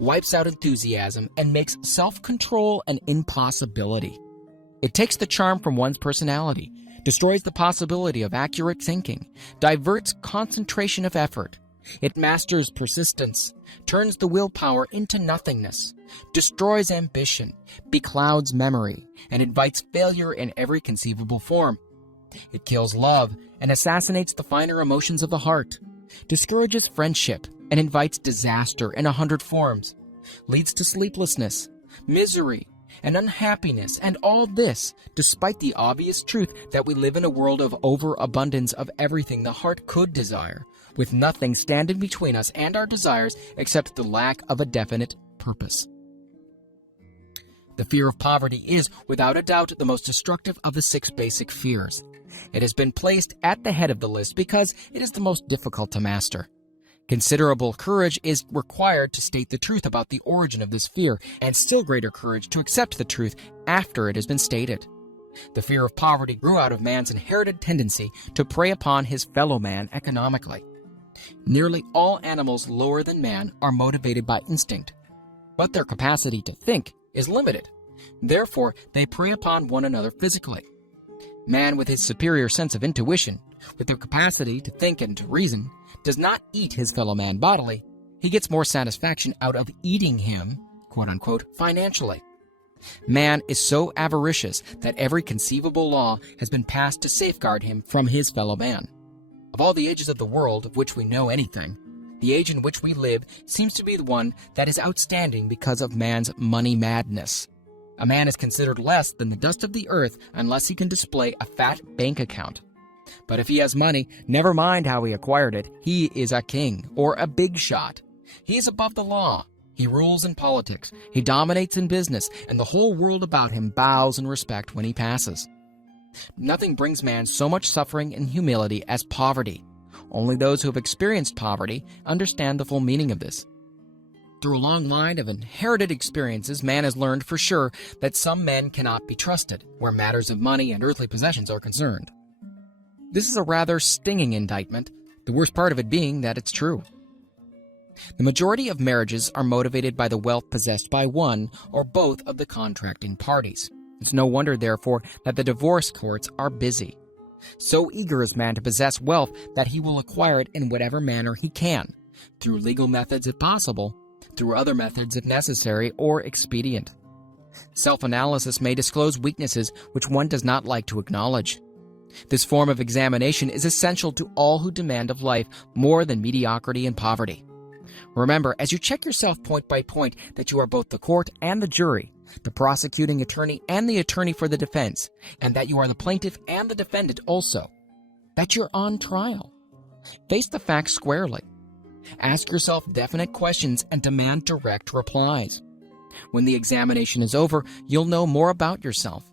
wipes out enthusiasm, and makes self-control an impossibility. It takes the charm from one's personality, destroys the possibility of accurate thinking, diverts concentration of effort. It masters persistence, turns the willpower into nothingness, destroys ambition, beclouds memory, and invites failure in every conceivable form. It kills love and assassinates the finer emotions of the heart, discourages friendship and invites disaster in 100 forms, leads to sleeplessness, misery, and unhappiness, and all this despite the obvious truth that we live in a world of overabundance of everything the heart could desire, with nothing standing between us and our desires except the lack of a definite purpose. The fear of poverty is, without a doubt, the most destructive of the 6 basic fears. It has been placed at the head of the list because it is the most difficult to master. Considerable courage is required to state the truth about the origin of this fear, and still greater courage to accept the truth after it has been stated. The fear of poverty grew out of man's inherited tendency to prey upon his fellow man economically. Nearly all animals lower than man are motivated by instinct, but their capacity to think is limited. Therefore, they prey upon one another physically. Man, with his superior sense of intuition, with their capacity to think and to reason, does not eat his fellow man bodily. He gets more satisfaction out of eating him, quote-unquote, financially. Man is so avaricious that every conceivable law has been passed to safeguard him from his fellow man. Of all the ages of the world of which we know anything, the age in which we live seems to be the one that is outstanding because of man's money madness. A man is considered less than the dust of the earth unless he can display a fat bank account. But if he has money, never mind how he acquired it, he is a king or a big shot. He is above the law. He rules in politics. He dominates in business, and the whole world about him bows in respect when he passes. Nothing brings man so much suffering and humility as poverty. Only those who have experienced poverty understand the full meaning of this. Through a long line of inherited experiences, man has learned for sure that some men cannot be trusted where matters of money and earthly possessions are concerned. This is a rather stinging indictment, the worst part of it being that it's true. The majority of marriages are motivated by the wealth possessed by one or both of the contracting parties. It's no wonder, therefore, that the divorce courts are busy. So eager is man to possess wealth that he will acquire it in whatever manner he can, through legal methods if possible, through other methods if necessary or expedient. Self-analysis may disclose weaknesses which one does not like to acknowledge. This form of examination is essential to all who demand of life more than mediocrity and poverty. Remember, as you check yourself point by point, that you are both the court and the jury, the prosecuting attorney and the attorney for the defense, and that you are the plaintiff and the defendant also, that you're on trial. Face the facts squarely. Ask yourself definite questions and demand direct replies. When the examination is over, you'll know more about yourself.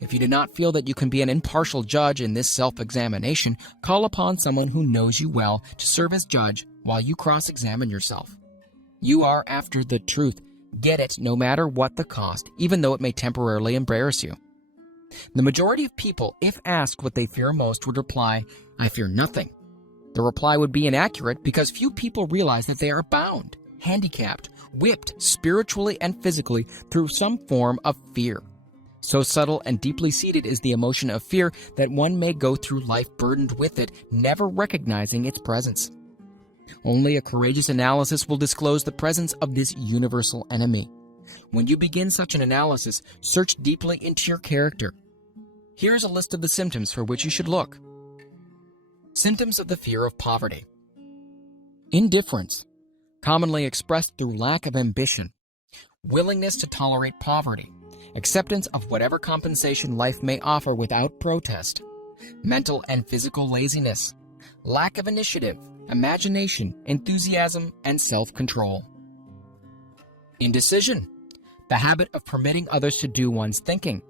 If you do not feel that you can be an impartial judge in this self-examination, call upon someone who knows you well to serve as judge while you cross-examine yourself. You are after the truth. Get it no matter what the cost, even though it may temporarily embarrass you. The majority of people, if asked what they fear most, would reply, "I fear nothing." The reply would be inaccurate because few people realize that they are bound, handicapped, whipped spiritually and physically through some form of fear. So subtle and deeply seated is the emotion of fear that one may go through life burdened with it, never recognizing its presence. Only a courageous analysis will disclose the presence of this universal enemy. When you begin such an analysis, search deeply into your character. Here's a list of the symptoms for which you should look. Symptoms of the fear of poverty. Indifference, commonly expressed through lack of ambition. Willingness to tolerate poverty. Acceptance of whatever compensation life may offer without protest. Mental and physical laziness. Lack of initiative, imagination, enthusiasm, and self-control. Indecision. The habit of permitting others to do one's thinking.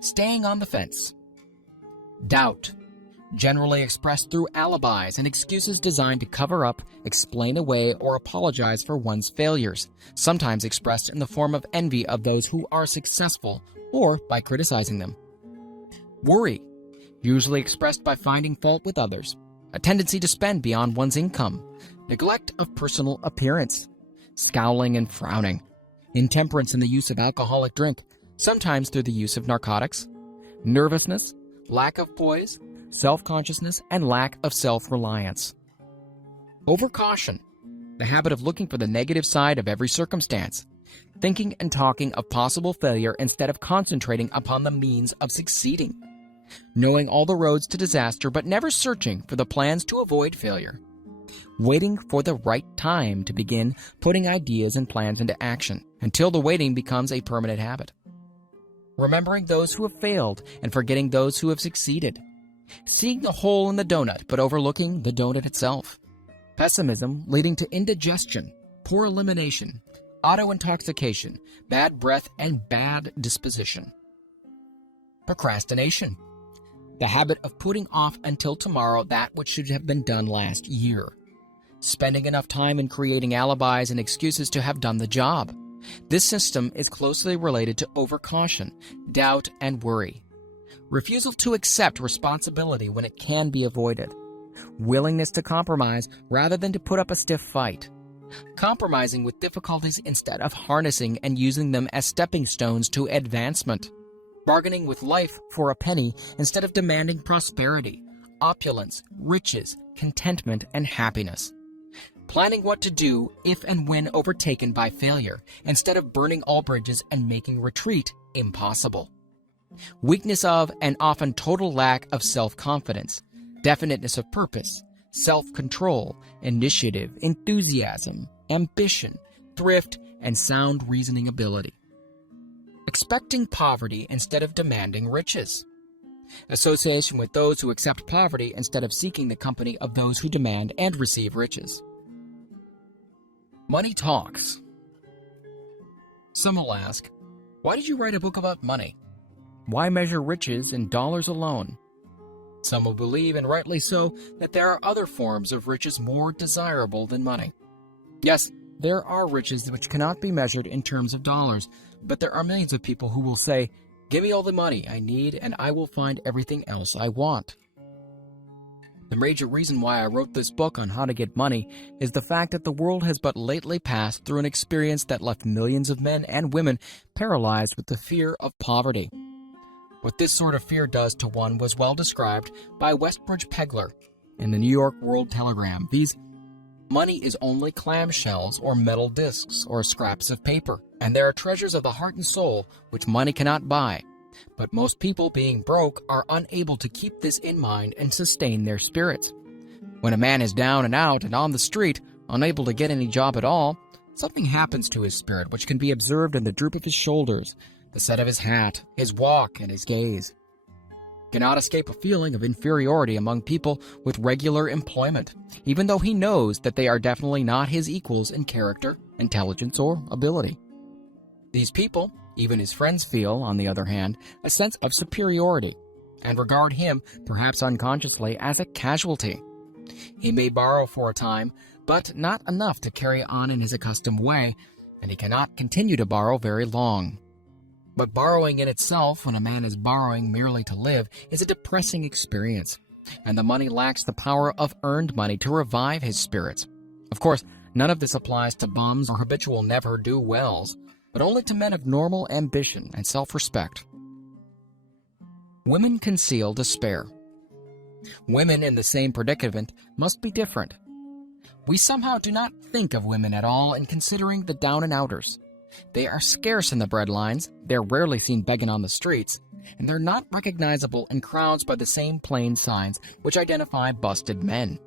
Staying on the fence. Doubt. Generally expressed through alibis and excuses designed to cover up, explain away, or apologize for one's failures, sometimes expressed in the form of envy of those who are successful or by criticizing them. Worry, usually expressed by finding fault with others, a tendency to spend beyond one's income, neglect of personal appearance, scowling and frowning, intemperance in the use of alcoholic drink, sometimes through the use of narcotics, nervousness, lack of poise, self-consciousness, and lack of self-reliance. Overcaution, the habit of looking for the negative side of every circumstance, thinking and talking of possible failure instead of concentrating upon the means of succeeding, knowing all the roads to disaster but never searching for the plans to avoid failure, waiting for the right time to begin putting ideas and plans into action until the waiting becomes a permanent habit, remembering those who have failed and forgetting those who have succeeded, seeing the hole in the donut but overlooking the donut itself. Pessimism leading to indigestion, poor elimination, auto-intoxication, bad breath, and bad disposition. Procrastination. The habit of putting off until tomorrow that which should have been done last year. Spending enough time in creating alibis and excuses to have done the job. This system is closely related to overcaution, doubt, and worry. Refusal to accept responsibility when it can be avoided. Willingness to compromise rather than to put up a stiff fight. Compromising with difficulties instead of harnessing and using them as stepping stones to advancement. Bargaining with life for a penny instead of demanding prosperity, opulence, riches, contentment, and happiness. Planning what to do if and when overtaken by failure instead of burning all bridges and making retreat impossible. Weakness of and often total lack of self-confidence, definiteness of purpose, self-control, initiative, enthusiasm, ambition, thrift, and sound reasoning ability. Expecting poverty instead of demanding riches. Association with those who accept poverty instead of seeking the company of those who demand and receive riches. Money talks. Some will ask, why did you write a book about money? Why measure riches in dollars alone? Some will believe, and rightly so, that there are other forms of riches more desirable than money. Yes, there are riches which cannot be measured in terms of dollars, but there are millions of people who will say, give me all the money I need and I will find everything else I want. The major reason why I wrote this book on how to get money is the fact that the world has but lately passed through an experience that left millions of men and women paralyzed with the fear of poverty. What this sort of fear does to one was well described by Westbridge Pegler in the New York World Telegram. Money is only clamshells or metal discs or scraps of paper. And there are treasures of the heart and soul which money cannot buy. But most people, being broke, are unable to keep this in mind and sustain their spirits. When a man is down and out and on the street, unable to get any job at all, something happens to his spirit which can be observed in the droop of his shoulders, the set of his hat, his walk, and his gaze. He cannot escape a feeling of inferiority among people with regular employment, even though he knows that they are definitely not his equals in character, intelligence, or ability. These people, even his friends, feel, on the other hand, a sense of superiority, and regard him, perhaps unconsciously, as a casualty. He may borrow for a time, but not enough to carry on in his accustomed way, and he cannot continue to borrow very long. But borrowing in itself, when a man is borrowing merely to live, is a depressing experience, and the money lacks the power of earned money to revive his spirits. Of course, none of this applies to bums or habitual never-do-wells, but only to men of normal ambition and self-respect. Women conceal despair. Women in the same predicament must be different. We somehow do not think of women at all in considering the down-and-outers. They are scarce in the breadlines, they're rarely seen begging on the streets, and they're not recognizable in crowds by the same plain signs which identify busted men.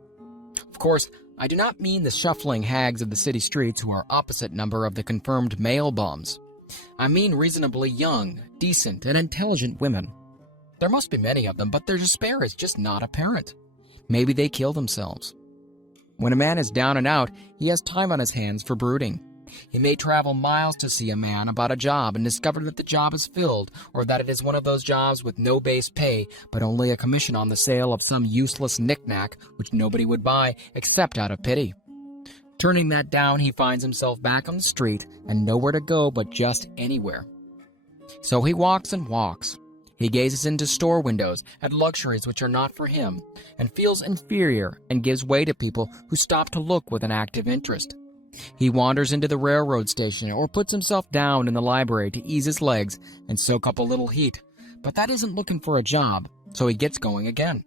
Of course, I do not mean the shuffling hags of the city streets who are opposite number of the confirmed male bums. I mean reasonably young, decent, and intelligent women. There must be many of them, but their despair is just not apparent. Maybe they kill themselves. When a man is down and out, he has time on his hands for brooding. He may travel miles to see a man about a job and discover that the job is filled, or that it is one of those jobs with no base pay, but only a commission on the sale of some useless knick-knack which nobody would buy except out of pity. Turning that down, he finds himself back on the street and nowhere to go but just anywhere. So he walks and walks. He gazes into store windows at luxuries which are not for him, and feels inferior and gives way to people who stop to look with an active interest. He wanders into the railroad station or puts himself down in the library to ease his legs and soak up a little heat, but that isn't looking for a job, so he gets going again.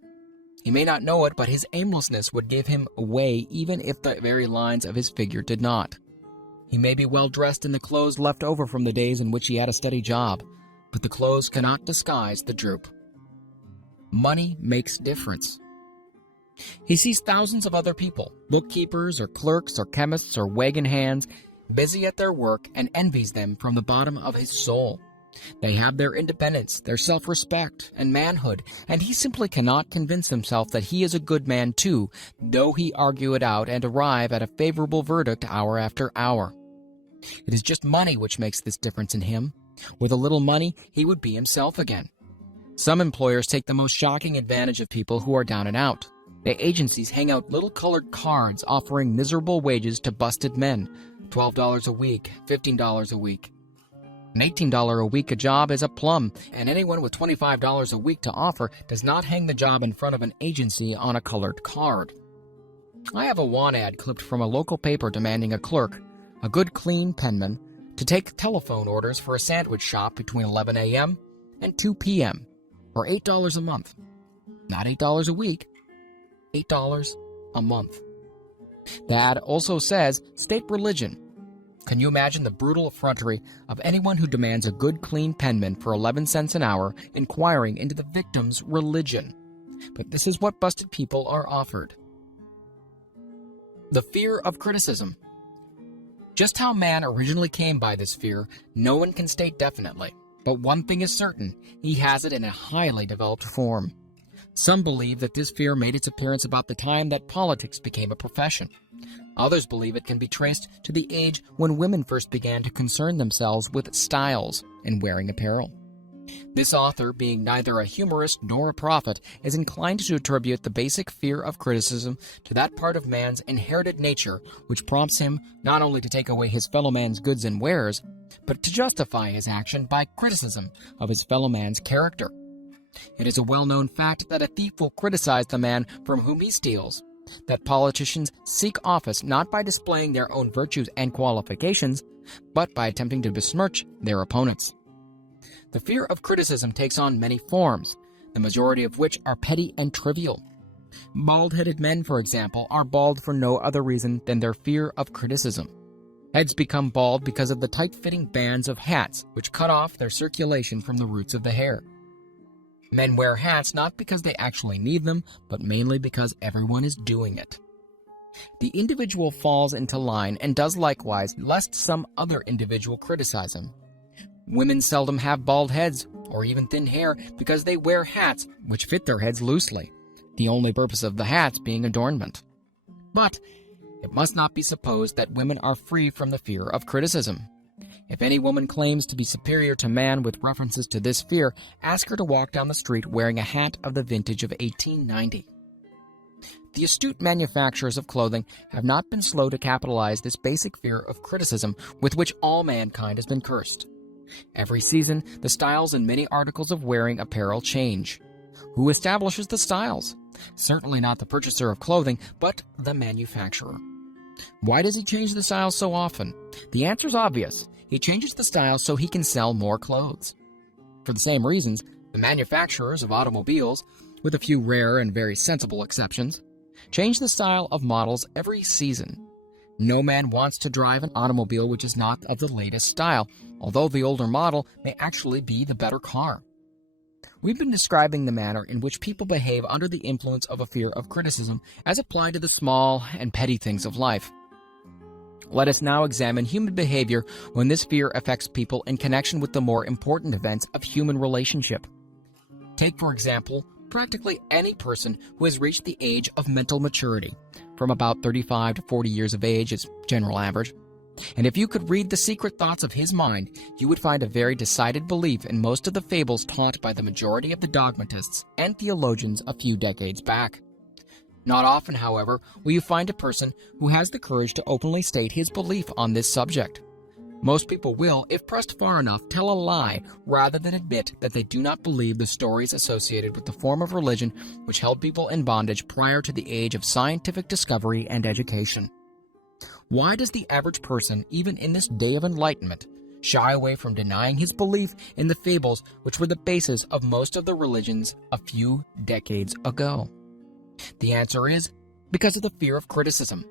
He may not know it, but his aimlessness would give him away even if the very lines of his figure did not. He may be well dressed in the clothes left over from the days in which he had a steady job, but the clothes cannot disguise the droop. Money makes difference. He sees thousands of other people, bookkeepers or clerks or chemists or wagon hands, busy at their work, and envies them from the bottom of his soul. They have their independence, their self-respect, and manhood, and he simply cannot convince himself that he is a good man too, though he argue it out and arrive at a favorable verdict hour after hour. It is just money which makes this difference in him. With a little money, he would be himself again. Some employers take the most shocking advantage of people who are down and out. The agencies hang out little colored cards offering miserable wages to busted men, $12 a week, $15 a week. An $18 a week a job is a plum, and anyone with $25 a week to offer does not hang the job in front of an agency on a colored card. I have a want ad clipped from a local paper demanding a clerk, a good clean penman, to take telephone orders for a sandwich shop between 11 a.m. and 2 p.m. for $8 a month. Not $8 a week, $8 a month. The ad also says, state religion. Can you imagine the brutal effrontery of anyone who demands a good clean penman for 11 cents an hour inquiring into the victim's religion? But this is what busted people are offered. The fear of criticism. Just how man originally came by this fear, no one can state definitely. But one thing is certain, he has it in a highly developed form. Some believe that this fear made its appearance about the time that politics became a profession. Others believe it can be traced to the age when women first began to concern themselves with styles and wearing apparel. This author, being neither a humorist nor a prophet, is inclined to attribute the basic fear of criticism to that part of man's inherited nature which prompts him not only to take away his fellow man's goods and wares, but to justify his action by criticism of his fellow man's character. It is a well-known fact that a thief will criticize the man from whom he steals, that politicians seek office not by displaying their own virtues and qualifications, but by attempting to besmirch their opponents. The fear of criticism takes on many forms, the majority of which are petty and trivial. Bald-headed men, for example, are bald for no other reason than their fear of criticism. Heads become bald because of the tight-fitting bands of hats, which cut off their circulation from the roots of the hair. Men wear hats not because they actually need them, but mainly because everyone is doing it. The individual falls into line and does likewise, lest some other individual criticize him. Women seldom have bald heads or even thin hair because they wear hats which fit their heads loosely, the only purpose of the hats being adornment. But it must not be supposed that women are free from the fear of criticism. If any woman claims to be superior to man with references to this fear, ask her to walk down the street wearing a hat of the vintage of 1890. The astute manufacturers of clothing have not been slow to capitalize this basic fear of criticism with which all mankind has been cursed. Every season, the styles in many articles of wearing apparel change. Who establishes the styles? Certainly not the purchaser of clothing, but the manufacturer. Why does he change the styles so often? The answer is obvious. He changes the styles so he can sell more clothes. For the same reasons, the manufacturers of automobiles, with a few rare and very sensible exceptions, change the style of models every season. No man wants to drive an automobile which is not of the latest style, although the older model may actually be the better car. We've been describing the manner in which people behave under the influence of a fear of criticism as applied to the small and petty things of life. Let us now examine human behavior when this fear affects people in connection with the more important events of human relationship. Take, for example, practically any person who has reached the age of mental maturity, from about 35 to 40 years of age is general average. And if you could read the secret thoughts of his mind, you would find a very decided belief in most of the fables taught by the majority of the dogmatists and theologians a few decades back. Not often, however, will you find a person who has the courage to openly state his belief on this subject. Most people will, if pressed far enough, tell a lie rather than admit that they do not believe the stories associated with the form of religion which held people in bondage prior to the age of scientific discovery and education. Why does the average person, even in this day of enlightenment, shy away from denying his belief in the fables which were the basis of most of the religions a few decades ago? The answer is because of the fear of criticism.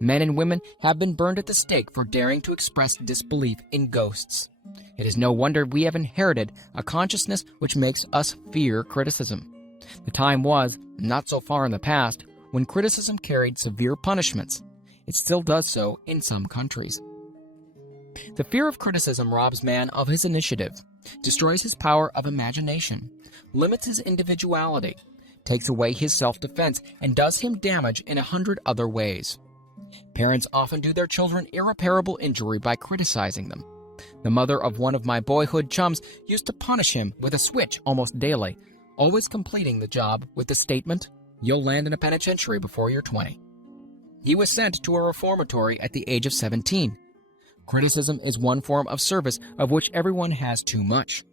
Men and women have been burned at the stake for daring to express disbelief in ghosts. It is no wonder we have inherited a consciousness which makes us fear criticism. The time was, not so far in the past, when criticism carried severe punishments. It still does so in some countries. The fear of criticism robs man of his initiative, destroys his power of imagination, limits his individuality, takes away his self-defense, and does him damage in 100 other ways. Parents often do their children irreparable injury by criticizing them. The mother of one of my boyhood chums used to punish him with a switch almost daily, always completing the job with the statement, "You'll land in a penitentiary before you're 20. He was sent to a reformatory at the age of 17. Criticism is one form of service of which everyone has too much.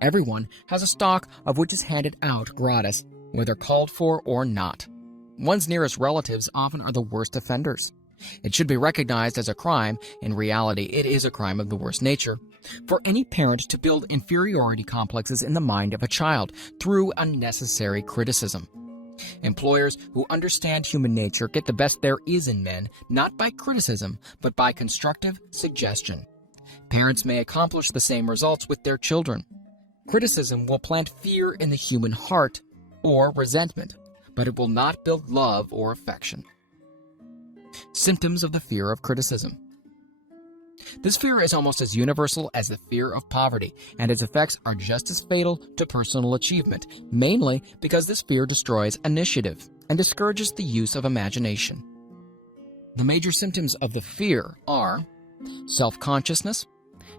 Everyone has a stock of which is handed out gratis, whether called for or not. One's nearest relatives often are the worst offenders. It should be recognized as a crime, in reality it is a crime of the worst nature, for any parent to build inferiority complexes in the mind of a child through unnecessary criticism. Employers who understand human nature get the best there is in men, not by criticism, but by constructive suggestion. Parents may accomplish the same results with their children. Criticism will plant fear in the human heart or resentment, but it will not build love or affection. Symptoms of the fear of criticism. This fear is almost as universal as the fear of poverty, and its effects are just as fatal to personal achievement, mainly because this fear destroys initiative and discourages the use of imagination. The major symptoms of the fear are self-consciousness,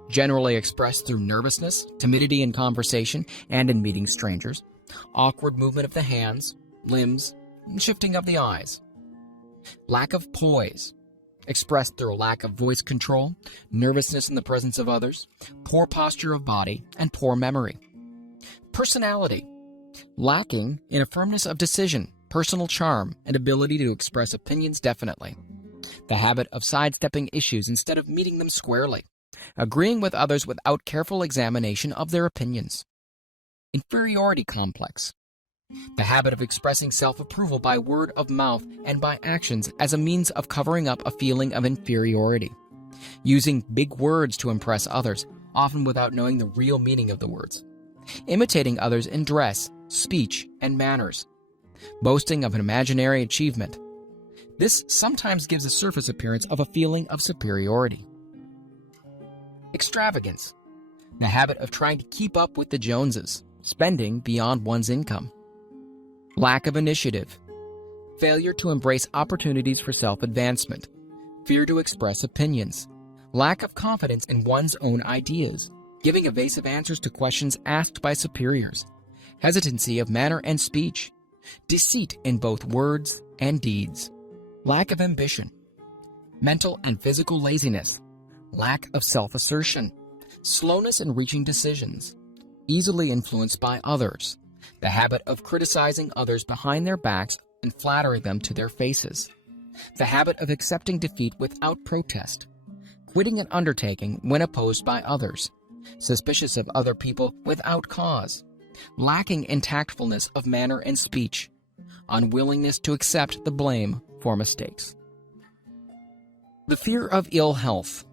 generally expressed through nervousness, timidity in conversation and in meeting strangers, awkward movement of the hands, limbs, and shifting of the eyes. Lack of poise, expressed through a lack of voice control, nervousness in the presence of others, poor posture of body, and poor memory. Personality, lacking in a firmness of decision, personal charm, and ability to express opinions definitely. The habit of sidestepping issues instead of meeting them squarely, agreeing with others without careful examination of their opinions. Inferiority complex, The habit of expressing self-approval by word of mouth and by actions as a means of covering up a feeling of inferiority. Using big words to impress others, often without knowing the real meaning of the words. Imitating others in dress, speech, and manners. Boasting of an imaginary achievement. This sometimes gives a surface appearance of a feeling of superiority. Extravagance. The habit of trying to keep up with the Joneses, spending beyond one's income. Lack of initiative. Failure to embrace opportunities for self-advancement. Fear to express opinions. Lack of confidence in one's own ideas. Giving evasive answers to questions asked by superiors. Hesitancy of manner and speech. Deceit in both words and deeds. Lack of ambition. Mental and physical laziness. Lack of self-assertion. Slowness in reaching decisions. Easily influenced by others. The habit of criticizing others behind their backs and flattering them to their faces. The habit of accepting defeat without protest. Quitting an undertaking when opposed by others. Suspicious of other people without cause. Lacking in tactfulness of manner and speech. Unwillingness to accept the blame for mistakes. The fear of ill health.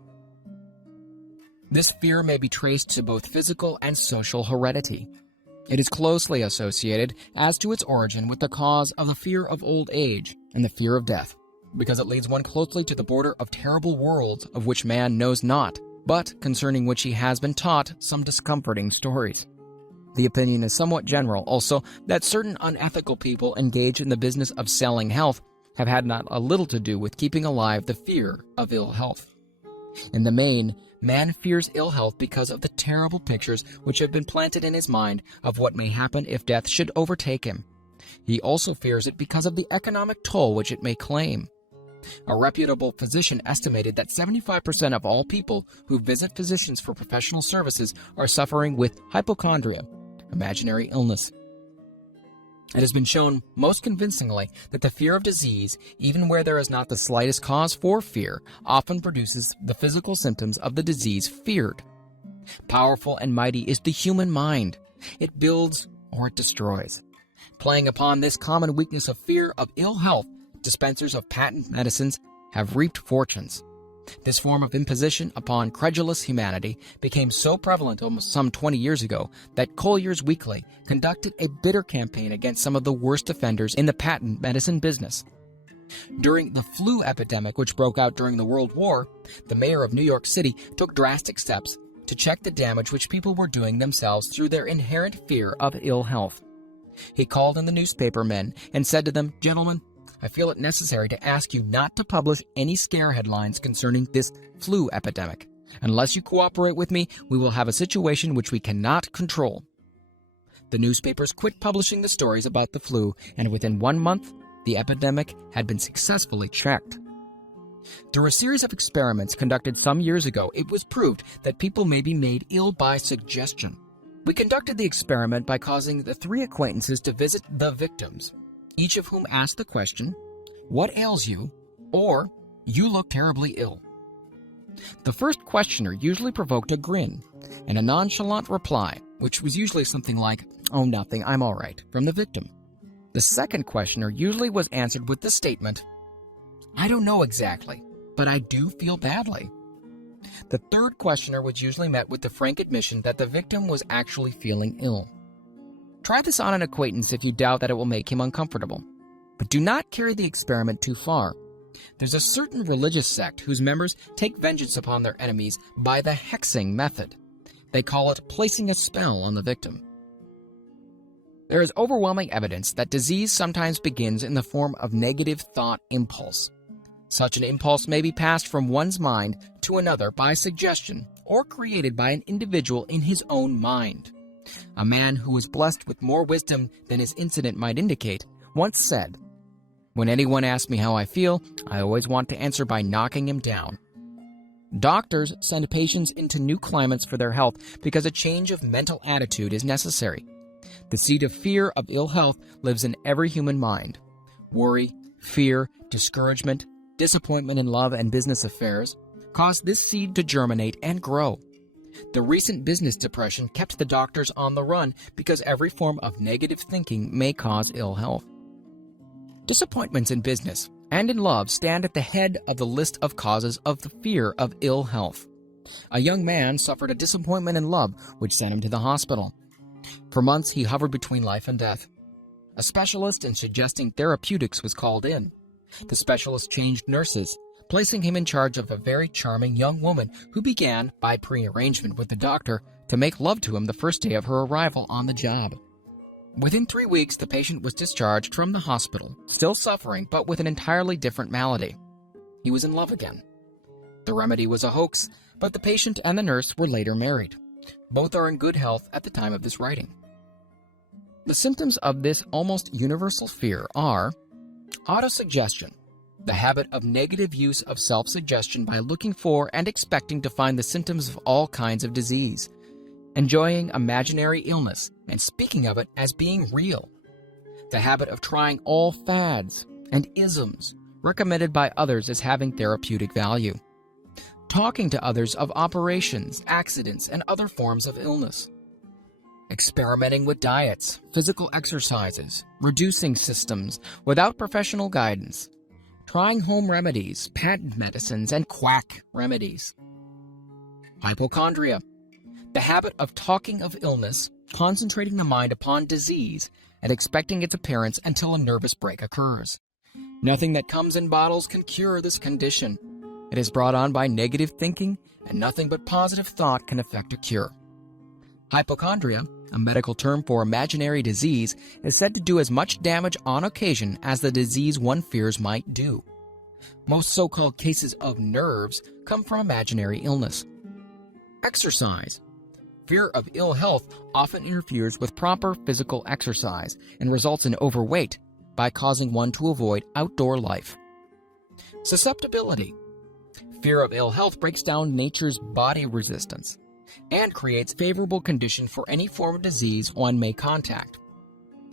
This fear may be traced to both physical and social heredity. It is closely associated as to its origin with the cause of the fear of old age and the fear of death, because it leads one closely to the border of terrible worlds of which man knows not, but concerning which he has been taught some discomforting stories. The opinion is somewhat general also that certain unethical people engaged in the business of selling health have had not a little to do with keeping alive the fear of ill health. In the main, man fears ill health because of the terrible pictures which have been planted in his mind of what may happen if death should overtake him. He also fears it because of the economic toll which it may claim. A reputable physician estimated that 75% of all people who visit physicians for professional services are suffering with hypochondria, imaginary illness. It has been shown most convincingly that the fear of disease, even where there is not the slightest cause for fear, often produces the physical symptoms of the disease feared. Powerful and mighty is the human mind. It builds or it destroys. Playing upon this common weakness of fear of ill health, dispensers of patent medicines have reaped fortunes. This form of imposition upon credulous humanity became so prevalent almost some 20 years ago that Collier's Weekly conducted a bitter campaign against some of the worst offenders in the patent medicine business. During the flu epidemic which broke out during the World War, the mayor of New York City took drastic steps to check the damage which people were doing themselves through their inherent fear of ill health. He called in the newspaper men and said to them, "Gentlemen, I feel it necessary to ask you not to publish any scare headlines concerning this flu epidemic. Unless you cooperate with me, we will have a situation which we cannot control." The newspapers quit publishing the stories about the flu, and within 1 month, the epidemic had been successfully checked. Through a series of experiments conducted some years ago, it was proved that people may be made ill by suggestion. We conducted the experiment by causing the 3 acquaintances to visit the victims, each of whom asked the question, "What ails you?" or "You look terribly ill." The first questioner usually provoked a grin and a nonchalant reply, which was usually something like, "Oh, nothing, I'm all right," from the victim. The second questioner usually was answered with the statement, "I don't know exactly, but I do feel badly." The third questioner was usually met with the frank admission that the victim was actually feeling ill. Try this on an acquaintance if you doubt that it will make him uncomfortable. But do not carry the experiment too far. There's a certain religious sect whose members take vengeance upon their enemies by the hexing method. They call it placing a spell on the victim. There is overwhelming evidence that disease sometimes begins in the form of negative thought impulse. Such an impulse may be passed from one's mind to another by suggestion or created by an individual in his own mind. A man who was blessed with more wisdom than his incident might indicate once said, "When anyone asks me how I feel, I always want to answer by knocking him down." Doctors send patients into new climates for their health because a change of mental attitude is necessary. The seed of fear of ill health lives in every human mind. Worry, fear, discouragement, disappointment in love and business affairs cause this seed to germinate and grow. The recent business depression kept the doctors on the run because every form of negative thinking may cause ill health. Disappointments in business and in love stand at the head of the list of causes of the fear of ill health. A young man suffered a disappointment in love, which sent him to the hospital. For months, he hovered between life and death. A specialist in suggesting therapeutics was called in. The specialist changed nurses, placing him in charge of a very charming young woman who began, by prearrangement with the doctor, to make love to him the first day of her arrival on the job. Within 3 weeks, the patient was discharged from the hospital, still suffering, but with an entirely different malady. He was in love again. The remedy was a hoax, but the patient and the nurse were later married. Both are in good health at the time of this writing. The symptoms of this almost universal fear are autosuggestion, the habit of negative use of self-suggestion by looking for and expecting to find the symptoms of all kinds of disease, enjoying imaginary illness and speaking of it as being real, the habit of trying all fads and isms recommended by others as having therapeutic value, talking to others of operations, accidents, and other forms of illness, experimenting with diets, physical exercises, reducing systems without professional guidance, trying home remedies, patent medicines, and quack remedies. Hypochondria, the habit of talking of illness, concentrating the mind upon disease, and expecting its appearance until a nervous break occurs. Nothing that comes in bottles can cure this condition. It is brought on by negative thinking, and nothing but positive thought can effect a cure. Hypochondria, a medical term for imaginary disease, is said to do as much damage on occasion as the disease one fears might do. Most so-called cases of nerves come from imaginary illness. Exercise. Fear of ill health often interferes with proper physical exercise and results in overweight by causing one to avoid outdoor life. Susceptibility. Fear of ill health breaks down nature's body resistance and creates favorable condition for any form of disease one may contact.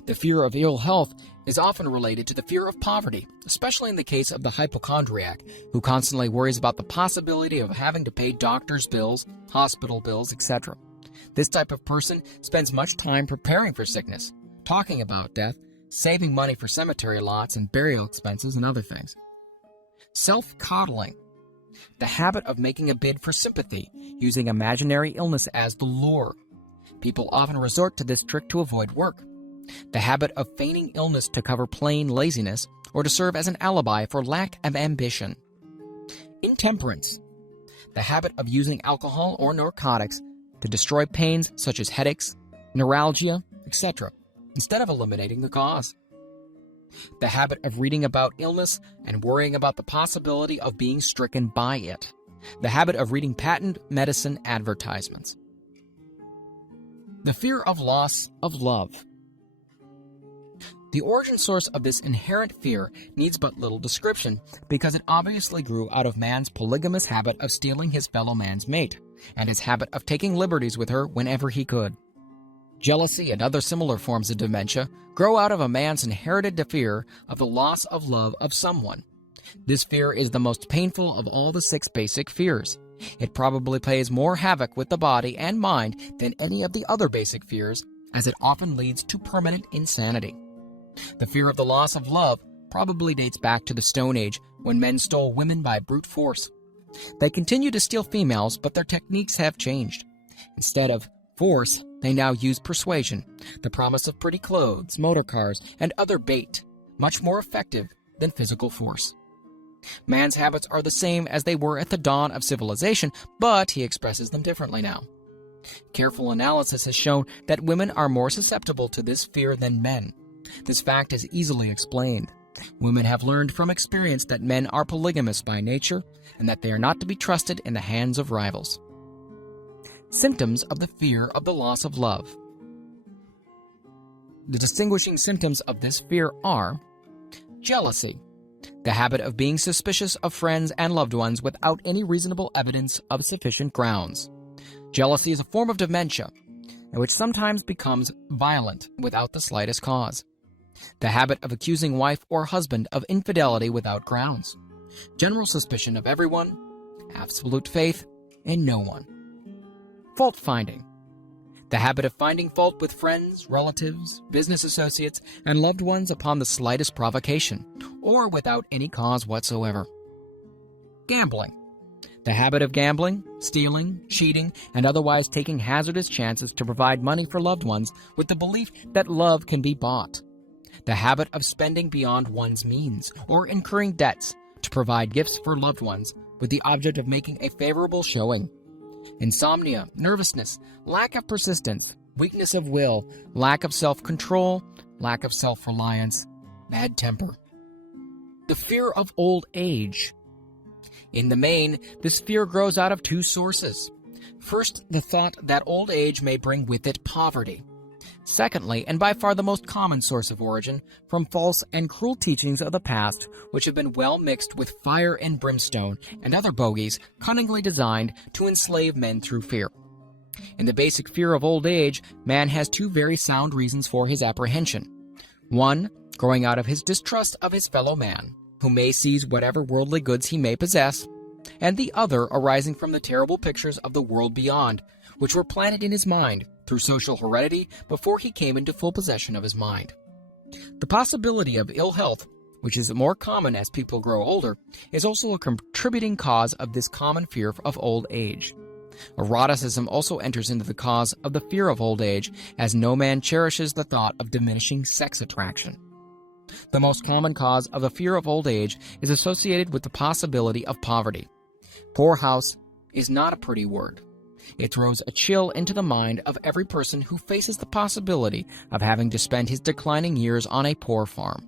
The fear of ill health is often related to the fear of poverty, especially in the case of the hypochondriac, who constantly worries about the possibility of having to pay doctor's bills, hospital bills, etc. This type of person spends much time preparing for sickness, talking about death, saving money for cemetery lots and burial expenses and other things. Self-coddling. The habit of making a bid for sympathy, using imaginary illness as the lure. People often resort to this trick to avoid work. The habit of feigning illness to cover plain laziness or to serve as an alibi for lack of ambition. Intemperance. The habit of using alcohol or narcotics to destroy pains such as headaches, neuralgia, etc., instead of eliminating the cause. The habit of reading about illness and worrying about the possibility of being stricken by it. The habit of reading patent medicine advertisements. The fear of loss of love. The origin source of this inherent fear needs but little description because it obviously grew out of man's polygamous habit of stealing his fellow man's mate and his habit of taking liberties with her whenever he could. Jealousy and other similar forms of dementia grow out of a man's inherited fear of the loss of love of someone. This fear is the most painful of all the 6 basic fears. It probably plays more havoc with the body and mind than any of the other basic fears, as it often leads to permanent insanity. The fear of the loss of love probably dates back to the Stone Age, when men stole women by brute force. They continue to steal females, but their techniques have changed. Instead of force, they now use persuasion, the promise of pretty clothes, motor cars, and other bait, much more effective than physical force. Man's habits are the same as they were at the dawn of civilization, but he expresses them differently now. Careful analysis has shown that women are more susceptible to this fear than men. This fact is easily explained. Women have learned from experience that men are polygamous by nature and that they are not to be trusted in the hands of rivals. Symptoms of the fear of the loss of love. The distinguishing symptoms of this fear are jealousy, the habit of being suspicious of friends and loved ones without any reasonable evidence of sufficient grounds. Jealousy is a form of dementia, which sometimes becomes violent without the slightest cause. The habit of accusing wife or husband of infidelity without grounds. General suspicion of everyone, absolute faith in no one. Fault finding. The habit of finding fault with friends, relatives, business associates, and loved ones upon the slightest provocation, or without any cause whatsoever. Gambling. The habit of gambling, stealing, cheating, and otherwise taking hazardous chances to provide money for loved ones with the belief that love can be bought. The habit of spending beyond one's means, or incurring debts to provide gifts for loved ones with the object of making a favorable showing. Insomnia, nervousness, lack of persistence, weakness of will, lack of self-control, lack of self-reliance, bad temper. The fear of old age. In the main, this fear grows out of two sources. First, the thought that old age may bring with it poverty. Secondly, and by far the most common source of origin, from false and cruel teachings of the past, which have been well mixed with fire and brimstone and other bogies cunningly designed to enslave men through fear. In the basic fear of old age, man has two very sound reasons for his apprehension. One, growing out of his distrust of his fellow man, who may seize whatever worldly goods he may possess, and the other arising from the terrible pictures of the world beyond, which were planted in his mind through social heredity before he came into full possession of his mind. The possibility of ill health, which is more common as people grow older, is also a contributing cause of this common fear of old age. Eroticism also enters into the cause of the fear of old age, as no man cherishes the thought of diminishing sex attraction. The most common cause of the fear of old age is associated with the possibility of poverty. Poorhouse is not a pretty word. It throws a chill into the mind of every person who faces the possibility of having to spend his declining years on a poor farm.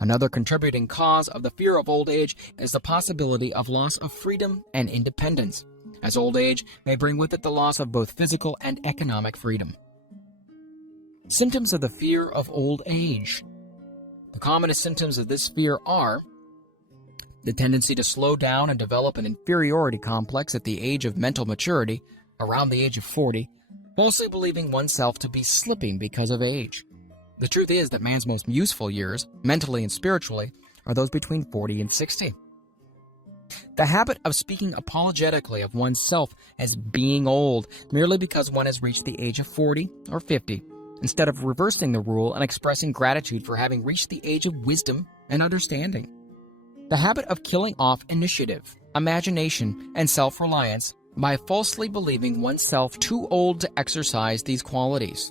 Another contributing cause of the fear of old age is the possibility of loss of freedom and independence, as old age may bring with it the loss of both physical and economic freedom. Symptoms of the fear of old age. The commonest symptoms of this fear are the tendency to slow down and develop an inferiority complex at the age of mental maturity, around the age of 40, falsely believing oneself to be slipping because of age. The truth is that man's most useful years, mentally and spiritually, are those between 40 and 60. The habit of speaking apologetically of oneself as being old merely because one has reached the age of 40 or 50, instead of reversing the rule and expressing gratitude for having reached the age of wisdom and understanding. The habit of killing off initiative, imagination, and self-reliance by falsely believing oneself too old to exercise these qualities.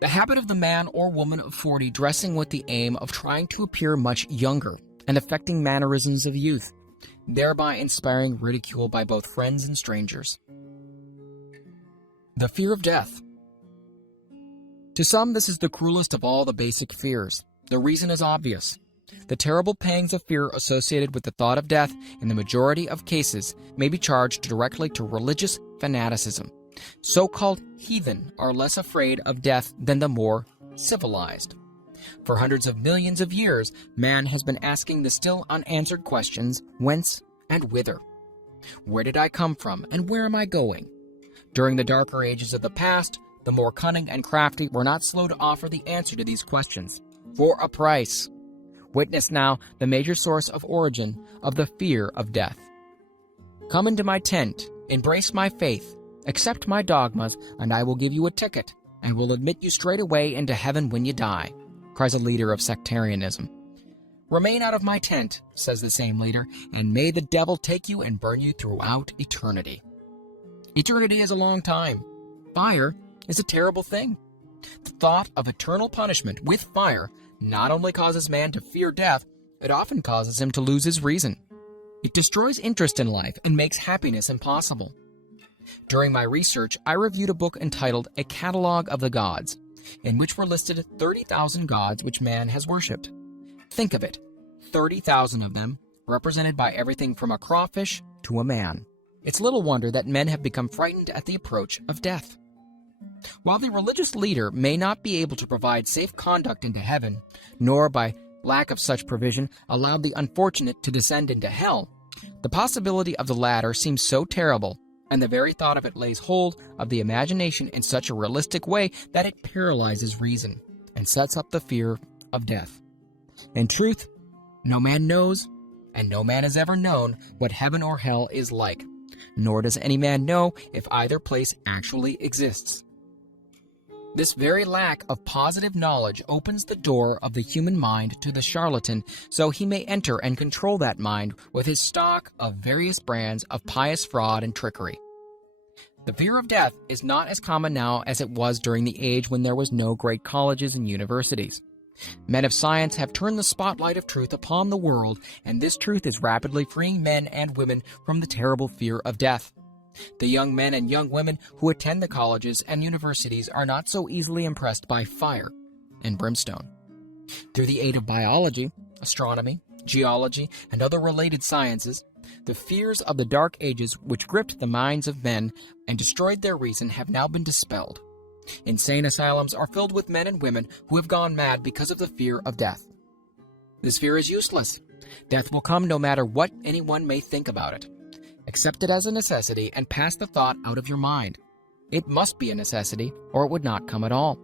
The habit of the man or woman of 40 dressing with the aim of trying to appear much younger and affecting mannerisms of youth, thereby inspiring ridicule by both friends and strangers. The fear of death. To some, this is the cruelest of all the basic fears. The reason is obvious. The terrible pangs of fear associated with the thought of death, in the majority of cases, may be charged directly to religious fanaticism. So-called heathen are less afraid of death than the more civilized. For hundreds of millions of years, man has been asking the still unanswered questions, whence and whither? Where did I come from, and where am I going? During the darker ages of the past, the more cunning and crafty were not slow to offer the answer to these questions, for a price. Witness now the major source of origin of the fear of death. Come into my tent, embrace my faith, accept my dogmas, and I will give you a ticket, and will admit you straight away into heaven when you die, cries a leader of sectarianism. Remain out of my tent, says the same leader, and may the devil take you and burn you throughout eternity. Eternity is a long time. Fire is a terrible thing. The thought of eternal punishment with fire not only causes man to fear death, it often causes him to lose his reason. It destroys interest in life and makes happiness impossible. During my research, I reviewed a book entitled A Catalog of the Gods, in which were listed 30,000 gods which man has worshipped. Think of it, 30,000 of them, represented by everything from a crawfish to a man. It's little wonder that men have become frightened at the approach of death. While the religious leader may not be able to provide safe conduct into heaven, nor by lack of such provision allow the unfortunate to descend into hell, the possibility of the latter seems so terrible, and the very thought of it lays hold of the imagination in such a realistic way that it paralyzes reason and sets up the fear of death. In truth, no man knows, and no man has ever known, what heaven or hell is like, nor does any man know if either place actually exists. This very lack of positive knowledge opens the door of the human mind to the charlatan, so he may enter and control that mind with his stock of various brands of pious fraud and trickery. The fear of death is not as common now as it was during the age when there was no great colleges and universities. Men of science have turned the spotlight of truth upon the world, and this truth is rapidly freeing men and women from the terrible fear of death. The young men and young women who attend the colleges and universities are not so easily impressed by fire and brimstone. Through the aid of biology, astronomy, geology, and other related sciences, the fears of the Dark Ages which gripped the minds of men and destroyed their reason have now been dispelled. Insane asylums are filled with men and women who have gone mad because of the fear of death. This fear is useless. Death will come no matter what anyone may think about it. Accept it as a necessity and pass the thought out of your mind. It must be a necessity, or it would not come at all.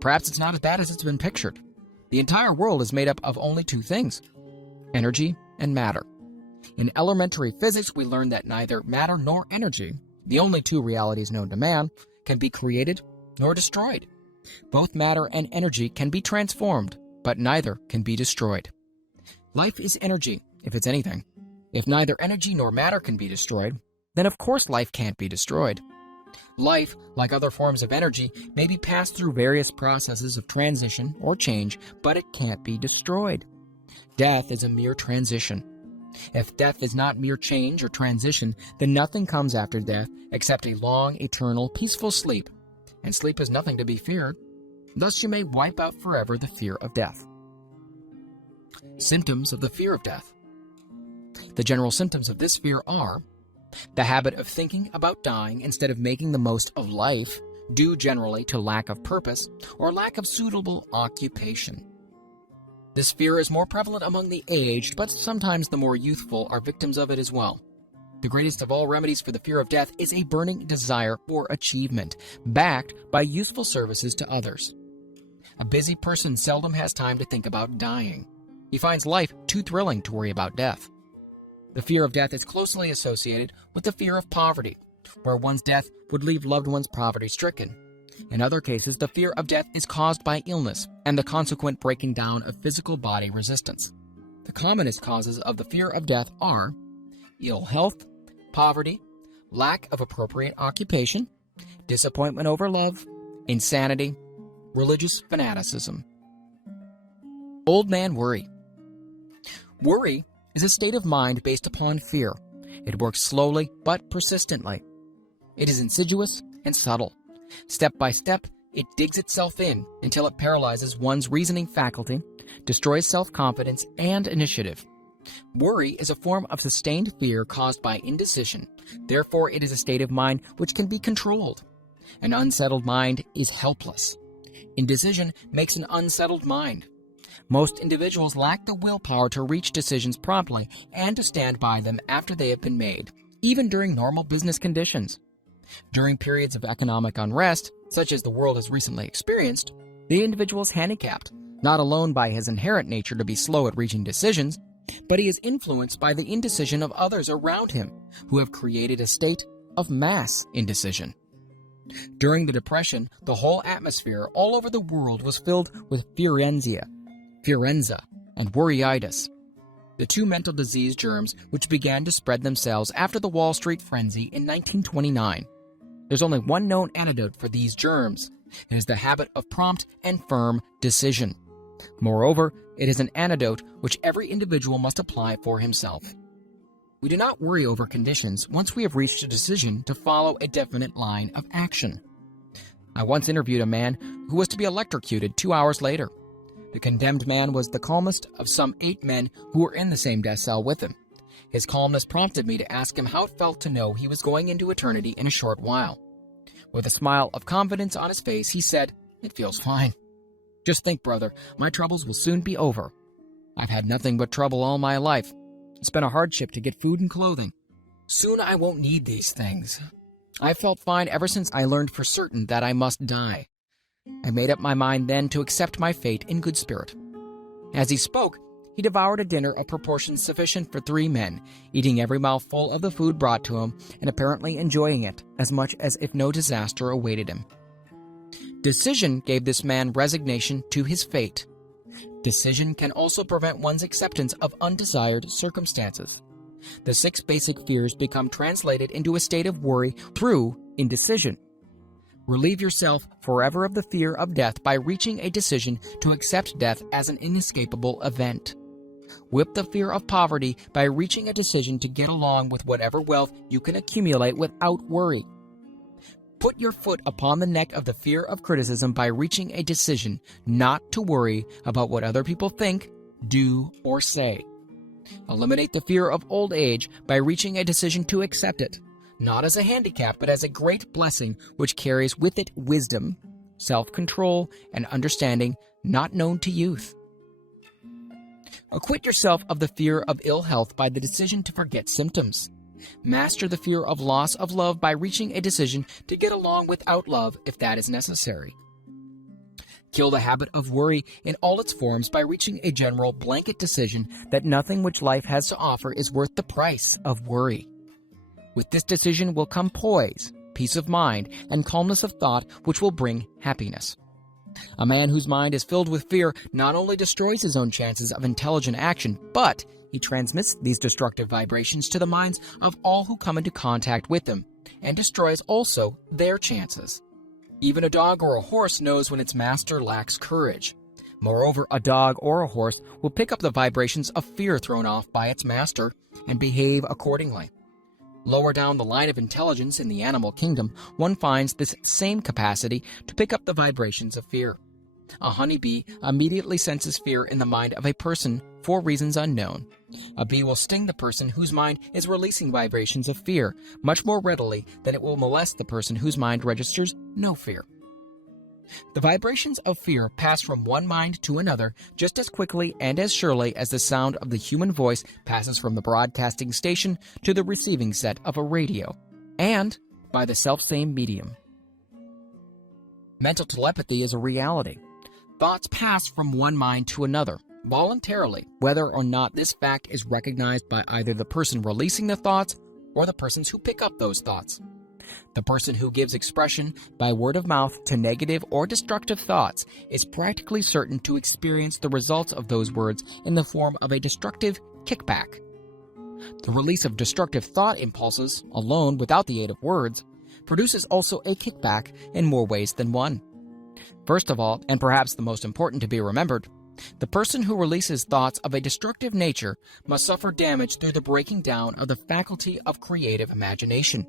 Perhaps it's not as bad as it's been pictured. The entire world is made up of only two things: energy and matter. In elementary physics, we learn that neither matter nor energy, the only two realities known to man, can be created nor destroyed. Both matter and energy can be transformed, but neither can be destroyed. Life is energy, if it's anything. If neither energy nor matter can be destroyed, then of course life can't be destroyed. Life, like other forms of energy, may be passed through various processes of transition or change, but it can't be destroyed. Death is a mere transition. If death is not mere change or transition, then nothing comes after death except a long, eternal, peaceful sleep, and sleep is nothing to be feared. Thus you may wipe out forever the fear of death. Symptoms of the fear of death. The general symptoms of this fear are the habit of thinking about dying instead of making the most of life, due generally to lack of purpose or lack of suitable occupation. This fear is more prevalent among the aged, but sometimes the more youthful are victims of it as well. The greatest of all remedies for the fear of death is a burning desire for achievement, backed by useful services to others. A busy person seldom has time to think about dying. He finds life too thrilling to worry about death. The fear of death is closely associated with the fear of poverty, where one's death would leave loved ones poverty-stricken. In other cases, the fear of death is caused by illness and the consequent breaking down of physical body resistance. The commonest causes of the fear of death are ill health, poverty, lack of appropriate occupation, disappointment over love, insanity, religious fanaticism. Old man worry. Worry is a state of mind based upon fear. It works slowly but persistently. It is insidious and subtle. Step by step, it digs itself in until it paralyzes one's reasoning faculty, destroys self-confidence and initiative. Worry is a form of sustained fear caused by indecision. Therefore, it is a state of mind which can be controlled. An unsettled mind is helpless. Indecision makes an unsettled mind. Most individuals lack the willpower to reach decisions promptly and to stand by them after they have been made, even during normal business conditions. During periods of economic unrest, such as the world has recently experienced, the individual is handicapped, not alone by his inherent nature to be slow at reaching decisions, but he is influenced by the indecision of others around him, who have created a state of mass indecision. During the Depression, the whole atmosphere all over the world was filled with fierenza, and worryitis, the two mental disease germs which began to spread themselves after the Wall Street frenzy in 1929. There's only one known antidote for these germs. It is the habit of prompt and firm decision. Moreover, it is an antidote which every individual must apply for himself. We do not worry over conditions once we have reached a decision to follow a definite line of action. I once interviewed a man who was to be electrocuted 2 hours later. The condemned man was the calmest of some 8 men who were in the same death cell with him. His calmness prompted me to ask him how it felt to know he was going into eternity in a short while. With a smile of confidence on his face, he said, "It feels fine. Just think, brother, my troubles will soon be over. I've had nothing but trouble all my life. It's been a hardship to get food and clothing. Soon I won't need these things. I felt fine ever since I learned for certain that I must die. I made up my mind then to accept my fate in good spirit." As he spoke, he devoured a dinner of proportions sufficient for 3 men, eating every mouthful of the food brought to him and apparently enjoying it as much as if no disaster awaited him. Decision gave this man resignation to his fate. Decision can also prevent one's acceptance of undesired circumstances. The 6 basic fears become translated into a state of worry through indecision. Relieve yourself forever of the fear of death by reaching a decision to accept death as an inescapable event. Whip the fear of poverty by reaching a decision to get along with whatever wealth you can accumulate without worry. Put your foot upon the neck of the fear of criticism by reaching a decision not to worry about what other people think, do, or say. Eliminate the fear of old age by reaching a decision to accept it, not as a handicap, but as a great blessing which carries with it wisdom, self-control, and understanding not known to youth. Acquit yourself of the fear of ill health by the decision to forget symptoms. Master the fear of loss of love by reaching a decision to get along without love if that is necessary. Kill the habit of worry in all its forms by reaching a general blanket decision that nothing which life has to offer is worth the price of worry. With this decision will come poise, peace of mind, and calmness of thought which will bring happiness. A man whose mind is filled with fear not only destroys his own chances of intelligent action, but he transmits these destructive vibrations to the minds of all who come into contact with them, and destroys also their chances. Even a dog or a horse knows when its master lacks courage. Moreover, a dog or a horse will pick up the vibrations of fear thrown off by its master and behave accordingly. Lower down the line of intelligence in the animal kingdom, one finds this same capacity to pick up the vibrations of fear. A honeybee immediately senses fear in the mind of a person for reasons unknown. A bee will sting the person whose mind is releasing vibrations of fear much more readily than it will molest the person whose mind registers no fear. The vibrations of fear pass from one mind to another just as quickly and as surely as the sound of the human voice passes from the broadcasting station to the receiving set of a radio, and by the selfsame medium. Mental telepathy is a reality. Thoughts pass from one mind to another, voluntarily, whether or not this fact is recognized by either the person releasing the thoughts or the persons who pick up those thoughts. The person who gives expression by word of mouth to negative or destructive thoughts is practically certain to experience the results of those words in the form of a destructive kickback. The release of destructive thought impulses, alone without the aid of words, produces also a kickback in more ways than one. First of all, and perhaps the most important to be remembered, the person who releases thoughts of a destructive nature must suffer damage through the breaking down of the faculty of creative imagination.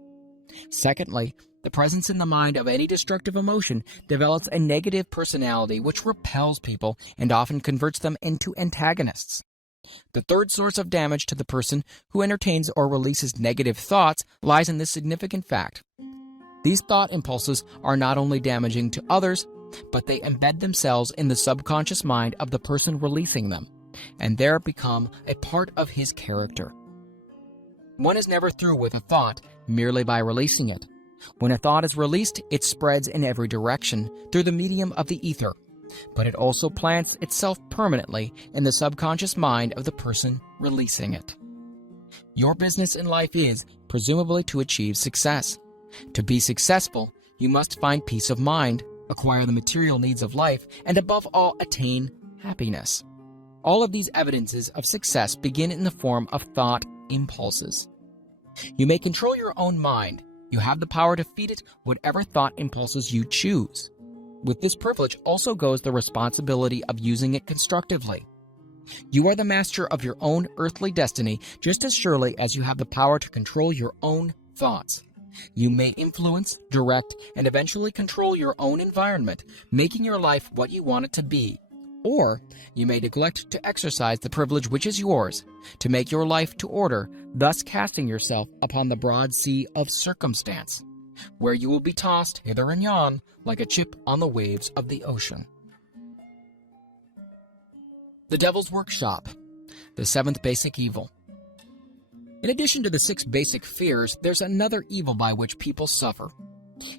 Secondly, the presence in the mind of any destructive emotion develops a negative personality which repels people and often converts them into antagonists. The third source of damage to the person who entertains or releases negative thoughts lies in this significant fact. These thought impulses are not only damaging to others, but they embed themselves in the subconscious mind of the person releasing them, and there become a part of his character. One is never through with a thought merely by releasing it. When a thought is released, it spreads in every direction through the medium of the ether, but it also plants itself permanently in the subconscious mind of the person releasing it. Your business in life is, presumably, to achieve success. To be successful, you must find peace of mind, acquire the material needs of life, and above all, attain happiness. All of these evidences of success begin in the form of thought impulses. You may control your own mind. You have the power to feed it whatever thought impulses you choose. With this privilege also goes the responsibility of using it constructively. You are the master of your own earthly destiny just as surely as you have the power to control your own thoughts. You may influence, direct, and eventually control your own environment, making your life what you want it to be. Or you may neglect to exercise the privilege which is yours, to make your life to order, thus casting yourself upon the broad sea of circumstance, where you will be tossed hither and yon like a chip on the waves of the ocean. The Devil's Workshop, the seventh basic evil. In addition to the 6 basic fears, there's another evil by which people suffer.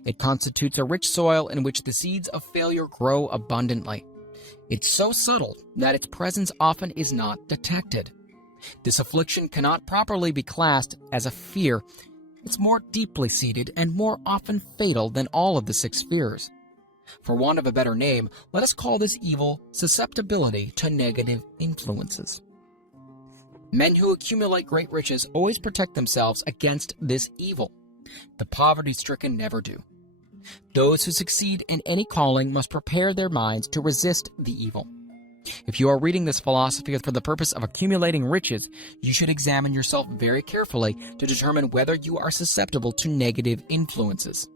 It constitutes a rich soil in which the seeds of failure grow abundantly. It's so subtle that its presence often is not detected. This affliction cannot properly be classed as a fear. It's more deeply seated and more often fatal than all of the 6 fears. For want of a better name, let us call this evil susceptibility to negative influences. Men who accumulate great riches always protect themselves against this evil. The poverty-stricken never do. Those who succeed in any calling must prepare their minds to resist the evil. If you are reading this philosophy for the purpose of accumulating riches, you should examine yourself very carefully to determine whether you are susceptible to negative influences.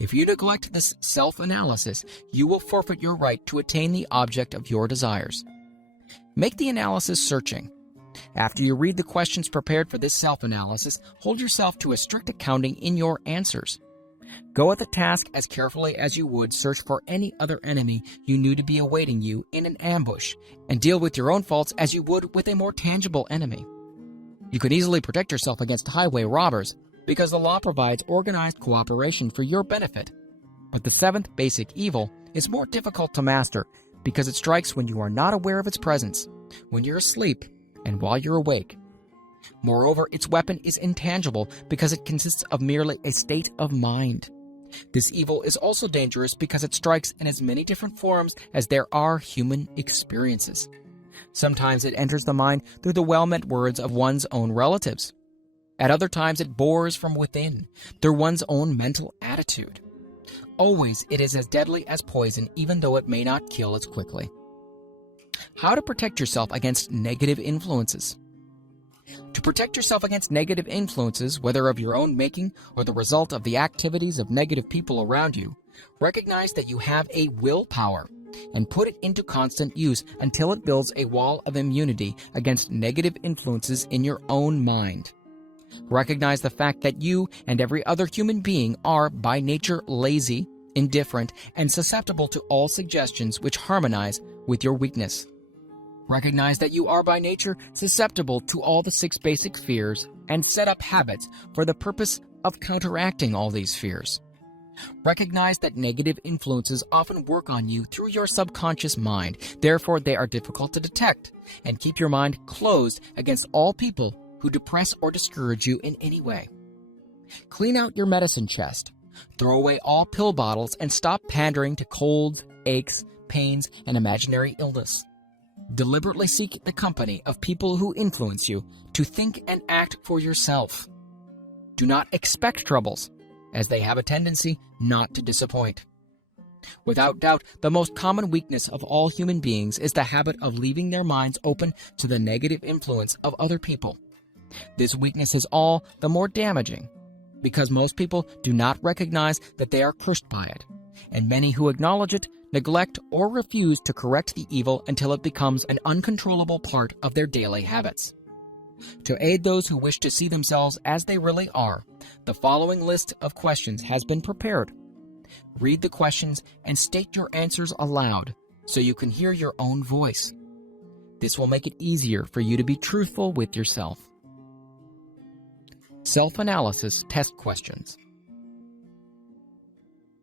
If you neglect this self-analysis, you will forfeit your right to attain the object of your desires. Make the analysis searching. After you read the questions prepared for this self-analysis, hold yourself to a strict accounting in your answers. Go at the task as carefully as you would search for any other enemy you knew to be awaiting you in an ambush, and deal with your own faults as you would with a more tangible enemy. You can easily protect yourself against highway robbers, because the law provides organized cooperation for your benefit. But the 7th basic evil is more difficult to master because it strikes when you are not aware of its presence, when you're asleep, and while you're awake. Moreover, its weapon is intangible because it consists of merely a state of mind. This evil is also dangerous because it strikes in as many different forms as there are human experiences. Sometimes it enters the mind through the well-meant words of one's own relatives. At other times it bores from within, through one's own mental attitude. Always it is as deadly as poison, even though it may not kill as quickly. How to protect yourself against negative influences? To protect yourself against negative influences, whether of your own making or the result of the activities of negative people around you, recognize that you have a willpower and put it into constant use until it builds a wall of immunity against negative influences in your own mind. Recognize the fact that you and every other human being are by nature lazy, indifferent, and susceptible to all suggestions which harmonize with your weakness. Recognize that you are by nature susceptible to all the 6 basic fears and set up habits for the purpose of counteracting all these fears. Recognize that negative influences often work on you through your subconscious mind, therefore they are difficult to detect, and keep your mind closed against all people who depress or discourage you in any way. Clean out your medicine chest. Throw away all pill bottles and stop pandering to colds, aches, pains, and imaginary illness. Deliberately seek the company of people who influence you to think and act for yourself. Do not expect troubles, as they have a tendency not to disappoint. Without doubt, the most common weakness of all human beings is the habit of leaving their minds open to the negative influence of other people. This weakness is all the more damaging because most people do not recognize that they are cursed by it, and many who acknowledge it neglect or refuse to correct the evil until it becomes an uncontrollable part of their daily habits. To aid those who wish to see themselves as they really are, the following list of questions has been prepared. Read the questions and state your answers aloud so you can hear your own voice. This will make it easier for you to be truthful with yourself. Self-analysis test questions.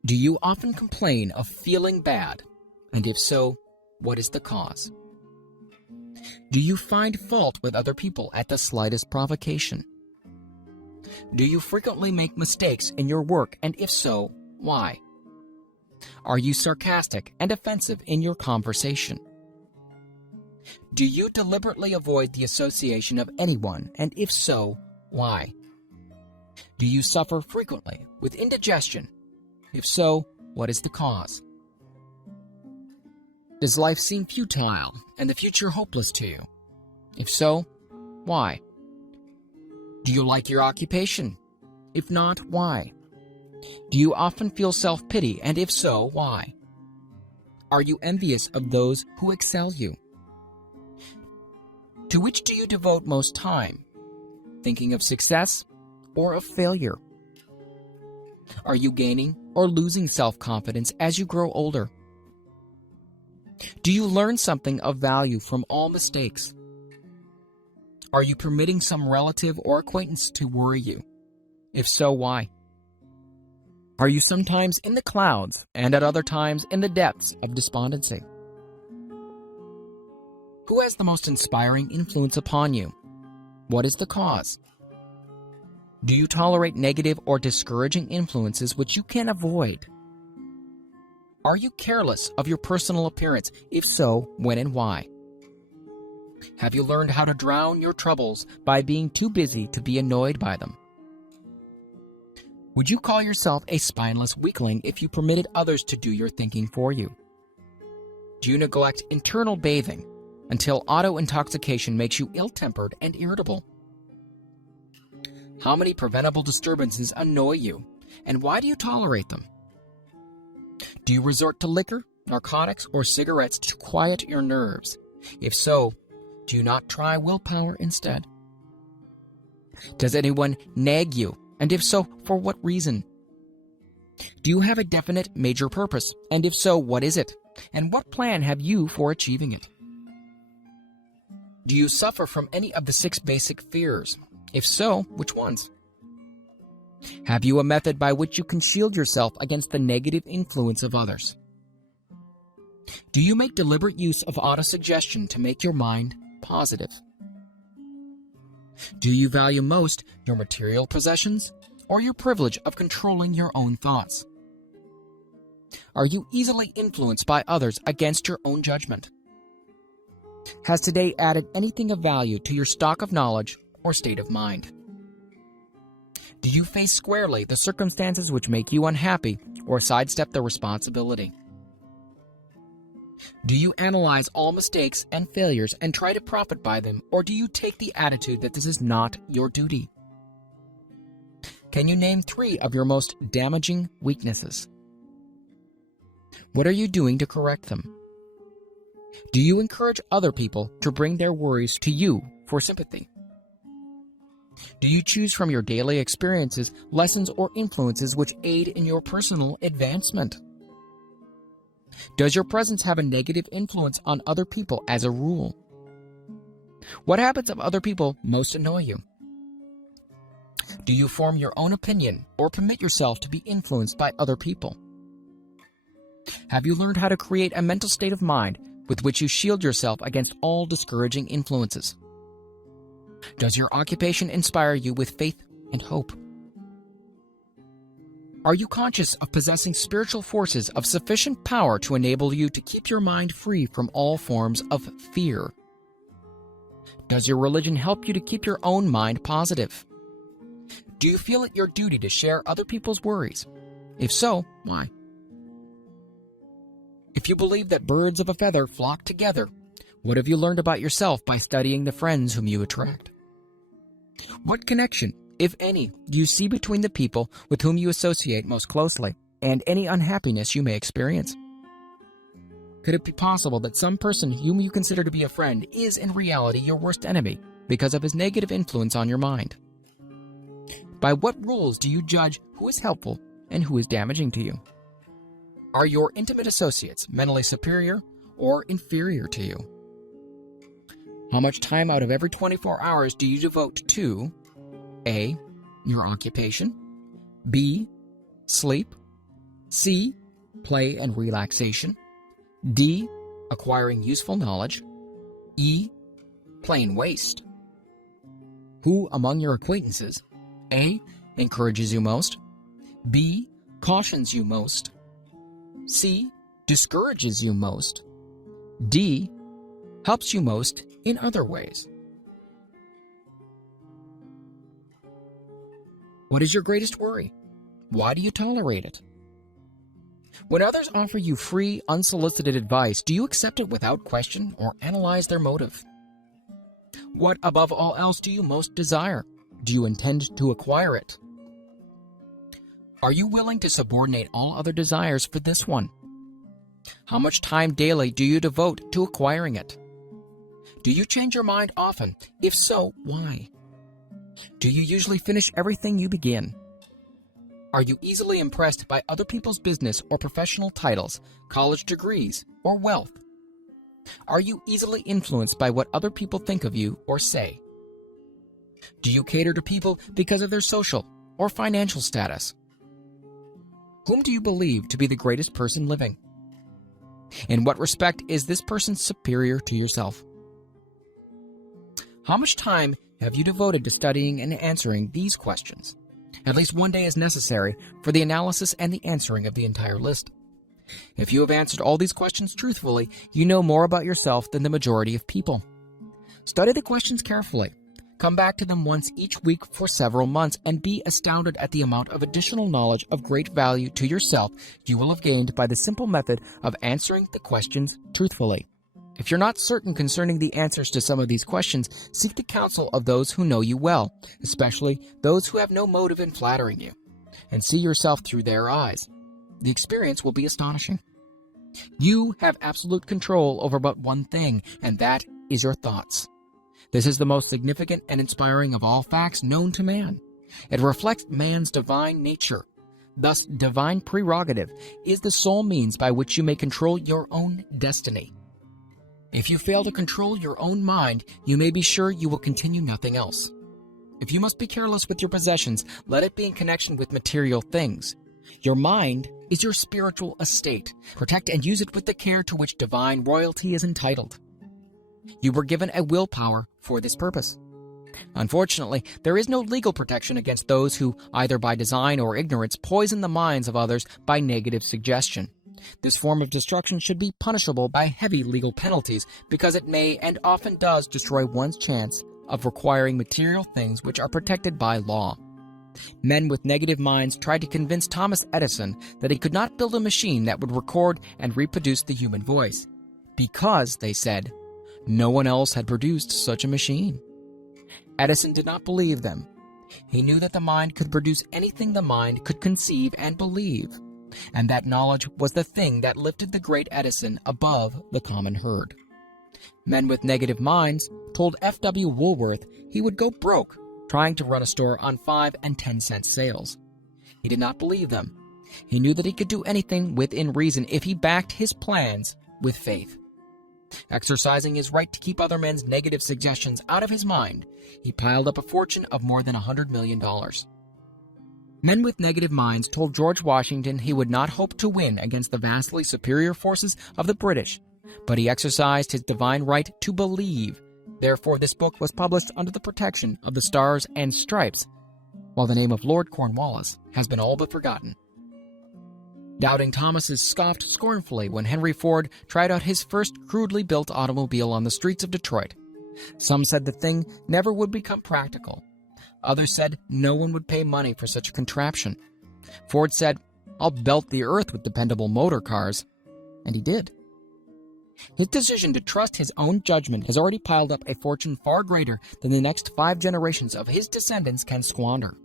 Do you often complain of feeling bad? And if so, what is the cause? Do you find fault with other people at the slightest provocation? Do you frequently make mistakes in your work, and if so, why? Are you sarcastic and offensive in your conversation? Do you deliberately avoid the association of anyone, and if so, why? Do you suffer frequently with indigestion? If so, what is the cause? Does life seem futile and the future hopeless to you? If so, why? Do you like your occupation? If not, why? Do you often feel self-pity, and if so, why? Are you envious of those who excel you? To which do you devote most time? Thinking of success or of failure? Are you gaining or losing self-confidence as you grow older? Do you learn something of value from all mistakes? Are you permitting some relative or acquaintance to worry you? If so, why? Are you sometimes in the clouds and at other times in the depths of despondency? Who has the most inspiring influence upon you? What is the cause? Do you tolerate negative or discouraging influences which you can avoid? Are you careless of your personal appearance? If so, when and why? Have you learned how to drown your troubles by being too busy to be annoyed by them? Would you call yourself a spineless weakling if you permitted others to do your thinking for you? Do you neglect internal bathing until auto-intoxication makes you ill-tempered and irritable? How many preventable disturbances annoy you, and why do you tolerate them? Do you resort to liquor, narcotics, or cigarettes to quiet your nerves? If so, do you not try willpower instead? Does anyone nag you, and if so, for what reason? Do you have a definite major purpose, and if so, what is it? And what plan have you for achieving it? Do you suffer from any of the 6 basic fears? If so, which ones? Have you a method by which you can shield yourself against the negative influence of others? Do you make deliberate use of autosuggestion to make your mind positive? Do you value most your material possessions or your privilege of controlling your own thoughts? Are you easily influenced by others against your own judgment? Has today added anything of value to your stock of knowledge or state of mind? Do you face squarely the circumstances which make you unhappy or sidestep the responsibility? Do you analyze all mistakes and failures and try to profit by them, or do you take the attitude that this is not your duty? Can you name 3 of your most damaging weaknesses? What are you doing to correct them? Do you encourage other people to bring their worries to you for sympathy? Do you choose from your daily experiences lessons or influences which aid in your personal advancement? Does your presence have a negative influence on other people as a rule? What habits of other people most annoy you? Do you form your own opinion or permit yourself to be influenced by other people? Have you learned how to create a mental state of mind with which you shield yourself against all discouraging influences? Does your occupation inspire you with faith and hope? Are you conscious of possessing spiritual forces of sufficient power to enable you to keep your mind free from all forms of fear? Does your religion help you to keep your own mind positive? Do you feel it your duty to share other people's worries? If so, why? If you believe that birds of a feather flock together, what have you learned about yourself by studying the friends whom you attract? What connection, if any, do you see between the people with whom you associate most closely and any unhappiness you may experience? Could it be possible that some person whom you consider to be a friend is in reality your worst enemy because of his negative influence on your mind? By what rules do you judge who is helpful and who is damaging to you? Are your intimate associates mentally superior or inferior to you? How much time out of every 24 hours do you devote to A. Your occupation, B. Sleep, C. Play and relaxation, D. Acquiring useful knowledge, E. Plain waste? Who among your acquaintances A. Encourages you most, B. Cautions you most, C. Discourages you most, D. Helps you most in other ways? What is your greatest worry? Why do you tolerate it? When others offer you free, unsolicited advice, do you accept it without question or analyze their motive? What, above all else, do you most desire? Do you intend to acquire it? Are you willing to subordinate all other desires for this one? How much time daily do you devote to acquiring it? Do you change your mind often? If so, why? Do you usually finish everything you begin? Are you easily impressed by other people's business or professional titles, college degrees, or wealth? Are you easily influenced by what other people think of you or say? Do you cater to people because of their social or financial status? Whom do you believe to be the greatest person living? In what respect is this person superior to yourself? How much time have you devoted to studying and answering these questions? At least one day is necessary for the analysis and the answering of the entire list. If you have answered all these questions truthfully, you know more about yourself than the majority of people. Study the questions carefully. Come back to them once each week for several months and be astounded at the amount of additional knowledge of great value to yourself you will have gained by the simple method of answering the questions truthfully. If you're not certain concerning the answers to some of these questions, seek the counsel of those who know you well, especially those who have no motive in flattering you, and see yourself through their eyes. The experience will be astonishing. You have absolute control over but one thing, and that is your thoughts. This is the most significant and inspiring of all facts known to man. It reflects man's divine nature. Thus, divine prerogative is the sole means by which you may control your own destiny. If you fail to control your own mind, you may be sure you will continue nothing else. If you must be careless with your possessions, let it be in connection with material things. Your mind is your spiritual estate. Protect and use it with the care to which divine royalty is entitled. You were given a willpower for this purpose. Unfortunately, there is no legal protection against those who, either by design or ignorance, poison the minds of others by negative suggestion. This form of destruction should be punishable by heavy legal penalties because it may and often does destroy one's chance of acquiring material things which are protected by law. Men with negative minds tried to convince Thomas Edison that he could not build a machine that would record and reproduce the human voice, because, they said, no one else had produced such a machine. Edison did not believe them. He knew that the mind could produce anything the mind could conceive and believe, and that knowledge was the thing that lifted the great Edison above the common herd. Men with negative minds told F.W. Woolworth he would go broke trying to run a store on 5 and 10 cent sales. He did not believe them. He knew that he could do anything within reason if he backed his plans with faith. Exercising his right to keep other men's negative suggestions out of his mind, he piled up a fortune of more than $100 million. Men with negative minds told George Washington he would not hope to win against the vastly superior forces of the British, but he exercised his divine right to believe. Therefore, this book was published under the protection of the Stars and Stripes, while the name of Lord Cornwallis has been all but forgotten. Doubting Thomases scoffed scornfully when Henry Ford tried out his first crudely built automobile on the streets of Detroit. Some said the thing never would become practical. Others said no one would pay money for such a contraption. Ford said, "I'll belt the earth with dependable motor cars." And he did. His decision to trust his own judgment has already piled up a fortune far greater than the next 5 generations of his descendants can squander.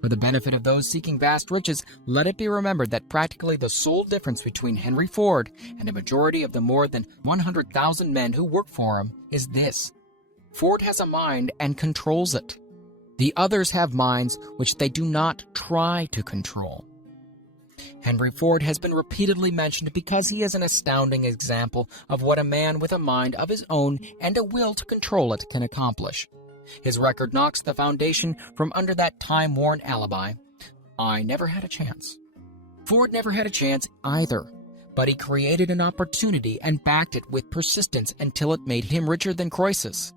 For the benefit of those seeking vast riches, let it be remembered that practically the sole difference between Henry Ford and a majority of the more than 100,000 men who work for him is this: Ford has a mind and controls it. The others have minds which they do not try to control. Henry Ford has been repeatedly mentioned because he is an astounding example of what a man with a mind of his own and a will to control it can accomplish. His record knocks the foundation from under that time-worn alibi: "I never had a chance." Ford never had a chance either, but he created an opportunity and backed it with persistence until it made him richer than Croesus.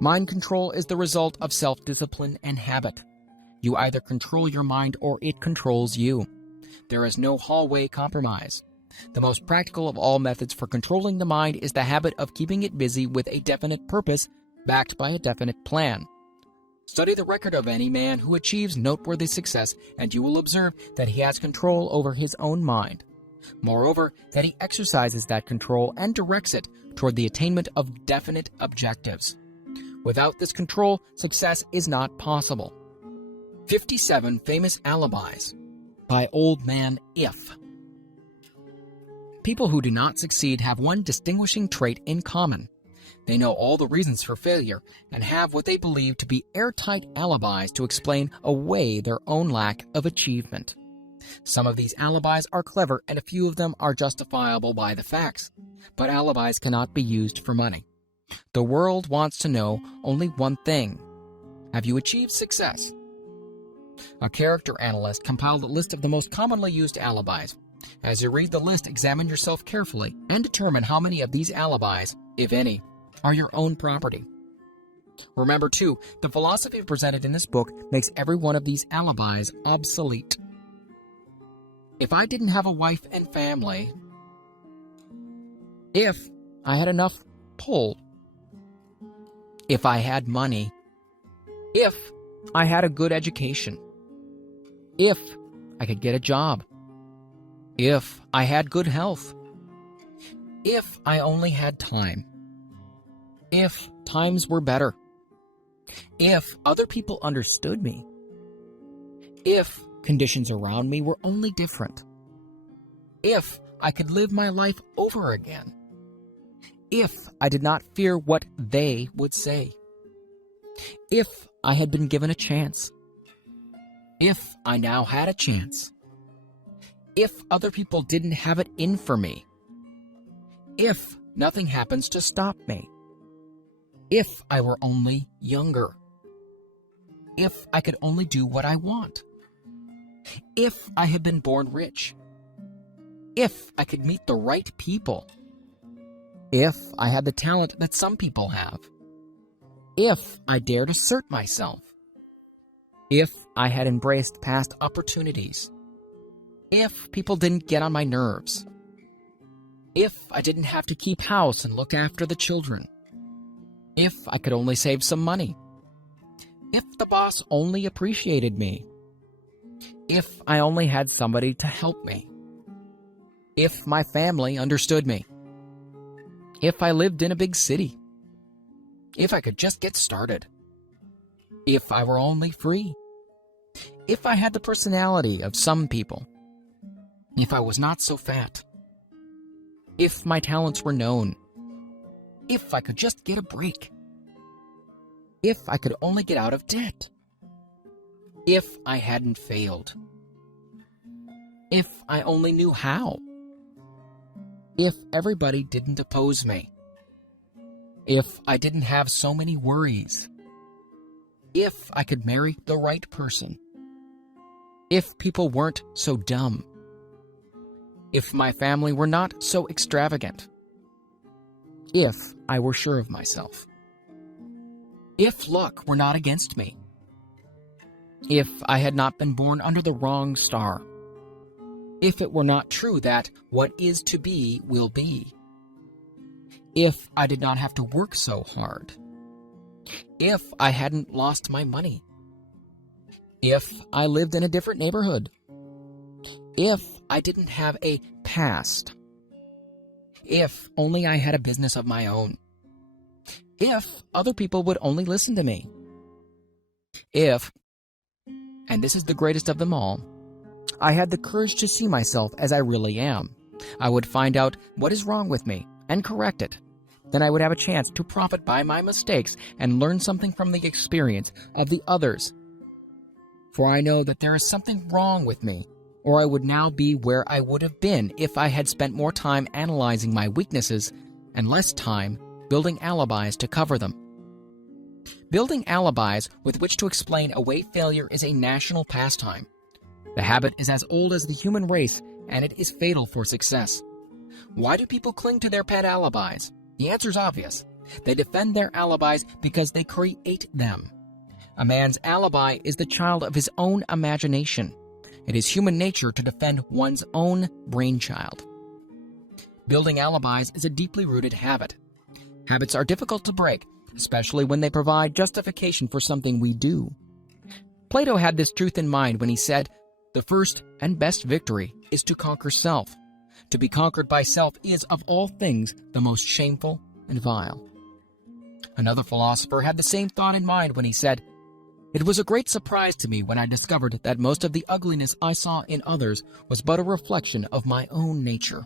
Mind control is the result of self-discipline and habit. You either control your mind or it controls you. There is no hallway compromise. The most practical of all methods for controlling the mind is the habit of keeping it busy with a definite purpose, backed by a definite plan. Study the record of any man who achieves noteworthy success, and you will observe that he has control over his own mind. Moreover, that he exercises that control and directs it toward the attainment of definite objectives. Without this control, success is not possible. 57 Famous Alibis by Old Man If. People who do not succeed have one distinguishing trait in common. They know all the reasons for failure and have what they believe to be airtight alibis to explain away their own lack of achievement. Some of these alibis are clever and a few of them are justifiable by the facts, but alibis cannot be used for money. The world wants to know only one thing: have you achieved success? A character analyst compiled a list of the most commonly used alibis. As you read the list, examine yourself carefully and determine how many of these alibis, if any, are your own property. Remember, too, the philosophy presented in this book makes every one of these alibis obsolete. If I didn't have a wife and family, if I had enough pull, if I had money, if I had a good education, if I could get a job, if I had good health, if I only had time, if times were better, if other people understood me, if conditions around me were only different, if I could live my life over again, if I did not fear what they would say, if I had been given a chance, if I now had a chance, if other people didn't have it in for me, if nothing happens to stop me, if I were only younger, if I could only do what I want, if I had been born rich, if I could meet the right people, if I had the talent that some people have, if I dared assert myself, if I had embraced past opportunities, if people didn't get on my nerves, if I didn't have to keep house and look after the children, if I could only save some money, if the boss only appreciated me, if I only had somebody to help me, if my family understood me, if I lived in a big city, if I could just get started, if I were only free, if I had the personality of some people, if I was not so fat, if my talents were known, if I could just get a break, if I could only get out of debt, if I hadn't failed, if I only knew how, if everybody didn't oppose me, if I didn't have so many worries, if I could marry the right person, if people weren't so dumb, if my family were not so extravagant, if I were sure of myself, if luck were not against me, if I had not been born under the wrong star, if it were not true that what is to be will be, if I did not have to work so hard, if I hadn't lost my money, if I lived in a different neighborhood, if I didn't have a past, if only I had a business of my own, if other people would only listen to me, if, and this is the greatest of them all, I had the courage to see myself as I really am, I would find out what is wrong with me and correct it. Then I would have a chance to profit by my mistakes and learn something from the experience of the others. For I know that there is something wrong with me, or I would now be where I would have been if I had spent more time analyzing my weaknesses and less time building alibis to cover them. Building alibis with which to explain away failure is a national pastime. The habit is as old as the human race, and it is fatal for success. Why do people cling to their pet alibis? The answer is obvious. They defend their alibis because they create them. A man's alibi is the child of his own imagination. It is human nature to defend one's own brainchild. Building alibis is a deeply rooted habit. Habits are difficult to break, especially when they provide justification for something we do. Plato had this truth in mind when he said, "The first and best victory is to conquer self. To be conquered by self is, of all things, the most shameful and vile." Another philosopher had the same thought in mind when he said, "It was a great surprise to me when I discovered that most of the ugliness I saw in others was but a reflection of my own nature."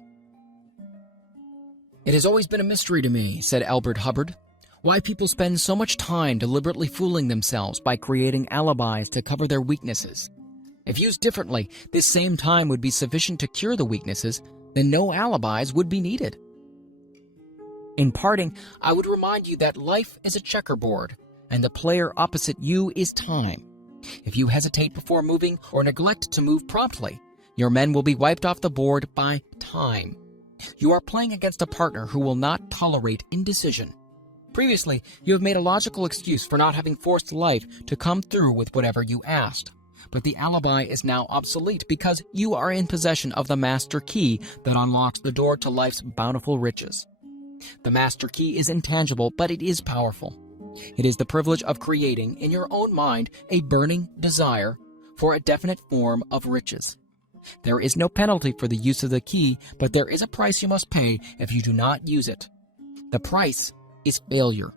"It has always been a mystery to me," said Albert Hubbard, "why people spend so much time deliberately fooling themselves by creating alibis to cover their weaknesses. If used differently, this same time would be sufficient to cure the weaknesses, then no alibis would be needed." In parting, I would remind you that life is a checkerboard, and the player opposite you is time. If you hesitate before moving or neglect to move promptly, your men will be wiped off the board by time. You are playing against a partner who will not tolerate indecision. Previously, you have made a logical excuse for not having forced life to come through with whatever you asked. But the alibi is now obsolete because you are in possession of the master key that unlocks the door to life's bountiful riches. The master key is intangible, but it is powerful. It is the privilege of creating in your own mind a burning desire for a definite form of riches. There is no penalty for the use of the key, but there is a price you must pay if you do not use it. The price is failure.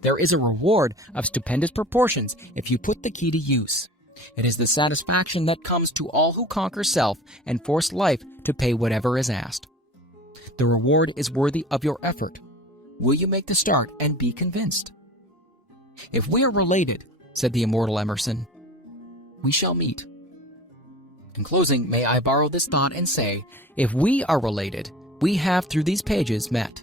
There is a reward of stupendous proportions if you put the key to use. It is the satisfaction that comes to all who conquer self and force life to pay whatever is asked. The reward is worthy of your effort. Will you make the start and be convinced? If we are related, said the immortal Emerson, we shall meet. In closing, may I borrow this thought and say, if we are related, we have through these pages met.